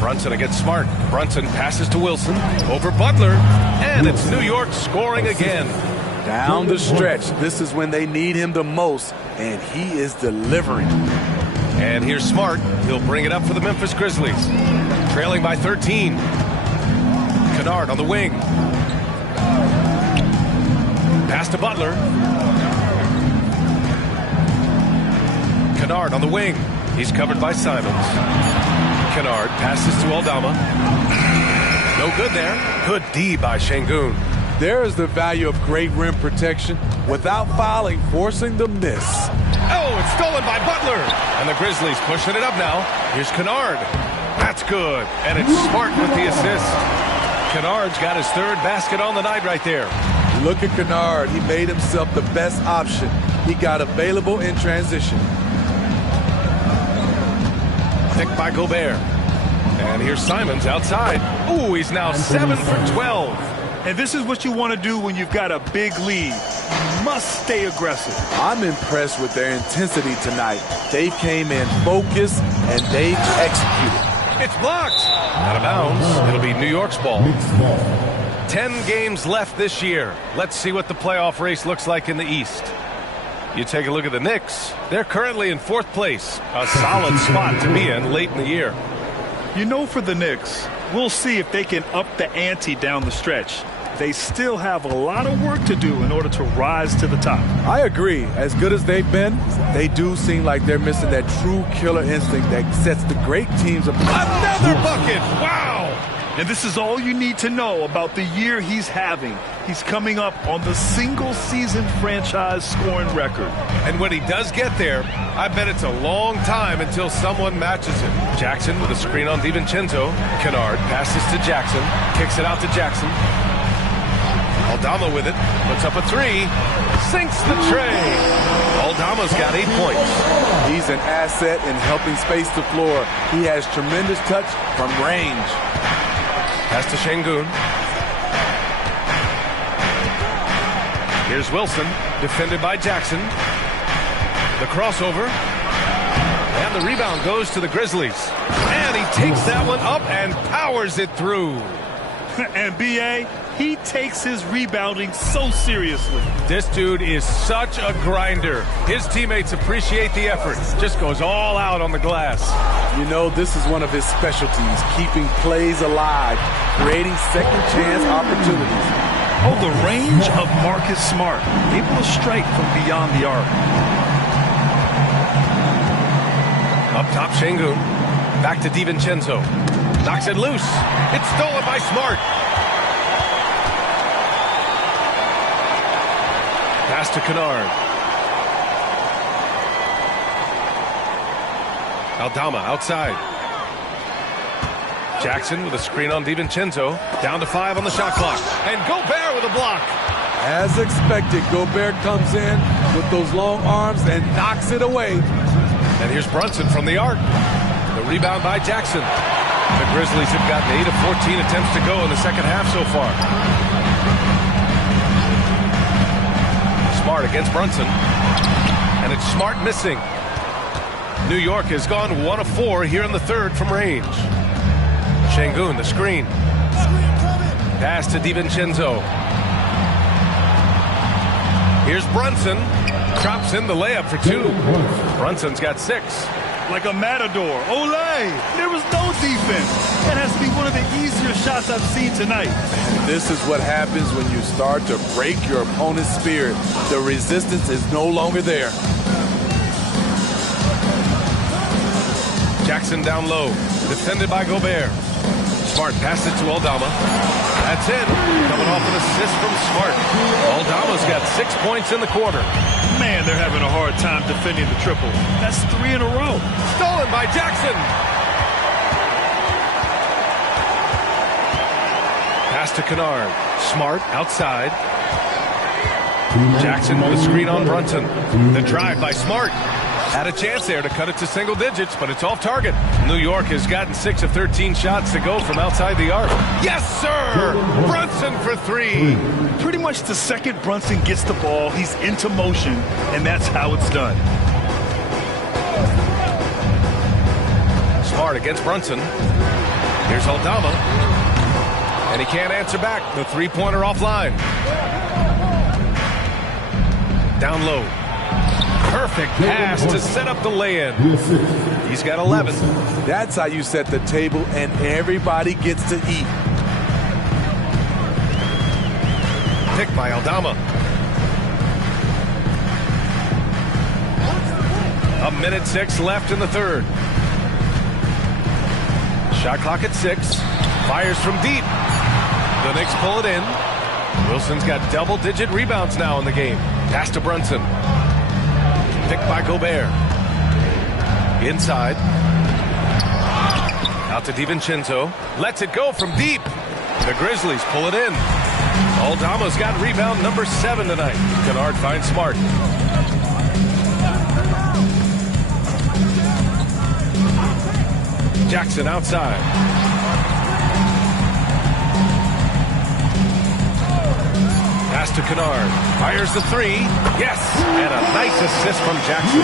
Brunson against Smart. Brunson passes to Wilson. Over Butler. And it's New York scoring again. Down the stretch. This is when they need him the most. And he is delivering. And here's Smart. He'll bring it up for the Memphis Grizzlies. Trailing by 13. Kennard on the wing. Pass to Butler. Kennard on the wing. He's covered by Simons. Kennard passes to Aldama. No good there. Good D by Şengün. There is the value of great rim protection without fouling, forcing the miss. Oh, it's stolen by Butler. And the Grizzlies pushing it up now. Here's Kennard. That's good. And it's Smart with the assist. Kennard's got his 3rd basket on the night right there. Look at Kennard. He made himself the best option He got available in transition. Picked by Gobert. And here's Simons outside. Ooh, he's now 7 for 12. And this is what you want to do when you've got a big lead. You must stay aggressive. I'm impressed with their intensity tonight. They came in focused and they executed. It's blocked. Out of bounds. It'll be New York's ball. 10 games left this year. Let's see what the playoff race looks like in the East. You take a look at the Knicks. They're currently in 4th place. A solid spot to be in late in the year. You know, for the Knicks, we'll see if they can up the ante down the stretch. They still have a lot of work to do in order to rise to the top. I agree. As good as they've been, they do seem like they're missing that true killer instinct that sets the great teams apart. Another bucket! Wow! And this is all you need to know about the year he's having. He's coming up on the single-season franchise scoring record. And when he does get there, I bet it's a long time until someone matches him. Jackson with a screen on DiVincenzo. Kennard passes to Jackson. Kicks it out to Jackson. Aldama with it. Puts up a 3. Sinks the tray. Aldama's got 8 points. He's an asset in helping space the floor. He has tremendous touch from range. Pass to Şengün. Here's Wilson, defended by Jackson. The crossover. And the rebound goes to the Grizzlies. And he takes that one up and powers it through. And B.A., he takes his rebounding so seriously. This dude is such a grinder. His teammates appreciate the effort. Just goes all out on the glass. You know, this is one of his specialties, keeping plays alive, creating second chance opportunities. Oh, the range of Marcus Smart, able to strike from beyond the arc. Up top, Şengün. Back to DiVincenzo. Knocks it loose. It's stolen by Smart. Pass to Kennard. Aldama outside. Jackson with a screen on DiVincenzo. Down to 5 on the shot clock. And Gobert with a block. As expected, Gobert comes in with those long arms and knocks it away. And here's Brunson from the arc. The rebound by Jackson. The Grizzlies have gotten 8 of 14 attempts to go in the second half so far. Smart against Brunson. And it's Smart missing. New York has gone 1 of 4 here in the third from range. Şengün, the screen. Pass to DiVincenzo. Here's Brunson. Drops in the layup for 2. Brunson's got 6. Like a matador. Olay! There was no defense. That has to be one of the easier shots I've seen tonight. This is what happens when you start to break your opponent's spirit. The resistance is no longer there. Jackson down low. Defended by Gobert. Smart passes to Aldama. That's it. Coming off an assist from Smart. Aldama's got 6 points in the quarter. Man, they're having a hard time defending the triple. That's 3 in a row. Stolen by Jackson. Pass to Kennard. Smart outside. Jackson with a screen on Brunson. The drive by Smart. Had a chance there to cut it to single digits, but it's off target. New York has gotten 6 of 13 shots to go from outside the arc. Yes, sir! Brunson for 3. Pretty much the second Brunson gets the ball, he's into motion, and that's how it's done. Smart against Brunson. Here's Aldama. And he can't answer back. The three-pointer offline. Down low. Perfect pass to set up the lay-in. He's got 11. That's how you set the table, and everybody gets to eat. Picked by Aldama. A minute 6 left in the third. Shot clock at 6. Fires from deep. The Knicks pull it in. Wilson's got double-digit rebounds now in the game. Pass to Brunson. Picked by Gobert. Inside. Out to DiVincenzo. Lets it go from deep. The Grizzlies pull it in. Aldama's got rebound number 7 tonight. Kennard finds Smart. Jackson outside. Pass to Kennard. Fires the three. Yes! And a nice assist from Jackson.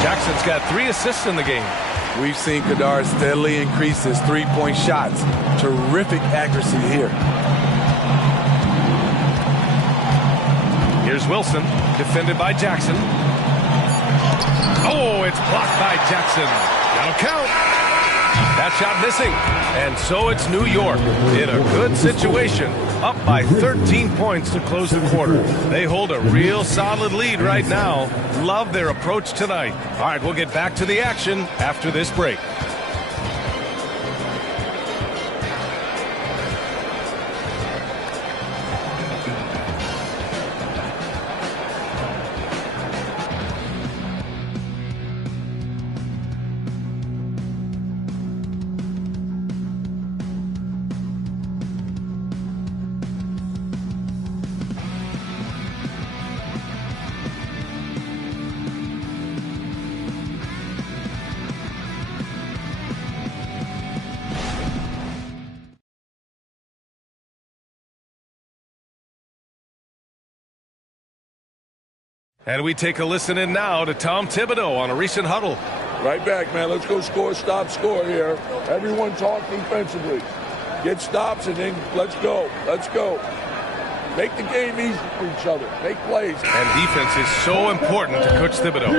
Jackson's got 3 assists in the game. We've seen Kennard steadily increase his three-point shots. Terrific accuracy here. Here's Wilson, defended by Jackson. Oh, it's blocked by Jackson. That'll count. That shot missing. And so it's New York in a good situation, up by 13 points to close the quarter. They hold a real solid lead right now. Love their approach tonight. All right, we'll get back to the action after this break. And we take a listen in now to Tom Thibodeau on a recent huddle. Right back, man. Let's go score, stop, score here. Everyone talk defensively. Get stops and then let's go. Let's go. Make the game easy for each other. Make plays. And defense is so important to Coach Thibodeau.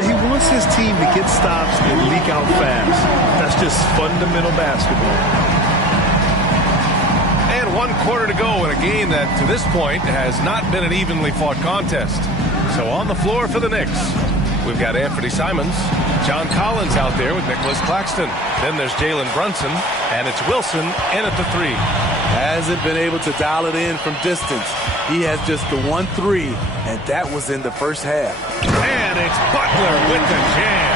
He wants his team to get stops and leak out fast. That's just fundamental basketball. And 1 quarter to go in a game that, to this point, has not been an evenly fought contest. So on the floor for the Knicks, we've got Anthony Simons, John Collins out there with Nicholas Claxton. Then there's Jalen Brunson, and it's Wilson in at the 3. Hasn't been able to dial it in from distance. He has just the 1-3, and that was in the first half. And it's Butler with the jam.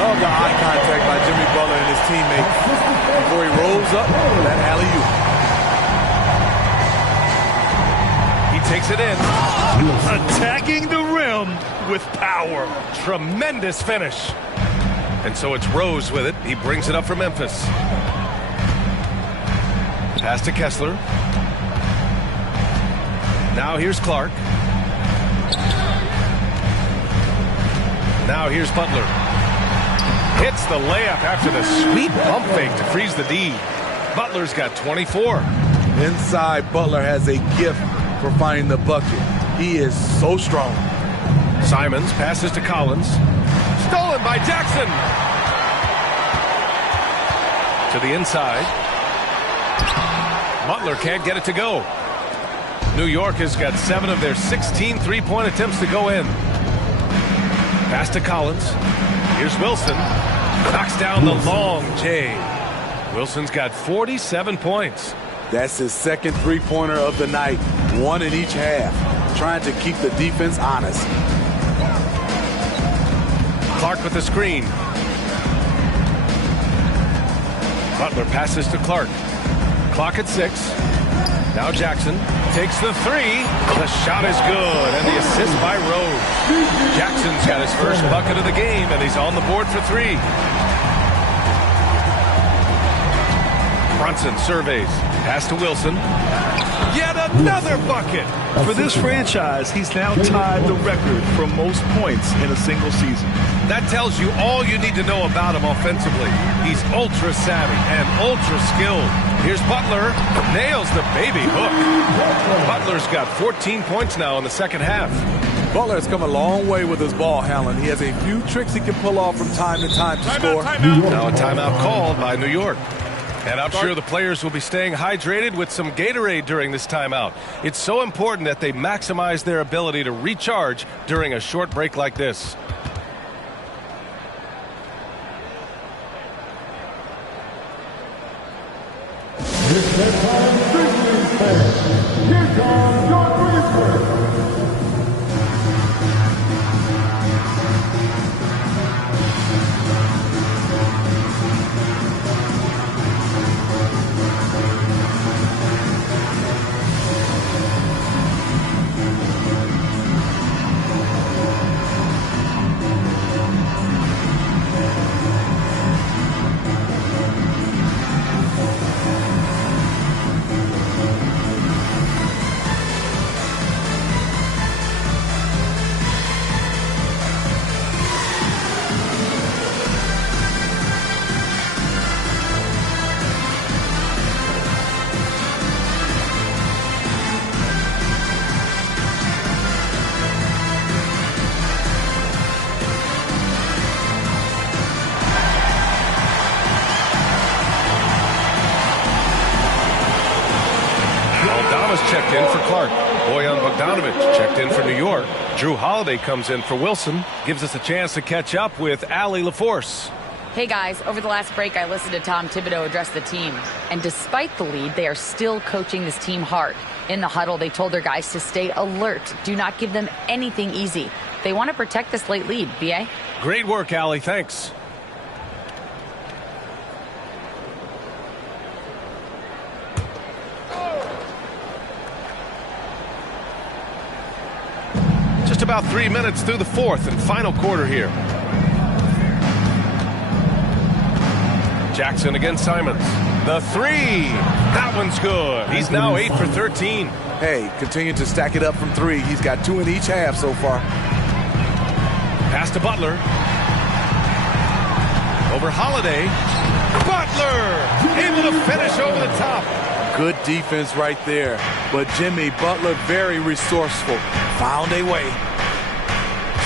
Love the eye contact by Jimmy Butler and his teammate before he rolls up that alley-oop. Takes it in. Attacking the rim with power. Tremendous finish. And so it's Rose with it. He brings it up for Memphis. Pass to Kessler. Now here's Clark. Now here's Butler. Hits the layup after the sweet pump fake to freeze the D. Butler's got 24. Inside, Butler has a gift for finding the bucket. He is so strong. Simons passes to Collins. Stolen by Jackson. To the inside. Butler can't get it to go. New York has got 7 of their 16 three-point attempts to go in. Pass to Collins. Here's Wilson. Knocks down the long J. Wilson's got 47 points. That's his second three-pointer of the night. 1 in each half. Trying to keep the defense honest. Clark with the screen. Butler passes to Clark. Clock at 6. Now Jackson takes the 3. The shot is good, and the assist by Rose. Jackson's got his first bucket of the game, and he's on the board for 3. Brunson surveys. Pass to Wilson. Yet another bucket. For this franchise, he's now tied the record for most points in a single season. That tells you all you need to know about him offensively. He's ultra savvy and ultra skilled. Here's Butler. Nails the baby hook. Butler's got 14 points now in the second half. Butler has come a long way with his ball handling. He has a few tricks he can pull off from time to time to score. Now a timeout called by New York. And I'm sure the players will be staying hydrated with some Gatorade during this timeout. It's so important that they maximize their ability to recharge during a short break like this. Thomas checked in for Clark. Bojan Bogdanovic checked in for New York. Drew Holiday comes in for Wilson. Gives us a chance to catch up with Allie LaForce. Hey guys, over the last break I listened to Tom Thibodeau address the team. And despite the lead, they are still coaching this team hard. In the huddle, they told their guys to stay alert. Do not give them anything easy. They want to protect this late lead. B.A.? Great work, Allie. Thanks. Just about 3 minutes through the fourth and final quarter here. Jackson against Simons. The three. That one's good. He's now 8 for 13. Hey, continue to stack it up from three. He's got 2 in each half so far. Pass to Butler. Over Holiday. Butler able to finish over the top. Good defense right there. But Jimmy Butler very resourceful. Found a way.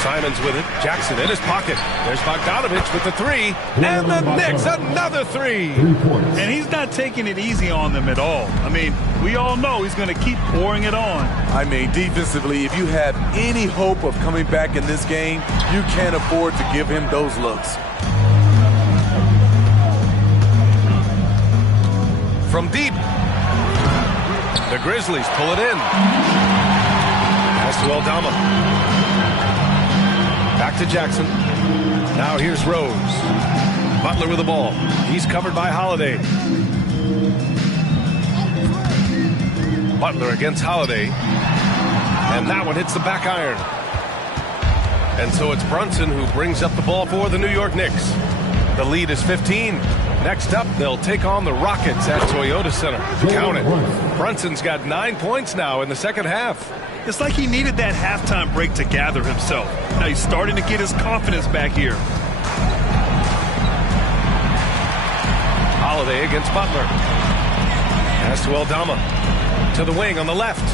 Simons with it. Jackson in his pocket. There's Bogdanovic with the three. And the Knicks another three. And he's not taking it easy on them at all. I mean, we all know he's going to keep pouring it on. I mean, defensively, if you have any hope of coming back in this game, you can't afford to give him those looks. From deep. The Grizzlies pull it in. Pass to Aldama. Back to Jackson. Now here's Rose. Butler with the ball. He's covered by Holiday. Butler against Holiday. And that one hits the back iron. And so it's Brunson who brings up the ball for the New York Knicks. The lead is 15. Next up, they'll take on the Rockets at Toyota Center. Count it. Brunson's got 9 points now in the second half. It's like he needed that halftime break to gather himself. Now he's starting to get his confidence back here. Holiday against Butler. Pass to Aldama. To the wing on the left.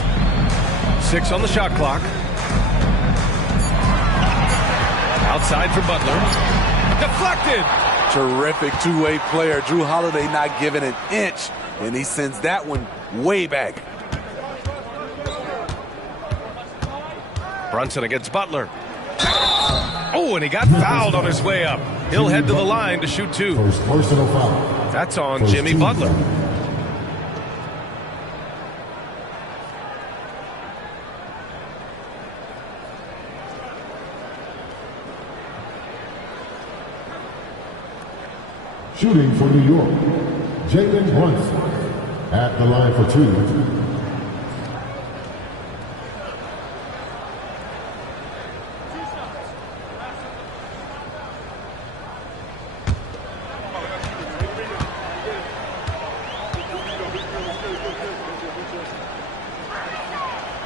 6 on the shot clock. Outside for Butler. Deflected. Terrific two-way player. Drew Holiday not giving an inch, and he sends that one way back. Brunson against Butler. Oh, and he got fouled on his way up. He'll head to the line to shoot 2. Personal foul. That's on Jimmy Butler. Shooting for New York, Jalen Brunson at the line for 2.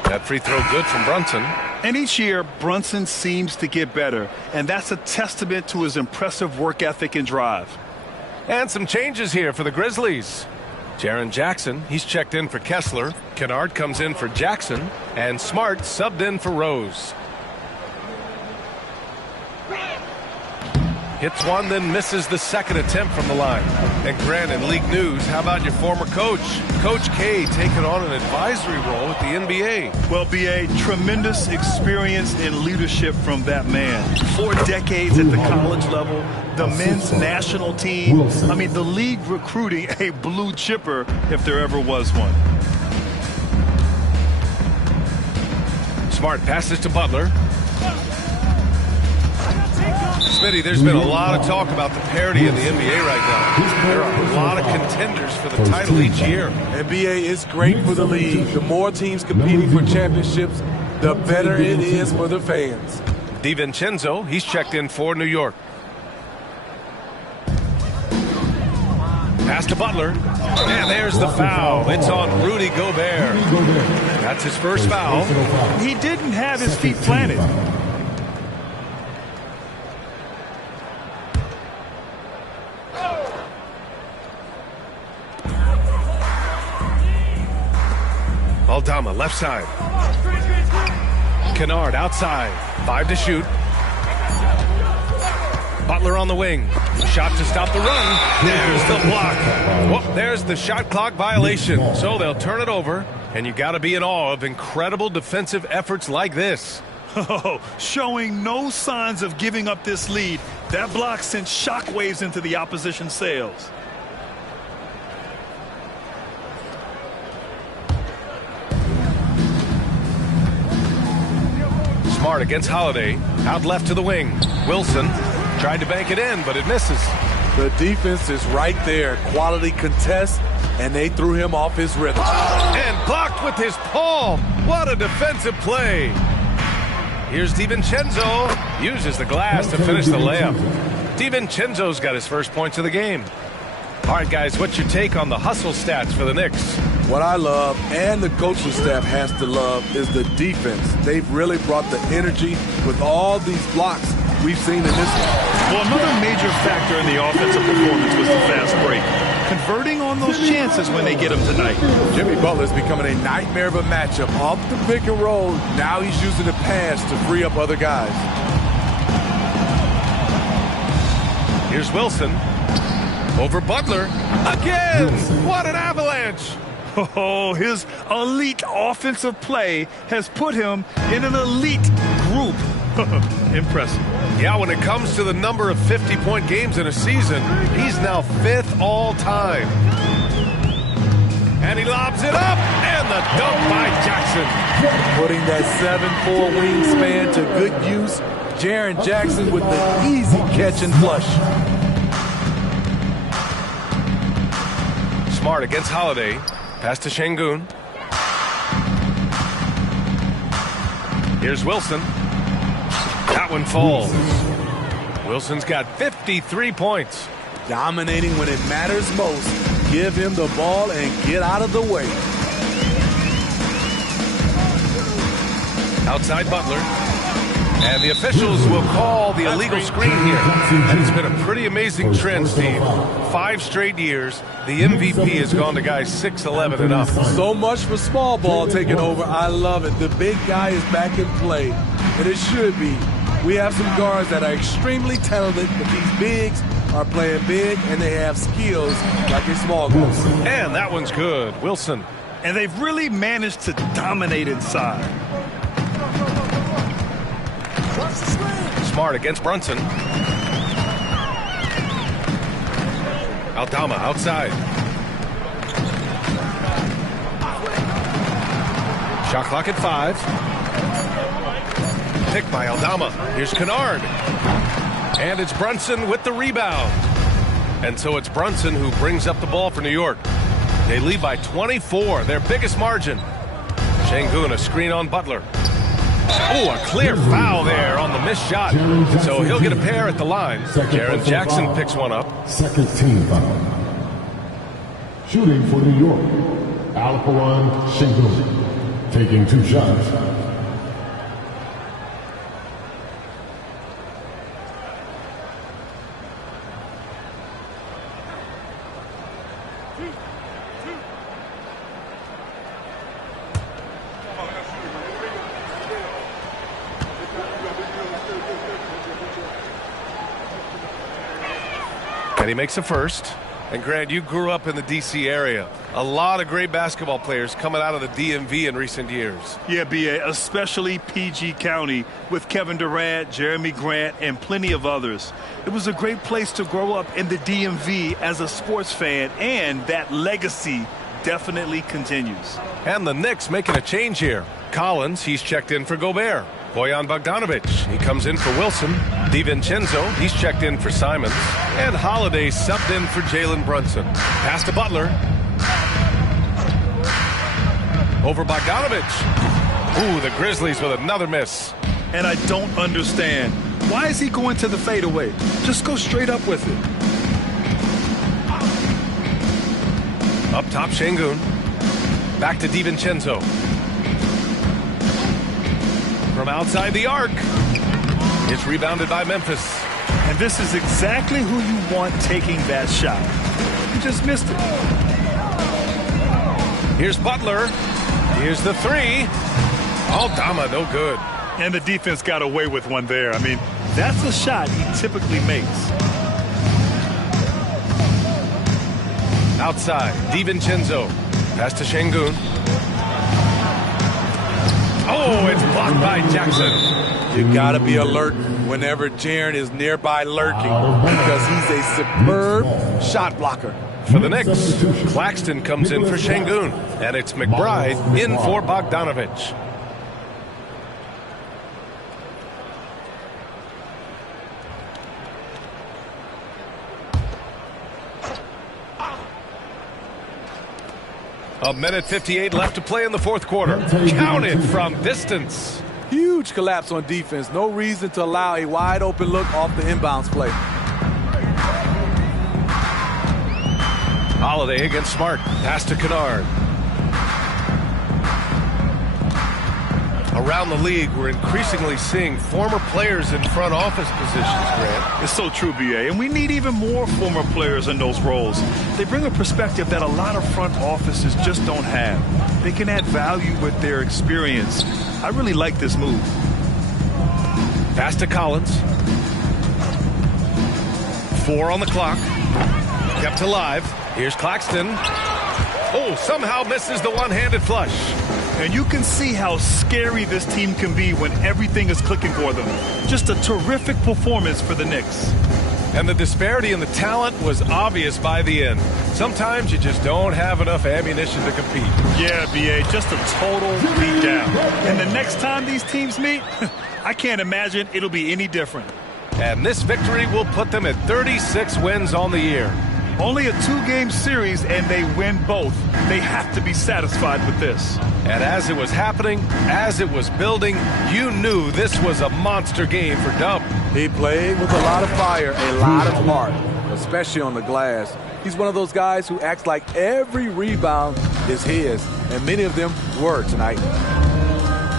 That free throw good from Brunson. And each year, Brunson seems to get better, and that's a testament to his impressive work ethic and drive. And some changes here for the Grizzlies. Jaren Jackson, he's checked in for Kessler. Kennard comes in for Jackson. And Smart subbed in for Rose. Hits one, then misses the second attempt from the line. And Grant, in league news, how about your former coach? Coach K taking on an advisory role at the NBA. Well, B.A., tremendous experience and leadership from that man. 4 decades at the college level, the men's national team. I mean, the league recruiting a blue chipper if there ever was one. Smart passes to Butler. Smitty, there's been a lot of talk about the parity in the NBA right now. There are a lot of contenders for the title each year. NBA is great for the league. The more teams competing for championships, the better it is for the fans. DiVincenzo, he's checked in for New York. Pass to Butler. And there's the foul. It's on Rudy Gobert. That's his first foul. He didn't have his feet planted. Aldama, left side. Kennard outside. 5 to shoot. Butler on the wing. Shot to stop the run. There's the block. Whoop, there's the shot clock violation. So they'll turn it over. And you got to be in awe of incredible defensive efforts like this. Oh, showing no signs of giving up this lead. That block sent shockwaves into the opposition sails. Smart against Holiday. Out left to the wing. Wilson tried to bank it in, but it misses. The defense is right there. Quality contest, and they threw him off his rhythm. And blocked with his palm. What a defensive play. Here's DiVincenzo. Uses the glass to finish the layup. DiVincenzo's got his first points of the game. All right, guys, what's your take on the hustle stats for the Knicks? What I love, and the coaching staff has to love, is the defense. They've really brought the energy with all these blocks we've seen in this one. Well, another major factor in the offensive performance was the fast break. Converting on those chances when they get them tonight. Jimmy Butler's becoming a nightmare of a matchup. Off the pick and roll, now he's using the pass to free up other guys. Here's Wilson. Over Butler. Again! What an avalanche! Oh, his elite offensive play has put him in an elite group. Impressive. Yeah, when it comes to the number of 50-point games in a season, he's now 5th all time. And he lobs it up, and the dunk by Jackson. Putting that 7'4" wingspan to good use. Jaren Jackson with the easy catch and flush. Smart against Holiday. Pass to Şengün. Here's Wilson. That one falls. Wilson's got 53 points. Dominating when it matters most. Give him the ball and get out of the way. Outside Butler. And the officials will call the illegal screen here. And it's been a pretty amazing trend, Steve. 5 straight years, the MVP has gone to guys 6'11" and up. So much for small ball taking over. I love it. The big guy is back in play, and it should be. We have some guards that are extremely talented, but these bigs are playing big, and they have skills like a small guys. And that one's good. Wilson. And they've really managed to dominate inside. Smart against Brunson. Aldama outside. Shot clock at 5. Picked by Aldama. Here's Kennard. And it's Brunson with the rebound. And so it's Brunson who brings up the ball for New York. They lead by 24, their biggest margin. Şengün, a screen on Butler. Oh, a clear foul there on the missed shot. So he'll get a pair at the line. Jaren Jackson picks one up. Second team foul. Shooting for New York, Alperen Şengün, taking 2 shots. And he makes a first. And Grant, you grew up in the D.C. area. A lot of great basketball players coming out of the DMV in recent years. Yeah, B.A., especially PG County with Kevin Durant, Jeremy Grant, and plenty of others. It was a great place to grow up in the DMV as a sports fan, and that legacy definitely continues. And the Knicks making a change here. Collins, he's checked in for Gobert. Bojan Bogdanovic, he comes in for Wilson. DiVincenzo, he's checked in for Simons. And Holiday subbed in for Jalen Brunson. Pass to Butler. Over Bogdanovic. Ooh, the Grizzlies with another miss. And I don't understand. Why is he going to the fadeaway? Just go straight up with it. Up top, Şengün. Back to DiVincenzo. From outside the arc. It's rebounded by Memphis. And this is exactly who you want taking that shot. You just missed it. Here's Butler. Here's the 3. Aldama, no good. And the defense got away with one there. I mean, that's a shot he typically makes. Outside, DiVincenzo. Pass to Şengün. Oh, it's blocked by Jackson. You got to be alert whenever Jaren is nearby lurking because he's a superb shot blocker. For the Knicks, Claxton comes in for Şengün, and it's McBride in for Bogdanovich. A minute 58 left to play in the fourth quarter. Counted from distance. Huge collapse on defense. No reason to allow a wide open look off the inbounds play. Holiday against Smart. Pass to Kennard. Around the league, we're increasingly seeing former players in front office positions, Grant. It's so true, B.A., and we need even more former players in those roles. They bring a perspective that a lot of front offices just don't have. They can add value with their experience. I really like this move. Pass to Collins. 4 on the clock. Kept alive. Here's Claxton. Oh, somehow misses the one-handed flush. And you can see how scary this team can be when everything is clicking for them. Just a terrific performance for the Knicks. And the disparity in the talent was obvious by the end. Sometimes you just don't have enough ammunition to compete. Yeah, B.A., just a total beatdown. And the next time these teams meet, I can't imagine it'll be any different. And this victory will put them at 36 wins on the year. Only a 2-game series, and they win both. They have to be satisfied with this. And as it was happening, as it was building, you knew this was a monster game for Dub. He played with a lot of fire, a lot of heart, especially on the glass. He's one of those guys who acts like every rebound is his, and many of them were tonight.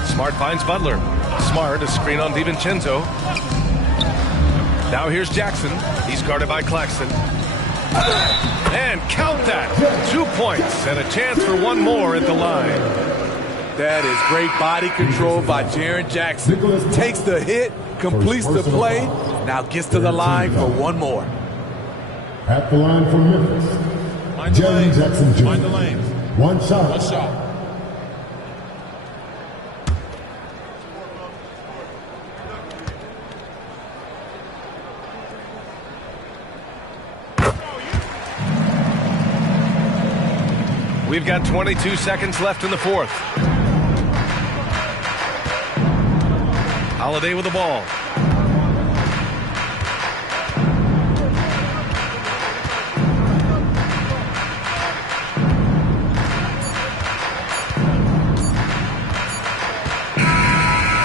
Smart finds Butler. Smart, a screen on DiVincenzo. Now here's Jackson. He's guarded by Claxton. And count that. 2 points and a chance for one more at the line. That is great body control by Jaren Jackson. Takes the hit, completes the play, now gets to the line for one more. At the line for Memphis, Jaren Jackson Jr. Mind the lanes. One shot. One shot. We've got 22 seconds left in the fourth. Holiday with the ball.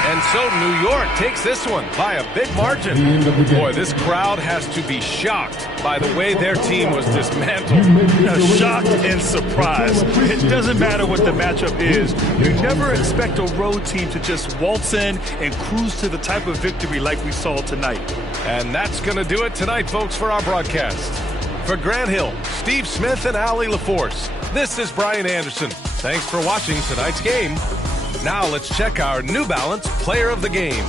And so New York takes this one by a big margin. Boy, this crowd has to be shocked by the way their team was dismantled. Shocked and surprised. It doesn't matter what the matchup is. You never expect a road team to just waltz in and cruise to the type of victory like we saw tonight. And that's going to do it tonight, folks, for our broadcast. For Grant Hill, Steve Smith, and Allie LaForce, this is Brian Anderson. Thanks for watching tonight's game. Now let's check our New Balance Player of the Game.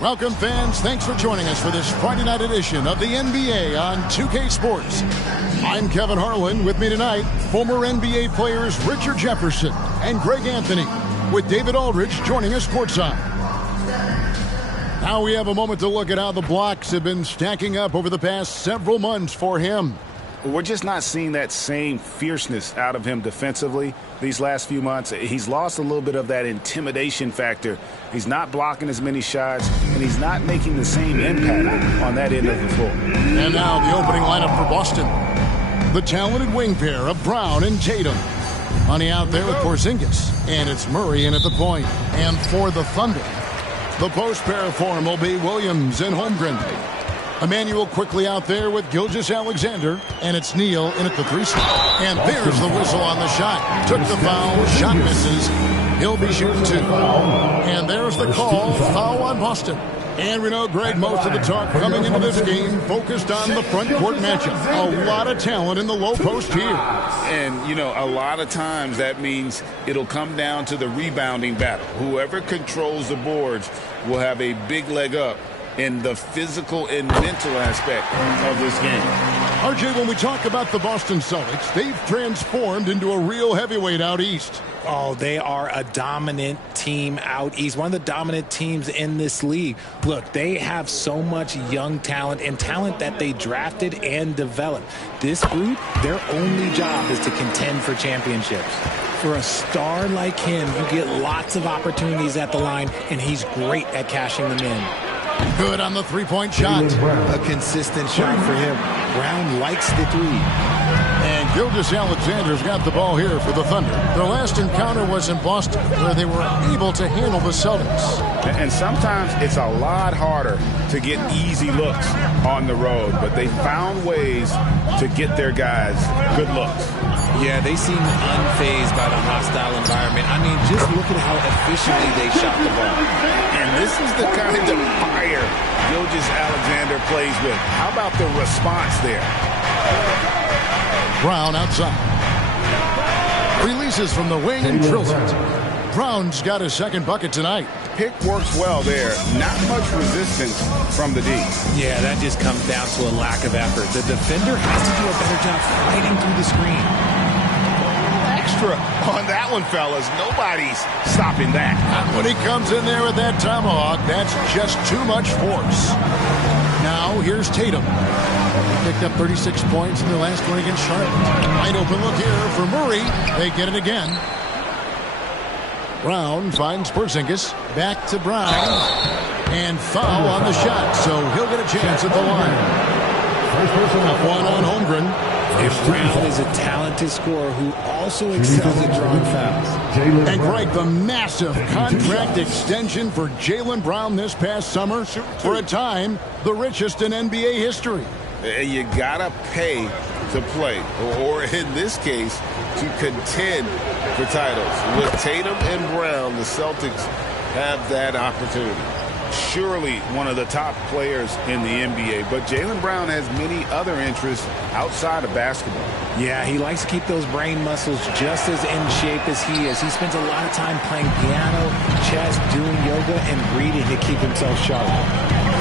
Welcome, fans. Thanks for joining us for this Friday night edition of the NBA on 2K Sports. I'm Kevin Harlan. With me tonight, former NBA players Richard Jefferson and Greg Anthony, with David Aldridge joining us courtside. Now we have a moment to look at how the blocks have been stacking up over the past several months for him. We're just not seeing that same fierceness out of him defensively these last few months. He's lost a little bit of that intimidation factor. He's not blocking as many shots, and he's not making the same impact on that end of the floor. And now the opening lineup for Boston. The talented wing pair of Brown and Tatum. Honey out there with Porzingis, and it's Murray in at the point. And for the Thunder, the post pair form will be Williams and Holmgren. Emmanuel quickly out there with Gilgeous-Alexander, and it's Neal in at the 3 spot. And there's the whistle on the shot. Took the foul, shot misses. He'll be shooting 2. And there's the call, foul on Boston. And we know, Greg, most of the talk coming into this game focused on the front court matchup. A lot of talent in the low post here. And, you know, a lot of times that means it'll come down to the rebounding battle. Whoever controls the boards will have a big leg up in the physical and mental aspect of this game. RJ, when we talk about the Boston Celtics, they've transformed into a real heavyweight out east. Oh, they are a dominant team out east, one of the dominant teams in this league. Look, they have so much young talent and talent that they drafted and developed. This group, their only job is to contend for championships. For a star like him, you get lots of opportunities at the line, and he's great at cashing them in. Good on the three-point shot. A consistent shot for him. Brown likes the 3. And Gilgeous-Alexander's got the ball here for the Thunder. Their last encounter was in Boston, where they were able to handle the Celtics. And sometimes it's a lot harder to get easy looks on the road, but they found ways to get their guys good looks. Yeah, they seem unfazed by the hostile environment. I mean, just look at how efficiently they shot the ball. And this is the kind of fire Gilgeous-Alexander plays with. How about the response there? Brown outside. Releases from the wing and drills it. Brown's got his second bucket tonight. Pick works well there. Not much resistance from the D. Yeah, that just comes down to a lack of effort. The defender has to do a better job fighting through the screen. Extra on that one, fellas. Nobody's stopping that. When he comes in there with that tomahawk, that's just too much force. Now, here's Tatum. Picked up 36 points in their last one against Charlotte. Wide open look here for Murray. They get it again. Brown finds Porzingis. Back to Brown. And foul on the shot, so he'll get a chance at the line. One on Holmgren. And Brown is a talented scorer who also excels at drawing fouls. And Greg, the massive contract extension for Jaylen Brown this past summer, for a time, the richest in NBA history. You gotta pay to play, or in this case, to contend for titles. With Tatum and Brown, the Celtics have that opportunity. Surely one of the top players in the NBA, but Jaylen Brown has many other interests outside of basketball. Yeah, he likes to keep those brain muscles just as in shape as he is. He spends a lot of time playing piano, chess, doing yoga, and reading to keep himself sharp.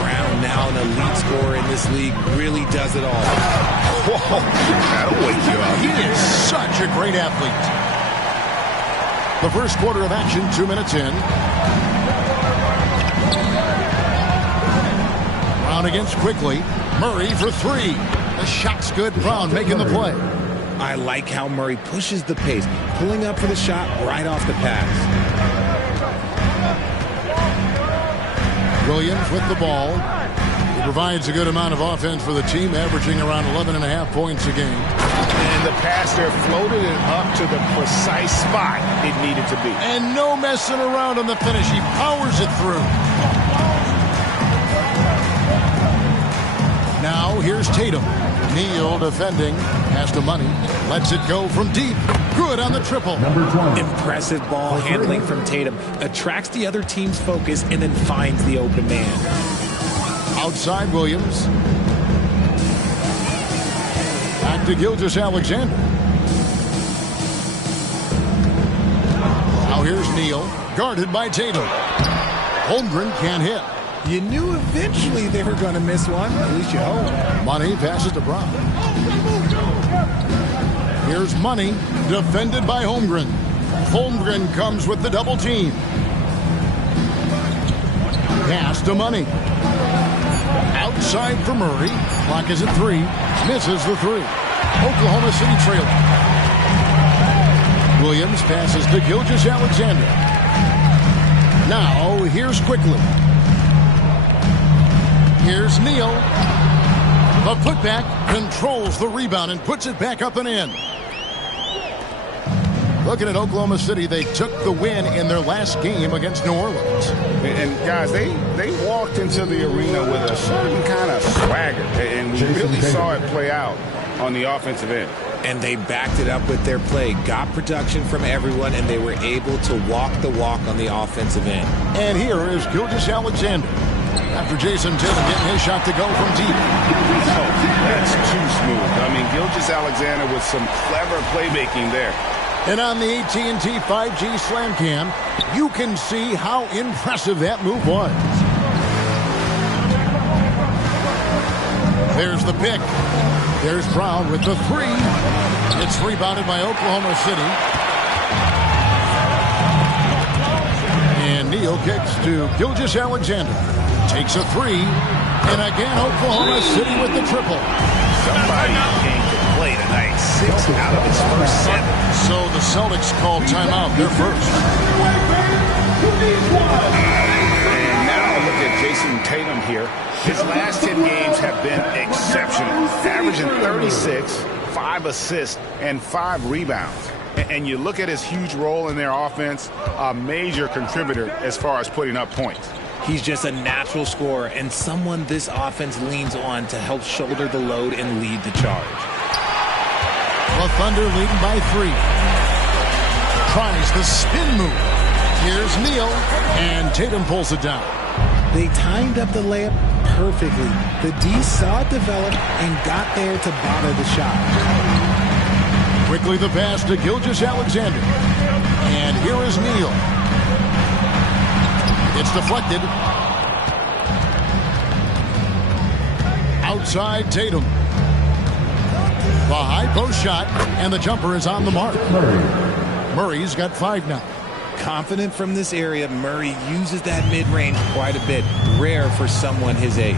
Brown now an elite scorer in this league, really does it all. Whoa, that'll wake you up. He is such a great athlete. The first quarter of action, 2 minutes in. Brown against quickly. Murray for three. The shot's good. Brown making the play. I like how Murray pushes the pace, pulling up for the shot right off the pass. Williams with the ball. He provides a good amount of offense for the team, averaging around 11.5 points a game. And the pass there floated it up to the precise spot it needed to be. And no messing around on the finish. He powers it through. Now here's Tatum. Neal defending. Pass to Money. Lets it go from deep. Good on the triple. Impressive ball handling from Tatum. Attracts the other team's focus and then finds the open man. Outside Williams. Back to Gilgeous-Alexander. Now here's Neal. Guarded by Tatum. Holmgren can't hit. You knew eventually they were going to miss one. At least you hope. Money passes to Brown. Here's Money, defended by Holmgren. Holmgren comes with the double team. Pass to Money. Outside for Murray. Clock is at 3. Misses the 3. Oklahoma City trailing. Williams passes to Gilgeous-Alexander. Now here's Quickly. Here's Neal. The putback controls the rebound and puts it back up and in. Looking at Oklahoma City, they took the win in their last game against New Orleans. And guys, they walked into the arena with a certain kind of swagger, and we really saw it play out on the offensive end. And they backed it up with their play, got production from everyone, and they were able to walk the walk on the offensive end. And here is Gilgeous-Alexander. After Jason Tatum getting his shot to go from deep. Oh, that's too smooth. I mean, Gilgeous-Alexander with some clever playmaking there. And on the AT&T 5G Slam Cam, you can see how impressive that move was. There's the pick. There's Brown with the 3. It's rebounded by Oklahoma City. And Neal kicks to Gilgeous-Alexander. Takes a 3. And again, Oklahoma City with the triple. Somebody came to play tonight. 6 out of his first 7. So the Celtics called timeout. They're first. And now look at Jason Tatum here. His last 10 games have been exceptional. Averaging 36, 5 assists, and 5 rebounds. And you look at his huge role in their offense, a major contributor as far as putting up points. He's just a natural scorer and someone this offense leans on to help shoulder the load and lead the charge. The Thunder leading by 3. Tries the spin move. Here's Neal, and Tatum pulls it down. They timed up the layup perfectly. The D saw it develop and got there to bother the shot. Quickly the pass to Gilgeous-Alexander. And here is Neal. It's deflected. Outside Tatum. The high post shot, and the jumper is on the mark. Murray's got 5 now. Confident from this area, Murray uses that mid-range quite a bit. Rare for someone his age.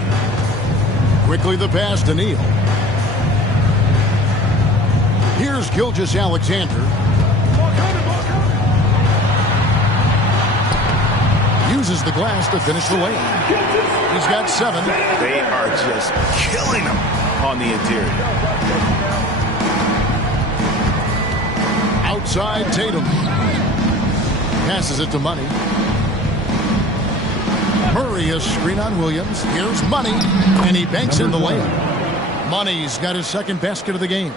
Quickly the pass to Neal. Here's Gilgeous-Alexander. Uses the glass to finish the lane. He's got 7. They are just killing him on the interior. Outside Tatum. Passes it to Money. Murray a screen on Williams. Here's Money, and he banks in the lane. Money's got his second basket of the game.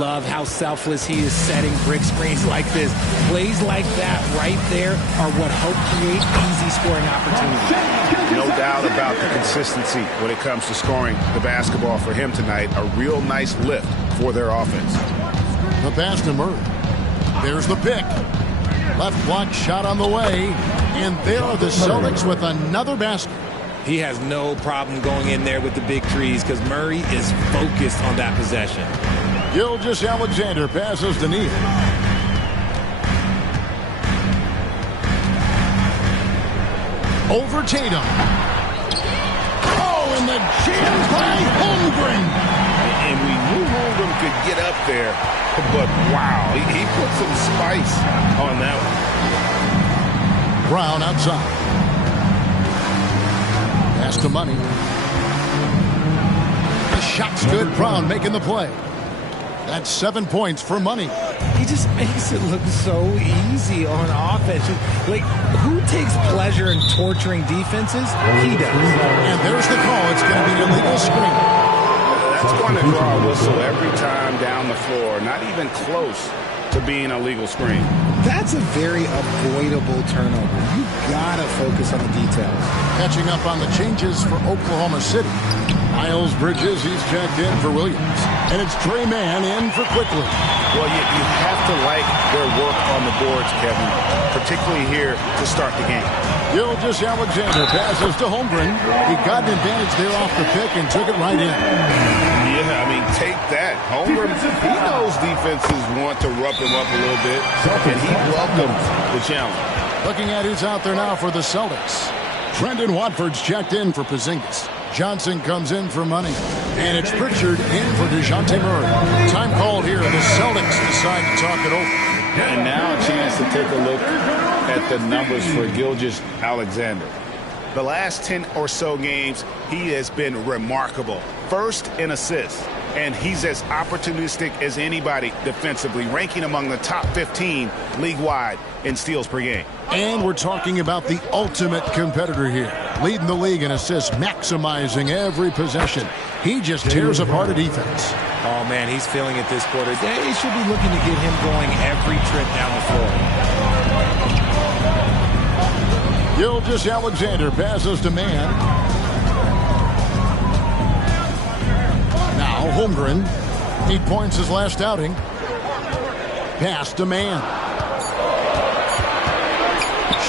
Love how selfless he is setting brick screens like this. Plays like that right there are what help create easy scoring opportunities. No doubt about the consistency when it comes to scoring the basketball for him tonight. A real nice lift for their offense. The pass to Murray. There's the pick. Left block shot on the way. And there are the Celtics with another basket. He has no problem going in there with the big trees because Murray is focused on that possession. Gilgeous-Alexander passes to Neal. Over Tatum. Oh, and the jam by Holmgren. And we knew Holmgren could get up there, but wow, he put some spice on that one. Brown outside. Pass to Money. The shot's good. Brown making the play. That's 7 points for Money. He just makes it look so easy on offense. Like, who takes pleasure in torturing defenses? He does. And there's the call. It's going to be an illegal screen. That's going to draw a whistle every time down the floor. Not even close to being a legal screen. That's a very avoidable turnover. You got to focus on the details. Catching up on the changes for Oklahoma City. Miles Bridges, he's checked in for Williams. And it's Trey Mann in for Quickly. Well, you have to like their work on the boards, Kevin, particularly here to start the game. Gilgeous-Alexander passes to Holmgren. He got an advantage there off the pick and took it right in. Yeah, I mean, take that. Holmgren, he knows defenses want to rough him up a little bit, and he welcomes the challenge. Looking at who's out there now for the Celtics. Trendon Watford's checked in for Porzingis. Johnson comes in for Money. And it's Pritchard in for DeJounte Murray. Time called here, and the Celtics decide to talk it over. And now a chance to take a look at the numbers for Gilgeous-Alexander. The last 10 or so games, he has been remarkable. First in assists, and he's as opportunistic as anybody defensively, ranking among the top 15 league-wide in steals per game. And we're talking about the ultimate competitor here, leading the league in assists, maximizing every possession. He just tears apart a defense. Oh, man, he's feeling it this quarter. They should be looking to get him going every trip down the floor. Gilgeous-Alexander passes to Mann. Now Holmgren. 8 points his last outing. Pass to Mann.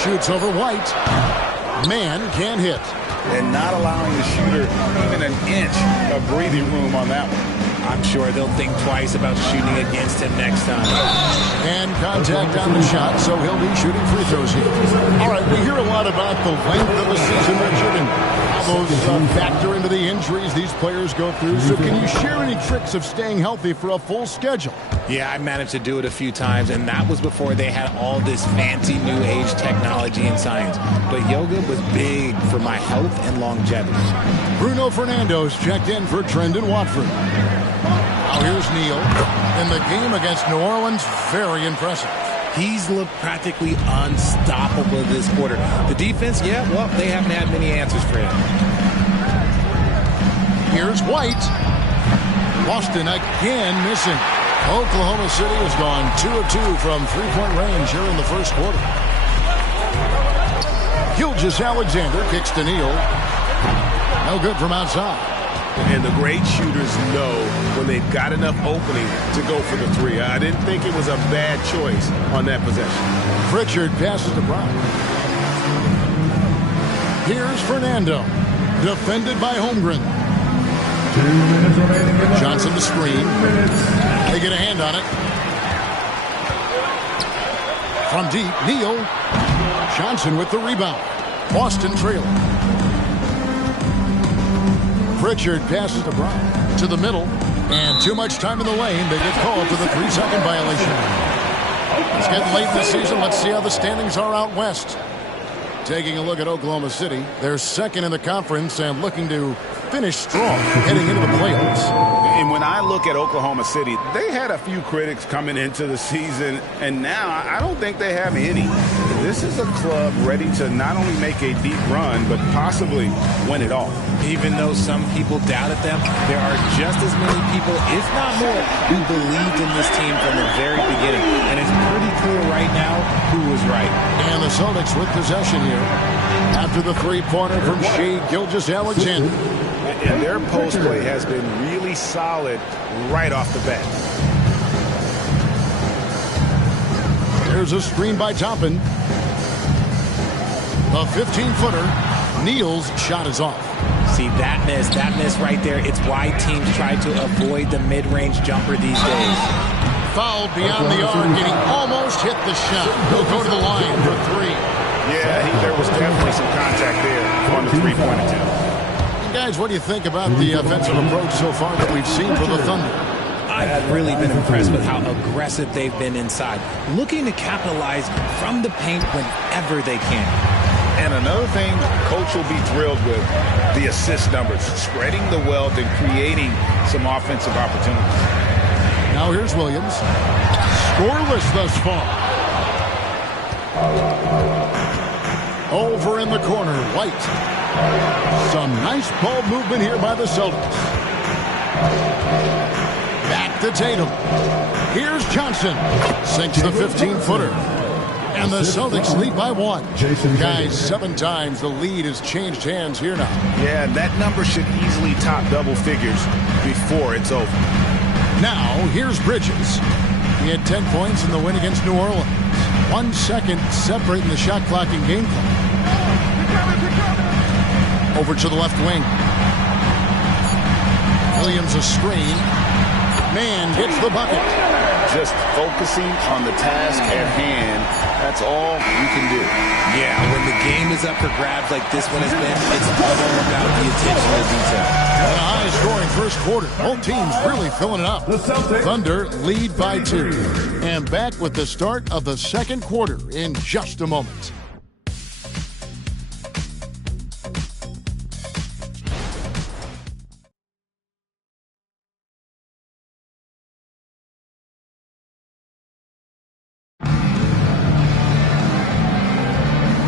Shoots over White. Mann can't hit. And not allowing the shooter even an inch of breathing room on that one. I'm sure they'll think twice about shooting against him next time. And contact on the shot, so he'll be shooting free throws here. All right, we hear a lot about the length of the season, Richard, and how those factor into the injuries these players go through. So can you share any tricks of staying healthy for a full schedule? Yeah, I managed to do it a few times, and that was before they had all this fancy new age technology and science. But yoga was big for my health and longevity. Bruno Fernando's checked in for Trendon Watford. Now here's Neal. In the game against New Orleans, very impressive. He's looked practically unstoppable this quarter. The defense, yeah, well, they haven't had many answers for him. Here's White. Boston again missing. Oklahoma City has gone 2 of 2 from three-point range here in the first quarter. Gilgeous-Alexander kicks to Neal. No good from outside. And the great shooters know when they've got enough opening to go for the three. I didn't think it was a bad choice on that possession. Pritchard passes to Brown. Here's Fernando. Defended by Holmgren. Johnson to screen. They get a hand on it. From deep, Neal. Johnson with the rebound. Boston trailing. Pritchard passes to Brown. To the middle. And too much time in the lane. They get called for the 3-second violation. It's getting late in the season. Let's see how the standings are out west. Taking a look at Oklahoma City. They're second in the conference and looking to finish strong heading into the playoffs. And when I look at Oklahoma City, they had a few critics coming into the season, and now I don't think they have any. This is a club ready to not only make a deep run, but possibly win it all. Even though some people doubted them, there are just as many people, if not more, who believed in this team from the very beginning. And it's pretty clear right now who was right. And the Celtics with possession here after the three-pointer from Shai Gilgeous-Alexander. And their post play has been really solid right off the bat. There's a screen by Toppin. A 15-footer. Neal's shot is off. See, that miss right there. It's why teams try to avoid the mid-range jumper these days. Fouled beyond the arc, and he almost hit the shot. He'll go to the line for 3. Yeah, there was definitely some contact there on the three-point attempt. And guys, what do you think about the offensive approach so far that we've seen for the Thunder? I've really been impressed with how aggressive they've been inside, looking to capitalize from the paint whenever they can. And another thing, Coach will be thrilled with the assist numbers, spreading the wealth and creating some offensive opportunities. Now here's Williams. Scoreless thus far. Over in the corner, White. Some nice ball movement here by the Celtics. Back to Tatum. Here's Johnson. Sinks the 15-footer. And the Celtics lead by 1. Guys, 7 times the lead has changed hands here now. Yeah, that number should easily top double figures before it's over. Now, here's Bridges. He had 10 points in the win against New Orleans. 1 second separating the shot clock and game clock. Over to the left wing. Williams a screen. Man gets the bucket. Just focusing on the task at hand. That's all you can do. Yeah, when the game is up for grabs like this one has been, it's all about the attention to detail. And a high-scoring first quarter. Both teams really filling it up. The Thunder lead by 2. And back with the start of the second quarter in just a moment.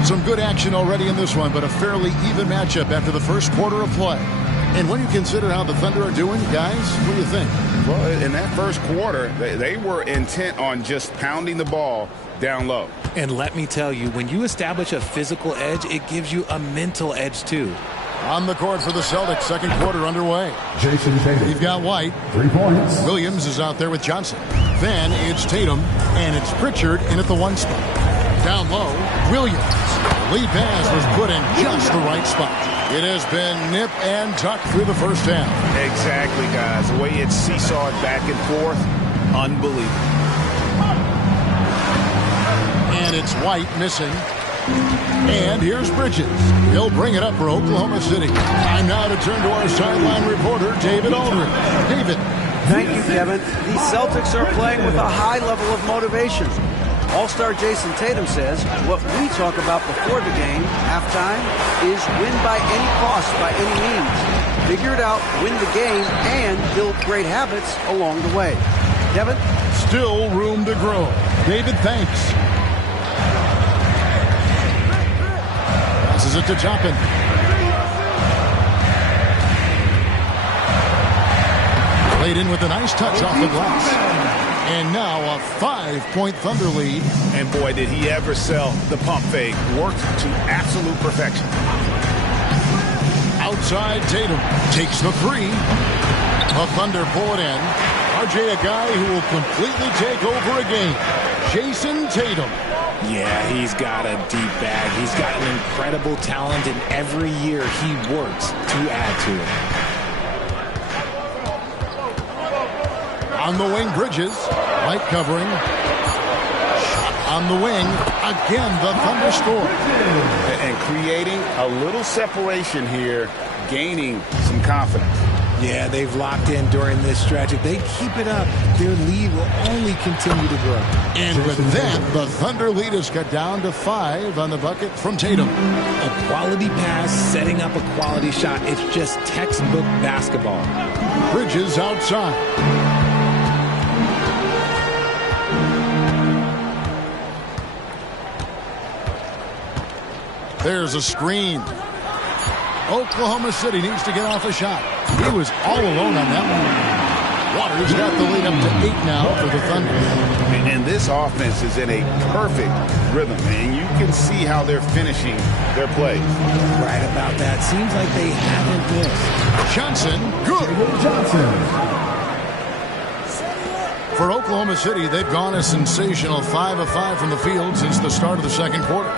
Some good action already in this one, but a fairly even matchup after the first quarter of play. And when you consider how the Thunder are doing, guys, what do you think? Well, in that first quarter, they were intent on just pounding the ball down low. And let me tell you, when you establish a physical edge, it gives you a mental edge, too. On the court for the Celtics, second quarter underway. Jason Tatum. You've got White. 3 points. Williams is out there with Johnson. Then it's Tatum, and it's Pritchard in at the 1 spot. Down low, Williams. Lead pass was put in just the right spot. It has been nip and tuck through the first half. Exactly, guys. The way it's seesawed back and forth, unbelievable. And it's White missing. And here's Bridges. He'll bring it up for Oklahoma City. Time now to turn to our sideline reporter, David Aldridge. David. Thank you, Kevin. The Celtics are playing with a high level of motivation. All-star Jason Tatum says what we talk about before the game, halftime, is win by any cost, by any means. Figure it out, win the game, and build great habits along the way. Kevin? Still room to grow. David, thanks. Passes it to Toppin. Played in with a nice touch off the glass. And now a 5-point Thunder lead. And boy, did he ever sell the pump fake. Worked to absolute perfection. Outside, Tatum takes the 3. The Thunder pull it in. RJ, a guy who will completely take over a game. Jason Tatum. Yeah, he's got a deep bag. He's got an incredible talent, and every year he works to add to it. On the wing, Bridges. White covering. Shot on the wing. Again, the Thunder score. And creating a little separation here, gaining some confidence. Yeah, they've locked in during this stretch. If they keep it up, their lead will only continue to grow. And with that, the Thunder lead is cut down to 5 on the bucket from Tatum. A quality pass, setting up a quality shot. It's just textbook basketball. Bridges outside. There's a screen. Oklahoma City needs to get off a shot. He was all alone on that one. Waters got the lead up to 8 now for the Thunder. And this offense is in a perfect rhythm, and you can see how they're finishing their plays. Right about that. Seems like they haven't missed. Johnson, good. Johnson. For Oklahoma City, they've gone a sensational 5 of 5 from the field since the start of the second quarter.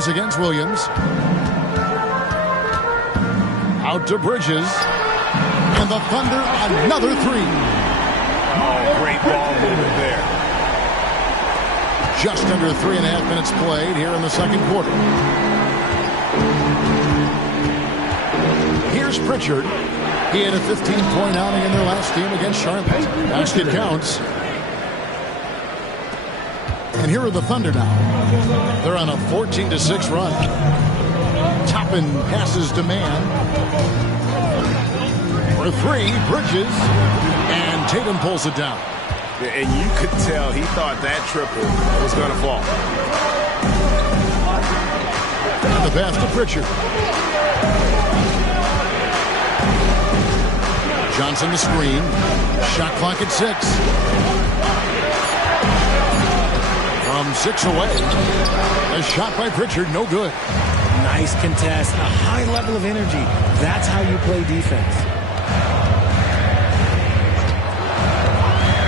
Williams against Williams. Out to Bridges. And the Thunder, another three. Oh, great ball movement there. Just under 3.5 minutes played here in the second quarter. Here's Pritchard. He had a 15-point outing in their last game against Charlotte. Basket counts. And here are the Thunder now. They're on a 14-6 run. Toppin passes to Mann. For three, Bridges. And Tatum pulls it down. And you could tell he thought that triple was going to fall. And the pass to Pritchard. Johnson the screen. Shot clock at 6. From 6 away. A shot by Pritchard, no good. Nice contest, a high level of energy. That's how you play defense.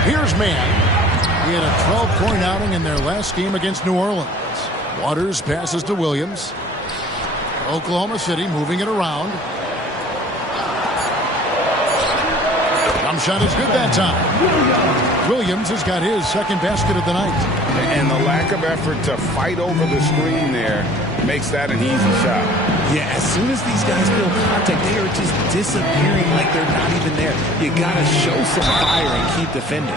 Here's Mann. He had a 12-point outing in their last game against New Orleans. Waters passes to Williams. Oklahoma City moving it around. Jump shot is good that time. Williams has got his second basket of the night. And the lack of effort to fight over the screen there makes that an easy shot. Yeah, as soon as these guys feel contact, they are just disappearing like they're not even there. You got to show some fire and keep defending.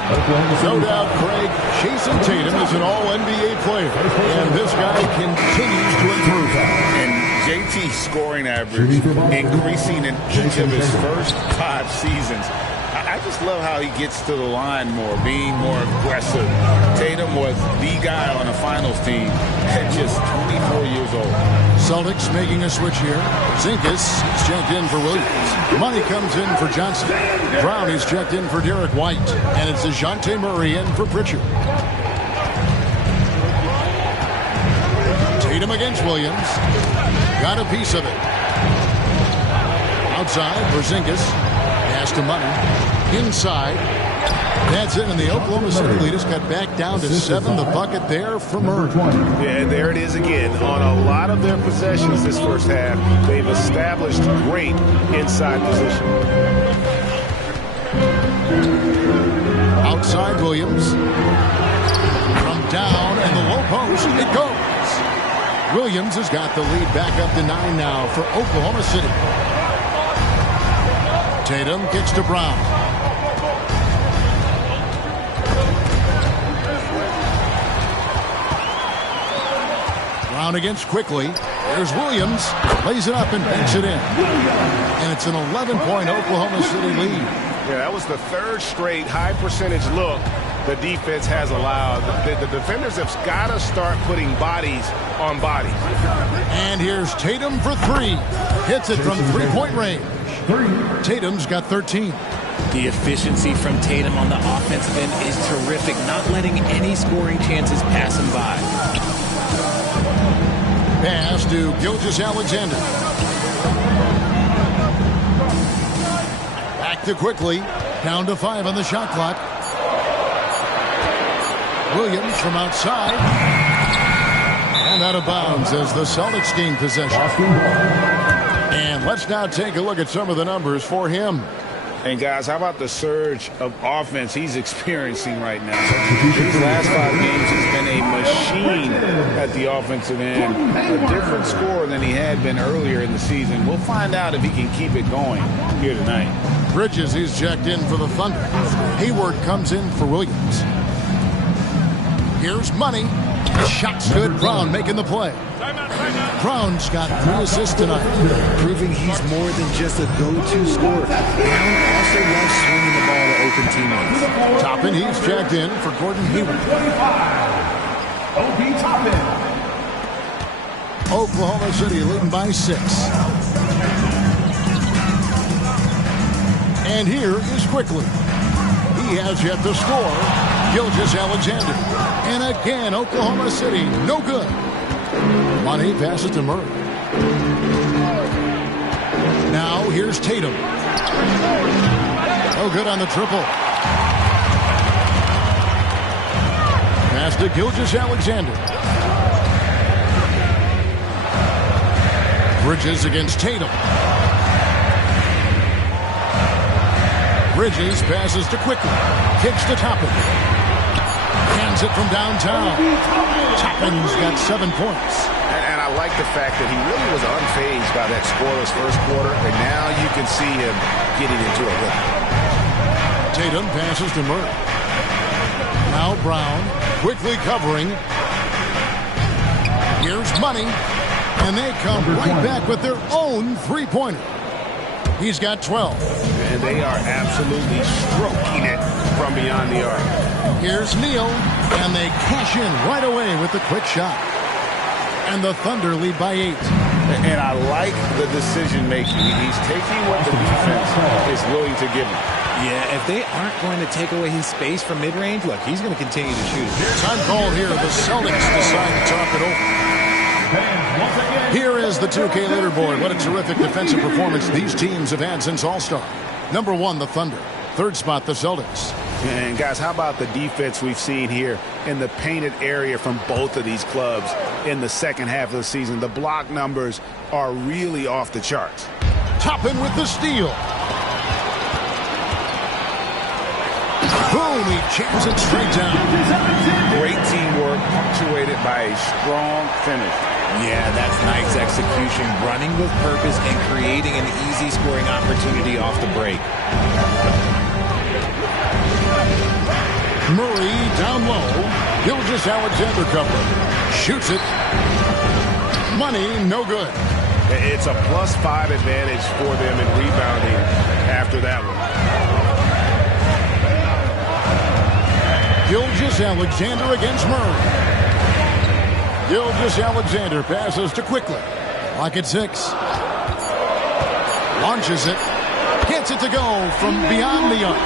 No doubt, Craig, Jason Tatum is an all-NBA player, and this guy continues to improve. And JT's scoring average increasing in each of his first 5 seasons. I just love how he gets to the line more, being more aggressive. Tatum was the guy on a finals team at just 24 years old. Celtics making a switch here. Zinkas is checked in for Williams. Money comes in for Johnson. Brown is checked in for Derek White. And it's DeJounte Murray in for Pritchard. Tatum against Williams. Got a piece of it. Outside for Zinkas. Pass to Money. Inside. That's it, and the Oklahoma City lead has got back down to 7. The bucket there for Murray. Yeah, and there it is again. On a lot of their possessions this first half, they've established great inside position. Outside Williams. From down in the low post, it goes. Williams has got the lead back up to 9 now for Oklahoma City. Tatum kicks to Brown. Brown against Quickly. There's Williams. Lays it up and banks it in. And it's an 11-point Oklahoma City lead. Yeah, that was the 3rd straight high percentage look the defense has allowed. The defenders have got to start putting bodies on bodies. And here's Tatum for 3. Hits it from 3-point range. Tatum's got 13. The efficiency from Tatum on the offensive end is terrific, not letting any scoring chances pass him by. Pass to Gilgeous-Alexander. Back to Quickly. Down to 5 on the shot clock. Williams from outside. And out of bounds as the Celtics gain possession. And let's now take a look at some of the numbers for him. And guys, how about the surge of offense he's experiencing right now? These last 5 games, he's been a machine at the offensive end. A different score than he had been earlier in the season. We'll find out if he can keep it going here tonight. Bridges is checked in for the Thunder. Hayward comes in for Williams. Here's Money. The shot's good. Brown making the play. Brown's got 3 assists tonight. Proving he's more than just a go-to scorer. Brown also loves swinging the ball to open teammates. Toppin, he's checked in for Gordon Hayward. O.P. Toppin. Oklahoma City leading by 6. And here is Quickly. He has yet to score. Gilgeous-Alexander. And again, Oklahoma City, no good. Money passes to Murray. Now here's Tatum. No good on the triple. Pass to Gilgeous-Alexander. Bridges against Tatum. Bridges passes to Quickly. Kicks to Toppin. Hands it from downtown. Toppin's got 7 points. And I like the fact that he really was unfazed by that scoreless first quarter, and now you can see him getting into a rhythm. Tatum passes to Murray. Now Brown quickly covering. Here's Money, and they come right back with their own three-pointer. He's got 12. And they are absolutely stroking it from beyond the arc. Here's Neal, and they cash in right away with the quick shot. And the Thunder lead by 8. And I like the decision-making. He's taking what the defense is willing to give him. Yeah, if they aren't going to take away his space from mid-range, look, he's going to continue to shoot. Time called here. The Celtics decide to talk it over. Here is the 2K leaderboard. What a terrific defensive performance these teams have had since All-Star. Number 1, the Thunder. Third spot, the Celtics. And guys, how about the defense we've seen here in the painted area from both of these clubs in the second half of the season? The block numbers are really off the charts. Toppin with the steal. Boom, he jams it straight down. Great teamwork punctuated by a strong finish. Yeah, that's nice execution, running with purpose and creating an easy scoring opportunity off the break. Murray down low. Gilgeous-Alexander cover. Shoots it. Money, no good. It's a +5 advantage for them in rebounding after that one. Gilgeous-Alexander against Murray. Gilgeous-Alexander passes to Quickly. Lock at 6. Launches it. Gets it to go from beyond the arc.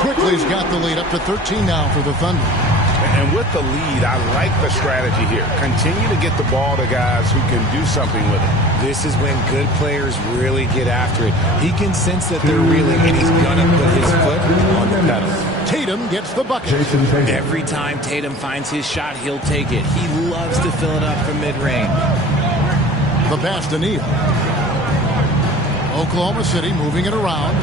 Quickly's got the lead up to 13 now for the Thunder. And with the lead, I like the strategy here. Continue to get the ball to guys who can do something with it. This is when good players really get after it. He can sense that they're reeling, and he's going to put his foot on the pedal. Tatum gets the bucket. Every time Tatum finds his shot, he'll take it. He loves to fill it up from mid-range. The pass to Neal. Oklahoma City moving it around.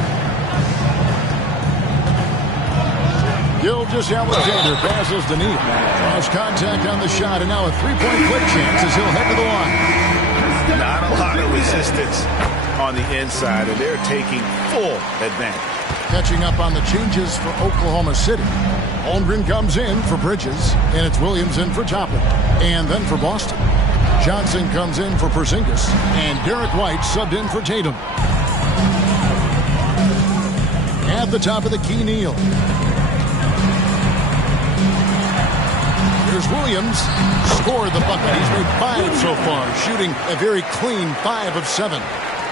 Gilgeous-Alexander passes to Neal. Draws contact on the shot, and now a three-point play chance as he'll head to the line. Not a lot of resistance on the inside, and they're taking full advantage. Catching up on the changes for Oklahoma City. Holmgren comes in for Bridges, and it's Williams in for Toppin, and then for Boston. Johnson comes in for Porzingis, and Derek White subbed in for Tatum. At the top of the key, Neal. Here's Williams. Scored the bucket. He's made 5 so far, shooting a very clean 5 of 7.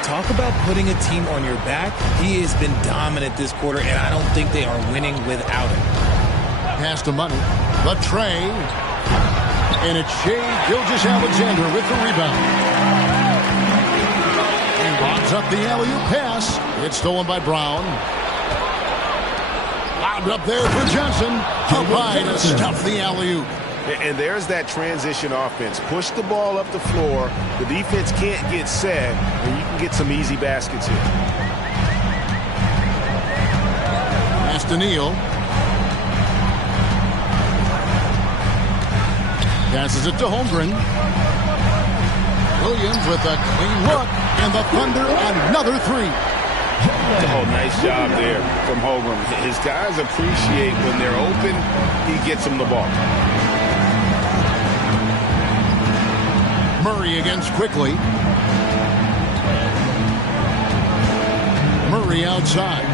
Talk about putting a team on your back. He has been dominant this quarter, and I don't think they are winning without him. Pass to Money. The tray. And it's Shai Gilgeous-Alexander with the rebound. He lobs up the alley-oop pass. It's stolen by Brown. Lobbed up there for Johnson. Up high to stuff the alley-oop. And there's that transition offense. Push the ball up the floor. The defense can't get set, and you can get some easy baskets here. Pass to Neal. Passes it to Holmgren. Williams with a clean look, and the Thunder another 3. Oh, nice job there from Holmgren. His guys appreciate when they're open, he gets them the ball. Murray against Quickly. Murray outside.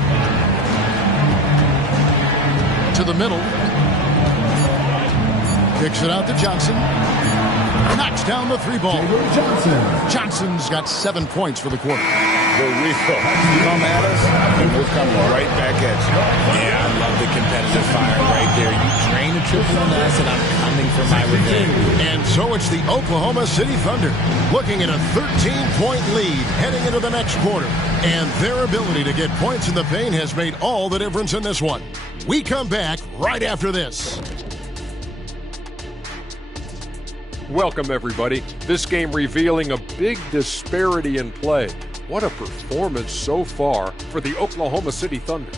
To the middle. Kicks it out to Johnson. Knocks down the 3-ball. Johnson's got 7 points for the quarter. There we go. Come at us, and we're coming right back at you. Yeah, I love the competitive fire right there. You drain a triple on us, and I'm coming for my revenge. And so it's the Oklahoma City Thunder looking at a 13-point lead heading into the next quarter. And their ability to get points in the paint has made all the difference in this one. We come back right after this. Welcome, everybody. This game revealing a big disparity in play. What a performance so far for the Oklahoma City Thunder.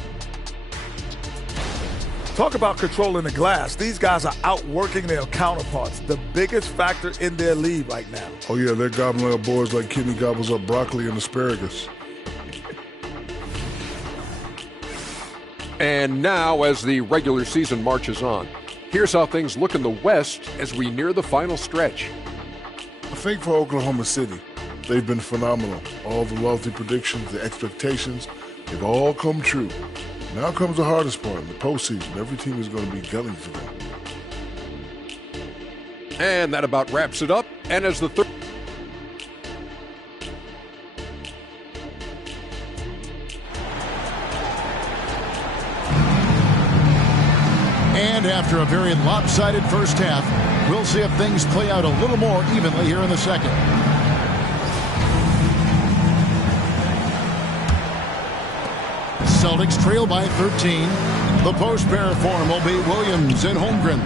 Talk about controlling the glass. These guys are outworking their counterparts, the biggest factor in their league right now. Oh, yeah, they're gobbling up boards like Kenny gobbles up broccoli and asparagus. And now, as the regular season marches on, here's how things look in the West as we near the final stretch. I think for Oklahoma City, they've been phenomenal. All the lofty predictions, the expectations, they've all come true. Now comes the hardest part, the postseason. Every team is going to be gunning for them. And that about wraps it up. And as the third... And after a very lopsided first half, we'll see if things play out a little more evenly here in the second. Celtics trail by 13. The post pair form will be Williams and Holmgren.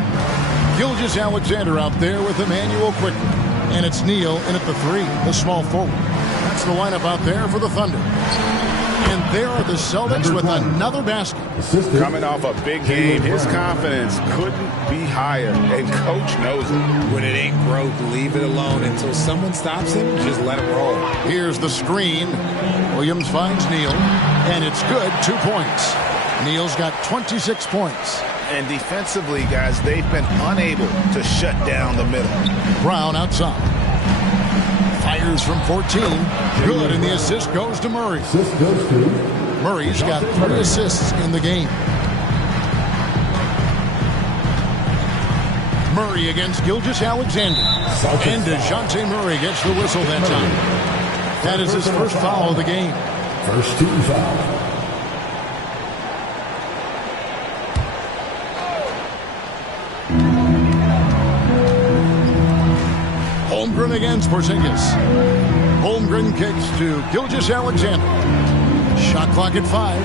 Gilgeous-Alexander out there with Emmanuel quickly. And it's Neal in at the 3, the small forward. That's the lineup out there for the Thunder. And there are the Celtics with another basket. Coming off a big game, his confidence couldn't be higher, and Coach knows it. When it ain't broke, leave it alone until someone stops him. Just let it roll. Here's the screen. Williams finds Neal, and it's good. 2 points. Neal's got 26 points. And defensively, guys, they've been unable to shut down the middle. Brown outside. Fires from 14. Good, and the assist goes to Murray. Murray's got 3 assists in the game. Murray against Gilgeous-Alexander. And DeJounte Murray gets the whistle that time. That is his first foul of the game. First team foul. Holmgren against Porzingis. Holmgren kicks to Gilgeous-Alexander. Shot clock at 5.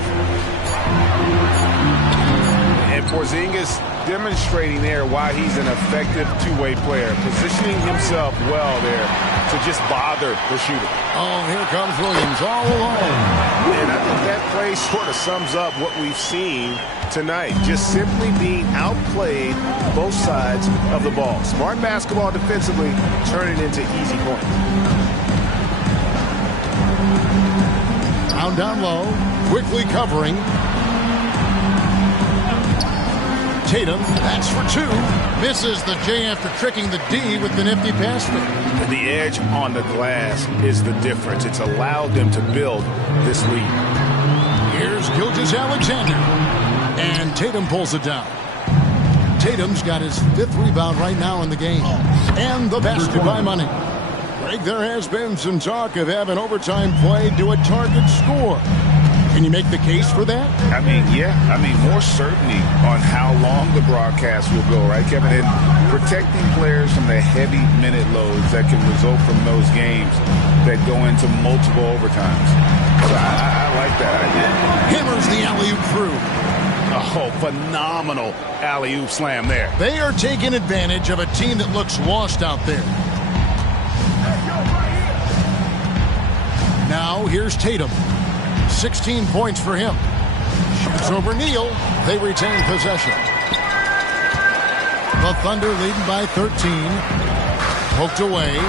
And Porzingis demonstrating there why he's an effective two-way player, positioning himself well there to just bother the shooter. Oh, here comes Williams all alone. And I think that play sort of sums up what we've seen tonight. Just simply being outplayed both sides of the ball. Smart basketball defensively, turning into easy points. Brown down low, quickly covering. Tatum, that's for 2. Misses the J after tricking the D with the nifty pass fake. The edge on the glass is the difference. It's allowed them to build this lead. Here's Gilgeous-Alexander. And Tatum pulls it down. Tatum's got his 5th rebound right now in the game. And the basket by Money. Greg, there has been some talk of having overtime play to a target score. Can you make the case for that? I mean, yeah. I mean, more certainty on how long the broadcast will go, right, Kevin? And protecting players from the heavy minute loads that can result from those games that go into multiple overtimes. So I like that idea. Hammers the alley-oop through. Oh, phenomenal alley-oop slam there. They are taking advantage of a team that looks lost out there. Now, here's Tatum. 16 points for him. Shoots over Neal. They retain possession. The Thunder leading by 13. Poked away.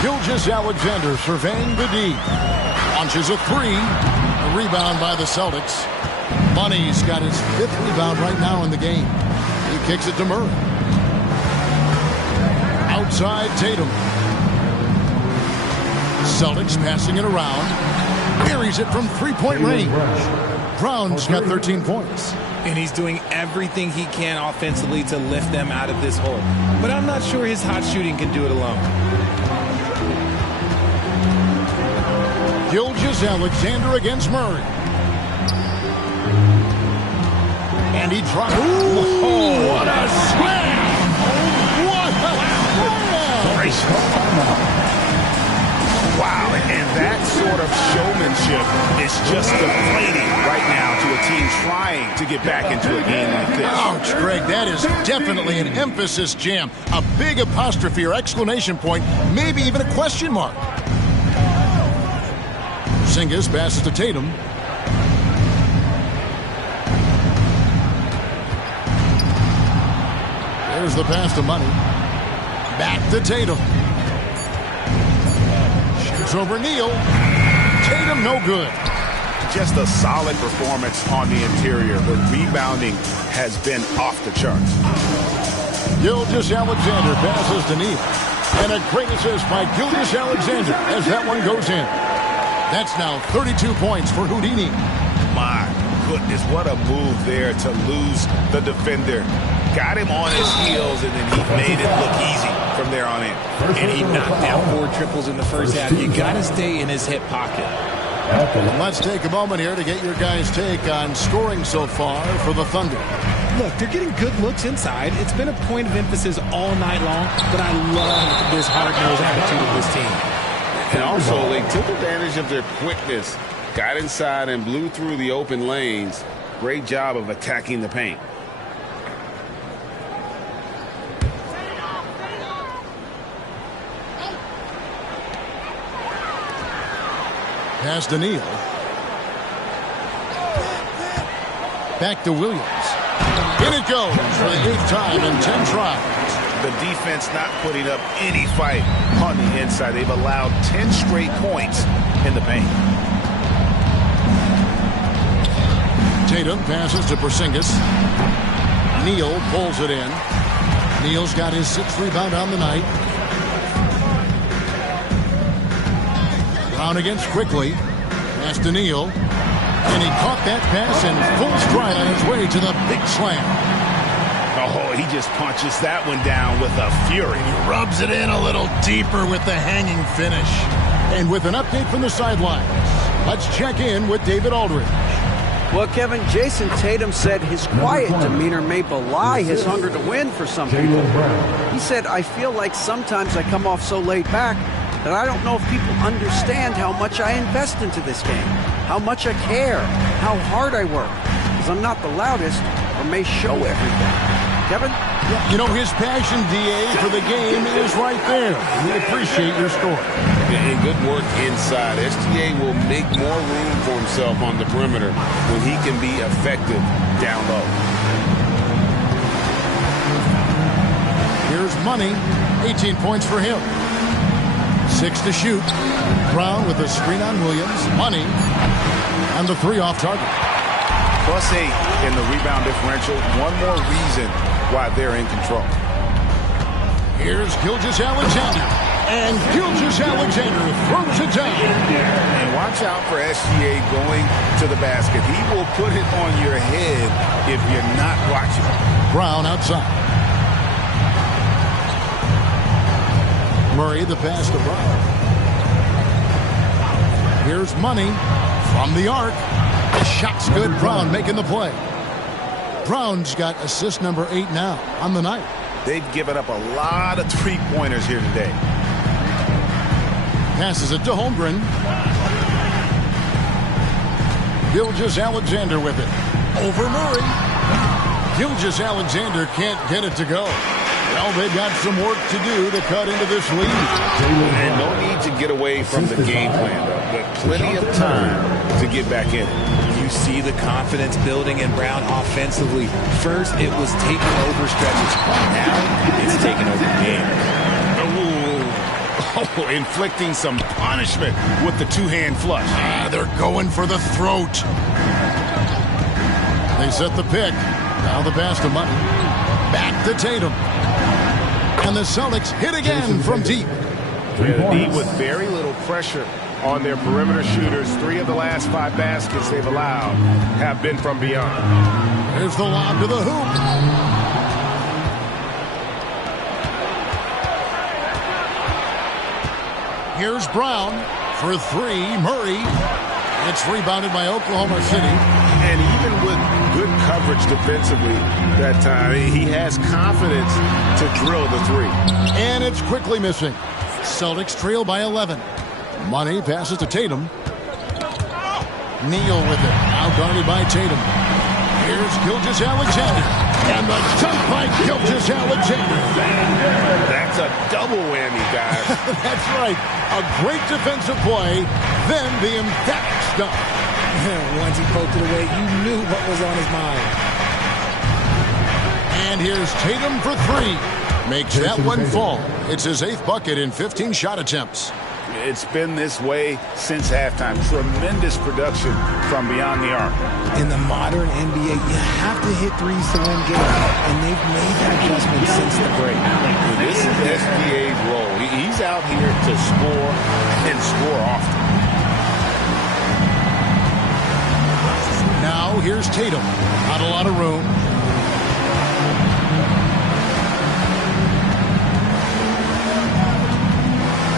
Gilgeous-Alexander surveying the D. Launches a 3. A rebound by the Celtics. Money's got his 5th rebound right now in the game. He kicks it to Murray. Outside Tatum. Celtics passing it around. Buries it from 3-point range. Brown's got 13 points. And he's doing everything he can offensively to lift them out of this hole. But I'm not sure his hot shooting can do it alone. Gilgeous-Alexander against Murray. And he dropped. Oh, what a slam! What a slam! Wow, and that sort of showmanship is just deflating right now to a team trying to get back into a game like this. Ouch, Greg, that is definitely an emphasis jam. A big apostrophe or exclamation point, maybe even a question mark. Porzingis passes to Tatum. There's the pass to Money. Back to Tatum. Shoots over Neal. Tatum no good. Just a solid performance on the interior. The rebounding has been off the charts. Gilgeous-Alexander passes to Neal. And a great assist by Gilgeous-Alexander as that one goes in. That's now 32 points for Houdini. My goodness, what a move there to lose the defender. Got him on his heels, and then he made it look easy from there on in. And he knocked down 4 triples in the first half. You got to stay in his hip pocket. Let's take a moment here to get your guys' take on scoring so far for the Thunder. Look, they're getting good looks inside. It's been a point of emphasis all night long, but I love this hard-nosed attitude of this team. And also, they took advantage of their quickness, got inside and blew through the open lanes. Great job of attacking the paint. Pass to Neal. Back to Williams. In it goes for the 8th time in 10 tries. The defense not putting up any fight on the inside. They've allowed 10 straight points in the paint. Tatum passes to Porzingis. Neal pulls it in. Neal's got his 6th rebound on the night. Brown against quickly. Pass to Neal. And he caught that pass in full stride on his way to the big slam. Oh, he just punches that one down with a fury. He rubs it in a little deeper with the hanging finish. And with an update from the sidelines, let's check in with David Aldridge. Well, Kevin, Jason Tatum said his quiet demeanor may belie his hunger to win for some people. He said, I feel like sometimes I come off so laid back that I don't know if people understand how much I invest into this game, how much I care, how hard I work, because I'm not the loudest or may show everything. Kevin? You know, his passion, D.A., for the game is right there. We appreciate your score. And good work inside. SGA will make more room for himself on the perimeter when he can be effective down low. Here's Money. 18 points for him. 6 to shoot. Brown with a screen on Williams. Money. And the 3 off target. +8 in the rebound differential. One more reason why they're in control. Here's Gilgeous-Alexander. And Gilgeous-Alexander throws it down. And watch out for SGA going to the basket. He will put it on your head if you're not watching. Brown outside. Murray the pass to Brown. Here's Money from the arc. The shot's good. Brown making the play. Brown's got assist number 8 now on the night. They've given up a lot of three-pointers here today. Passes it to Holmgren. Gilgeous-Alexander with it. Over Murray. Gilgeous-Alexander can't get it to go. Well, they've got some work to do to cut into this lead. And no need to get away from the game plan, though. But plenty of time to get back in it. You see the confidence building in Brown offensively. First, it was taking over stretches. Now, it's taking over the game. Oh, inflicting some punishment with the two-hand flush. They're going for the throat. They set the pick. Now the pass to Money. Back to Tatum. And the Celtics hit again from deep. The Heat with very little pressure on their perimeter shooters. 3 of the last 5 baskets they've allowed have been from beyond. Here's the lob to the hoop. Here's Brown for 3. Murray. It's rebounded by Oklahoma City. And even with good coverage defensively that time, he has confidence to drill the 3. And it's quickly missing. Celtics trail by 11. Money passes to Tatum. Neal with it. Now guarded by Tatum. here's Gilgeous-Alexander. And the dunk by Gilgeous-Alexander. That's a double whammy, guys. That's right. A great defensive play, then the emphatic stuff. Once he poked it away, you knew what was on his mind. And here's Tatum for three. Makes that one fall. It's his 8th bucket in 15 shot attempts. It's been this way since halftime. Tremendous production from beyond the arc. In the modern NBA, you have to hit threes to win games, and they've made that adjustment since the break. This is SGA's role. He's out here to score and score often. Now here's Tatum. Not a lot of room.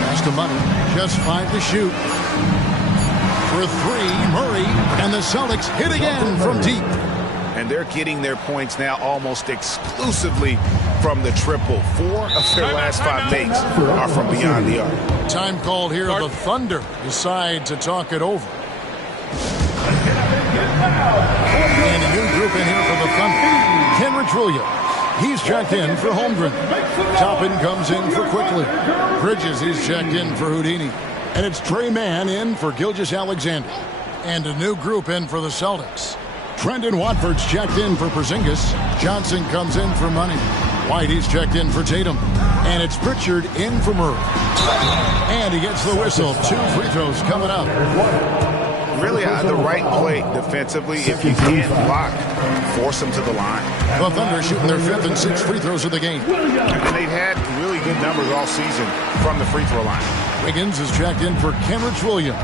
Pass to Money. Just 5 to shoot. For 3, Murray. And the Celtics hit again from deep. And they're getting their points now almost exclusively from the triple. 4 of their last 5 makes are from beyond the arc. Time called here. The Thunder decide to talk it over. And a new group in here for the Thunder. Kenrich Williams. He's checked in for Holmgren. Toppin comes in for Quickly. Bridges, he's checked in for Houdini. And it's Trey Mann in for Gilgeous-Alexander. And a new group in for the Celtics. Trendon Watford's checked in for Porzingis. Johnson comes in for Money. White, he's checked in for Tatum. And it's Pritchard in for Murray. And he gets the whistle. 2 free throws coming up. Really the right play defensively. If you can't block, force them to the line. The Thunder shooting their 5th and 6th free throws of the game. And they've had really good numbers all season from the free throw line. Wiggins is checked in for Kenrich Williams.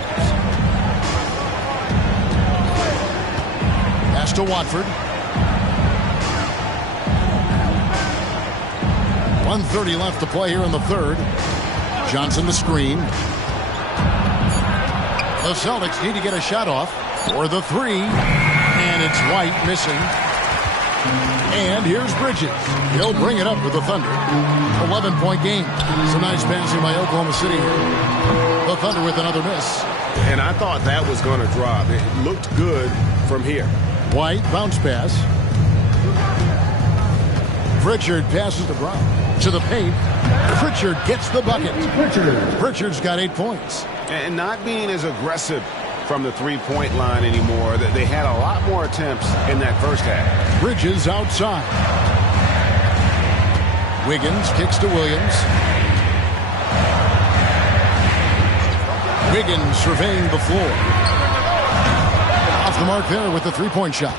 Pass to Watford. 1:30 left to play here in the 3rd. Johnson the screen. The Celtics need to get a shot off for the 3. And it's White missing. And here's Bridges. He'll bring it up for the Thunder. 11-point game. Some nice passing by Oklahoma City here. The Thunder with another miss. And I thought that was going to drop. It looked good from here. White, bounce pass. Pritchard passes to Brown. To the paint. Pritchard gets the bucket. Pritchard's got 8 points. And not being as aggressive from the three-point line anymore. They had a lot more attempts in that first half. Bridges outside. Wiggins kicks to Williams. Wiggins surveying the floor. Off the mark there with the 3-point shot.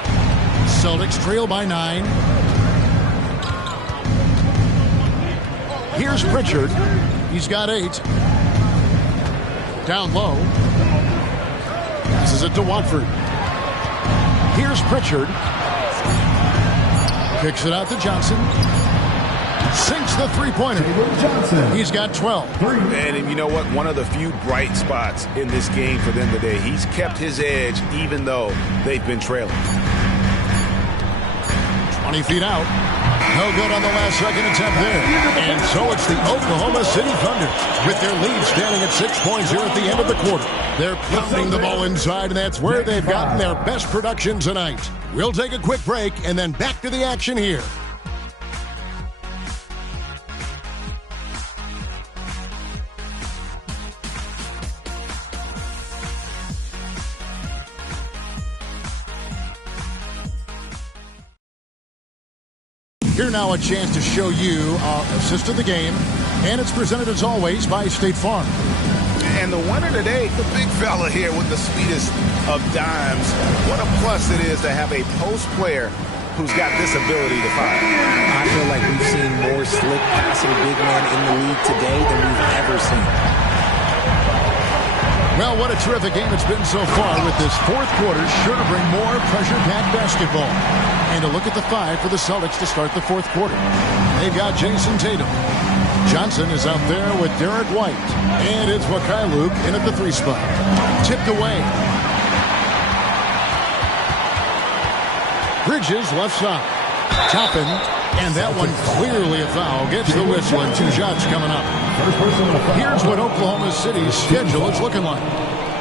Celtics trail by 9. Here's Pritchard. He's got 8. Down low. Passes it to Watford. Here's Pritchard. Kicks it out to Johnson. Sinks the three-pointer. He's got 12. And you know what? One of the few bright spots in this game for them today. He's kept his edge even though they've been trailing. 20 feet out. No good on the last second attempt there. And so it's the Oklahoma City Thunder with their lead standing at 6 points here at the end of the quarter. They're pounding the ball inside, and that's where they've gotten their best production tonight. We'll take a quick break and then back to the action here. Here now a chance to show you our assist of the game, and it's presented as always by State Farm. And the winner today, the big fella here with the sweetest of dimes. What a plus it is to have a post player who's got this ability to fire. I feel like we've seen more slick passing big men in the league today than we've ever seen. Well, what a terrific game it's been so far with this 4th quarter. Sure to bring more pressure-packed basketball. And a look at the 5 for the Celtics to start the 4th quarter. They've got Jason Tatum. Johnson is out there with Derek White. And it's Mikhailuk in at the 3 spot. Tipped away. Bridges left side. Toppin. And that one clearly a foul. Gets the whistle and 2 shots coming up. Here's what Oklahoma City's schedule is looking like.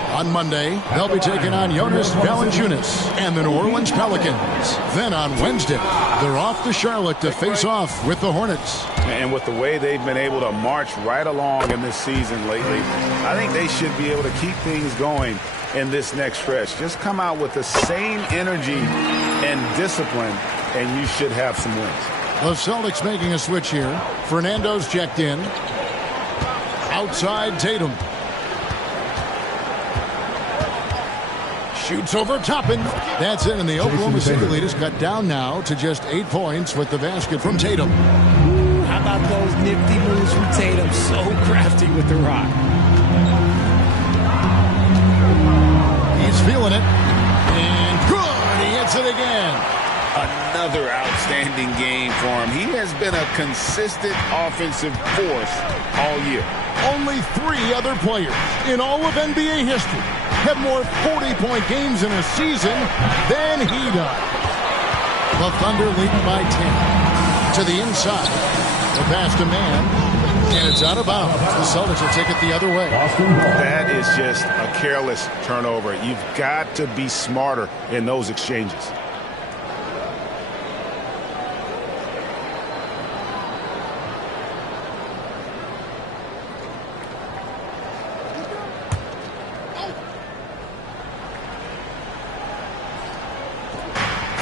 On Monday, they'll be taking on Jonas Valanciunas and the New Orleans Pelicans. Then on Wednesday, they're off to Charlotte to face off with the Hornets. And with the way they've been able to march right along in this season lately, I think they should be able to keep things going in this next stretch. Just come out with the same energy and discipline, and you should have some wins. The Celtics making a switch here. Fernando's checked in. Outside Tatum. Shoots over Toppin. That's it, and the Oklahoma City lead is cut down now to just 8 points with the basket from Tatum. Ooh, how about those nifty moves from Tatum? So crafty with the rock. He's feeling it. And good! He hits it again. Another outstanding game for him. He has been a consistent offensive force all year. Only 3 other players in all of NBA history have more 40-point games in a season than he does. The Thunder leading by 10. To the inside. The pass to man. And it's out of bounds. The Celtics will take it the other way. That is just a careless turnover. You've got to be smarter in those exchanges.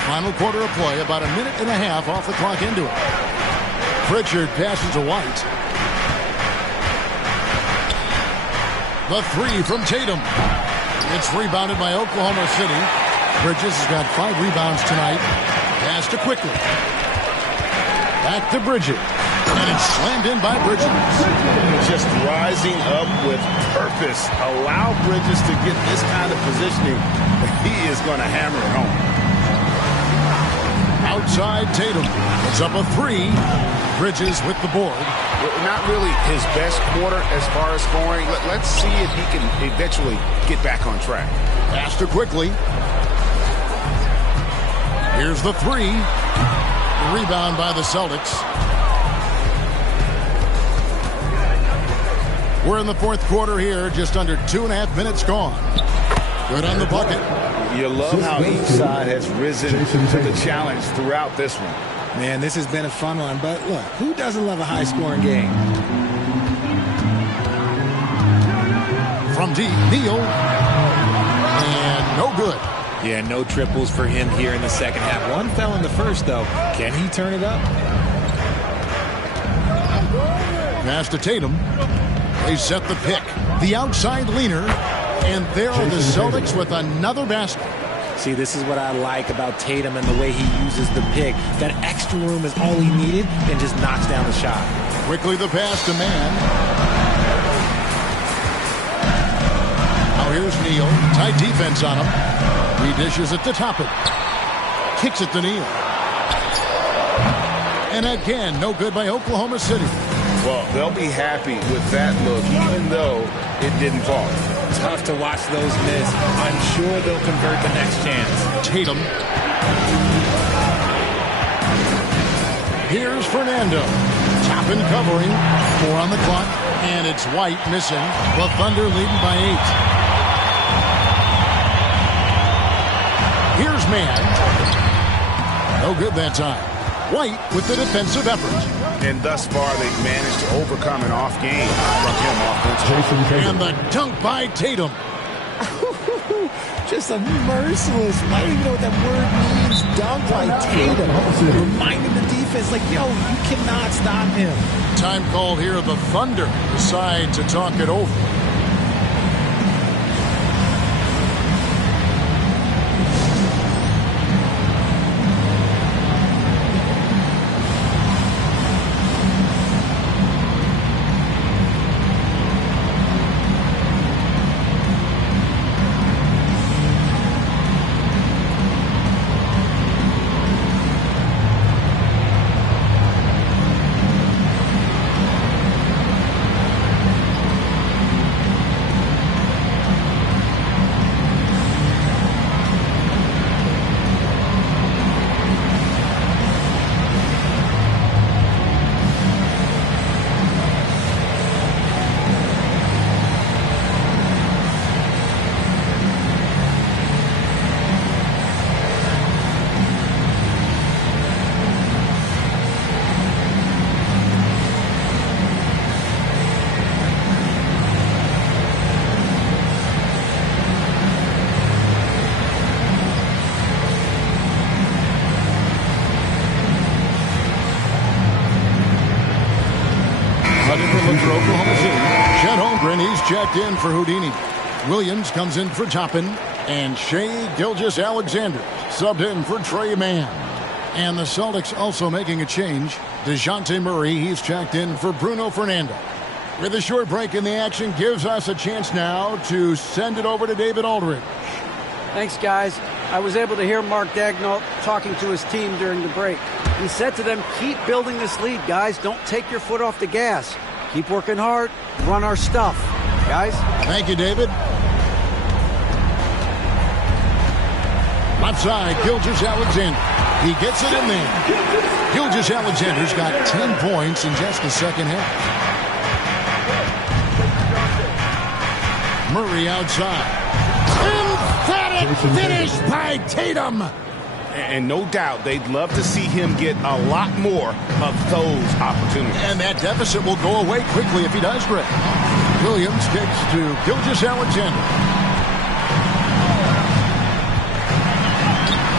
Final quarter of play, about a minute and a half off the clock into it. Pritchard passes to White. The 3 from Tatum. It's rebounded by Oklahoma City. Bridges has got 5 rebounds tonight. Pass to Quickly. Back to Bridges. And it's slammed in by Bridges. Just rising up with purpose. Allow Bridges to get this kind of positioning. He is going to hammer it home. Outside Tatum. It's up a 3. Bridges with the board. Not really his best quarter as far as scoring. Let's see if he can eventually get back on track. Pass to Quickly. Here's the 3. Rebound by the Celtics. We're in the fourth quarter here. Just under 2.5 minutes gone. Good on the bucket. You love how each side has risen to the challenge throughout this one. Man, this has been a fun one, but look, who doesn't love a high-scoring game? From deep, Neal. And no good. Yeah, no triples for him here in the second half. One fell in the first, though. Can he turn it up? Pass to Tatum. They set the pick. The outside leaner. And there are the Celtics with another basket. See, this is what I like about Tatum and the way he uses the pick. That extra room is all he needed and just knocks down the shot. Quickly the pass to man. Now here's Neal. Tight defense on him. He dishes it to Toppin. Kicks it to Neal. And again, no good by Oklahoma City. Well, they'll be happy with that look, even though it didn't fall. Tough to watch those miss. I'm sure they'll convert the next chance. Tatum. Here's Fernando. Toppin covering. 4 on the clock. And it's White missing. The Thunder leading by 8. Here's Man. No good that time. White with the defensive effort. And thus far, they've managed to overcome an off game from him offensively. And the dunk by Tatum. Just a merciless, I don't even know what that word means, dunk by Tatum. Reminding the defense, like, yo, you cannot stop him. Time called here. The Thunder decide to talk it over. A different look for Oklahoma City. Chet Holmgren, he's checked in for Houdini. Williams comes in for Toppin. And Shea Gilgeous-Alexander subbed in for Trey Mann. And the Celtics also making a change. DeJounte Murray, he's checked in for Bruno Fernando. With a short break in the action, gives us a chance now to send it over to David Aldridge. Thanks, guys. I was able to hear Mark Daigneault talking to his team during the break. He said to them, keep building this lead, guys. Don't take your foot off the gas. Keep working hard. Run our stuff. Guys? Thank you, David. Left side, Gilgeous-Alexander. He gets it in there. Gilgeous-Alexander's got 10 points in just the second half. Murray outside. Emphatic finish by Tatum. And no doubt they'd love to see him get a lot more of those opportunities. And that deficit will go away quickly if he does, Greg. Williams kicks to Gilgeous-Alexander.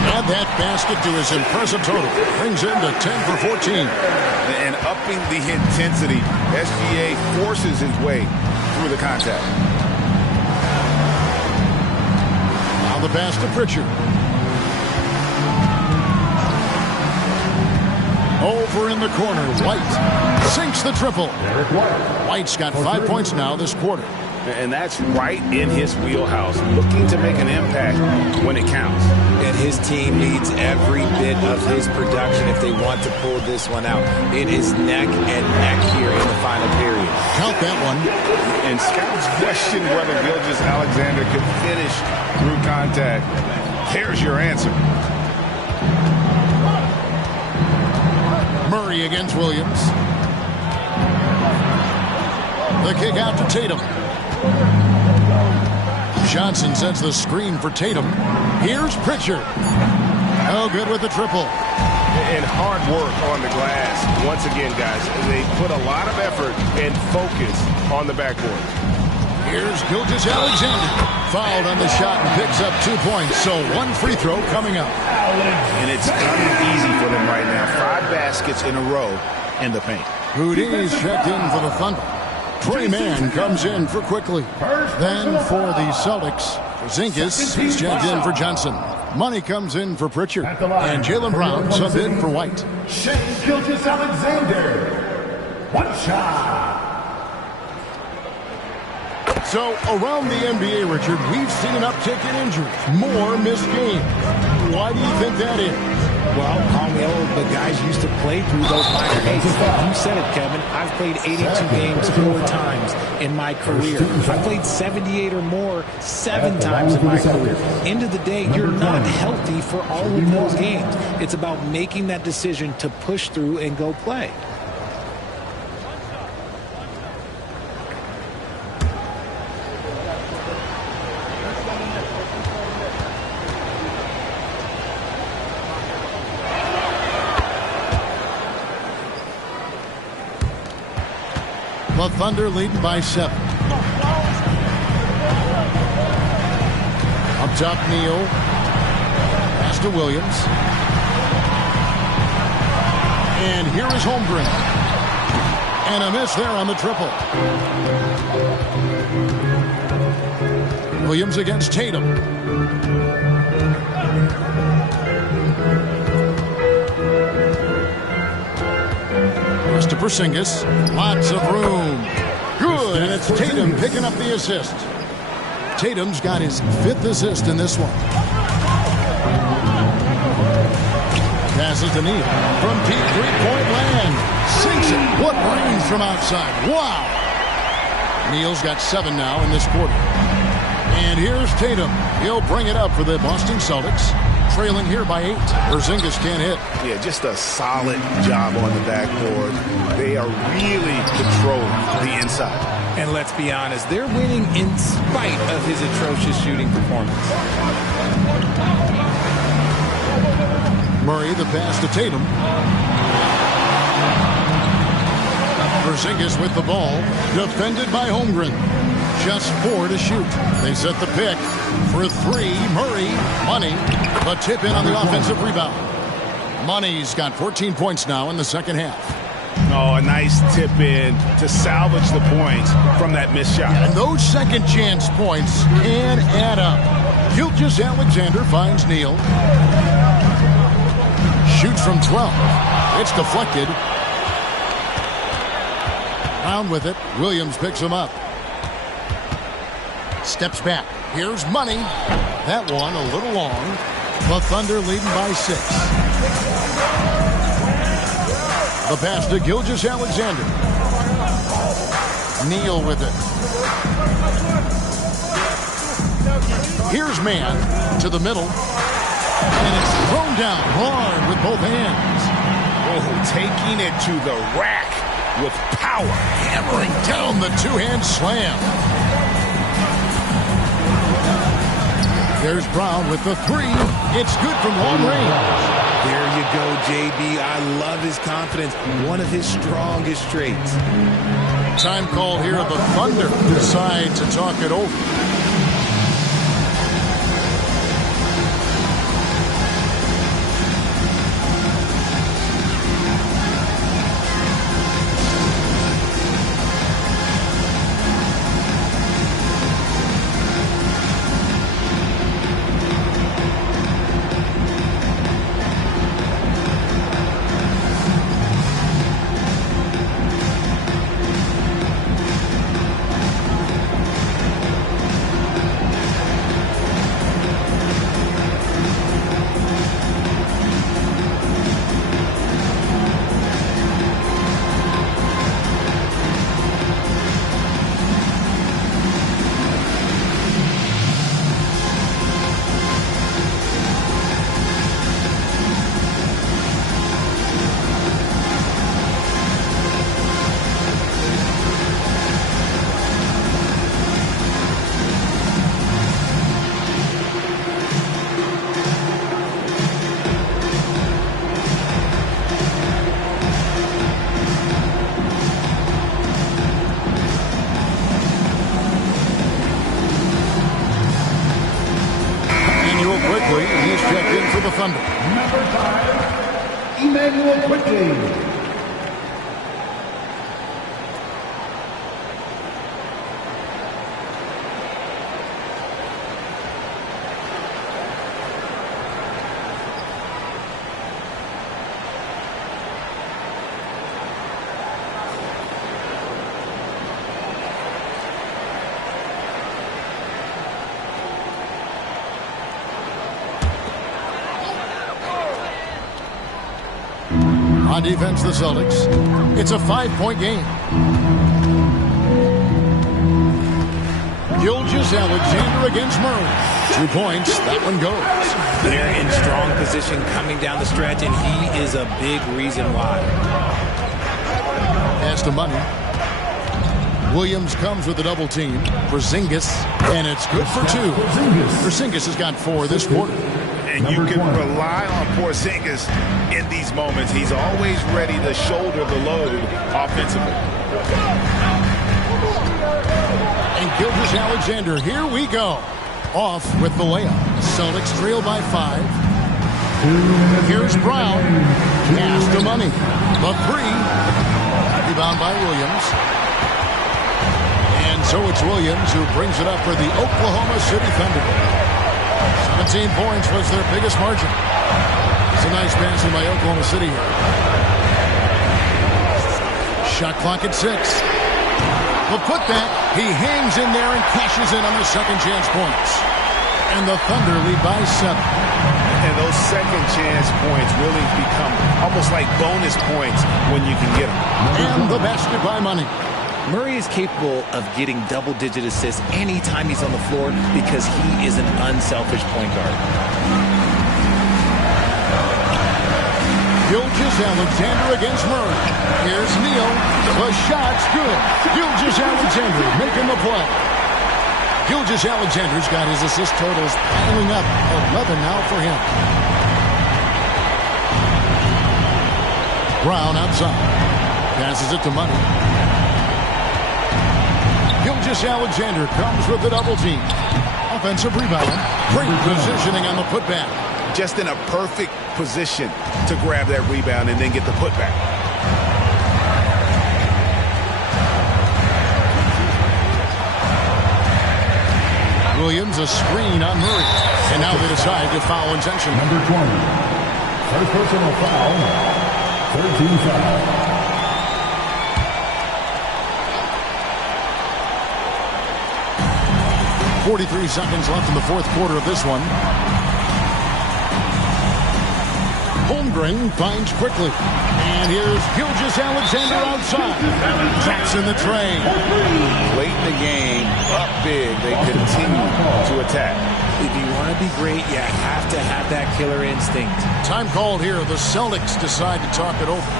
Add that basket to his impressive total. Brings him to 10 for 14. And upping the intensity, SGA forces his way through the contact. Now the pass to Pritchard. Over in the corner, White sinks the triple. White's got 5 points now this quarter. And that's right in his wheelhouse, looking to make an impact when it counts. And his team needs every bit of his production if they want to pull this one out. It is neck and neck here in the final period. Count that one. And scouts question whether Gilgeous-Alexander could finish through contact. Here's your answer. Murray against Williams. The kick out to Tatum. Johnson sets the screen for Tatum. Here's Pritchard. Oh, good with the triple. And hard work on the glass. Once again, guys, they put a lot of effort and focus on the backboard. Here's Gilgeous-Alexander. Fouled on the shot and picks up 2 points. So one free throw coming up. And it's coming easy for them right now. 5 baskets in a row in the paint. Houdini's checked in for the Thunder. Trey Mann comes in for Quickly. Then for the Celtics, Zinkis is checked in for Johnson. Money comes in for Pritchard. And Jaylen Brown subbed in for White. Shea Gilgeous-Alexander. One shot. So around the NBA, Richard, we've seen an uptick in injuries. More missed games. Why do you think that is? Well, call me old, but guys used to play through those minor games. You said it, Kevin. I've played 82 games 4 times in my career. I played 78 or more 7 times in my career. End of the day, you're not healthy for all of those games. It's about making that decision to push through and go play. The Thunder leading by 7. Up top, Neal. Pass to Williams. And here is Holmgren. And a miss there on the triple. Williams against Tatum. Pass to Porzingis. Lots of room. Good, and it's Tatum picking up the assist. Tatum's got his 5th assist in this one. Passes to Neal. From deep three-point land. Sinks it. What range from outside. Wow. Neal's got 7 now in this quarter. And here's Tatum. He'll bring it up for the Boston Celtics. Trailing here by 8. Porzingis can't hit. Yeah, just a solid job on the backboard. They are really controlling the inside. And let's be honest, they're winning in spite of his atrocious shooting performance. Murray, the pass to Tatum. Porzingis with the ball. Defended by Holmgren. Just 4 to shoot. They set the pick for 3. Murray, Money, a tip in on the offensive rebound. Money's got 14 points now in the second half. Oh, a nice tip in to salvage the points from that missed shot. And those second chance points can add up. Gilgeous-Alexander finds Neal. Shoots from 12. It's deflected. Brown with it. Williams picks him up. Steps back. Here's Money. That one a little long. The Thunder leading by 6. The pass to Gilgeous-Alexander. Neal with it. Here's Man to the middle. And it's thrown down hard with both hands. Oh, taking it to the rack with power. Hammering down the two-hand slam. There's Brown with the 3. It's good from long range. There you go, JB. I love his confidence. One of his strongest traits. Time call here. The Thunder decide to talk it over. He's checked in for the Thunder. Number 5, Emmanuel Quickly. On defense, the Celtics. It's a 5-point game. Gilgeous-Alexander against Murray. 2 points. That one goes. They're in strong position coming down the stretch, and he is a big reason why. Pass to Money. Williams comes with a double team. Porzingis, and it's good for 2. Porzingis has got 4 this quarter. And you can rely on Porzingis in these moments. He's always ready to shoulder the load offensively. And Gilgeous-Alexander, here we go. Off with the layup. Celtics trail by 5. Here's Brown. Pass to Money. The 3. Rebound by Williams. And so it's Williams who brings it up for the Oklahoma City Thunder. 17 points was their biggest margin. It's a nice passing by Oklahoma City here. Shot clock at 6. The putback. He hangs in there and cashes in on the second chance points. And the Thunder lead by 7. And those second chance points really become almost like bonus points when you can get them. And the basket by Money. Murray is capable of getting double-digit assists anytime he's on the floor because he is an unselfish point guard. Gilgeous-Alexander against Murray. Here's Neal. The shot's good. Gilgeous-Alexander making the play. Gilgeous-Alexander's got his assist totals piling up. 11 now for him. Brown outside. Passes it to Money. Gilgeous-Alexander comes with the double team. Offensive rebound. Great positioning on the putback. Just in a perfect position to grab that rebound and then get the putback. Williams, a screen on Murray. And now they decide to foul intentionally. Number 20. First personal foul. 13 foul. 43 seconds left in the fourth quarter of this one. Holmgren finds quickly. And here's Gilgeous-Alexander outside. Traps in the train. Late in the game, up big, they continue to attack. If you want to be great, you have to have that killer instinct. Time called here. The Celtics decide to talk it over.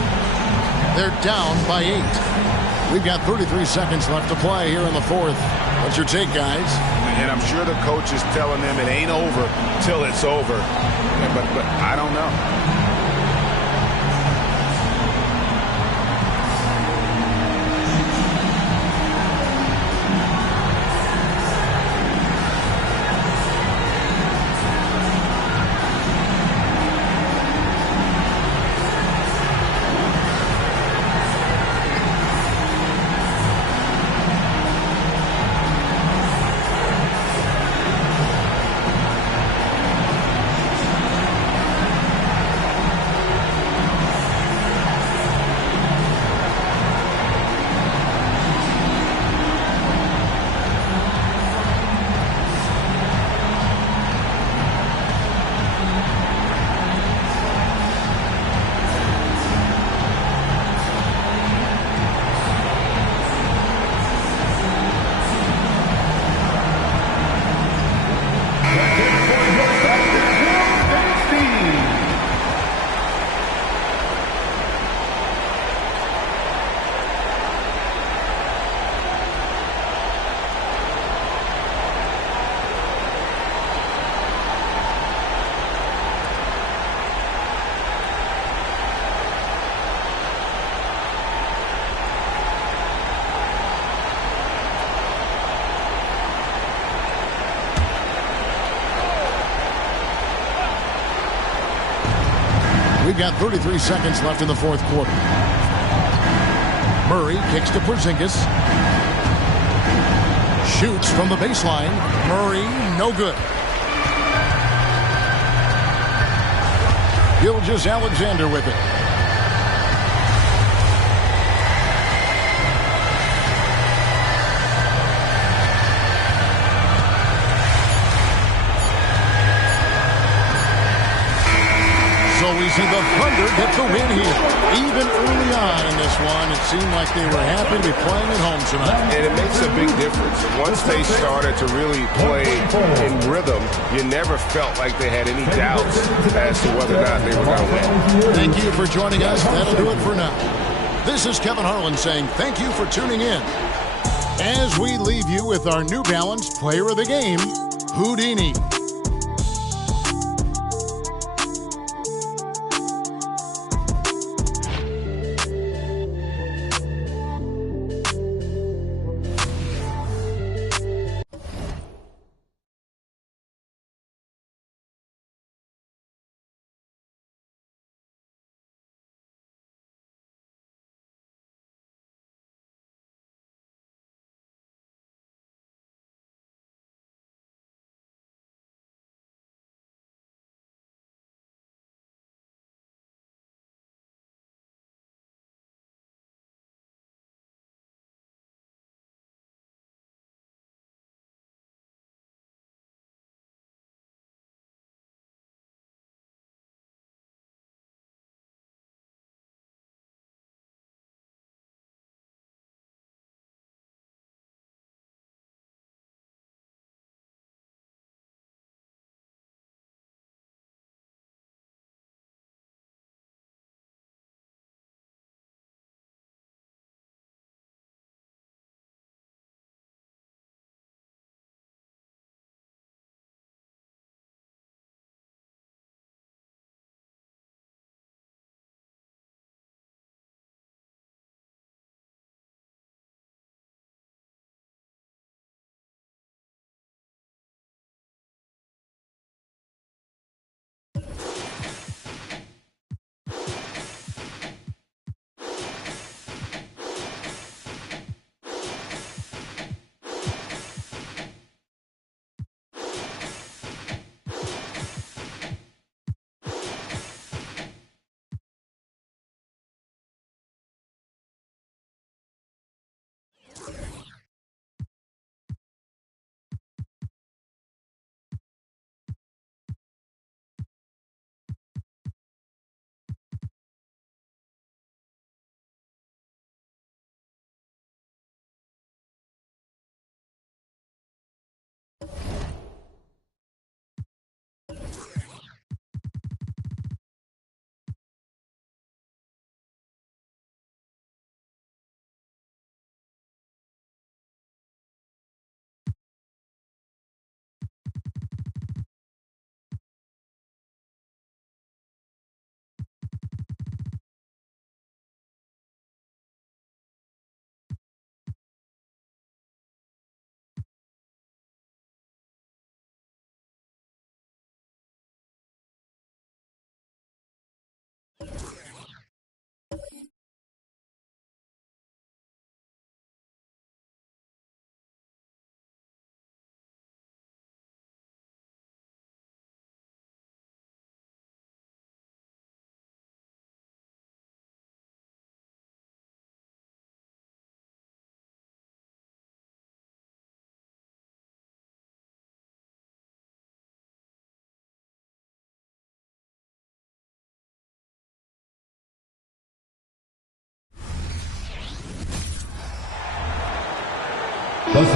They're down by 8. We've got 33 seconds left to play here in the fourth. What's your take, guys? And I'm sure the coach is telling them it ain't over till it's over. But I don't know. We've got 33 seconds left in the fourth quarter. Murray kicks to Porzingis. Shoots from the baseline. Murray, no good. Gilgeous-Alexander with it. So we see the Thunder get the win here. Even early on in this one, it seemed like they were happy to be playing at home tonight. And it makes a big difference. Once they started to really play in rhythm, you never felt like they had any doubts as to whether or not they were going to win. Thank you for joining us. That'll do it for now. This is Kevin Harlan saying thank you for tuning in. As we leave you with our New Balance Player of the Game, Houdini.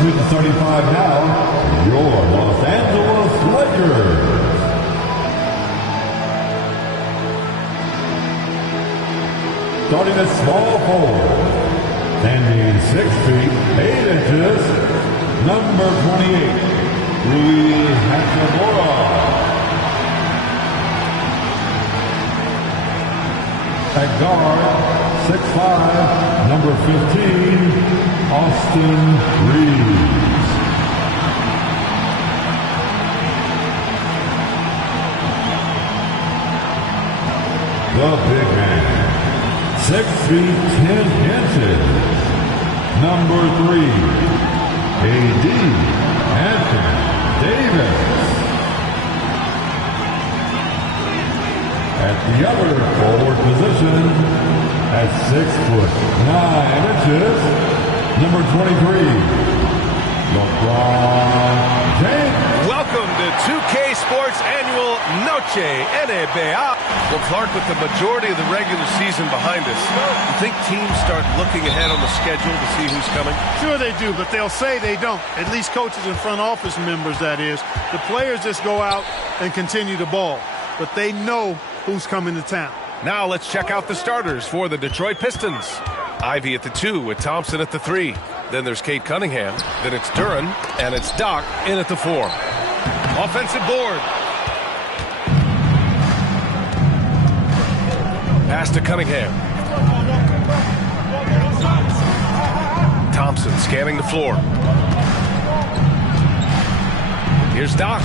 shooting 35 now, your Los Angeles Lakers. Starting at small forward, standing 6 feet 8 inches, number 28, Rui Hachimura. At guard, 6'5", number 15, Austin Reeves. The big man, 6 feet 10 inches, number 3, A.D. Anthony Davis. At the other forward position, at 6'9" number 23, LeBron James. Welcome to 2K Sports Annual Noche NBA. Well, Clark, with the majority of the regular season behind us, you think teams start looking ahead on the schedule to see who's coming? Sure they do, but they'll say they don't. At least coaches and front office members, that is. The players just go out and continue to ball, but they know who's coming to town. Now let's check out the starters for the Detroit Pistons. Ivy at the 2 with Thompson at the 3. Then there's Cade Cunningham. Then it's Duran, and it's Doc in at the 4. Offensive board. Pass to Cunningham. Thompson scanning the floor. Here's Doc.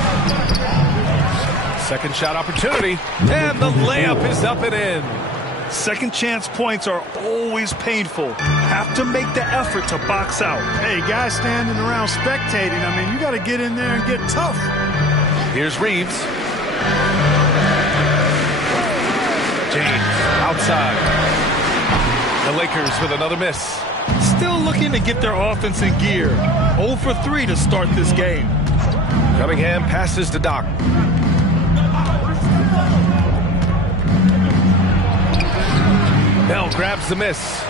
Second shot opportunity, and the layup is up and in. Second chance points are always painful. Have to make the effort to box out. Hey, guys standing around spectating, I mean, you got to get in there and get tough. Here's Reeves. James outside. The Lakers with another miss. Still looking to get their offense in gear. 0 for 3 to start this game. Cunningham passes to Doc. Bell grabs the miss.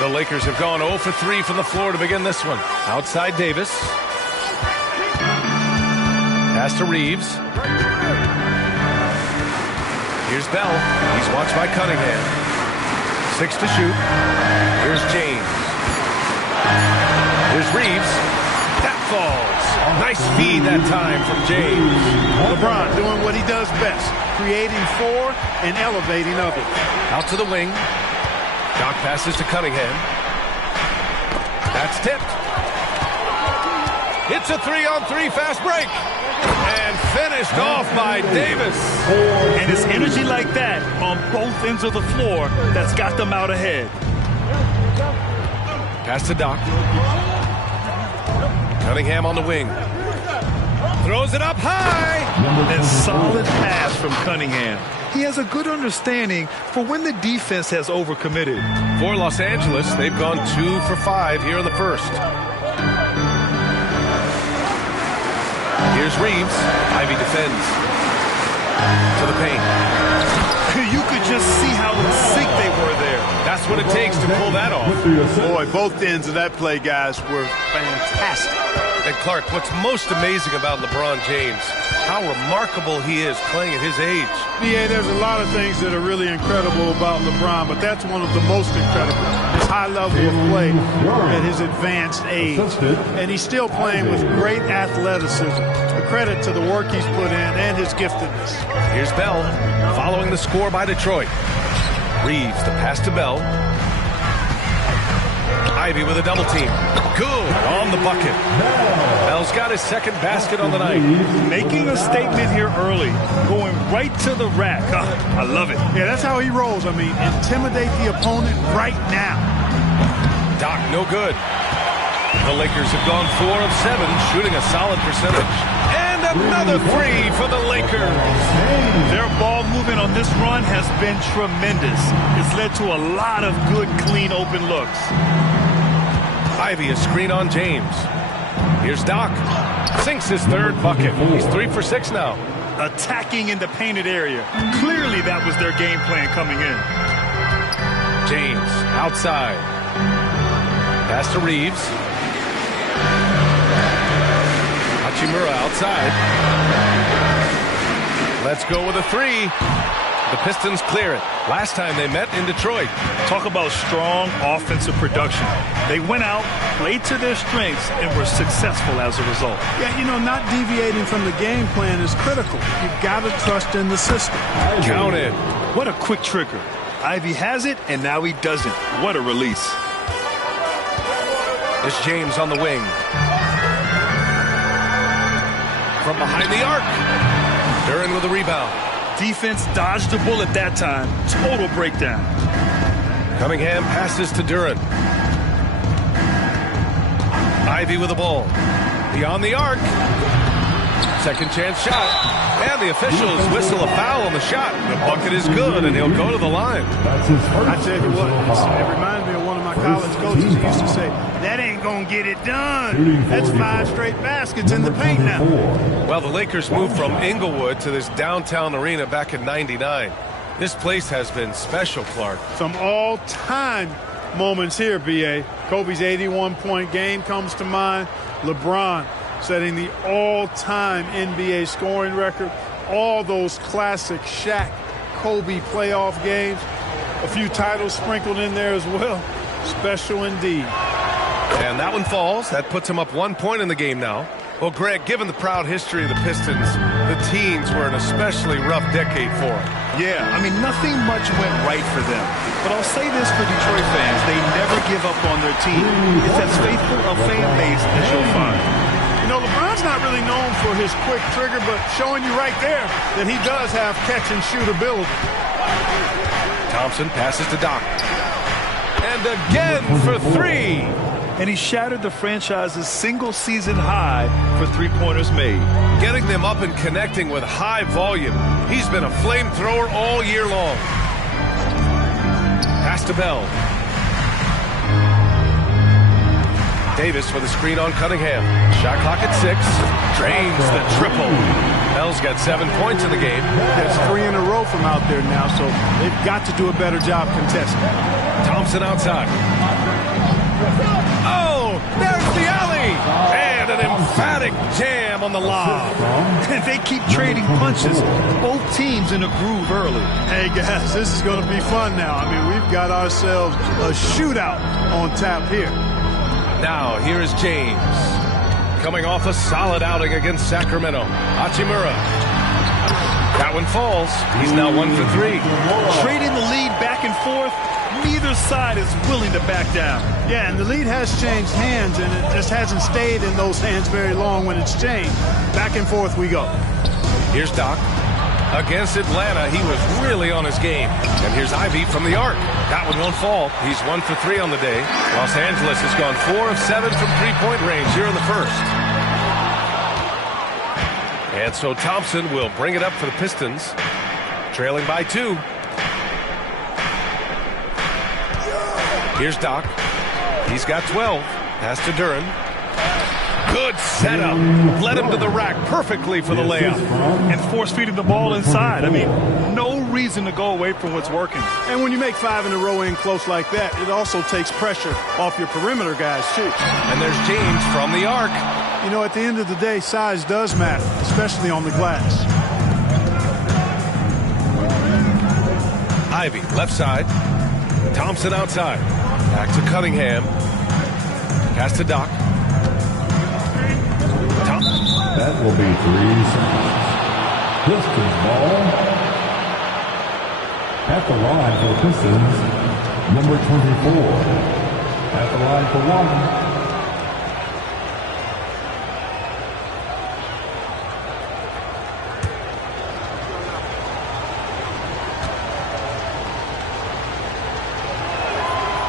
The Lakers have gone 0 for 3 from the floor to begin this one. Outside Davis. Pass to Reeves. Here's Bell. He's watched by Cunningham. 6 to shoot. Here's James. Here's Reeves. That falls. Nice feed that time from James. LeBron doing what he does best, creating for and elevating others. Out to the wing. Doc passes to Cunningham. That's tipped. It's a 3-on-3 fast break. And finished off by Davis. And it's energy like that on both ends of the floor that's got them out ahead. Pass to Doc. Cunningham on the wing. Throws it up high. And solid pass from Cunningham. He has a good understanding for when the defense has overcommitted. For Los Angeles, they've gone 2 for 5 here in the first. Here's Reeves. Ivy defends. To the paint. You could just see how in sync they were there. That's what it takes to pull that off. Boy, both ends of that play, guys, were fantastic. And Clark, what's most amazing about LeBron James, how remarkable he is playing at his age. Yeah, there's a lot of things that are really incredible about LeBron, but that's one of the most incredible. His high level of play at his advanced age. And he's still playing with great athleticism. A credit to the work he's put in and his giftedness. Here's Bell, following the score by Detroit. Reeves, the pass to Bell. Ivy with a double team. Good on the bucket. Bell's got his second basket on the night. Making a statement here early. Going right to the rack. I love it. Yeah, that's how he rolls. I mean, intimidate the opponent right now. Doc, no good. The Lakers have gone 4 of 7, shooting a solid percentage. And another 3 for the Lakers. Their ball movement on this run has been tremendous. It's led to a lot of good, clean, open looks. Ivy a screen on James. Here's Doc. Sinks his third bucket. He's 3 for 6 now. Attacking in the painted area. Clearly that was their game plan coming in. James outside. Pass to Reeves. Hachimura outside. Let's go with a three. The Pistons clear it. Last time they met in Detroit. Talk about strong offensive production. They went out, played to their strengths, and were successful as a result. Yeah, you know, not deviating from the game plan is critical. You've got to trust in the system. Counted. What a quick trigger. Ivy has it, and now he doesn't. What a release. It's James on the wing. From behind the arc. Duran with a rebound. Defense dodged the bullet that time. Total breakdown. Cunningham passes to Duran. Ivy with the ball. Beyond the arc. Second chance shot. And the officials whistle a foul on the shot. The bucket is good, and he'll go to the line. That's his first. I tell you what, it reminds me of one of my college coaches who used to say, that ain't going to get it done. That's 5 straight baskets in the paint now. Well, the Lakers moved from Inglewood to this downtown arena back in '99. This place has been special, Clark. Some all-time moments here, B.A. Kobe's 81-point game comes to mind. LeBron setting the all-time NBA scoring record. All those classic Shaq, Kobe playoff games. A few titles sprinkled in there as well. Special indeed. And that one falls. That puts him up 1 point in the game now. Well, Greg, given the proud history of the Pistons, the teens were an especially rough decade for them. Yeah, I mean, nothing much went right for them. But I'll say this for Detroit fans, they never give up on their team. It's as faithful a fan base as you'll find. You know, LeBron's not really known for his quick trigger, but showing you right there that he does have catch-and-shoot ability. Thompson passes to Doc. And again for three. And he shattered the franchise's single-season high for three-pointers made. Getting them up and connecting with high volume. He's been a flamethrower all year long. Pass to Bell. Davis with a screen on Cunningham. Shot clock at 6. Drains the triple. Bell's got 7 points in the game. That's 3 in a row from out there now, so they've got to do a better job contesting. Thompson outside. Oh, there's the alley. And an emphatic jam on the lob. They keep trading punches. Both teams in a groove early. Hey, guys, this is going to be fun now. I mean, we've got ourselves a shootout on tap here. Now, here is James. Coming off a solid outing against Sacramento. Hachimura. That one falls. He's now 1 for 3. Trading the lead back and forth. Neither side is willing to back down. Yeah, and the lead has changed hands, and it just hasn't stayed in those hands very long when it's changed. Back and forth we go. Here's Doc. Against Atlanta, he was really on his game. And here's Ivy from the arc. That one won't fall. He's 1 for 3 on the day. Los Angeles has gone 4 of 7 from three-point range here in the first. And so Thompson will bring it up for the Pistons. Trailing by 2. Here's Doc. He's got 12. Pass to Duran. Good setup. Led him to the rack perfectly for the layup. And force-feeding the ball inside. I mean, no reason to go away from what's working. And when you make 5 in a row in close like that, it also takes pressure off your perimeter guys, too. And there's James from the arc. You know, at the end of the day, size does matter, especially on the glass. Ivy, left side. Thompson outside. Back to Cunningham. Pass to Doc. That will be 3 seconds. Pistons ball. At the line for Pistons, number 24. At the line for 1.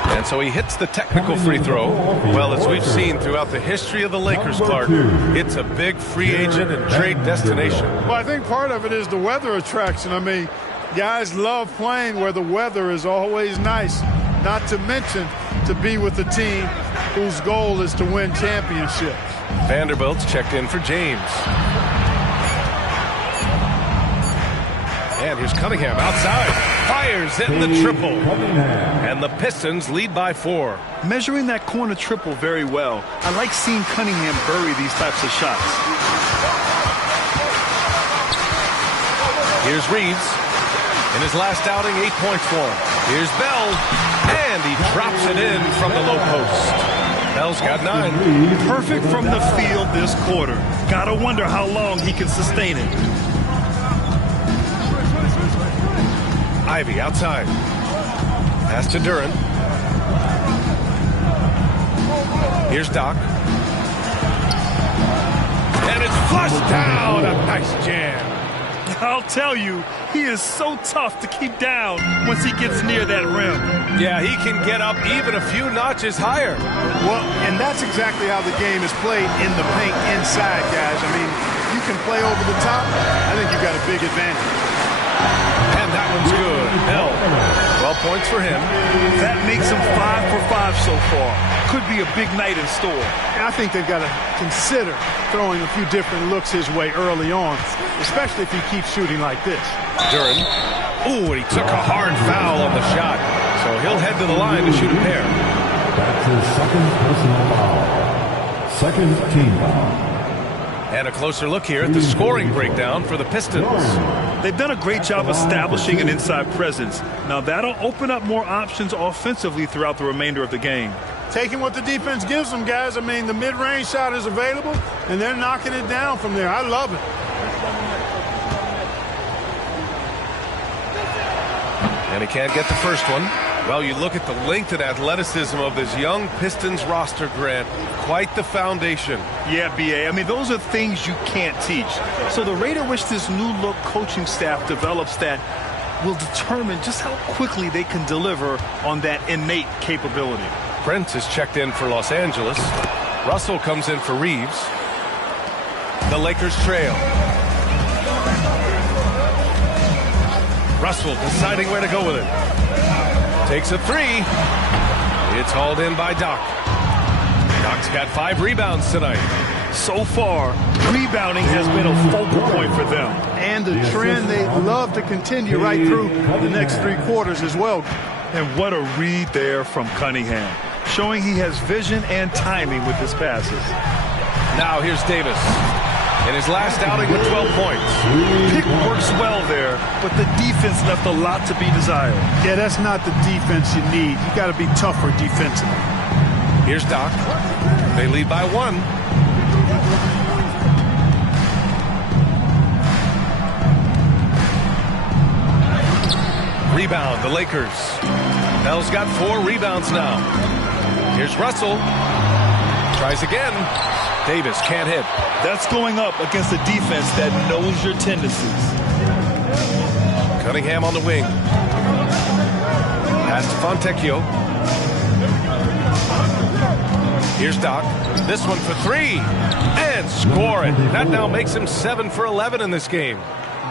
And so he hits the technical free throw. Well, as we've seen throughout the history of the Lakers, Clark, it's a big free agent and trade destination. Well, I think part of it is the weather attraction. I mean, guys love playing where the weather is always nice, not to mention to be with a team whose goal is to win championships. Vanderbilt's checked in for James. And here's Cunningham outside. Fires in the triple. And the Pistons lead by 4. Measuring that corner triple very well. I like seeing Cunningham bury these types of shots. Here's Reeves. In his last outing, 8 points for him. Here's Bell, and he drops it in from the low post. Bell's got 9. Perfect from the field this quarter. Gotta wonder how long he can sustain it. Ivy outside. Pass to Duran. Here's Doc. And it's flushed down. A nice jam. I'll tell you, he is so tough to keep down once he gets near that rim. Yeah, he can get up even a few notches higher. Well, and that's exactly how the game is played in the paint inside, guys. I mean, you can play over the top. I think you've got a big advantage. And that one's good. Bell, 12 points for him. That makes him 5 for 5 so far. Could be a big night in store. And I think they've got to consider throwing a few different looks his way early on, especially if he keeps shooting like this. Duran. Ooh, and he took a hard foul on the shot. So he'll head to the line to shoot a pair. That's his second personal foul. Second team foul. And a closer look here at the scoring breakdown for the Pistons. They've done a great job establishing an inside presence. Now that'll open up more options offensively throughout the remainder of the game. Taking what the defense gives them, guys. I mean, the mid-range shot is available, and they're knocking it down from there. I love it. And he can't get the first one. Well, you look at the length and athleticism of this young Pistons roster, Grant. Quite the foundation. Yeah, B.A. I mean, those are things you can't teach. So the rate at which this new-look coaching staff develops that will determine just how quickly they can deliver on that innate capability. Prince is checked in for Los Angeles. Russell comes in for Reeves. The Lakers trail. Russell deciding where to go with it. Takes a 3. It's hauled in by Doc. Doc's got 5 rebounds tonight. So far, rebounding has been a focal point for them. And a trend they love to continue right through the next 3 quarters as well. And what a read there from Cunningham, showing he has vision and timing with his passes. Now here's Davis. In his last outing with 12 points. Pick works well there, but the defense left a lot to be desired. Yeah, that's not the defense you need. You got to be tougher defensively. Here's Doc. They lead by 1. Rebound, the Lakers. Bell's got 4 rebounds now. Here's Russell. Tries again. Davis can't hit. That's going up against a defense that knows your tendencies. Cunningham on the wing. Pass to Fontecchio. Here's Doc. This one for 3. And score it. That now makes him 7 for 11 in this game.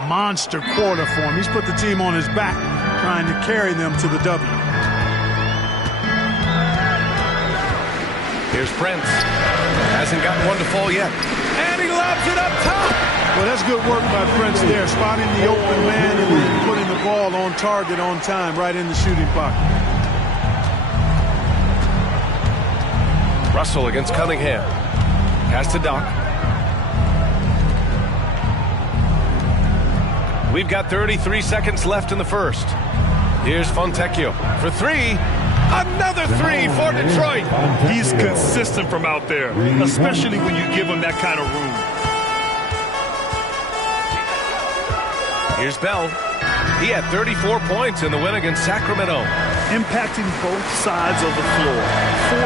Monster quarter for him. He's put the team on his back, trying to carry them to the W. Here's Prince. Hasn't gotten one to fall yet. And he lobs it up top. Well, that's good work by Prince there, spotting the open man and then putting the ball on target on time, right in the shooting pocket. Russell against Cunningham. Pass to Doc. We've got 33 seconds left in the first. Here's Fontecchio for 3. Another 3 for Detroit. He's consistent from out there, especially when you give him that kind of room. Here's Bell. He had 34 points in the win against Sacramento. Impacting both sides of the floor.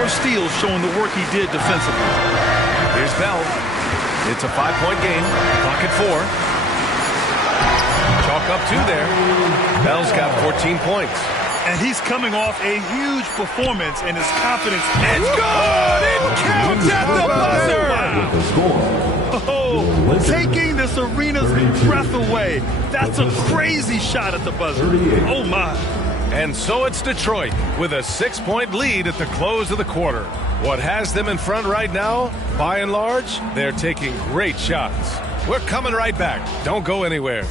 4 steals showing the work he did defensively. Here's Bell. It's a 5-point game. Clock at 4. Chalk up 2 there. Bell's got 14 points. And he's coming off a huge performance, and his confidence. It's good! It counts at the buzzer! Oh, taking this arena's breath away. That's a crazy shot at the buzzer. Oh, my. And so it's Detroit with a 6-point lead at the close of the quarter. What has them in front right now? By and large, they're taking great shots. We're coming right back. Don't go anywhere.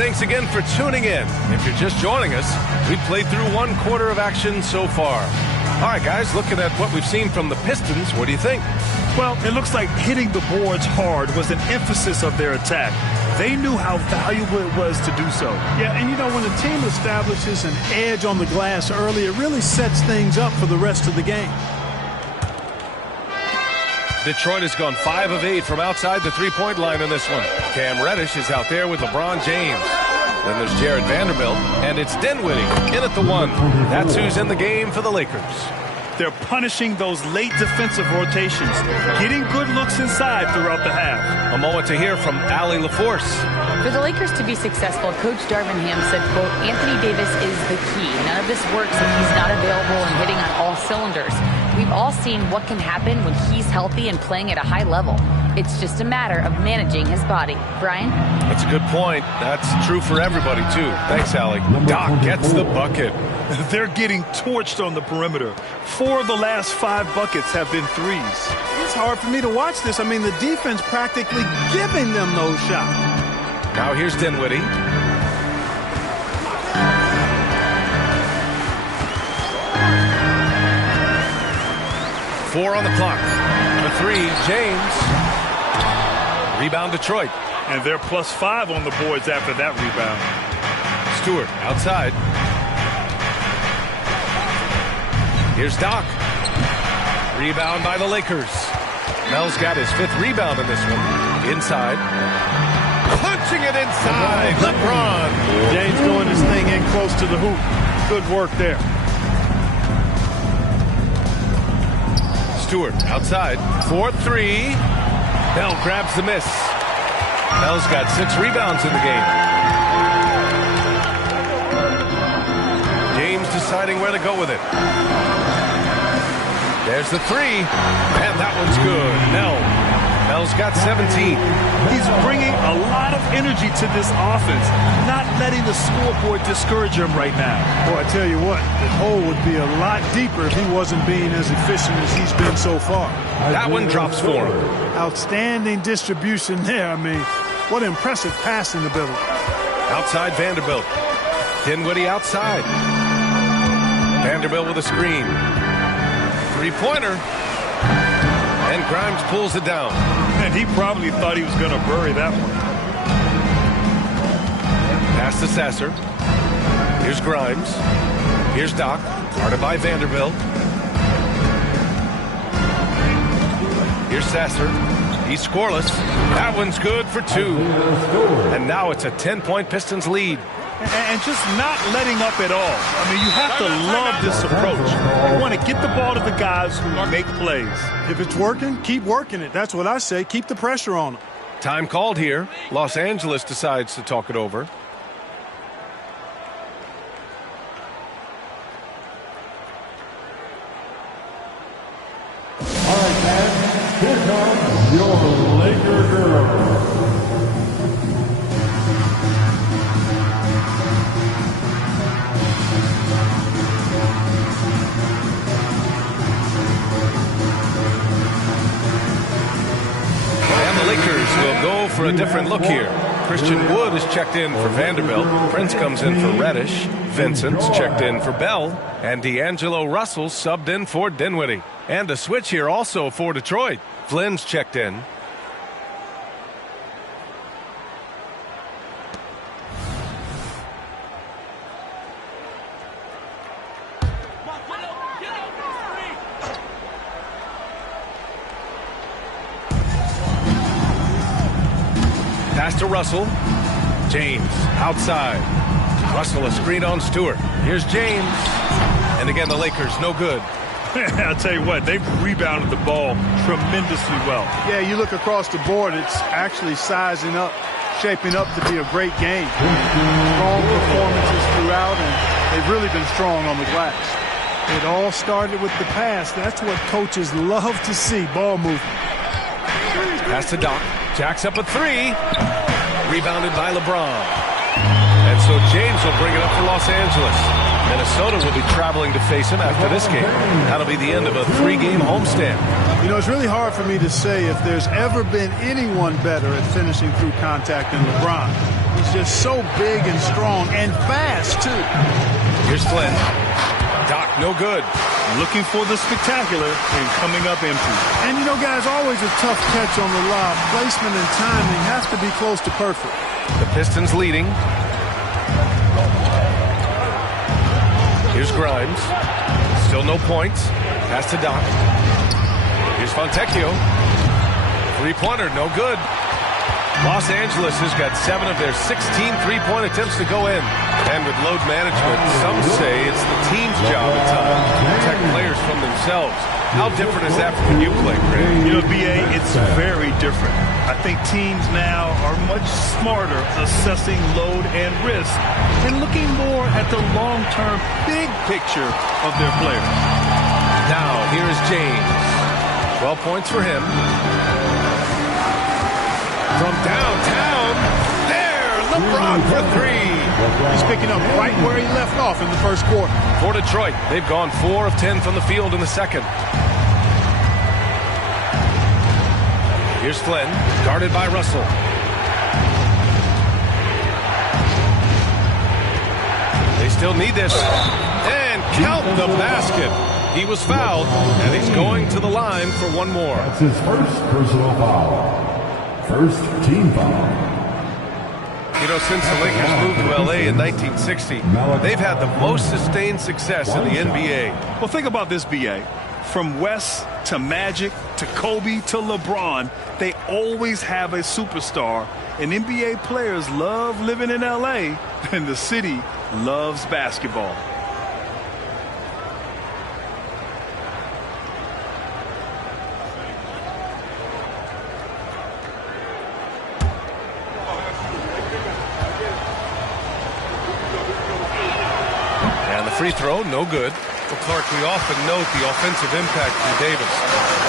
thanks again for tuning in. If you're just joining us, we've played through 1 quarter of action so far. All right, guys, looking at what we've seen from the Pistons, what do you think? Well, it looks like hitting the boards hard was an emphasis of their attack. They knew how valuable it was to do so. Yeah, and you know, when a team establishes an edge on the glass early, it really sets things up for the rest of the game. Detroit has gone 5 of 8 from outside the three-point line in this one. Cam Reddish is out there with LeBron James. Then there's Jared Vanderbilt, and it's Dinwiddie in at the 1. That's who's in the game for the Lakers. They're punishing those late defensive rotations, getting good looks inside throughout the half. A moment to hear from Allie LaForce. For the Lakers to be successful, Coach Darvin Ham said, quote, Anthony Davis is the key. None of this works if he's not available and hitting on all cylinders. We've all seen what can happen when he's healthy and playing at a high level. It's just a matter of managing his body. Brian? That's a good point. That's true for everybody, too. Thanks, Allie. Doc gets the bucket. They're getting torched on the perimeter. 4 of the last 5 buckets have been threes. It's hard for me to watch this. I mean, the defense practically giving them those shots. Now here's Dinwiddie. Four on the clock. The 3, James. Rebound Detroit. And they're +5 on the boards after that rebound. Stewart outside. Here's Doc. Rebound by the Lakers. Mel's got his 5th rebound in this one. Inside. Punching it inside. LeBron. James doing his thing in close to the hoop. Good work there. Stewart outside. 4-3. Bell grabs the miss. Bell's got 6 rebounds in the game. James deciding where to go with it. There's the 3. And that one's good. Mel's got 17. He's bringing a lot of energy to this offense, not letting the scoreboard discourage him right now. Boy, I tell you what, the hole would be a lot deeper if he wasn't being as efficient as he's been so far. That one drops for him. Outstanding distribution there. I mean, what impressive passing ability. Outside Vanderbilt. Dinwiddie outside. Vanderbilt with a screen. 3-pointer. And Grimes pulls it down. And he probably thought he was going to bury that one. Pass to Sasser. Here's Grimes. Here's Doc. Guarded by Vanderbilt. Here's Sasser. He's scoreless. That one's good for 2. And now it's a 10-point Pistons lead. And just not letting up at all. I mean, you have to love this approach. You want to get the ball to the guys who make plays. If it's working, keep working it. That's what I say. Keep the pressure on them. Time called here. Los Angeles decides to talk it over. All right, man. Here comes your Laker girl. Lakers will go for a different look here. Christian Wood is checked in for Vanderbilt. Prince comes in for Reddish. Vincent's checked in for Bell. And D'Angelo Russell subbed in for Dinwiddie. And a switch here also for Detroit. Flynn's checked in. Pass to Russell. James outside. Russell a screen on Stewart. Here's James. And again, the Lakers no good. I'll tell you what, they've rebounded the ball tremendously well. Yeah, you look across the board, it's actually sizing up, shaping up to be a great game. Strong performances throughout, and they've really been strong on the glass. It all started with the pass. That's what coaches love to see, ball movement. Pass to Doc. Jacks up a 3. Rebounded by LeBron. And so James will bring it up for Los Angeles. Minnesota will be traveling to face him after this game. That'll be the end of a 3-game homestand. You know, it's really hard for me to say if there's ever been anyone better at finishing through contact than LeBron. He's just so big and strong and fast, too. Here's Flynn. Doc, no good. Looking for the spectacular and coming up empty. And, you know, guys, always a tough catch on the lob. Placement and timing has to be close to perfect. The Pistons leading. Here's Grimes. Still no points. Pass to Doc. Here's Fontecchio. Three-pointer, no good. Los Angeles has got 7 of their 16 three-point attempts to go in. And with load management, some say it's the team's job at times to protect players from themselves. How different is that from when you play, Greg? You know, B.A., it's very different. I think teams now are much smarter assessing load and risk and looking more at the long-term big picture of their players. Now, here is James. 12 points for him. From downtown, there, LeBron for 3. He's picking up right where he left off in the first quarter. For Detroit, they've gone 4 of 10 from the field in the second. Here's Flynn, guarded by Russell. They still need this. And count the basket. He was fouled, and he's going to the line for one more. That's his first personal foul. First team foul. You know, since the Lakers moved to L.A. in 1960, they've had the most sustained success in the NBA. Well, think about this, B.A. From West to Magic to Kobe to LeBron, they always have a superstar. And NBA players love living in L.A., and the city loves basketball. Free throw, no good. Well, Clark, we often note the offensive impact from Davis,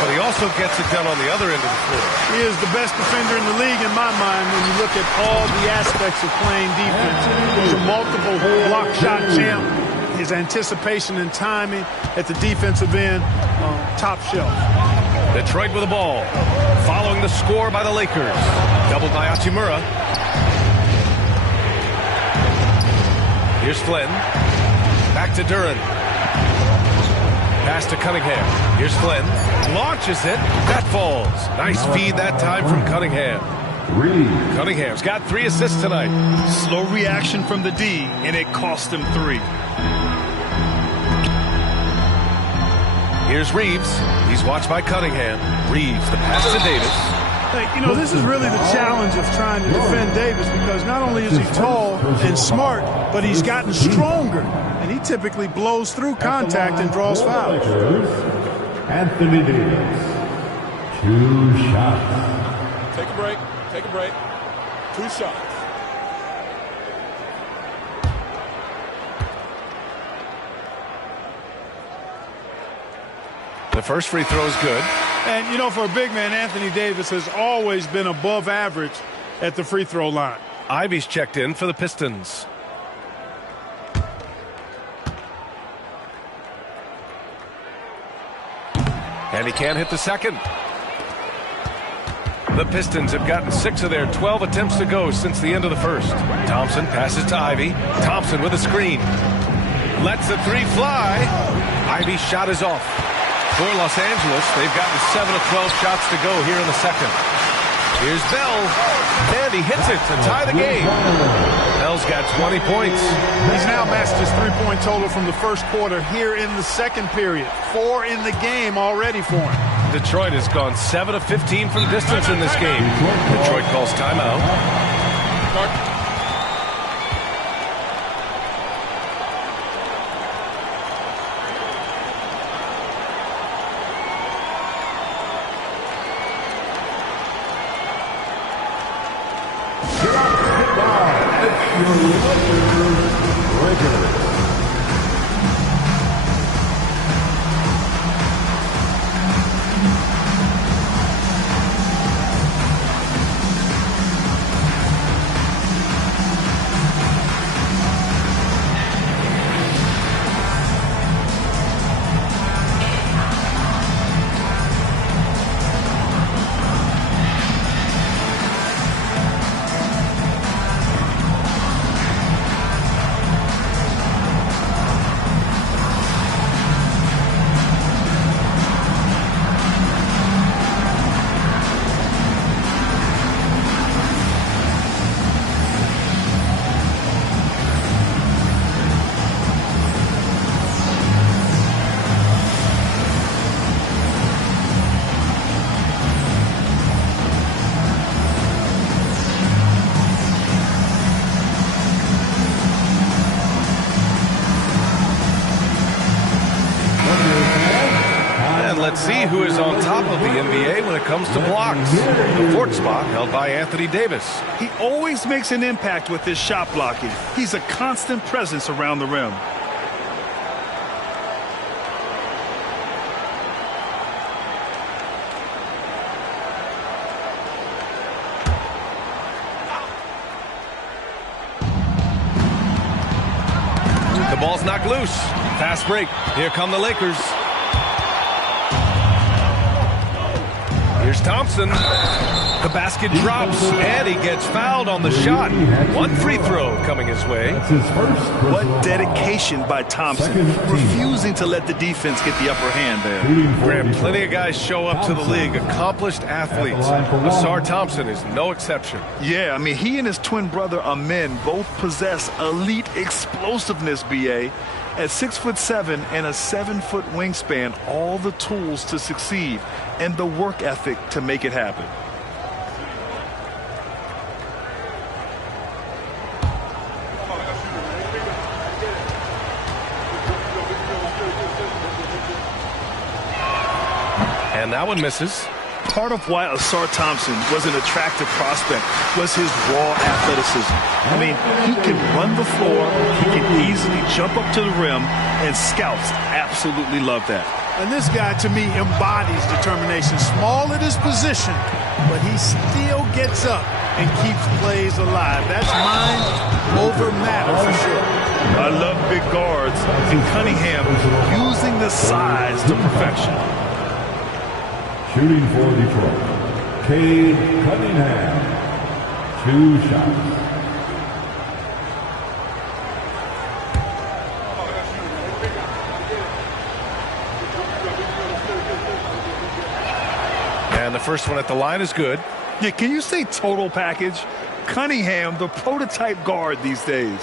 but he also gets it done on the other end of the floor. He is the best defender in the league in my mind when you look at all the aspects of playing defense. He's a multiple block shot champ. His anticipation and timing at the defensive end, top shelf. Detroit with the ball, following the score by the Lakers. Doubled by Hachimura. Here's Flynn. Back to Duran. Pass to Cunningham. Here's Flynn. Launches it. That falls. Nice feed that time from Cunningham. Cunningham's got 3 assists tonight. Slow reaction from the D, and it cost him 3. Here's Reeves. He's watched by Cunningham. Reeves, the pass to Davis. Hey, you know, this is really the challenge of trying to defend Davis because not only is he tall and smart, but he's gotten stronger. And he typically blows through contact and draws fouls. Anthony Davis. 2 shots. Take a break. Take a break. 2 shots. The first free throw is good. And, you know, for a big man, Anthony Davis has always been above average at the free throw line. Ivy's checked in for the Pistons. And he can't hit the second. The Pistons have gotten 6 of their 12 attempts to go since the end of the first. Thompson passes to Ivy. Thompson with a screen. Lets the 3 fly. Ivy's shot is off. For Los Angeles, they've gotten 7 of 12 shots to go here in the second. Here's Bell. And he hits it to tie the game. Bell's got 20 points. He's now matched his 3-point total from the first quarter here in the second period. 4 in the game already for him. Detroit has gone 7 of 15 from distance in this game. Detroit calls timeout. let's see who is on top of the NBA when it comes to blocks. The fourth spot held by Anthony Davis. He always makes an impact with his shot blocking. He's a constant presence around the rim. The ball's knocked loose. Fast break. Here come the Lakers. Here's Thompson. The basket drops, and he gets fouled on the shot. One free throw coming his way. What dedication by Thompson, refusing to let the defense get the upper hand there. Graham, plenty of guys show up to the league, accomplished athletes. Asar Thompson is no exception. Yeah, I mean, he and his twin brother Amin both possess elite explosiveness, B.A. At 6'7" and a 7-foot wingspan, all the tools to succeed and the work ethic to make it happen. And that one misses. Part of why Asar Thompson was an attractive prospect was his raw athleticism. I mean, he can run the floor, he can easily jump up to the rim, and scouts absolutely love that. And this guy, to me, embodies determination. Small at his position, but he still gets up and keeps plays alive. That's mind over matter for sure. I love big guards, and Cunningham using the size to perfection. Shooting for Detroit, Cade Cunningham. 2 shots. And the first one at the line is good. Yeah, can you say total package? Cunningham, the prototype guard these days.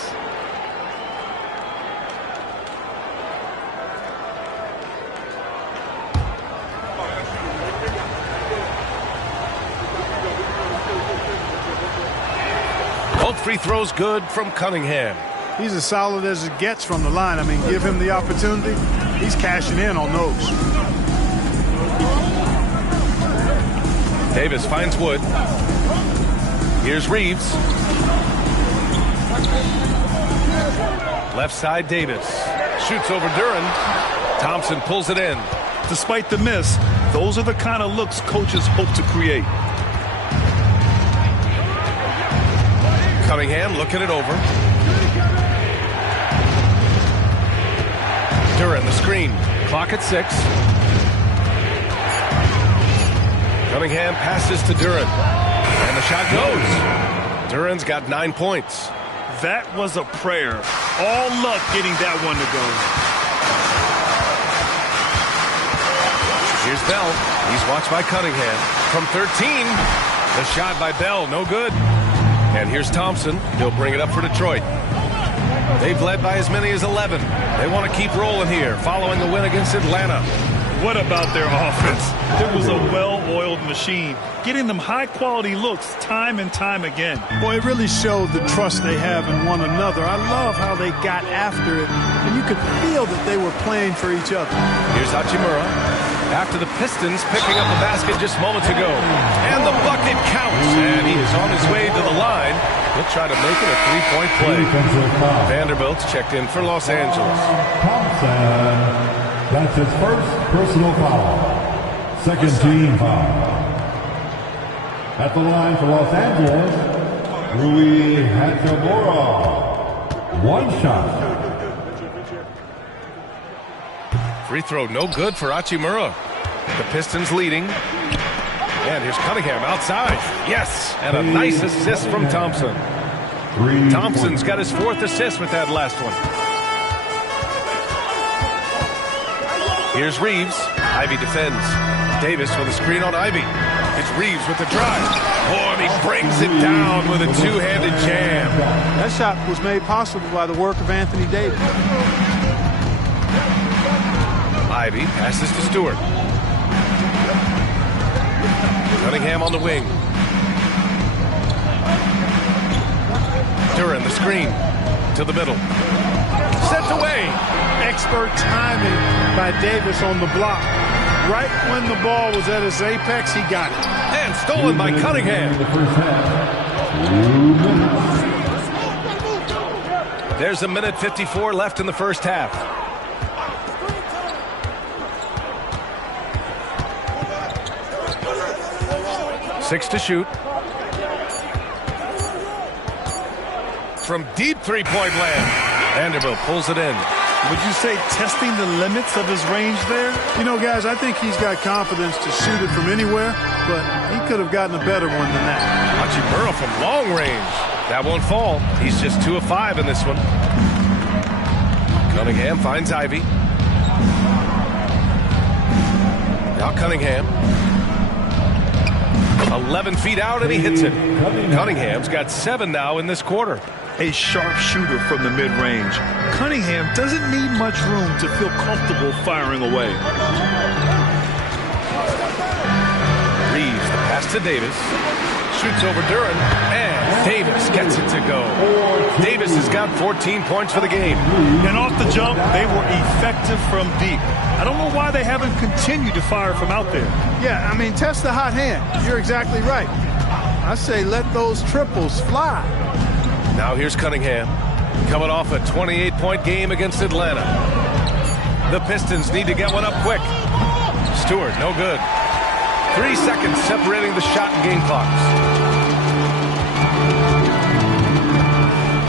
Both free throws good from Cunningham. He's as solid as it gets from the line. I mean, give him the opportunity. He's cashing in on those. Davis finds Wood. Here's Reeves. Left side, Davis. Shoots over Duran. Thompson pulls it in. Despite the miss, those are the kind of looks coaches hope to create. Cunningham looking it over. Duran, the screen. Clock at 6. Cunningham passes to Duran. And the shot goes. Duran's got 9 points. That was a prayer. All luck getting that one to go. Here's Bell. He's watched by Cunningham. From 13, the shot by Bell, no good. And here's Thompson. He'll bring it up for Detroit. They've led by as many as 11. They want to keep rolling here, following the win against Atlanta. What about their offense? It was a well-oiled machine, getting them high-quality looks time and time again. Boy, it really showed the trust they have in one another. I love how they got after it, and you could feel that they were playing for each other. Here's Hachimura. After the Pistons picking up the basket just moments ago. And the bucket counts. And he is on his way to the line. He'll try to make it a 3-point play. Vanderbilt's checked in for Los Angeles. Thompson. That's his first personal foul. Second team foul. At the line for Los Angeles, Rui Hachimura. 1 shot. Free throw no good for Hachimura. The Pistons leading. And here's Cunningham outside. Yes, and a nice assist from Thompson. Thompson's got his 4th assist with that last one. Here's Reeves. Ivy defends. Davis with a screen on Ivy. It's Reeves with the drive. Oh, and he brings it down with a 2-handed jam. That shot was made possible by the work of Anthony Davis. Ivy passes to Stewart. Cunningham on the wing. Duran, the screen. To the middle. Sent away. Expert timing by Davis on the block. Right when the ball was at its apex, he got it. And stolen by Cunningham. There's a minute 54 left in the first half. 6 to shoot. From deep three-point land. Vanderbilt pulls it in. Would you say testing the limits of his range there? You know, guys, I think he's got confidence to shoot it from anywhere, but he could have gotten a better one than that. Hachimura from long range. That won't fall. He's just 2 of 5 in this one. Cunningham finds Ivy. Now Cunningham. 11 feet out, and he hits it. Cunningham's got 7 now in this quarter. A sharp shooter from the mid-range. Cunningham doesn't need much room to feel comfortable firing away. Reeves, the pass to Davis. Shoots over Duran, and Davis gets it to go. Davis has got 14 points for the game. And off the jump, they were effective from deep. I don't know why they haven't continued to fire from out there. Yeah, I mean, test the hot hand. You're exactly right. I say let those triples fly. Now here's Cunningham, coming off a 28-point game against Atlanta. The Pistons need to get one up quick. Stewart, no good. 3 seconds separating the shot and game clocks.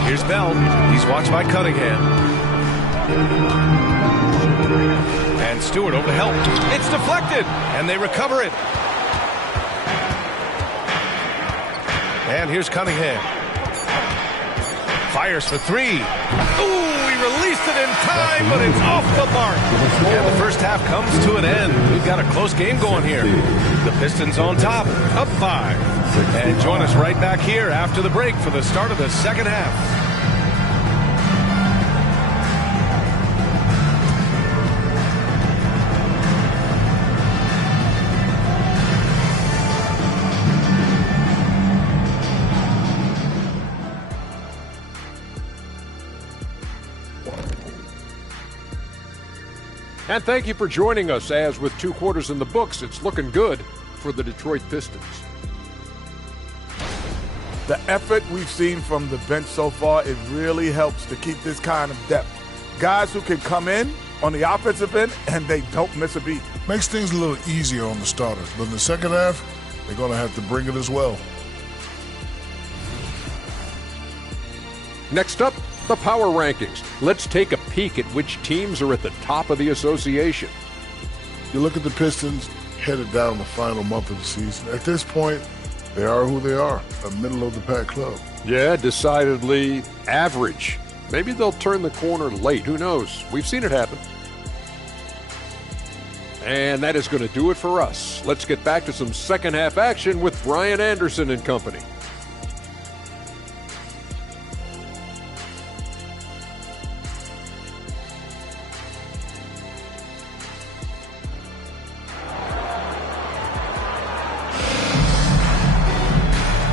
Here's Bell. He's watched by Cunningham. And Stewart over to help. It's deflected, and they recover it. And here's Cunningham. Fires for 3. Ooh, he released it in time, but it's off the mark. And the first half comes to an end. We've got a close game going here. The Pistons on top, up 5. And join us right back here after the break for the start of the second half. And thank you for joining us, as with 2 quarters in the books, it's looking good for the Detroit Pistons. The effort we've seen from the bench so far, it really helps to keep this kind of depth. Guys who can come in on the offensive end and they don't miss a beat. Makes things a little easier on the starters, but in the second half, they're going to have to bring it as well. Next up, the power rankings. Let's take a peek at which teams are at the top of the association. You look at the Pistons headed down the final month of the season. At this point, they are who they are, a middle-of-the-pack club. Yeah, decidedly average. Maybe they'll turn the corner late. Who knows? We've seen it happen. And that is going to do it for us. Let's get back to some second half action with Brian Anderson and company.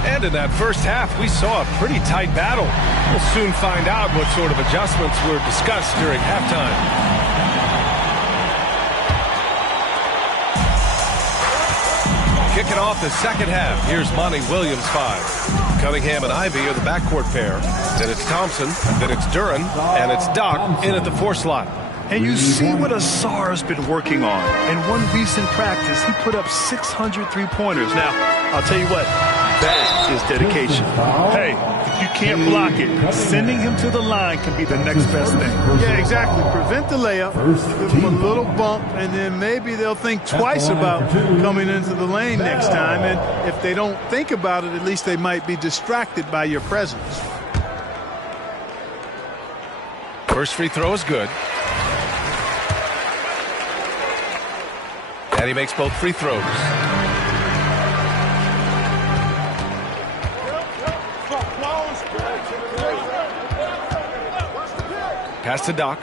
And in that first half, we saw a pretty tight battle. We'll soon find out what sort of adjustments were discussed during halftime. Kicking off the second half, here's Monty Williams 5. Cunningham and Ivy are the backcourt pair. Then it's Thompson, then it's Duran, and it's Doc in at the 4 slot. And you see what Asar's been working on. In one recent practice, he put up 600 three-pointers. Now, I'll tell you what, that is dedication. Hey, if you can't block it, sending him to the line can be the next best thing. Yeah, exactly. Prevent the layup, give them a little bump, and then maybe they'll think twice about coming into the lane next time. And if they don't think about it, at least they might be distracted by your presence. First free throw is good. And he makes both free throws. Pass to Doc.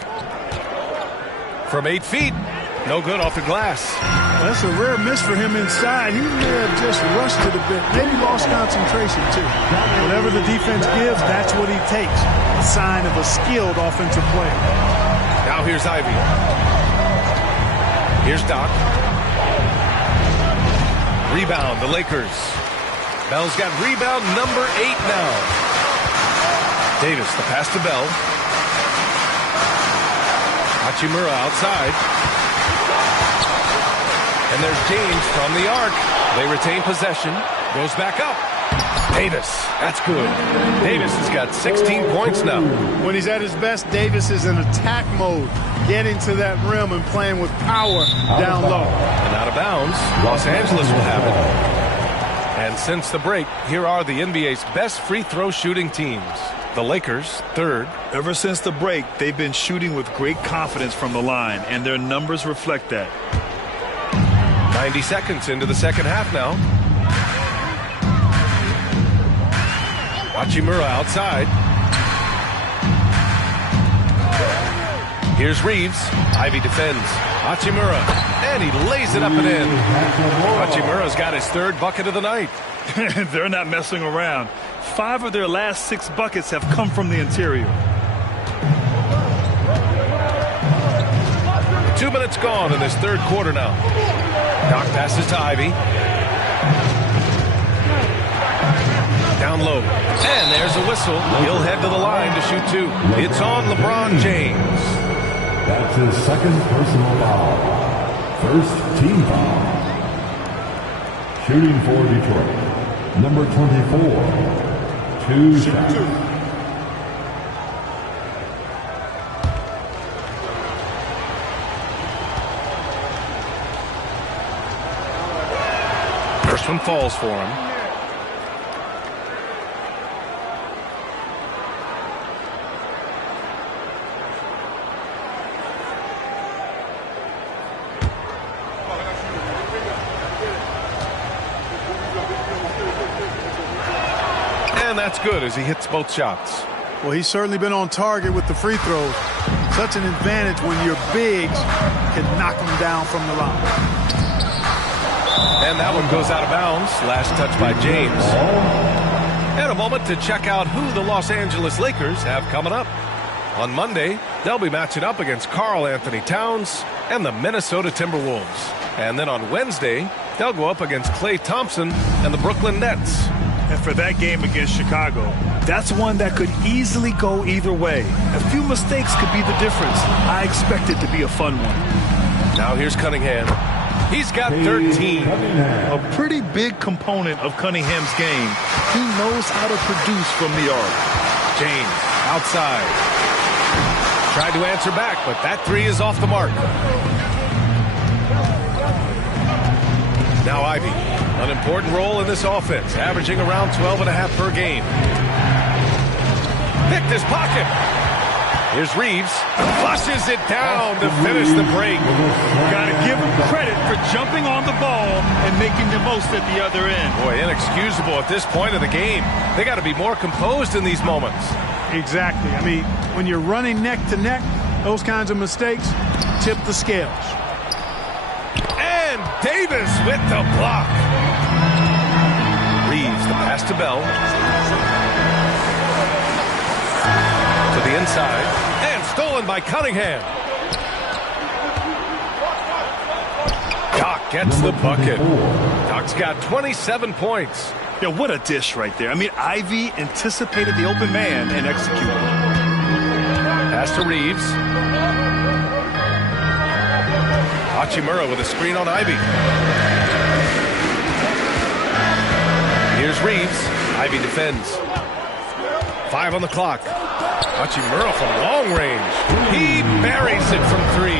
From 8 feet. No good off the glass. That's a rare miss for him inside. He may have just rushed it a bit. Maybe lost concentration, too. Whatever the defense gives, that's what he takes. A sign of a skilled offensive player. Now here's Ivy. Here's Doc. Rebound, the Lakers. Bell's got rebound number 8 now. Davis, the pass to Bell. Hachimura outside. And there's James from the arc. They retain possession. Goes back up. Davis, that's good. Davis has got 16 points now. When he's at his best, Davis is in attack mode, getting to that rim and playing with power down low. And out of bounds, Los Angeles will have it. And since the break, here are the NBA's best free throw shooting teams. The Lakers, third. Ever since the break, they've been shooting with great confidence from the line, and their numbers reflect that. 90 seconds into the second half now. Hachimura outside. Here's Reeves. Ivy defends. Hachimura. And he lays it up and in. Hachimura's got his 3rd bucket of the night. They're not messing around. 5 of their last 6 buckets have come from the interior. 2 minutes gone in this 3rd quarter now. Doc passes to Ivy. Down low. And there's a whistle. He'll head to the line to shoot 2. It's on LeBron James. That's his 2nd personal foul. 1st team foul. Shooting for Detroit. Number 24. 2 shots. First one falls for him. And that's good as he hits both shots. Well, he's certainly been on target with the free throws. Such an advantage when your bigs can knock them down from the line. And that one goes out of bounds. Last touch by James. And a moment to check out who the Los Angeles Lakers have coming up. On Monday, they'll be matching up against Karl Anthony Towns and the Minnesota Timberwolves. And then on Wednesday, they'll go up against Klay Thompson and the Brooklyn Nets. And for that game against Chicago, that's one that could easily go either way. A few mistakes could be the difference. I expect it to be a fun one. Now here's Cunningham. He's got 13. A pretty big component of Cunningham's game. He knows how to produce from the arc. James outside. Tried to answer back, but that 3 is off the mark. Now Ivy. An important role in this offense, averaging around 12.5 per game. Picked his pocket. Here's Reeves. Flushes it down to finish the break. Got to give him credit for jumping on the ball and making the most at the other end. Boy, inexcusable at this point of the game. They got to be more composed in these moments. Exactly. I mean, when you're running neck to neck, those kinds of mistakes tip the scales. And Davis with the block. Reeves, the pass to Bell. To the inside. And stolen by Cunningham. Doc gets the bucket. Doc's got 27 points. Yeah, what a dish right there. I mean, Ivy anticipated the open man and executed. Pass to Reeves. Hachimura with a screen on Ivy. Here's Reeves. Ivy defends. 5 on the clock. Hachimura from long range. He buries it from 3.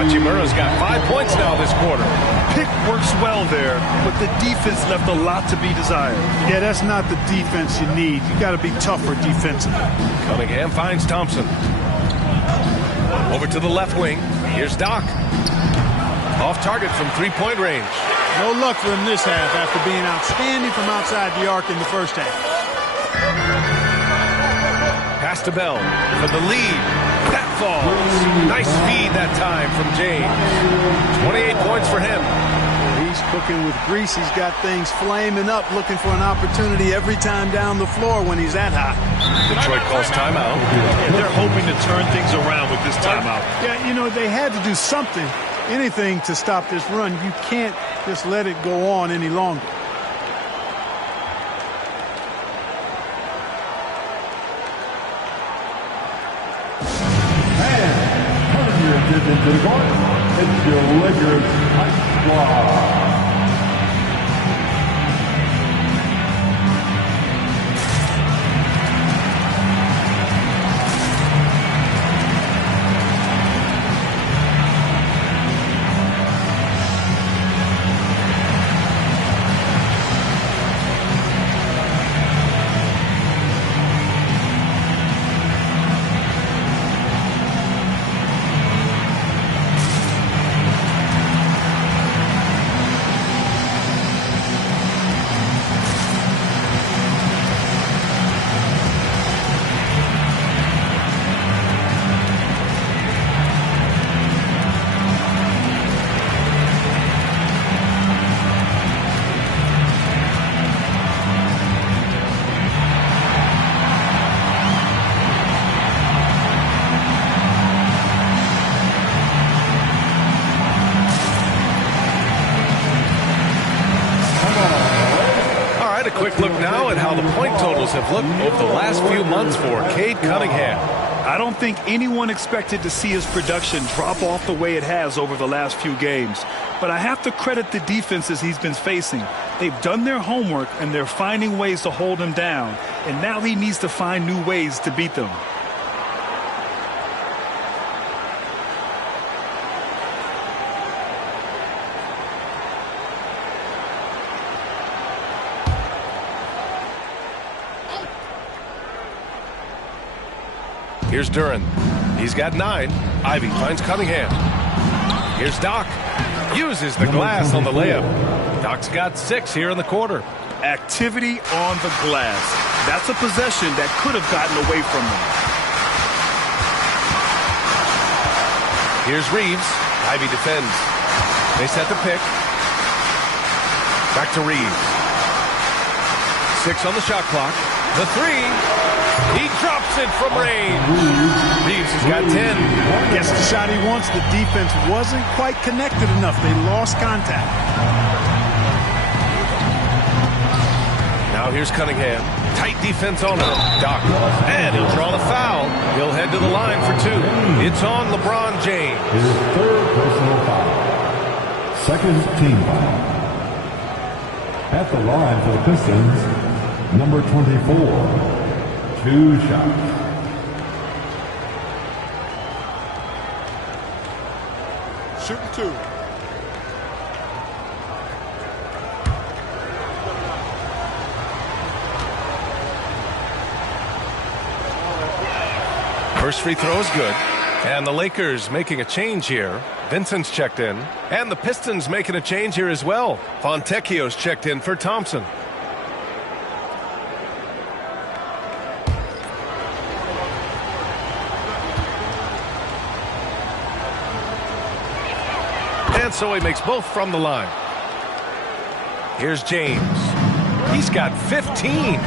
Hachimura's got 5 points now this quarter. Pick works well there, but the defense left a lot to be desired. Yeah, that's not the defense you need. You got to be tougher defensively. Cunningham finds Thompson. Over to the left wing. Here's Doc. Off target from 3-point range. No luck for him this half after being outstanding from outside the arc in the first half. Pass to Bell for the lead. That falls. Nice feed that time from James. 28 points for him. He's cooking with grease. He's got things flaming up, looking for an opportunity every time down the floor when he's that hot. Detroit calls timeout. Yeah, they're hoping to turn things around with this timeout. Yeah, you know, they had to do something anything to stop this run. You can't just let it go on any longer. Into the court, it's your Lakers Ice Squad. Quick look now at how the point totals have looked over the last few months for Cade Cunningham. I don't think anyone expected to see his production drop off the way it has over the last few games. But I have to credit the defenses he's been facing. They've done their homework, and they're finding ways to hold him down. And now he needs to find new ways to beat them. Here's Duran. He's got 9. Ivy finds Cunningham. Here's Doc. Uses the glass on the layup. Doc's got 6 here in the quarter. Activity on the glass. That's a possession that could have gotten away from them. Here's Reeves. Ivy defends. They set the pick. Back to Reeves. 6 on the shot clock. The 3. He drops it from range. Reeves has got 10. Gets the shot he wants. The defense wasn't quite connected enough. They lost contact. Now here's Cunningham. Tight defense on him. Doc. And he'll draw the foul. He'll head to the line for 2. It's on LeBron James. His 3rd personal foul. 2nd team foul. At the line for the Pistons, number 24. 2 shots. Shooting 2. First free throw is good. And the Lakers making a change here. Vincent's checked in. And the Pistons making a change here as well. Fontecchio's checked in for Thompson. And so he makes both from the line. Here's James. He's got 15.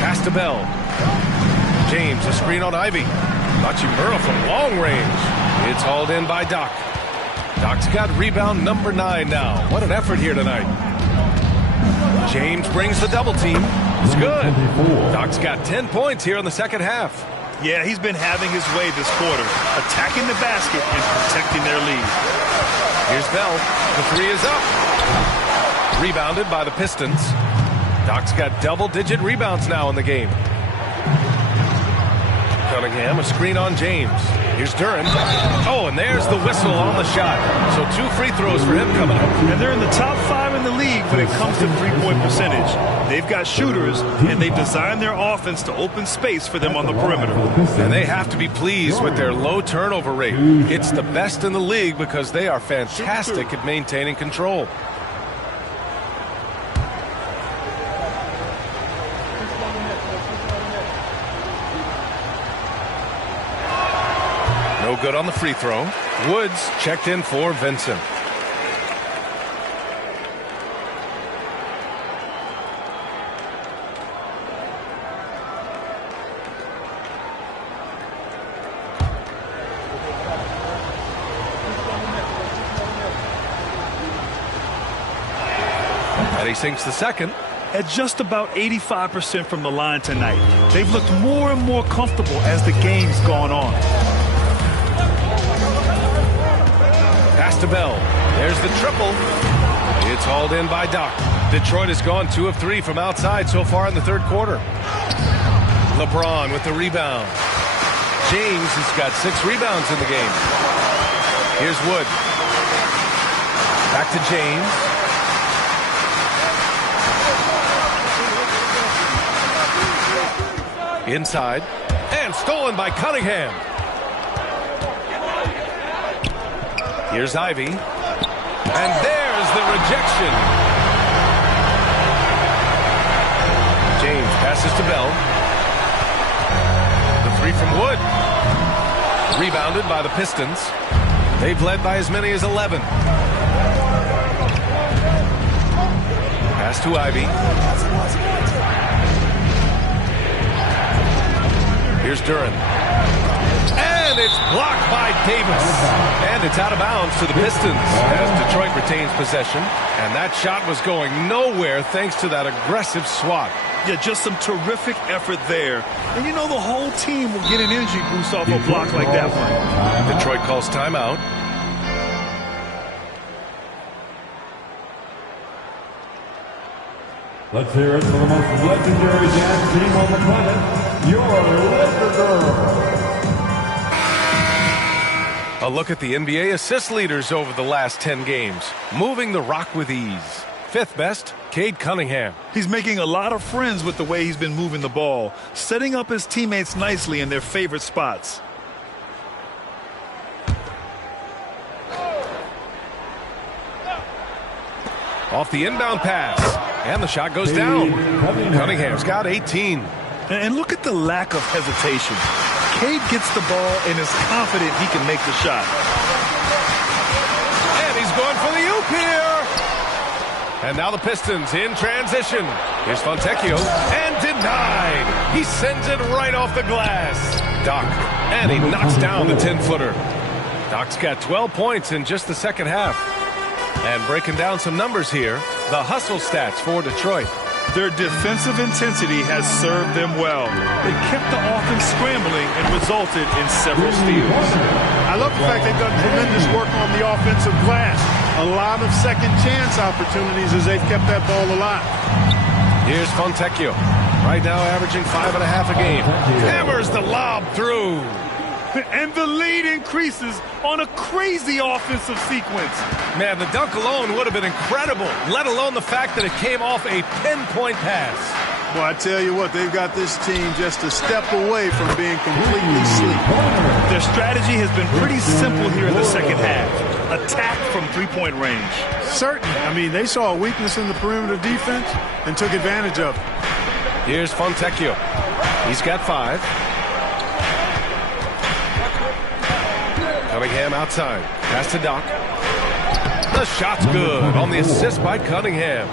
Pass to Bell. James, a screen on Ivy. Hachimura from long range. It's hauled in by Doc. Doc's got rebound number 9 now. What an effort here tonight. James brings the double team. It's good. Doc's got 10 points here in the second half. Yeah, he's been having his way this quarter, attacking the basket and protecting their lead. Here's Bell. The 3 is up. Rebounded by the Pistons. Doc's got double-digit rebounds now in the game. Cunningham, a screen on James. Here's Duran. Oh, and there's the whistle on the shot. So 2 free throws for him coming up. And they're in the top 5 in the league when it comes to three-point percentage. They've got shooters, and they've designed their offense to open space for them on the perimeter. And they have to be pleased with their low turnover rate. It's the best in the league because they are fantastic at maintaining control. No good on the free throw. Woods checked in for Vincent. And he sinks the second. At just about 85% from the line tonight. They've looked more and more comfortable as the game's gone on. Pass to Bell. There's the triple. It's hauled in by Doc. Detroit has gone 2 of 3 from outside so far in the third quarter. LeBron with the rebound. James has got 6 rebounds in the game. Here's Wood. Back to James. Inside. And stolen by Cunningham. Here's Ivy. And there's the rejection. James passes to Bell. The 3 from Wood. Rebounded by the Pistons. They've led by as many as 11. Pass to Ivy. Here's Duran. And it's blocked by Davis. And it's out of bounds to the Pistons as Detroit retains possession. And that shot was going nowhere thanks to that aggressive swat. Yeah, just some terrific effort there. And you know the whole team will get an energy boost off a block like that one. Detroit calls timeout. Let's hear it for the most legendary dance team on the planet, your Laker Girls. A look at the NBA assist leaders over the last 10 games. Moving the rock with ease. 5th best, Cade Cunningham. He's making a lot of friends with the way he's been moving the ball, setting up his teammates nicely in their favorite spots. Off the inbound pass. And the shot goes down. Cunningham's got 18. And look at the lack of hesitation. Cade gets the ball and is confident he can make the shot. And he's going for the oop here. And now the Pistons in transition. Here's Fontecchio. And denied. He sends it right off the glass. Doc. And he knocks down the 10-footer. Doc's got 12 points in just the second half. And breaking down some numbers here, the hustle stats for Detroit. Their defensive intensity has served them well. They kept the offense scrambling and resulted in several steals. I love the fact they've done tremendous work on the offensive glass. A lot of second chance opportunities as they've kept that ball alive. Here's Fontecchio. Right now averaging 5.5 a game. Hammers the lob through. And the lead increases on a crazy offensive sequence. Man, the dunk alone would have been incredible, let alone the fact that it came off a pinpoint pass. Well, I tell you what, they've got this team just a step away from being completely asleep. Their strategy has been pretty simple here in the second half. Attack from three-point range. Certainly. I mean, they saw a weakness in the perimeter defense and took advantage of it. Here's Fontecchio. He's got 5. Cunningham outside. Pass to Doc. The shot's good on the assist by Cunningham.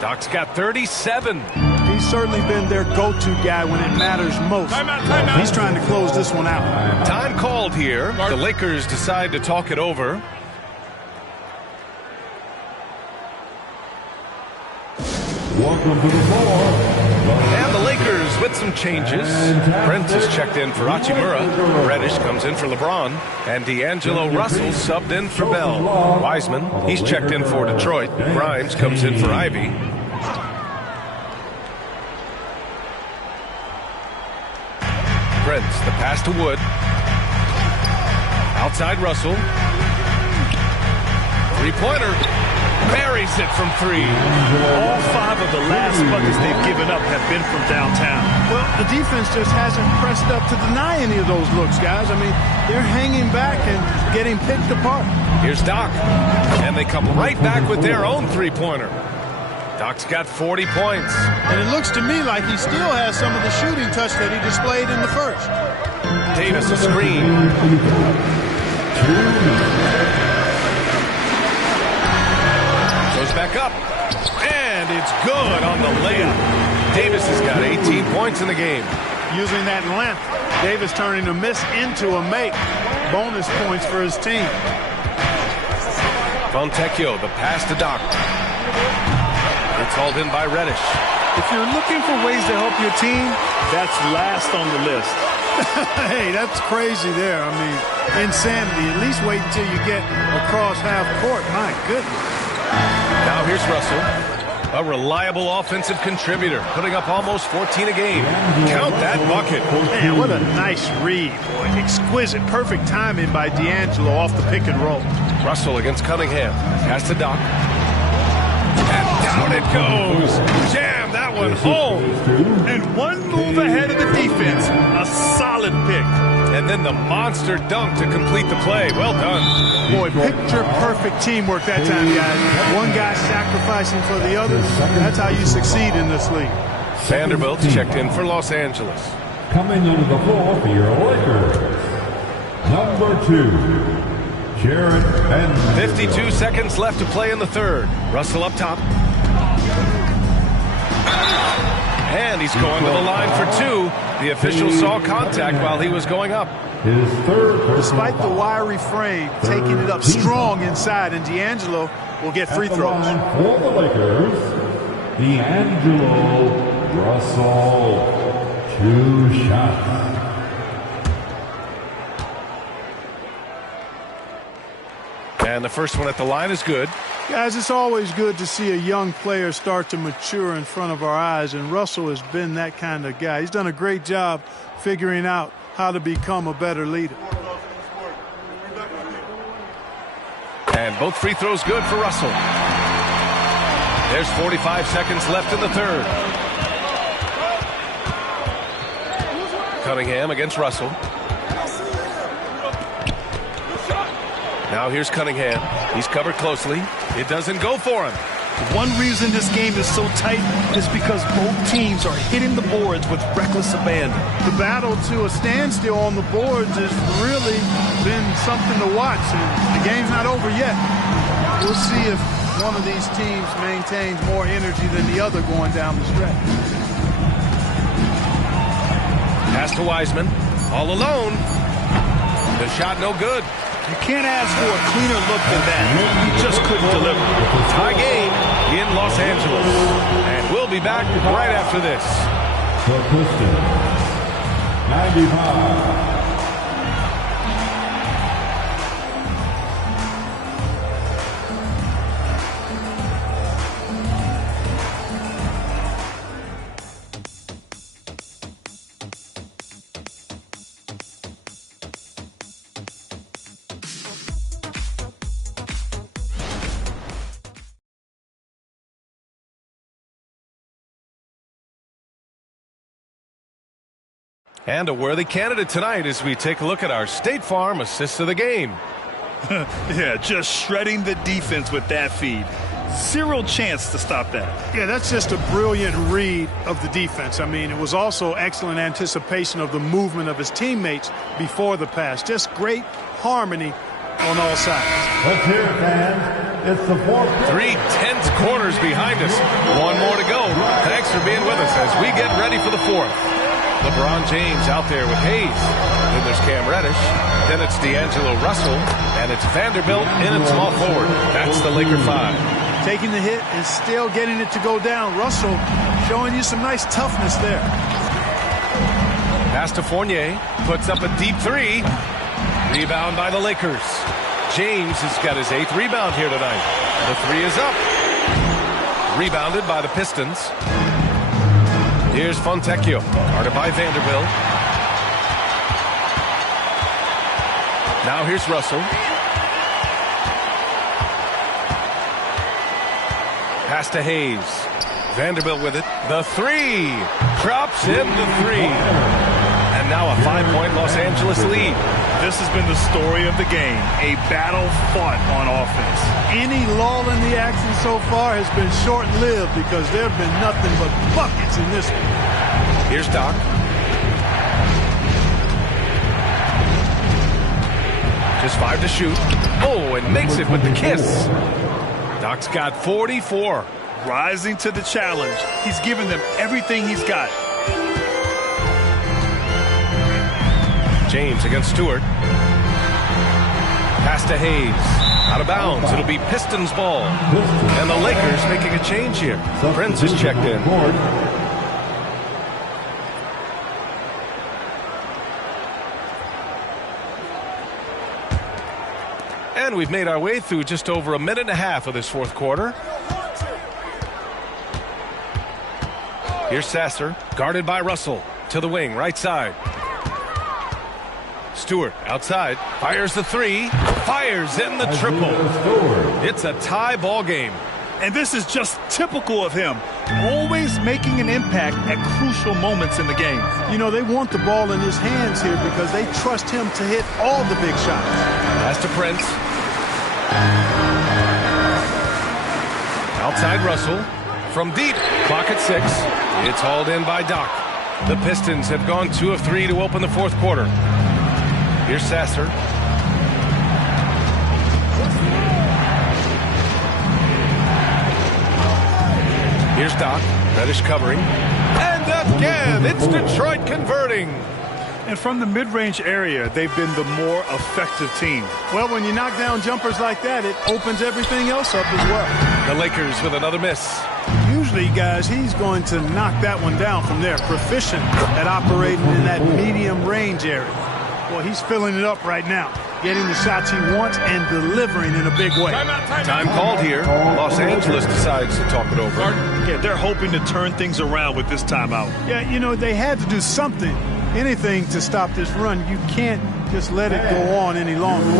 Doc's got 37. He's certainly been their go-to guy when it matters most. Timeout. He's trying to close this one out. Time called here. The Lakers decide to talk it over. Welcome to the floor. And the Lakers with some changes. Brent is checked in for Hachimura. Reddish comes in for LeBron. And D'Angelo Russell subbed in for Bell. Wiseman, he's checked in for Detroit. Grimes comes in for Ivy. Prince, the pass to Wood. Outside Russell. Three-pointer. Buries it from 3. All 5 of the last buckets they've given up have been from downtown. Well, the defense just hasn't pressed up to deny any of those looks, guys. I mean, they're hanging back and getting picked apart. Here's Doc. And they come right back with their own three-pointer. Doc's got 40 points. And it looks to me like he still has some of the shooting touch that he displayed in the first. Davis a screen. Goes back up. And it's good on the layup. Davis has got 18 points in the game. Using that length, Davis turning a miss into a make. Bonus points for his team. Fontecchio, the pass to Doc. It's hauled in by Reddish. If you're looking for ways to help your team, that's last on the list. Hey, that's crazy there. I mean, insanity. At least wait until you get across half court. My goodness. Now here's Russell, a reliable offensive contributor, putting up almost 14 a game. Count that bucket. Man, what a nice read, boy. Exquisite. Perfect timing by D'Angelo off the pick and roll. Russell against Cunningham. Pass to Doc. And down it goes. Jam that one home. And one move ahead of the defense. A solid pick. And then the monster dunk to complete the play. Well done. Boy, picture-perfect teamwork that time, guys. One guy sacrificing for the other. That's how you succeed in this league. Vanderbilt's checked in for Los Angeles. Coming onto the floor for your Lakers, number 2, Jared Vanderbilt. 52 seconds left to play in the third. Russell up top. And he's going to the line for 2. The official saw contact while he was going up. His third. Despite the wiry frame, taking it up strong inside, and D'Angelo will get free throws. For the Lakers, D'Angelo Russell, 2 shots. And the first one at the line is good. Guys, it's always good to see a young player start to mature in front of our eyes, and Russell has been that kind of guy. He's done a great job figuring out how to become a better leader. And both free throws good for Russell. There's 45 seconds left in the third. Cunningham against Russell. Now here's Cunningham. He's covered closely. It doesn't go for him. One reason this game is so tight is because both teams are hitting the boards with reckless abandon. The battle to a standstill on the boards has really been something to watch, and the game's not over yet. We'll see if one of these teams maintains more energy than the other going down the stretch. Pass to Wiseman. All alone. The shot no good. You can't ask for a cleaner look than that. He just couldn't deliver. Tie game in Los Angeles. And we'll be back right after this. The Pistons, 95. And a worthy candidate tonight as we take a look at our State Farm assist of the game. Yeah, just shredding the defense with that feed. Zero chance to stop that. Yeah, that's just a brilliant read of the defense. I mean, it was also excellent anticipation of the movement of his teammates before the pass. Just great harmony on all sides. Let's hear it, fans. It's the fourth. 3 tense quarters behind us. One more to go. Thanks for being with us as we get ready for the fourth. LeBron James out there with Hayes. Then there's Cam Reddish. Then it's D'Angelo Russell. And it's Vanderbilt in at small forward. That's the Laker 5. Taking the hit and still getting it to go down. Russell showing you some nice toughness there. Pass to Fournier. Puts up a deep 3. Rebound by the Lakers. James has got his 8th rebound here tonight. The 3 is up. Rebounded by the Pistons. Here's Fontecchio, guarded by Vanderbilt. Now here's Russell. Pass to Hayes. Vanderbilt with it. The 3. Drops in the 3. And now a 5-point Los Angeles lead. This has been the story of the game. A battle fought on offense. Any lull in the action so far has been short-lived because there have been nothing but buckets in this one. Here's Doc. Just 5 to shoot. Oh, and makes it with the kiss. Doc's got 44. Rising to the challenge. He's given them everything he's got. James against Stewart. Pass to Hayes. Out of bounds. It'll be Pistons ball. And the Lakers making a change here. Prince is checked in. And we've made our way through just over a minute and a half of this fourth quarter. Here's Sasser, guarded by Russell. To the wing, right side. Stewart outside, fires the three, fires in the triple. It's a tie ball game. And this is just typical of him, always making an impact at crucial moments in the game. You know, they want the ball in his hands here because they trust him to hit all the big shots. Pass to Prince. Outside Russell. From deep, clock at 6. It's hauled in by Doc. The Pistons have gone 2 of 3 to open the fourth quarter. Here's Sasser. Here's Doc. Reddish covering. And again, it's Detroit converting. And from the mid-range area, they've been the more effective team. Well, when you knock down jumpers like that, it opens everything else up as well. The Lakers with another miss. Usually, guys, he's going to knock that one down from there. Proficient at operating in that medium range area. Well, he's filling it up right now, getting the shots he wants and delivering in a big way. Time called here. Los Angeles decides to talk it over. Yeah, they're hoping to turn things around with this timeout. Yeah, you know, they had to do something, anything to stop this run. You can't just let it go on any longer.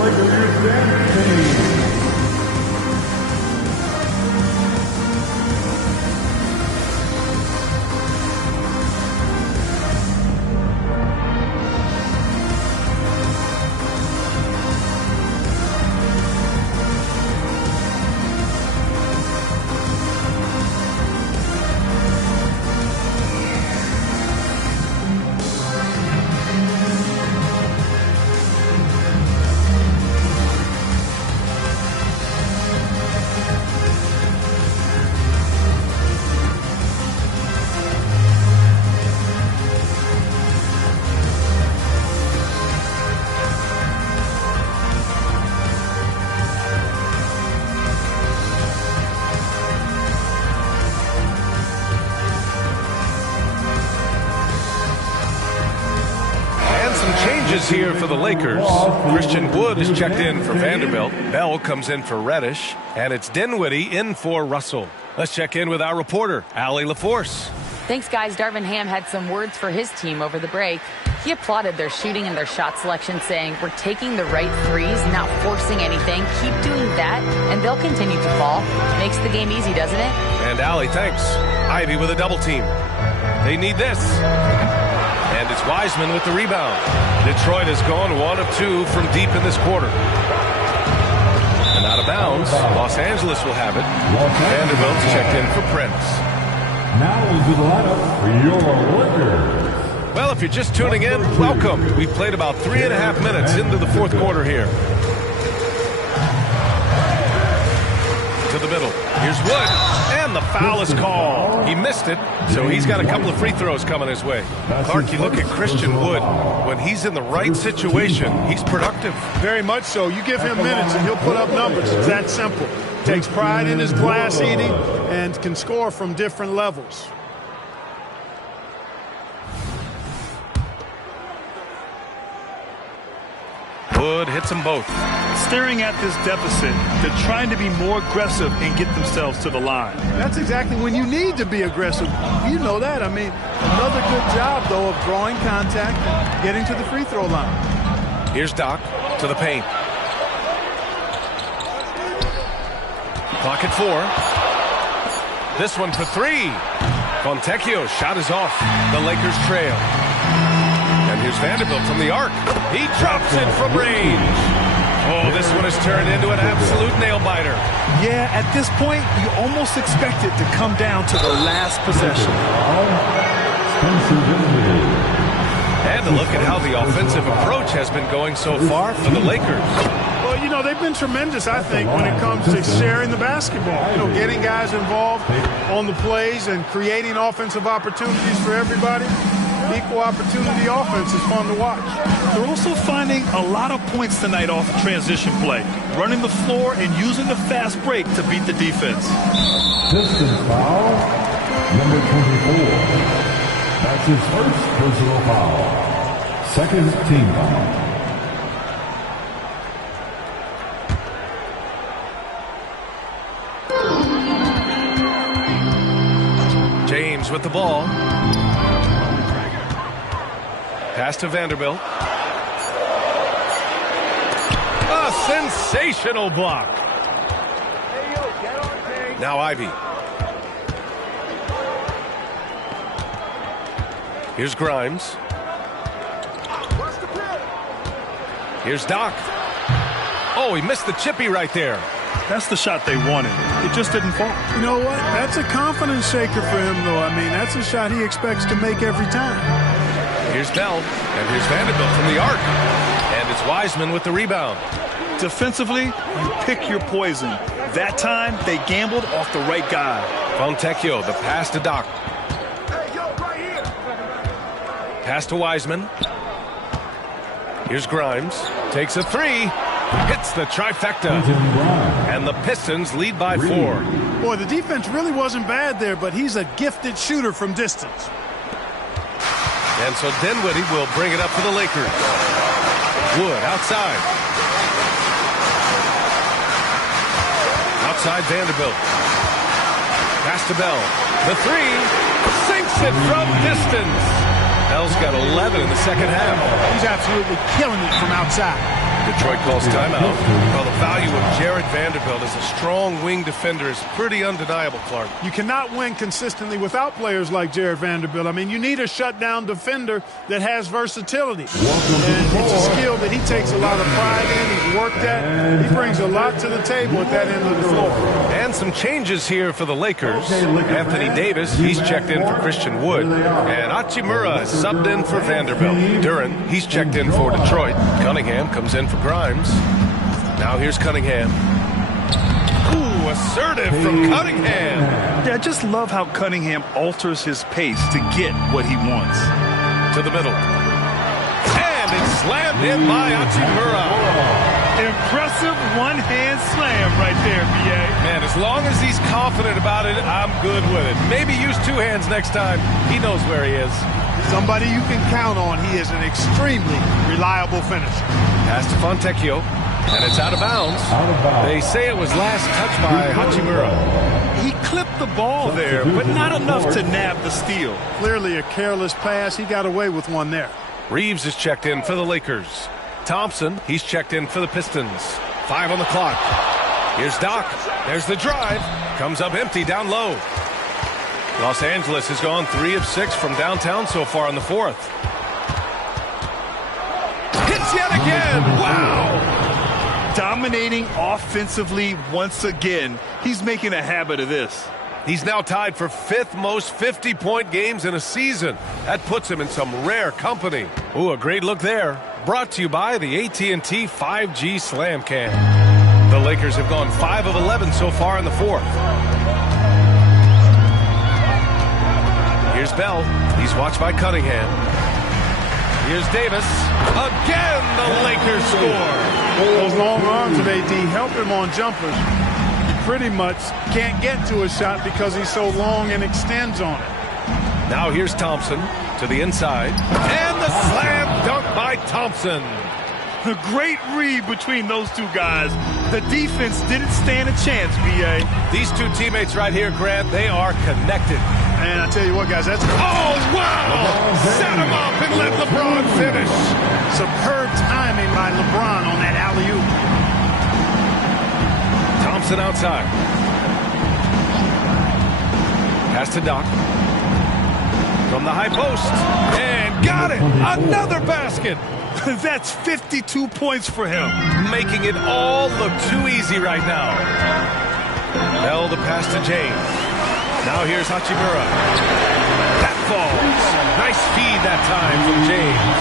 Here for the Lakers. Christian Wood is checked in for Vanderbilt. Bell comes in for Reddish. And it's Dinwiddie in for Russell. Let's check in with our reporter, Allie LaForce. Thanks, guys. Darvin Ham had some words for his team over the break. He applauded their shooting and their shot selection, saying, "We're taking the right threes, not forcing anything. Keep doing that, and they'll continue to fall." Makes the game easy, doesn't it? And Allie, thanks. Ivy with a double team. They need this. And it's Wiseman with the rebound. Detroit has gone 1 of 2 from deep in this quarter. And out of bounds, Los Angeles will have it. Vanderbilt's checked in for Prince. Now into the lineup for your Lakers. Well, if you're just tuning in, welcome. We've played about 3.5 minutes into the fourth quarter here. To the middle. Here's Wood. And the foul is called. He missed it, so he's got a couple of free throws coming his way. Clark, you look at Christian Wood. When he's in the right situation, he's productive. Very much so. You give him minutes and he'll put up numbers. It's that simple. Takes pride in his glass eating and can score from different levels. Wood hits them both. Staring at this deficit, they're trying to be more aggressive and get themselves to the line. That's exactly when you need to be aggressive. You know that. I mean, another good job, though, of drawing contact and getting to the free throw line. Here's Doc to the paint. Clock at 4. This one for 3. Fontecchio's shot is off. The Lakers trail. And here's Vanderbilt from the arc. He drops it from range. Oh, this one has turned into an absolute nail-biter. Yeah, at this point, you almost expect it to come down to the last possession. And a look at how the offensive approach has been going so far for the Lakers. Well, you know, they've been tremendous, I think, when it comes to sharing the basketball. You know, getting guys involved on the plays and creating offensive opportunities for everybody. Equal opportunity offense is fun to watch. They're also finding a lot of points tonight off of transition play, running the floor and using the fast break to beat the defense. Pistons foul, number 24. That's his first personal foul. Second team foul. James with the ball. Pass to Vanderbilt. A sensational block. Now Ivy. Here's Grimes. Here's Doc. Oh, he missed the chippy right there. That's the shot they wanted. It just didn't fall. You know what? That's a confidence shaker for him, though. I mean, that's a shot he expects to make every time. Here's Bell, and here's Vanderbilt from the arc. And it's Wiseman with the rebound. Defensively, you pick your poison. That time, they gambled off the right guy. Fontecchio, the pass to Doc. Pass to Wiseman. Here's Grimes. Takes a three. Hits the trifecta. And the Pistons lead by 4. Boy, the defense really wasn't bad there, but he's a gifted shooter from distance. And so Dinwiddie will bring it up for the Lakers. Wood outside. Outside Vanderbilt. Pass to Bell. The three. Sinks it from distance. Bell's got 11 in the second half. He's absolutely killing it from outside. Detroit calls timeout. Well, the value of Jared Vanderbilt as a strong wing defender is pretty undeniable, Clark. You cannot win consistently without players like Jared Vanderbilt. I mean, you need a shutdown defender that has versatility. And it's a skill that he takes a lot of pride in. He's worked at. He brings a lot to the table at that end of the floor. And some changes here for the Lakers. Anthony Davis, he's checked in for Christian Wood. And Hachimura is subbed in for Vanderbilt. Duren, he's checked in for Detroit. Cunningham comes in for Grimes. Now here's Cunningham. Ooh, assertive from Cunningham. Yeah, I just love how Cunningham alters his pace to get what he wants. To the middle. And it's slammed in by Hachimura. Impressive one-hand slam right there, B.A. Man, as long as he's confident about it, I'm good with it. Maybe use 2 hands next time. He knows where he is. Somebody you can count on. He is an extremely reliable finisher. Pass to Fontecchio, and it's out of bounds. They say it was last touched by Hachimura. He clipped the ball there, but not enough to nab the steal. Clearly a careless pass. He got away with one there. Reeves is checked in for the Lakers. Thompson, he's checked in for the Pistons. 5 on the clock. Here's Doc. There's the drive. Comes up empty down low. Los Angeles has gone 3 of 6 from downtown so far in the 4th. Hits yet again. Wow. Dominating offensively once again. He's making a habit of this. He's now tied for 5th most 50-point games in a season. That puts him in some rare company. Ooh, a great look there. Brought to you by the AT&T 5G Slam Cam. The Lakers have gone 5 of 11 so far in the 4th. Here's Bell. He's watched by Cunningham. Here's Davis. Again, the Lakers score. Those long arms of AD help him on jumpers. He pretty much can't get to a shot because he's so long and extends on it. Now here's Thompson to the inside. And the slam dunk by Thompson. A great read between those two guys. The defense didn't stand a chance, B.A. These two teammates right here, Grant, they are connected. And I tell you what, guys, that's... Oh, wow! Set him up and let LeBron finish. Superb timing by LeBron on that alley-oop. Thompson outside. Pass to Doc. From the high post. And got it! Another basket! That's 52 points for him. Making it all look too easy right now. Bell the pass to James. Now here's Hachimura. That falls. Nice feed that time from James.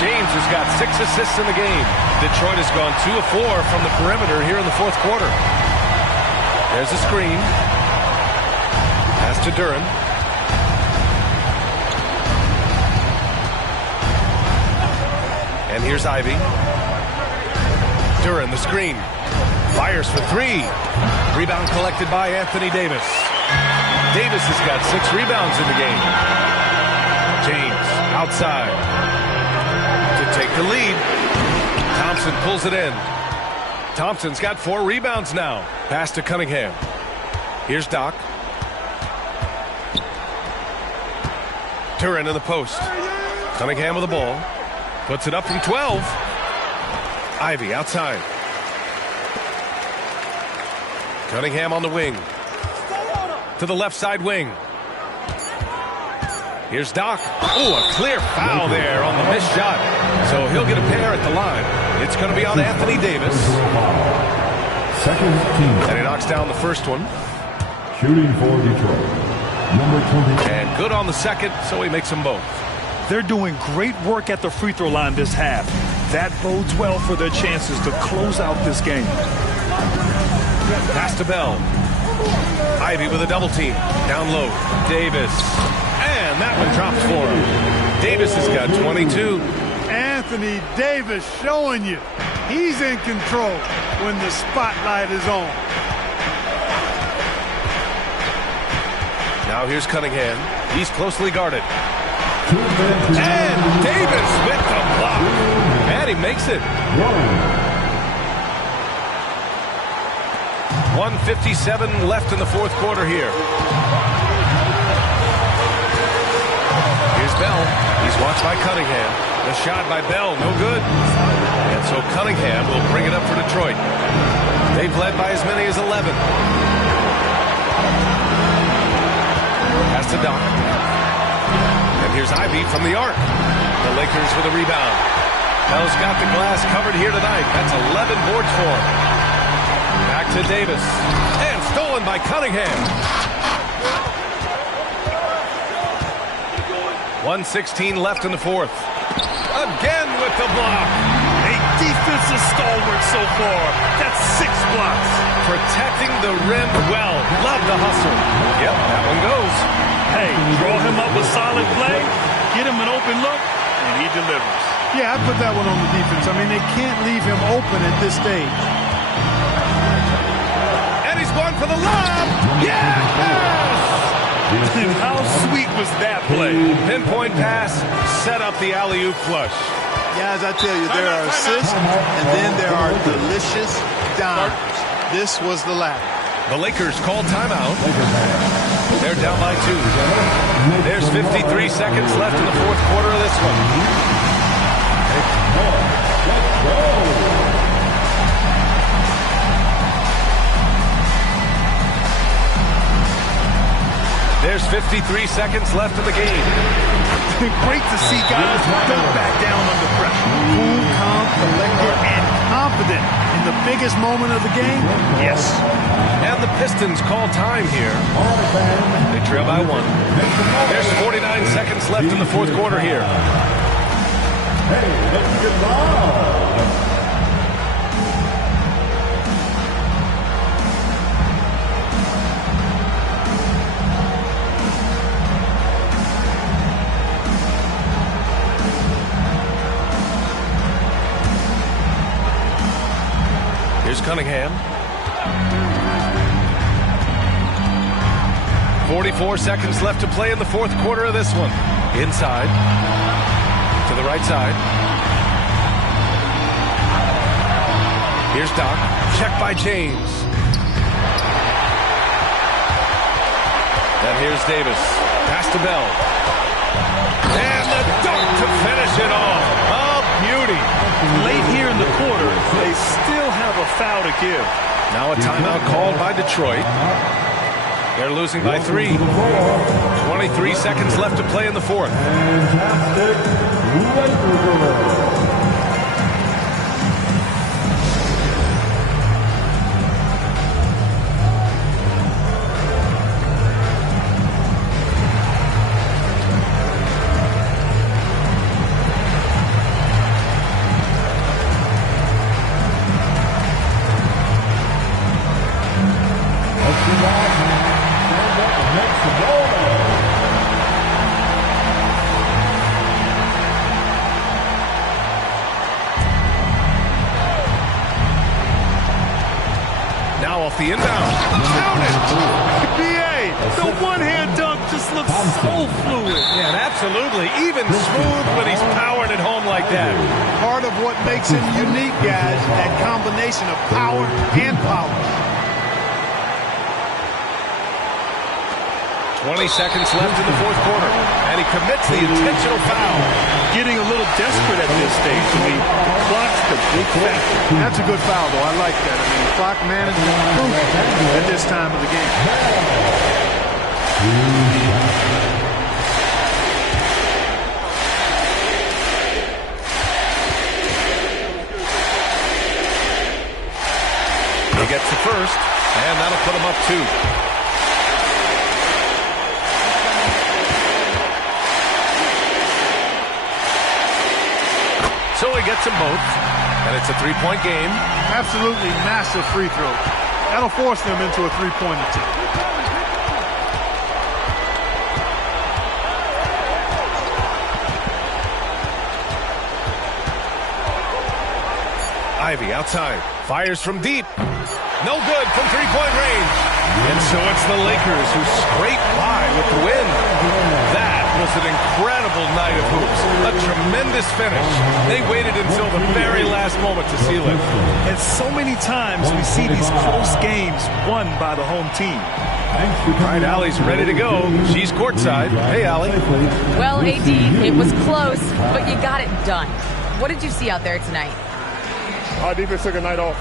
James has got 6 assists in the game. Detroit has gone 2 of 4 from the perimeter here in the 4th quarter. There's a screen. Pass to Duren. And here's Ivy. Duran, the screen. Fires for three. Rebound collected by Anthony Davis. Davis has got 6 rebounds in the game. James outside to take the lead. Thompson pulls it in. Thompson's got 4 rebounds now. Pass to Cunningham. Here's Doc. Duran in the post. Cunningham with the ball. Puts it up from 12. Ivy outside. Cunningham on the wing. To the left side wing. Here's Doc. Oh, a clear foul there on the missed shot. So he'll get a pair at the line. It's going to be on Anthony Davis. Second team. And he knocks down the first one. Shooting for Detroit. Number 20. And good on the second, so he makes them both. They're doing great work at the free throw line this half. That bodes well for their chances to close out this game. Pass to Bell. Ivy with a double team. Down low. Davis. And that one drops for him. Davis has got 22. Anthony Davis showing you he's in control when the spotlight is on. Now here's Cunningham. He's closely guarded. And Davis with the block. And he makes it. 1:57 left in the fourth quarter here. Here's Bell. He's watched by Cunningham. The shot by Bell, no good. And so Cunningham will bring it up for Detroit. They've led by as many as 11. Pass to Doc. And here's Ivy from the arc. The Lakers with a rebound. Bell's got the glass covered here tonight. That's 11 boards for him. Back to Davis. And stolen by Cunningham. 1:16 left in the fourth. Again with the block. A defensive stalwart so far. That's 6 blocks. Protecting the rim well. Love the hustle. Yep, that one goes. Hey, draw him up a solid play, get him an open look, and he delivers. Yeah, I put that one on the defense. I mean, they can't leave him open at this stage. And he's going for the lob. Yes! And how sweet was that play? Pinpoint pass, set up the alley-oop flush. Guys, I tell you, there are assists, and then there are delicious dimes. This was the latter. The Lakers call timeout. They're down by 2. There's 53 seconds left in the fourth quarter of this one. There's 53 seconds left in the game. Great to see guys who don't back down under pressure. Cool, calm, collected, and confident in the biggest moment of the game. Yes. And the Pistons call time here. They trail by 1. There's 49 seconds left in the fourth quarter here. Hey, let's get loud. Here's Cunningham. 44 seconds left to play in the fourth quarter of this one. Inside. To the right side. Here's Doc. Checked by James. And here's Davis. Pass to Bell. And the dunk to finish it off. Oh, beauty. Late here in the quarter, they still have a foul to give. Now a timeout called by Detroit. They're losing by 3. 23 seconds left to play in the fourth. looks so fluid. Yeah, and absolutely. Even smooth when he's powering it home like that. Part of what makes him unique, guys, that combination of power and polish. 20 seconds left in the fourth quarter, and he commits the intentional foul. Getting a little desperate at this stage. I mean, the clock's the big factor. That's a good foul, though. I like that. I mean, clock management is crucial at this time of the game. He gets the first, and that'll put him up 2. So he gets them both, and it's a three-point game. Absolutely massive free throw. That'll force them into a three-point attempt. Ivy outside, fires from deep. No good from three-point range. And so it's the Lakers who scrape by with the win. That was an incredible night of hoops. A tremendous finish. They waited until the very last moment to seal it. And so many times we see these close games won by the home team. All right, Allie's ready to go. She's courtside. Hey, Allie. Well, AD, it was close, but you got it done. What did you see out there tonight? Our defense took a night off.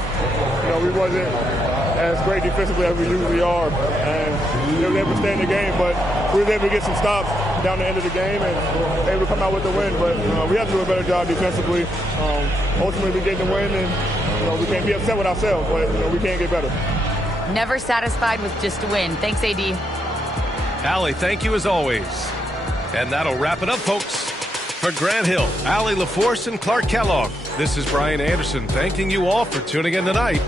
You know, we wasn't as great defensively as we usually are, and we were able to stay in the game, but we were able to get some stops down the end of the game and able to come out with the win. But we have to do a better job defensively. Ultimately, we get the win, and we can't be upset with ourselves, but we can get better. Never satisfied with just a win. Thanks, AD. Allie, thank you as always. And that'll wrap it up, folks. For Grant Hill, Allie LaForce, and Clark Kellogg, this is Brian Anderson thanking you all for tuning in tonight.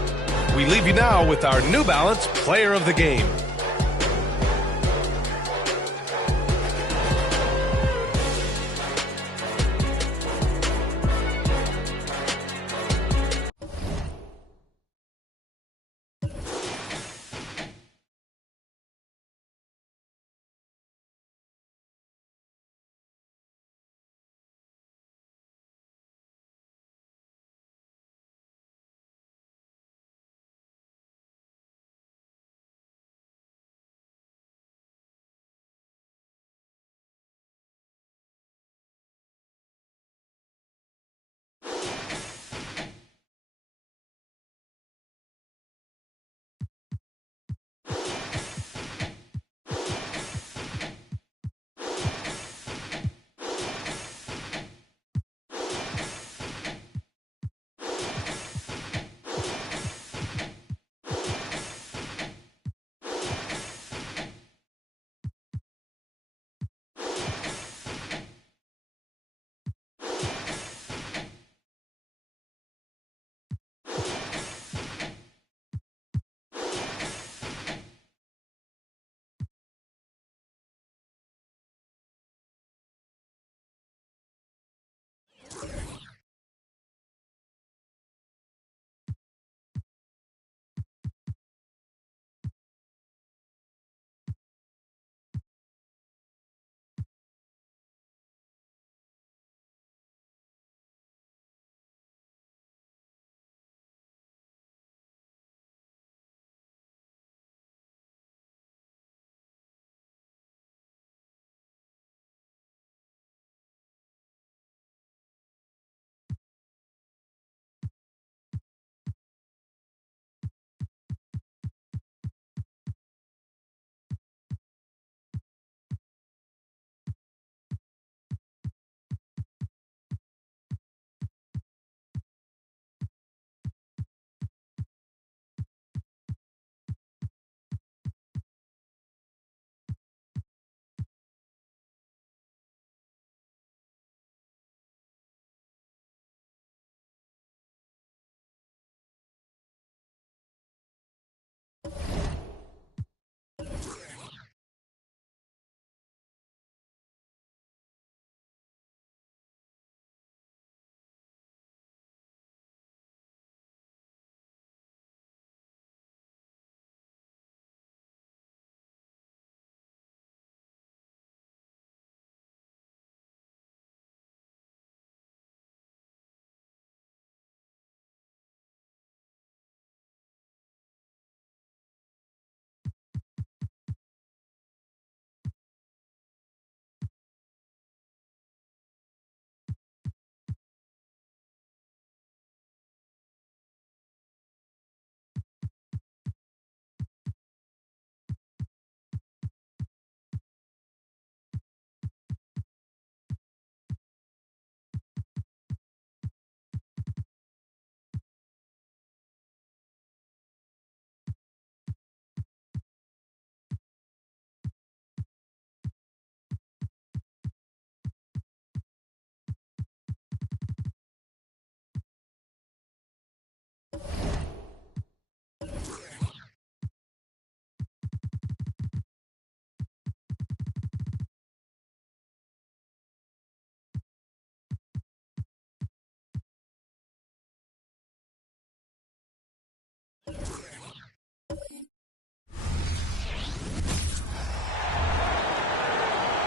We leave you now with our New Balance Player of the Game.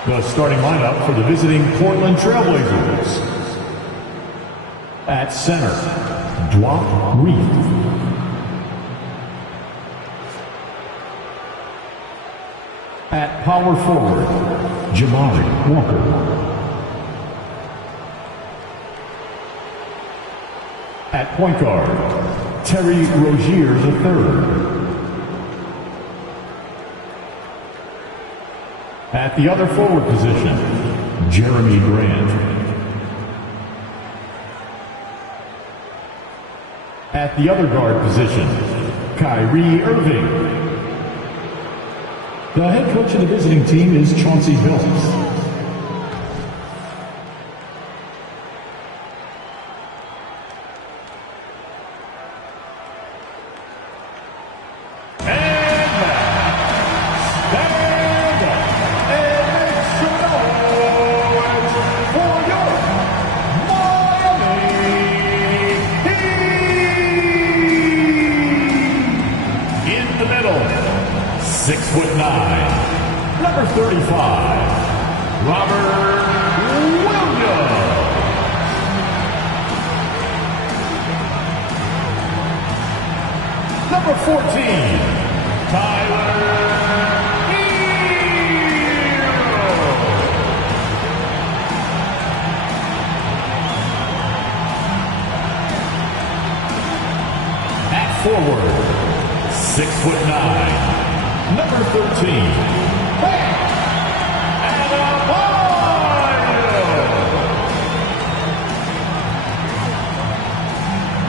The starting lineup for the visiting Portland Trailblazers. At center, Dwight Reed. At power forward, Jamari Walker. At point guard, Terry Rozier III. At the other forward position, Jeremy Grant. At the other guard position, Kyrie Irving. The head coach of the visiting team is Chauncey Billups.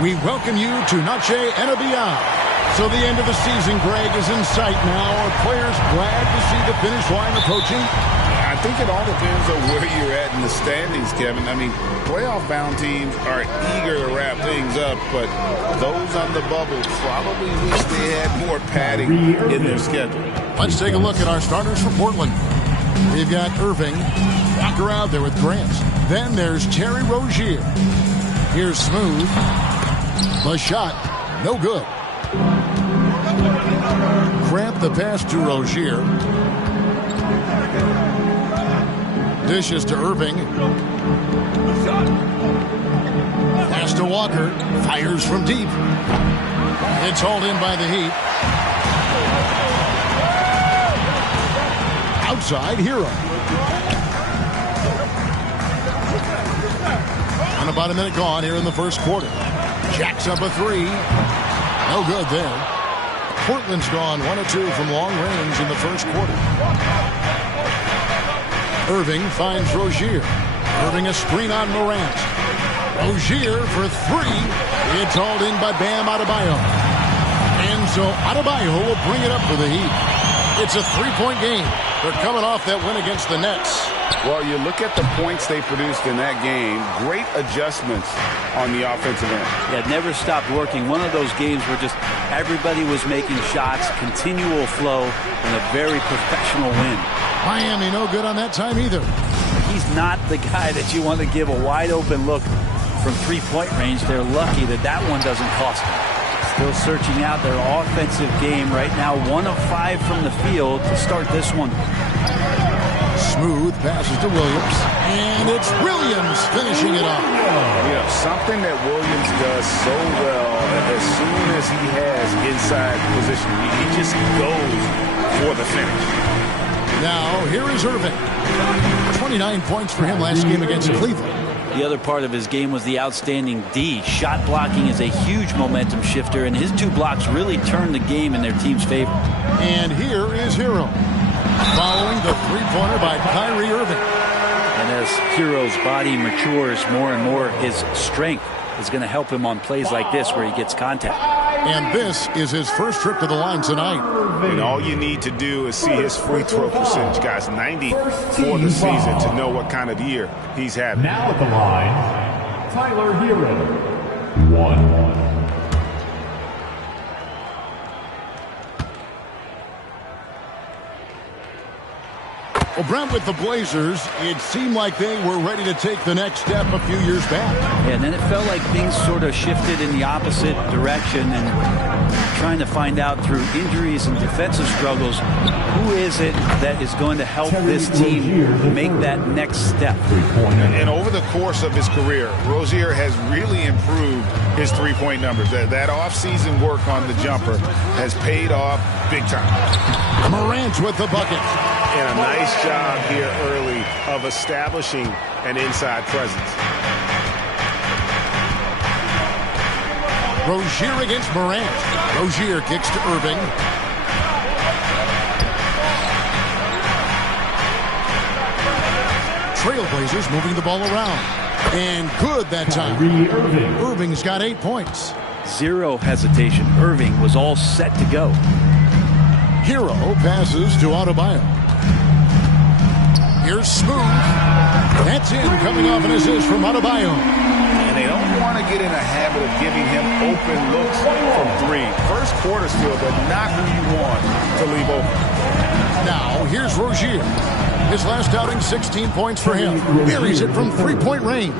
We welcome you to Noche and Beyond. So the end of the season, Greg, is in sight now. Are players glad to see the finish line approaching? I think it all depends on where you're at in the standings, Kevin. I mean, playoff-bound teams are eager to wrap things up, but those on the bubble probably wish they had more padding in their schedule. Let's take a look at our starters for Portland. We've got Irving, Walker out there with Grant. Then there's Terry Rozier. Here's Smooth. The shot, no good. Grant the pass to Rozier. Dishes to Irving. Pass to Walker. Fires from deep. It's hauled in by the Heat. Outside, Hero. And about a minute gone here in the first quarter. Jacks up a three. No good there. Portland's gone 1 of 2 from long range in the first quarter. Irving finds Rozier. Irving a screen on Morant. Rozier for three. It's hauled in by Bam Adebayo. And so Adebayo will bring it up for the Heat. It's a three-point game. They're coming off that win against the Nets. Well, you look at the points they produced in that game. Great adjustments on the offensive end. Yeah, never stopped working. One of those games where just everybody was making shots, continual flow, and a very professional win. Miami no good on that time either. He's not the guy that you want to give a wide-open look from three-point range. They're lucky that that one doesn't cost them. Still searching out their offensive game right now. 1 of 5 from the field to start this one. Smooth passes to Williams. And it's Williams finishing it off. You know, something that Williams does so well, as soon as he has inside position, he just goes for the finish. Now, here is Irving. 29 points for him last game against Cleveland. The other part of his game was the outstanding D. Shot blocking is a huge momentum shifter, and his 2 blocks really turned the game in their team's favor. And here is Hero. Following the three-pointer by Kyrie Irving. And as Hero's body matures more and more, his strength is going to help him on plays like this where he gets contact. And this is his first trip to the line tonight. And all you need to do is see his free throw percentage, guys. 90 for the season to know what kind of year he's having. Now at the line, Tyler Hero. 1. Well, Brent, with the Blazers, it seemed like they were ready to take the next step a few years back. Yeah, and then it felt like things sort of shifted in the opposite direction, and trying to find out through injuries and defensive struggles, who is it that is going to help this team make that next step? And over the course of his career, Rozier has really improved his three-point numbers. That off-season work on the jumper has paid off big time. Morant with the bucket. And a nice job here early of establishing an inside presence. Rozier against Morant. Rozier kicks to Irving. Trailblazers moving the ball around. And good that time. Irving's got 8 points. Zero hesitation. Irving was all set to go. Hero passes to Adebayo. Here's Smooth. That's in, coming off an assist from Adebayo. And they don't want to get in a habit of giving him open looks from three. First quarter still, but not who you want to leave open. Now, here's Rozier. His last outing, 16 points for him. Buries it from three-point range.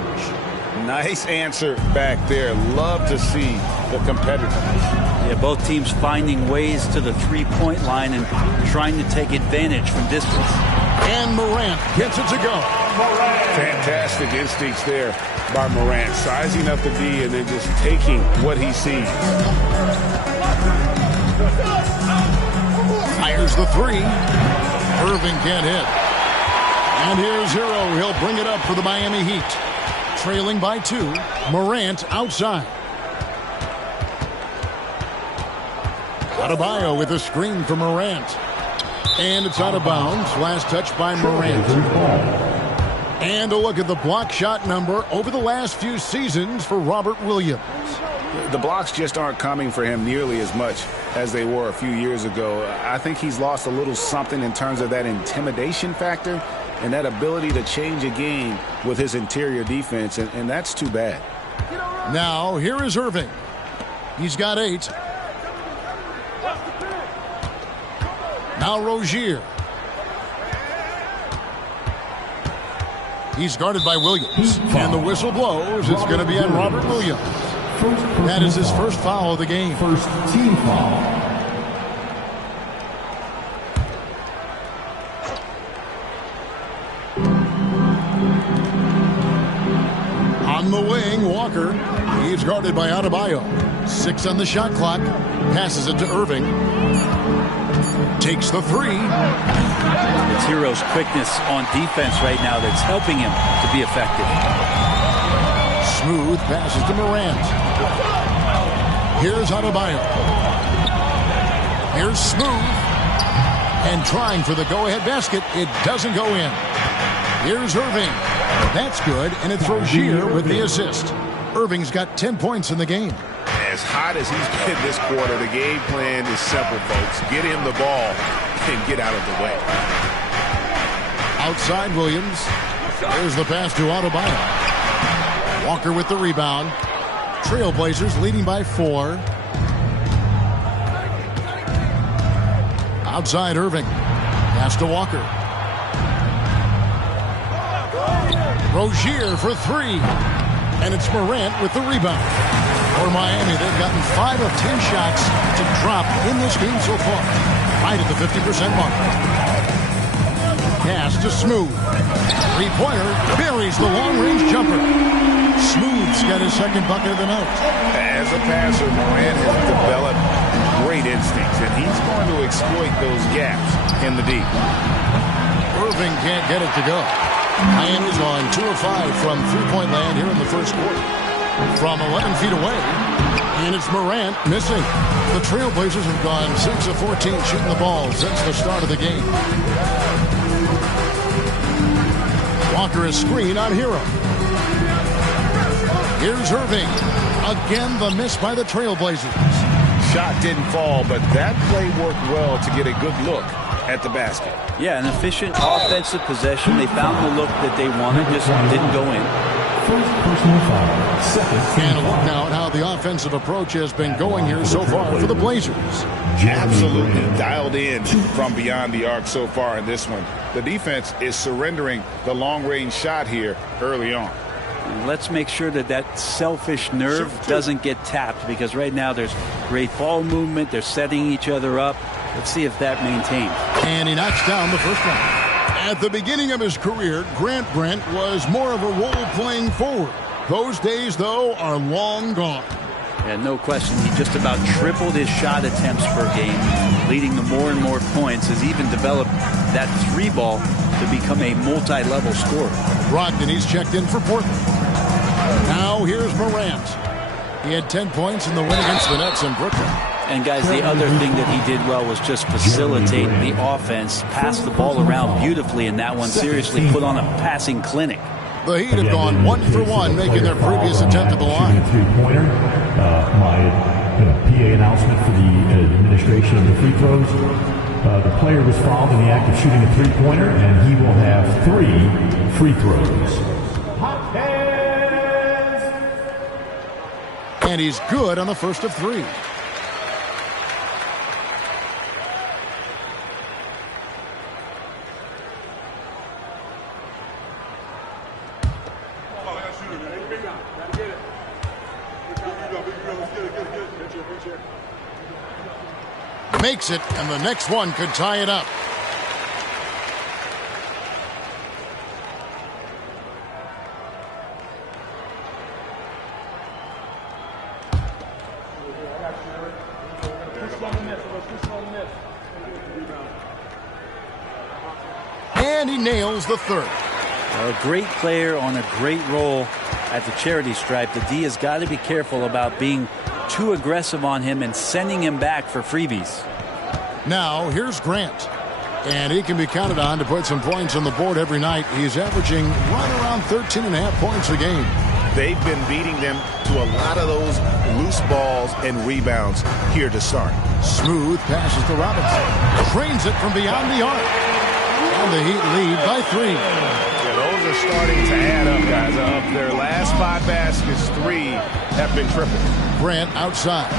Nice answer back there. Love to see the competitiveness. Yeah, both teams finding ways to the three-point line and trying to take advantage from distance. And Morant gets it to go. Fantastic instincts there by Morant. Sizing up the D and then just taking what he sees. Fires the three. Irving can't hit. And here's Hero. He'll bring it up for the Miami Heat. Trailing by 2. Morant outside. Adebayo with a screen for Morant. And it's out of bounds. Last touch by Morant. And a look at the block shot number over the last few seasons for Robert Williams. The blocks just aren't coming for him nearly as much as they were a few years ago. I think he's lost a little something in terms of that intimidation factor and that ability to change a game with his interior defense, and that's too bad. Now, here is Irving. He's got 8. Now Rozier. He's guarded by Williams. And the whistle blows. It's going to be on Robert Williams. That is his first foul of the game. First team foul. On the wing, Walker. He's guarded by Adebayo. 6 on the shot clock. Passes it to Irving. Takes the 3. It's Hero's quickness on defense right now that's helping him to be effective. Smooth passes to Morant. Here's Adebayo. Here's Smooth. And trying for the go-ahead basket. It doesn't go in. Here's Irving. That's good, and it's Rozier with the assist. Irving's got 10 points in the game. As hot as he's been this quarter, the game plan is simple, folks. Get him the ball and get out of the way. Outside Williams. There's the pass to Adebayo. Walker with the rebound. Trailblazers leading by 4. Outside Irving. Pass to Walker. Rozier for 3. And it's Morant with the rebound. For Miami, they've gotten 5 of 10 shots to drop in this game so far. Right at the 50% mark. Pass to Smooth. Three-pointer buries the long-range jumper. Smooth's got his second bucket of the night. As a passer, Morant has developed great instincts, and he's going to exploit those gaps in the D. Irving can't get it to go. Miami's on 2 of 5 from three-point land here in the first quarter. From 11 feet away, and it's Morant missing. The Trailblazers have gone 6 of 14 shooting the ball since the start of the game. Walker is screen on Hero. Here's Irving. Again, the miss by the Trailblazers. Shot didn't fall, but that play worked well to get a good look at the basket. Yeah, an efficient offensive possession. They found the look that they wanted, just didn't go in. First personal foul. Second team And a look foul. now at how the offensive approach has been going here so far for the Blazers. Absolutely dialed in from beyond the arc so far in this one. The defense is surrendering the long-range shot here early on. Let's make sure that that selfish nerve doesn't get tapped, because right now there's great ball movement. They're setting each other up. Let's see if that maintains. And he knocks down the first one. At the beginning of his career, Grant Brent was more of a role-playing forward. Those days, though, are long gone. And no question, he just about tripled his shot attempts per game, leading to more and more points, has even developed that three ball to become a multi-level scorer. Brogdon, he's checked in for Portland. Now here's Morant. He had 10 points in the win against the Nets in Brooklyn. And guys, the other thing that he did well was just facilitate the offense, pass the ball around beautifully in that one, seriously put on a passing clinic. The Heat have gone 1 for 1, making their previous attempt at the line. A three-pointer. My PA announcement for the administration of the free throws. The player was fouled in the act of shooting a three-pointer, and he will have 3 free throws. And he's good on the first of 3. Makes it, and the next one could tie it up. And he nails the third. A great player on a great role at the charity stripe. The D has got to be careful about being too aggressive on him and sending him back for freebies. Now here's Grant, and he can be counted on to put some points on the board every night. He's averaging right around 13.5 points a game. They've been beating them to a lot of those loose balls and rebounds here to start. Smooth passes to Robinson. Trains it from beyond the arc. And the Heat lead by 3. Yeah, those are starting to add up, guys. Of their last 5 baskets, 3 have been triple. Grant outside.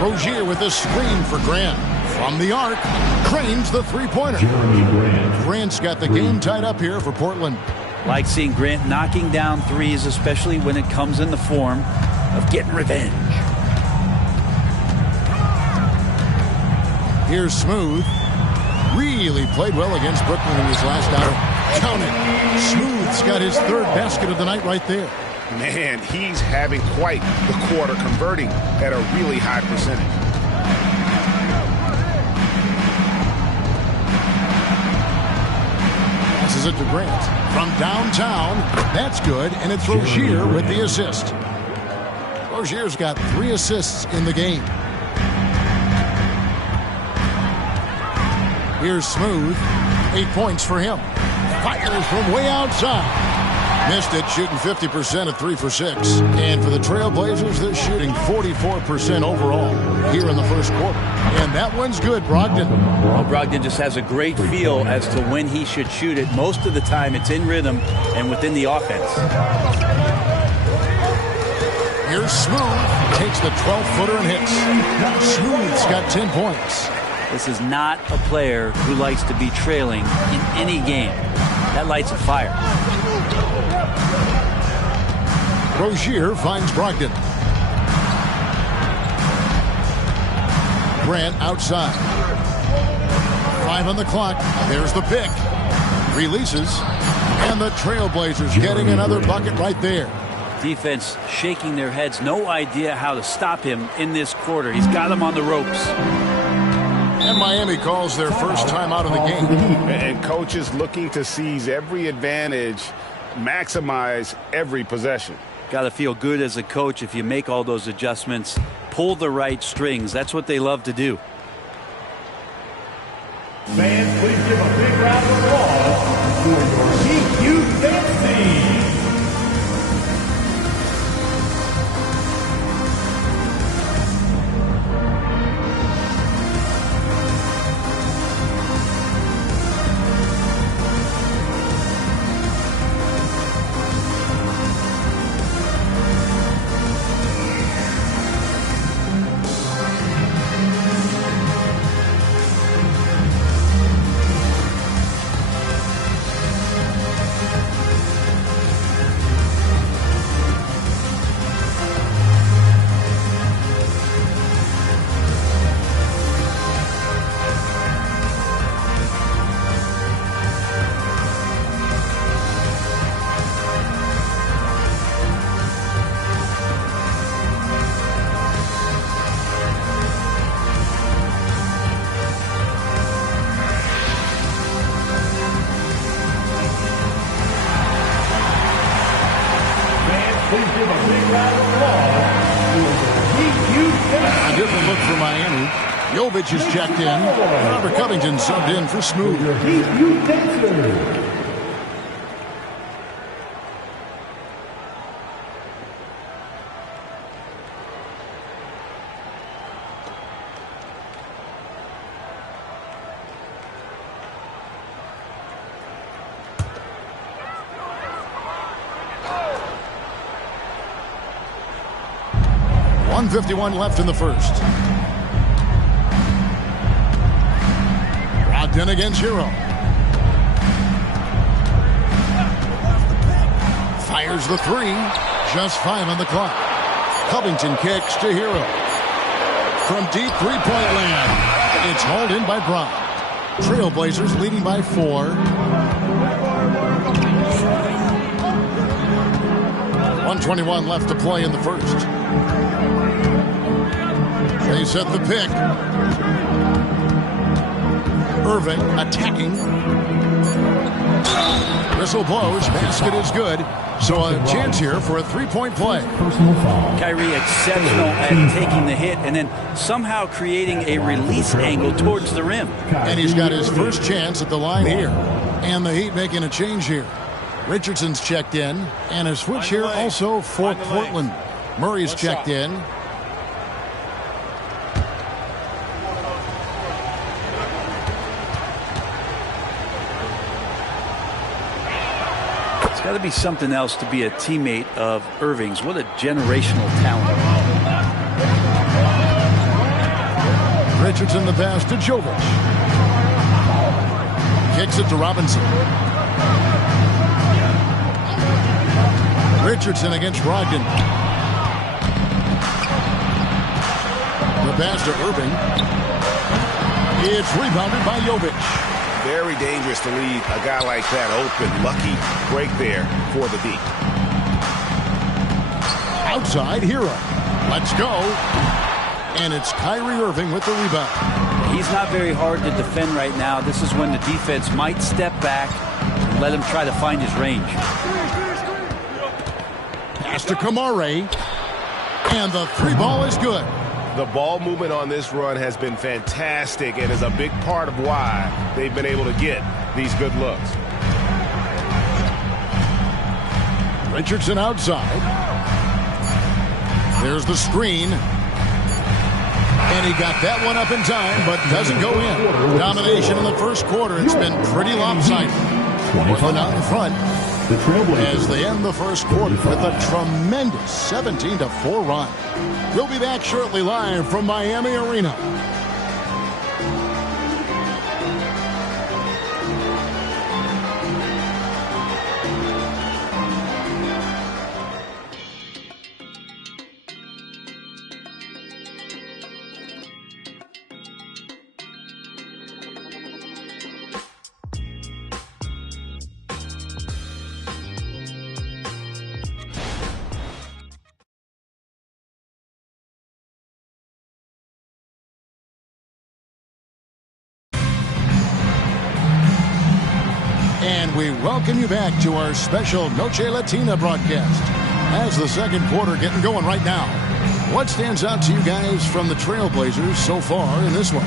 Rozier with a screen for Grant. From the arc, cranes the three-pointer. Grant's got the game tied up here for Portland. Like seeing Grant knocking down threes, especially when it comes in the form of getting revenge. Here's Smooth. Really played well against Brooklyn in his last outing. Count it. Smooth's got his 3rd basket of the night right there. Man, he's having quite the quarter, converting at a really high percentage. Passes it to Grant. From downtown, that's good, and it's Rozier with the assist. Rozier's got 3 assists in the game. Here's Smooth. 8 points for him. Fires from way outside. Missed it, shooting 50% at 3 for 6. And for the Trailblazers, they're shooting 44% overall here in the first quarter. And that one's good, Brogdon. Well, Brogdon just has a great feel as to when he should shoot it. Most of the time, it's in rhythm and within the offense. Here's Smooth. Takes the 12-footer and hits. Smooth's got 10 points. This is not a player who likes to be trailing in any game. That lights a fire. Rozier finds Brogdon. Grant outside. 5 on the clock. There's the pick. Releases. And the Trailblazers getting another bucket right there. Defense shaking their heads. No idea how to stop him in this quarter. He's got him on the ropes. And Miami calls their first time out of the game. And coaches looking to seize every advantage, maximize every possession. Got to feel good as a coach if you make all those adjustments, pull the right strings. That's what they love to do. Fans, please give a big round of applause for your Heat Youth Dance Team. A different look for Miami. Jovic is checked in. Robert Covington subbed in for Smooth. .151 left in the first. Brogdon against Hero. Fires the three. Just 5 on the clock. Covington kicks to Hero. From deep three-point land. It's hauled in by Brown. Trailblazers leading by 4. 1:21 left to play in the first. They set the pick. Irving attacking. Whistle blows. Basket is good. So a chance here for a three-point play. Kyrie exceptional at taking the hit and then somehow creating a release angle towards the rim. And he's got his first chance at the line here. And the Heat making a change here. Richardson's checked in. And a switch here also for Portland. Murray's checked in. Got to be something else to be a teammate of Irving's. What a generational talent. Richardson the pass to Jovic. Kicks it to Robinson. Richardson against Brogdon. The pass to Irving. It's rebounded by Jovic. Very dangerous to leave a guy like that open. Lucky break there for the D. Outside, Hero. Let's go. And it's Kyrie Irving with the rebound. He's not very hard to defend right now. This is when the defense might step back and let him try to find his range. Pass to Kamare. And the three ball is good. The ball movement on this run has been fantastic and is a big part of why they've been able to get these good looks. Richardson outside. There's the screen. And he got that one up in time, but doesn't go in. Domination in the first quarter. It's been pretty lopsided. Portland out in front as they end the first quarter with a tremendous 17-4 run. We'll be back shortly live from Miami Arena. And we welcome you back to our special Noche Latina broadcast. As the second quarter getting going right now, what stands out to you guys from the Trailblazers so far in this one?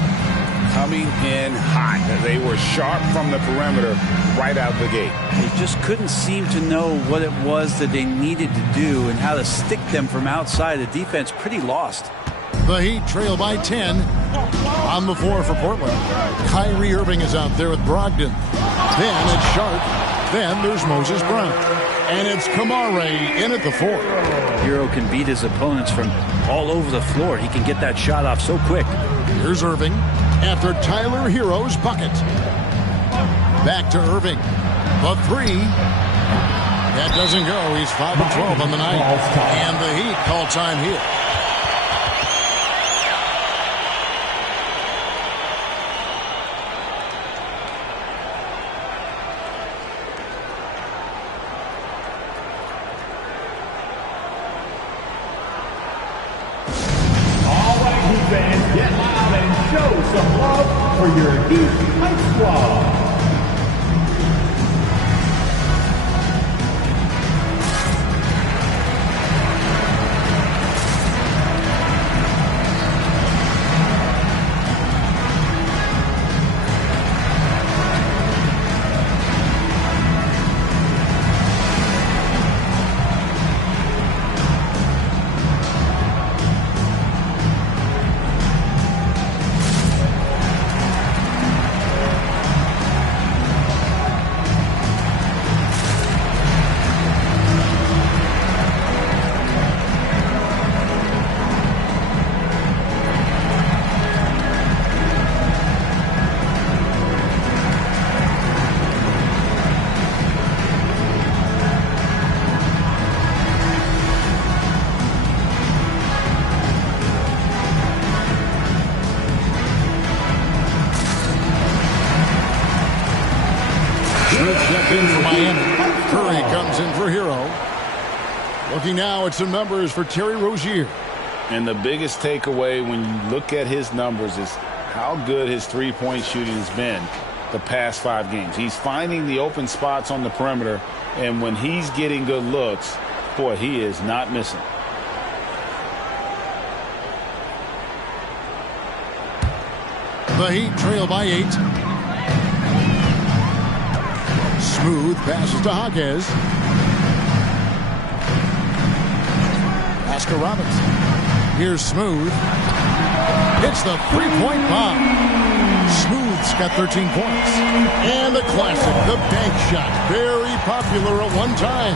Coming in hot. They were sharp from the perimeter right out the gate. They just couldn't seem to know what it was that they needed to do and how to stick them from outside. The defense pretty lost. The Heat trail by 10 on the floor for Portland. Kyrie Irving is out there with Brogdon. Then it's Sharp. Then there's Moses Brown. And it's Kamare in at the 4. Hero can beat his opponents from all over the floor. He can get that shot off so quick. Here's Irving after Tyler Hero's bucket. Back to Irving. The 3. That doesn't go. He's 5 of 12 on the night. And the Heat call time here. Get loud and show some love for your Heat Hype Squad. Looking now at some numbers for Terry Rozier. And the biggest takeaway when you look at his numbers is how good his three-point shooting has been the past 5 games. He's finding the open spots on the perimeter, and when he's getting good looks, boy, he is not missing. The Heat trail by 8. Smooth passes to Hawkes. Oscar Robinson. Here's Smooth. Hits the three-point bomb. Smooth's got 13 points. And the classic, the bank shot. Very popular at one time.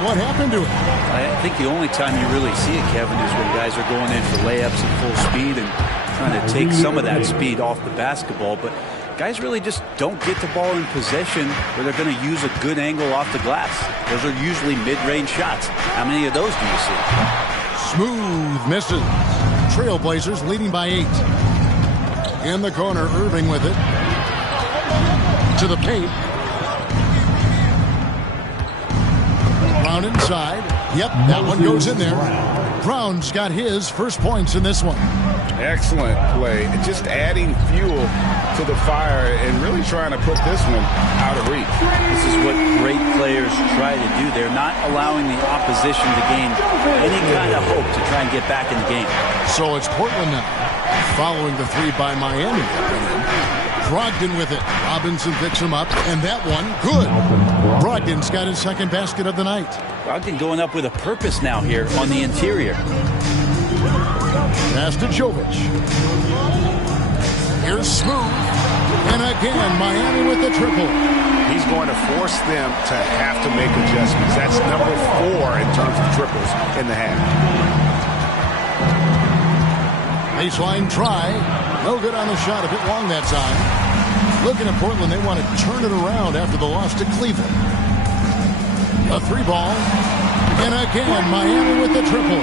What happened to it? I think the only time you really see it, Kevin, is when guys are going in for layups at full speed and trying to take some of that speed off the basketball. But guys really just don't get the ball in possession where they're going to use a good angle off the glass. Those are usually mid-range shots. How many of those do you see? Smooth misses. Trailblazers leading by 8. In the corner, Irving with it. To the paint. Brown inside. Yep, that one goes in there. Brown's got his first points in this one. Excellent play. Just adding fuel to the fire and really trying to put this one out of reach. This is what great players try to do. They're not allowing the opposition to gain any kind of hope to try and get back in the game. So it's Portland now, following the 3 by Miami. Brogdon with it. Robinson picks him up, and that one, good. Brogdon's got his second basket of the night. Brogdon going up with a purpose now here on the interior. Pass to Jovic. Here's Smooth. And again, Miami with the triple. He's going to force them to have to make adjustments. That's number 4 in terms of triples in the half. Baseline try. No good on the shot, a bit long that time. Looking at Portland, they want to turn it around after the loss to Cleveland. A 3-ball. And again, Miami with the triple.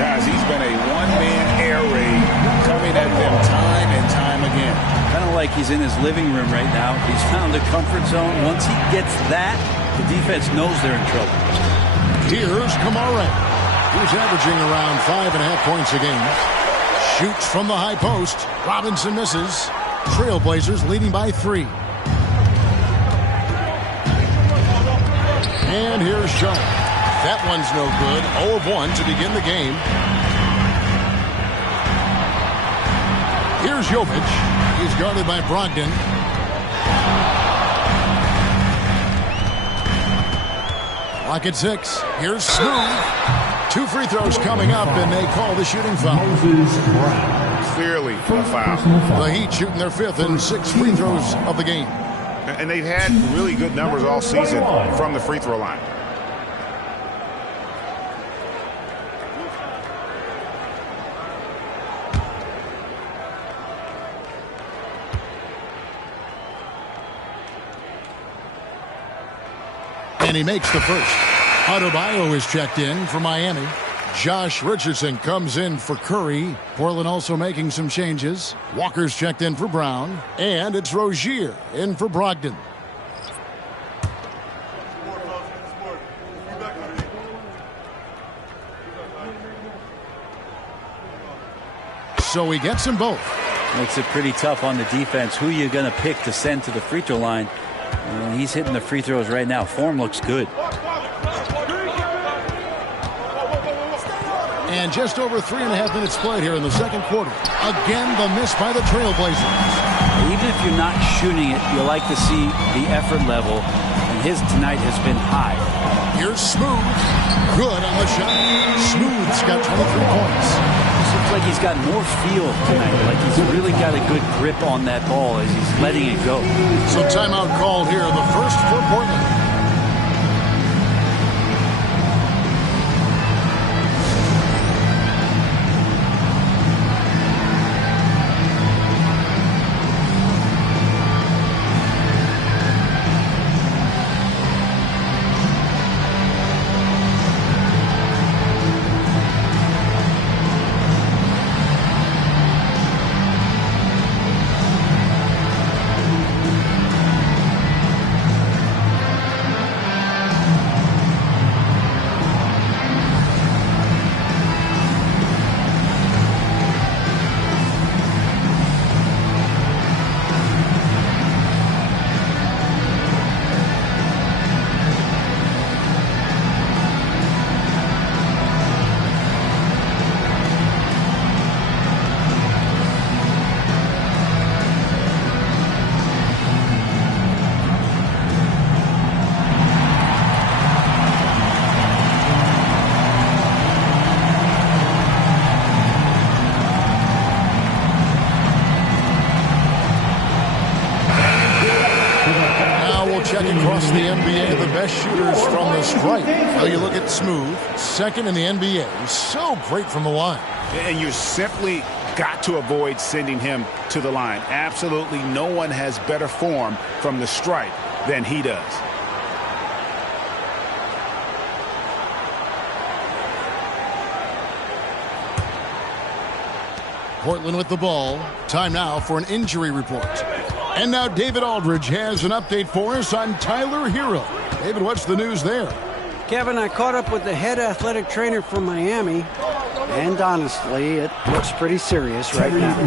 Guys, he's been a one-man air raid coming at them time and time again. Kind of like he's in his living room right now. He's found a comfort zone. Once he gets that, the defense knows they're in trouble. Here's Kamara. He's averaging around 5.5 points a game. Shoots from the high post. Robinson misses. Trailblazers leading by 3. And here's Sharp. That one's no good. 0 of 1 to begin the game. Here's Jovic. He's guarded by Brogdon. Clock at 6. Here's Smooth. 2 free throws coming up, and they call the shooting foul. Clearly a foul. The Heat shooting their 5th and 6 free throws of the game. And they've had really good numbers all season from the free throw line. And he makes the first. Adebayo is checked in for Miami. Josh Richardson comes in for Curry. Portland also making some changes. Walker's checked in for Brown. And it's Rozier in for Brogdon. So he gets them both. Makes it pretty tough on the defense. Who you going to pick to send to the free throw line? He's hitting the free throws right now. Form looks good. And just over 3.5 minutes played here in the second quarter. Again, the miss by the Trailblazers. Even if you're not shooting it, you like to see the effort level. And his tonight has been high. Here's Smooth. Good on the shot. Smooth's got 23 points. This looks like he's got more feel tonight. Like he's really got a good grip on that ball as he's letting it go. So timeout called here. The first for Portland. is the NBA, the best shooters from the stripe. Well, you look at Smooth, second in the NBA, so great from the line. And you simply got to avoid sending him to the line. Absolutely no one has better form from the stripe than he does. Portland with the ball. Time now for an injury report. And now David Aldridge has an update for us on Tyler Hero. David, what's the news there? Kevin, I caught up with the head athletic trainer from Miami, and honestly, it looks pretty serious right now.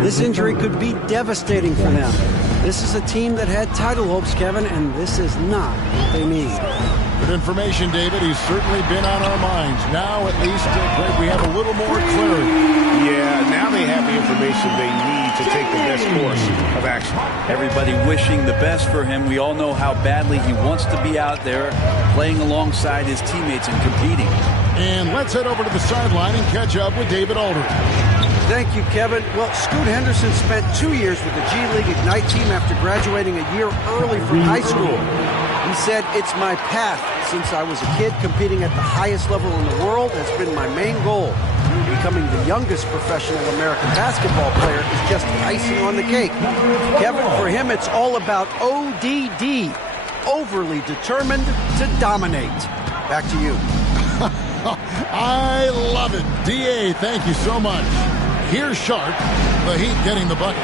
This injury could be devastating for them. This is a team that had title hopes, Kevin, and this is not what they need. Good information, David. He's certainly been on our minds. Now, at least, Greg, we have a little more clarity. Yeah, now they have the information they need to take the best course of action. Everybody wishing the best for him. We all know how badly he wants to be out there playing alongside his teammates and competing. And let's head over to the sideline and catch up with David Aldridge. Thank you, Kevin. Well, Scoot Henderson spent 2 years with the G League Ignite team after graduating a year early from high school. He said, "It's my path. Since I was a kid, competing at the highest level in the world has been my main goal. Becoming the youngest professional American basketball player is just icing on the cake." Kevin, for him, it's all about ODD, overly determined to dominate. Back to you. I love it. D.A., thank you so much. Here's Sharp, the Heat getting the bucket.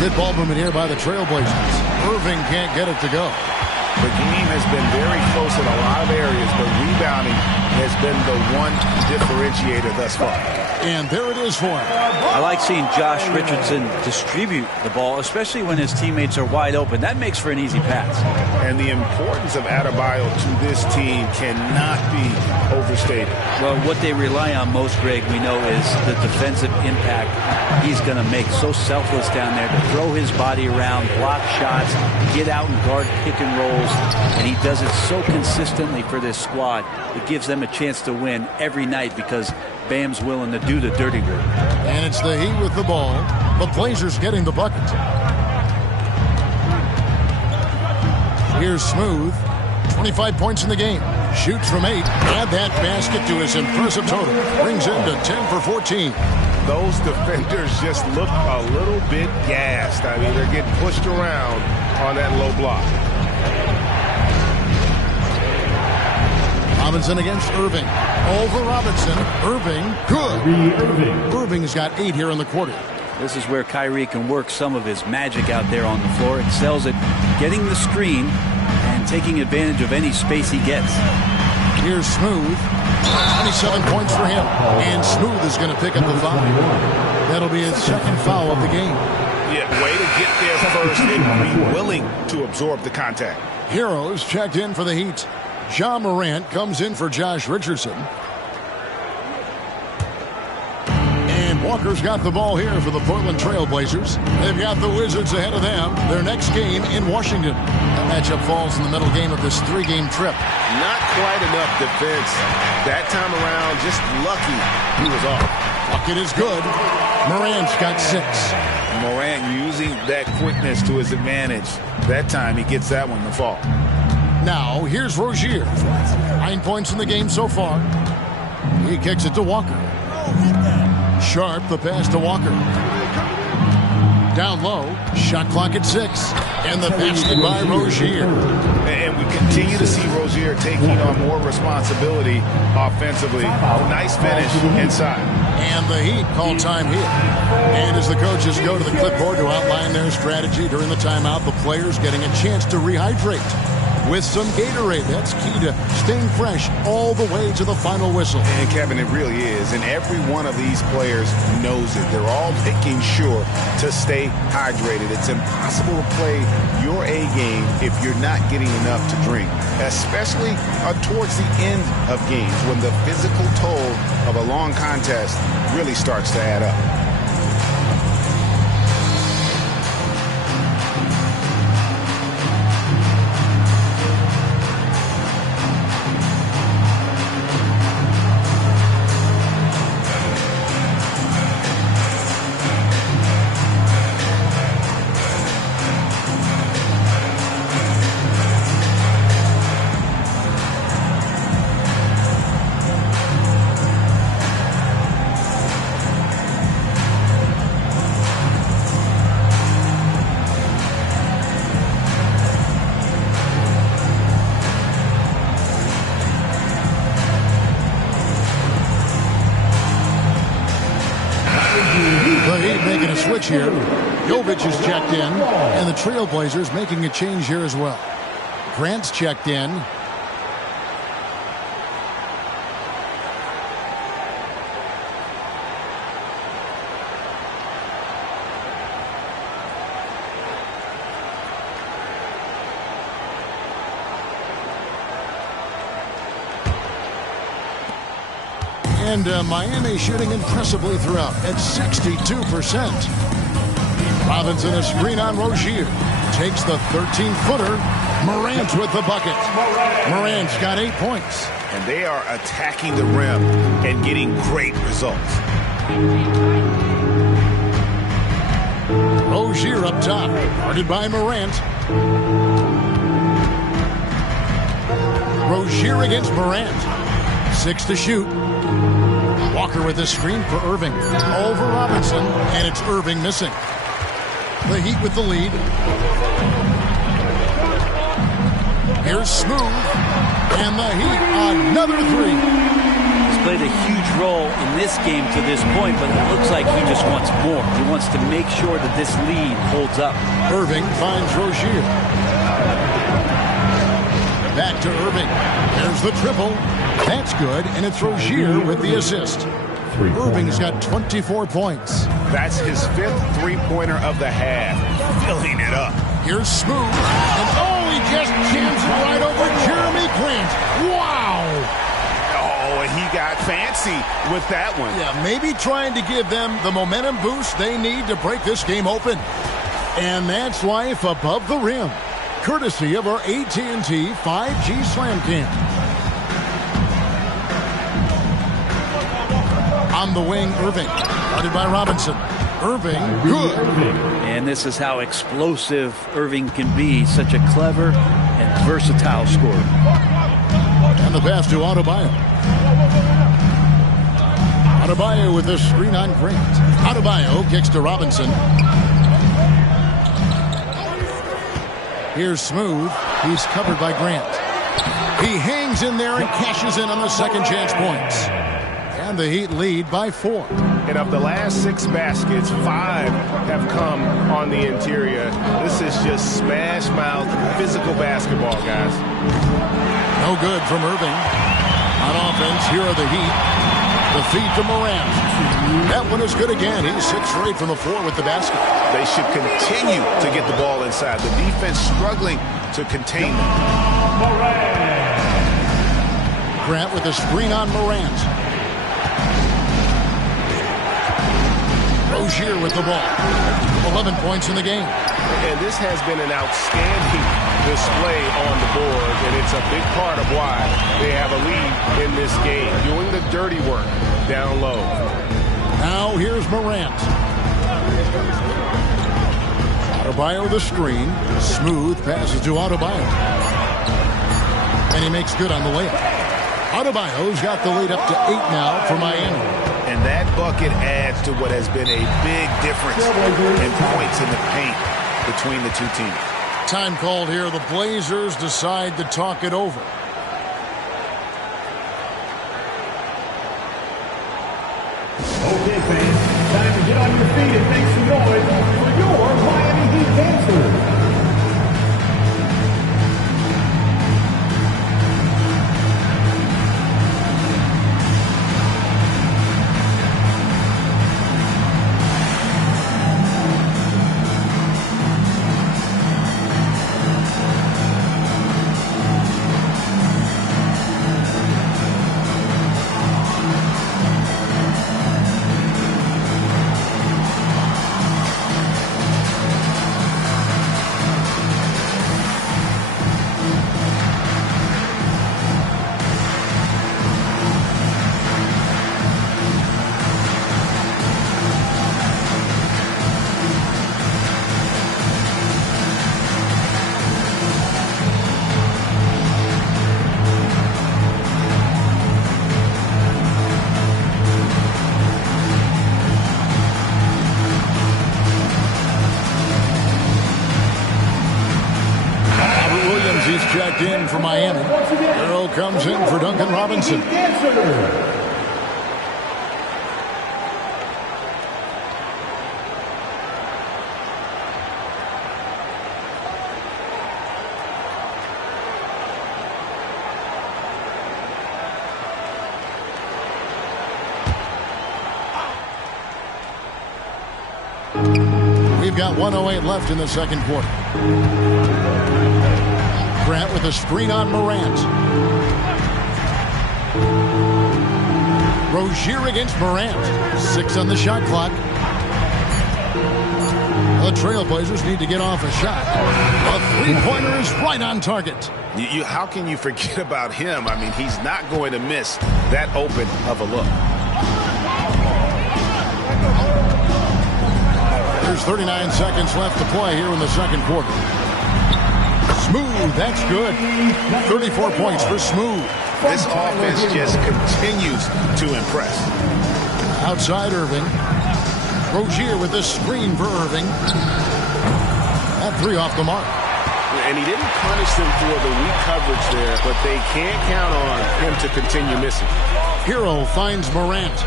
Good ball movement here by the Trailblazers. Irving can't get it to go. The game has been very close in a lot of areas, but rebounding has been the one differentiator thus far. And there it is for him. I like seeing Josh Richardson distribute the ball, especially when his teammates are wide open. That makes for an easy pass. And the importance of Adebayo to this team cannot be overstated. Well, what they rely on most, Greg, we know, is the defensive impact he's going to make. So selfless down there to throw his body around, block shots, get out and guard pick and rolls. And he does it so consistently for this squad. It gives them a chance to win every night because Bam's willing to do the dirty work. And it's the Heat with the ball. The Blazers getting the bucket. Here's Smooth. 25 points in the game. Shoots from 8. Add that basket to his impressive total. Brings him to 10 for 14. Those defenders just look a little bit gassed. I mean, they're getting pushed around on that low block. Robinson against Irving. Over Robinson. Irving, good. Irving's got 8 here in the quarter. This is where Kyrie can work some of his magic out there on the floor. Excels at getting the screen and taking advantage of any space he gets. Here's Smooth. 27 points for him. And Smooth is going to pick up the foul. That'll be his second foul of the game. Yeah, way to get there first and be willing to absorb the contact. Heroes checked in for the Heat. Ja Morant comes in for Josh Richardson. And Walker's got the ball here for the Portland Trailblazers. They've got the Wizards ahead of them. Their next game in Washington. That matchup falls in the middle game of this 3-game trip. Not quite enough defense. That time around, just lucky he was off. Bucket is good. Morant's got 6. Morant using that quickness to his advantage. That time he gets that one to fall. Now, here's Rozier. 9 points in the game so far. He kicks it to Walker. Sharp, the pass to Walker. Down low, shot clock at 6. And the basket by Rozier. And we continue to see Rozier taking on more responsibility offensively. Nice finish inside. And the Heat call time here. And as the coaches go to the clipboard to outline their strategy during the timeout, the players getting a chance to rehydrate with some Gatorade. That's key to staying fresh all the way to the final whistle. And Kevin, it really is. And every one of these players knows it. They're all making sure to stay hydrated. It's impossible to play your A game if you're not getting enough to drink, especially towards the end of games when the physical toll of a long contest really starts to add up. switch here. Jovic is checked in, and the Trailblazers making a change here as well. Grant's checked in. And Miami shooting impressively throughout at 62%. Robinson a screen on Rozier. Takes the 13-footer. Morant with the bucket. Morant's got 8 points. And they are attacking the rim and getting great results. Rozier up top. Guarded by Morant. Rozier against Morant. 6 to shoot. Walker with a screen for Irving. Over Robinson, and it's Irving missing. The Heat with the lead. Here's Smooth, and the Heat another three. He's played a huge role in this game to this point, but it looks like he just wants more. He wants to make sure that this lead holds up. Irving finds Rozier. Back to Irving. There's the triple. That's good, and it's Rozier with the assist. Irving's got 24 points. That's his 5th three-pointer of the half. Filling it up. Here's Smooth. And he just jams it right over Jeremy Grant. Wow! Oh, and he got fancy with that one. Yeah, maybe trying to give them the momentum boost they need to break this game open. And that's life above the rim. Courtesy of our AT&T 5G Slam Cam. On the wing, Irving. Guarded by Robinson. Irving, good. And this is how explosive Irving can be. Such a clever and versatile scorer. And the pass to Adebayo. Adebayo with the screen on Grant. Adebayo kicks to Robinson. Here's Smooth. He's covered by Grant. He hangs in there and cashes in on the second chance points. And the Heat lead by 4. And of the last 6 baskets, 5 have come on the interior. This is just smash-mouth physical basketball, guys. No good from Irving. On offense, here are the Heat. The feed to Morant. That one is good again. He's 6 for 8 from the floor with the basket. They should continue to get the ball inside. The defense struggling to contain them. Grant with a screen on Morant. Rozier with the ball. 11 points in the game. And this has been an outstanding display on the board, and it's a big part of why they have a lead in this game, doing the dirty work down low. Now here's Morant. Adebayo the screen. Smooth passes to Adebayo. And he makes good on the layup. Adebayo's got the lead up to 8 now for Miami. And that bucket adds to what has been a big difference in points in the paint between the two teams. Time called here. The Blazers decide to talk it over. Okay, fans, time to get on your feet and make some noise for your Miami Heat dancers. Checked in for Miami. Earl comes in for Duncan Robinson. We've got 1:08 left in the second quarter. Grant with a screen on Morant. Rozier against Morant. 6 on the shot clock. The Trailblazers need to get off a shot. A three-pointer is right on target. How can you forget about him? I mean, he's not going to miss that open of a look. There's 39 seconds left to play here in the second quarter. Smooth, that's good. 34 points for Smooth. This offense just continues to impress. Outside Irving. Rozier with the screen for Irving. That 3 off the mark. And he didn't punish them for the weak coverage there, but they can't count on him to continue missing. Hero finds Morant.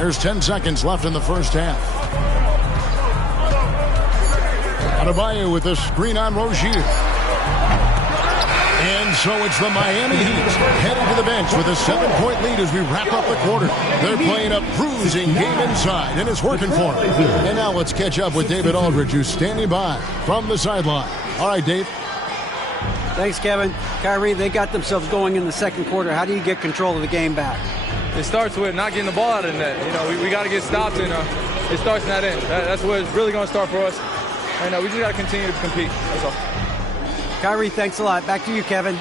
There's 10 seconds left in the first half. Adebayo with the screen on Rozier. And so it's the Miami Heat heading to the bench with a 7-point lead as we wrap up the quarter. They're playing a bruising game inside, and it's working for them. And now let's catch up with David Aldridge, who's standing by from the sideline. All right, Dave. Thanks, Kevin. Kyrie, they got themselves going in the second quarter. How do you get control of the game back? It starts with not getting the ball out of the net. You know, we got to get stopped, and it starts in that end. That's where it's really going to start for us. And we just got to continue to compete. That's all. Kyrie, thanks a lot. Back to you, Kevin.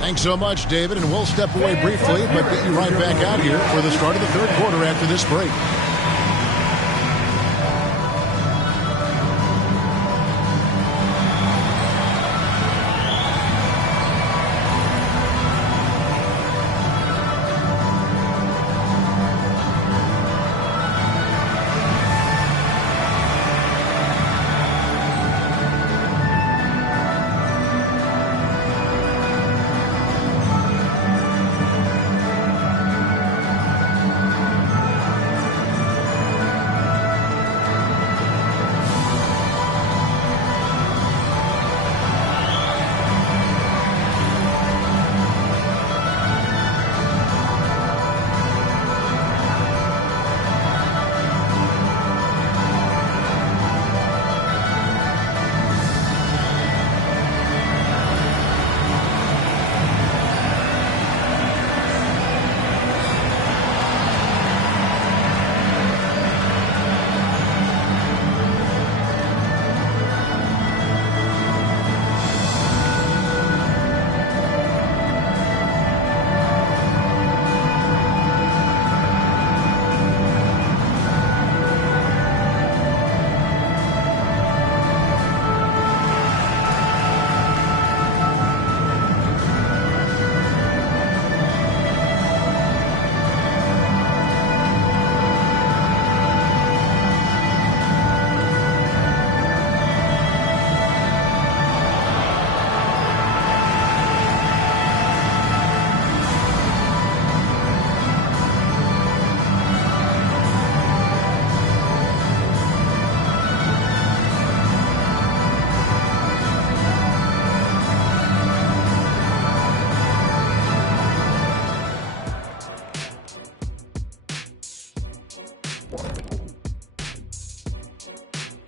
Thanks so much, David. And we'll step away briefly, but get you right back out here for the start of the third quarter after this break.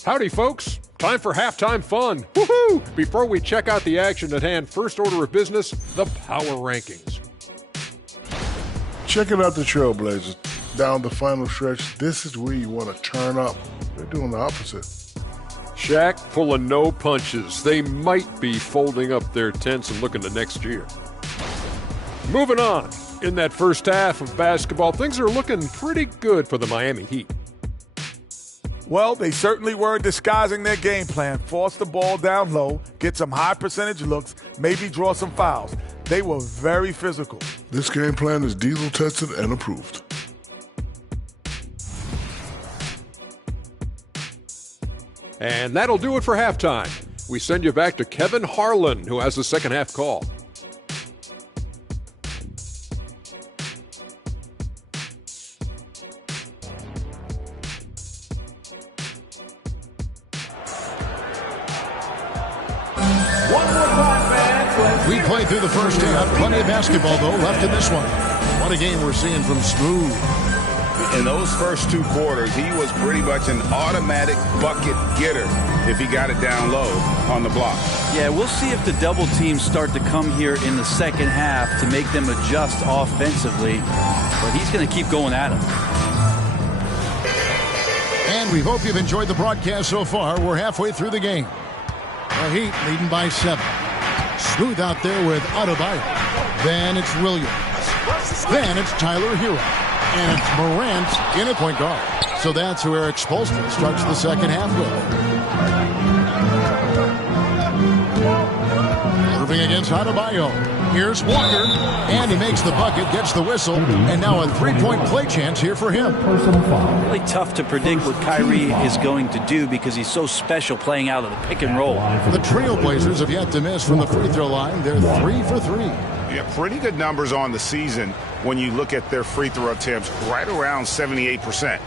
Howdy, folks. Time for halftime fun. Woohoo! Before we check out the action at hand, first order of business, the power rankings. Checking out the Trailblazers. Down the final stretch, this is where you want to turn up. They're doing the opposite. Shaq pulling no punches. They might be folding up their tents and looking to next year. Moving on. In that first half of basketball, things are looking pretty good for the Miami Heat. Well, they certainly weren't disguising their game plan. Force the ball down low, get some high percentage looks, maybe draw some fouls. They were very physical. This game plan is diesel tested and approved. And that'll do it for halftime. We send you back to Kevin Harlan, who has the second half call. We played through the first half. Plenty of basketball, though, left in this one. What a game we're seeing from Smooth. In those first 2 quarters, he was pretty much an automatic bucket getter if he got it down low on the block. Yeah, we'll see if the double teams start to come here in the second half to make them adjust offensively. But he's going to keep going at him. And we hope you've enjoyed the broadcast so far. We're halfway through the game. The Heat leading by 7. Smooth out there with Adebayo. Then it's Williams. Then it's Tyler Hero. And it's Morant in at point guard. So that's who Eric Spoelstra starts the second half with. Irving against Adebayo. Here's Walker. And he makes the bucket, gets the whistle. And now a 3-point play chance here for him. Really tough to predict what Kyrie is going to do because he's so special playing out of the pick and roll. The Trailblazers have yet to miss from the free throw line. They're 3 for 3. Yeah, pretty good numbers on the season when you look at their free throw attempts, right around 78%.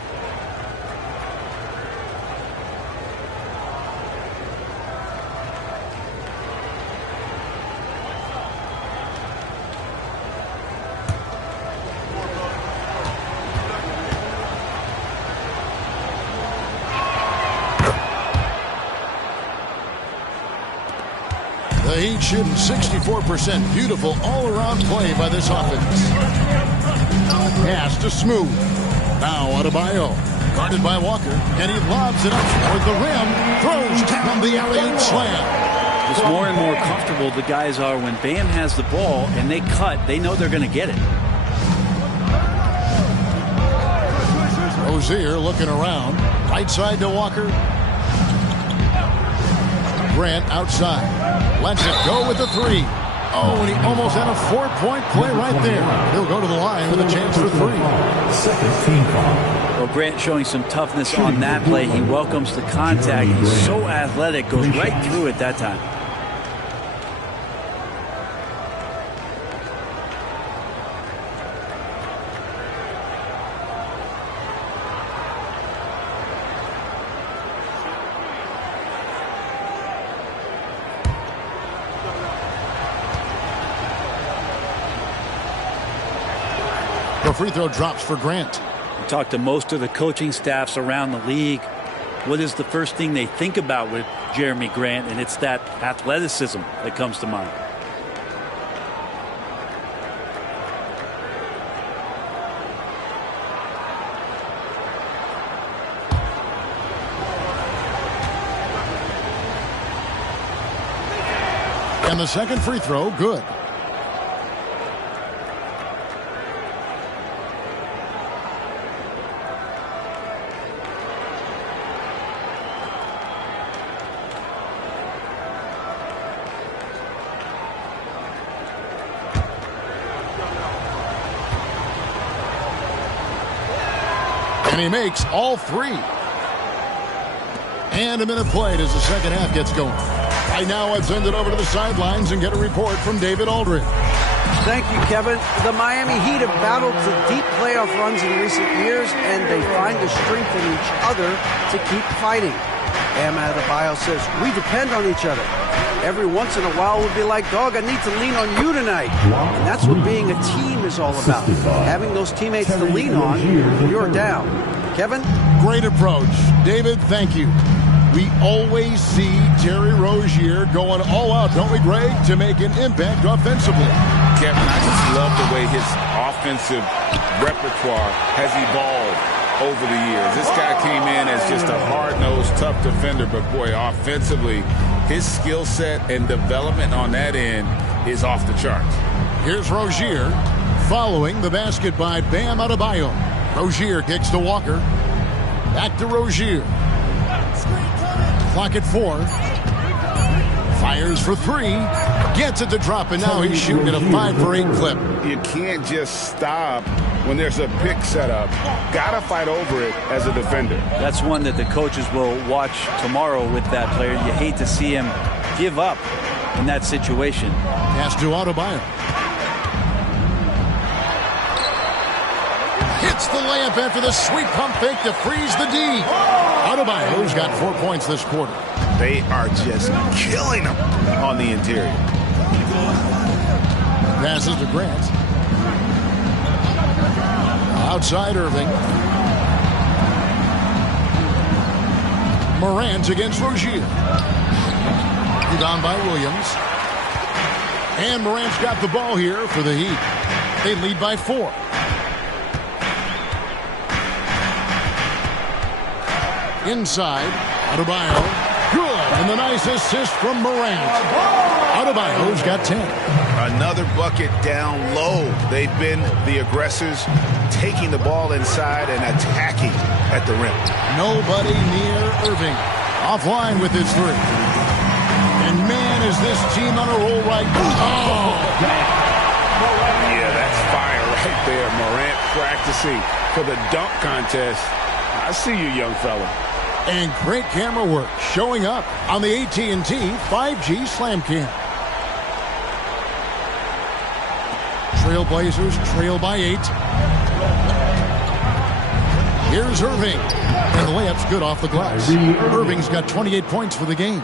The Heat shooting 64%. Beautiful all-around play by this offense. Pass to Smooth. Now Adebayo. Guarded by Walker. And he lobs it up toward the rim. Throws down the alley slam. It's more and more comfortable the guys are when Bam has the ball and they cut. They know they're going to get it. Rozier looking around. Right side to Walker. Grant outside. Lets it go with the 3. Oh, and he almost had a 4-point play right there. He'll go to the line with a chance for 3. Second team foul. Well, Grant showing some toughness on that play. He welcomes the contact. He's so athletic, goes right through it that time. The free throw drops for Grant. We talked to most of the coaching staffs around the league. What is the first thing they think about with Jeremy Grant? And it's that athleticism that comes to mind. And the second free throw, good. And he makes all 3. And a minute played as the second half gets going. Right now, I'd send it over to the sidelines and get a report from David Aldridge. Thank you, Kevin. The Miami Heat have battled to deep playoff runs in recent years, and they find the strength in each other to keep fighting. Bam Adebayo says, we depend on each other. Every once in a while, we'll be like, dog, I need to lean on you tonight. And that's what being a team is all about. Having those teammates to lean on when you're down. Kevin? Great approach. David, thank you. We always see Terry Rozier going all out, don't we, Greg, to make an impact offensively. Kevin, I just love the way his offensive repertoire has evolved over the years. This guy came in as just a hard-nosed, tough defender, but boy, offensively, his skill set and development on that end is off the charts. Here's Rozier following the basket by Bam Adebayo. Rozier kicks to Walker. Back to Rozier. Clock at 4. Fires for 3. Gets it to drop, and now he's shooting at a 5 for 8 clip. You can't just stop when there's a pick set up. Gotta fight over it as a defender. That's one that the coaches will watch tomorrow with that player. You hate to see him give up in that situation. Pass to Adebayo. Hits the layup after the sweet pump fake to freeze the D. Adebayo's got 4 points this quarter. They are just killing them on the interior. Passes to Grant. Outside Irving. Morant against Rozier. Down by Williams. And Morant's got the ball here for the Heat. They lead by 4. Inside, Adebayo. Good. And the nice assist from Morant. Adebayo's got 10. Another bucket down low. They've been the aggressors, taking the ball inside and attacking at the rim. Nobody near Irving. Offline with his 3. And man, is this team on a roll right now. Oh, yeah, that's fire right there. Morant practicing for the dunk contest. I see you, young fella. And great camera work showing up on the AT&T 5G Slam Cam. Trailblazers trail by 8. Here's Irving. And the layup's good off the glass. Irving's got 28 points for the game.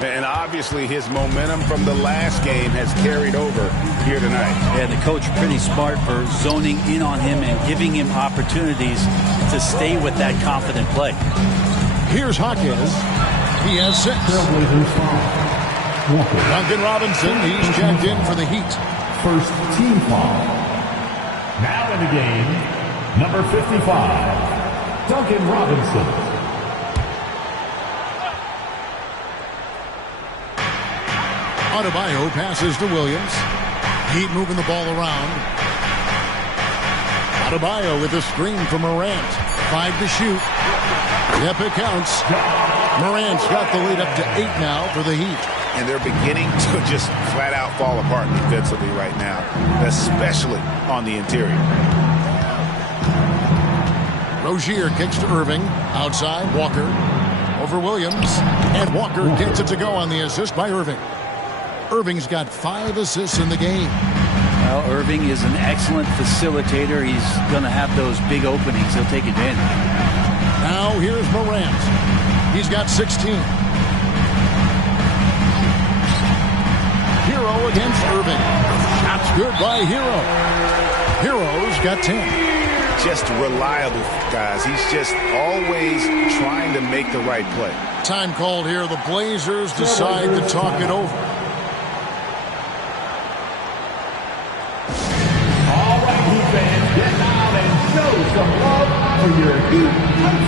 And obviously his momentum from the last game has carried over here tonight. Yeah, the coach pretty smart for zoning in on him and giving him opportunities to stay with that confident play. Here's Hawkins. He has 6. Duncan Robinson, he's checked in for the Heat. First team foul. Now in the game, number 55, Duncan Robinson. Adebayo passes to Williams. Heat moving the ball around. Adebayo with a screen from Morant. 5 to shoot. Yep, it counts. Morant's got the lead up to 8 now for the Heat. And they're beginning to just flat out fall apart defensively right now, especially on the interior. Rozier kicks to Irving. Outside, Walker. Over Williams. And Walker gets it to go on the assist by Irving. Irving's got 5 assists in the game. Well, Irving is an excellent facilitator. He's going to have those big openings. He'll take advantage. Now here's Morant. He's got 16. Hero against Irving. That's good by Hero. Hero's got 10. Just reliable, guys. He's just always trying to make the right play. Time called here. The Blazers decide to talk it over. Get out and show some love for your Heat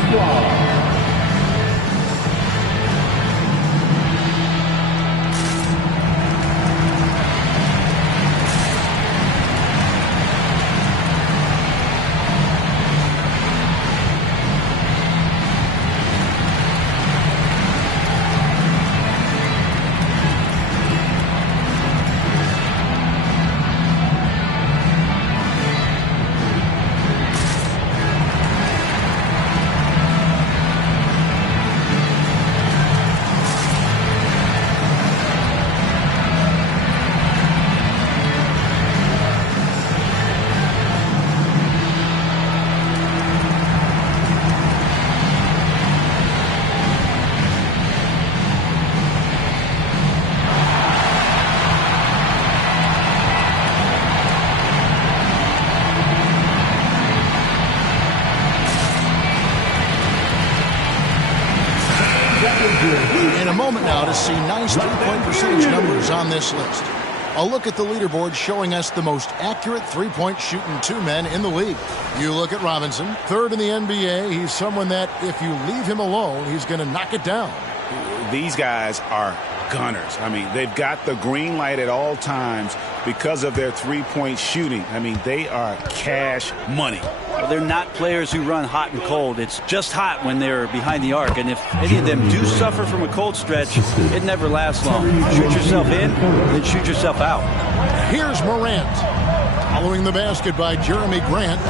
squad. In a moment now to see nice three-point percentage numbers on this list. A look at the leaderboard showing us the most accurate three-point shooting 2 men in the league. You look at Robinson, 3rd in the NBA. He's someone that if you leave him alone, he's going to knock it down. These guys are gunners. I mean, they've got the green light at all times because of their three-point shooting. I mean, they are cash money. Well, they're not players who run hot and cold. It's just hot when they're behind the arc. And if any of them do suffer from a cold stretch, it never lasts long. Shoot yourself in, then shoot yourself out. Here's Morant. Following the basket by Jeremy Grant.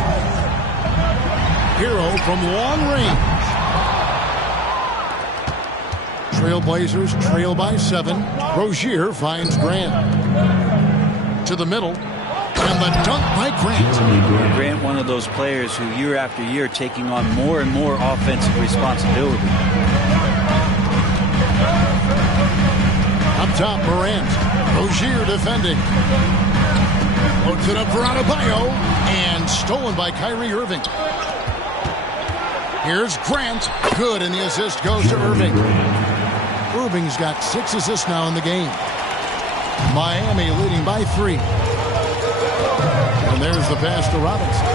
Hero from long range. Trailblazers trail by 7. Rozier finds Grant. To the middle. And the dunk by Grant. Grant, one of those players who year after year taking on more and more offensive responsibility. Up top, Morant. Rozier defending. Floats it up for Adebayo. And stolen by Kyrie Irving. Here's Grant. Good, and the assist goes to Irving. Irving's got 6 assists now in the game. Miami leading by 3. And there's the pass to Robinson.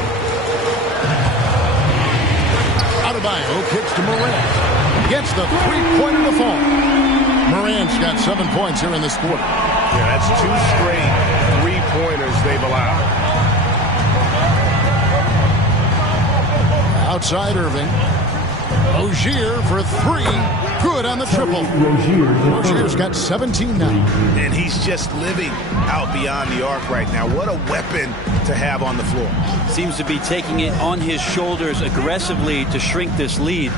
Adebayo kicks to Morant. Gets the three-pointer to fall. Morant's got 7 points here in this quarter. Yeah, that's 2 straight three-pointers they've allowed. Outside Irving. Rozier for 3. Good on the triple. Rozier's got 17 now. And he's just living out beyond the arc right now. What a weapon to have on the floor. Seems to be taking it on his shoulders aggressively to shrink this lead.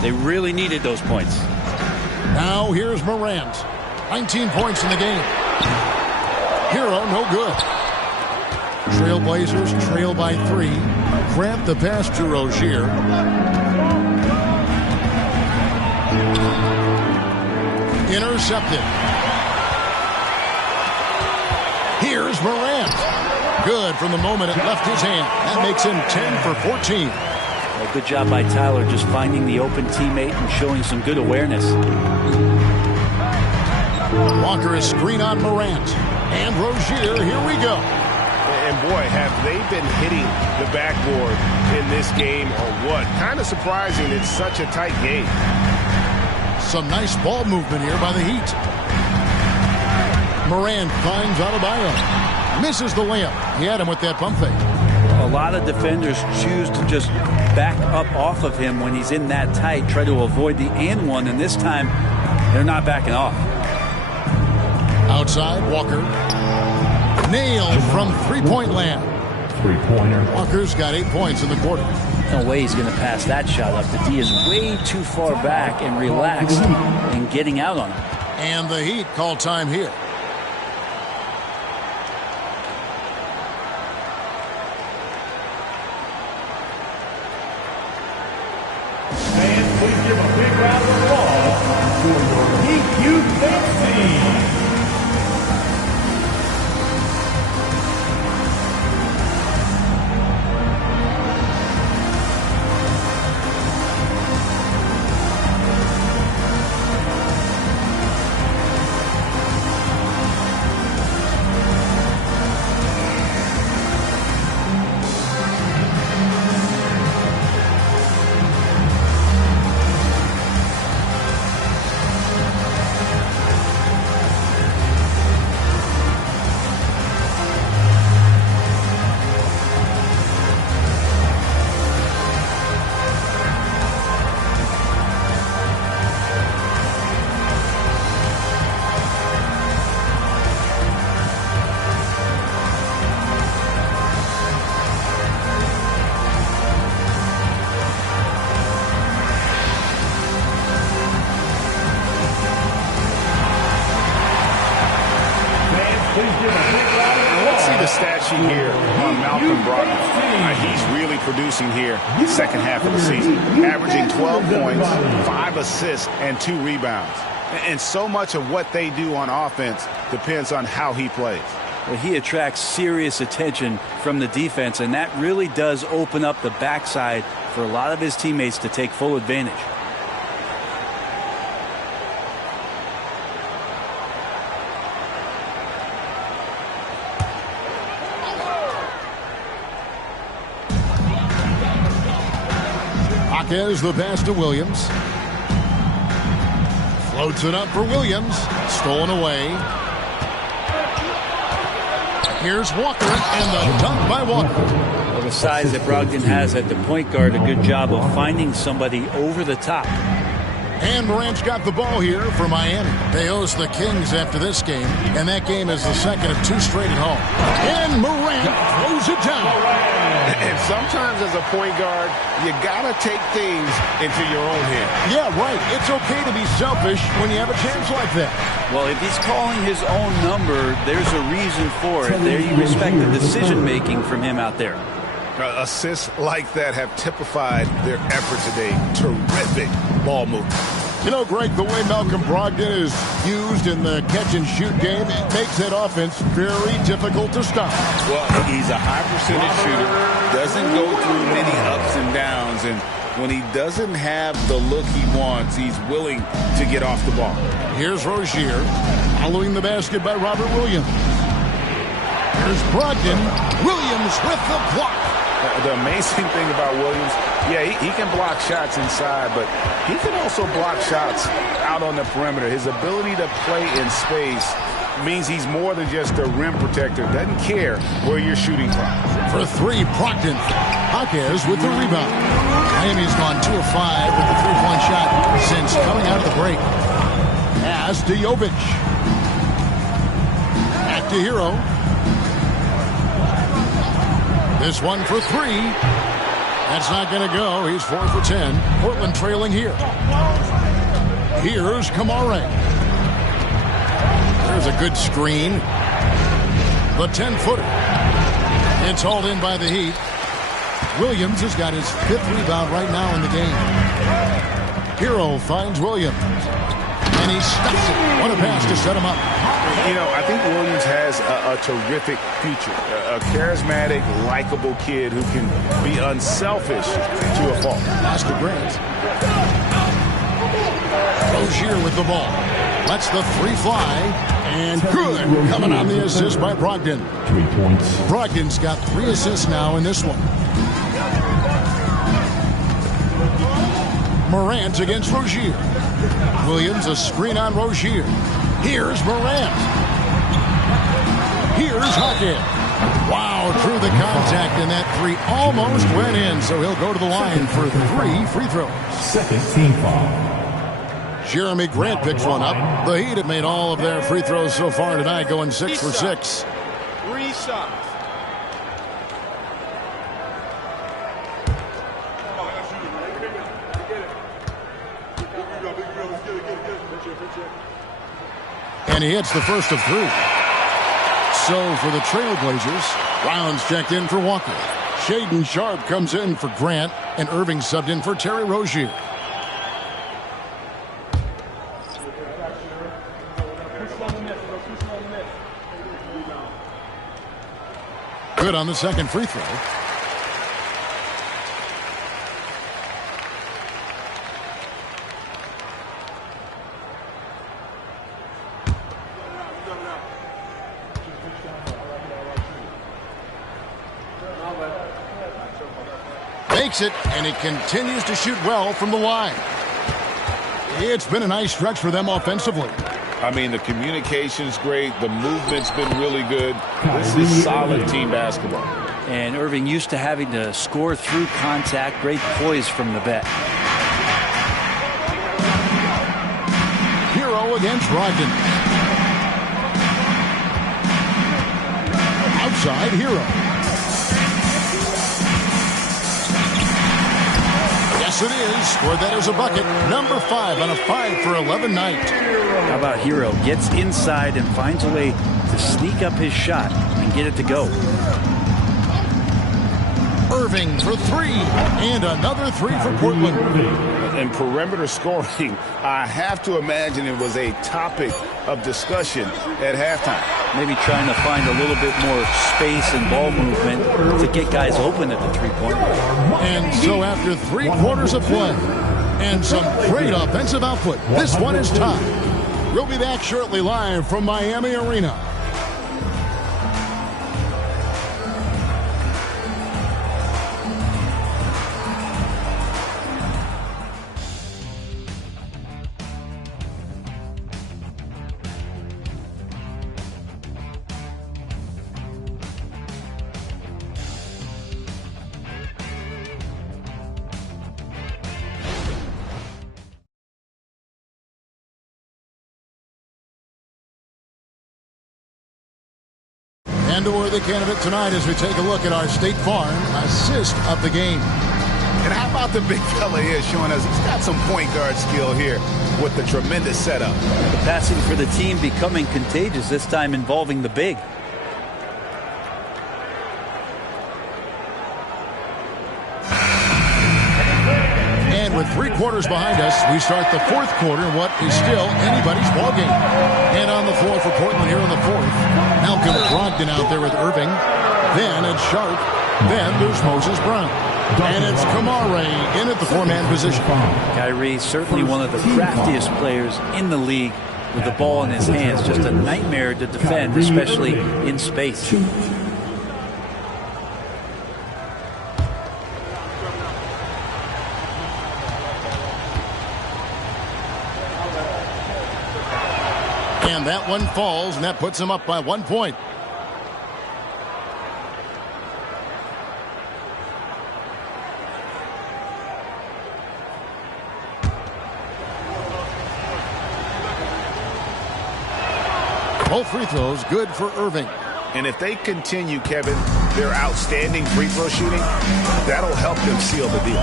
They really needed those points. Now here's Morant. 19 points in the game. Hero, no good. Trailblazers trail by 3. Grant the pass to Rozier. Intercepted. Here's Morant. Good from the moment it left his hand. That makes him 10 for 14. Well, good job by Tyler just finding the open teammate and showing some good awareness. Walker is screen on Morant. And Rozier, here we go. And boy, have they been hitting the backboard in this game or what? Kind of surprising it's such a tight game. Some nice ball movement here by the Heat. Morant finds Adebayo. Misses the layup. He had him with that pump fake. A lot of defenders choose to just back up off of him when he's in that tight, try to avoid the and one, and this time they're not backing off. Outside, Walker. Nailed from three-point land. Three-pointer. Walker's got 8 points in the quarter. No way he's going to pass that shot up. The D is way too far back and relaxed in getting out on him. And the Heat call time here. And please give a big round of applause for your Heat Youth Dance Team. Let's see the stat sheet here on Malcolm Brogdon. He's really producing here the second half of the season, averaging 12 points, 5 assists, and 2 rebounds. And so much of what they do on offense depends on how he plays. Well, he attracts serious attention from the defense, and that really does open up the backside for a lot of his teammates to take full advantage. Is the pass to Williams. Floats it up for Williams. Stolen away. Here's Walker, and the dunk by Walker. Well, the size that Brogdon has at the point guard, a good job of finding somebody over the top. And Morant's got the ball here for Miami. They host the Kings after this game, and that game is the second of 2 straight at home. And Morant throws it down. And sometimes as a point guard, you got to take things into your own hand. Yeah, right. It's okay to be selfish when you have a chance like that. Well, if he's calling his own number, there's a reason for it. There you respect the decision-making from him out there. Assists like that have typified their effort today. Terrific ball movement. You know, Greg, the way Malcolm Brogdon is used in the catch-and-shoot game, it makes that offense very difficult to stop. Well, he's a high percentage shooter, doesn't go through many ups and downs, and when he doesn't have the look he wants, he's willing to get off the ball. Here's Rozier following the basket by Robert Williams. Here's Brogdon. Williams with the block. The amazing thing about Williams, yeah, he can block shots inside, but he can also block shots out on the perimeter. His ability to play in space means he's more than just a rim protector. Doesn't care where you're shooting from. For three, Brogdon. Jaquez with the rebound. Miami's gone 2 of 5 with the three-point shot since coming out of the break. Pass to Jovic. Back to Hero. This one for 3. That's not going to go. He's 4 for 10. Portland trailing here. Here's Kamare. There's a good screen. The 10-footer. It's hauled in by the Heat. Williams has got his 5th rebound right now in the game. Hero finds Williams. And he stuffs it. What a pass to set him up. You know, I think Williams has a terrific future. A charismatic, likable kid who can be unselfish to a fault. Pass to Grant. Rozier with the ball. Lets the 3 fly. And good. Coming on the assist by Brogdon. 3 points. Brogdon's got 3 assists now in this one. Morant against Rozier. Williams a screen on Rozier. Here's Morant. Here's Jaquez. Wow, drew the contact, and that 3 almost went in, so he'll go to the line for 3 free throws. Second team foul. Jeremy Grant picks one up. The Heat have made all of their free throws so far tonight, going 6 for 6. 3 shots. And he hits the first of 3. So for the Trailblazers, Brown's checked in for Walker. Shaden Sharp comes in for Grant, and Irving subbed in for Terry Rozier. Good on the second free throw. Makes it, and he continues to shoot well from the line. It's been a nice stretch for them offensively. I mean, the communication's great. The movement's been really good. This is solid team basketball. And Irving used to having to score through contact. Great poise from the vet. Hero against Brogdon. Outside Hero. Yes, it is. Scored that as a bucket. Number 5 on a 5 for 11 night. How about Hero? Gets inside and finds a way to sneak up his shot and get it to go. Irving for 3. And another 3 for Portland. And perimeter scoring, I have to imagine it was a topic of discussion at halftime. Maybe trying to find a little bit more space and ball movement to get guys open at the three-point line. And so after 3 quarters of play and some great offensive output, this one is tied. We'll be back shortly live from Miami Arena. And a worthy candidate tonight as we take a look at our State Farm assist of the game. And how about the big fella here showing us he's got some point guard skill here with the tremendous setup. The passing for the team becoming contagious, this time involving the big. And with 3 quarters behind us, we start the 4th quarter in what is still anybody's ball game. And on the floor for Portland here in the 4th. Malcolm Brogdon out there with Irving. Then it's Sharp. Then there's Moses Brown. And it's Kamare in at the 4-man position. Kyrie, certainly one of the craftiest players in the league with the ball in his hands. Just a nightmare to defend, especially in space. And that one falls, and that puts him up by 1 point. Both free throws good for Irving. And if they continue, Kevin, their outstanding free throw shooting, that'll help them seal the deal.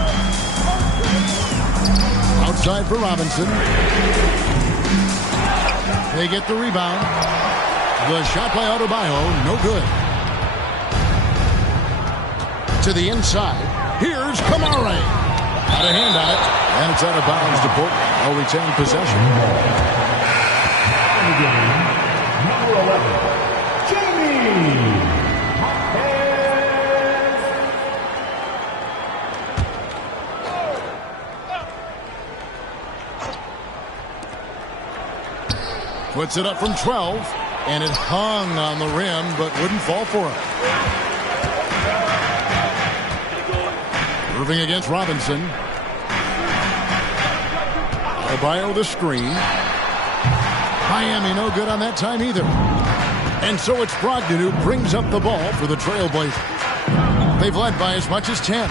Outside for Robinson. They get the rebound. The shot by Adebayo, no good. To the inside. Here's Kamare. Got a hand on it. And it's out of bounds to Portland. They'll retain possession. Number 11, Jamie. Puts it up from 12, and it hung on the rim, but wouldn't fall for him. Irving against Robinson. Adebayo the screen. Miami no good on that time either. And so it's Brogdon who brings up the ball for the Trailblazers. They've led by as much as 10.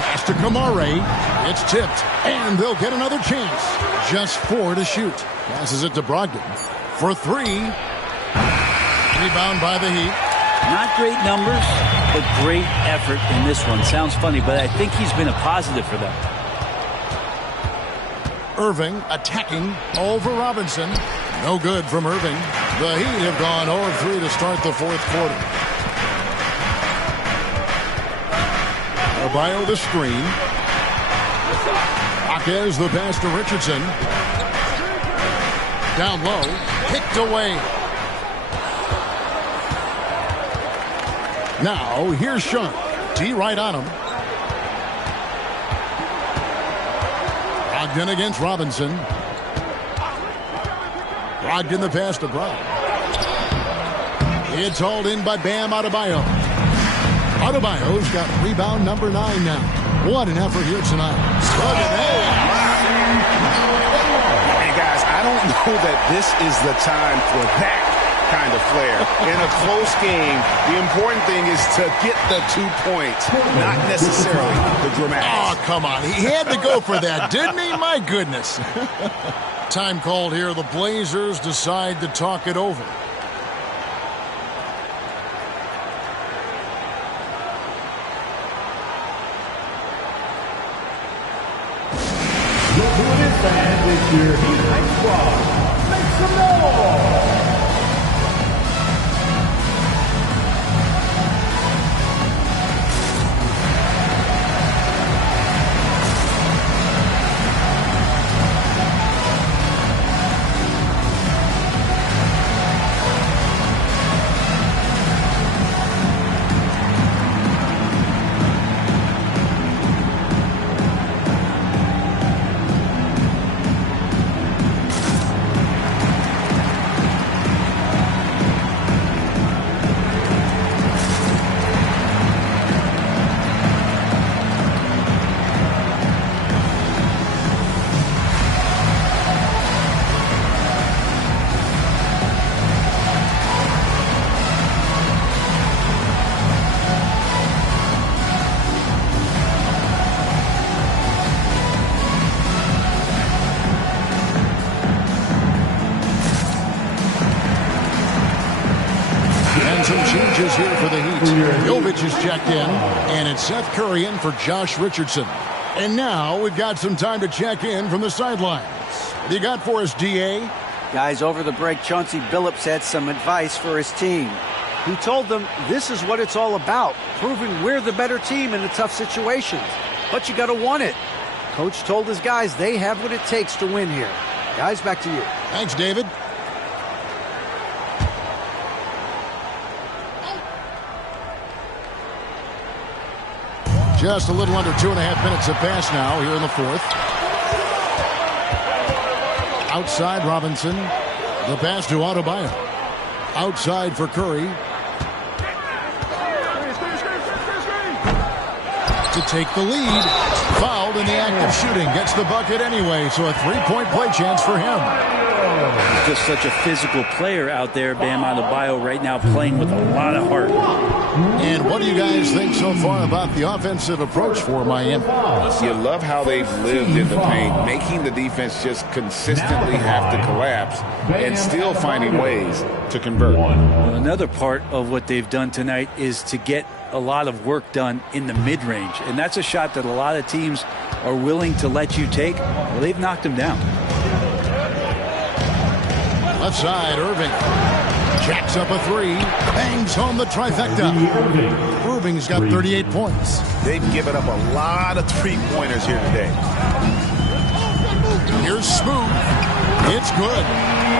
Pass to Kamare. It's tipped, and they'll get another chance. Just 4 to shoot. Passes it to Brogdon for 3. Rebound by the Heat. Not great numbers, but great effort in this one. Sounds funny, but I think he's been a positive for them. Irving attacking over Robinson. No good from Irving. The Heat have gone 0 of 3 to start the fourth quarter. Adebayo the screen. Jaquez the pass to Richardson. Down low. Picked away. Now here's Sharp. D right on him. Brogdon against Robinson. Brogdon the pass to Brown. It's hauled in by Bam Adebayo. Adebayo's got rebound number 9 now. What an effort here tonight. Look at that. Hey, guys, I don't know that this is the time for that kind of flair. In a close game, the important thing is to get the 2 points, not necessarily the dramatics. Oh, come on. He had to go for that, didn't he? My goodness. Time called here. The Blazers decide to talk it over. Look who it is, fans. It's your Heat High Squad. Make some noise. Changes here for the Heat. Jovic is checked in, and it's Seth Curry in for Josh Richardson. And now we've got some time to check in from the sidelines. What do you got for us, D.A.? Guys, over the break, Chauncey Billups had some advice for his team. He told them this is what it's all about, proving we're the better team in the tough situations. But you got to want it. Coach told his guys they have what it takes to win here. Guys, back to you. Thanks, David. Just a little under 2.5 minutes have passed now here in the fourth. Outside Robinson. The pass to Adebayo. Outside for Curry. To take the lead. Fouled in the act of shooting. Gets the bucket anyway, so a three-point play chance for him. He's just such a physical player out there, Bam Adebayo, right now playing with a lot of heart. And what do you guys think so far about the offensive approach for Miami? You love how they've lived in the paint, making the defense just consistently have to collapse and still finding ways to convert. Well, another part of what they've done tonight is to get a lot of work done in the mid-range. And that's a shot that a lot of teams are willing to let you take. Well, they've knocked them down. Left side, Irving. Jacks up a three. Bangs home the trifecta. Irving's got 38 points. They've given up a lot of three-pointers here today. Here's Smooth. It's good.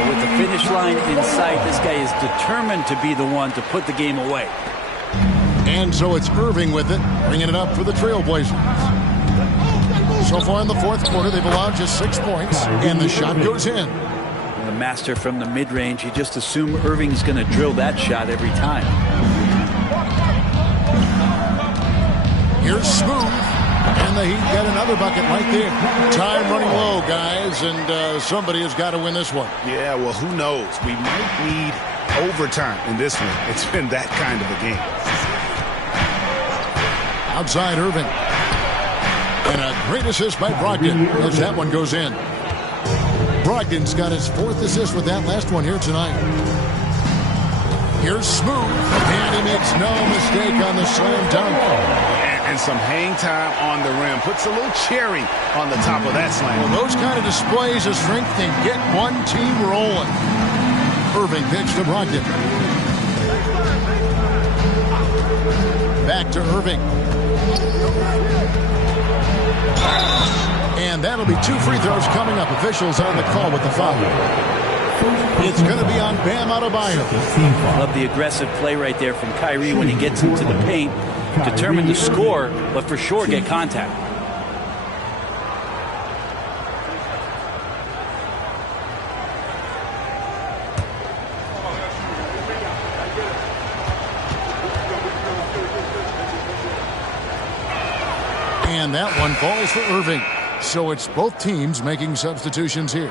With the finish line in sight, this guy is determined to be the one to put the game away. And so it's Irving with it, bringing it up for the Trailblazers. So far in the fourth quarter, they've allowed just 6 points, and the shot goes in. The master from the mid-range, you just assume Irving's going to drill that shot every time. Here's Smooth, and the Heat got another bucket right there. Time running low, guys, and somebody has got to win this one. Yeah, well, who knows? We might need overtime in this one. It's been that kind of a game. Outside Irving. And a great assist by Brogdon as that one goes in. Brogdon's got his 4th assist with that last one here tonight. Here's Smooth. And he makes no mistake on the slam dunk. And some hang time on the rim. Puts a little cherry on the top of that slam. Well, those kind of displays of strength can get one team rolling. Irving pitch to Brogdon. Back to Irving. And that'll be 2 free throws coming up. Officials on the call with the foul. It's going to be on Bam Adebayo. Love the aggressive play right there from Kyrie when he gets into the paint. Determined to score, but for sure get contact. And that one falls for Irving. So it's both teams making substitutions here.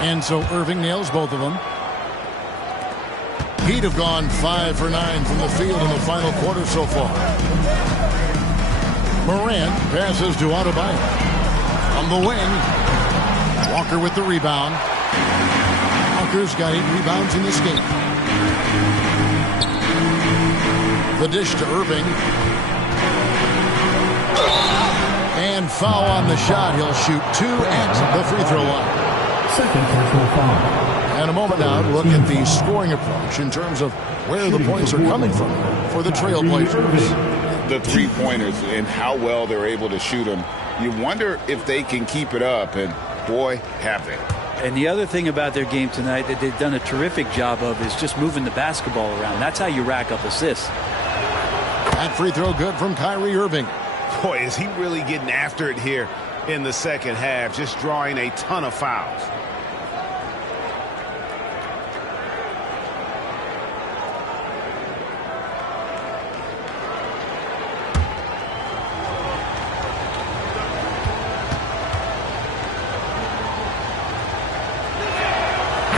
And so Irving nails both of them. Heat have gone 5 for 9 from the field in the final quarter so far. Morant passes to Adebayo. On the wing. Walker with the rebound. Walker's got 8 rebounds in this game. The dish to Irving. And foul on the shot. He'll shoot 2 at the free throw line. Second personal foul. And a moment now to look at the scoring approach in terms of where the points are coming from for the Trailblazers. The three-pointers and how well they're able to shoot them. You wonder if they can keep it up, and boy, have they. And the other thing about their game tonight that they've done a terrific job of is just moving the basketball around. That's how you rack up assists. That free throw good from Kyrie Irving. Boy, is he really getting after it here in the second half, just drawing a ton of fouls.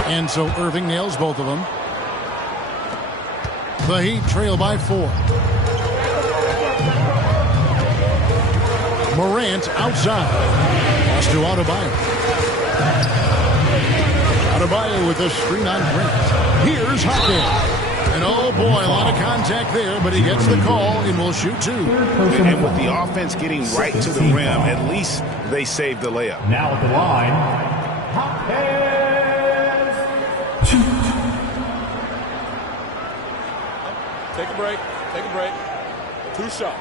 And so Irving nails both of them. The Heat trail by 4. Morant outside. Pass to Adebayo. Adebayo with a screen on Grant. Here's Hockey. And oh boy, a lot of contact there, but he gets the call and will shoot 2. And with the offense getting right to the rim, at least they saved the layup. Now at the line, Take a break. Take a break. 2 shots.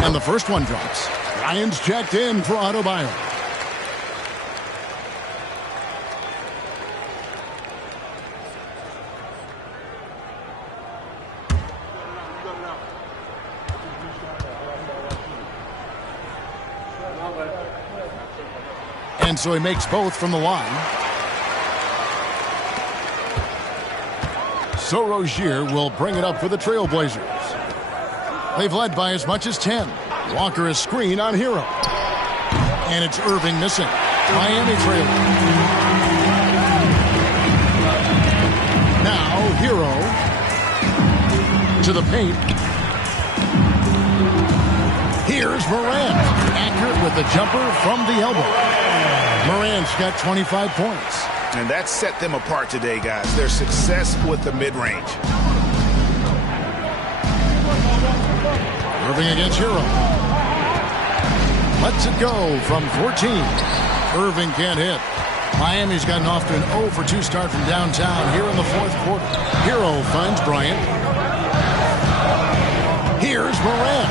And the first one drops. Ryan's checked in for Adebayo. And so he makes both from the line. So Rozier will bring it up for the Trailblazers. They've led by as much as 10. Walker is screen on Hero. And it's Irving missing. Miami trailing. Now Hero to the paint. Here's Morant. Accurate with the jumper from the elbow. Morant's got 25 points. And that set them apart today, guys. Their success with the mid-range. Irving against Hero. Lets it go from 14. Irving can't hit. Miami's gotten off to an 0 for 2 start from downtown here in the fourth quarter. Hero finds Bryant. Here's Morant.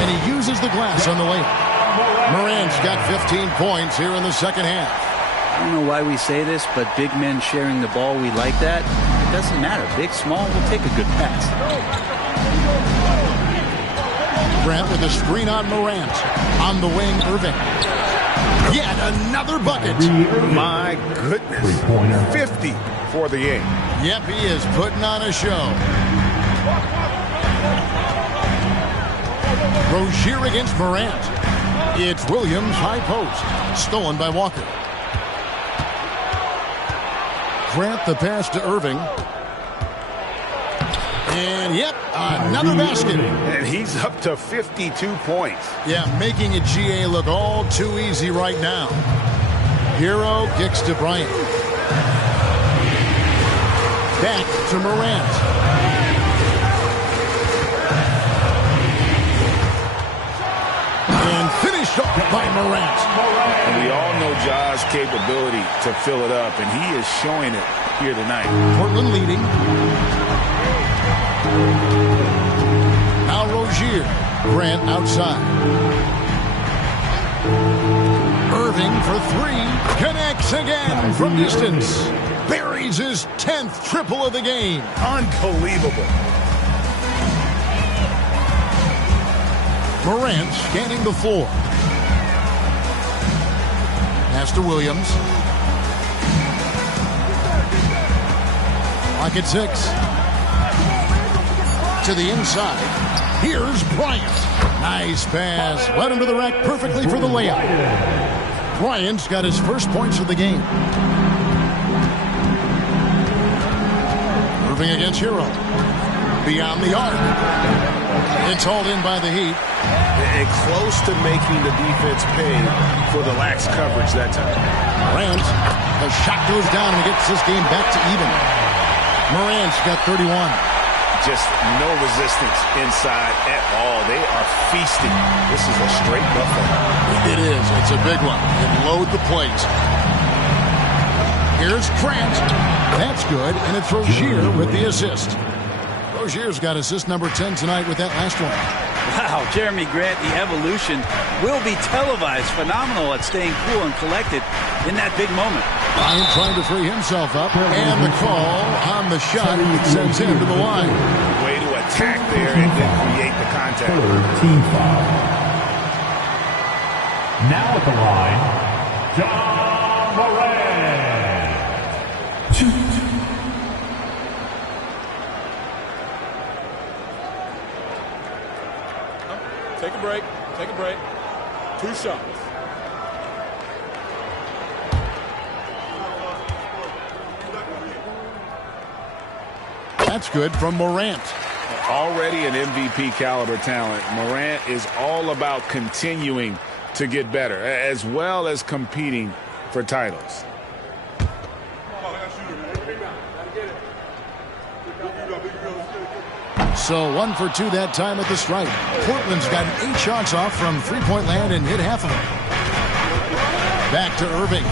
And he uses the glass on the layup. Morant's got 15 points here in the second half. I don't know why we say this, but big men sharing the ball, we like that. It doesn't matter. Big, small, we'll take a good pass. Grant with a screen on Morant. On the wing, Irving. Yet another bucket. My goodness. 50 for the game. Yep, he is putting on a show. Rozier against Morant. It's Williams, high post. Stolen by Walker. Grant the pass to Irving. And yep, another basket. And he's up to 52 points. Yeah, making it GA look all too easy right now. Hero kicks to Bryant. Back to Morant. And finished up by Morant. And we all know Ja's capability to fill it up, and he is showing it here tonight. Portland leading. Now Rozier. Grant outside. Irving for 3. Connects again from distance. Buries his 10th triple of the game. Unbelievable. Morant scanning the floor. Pass to Williams. Clock at 6. To the inside. Here's Bryant. Nice pass. Led him to the rack perfectly for the layup. Bryant's got his first points of the game. Irving against Hero. Beyond the arc. It's hauled in by the Heat. And close to making the defense pay for the lax coverage that time. Morant. The shot goes down and gets this game back to even. Morant's got 31. Just no resistance inside at all. They are feasting. This is a straight buffet. It is. It's a big one. And load the plate. Here's Grant. That's good. And it's Rozier with the assist. Rozier's got assist number 10 tonight with that last one. Wow, Jeremy Grant, the evolution will be televised. Phenomenal at staying cool and collected in that big moment. Bryant trying to free himself up. And the call on the shot sends him to the line. Way to attack there and then create the contact. Team foul. Now at the line, John Morant. Take a break. Take a break. 2 shots. That's good from Morant. Already an MVP caliber talent. Morant is all about continuing to get better, as well as competing for titles. So 1 for 2 that time at the stripe. Portland's gotten 8 shots off from three-point land and hit half of them. Back to Irving.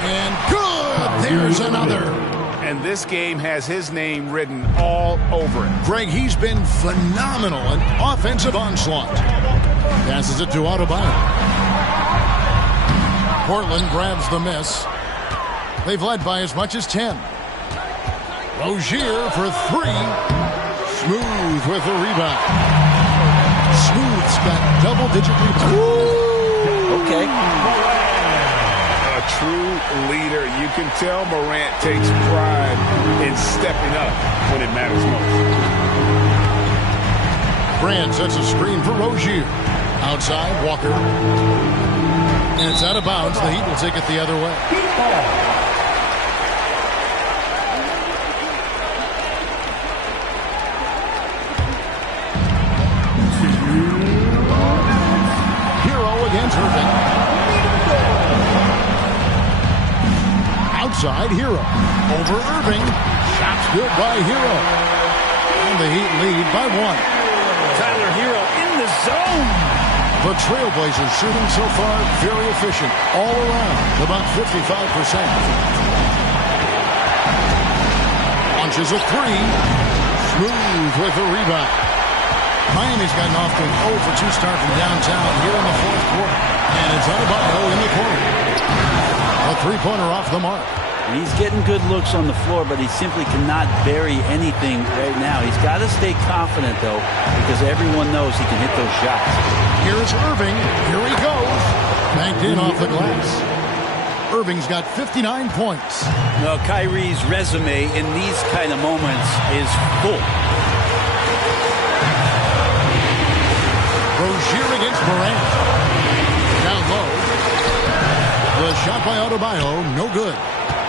And good! There's another. And this game has his name written all over it. Greg, he's been phenomenal. An offensive onslaught. Passes it to Adebayo. Portland grabs the miss. They've led by as much as 10. Rozier for 3. Smooth with the rebound. Smooth's got double-digit rebounds. Okay. A true leader. You can tell Morant takes pride in stepping up when it matters most. Grant sets a screen for Rozier. Outside, Walker. And it's out of bounds. The Heat will take it the other way. Hero against Irving. Outside, Hero. Over Irving. Shots good by Hero. And the Heat lead by 1. Tyler Hero in the zone. The Trailblazers shooting so far very efficient. All around, about 55%. Launches a 3. Smooth with the rebound. Miami's gotten off to an 0 for 2 start from downtown here in the fourth quarter. And it's Adebayo in the corner. A three-pointer off the mark. He's getting good looks on the floor, but he simply cannot bury anything right now. He's got to stay confident, though, because everyone knows he can hit those shots. Here's Irving. Here he goes. Banked in off the glass. Irving's got 59 points. Well, Kyrie's resume in these kind of moments is full. Rozier against Morant. Down low. The shot by Adebayo, no good.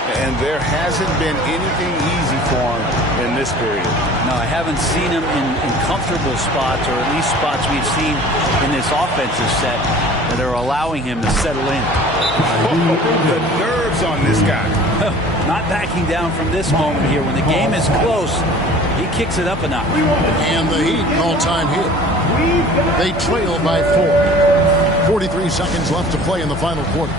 And there hasn't been anything easy for him in this period. No, I haven't seen him in comfortable spots, or at least spots we've seen in this offensive set that are allowing him to settle in. The nerves on this guy. Not backing down from this moment here. When the game is close, he kicks it up a notch. And the Heat all-time hit. They trail by 4. 43 seconds left to play in the final quarter.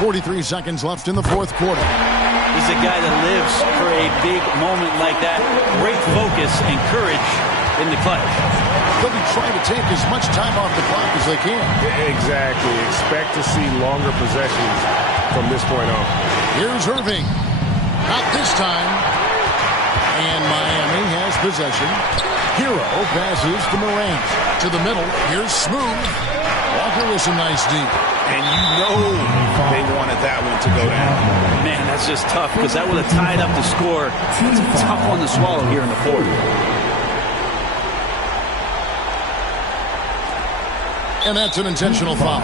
43 seconds left in the fourth quarter. He's a guy that lives for a big moment like that. Great focus and courage in the clutch. They'll be trying to take as much time off the clock as they can. Exactly. Expect to see longer possessions from this point on. Here's Irving. Not this time. And Miami has possession. Hero passes to Morant. To the middle. Here's Smooth. Walker with some nice deep. And you know they wanted that one to go down. Man, that's just tough because that would have tied up the score. It's a tough one to swallow here in the fourth. And that's an intentional foul.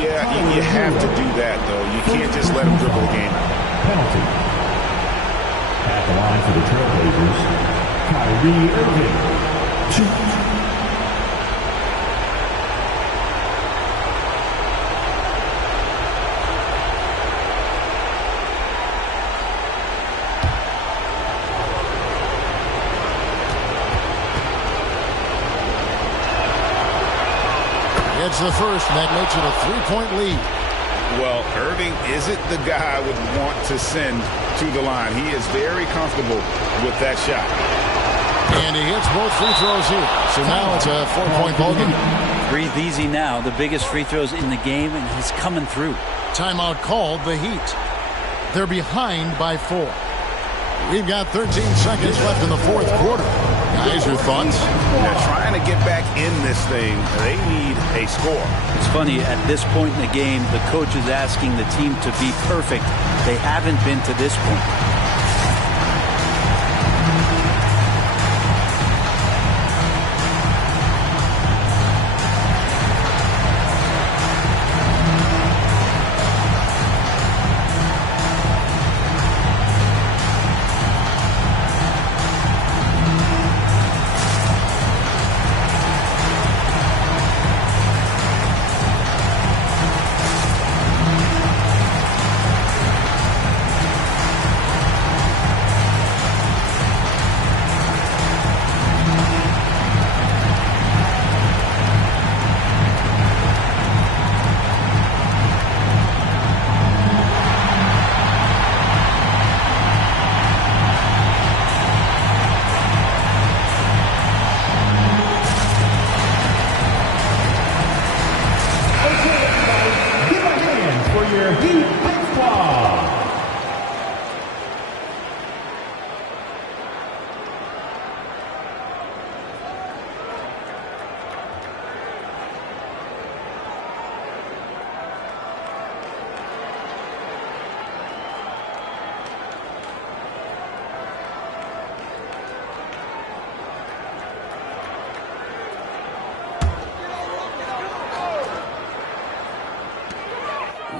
Yeah, you have to do that, though. You can't just let him dribble the game out. Penalty. At the line for the Trailblazers, Kyrie Irving. 2. It's the first, and that makes it a 3-point lead. Well, Irving isn't the guy I would want to send to the line. He is very comfortable with that shot. And he hits both free throws here. So now it's a 4-point ball game. Breathe easy now. The biggest free throws in the game, and he's coming through. Timeout called, the Heat. They're behind by 4. We've got 13 seconds left in the fourth quarter. Guys, your thoughts? They're trying to get back in this thing. They need a score. It's funny, at this point in the game, the coach is asking the team to be perfect. They haven't been to this point.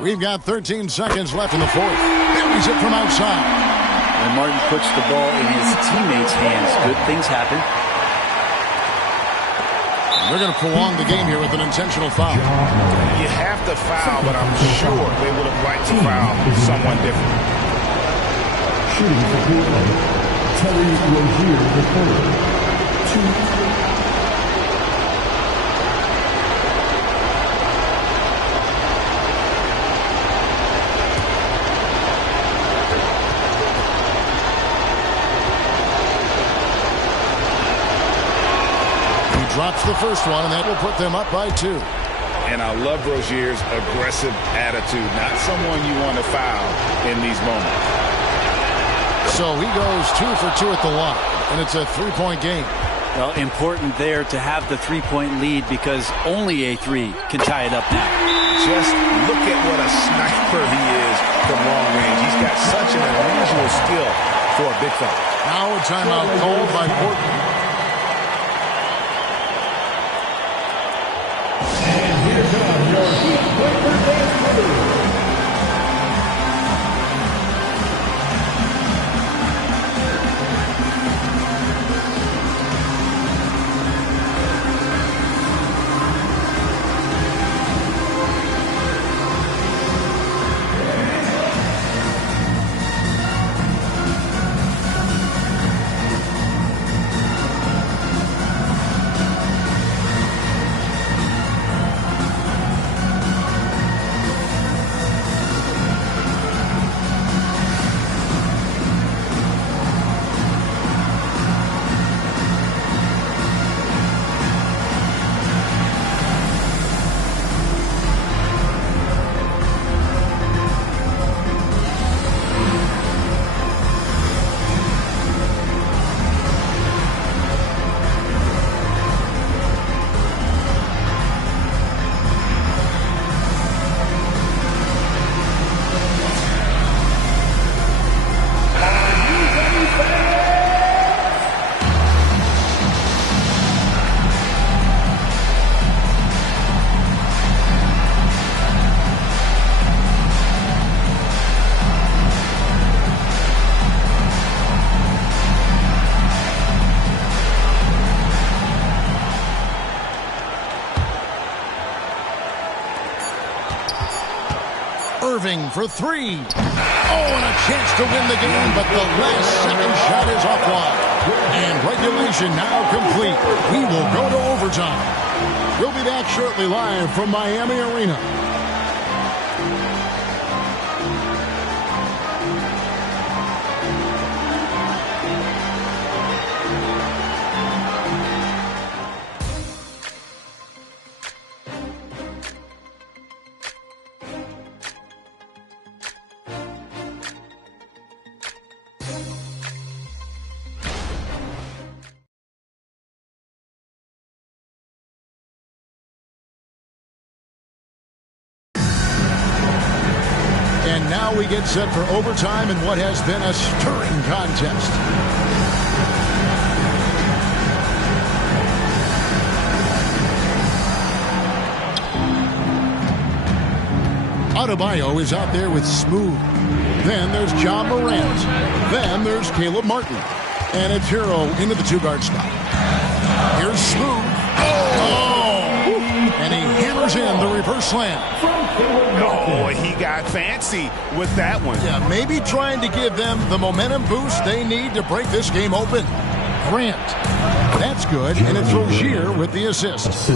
We've got 13 seconds left in the fourth. Buries it from outside. When Martin puts the ball in his teammates' hands, good things happen. They're going to prolong the game here with an intentional foul. You have to foul, but I'm sure they would have liked to foul someone different. Shooting for Cleveland, Terry Rozier III. 2. Drops the first one, and that will put them up by 2. And I love Rozier's aggressive attitude. Not someone you want to foul in these moments. So he goes 2 for 2 at the line, and it's a 3-point game. Well, important there to have the 3-point lead because only a 3 can tie it up now. Just look at what a sniper he is from long range. He's got such an unusual skill for a big fella. Now a timeout called by Portland. Irving for three. Oh, and a chance to win the game, but the last second shot is offline. And regulation now complete. We will go to overtime. We'll be back shortly live from Miami Arena. And now we get set for overtime in what has been a stirring contest. Adebayo is out there with Smooth. Then there's John Morant. Then there's Caleb Martin. And it's Hero into the two-guard spot. Here's Smooth. And he hammers in the reverse slam. Oh, he got fancy with that one. Yeah, maybe trying to give them the momentum boost they need to break this game open. Grant. That's good, and it's Rozier with the assist.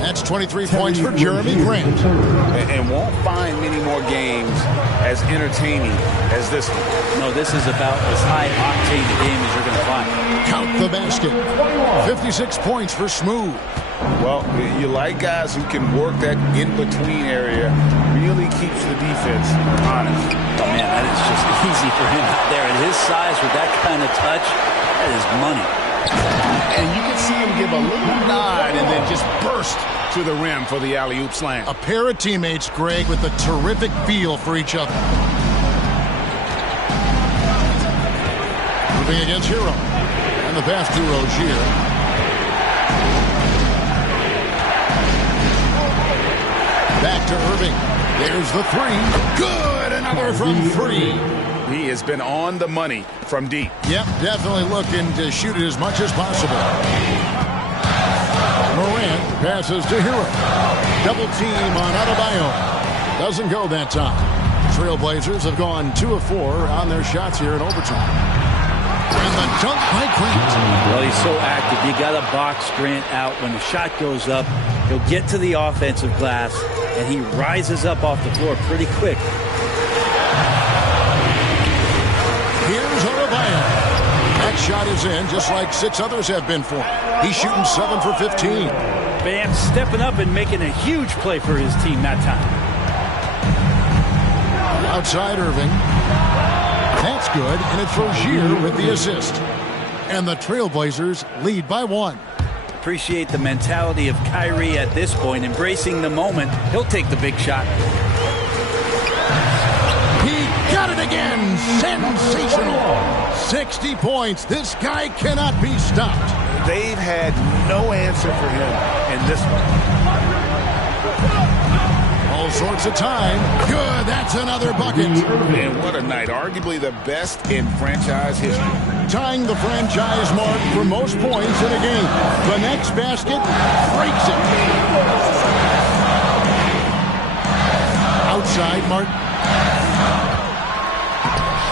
That's 23 points for Jeremy Grant. And won't find many more games as entertaining as this one. No, this is about as high-octane a game as you're going to find. Count the basket. 56 points for Smooth. Well, you like guys who can work that in-between area, really keeps the defense honest. Oh, man, that is just easy for him out there. At his size, with that kind of touch, that is money. And you can see him give a little nod and then just burst to the rim for the alley-oop slam. A pair of teammates, Greg, with a terrific feel for each other. Moving against Hero. And the pass to Rozier. Back to Irving. There's the three. Good. Another from three. He has been on the money from deep. Yep, definitely looking to shoot it as much as possible. Morant passes to Hero. Double team on Adebayo. Doesn't go that time. Trailblazers have gone 2 of 4 on their shots here in overtime. And the dunk by Grant. Well, he's so active. You got to box Grant out. When the shot goes up, he'll get to the offensive glass, and he rises up off the floor pretty quick. Here's Adebayo. That shot is in, just like 6 others have been for him. He's shooting 7 for 15. Bam stepping up and making a huge play for his team that time. Outside Irving. That's good, and it's Rozier with the assist. And the Trailblazers lead by 1. Appreciate the mentality of Kyrie at this point, embracing the moment. He'll take the big shot. He got it again. Sensational. 60 points. This guy cannot be stopped. They've had no answer for him in this one. All sorts of time. Good. That's another bucket. And what a night. Arguably the best in franchise history. Tying the franchise mark for most points in a game. The next basket breaks it. Outside Martin.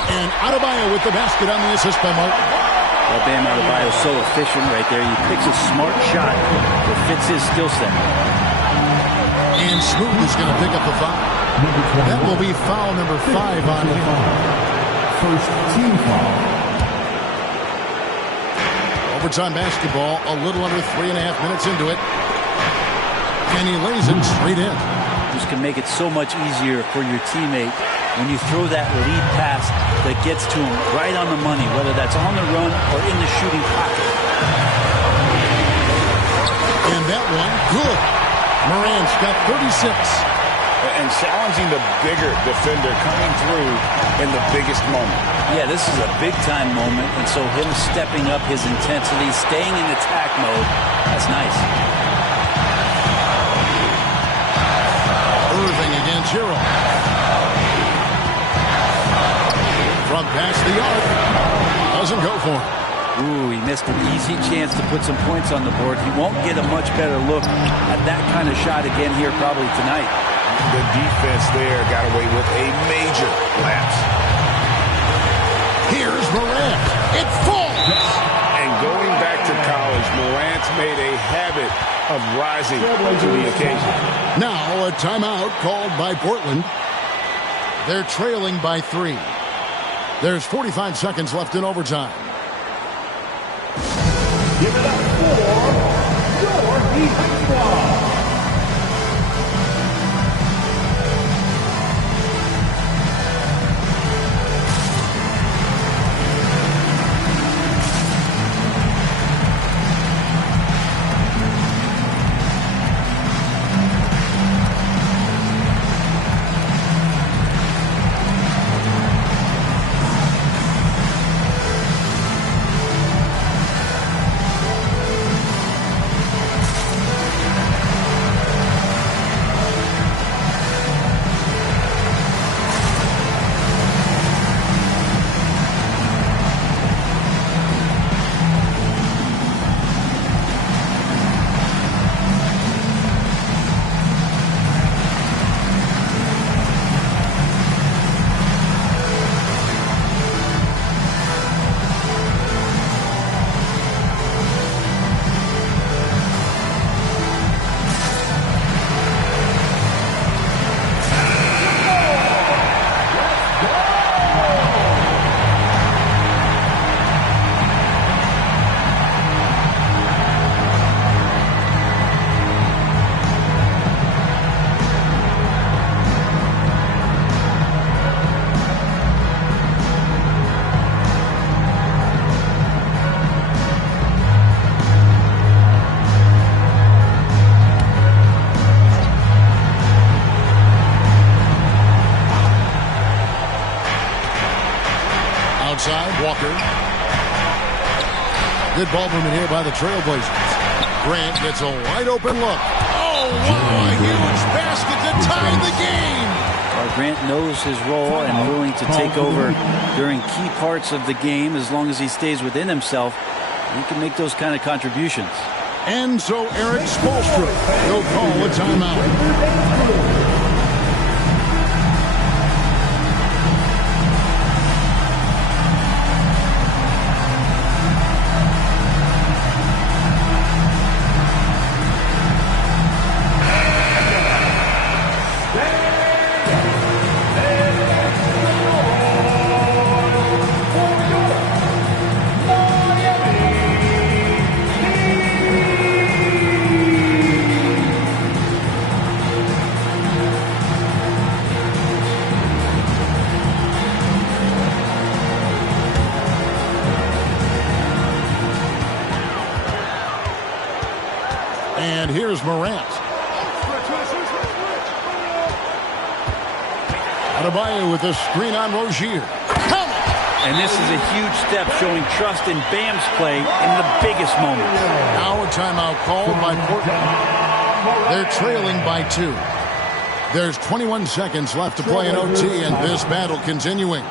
And Adebayo with the basket on the assist by Martin. Well, Bam Adebayo is so efficient right there. He picks a smart shot that fits his skill set. And Smooth is going to pick up the foul. That will be foul number 5 on him. First team foul. Overtime basketball, a little under 3.5 minutes into it. And he lays it straight in. Just can make it so much easier for your teammate when you throw that lead pass that gets to him right on the money, whether that's on the run or in the shooting pocket. And that one, good. Morant's got 36. And challenging the bigger defender coming through in the biggest moment. Yeah, this is a big-time moment, and so him stepping up his intensity, staying in attack mode, that's nice. Irving against Hero. From past the arc. Doesn't go for him. Ooh, he missed an easy chance to put some points on the board. He won't get a much better look at that kind of shot again here probably tonight. The defense there got away with a major lapse. Here's Morant. It falls. And going back to college, Morant's made a habit of rising to the occasion. Now a timeout called by Portland. They're trailing by 3. There's 45 seconds left in overtime. Give it up for your defense squad. Walker. Good ball movement here by the Trailblazers. Grant gets a wide open look. Oh, wow, a huge basket to tie the game. Well, Grant knows his role and willing to take over during key parts of the game as long as he stays within himself. He can make those kind of contributions. And so Eric Spoelstra will call a timeout. And here's Morant. Adebayo with a screen on Rozier. And this is a huge step showing trust in Bam's play in the biggest moment. Now a timeout called by Portland. They're trailing by 2. There's 21 seconds left to play in OT, and this battle continuing.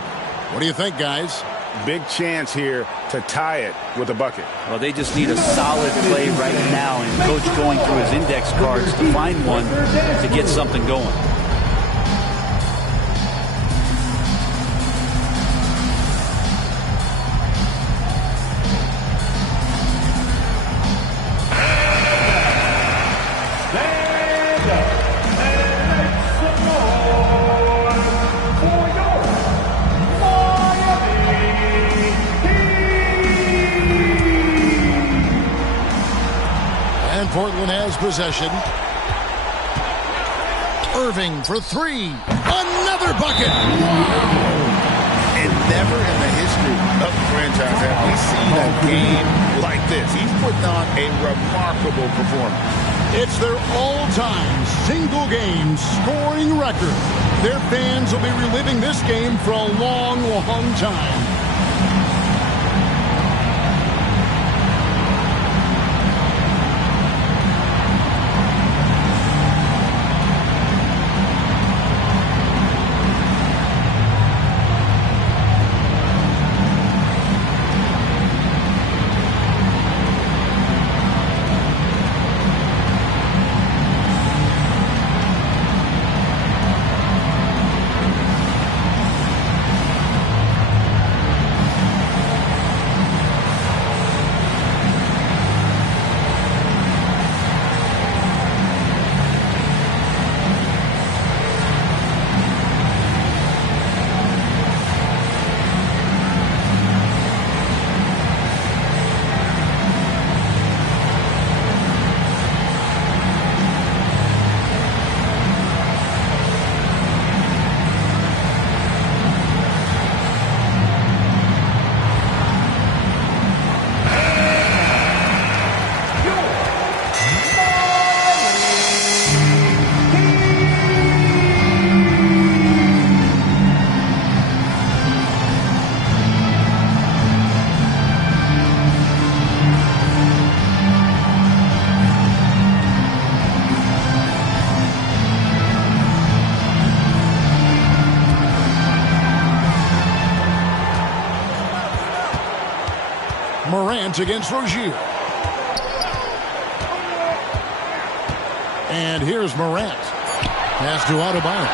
What do you think, guys? Big chance here to tie it with a bucket. Well, they just need a solid play right now, and Coach going through his index cards to find one to get something going. Portland has possession. Irving for 3. Another bucket. Wow. And never in the history of the franchise have we seen a game like this. He's putting on a remarkable performance. It's their all-time single-game scoring record. Their fans will be reliving this game for a long, long time. defense against Rozier. And here's Morant. Pass to Adebayo.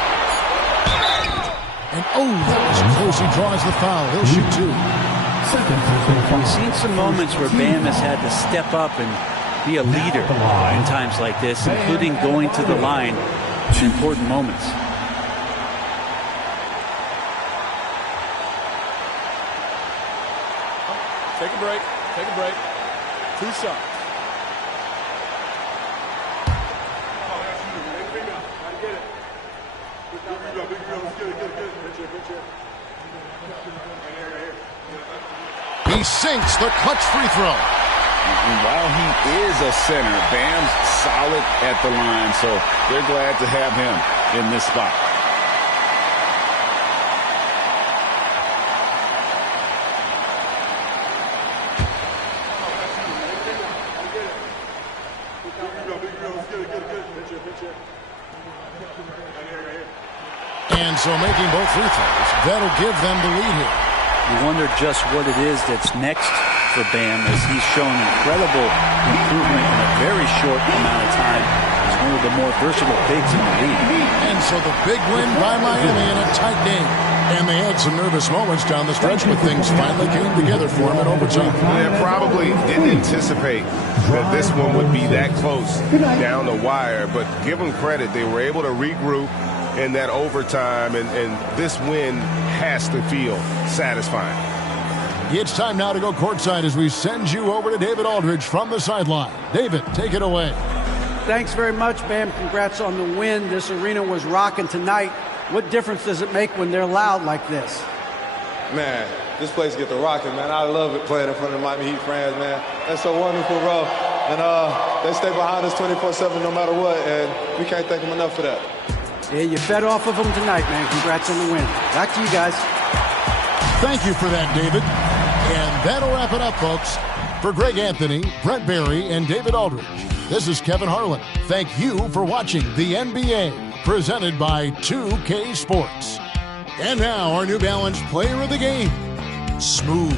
And that was close. He draws the foul. He'll shoot two. We've seen some moments where Bam has had to step up and be a leader in times like this, including going to the line in important moments. Take a break. Take a break. 2 shots. He sinks the clutch free throw. And while he is a center, Bam's solid at the line, so they're glad to have him in this spot. And so making both free throws, that'll give them the lead here. You wonder just what it is that's next for Bam, as he's shown incredible improvement in a very short amount of time. He's one of the more versatile bigs in the league. And so the big win by Miami in a tight game. And they had some nervous moments down the stretch, but things finally came together for them in overtime. Yeah, probably didn't anticipate that this one would be that close down the wire, but give them credit. They were able to regroup in that overtime, and this win has to feel satisfying. It's time now to go courtside as we send you over to David Aldridge from the sideline. David, take it away. Thanks very much, Bam. Congrats on the win. This arena was rocking tonight. What difference does it make when they're loud like this? Man, this place get the rocking, man. I love it playing in front of the Miami Heat fans, man. That's so wonderful, bro. And they stay behind us 24/7 no matter what, and we can't thank them enough for that. Yeah, you fed off of them tonight, man. Congrats on the win. Back to you guys. Thank you for that, David. And that'll wrap it up, folks. For Greg Anthony, Brent Barry, and David Aldridge, this is Kevin Harlan. Thank you for watching the NBA, presented by 2K Sports. And now, our New Balance player of the game, Smooth.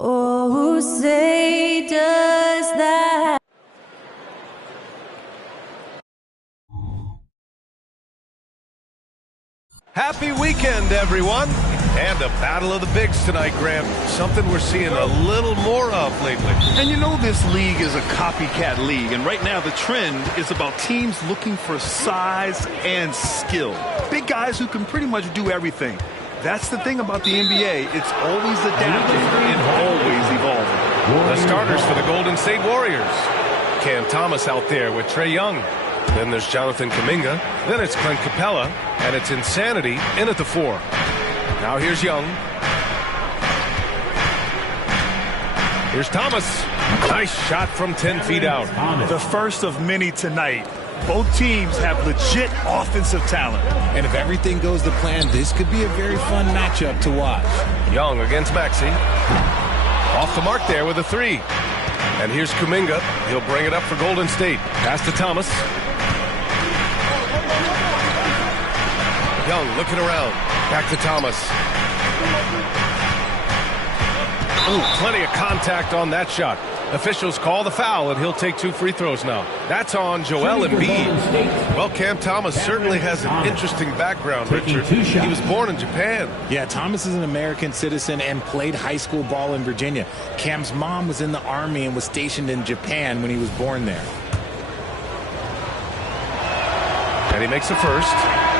Oh, who say does that? Happy weekend, everyone. And a battle of the bigs tonight, Graham. Something we're seeing a little more of lately. And you know this league is a copycat league, and right now the trend is about teams looking for size and skill. Big guys who can pretty much do everything. That's the thing about the NBA. It's always adapting and always evolving. The starters for the Golden State Warriors. Cam Thomas out there with Trae Young. Then there's Jonathan Kuminga. Then it's Clint Capella. And it's Insanity in at the 4. Now here's Young. Here's Thomas. Nice shot from 10 feet out. The first of many tonight. Both teams have legit offensive talent. And if everything goes to plan, this could be a very fun matchup to watch. Young against Maxey. Off the mark there with a 3. And here's Kuminga. He'll bring it up for Golden State. Pass to Thomas. Young looking around. Back to Thomas. Ooh, plenty of contact on that shot. Officials call the foul, and he'll take 2 free throws now. That's on Joel Embiid. Well, Cam Thomas certainly has an interesting background, Richard. He was born in Japan. Yeah, Thomas is an American citizen and played high school ball in Virginia. Cam's mom was in the Army and was stationed in Japan when he was born there. And he makes a first.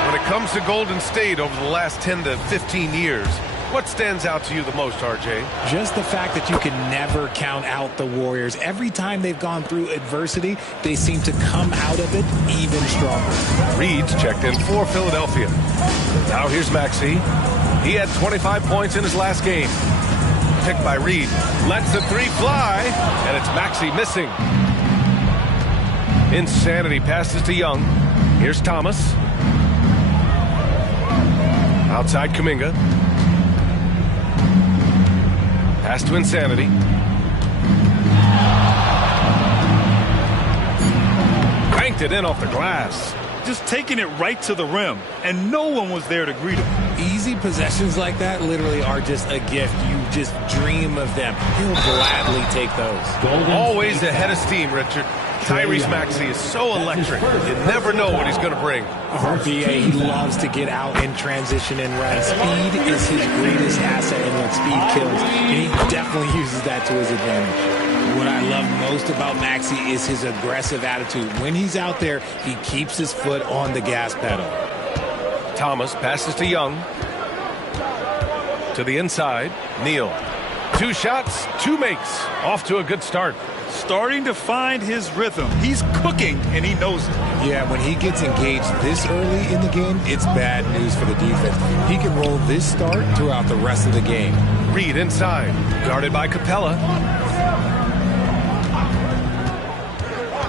When it comes to Golden State over the last 10 to 15 years, What stands out to you the most, RJ? Just the fact that you can never count out the Warriors. Every time they've gone through adversity, they seem to come out of it even stronger. Reed's checked in for Philadelphia. Now here's Maxey. He had 25 points in his last game. Picked by Reed. Lets the three fly, and it's Maxey missing. Insanity passes to Young. Here's Thomas. Outside Kuminga. Pass to Insanity. Banked it in off the glass. Just taking it right to the rim, and no one was there to greet him. Easy possessions like that literally are just a gift. You just dream of them. He'll gladly take those. Always ahead of steam, Richard. Tyrese Maxey is so electric. You never know what he's going to bring. RBA, he loves to get out in transition and run. Speed is his greatest asset, and when speed kills, and he definitely uses that to his advantage. What I love most about Maxey is his aggressive attitude. When he's out there, he keeps his foot on the gas pedal. Thomas passes to Young. To the inside, Neal. 2 shots, 2 makes. Off to a good start. Starting to find his rhythm. He's cooking, and he knows it. Yeah, when he gets engaged this early in the game, it's bad news for the defense. He can roll this start throughout the rest of the game. Reed inside, guarded by Capella.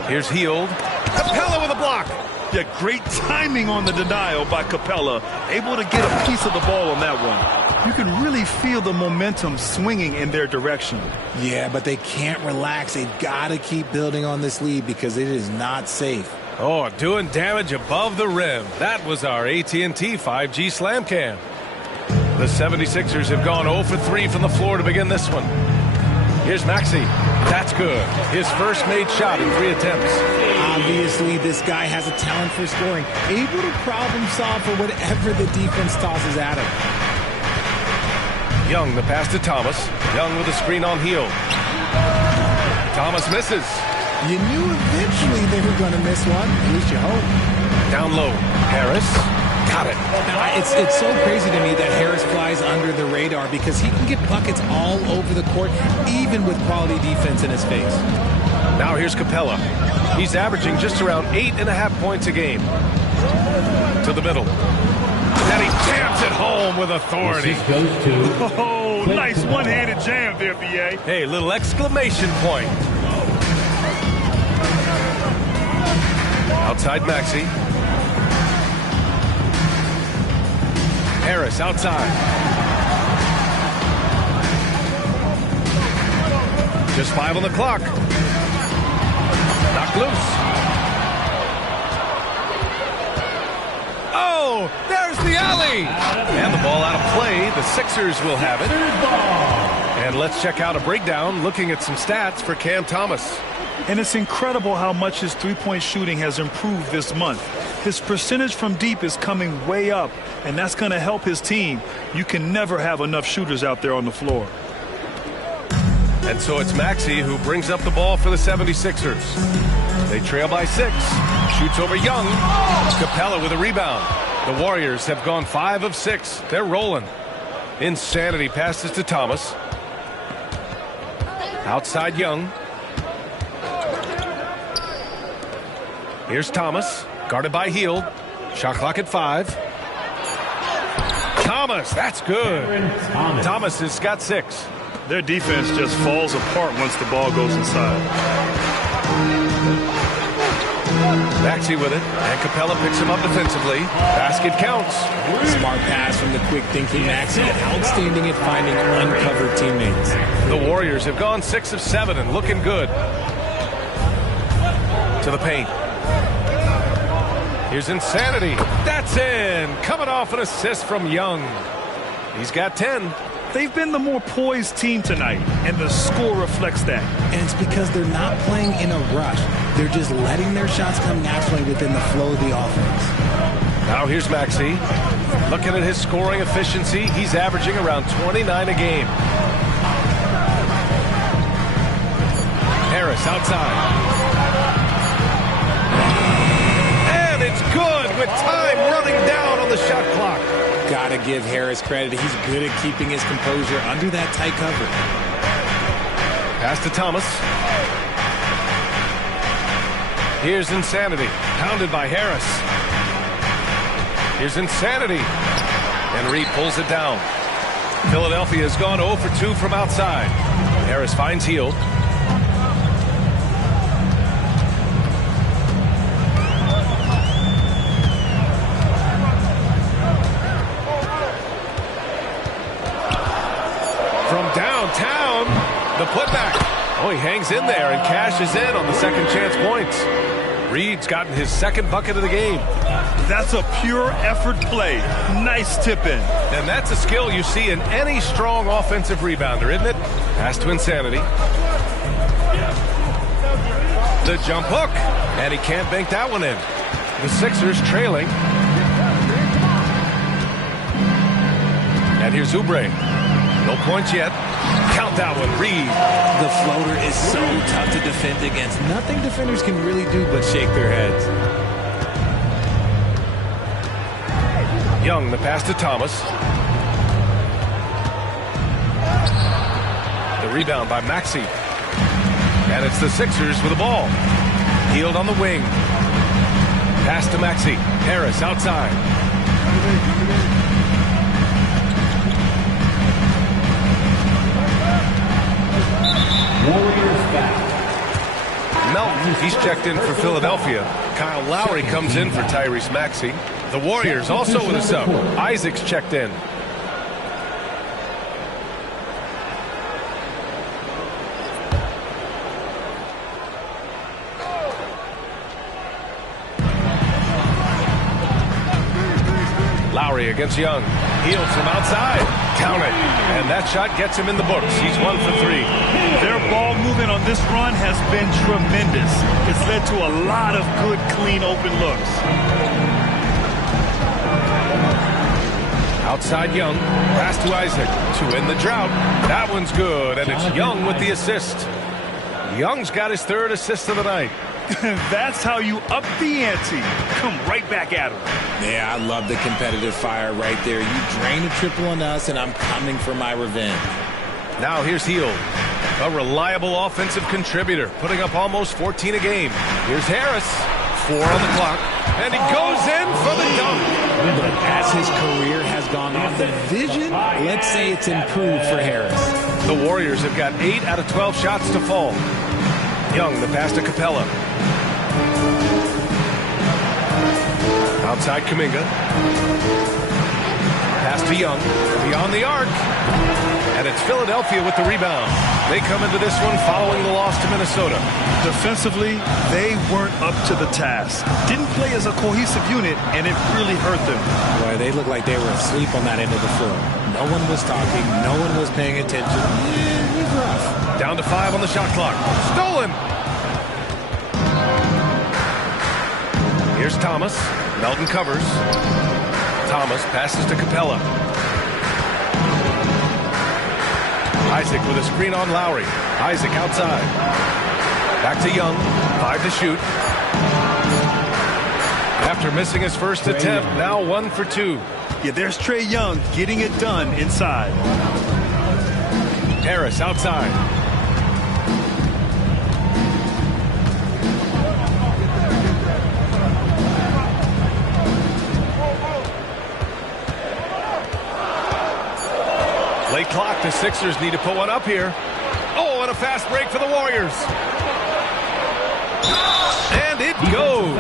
Here's Hield. Capella with a block. Yeah, great timing on the denial by Capella. Able to get a piece of the ball on that one. You can really feel the momentum swinging in their direction. Yeah, but they can't relax. They've got to keep building on this lead because it is not safe. Oh, doing damage above the rim. That was our AT&T 5G Slam Cam. The 76ers have gone 0 for 3 from the floor to begin this one. Here's Maxey. That's good. His first made shot in 3 attempts. Obviously, this guy has a talent for scoring. Able to problem solve for whatever the defense tosses at him. Young, the pass to Thomas. Young with a screen on Hield. Thomas misses. You knew eventually they were going to miss one. At least you hope. Down low. Harris. Got it. Now, it's so crazy to me that Harris flies under the radar because he can get buckets all over the court, even with quality defense in his face. Now here's Capella. He's averaging just around 8.5 points a game. To the middle. And he jams it home with authority. Oh, nice one-handed jam there, B.A. Hey, little exclamation point. Outside Maxey. Harris outside. Just 5 on the clock. Knocked loose. Oh, there's the alley. And the ball out of play. The Sixers will have it. And let's check out a breakdown looking at some stats for Cam Thomas. And it's incredible how much his three-point shooting has improved this month. His percentage from deep is coming way up, and that's going to help his team. You can never have enough shooters out there on the floor. And so it's Maxey who brings up the ball for the 76ers. They trail by 6. Shoots over Young. Capella with a rebound. The Warriors have gone 5 of 6. They're rolling. Insanity passes to Thomas. Outside Young. Here's Thomas. Guarded by Hield. Shot clock at 5. Thomas, that's good. Thomas has got 6. Their defense just falls apart once the ball goes inside. Maxey with it, and Capella picks him up defensively. Basket counts. Smart pass from the quick thinking Maxey. Outstanding at finding uncovered teammates. The Warriors have gone 6 of 7 and looking good. To the paint. Here's Insanity. That's in. Coming off an assist from Young. He's got 10. They've been the more poised team tonight, and the score reflects that. And it's because they're not playing in a rush. They're just letting their shots come naturally within the flow of the offense. Now here's Maxey. Looking at his scoring efficiency, he's averaging around 29 a game. Harris outside. And it's good with time running down on the shot clock. got to give Harris credit. He's good at keeping his composure under that tight cover. Pass to Thomas. Here's Insanity, pounded by Harris. Here's Insanity, and Reed pulls it down. Philadelphia has gone 0 for 2 from outside. Harris finds Hield. From downtown, the putback. Oh, he hangs in there and cashes in on the second chance points. Reed's gotten his second bucket of the game. That's a pure effort play. Nice tip in. And that's a skill you see in any strong offensive rebounder, isn't it? Pass to Insanity. The jump hook. And he can't bank that one in. The Sixers trailing. And here's Oubre. No points yet. Count that one, Reed. The floater is so tough to defend against. Nothing defenders can really do but shake their heads. Young, the pass to Thomas. The rebound by Maxey. And it's the Sixers with the ball. Hield on the wing. Pass to Maxey. Harris outside. Melton, he's checked in for Philadelphia. Kyle Lowry comes in for Tyrese Maxey. The Warriors also with a sub. Isaac's checked in. Lowry against Young. Hield from outside. Count it. And that shot gets him in the books. He's 1 for 3. Their ball movement on this run has been tremendous. It's led to a lot of good, clean, open looks. Outside Young. Pass to Isaac. To end the drought. That one's good. And it's Young with the assist. Young's got his third assist of the night. That's how you up the ante. Come right back at him. Yeah, I love the competitive fire right there. You drain a triple on us, and I'm coming for my revenge. Now here's Hield, a reliable offensive contributor, putting up almost 14 a game. Here's Harris, 4 on the clock, and he goes in for the dunk. But as his career has gone on, the vision, let's say it's improved for Harris. The Warriors have got 8 out of 12 shots to fall. Young, the pass to Capella. Outside Kuminga. Pass to Young. Beyond the arc. And it's Philadelphia with the rebound. They come into this one following the loss to Minnesota. Defensively, they weren't up to the task. Didn't play as a cohesive unit, and it really hurt them. Boy, they looked like they were asleep on that end of the floor. No one was talking. No one was paying attention. Yeah, it was rough. Down to 5 on the shot clock. Stolen. Here's Thomas. Melton covers. Thomas passes to Capella. Isaac with a screen on Lowry. Isaac outside. Back to Young. 5 to shoot. After missing his first attempt, now 1 for 2. Yeah, there's Trae Young getting it done inside. Harris outside. Late clock, the Sixers need to put one up here. Oh, and a fast break for the Warriors. And it goes.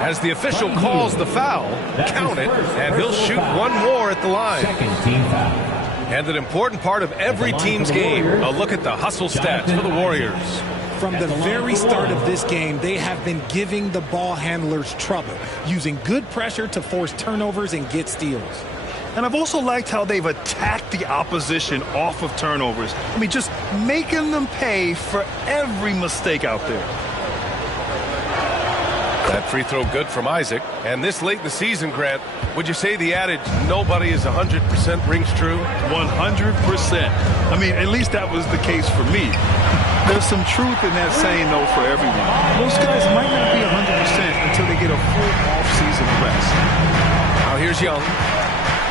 As the official calls the foul, count it, and he'll shoot one more at the line. And an important part of every team's game, a look at the hustle stats for the Warriors. From the very start of this game, they have been giving the ball handlers trouble, using good pressure to force turnovers and get steals. And I've also liked how they've attacked the opposition off of turnovers. I mean, just making them pay for every mistake out there. That free throw good from Isaac. And this late in the season, Grant, would you say the adage, nobody is 100% rings true? 100%. I mean, at least that was the case for me. There's some truth in that saying, though, for everyone. Most guys might not be 100% until they get a full off-season rest. Now here's Young.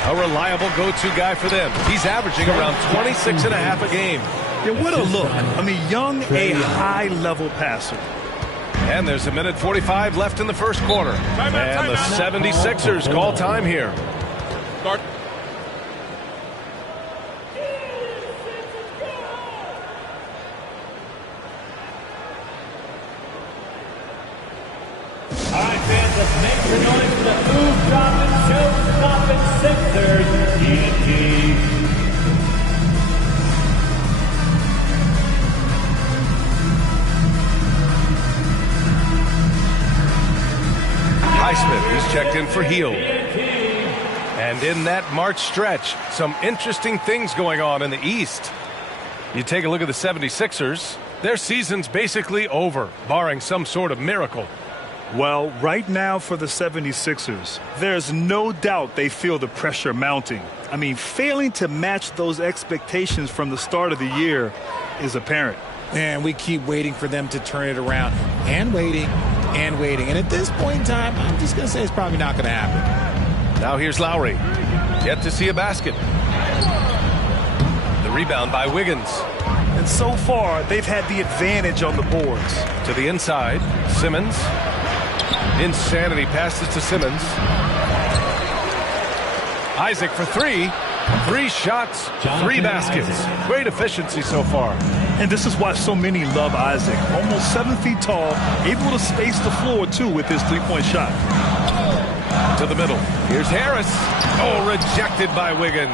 A reliable go-to guy for them. He's averaging around 26 and a half a game. Yeah, what a look. I mean, Young, a high-level passer. And there's a minute 45 left in the first quarter. And the 76ers call time here. Start. All right, fans, let's make some noise for the move, drop, and show-stopping Sixers. TNT. Highsmith, he's checked in for Heel. And in that March stretch, some interesting things going on in the East. You take a look at the 76ers, their season's basically over, barring some sort of miracle. Well, right now for the 76ers, there's no doubt they feel the pressure mounting. I mean, failing to match those expectations from the start of the year is apparent. And we keep waiting for them to turn it around and waiting and waiting. And at this point in time, I'm just going to say it's probably not going to happen. Now here's Lowry. Yet to see a basket. The rebound by Wiggins. And so far, they've had the advantage on the boards. To the inside, Simmons. Insanity passes to Simmons. Isaac for three. 3 shots, 3 baskets. Great efficiency so far. And this is why so many love Isaac. Almost 7 feet tall, able to space the floor, too, with his three-point shot. To the middle. Here's Harris. Oh, rejected by Wiggins.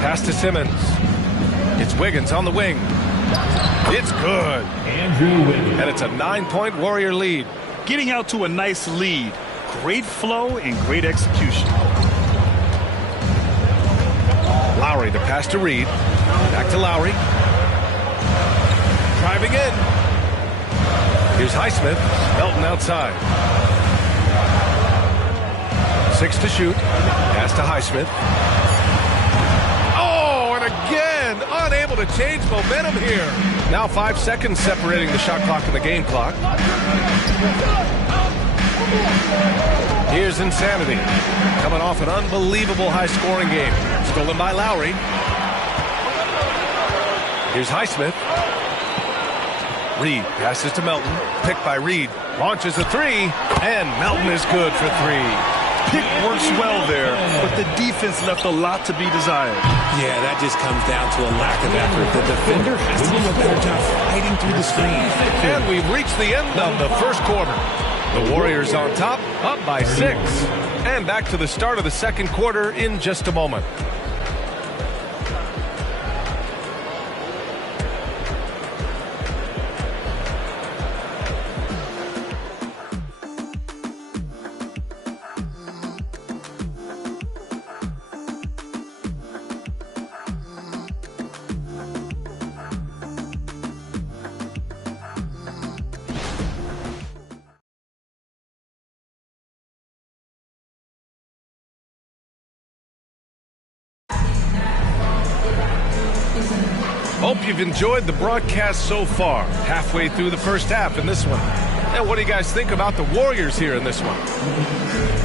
Pass to Simmons. It's Wiggins on the wing. It's good. Andrew Wiggins. And it's a 9-point Warrior lead. Getting out to a nice lead. Great flow and great execution. Lowry, the pass to Reed. Back to Lowry. Driving in. Here's Highsmith. Melton outside. 6 to shoot. Pass to Highsmith. Oh, and again, unable to change momentum here. Now 5 seconds separating the shot clock and the game clock. Here's Insanity. Coming off an unbelievable high-scoring game. Stolen by Lowry. Here's Highsmith. Reed passes to Melton. Picked by Reed. Launches a 3. And Melton is good for 3. Pick works well there, but the defense left a lot to be desired. Yeah, that just comes down to a lack of effort. The defender has to do a better job fighting through the screen. And we've reached the end of the first quarter. The Warriors on top, up by 6. And back to the start of the second quarter in just a moment. Hope you've enjoyed the broadcast so far. Halfway through the first half in this one. And what do you guys think about the Warriors here in this one?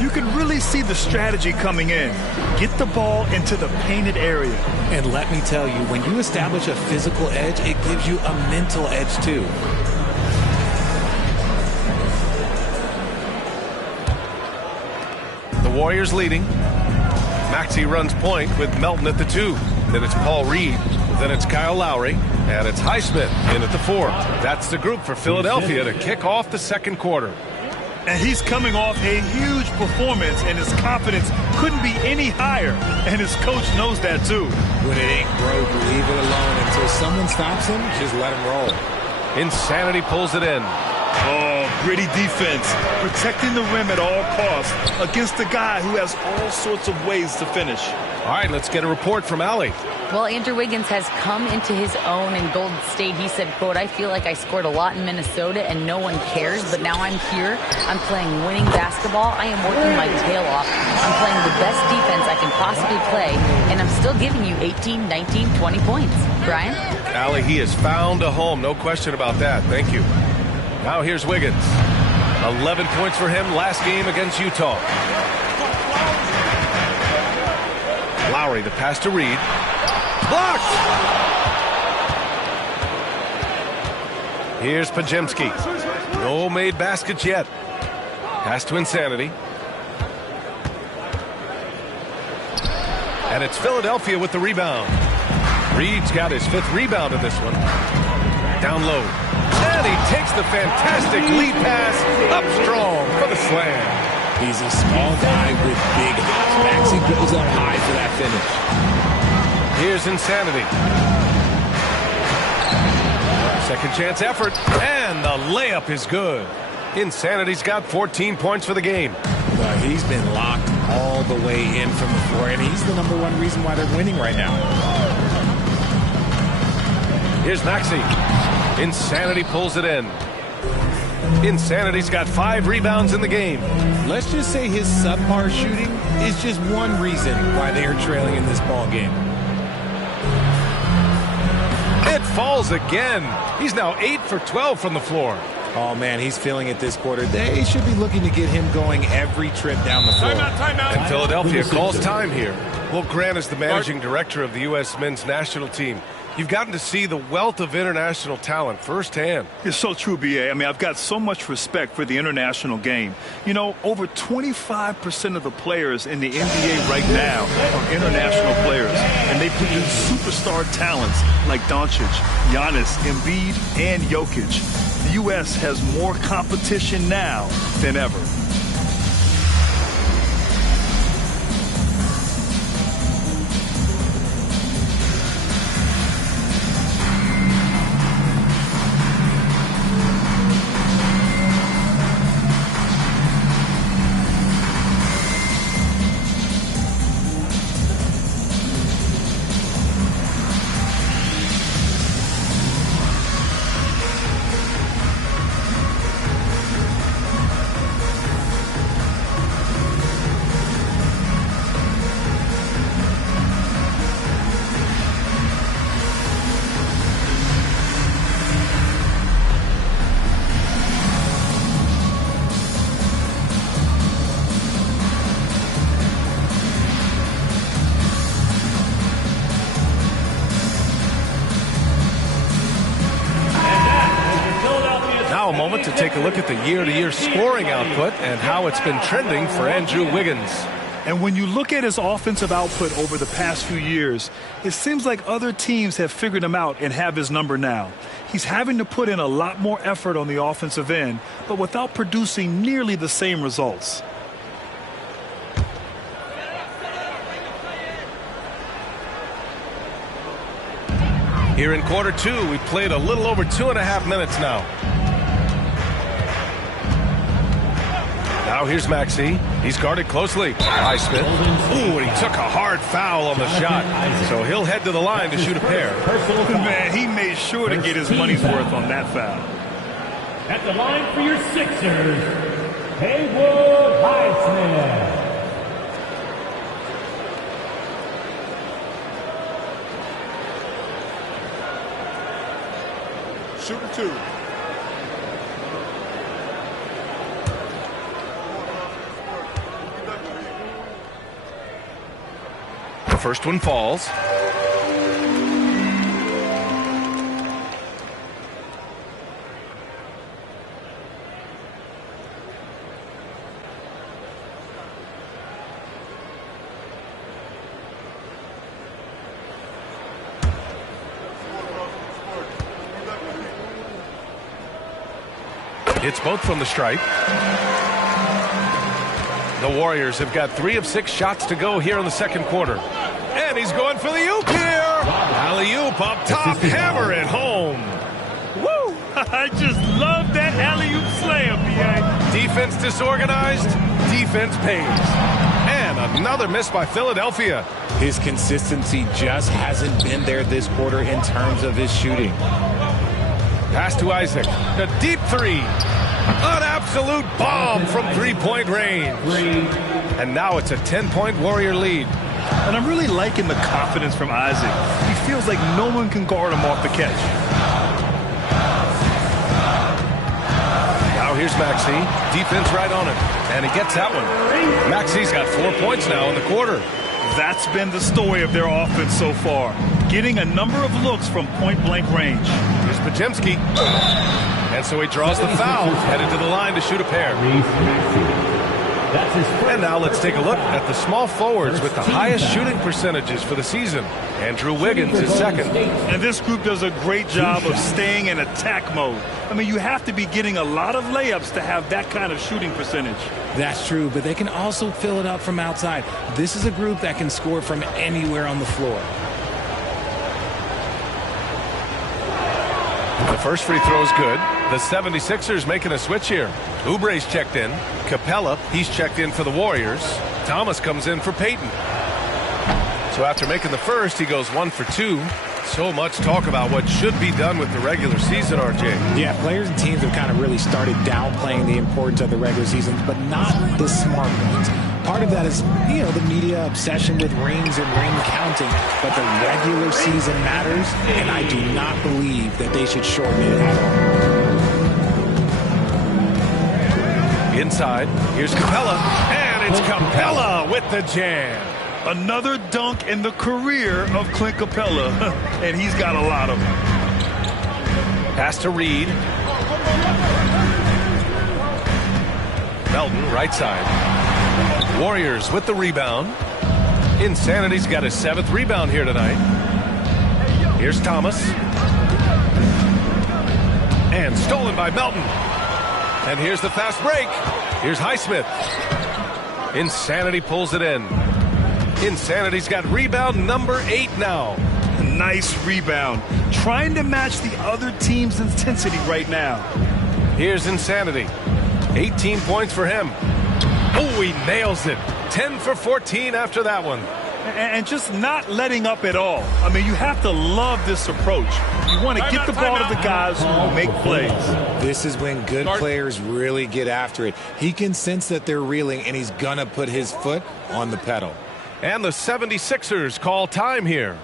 You can really see the strategy coming in. Get the ball into the painted area. And let me tell you, when you establish a physical edge, it gives you a mental edge too. The Warriors leading. Maxey runs point with Melton at the 2. Then it's Paul Reed. Then it's Kyle Lowry. And it's Highsmith in at the 4. That's the group for Philadelphia to kick off the second quarter. And he's coming off a huge performance, and his confidence couldn't be any higher. And his coach knows that, too. When it ain't broke, leave it alone. Until someone stops him, just let him roll. Insanity pulls it in. Oh, gritty defense. Protecting the rim at all costs against a guy who has all sorts of ways to finish. All right, let's get a report from Allie. Well, Andrew Wiggins has come into his own in Golden State. He said, quote, I feel like I scored a lot in Minnesota and no one cares, but now I'm here. I'm playing winning basketball. I am working my tail off. I'm playing the best defense I can possibly play, and I'm still giving you 18, 19, 20 points. Brian? Allie, he has found a home. No question about that. Thank you. Now here's Wiggins. 11 points for him last game against Utah. Lowry, the pass to Reed. Blocked! Here's Pajemski. No made baskets yet. Pass to Insanity. And it's Philadelphia with the rebound. Reed's got his 5th rebound in this one. Down low. And he takes the fantastic lead pass up strong for the slam. He's a small guy with big hops. Maxey goes up high for that finish. Here's Insanity. Second chance effort. And the layup is good. Insanity's got 14 points for the game. He's been locked all the way in from the floor, and he's the #1 reason why they're winning right now. Here's Maxey. Insanity pulls it in. Insanity's got 5 rebounds in the game. Let's just say his subpar shooting is just one reason why they are trailing in this ball game. It falls again. He's now 8 for 12 from the floor. Oh, man, he's feeling it this quarter. They should be looking to get him going every trip down the floor. Timeout. And Philadelphia calls time here. Well, Grant is the managing director of the U.S. men's national team. You've gotten to see the wealth of international talent firsthand. It's so true, B.A. I mean, I've got so much respect for the international game. You know, over 25% of the players in the NBA right now are international players, and they produce superstar talents like Doncic, Giannis, Embiid, and Jokic. The U.S. has more competition now than ever. A moment to take a look at the year-to-year scoring output and how it's been trending for Andrew Wiggins. And when you look at his offensive output over the past few years, it seems like other teams have figured him out and have his number now. He's having to put in a lot more effort on the offensive end, but without producing nearly the same results. Here in quarter 2, we've played a little over 2.5 minutes now. Now here's Maxey. He's guarded closely. Highsmith. Ooh, and he took a hard foul on the shot. So he'll head to the line to shoot a pair. Man, he made sure to get his money's worth on that foul. At the line for your Sixers, Haywood Highsmith. Shooter 2. The first one falls. It's both from the stripe. The Warriors have got 3 of 6 shots to go here in the second quarter. And he's going for the oop here. Alley-oop up top, hammer it home. Woo! I just love that alley-oop slam, B.A. Defense disorganized, defense pays. And another miss by Philadelphia. His consistency just hasn't been there this quarter in terms of his shooting. Pass to Isaac. A deep 3. An absolute bomb from 3-point range. And now it's a 10-point Warrior lead. And I'm really liking the confidence from Isaac. He feels like no one can guard him off the catch. Now here's Maxey. Defense right on him. And he gets that one. Maxey's got 4 points now in the quarter. That's been the story of their offense so far, getting a number of looks from point-blank range. Here's Pajemski. And so he draws the foul, headed to the line to shoot a pair. And now let's take a look at the small forwards with the highest shooting percentages for the season. Andrew Wiggins is second. And this group does a great job of staying in attack mode. I mean, you have to be getting a lot of layups to have that kind of shooting percentage. That's true, but they can also fill it up from outside. This is a group that can score from anywhere on the floor. The first free throw is good. The 76ers making a switch here. Oubre's checked in. Capella, he's checked in for the Warriors. Thomas comes in for Payton. So after making the first, he goes 1 for 2. So much talk about what should be done with the regular season, RJ. Yeah, players and teams have kind of really started downplaying the importance of the regular season, but not the smart ones. Part of that is, the media obsession with rings and ring counting, but the regular season matters, and I do not believe that they should shorten it at all. Inside, here's Capella, and it's Capella with the jam. Another dunk in the career of Clint Capella, and he's got a lot of them. Pass to Reed. Melton, right side. Warriors with the rebound. Insanity's got his 7th rebound here tonight. Here's Thomas. And stolen by Melton. And here's the fast break. Here's Highsmith. Insanity pulls it in. Insanity's got rebound number 8 now. Nice rebound. Trying to match the other team's intensity right now. Here's Insanity. 18 points for him. Oh, he nails it. 10 for 14 after that one. And just not letting up at all. I mean, you have to love this approach. You want to get the ball to the guys who will make plays. This is when good players really get after it. He can sense that they're reeling, and he's going to put his foot on the pedal. And the 76ers call time here.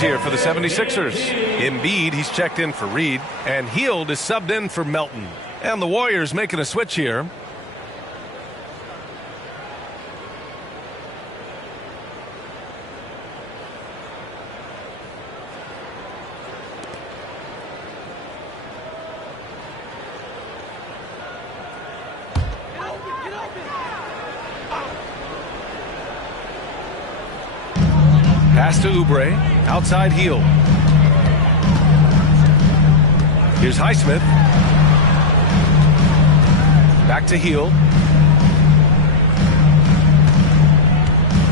Here for the 76ers. Embiid, he's checked in for Reed, and Hield is subbed in for Melton. And the Warriors making a switch here. Pass to Oubre. Outside Hield. Here's Highsmith. Back to Hield.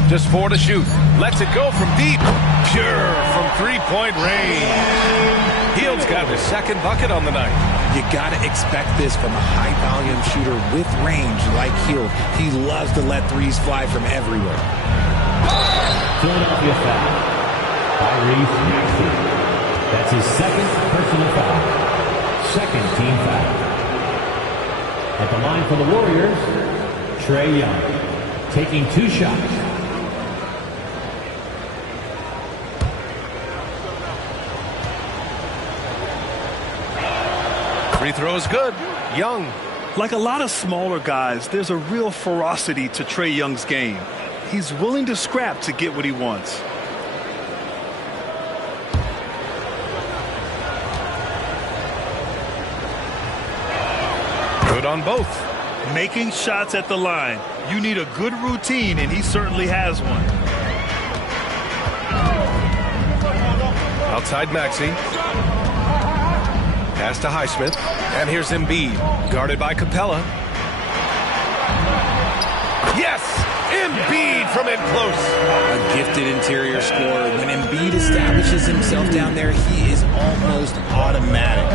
Just 4 to shoot. Lets it go from deep. Pure from 3-point range. Hield's got his 2nd bucket on the night. You got to expect this from a high-volume shooter with range like Hield. He loves to let threes fly from everywhere. Philadelphia foul. Tyrese Maxey. That's his 2nd personal foul. 2nd team foul. At the line for the Warriors, Trae Young. Taking 2 shots. Free throw is good. Young. Like a lot of smaller guys, there's a real ferocity to Trae Young's game. He's willing to scrap to get what he wants. Good on both. Making shots at the line. You need a good routine, and he certainly has one. Outside Maxey. Pass to Highsmith. And here's Embiid. Guarded by Capella. Yes! Embiid from in close. A gifted interior scorer. When Embiid establishes himself down there, he is almost automatic.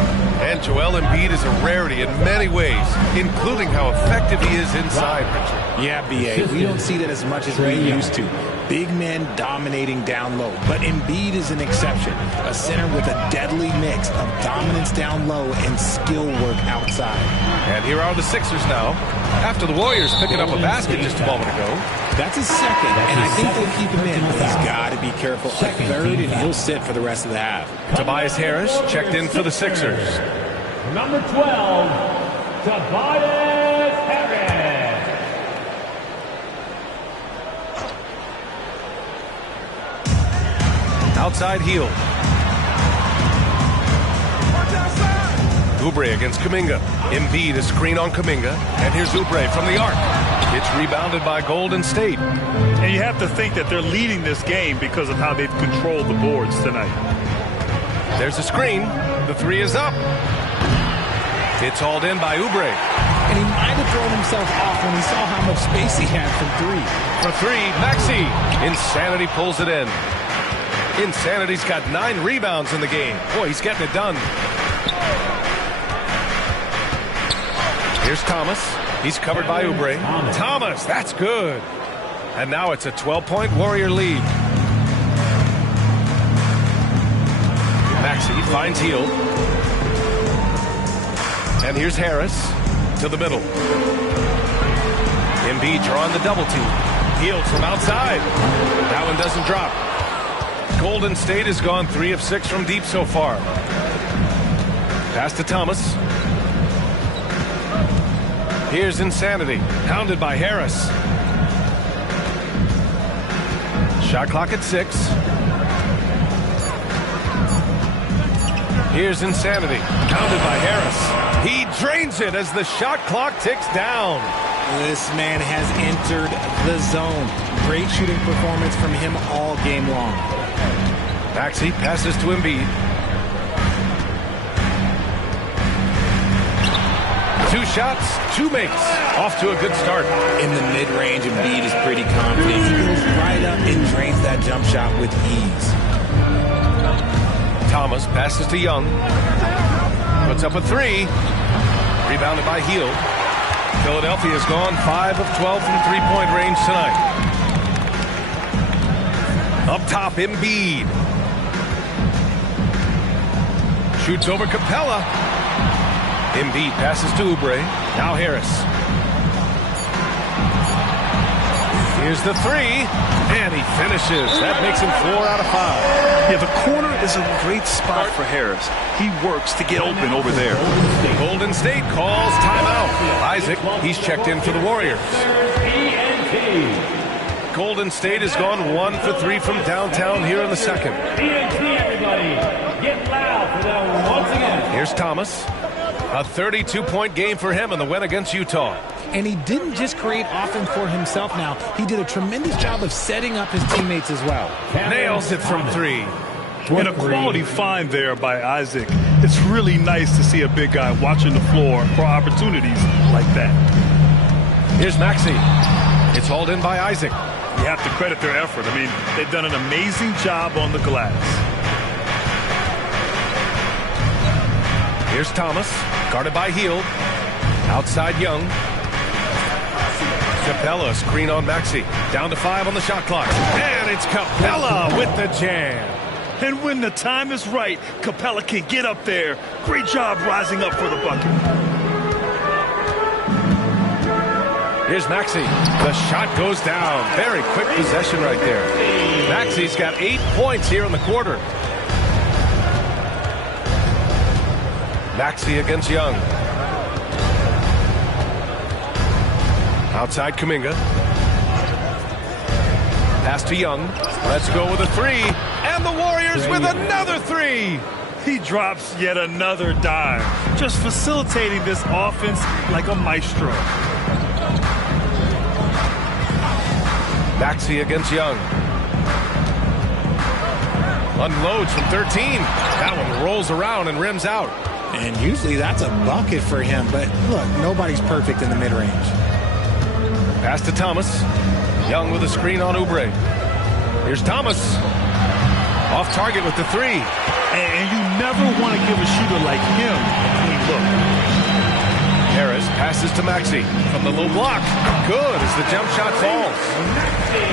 And Joel Embiid is a rarity in many ways, including how effective he is inside, Richard. Yeah, B.A., we don't see that as much as we used to. Big men dominating down low. But Embiid is an exception. A center with a deadly mix of dominance down low and skill work outside. And here are the Sixers now. After the Warriors picking up a basket just a moment ago. That's his second, and I think they'll keep him in. But he's got to be careful. A third, and he'll sit for the rest of the half. Tobias Harris checked in for the Sixers. Number 12, Tobias Harris. Outside heel. Oubre against Kuminga. Embiid a screen on Kuminga. And here's Oubre from the arc. It's rebounded by Golden State. And you have to think that they're leading this game because of how they've controlled the boards tonight. There's a screen. The three is up. It's hauled in by Oubre. And he might have thrown himself off when he saw how much space he had from three. For three, Maxey. Insanity pulls it in. Insanity's got 9 rebounds in the game. Boy, he's getting it done. Here's Thomas. He's covered by Oubre. Thomas, that's good. And now it's a 12-point Warrior lead. Maxey finds Hield. And here's Harris to the middle. Embiid drawing the double team. Hield from outside. That one doesn't drop. Golden State has gone 3 of 6 from deep so far. Pass to Thomas. Here's Insanity, pounded by Harris. Shot clock at 6. Here's Insanity, pounded by Harris. He drains it as the shot clock ticks down. This man has entered the zone. Great shooting performance from him all game long. Maxey passes to Embiid. 2 shots, 2 makes. Off to a good start. In the mid-range, Embiid is pretty confident. He goes right up and drains that jump shot with ease. Thomas passes to Young. Puts up a 3. Rebounded by Hield. Philadelphia's gone 5 of 12 from three-point range tonight. Up top, Embiid. Shoots over Capella. Embiid passes to Oubre. Now Harris. Here's the 3. And he finishes. That makes him 4 out of 5. Yeah, the corner is a great spot for Harris. He works to get open over there. Golden State calls timeout. Isaac, he's checked in for the Warriors. Golden State has gone 1 for 3 from downtown here in the second. Everybody, get loud for that one once again. Here's Thomas. A 32-point game for him in the win against Utah. And he didn't just create offense for himself now. He did a tremendous job of setting up his teammates as well. Nails it from 3. And a quality find there by Isaac. It's really nice to see a big guy watching the floor for opportunities like that. Here's Maxey. It's hauled in by Isaac. You have to credit their effort. I mean, they've done an amazing job on the glass. Here's Thomas, guarded by Hield. Outside Young. Capella, screen on Maxey. Down to 5 on the shot clock. And it's Capella with the jam. And when the time is right, Capella can get up there. Great job rising up for the bucket. Here's Maxey. The shot goes down. Very quick possession right there. Maxey's got 8 points here in the quarter. Maxey against Young. Outside Kuminga. Pass to Young. Let's go with a three. And the Warriors with another three. He drops yet another dime, just facilitating this offense like a maestro. Maxey against Young. Unloads from 13. That one rolls around and rims out. And usually that's a bucket for him, but look, nobody's perfect in the mid-range. Pass to Thomas. Young with a screen on Oubre. Here's Thomas. Off target with the three. And you never want to give a shooter like him a clean look. Harris passes to Maxey from the low block. Good as the jump shot falls.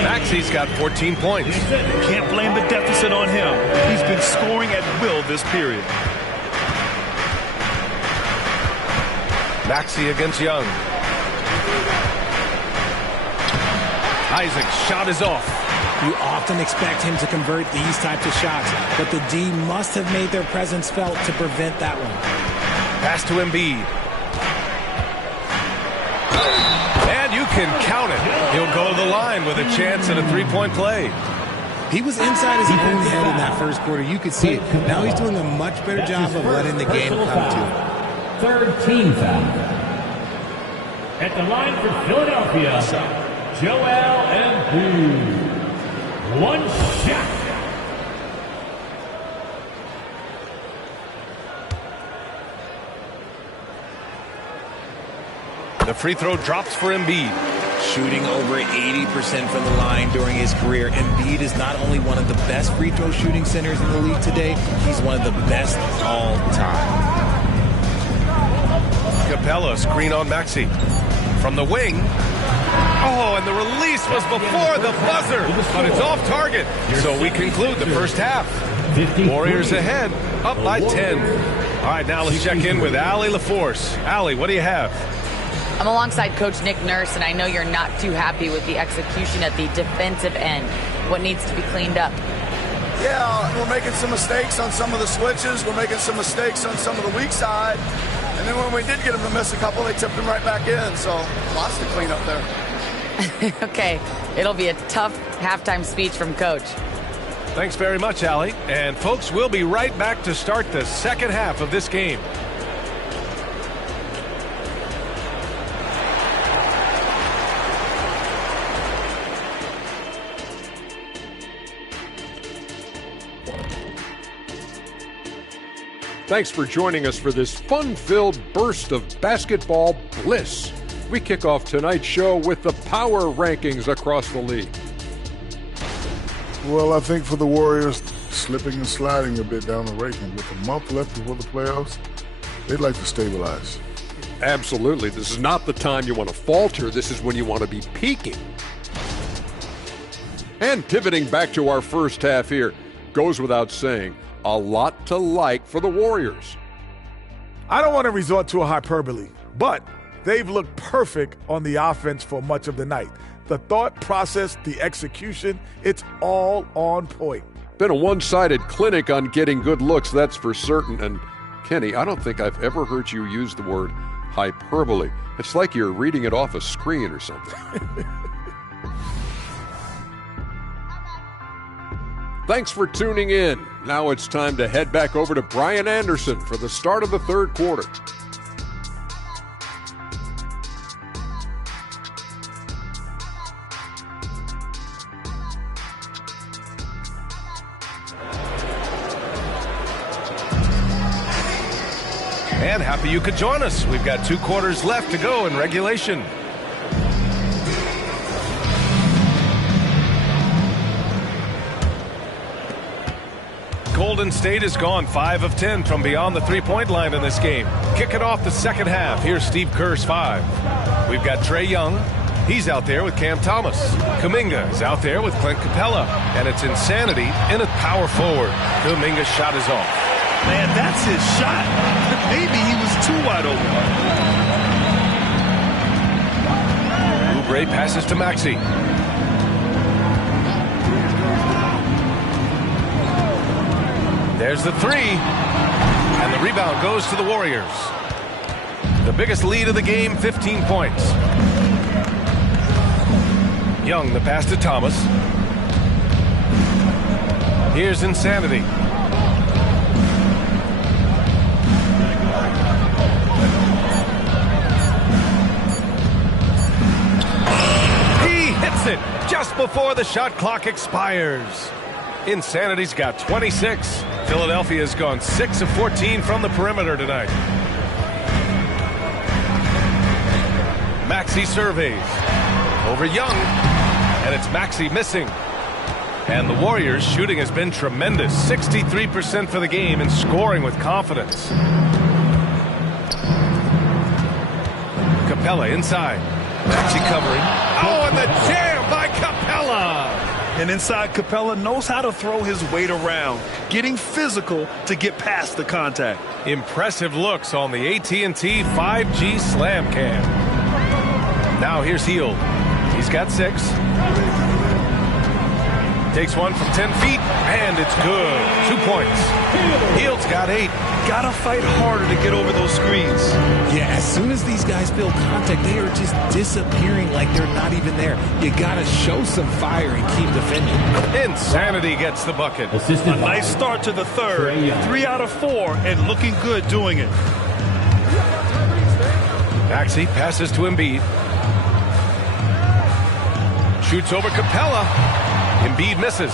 Maxey's got 14 points. Can't blame the deficit on him. He's been scoring at will this period. Maxey against Young. Isaac's shot is off. You often expect him to convert these types of shots, but the D must have made their presence felt to prevent that one. Pass to Embiid. And you can count it. He'll go to the line with a chance at a three-point play. He was inside his own head in that first quarter. You could see it. Now he's doing a much better job of letting the game come to him. Third team foul. At the line for Philadelphia, Joel Embiid. One shot. The free throw drops for Embiid. Shooting over 80% from the line during his career. Embiid is not only one of the best free throw shooting centers in the league today, he's one of the best all time. Capella screen on Maxey. From the wing. Oh, and the release was before the buzzer, but it's off target. So we conclude the first half. Warriors ahead, up by 10. All right, now let's check in with Allie LaForce. Allie, what do you have? I'm alongside Coach Nick Nurse, and I know you're not too happy with the execution at the defensive end. What needs to be cleaned up? Yeah, we're making some mistakes on some of the switches. We're making some mistakes on some of the weak side. And then when we did get them to miss a couple, they tipped them right back in. So lots to clean up there. Okay, it'll be a tough halftime speech from Coach. Thanks very much, Allie. And folks, we'll be right back to start the second half of this game. Thanks for joining us for this fun-filled burst of basketball bliss. We kick off tonight's show with the power rankings across the league. Well, I think for the Warriors, slipping and sliding a bit down the ranking with a month left before the playoffs, they'd like to stabilize. Absolutely. This is not the time you want to falter. This is when you want to be peaking. And pivoting back to our first half here, goes without saying, a lot to like for the Warriors. I don't want to resort to a hyperbole, but they've looked perfect on the offense for much of the night. The thought process, the execution, it's all on point. Been a one-sided clinic on getting good looks, that's for certain. And Kenny, I don't think I've ever heard you use the word hyperbole. It's like you're reading it off a screen or something. Thanks for tuning in. Now it's time to head back over to Brian Anderson for the start of the third quarter. And happy you could join us. We've got 2 quarters left to go in regulation. Golden State has gone 5 of 10 from beyond the three-point line in this game. Kicking off the second half, here's Steve Kerr's 5. We've got Trae Young. He's out there with Cam Thomas. Kuminga is out there with Clint Capella. And it's insanity in a power forward. Kuminga's shot is off. Man, that's his shot. Maybe he was too wide open. Oubre passes to Maxey. There's the three. And the rebound goes to the Warriors. The biggest lead of the game, 15 points. Young, the pass to Thomas. Here's Insanity. He hits it just before the shot clock expires. Insanity's got 26. Philadelphia's gone 6 of 14 from the perimeter tonight. Maxey surveys. Over Young. And it's Maxey missing. And the Warriors' shooting has been tremendous. 63% for the game and scoring with confidence. Capella inside. Maxey covering. Oh, and the jam by Capella! And inside, Capella knows how to throw his weight around, getting physical to get past the contact. Impressive looks on the AT&T 5G Slam Cam. Now here's Hield. He's got 6. Takes one from 10 feet, and it's good. 2 points. Hield's got 8. Gotta fight harder to get over those screens. Yeah, as soon as these guys feel contact, they are just disappearing like they're not even there. You gotta show some fire and keep defending. Insanity gets the bucket. A nice start to the third. 3 out of 4, and looking good doing it. Maxey passes to Embiid. Shoots over Capella. Embiid misses.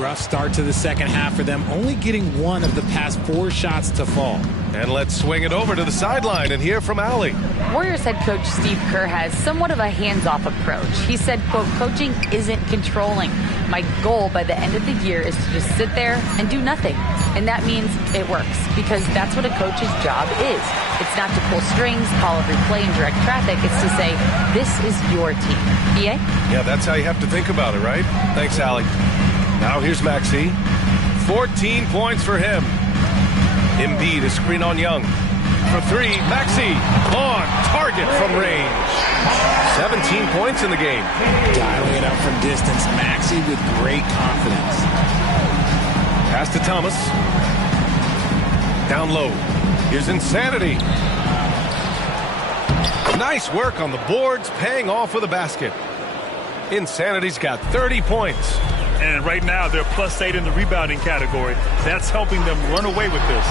Rough start to the second half for them, only getting 1 of the past 4 shots to fall. And let's swing it over to the sideline and hear from Allie. Warriors head coach Steve Kerr has somewhat of a hands-off approach. He said, quote, coaching isn't controlling. My goal by the end of the year is to just sit there and do nothing. And that means it works, because that's what a coach's job is. It's not to pull strings, call every play, and direct traffic. It's to say, this is your team. BA? Yeah, that's how you have to think about it, right? Thanks, Allie. Now here's Maxey. 14 points for him. Embiid, a screen on Young. For 3, Maxey on target from range. 17 points in the game. Dialing it up from distance. Maxey with great confidence. Pass to Thomas. Down low. Here's Insanity. Nice work on the boards, paying off with a basket. Insanity's got 30 points. And right now, they're +8 in the rebounding category. That's helping them run away with this.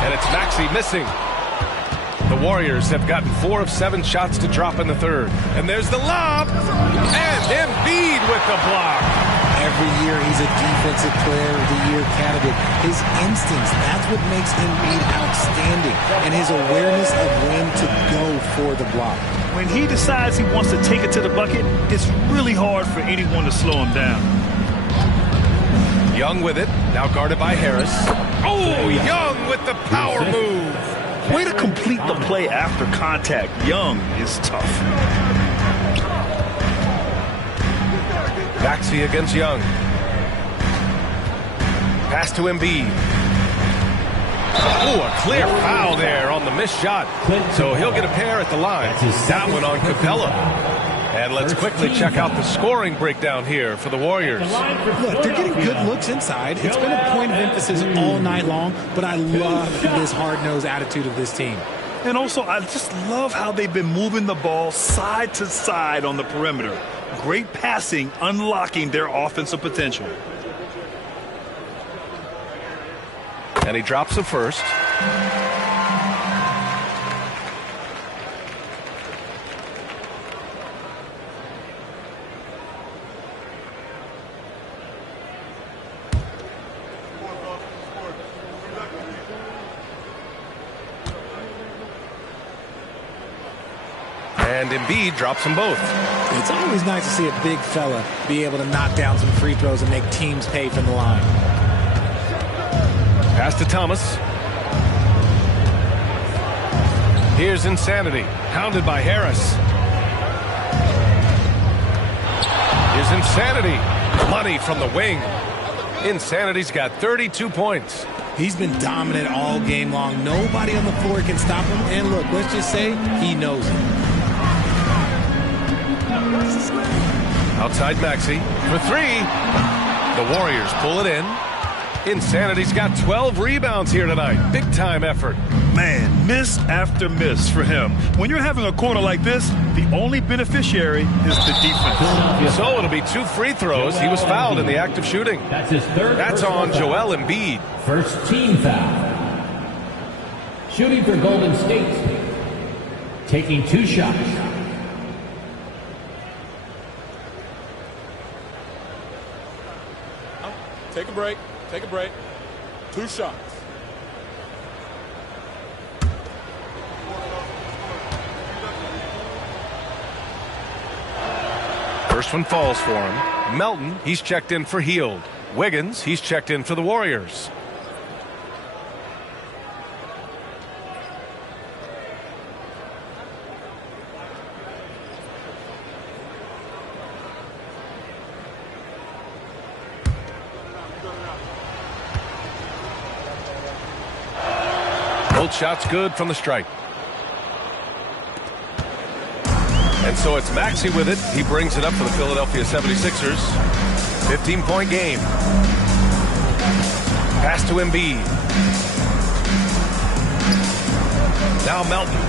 And it's Maxey missing. The Warriors have gotten 4 of 7 shots to drop in the third. And there's the lob. And Embiid with the block. Every year he's a defensive player of the year candidate. His instincts, that's what makes Embiid outstanding. And his awareness of when to go for the block. When he decides he wants to take it to the bucket, it's really hard for anyone to slow him down. Young with it, now guarded by Harris. Oh, Young with the power move. Way to complete the play after contact. Young is tough. Maxey against Young. Pass to Embiid. Oh, a clear foul there on the missed shot. So he'll get a pair at the line. That one on Capella. And let's quickly check out the scoring breakdown here for the Warriors. Look, they're getting good looks inside. It's been a point of emphasis all night long, but I love this hard-nosed attitude of this team. And also, I just love how they've been moving the ball side to side on the perimeter. Great passing, unlocking their offensive potential. And he drops the first. And Embiid drops them both. It's always nice to see a big fella be able to knock down some free throws and make teams pay from the line. Pass to Thomas. Here's Insanity, hounded by Harris. Here's Insanity, money from the wing. Insanity's got 32 points. He's been dominant all game long. Nobody on the floor can stop him. And look, let's just say he knows it. Outside Maxey for 3. The Warriors pull it in. Insanity's got 12 rebounds here tonight. Big time effort. Man, miss after miss for him. When you're having a quarter like this, the only beneficiary is the defense. So it'll be 2 free throws. He was fouled in the act of shooting. That's his third. That's on Joel Embiid. First team foul. Shooting for Golden State. Taking 2 shots. Take a break. Take a break. 2 shots. First one falls for him. Melton, he's checked in for Heald. Wiggins, he's checked in for the Warriors. Both shots good from the stripe. And so it's Maxey with it. He brings it up for the Philadelphia 76ers. 15-point game. Pass to Embiid. Now Melton.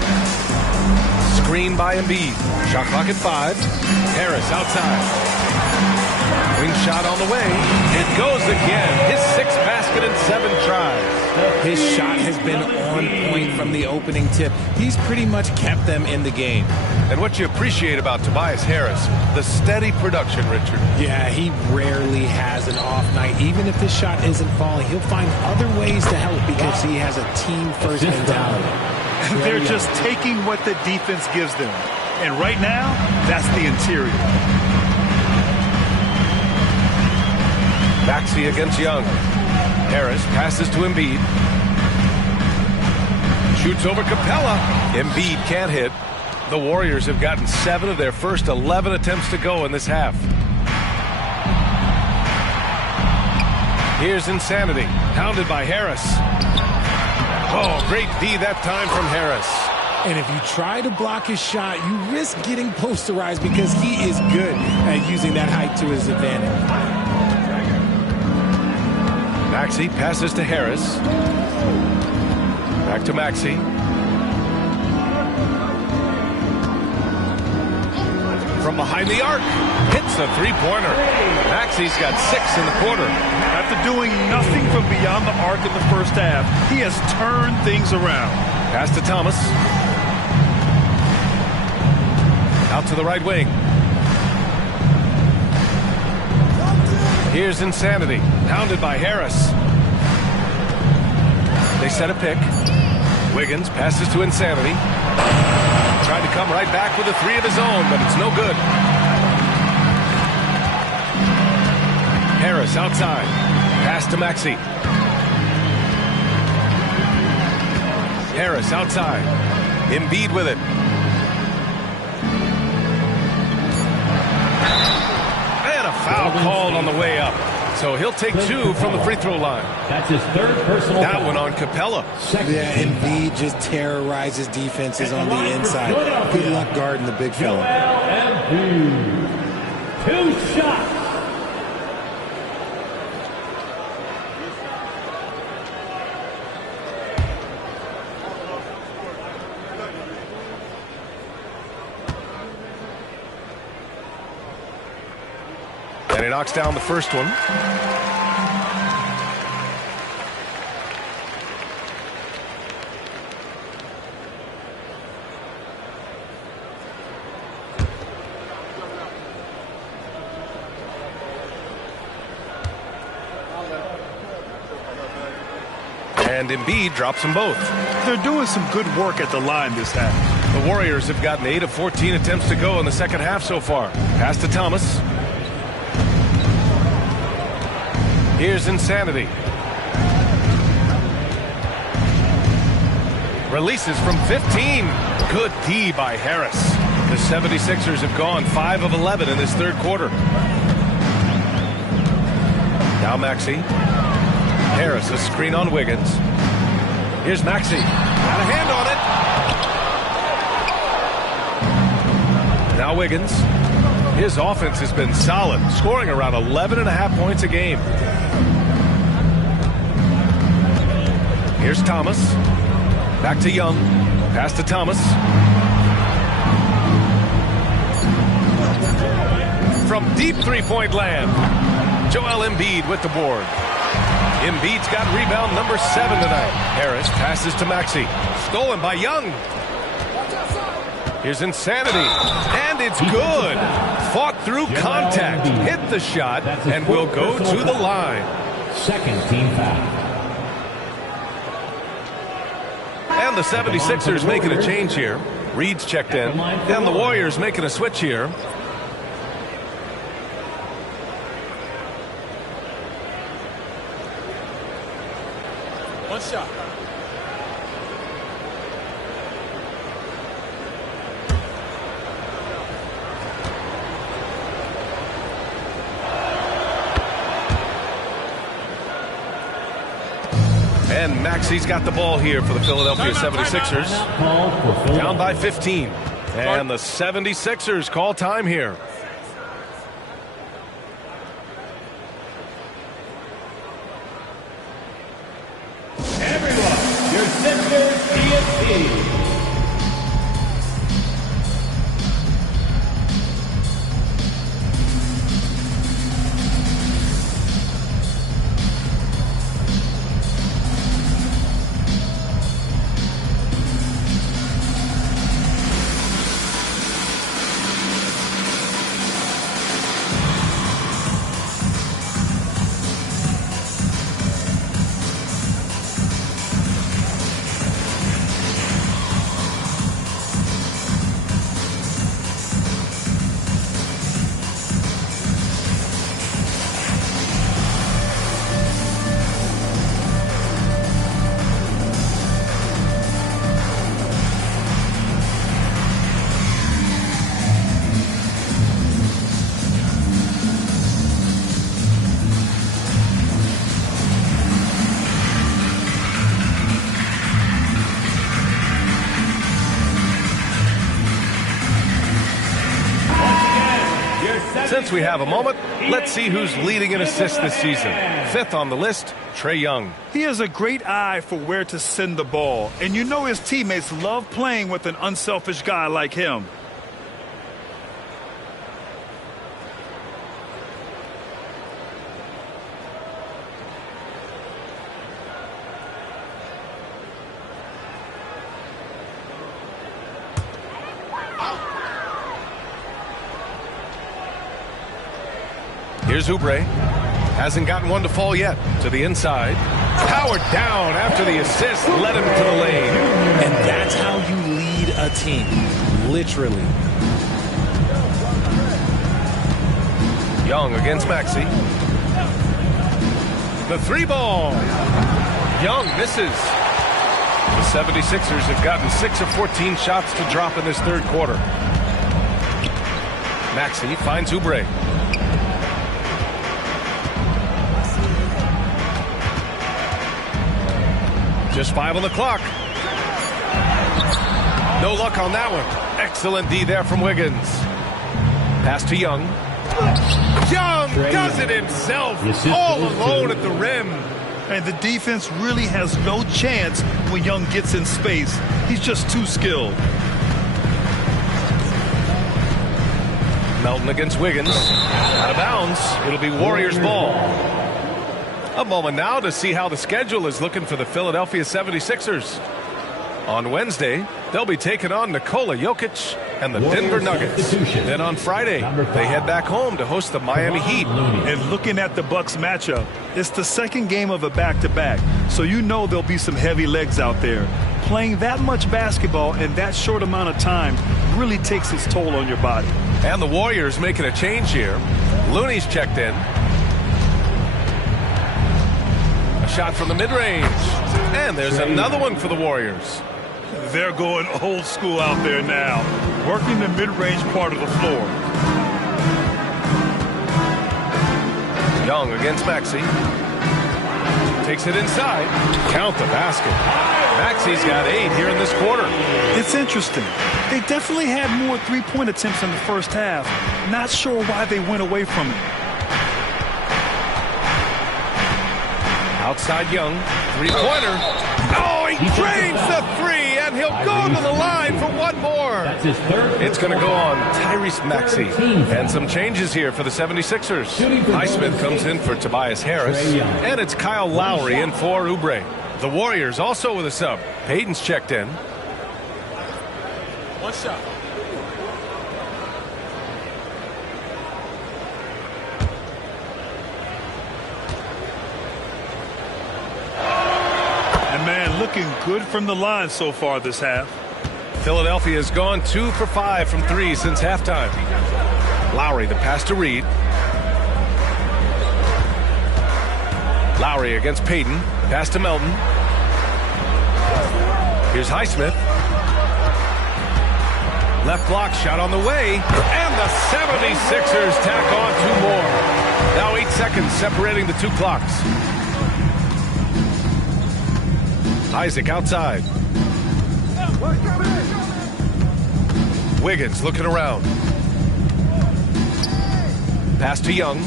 Screen by Embiid. Shot clock at 5. Harris outside. Wing shot on the way. It goes again. His 6th basket in 7 tries. His shot has been on point from the opening tip. He's pretty much kept them in the game. And what you appreciate about Tobias Harris, the steady production, Richard. Yeah, he rarely has an off night. Even if this shot isn't falling, he'll find other ways to help because he has a team-first mentality. They're just taking what the defense gives them. And right now, that's the interior. Maxey against Young. Harris passes to Embiid. Shoots over Capella. Embiid can't hit. The Warriors have gotten 7 of their first 11 attempts to go in this half. Here's Insanity. Pounded by Harris. Oh, great D that time from Harris. And if you try to block his shot, you risk getting posterized because he is good at using that height to his advantage. Maxey passes to Harris. Back to Maxey. From behind the arc. Hits the three-pointer. Maxey's got 6 in the quarter. After doing nothing from beyond the arc in the first half, he has turned things around. Pass to Thomas. Out to the right wing. Here's Insanity. Pounded by Harris. They set a pick. Wiggins passes to Insanity. Tried to come right back with a 3 of his own, but it's no good. Harris outside. Pass to Maxey. Harris outside. Embiid with it. And a foul called on the way up. So he'll take 2 from the free throw line. That's his 3rd personal That foul. one on Capella. Yeah, Embiid just terrorizes defenses on the inside. Good luck guarding the big fella. 2 shots. And he knocks down the first one. And Embiid drops them both. They're doing some good work at the line this half. The Warriors have gotten 8 of 14 attempts to go in the second half so far. Pass to Thomas. Here's Insanity. Releases from 15. Good D by Harris. The 76ers have gone 5 of 11 in this third quarter. Now Maxey. Harris, a screen on Wiggins. Here's Maxey. Got a hand on it. Now Wiggins. His offense has been solid, scoring around 11.5 points a game. Here's Thomas. Back to Young. Pass to Thomas. From deep three-point land, Joel Embiid with the board. Embiid's got rebound number 7 tonight. Harris passes to Maxey. Stolen by Young. Here's Insanity. And it's good. Fought through contact. Hit the shot and will go to the line. Second team foul. And the 76ers making a change here. Reed's checked in. And the Warriors making a switch here. One shot. And Maxey's got the ball here for the Philadelphia 76ers. Down by 15. And the 76ers call time here. Everyone, your Sixers ESP. Since we have a moment, let's see who's leading in assists this season. 5th on the list, Trae Young. He has a great eye for where to send the ball, and you know his teammates love playing with an unselfish guy like him. Here's Oubre. Hasn't gotten one to fall yet. To the inside. Powered down after the assist. Led him to the lane. And that's how you lead a team. Literally. Young against Maxey. The 3-ball. Young misses. The 76ers have gotten 6 of 14 shots to drop in this third quarter. Maxey finds Oubre. Just 5 on the clock. No luck on that one. Excellent D there from Wiggins. Pass to Young. Young does it himself, all alone at the rim. And the defense really has no chance when Young gets in space. He's just too skilled. Melton against Wiggins. Out of bounds. It'll be Warriors ball. A moment now to see how the schedule is looking for the Philadelphia 76ers. On Wednesday, they'll be taking on Nikola Jokic and the Denver Nuggets. Then on Friday, they head back home to host the Miami Heat. And looking at the Bucks matchup, it's the second game of a back-to-back, so you know there'll be some heavy legs out there. Playing that much basketball in that short amount of time really takes its toll on your body. And the Warriors making a change here. Looney's checked in. Shot from the mid-range. And there's another one for the Warriors. They're going old school out there now, working the mid-range part of the floor. Young against Maxey. Takes it inside. Count the basket. Maxey's got 8 here in this quarter. It's interesting. They definitely had more three-point attempts in the first half. Not sure why they went away from it. Outside Young. 3-pointer. Oh, he drains the three, and he'll go to the line for one more. That's his third. It's going to go on Tyrese Maxey. And some changes here for the 76ers. Highsmith comes in for Tobias Harris. And it's Kyle Lowry in for Oubre. The Warriors also with a sub. Payton's checked in. One shot. And man, looking good from the line so far this half. Philadelphia has gone 2 for 5 from 3 since halftime. Lowry, the pass to Reed. Lowry against Payton. Pass to Melton. Here's Highsmith. Left block shot on the way. And the 76ers tack on 2 more. Now 8 seconds separating the 2 clocks. Isaac outside. Wiggins looking around. Pass to Young.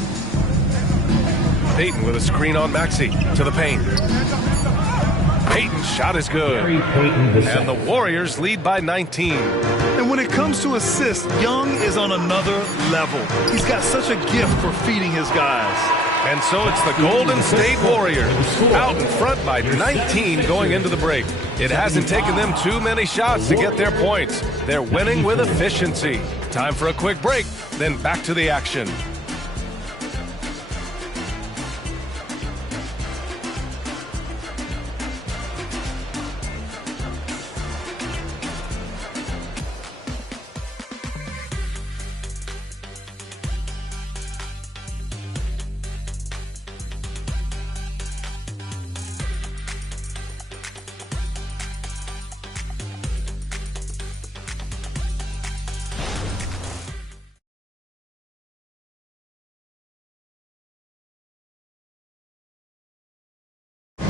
Payton with a screen on Maxey to the paint. Payton's shot is good. And the Warriors lead by 19. And when it comes to assists, Young is on another level. He's got such a gift for feeding his guys. And so it's the Golden State Warriors out in front by 19 going into the break. It hasn't taken them too many shots to get their points. They're winning with efficiency. Time for a quick break, then back to the action.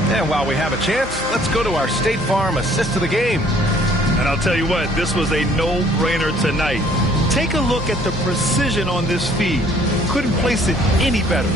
And while we have a chance, let's go to our State Farm assist of the game. And I'll tell you what, this was a no-brainer tonight. Take a look at the precision on this feed. Couldn't place it any better.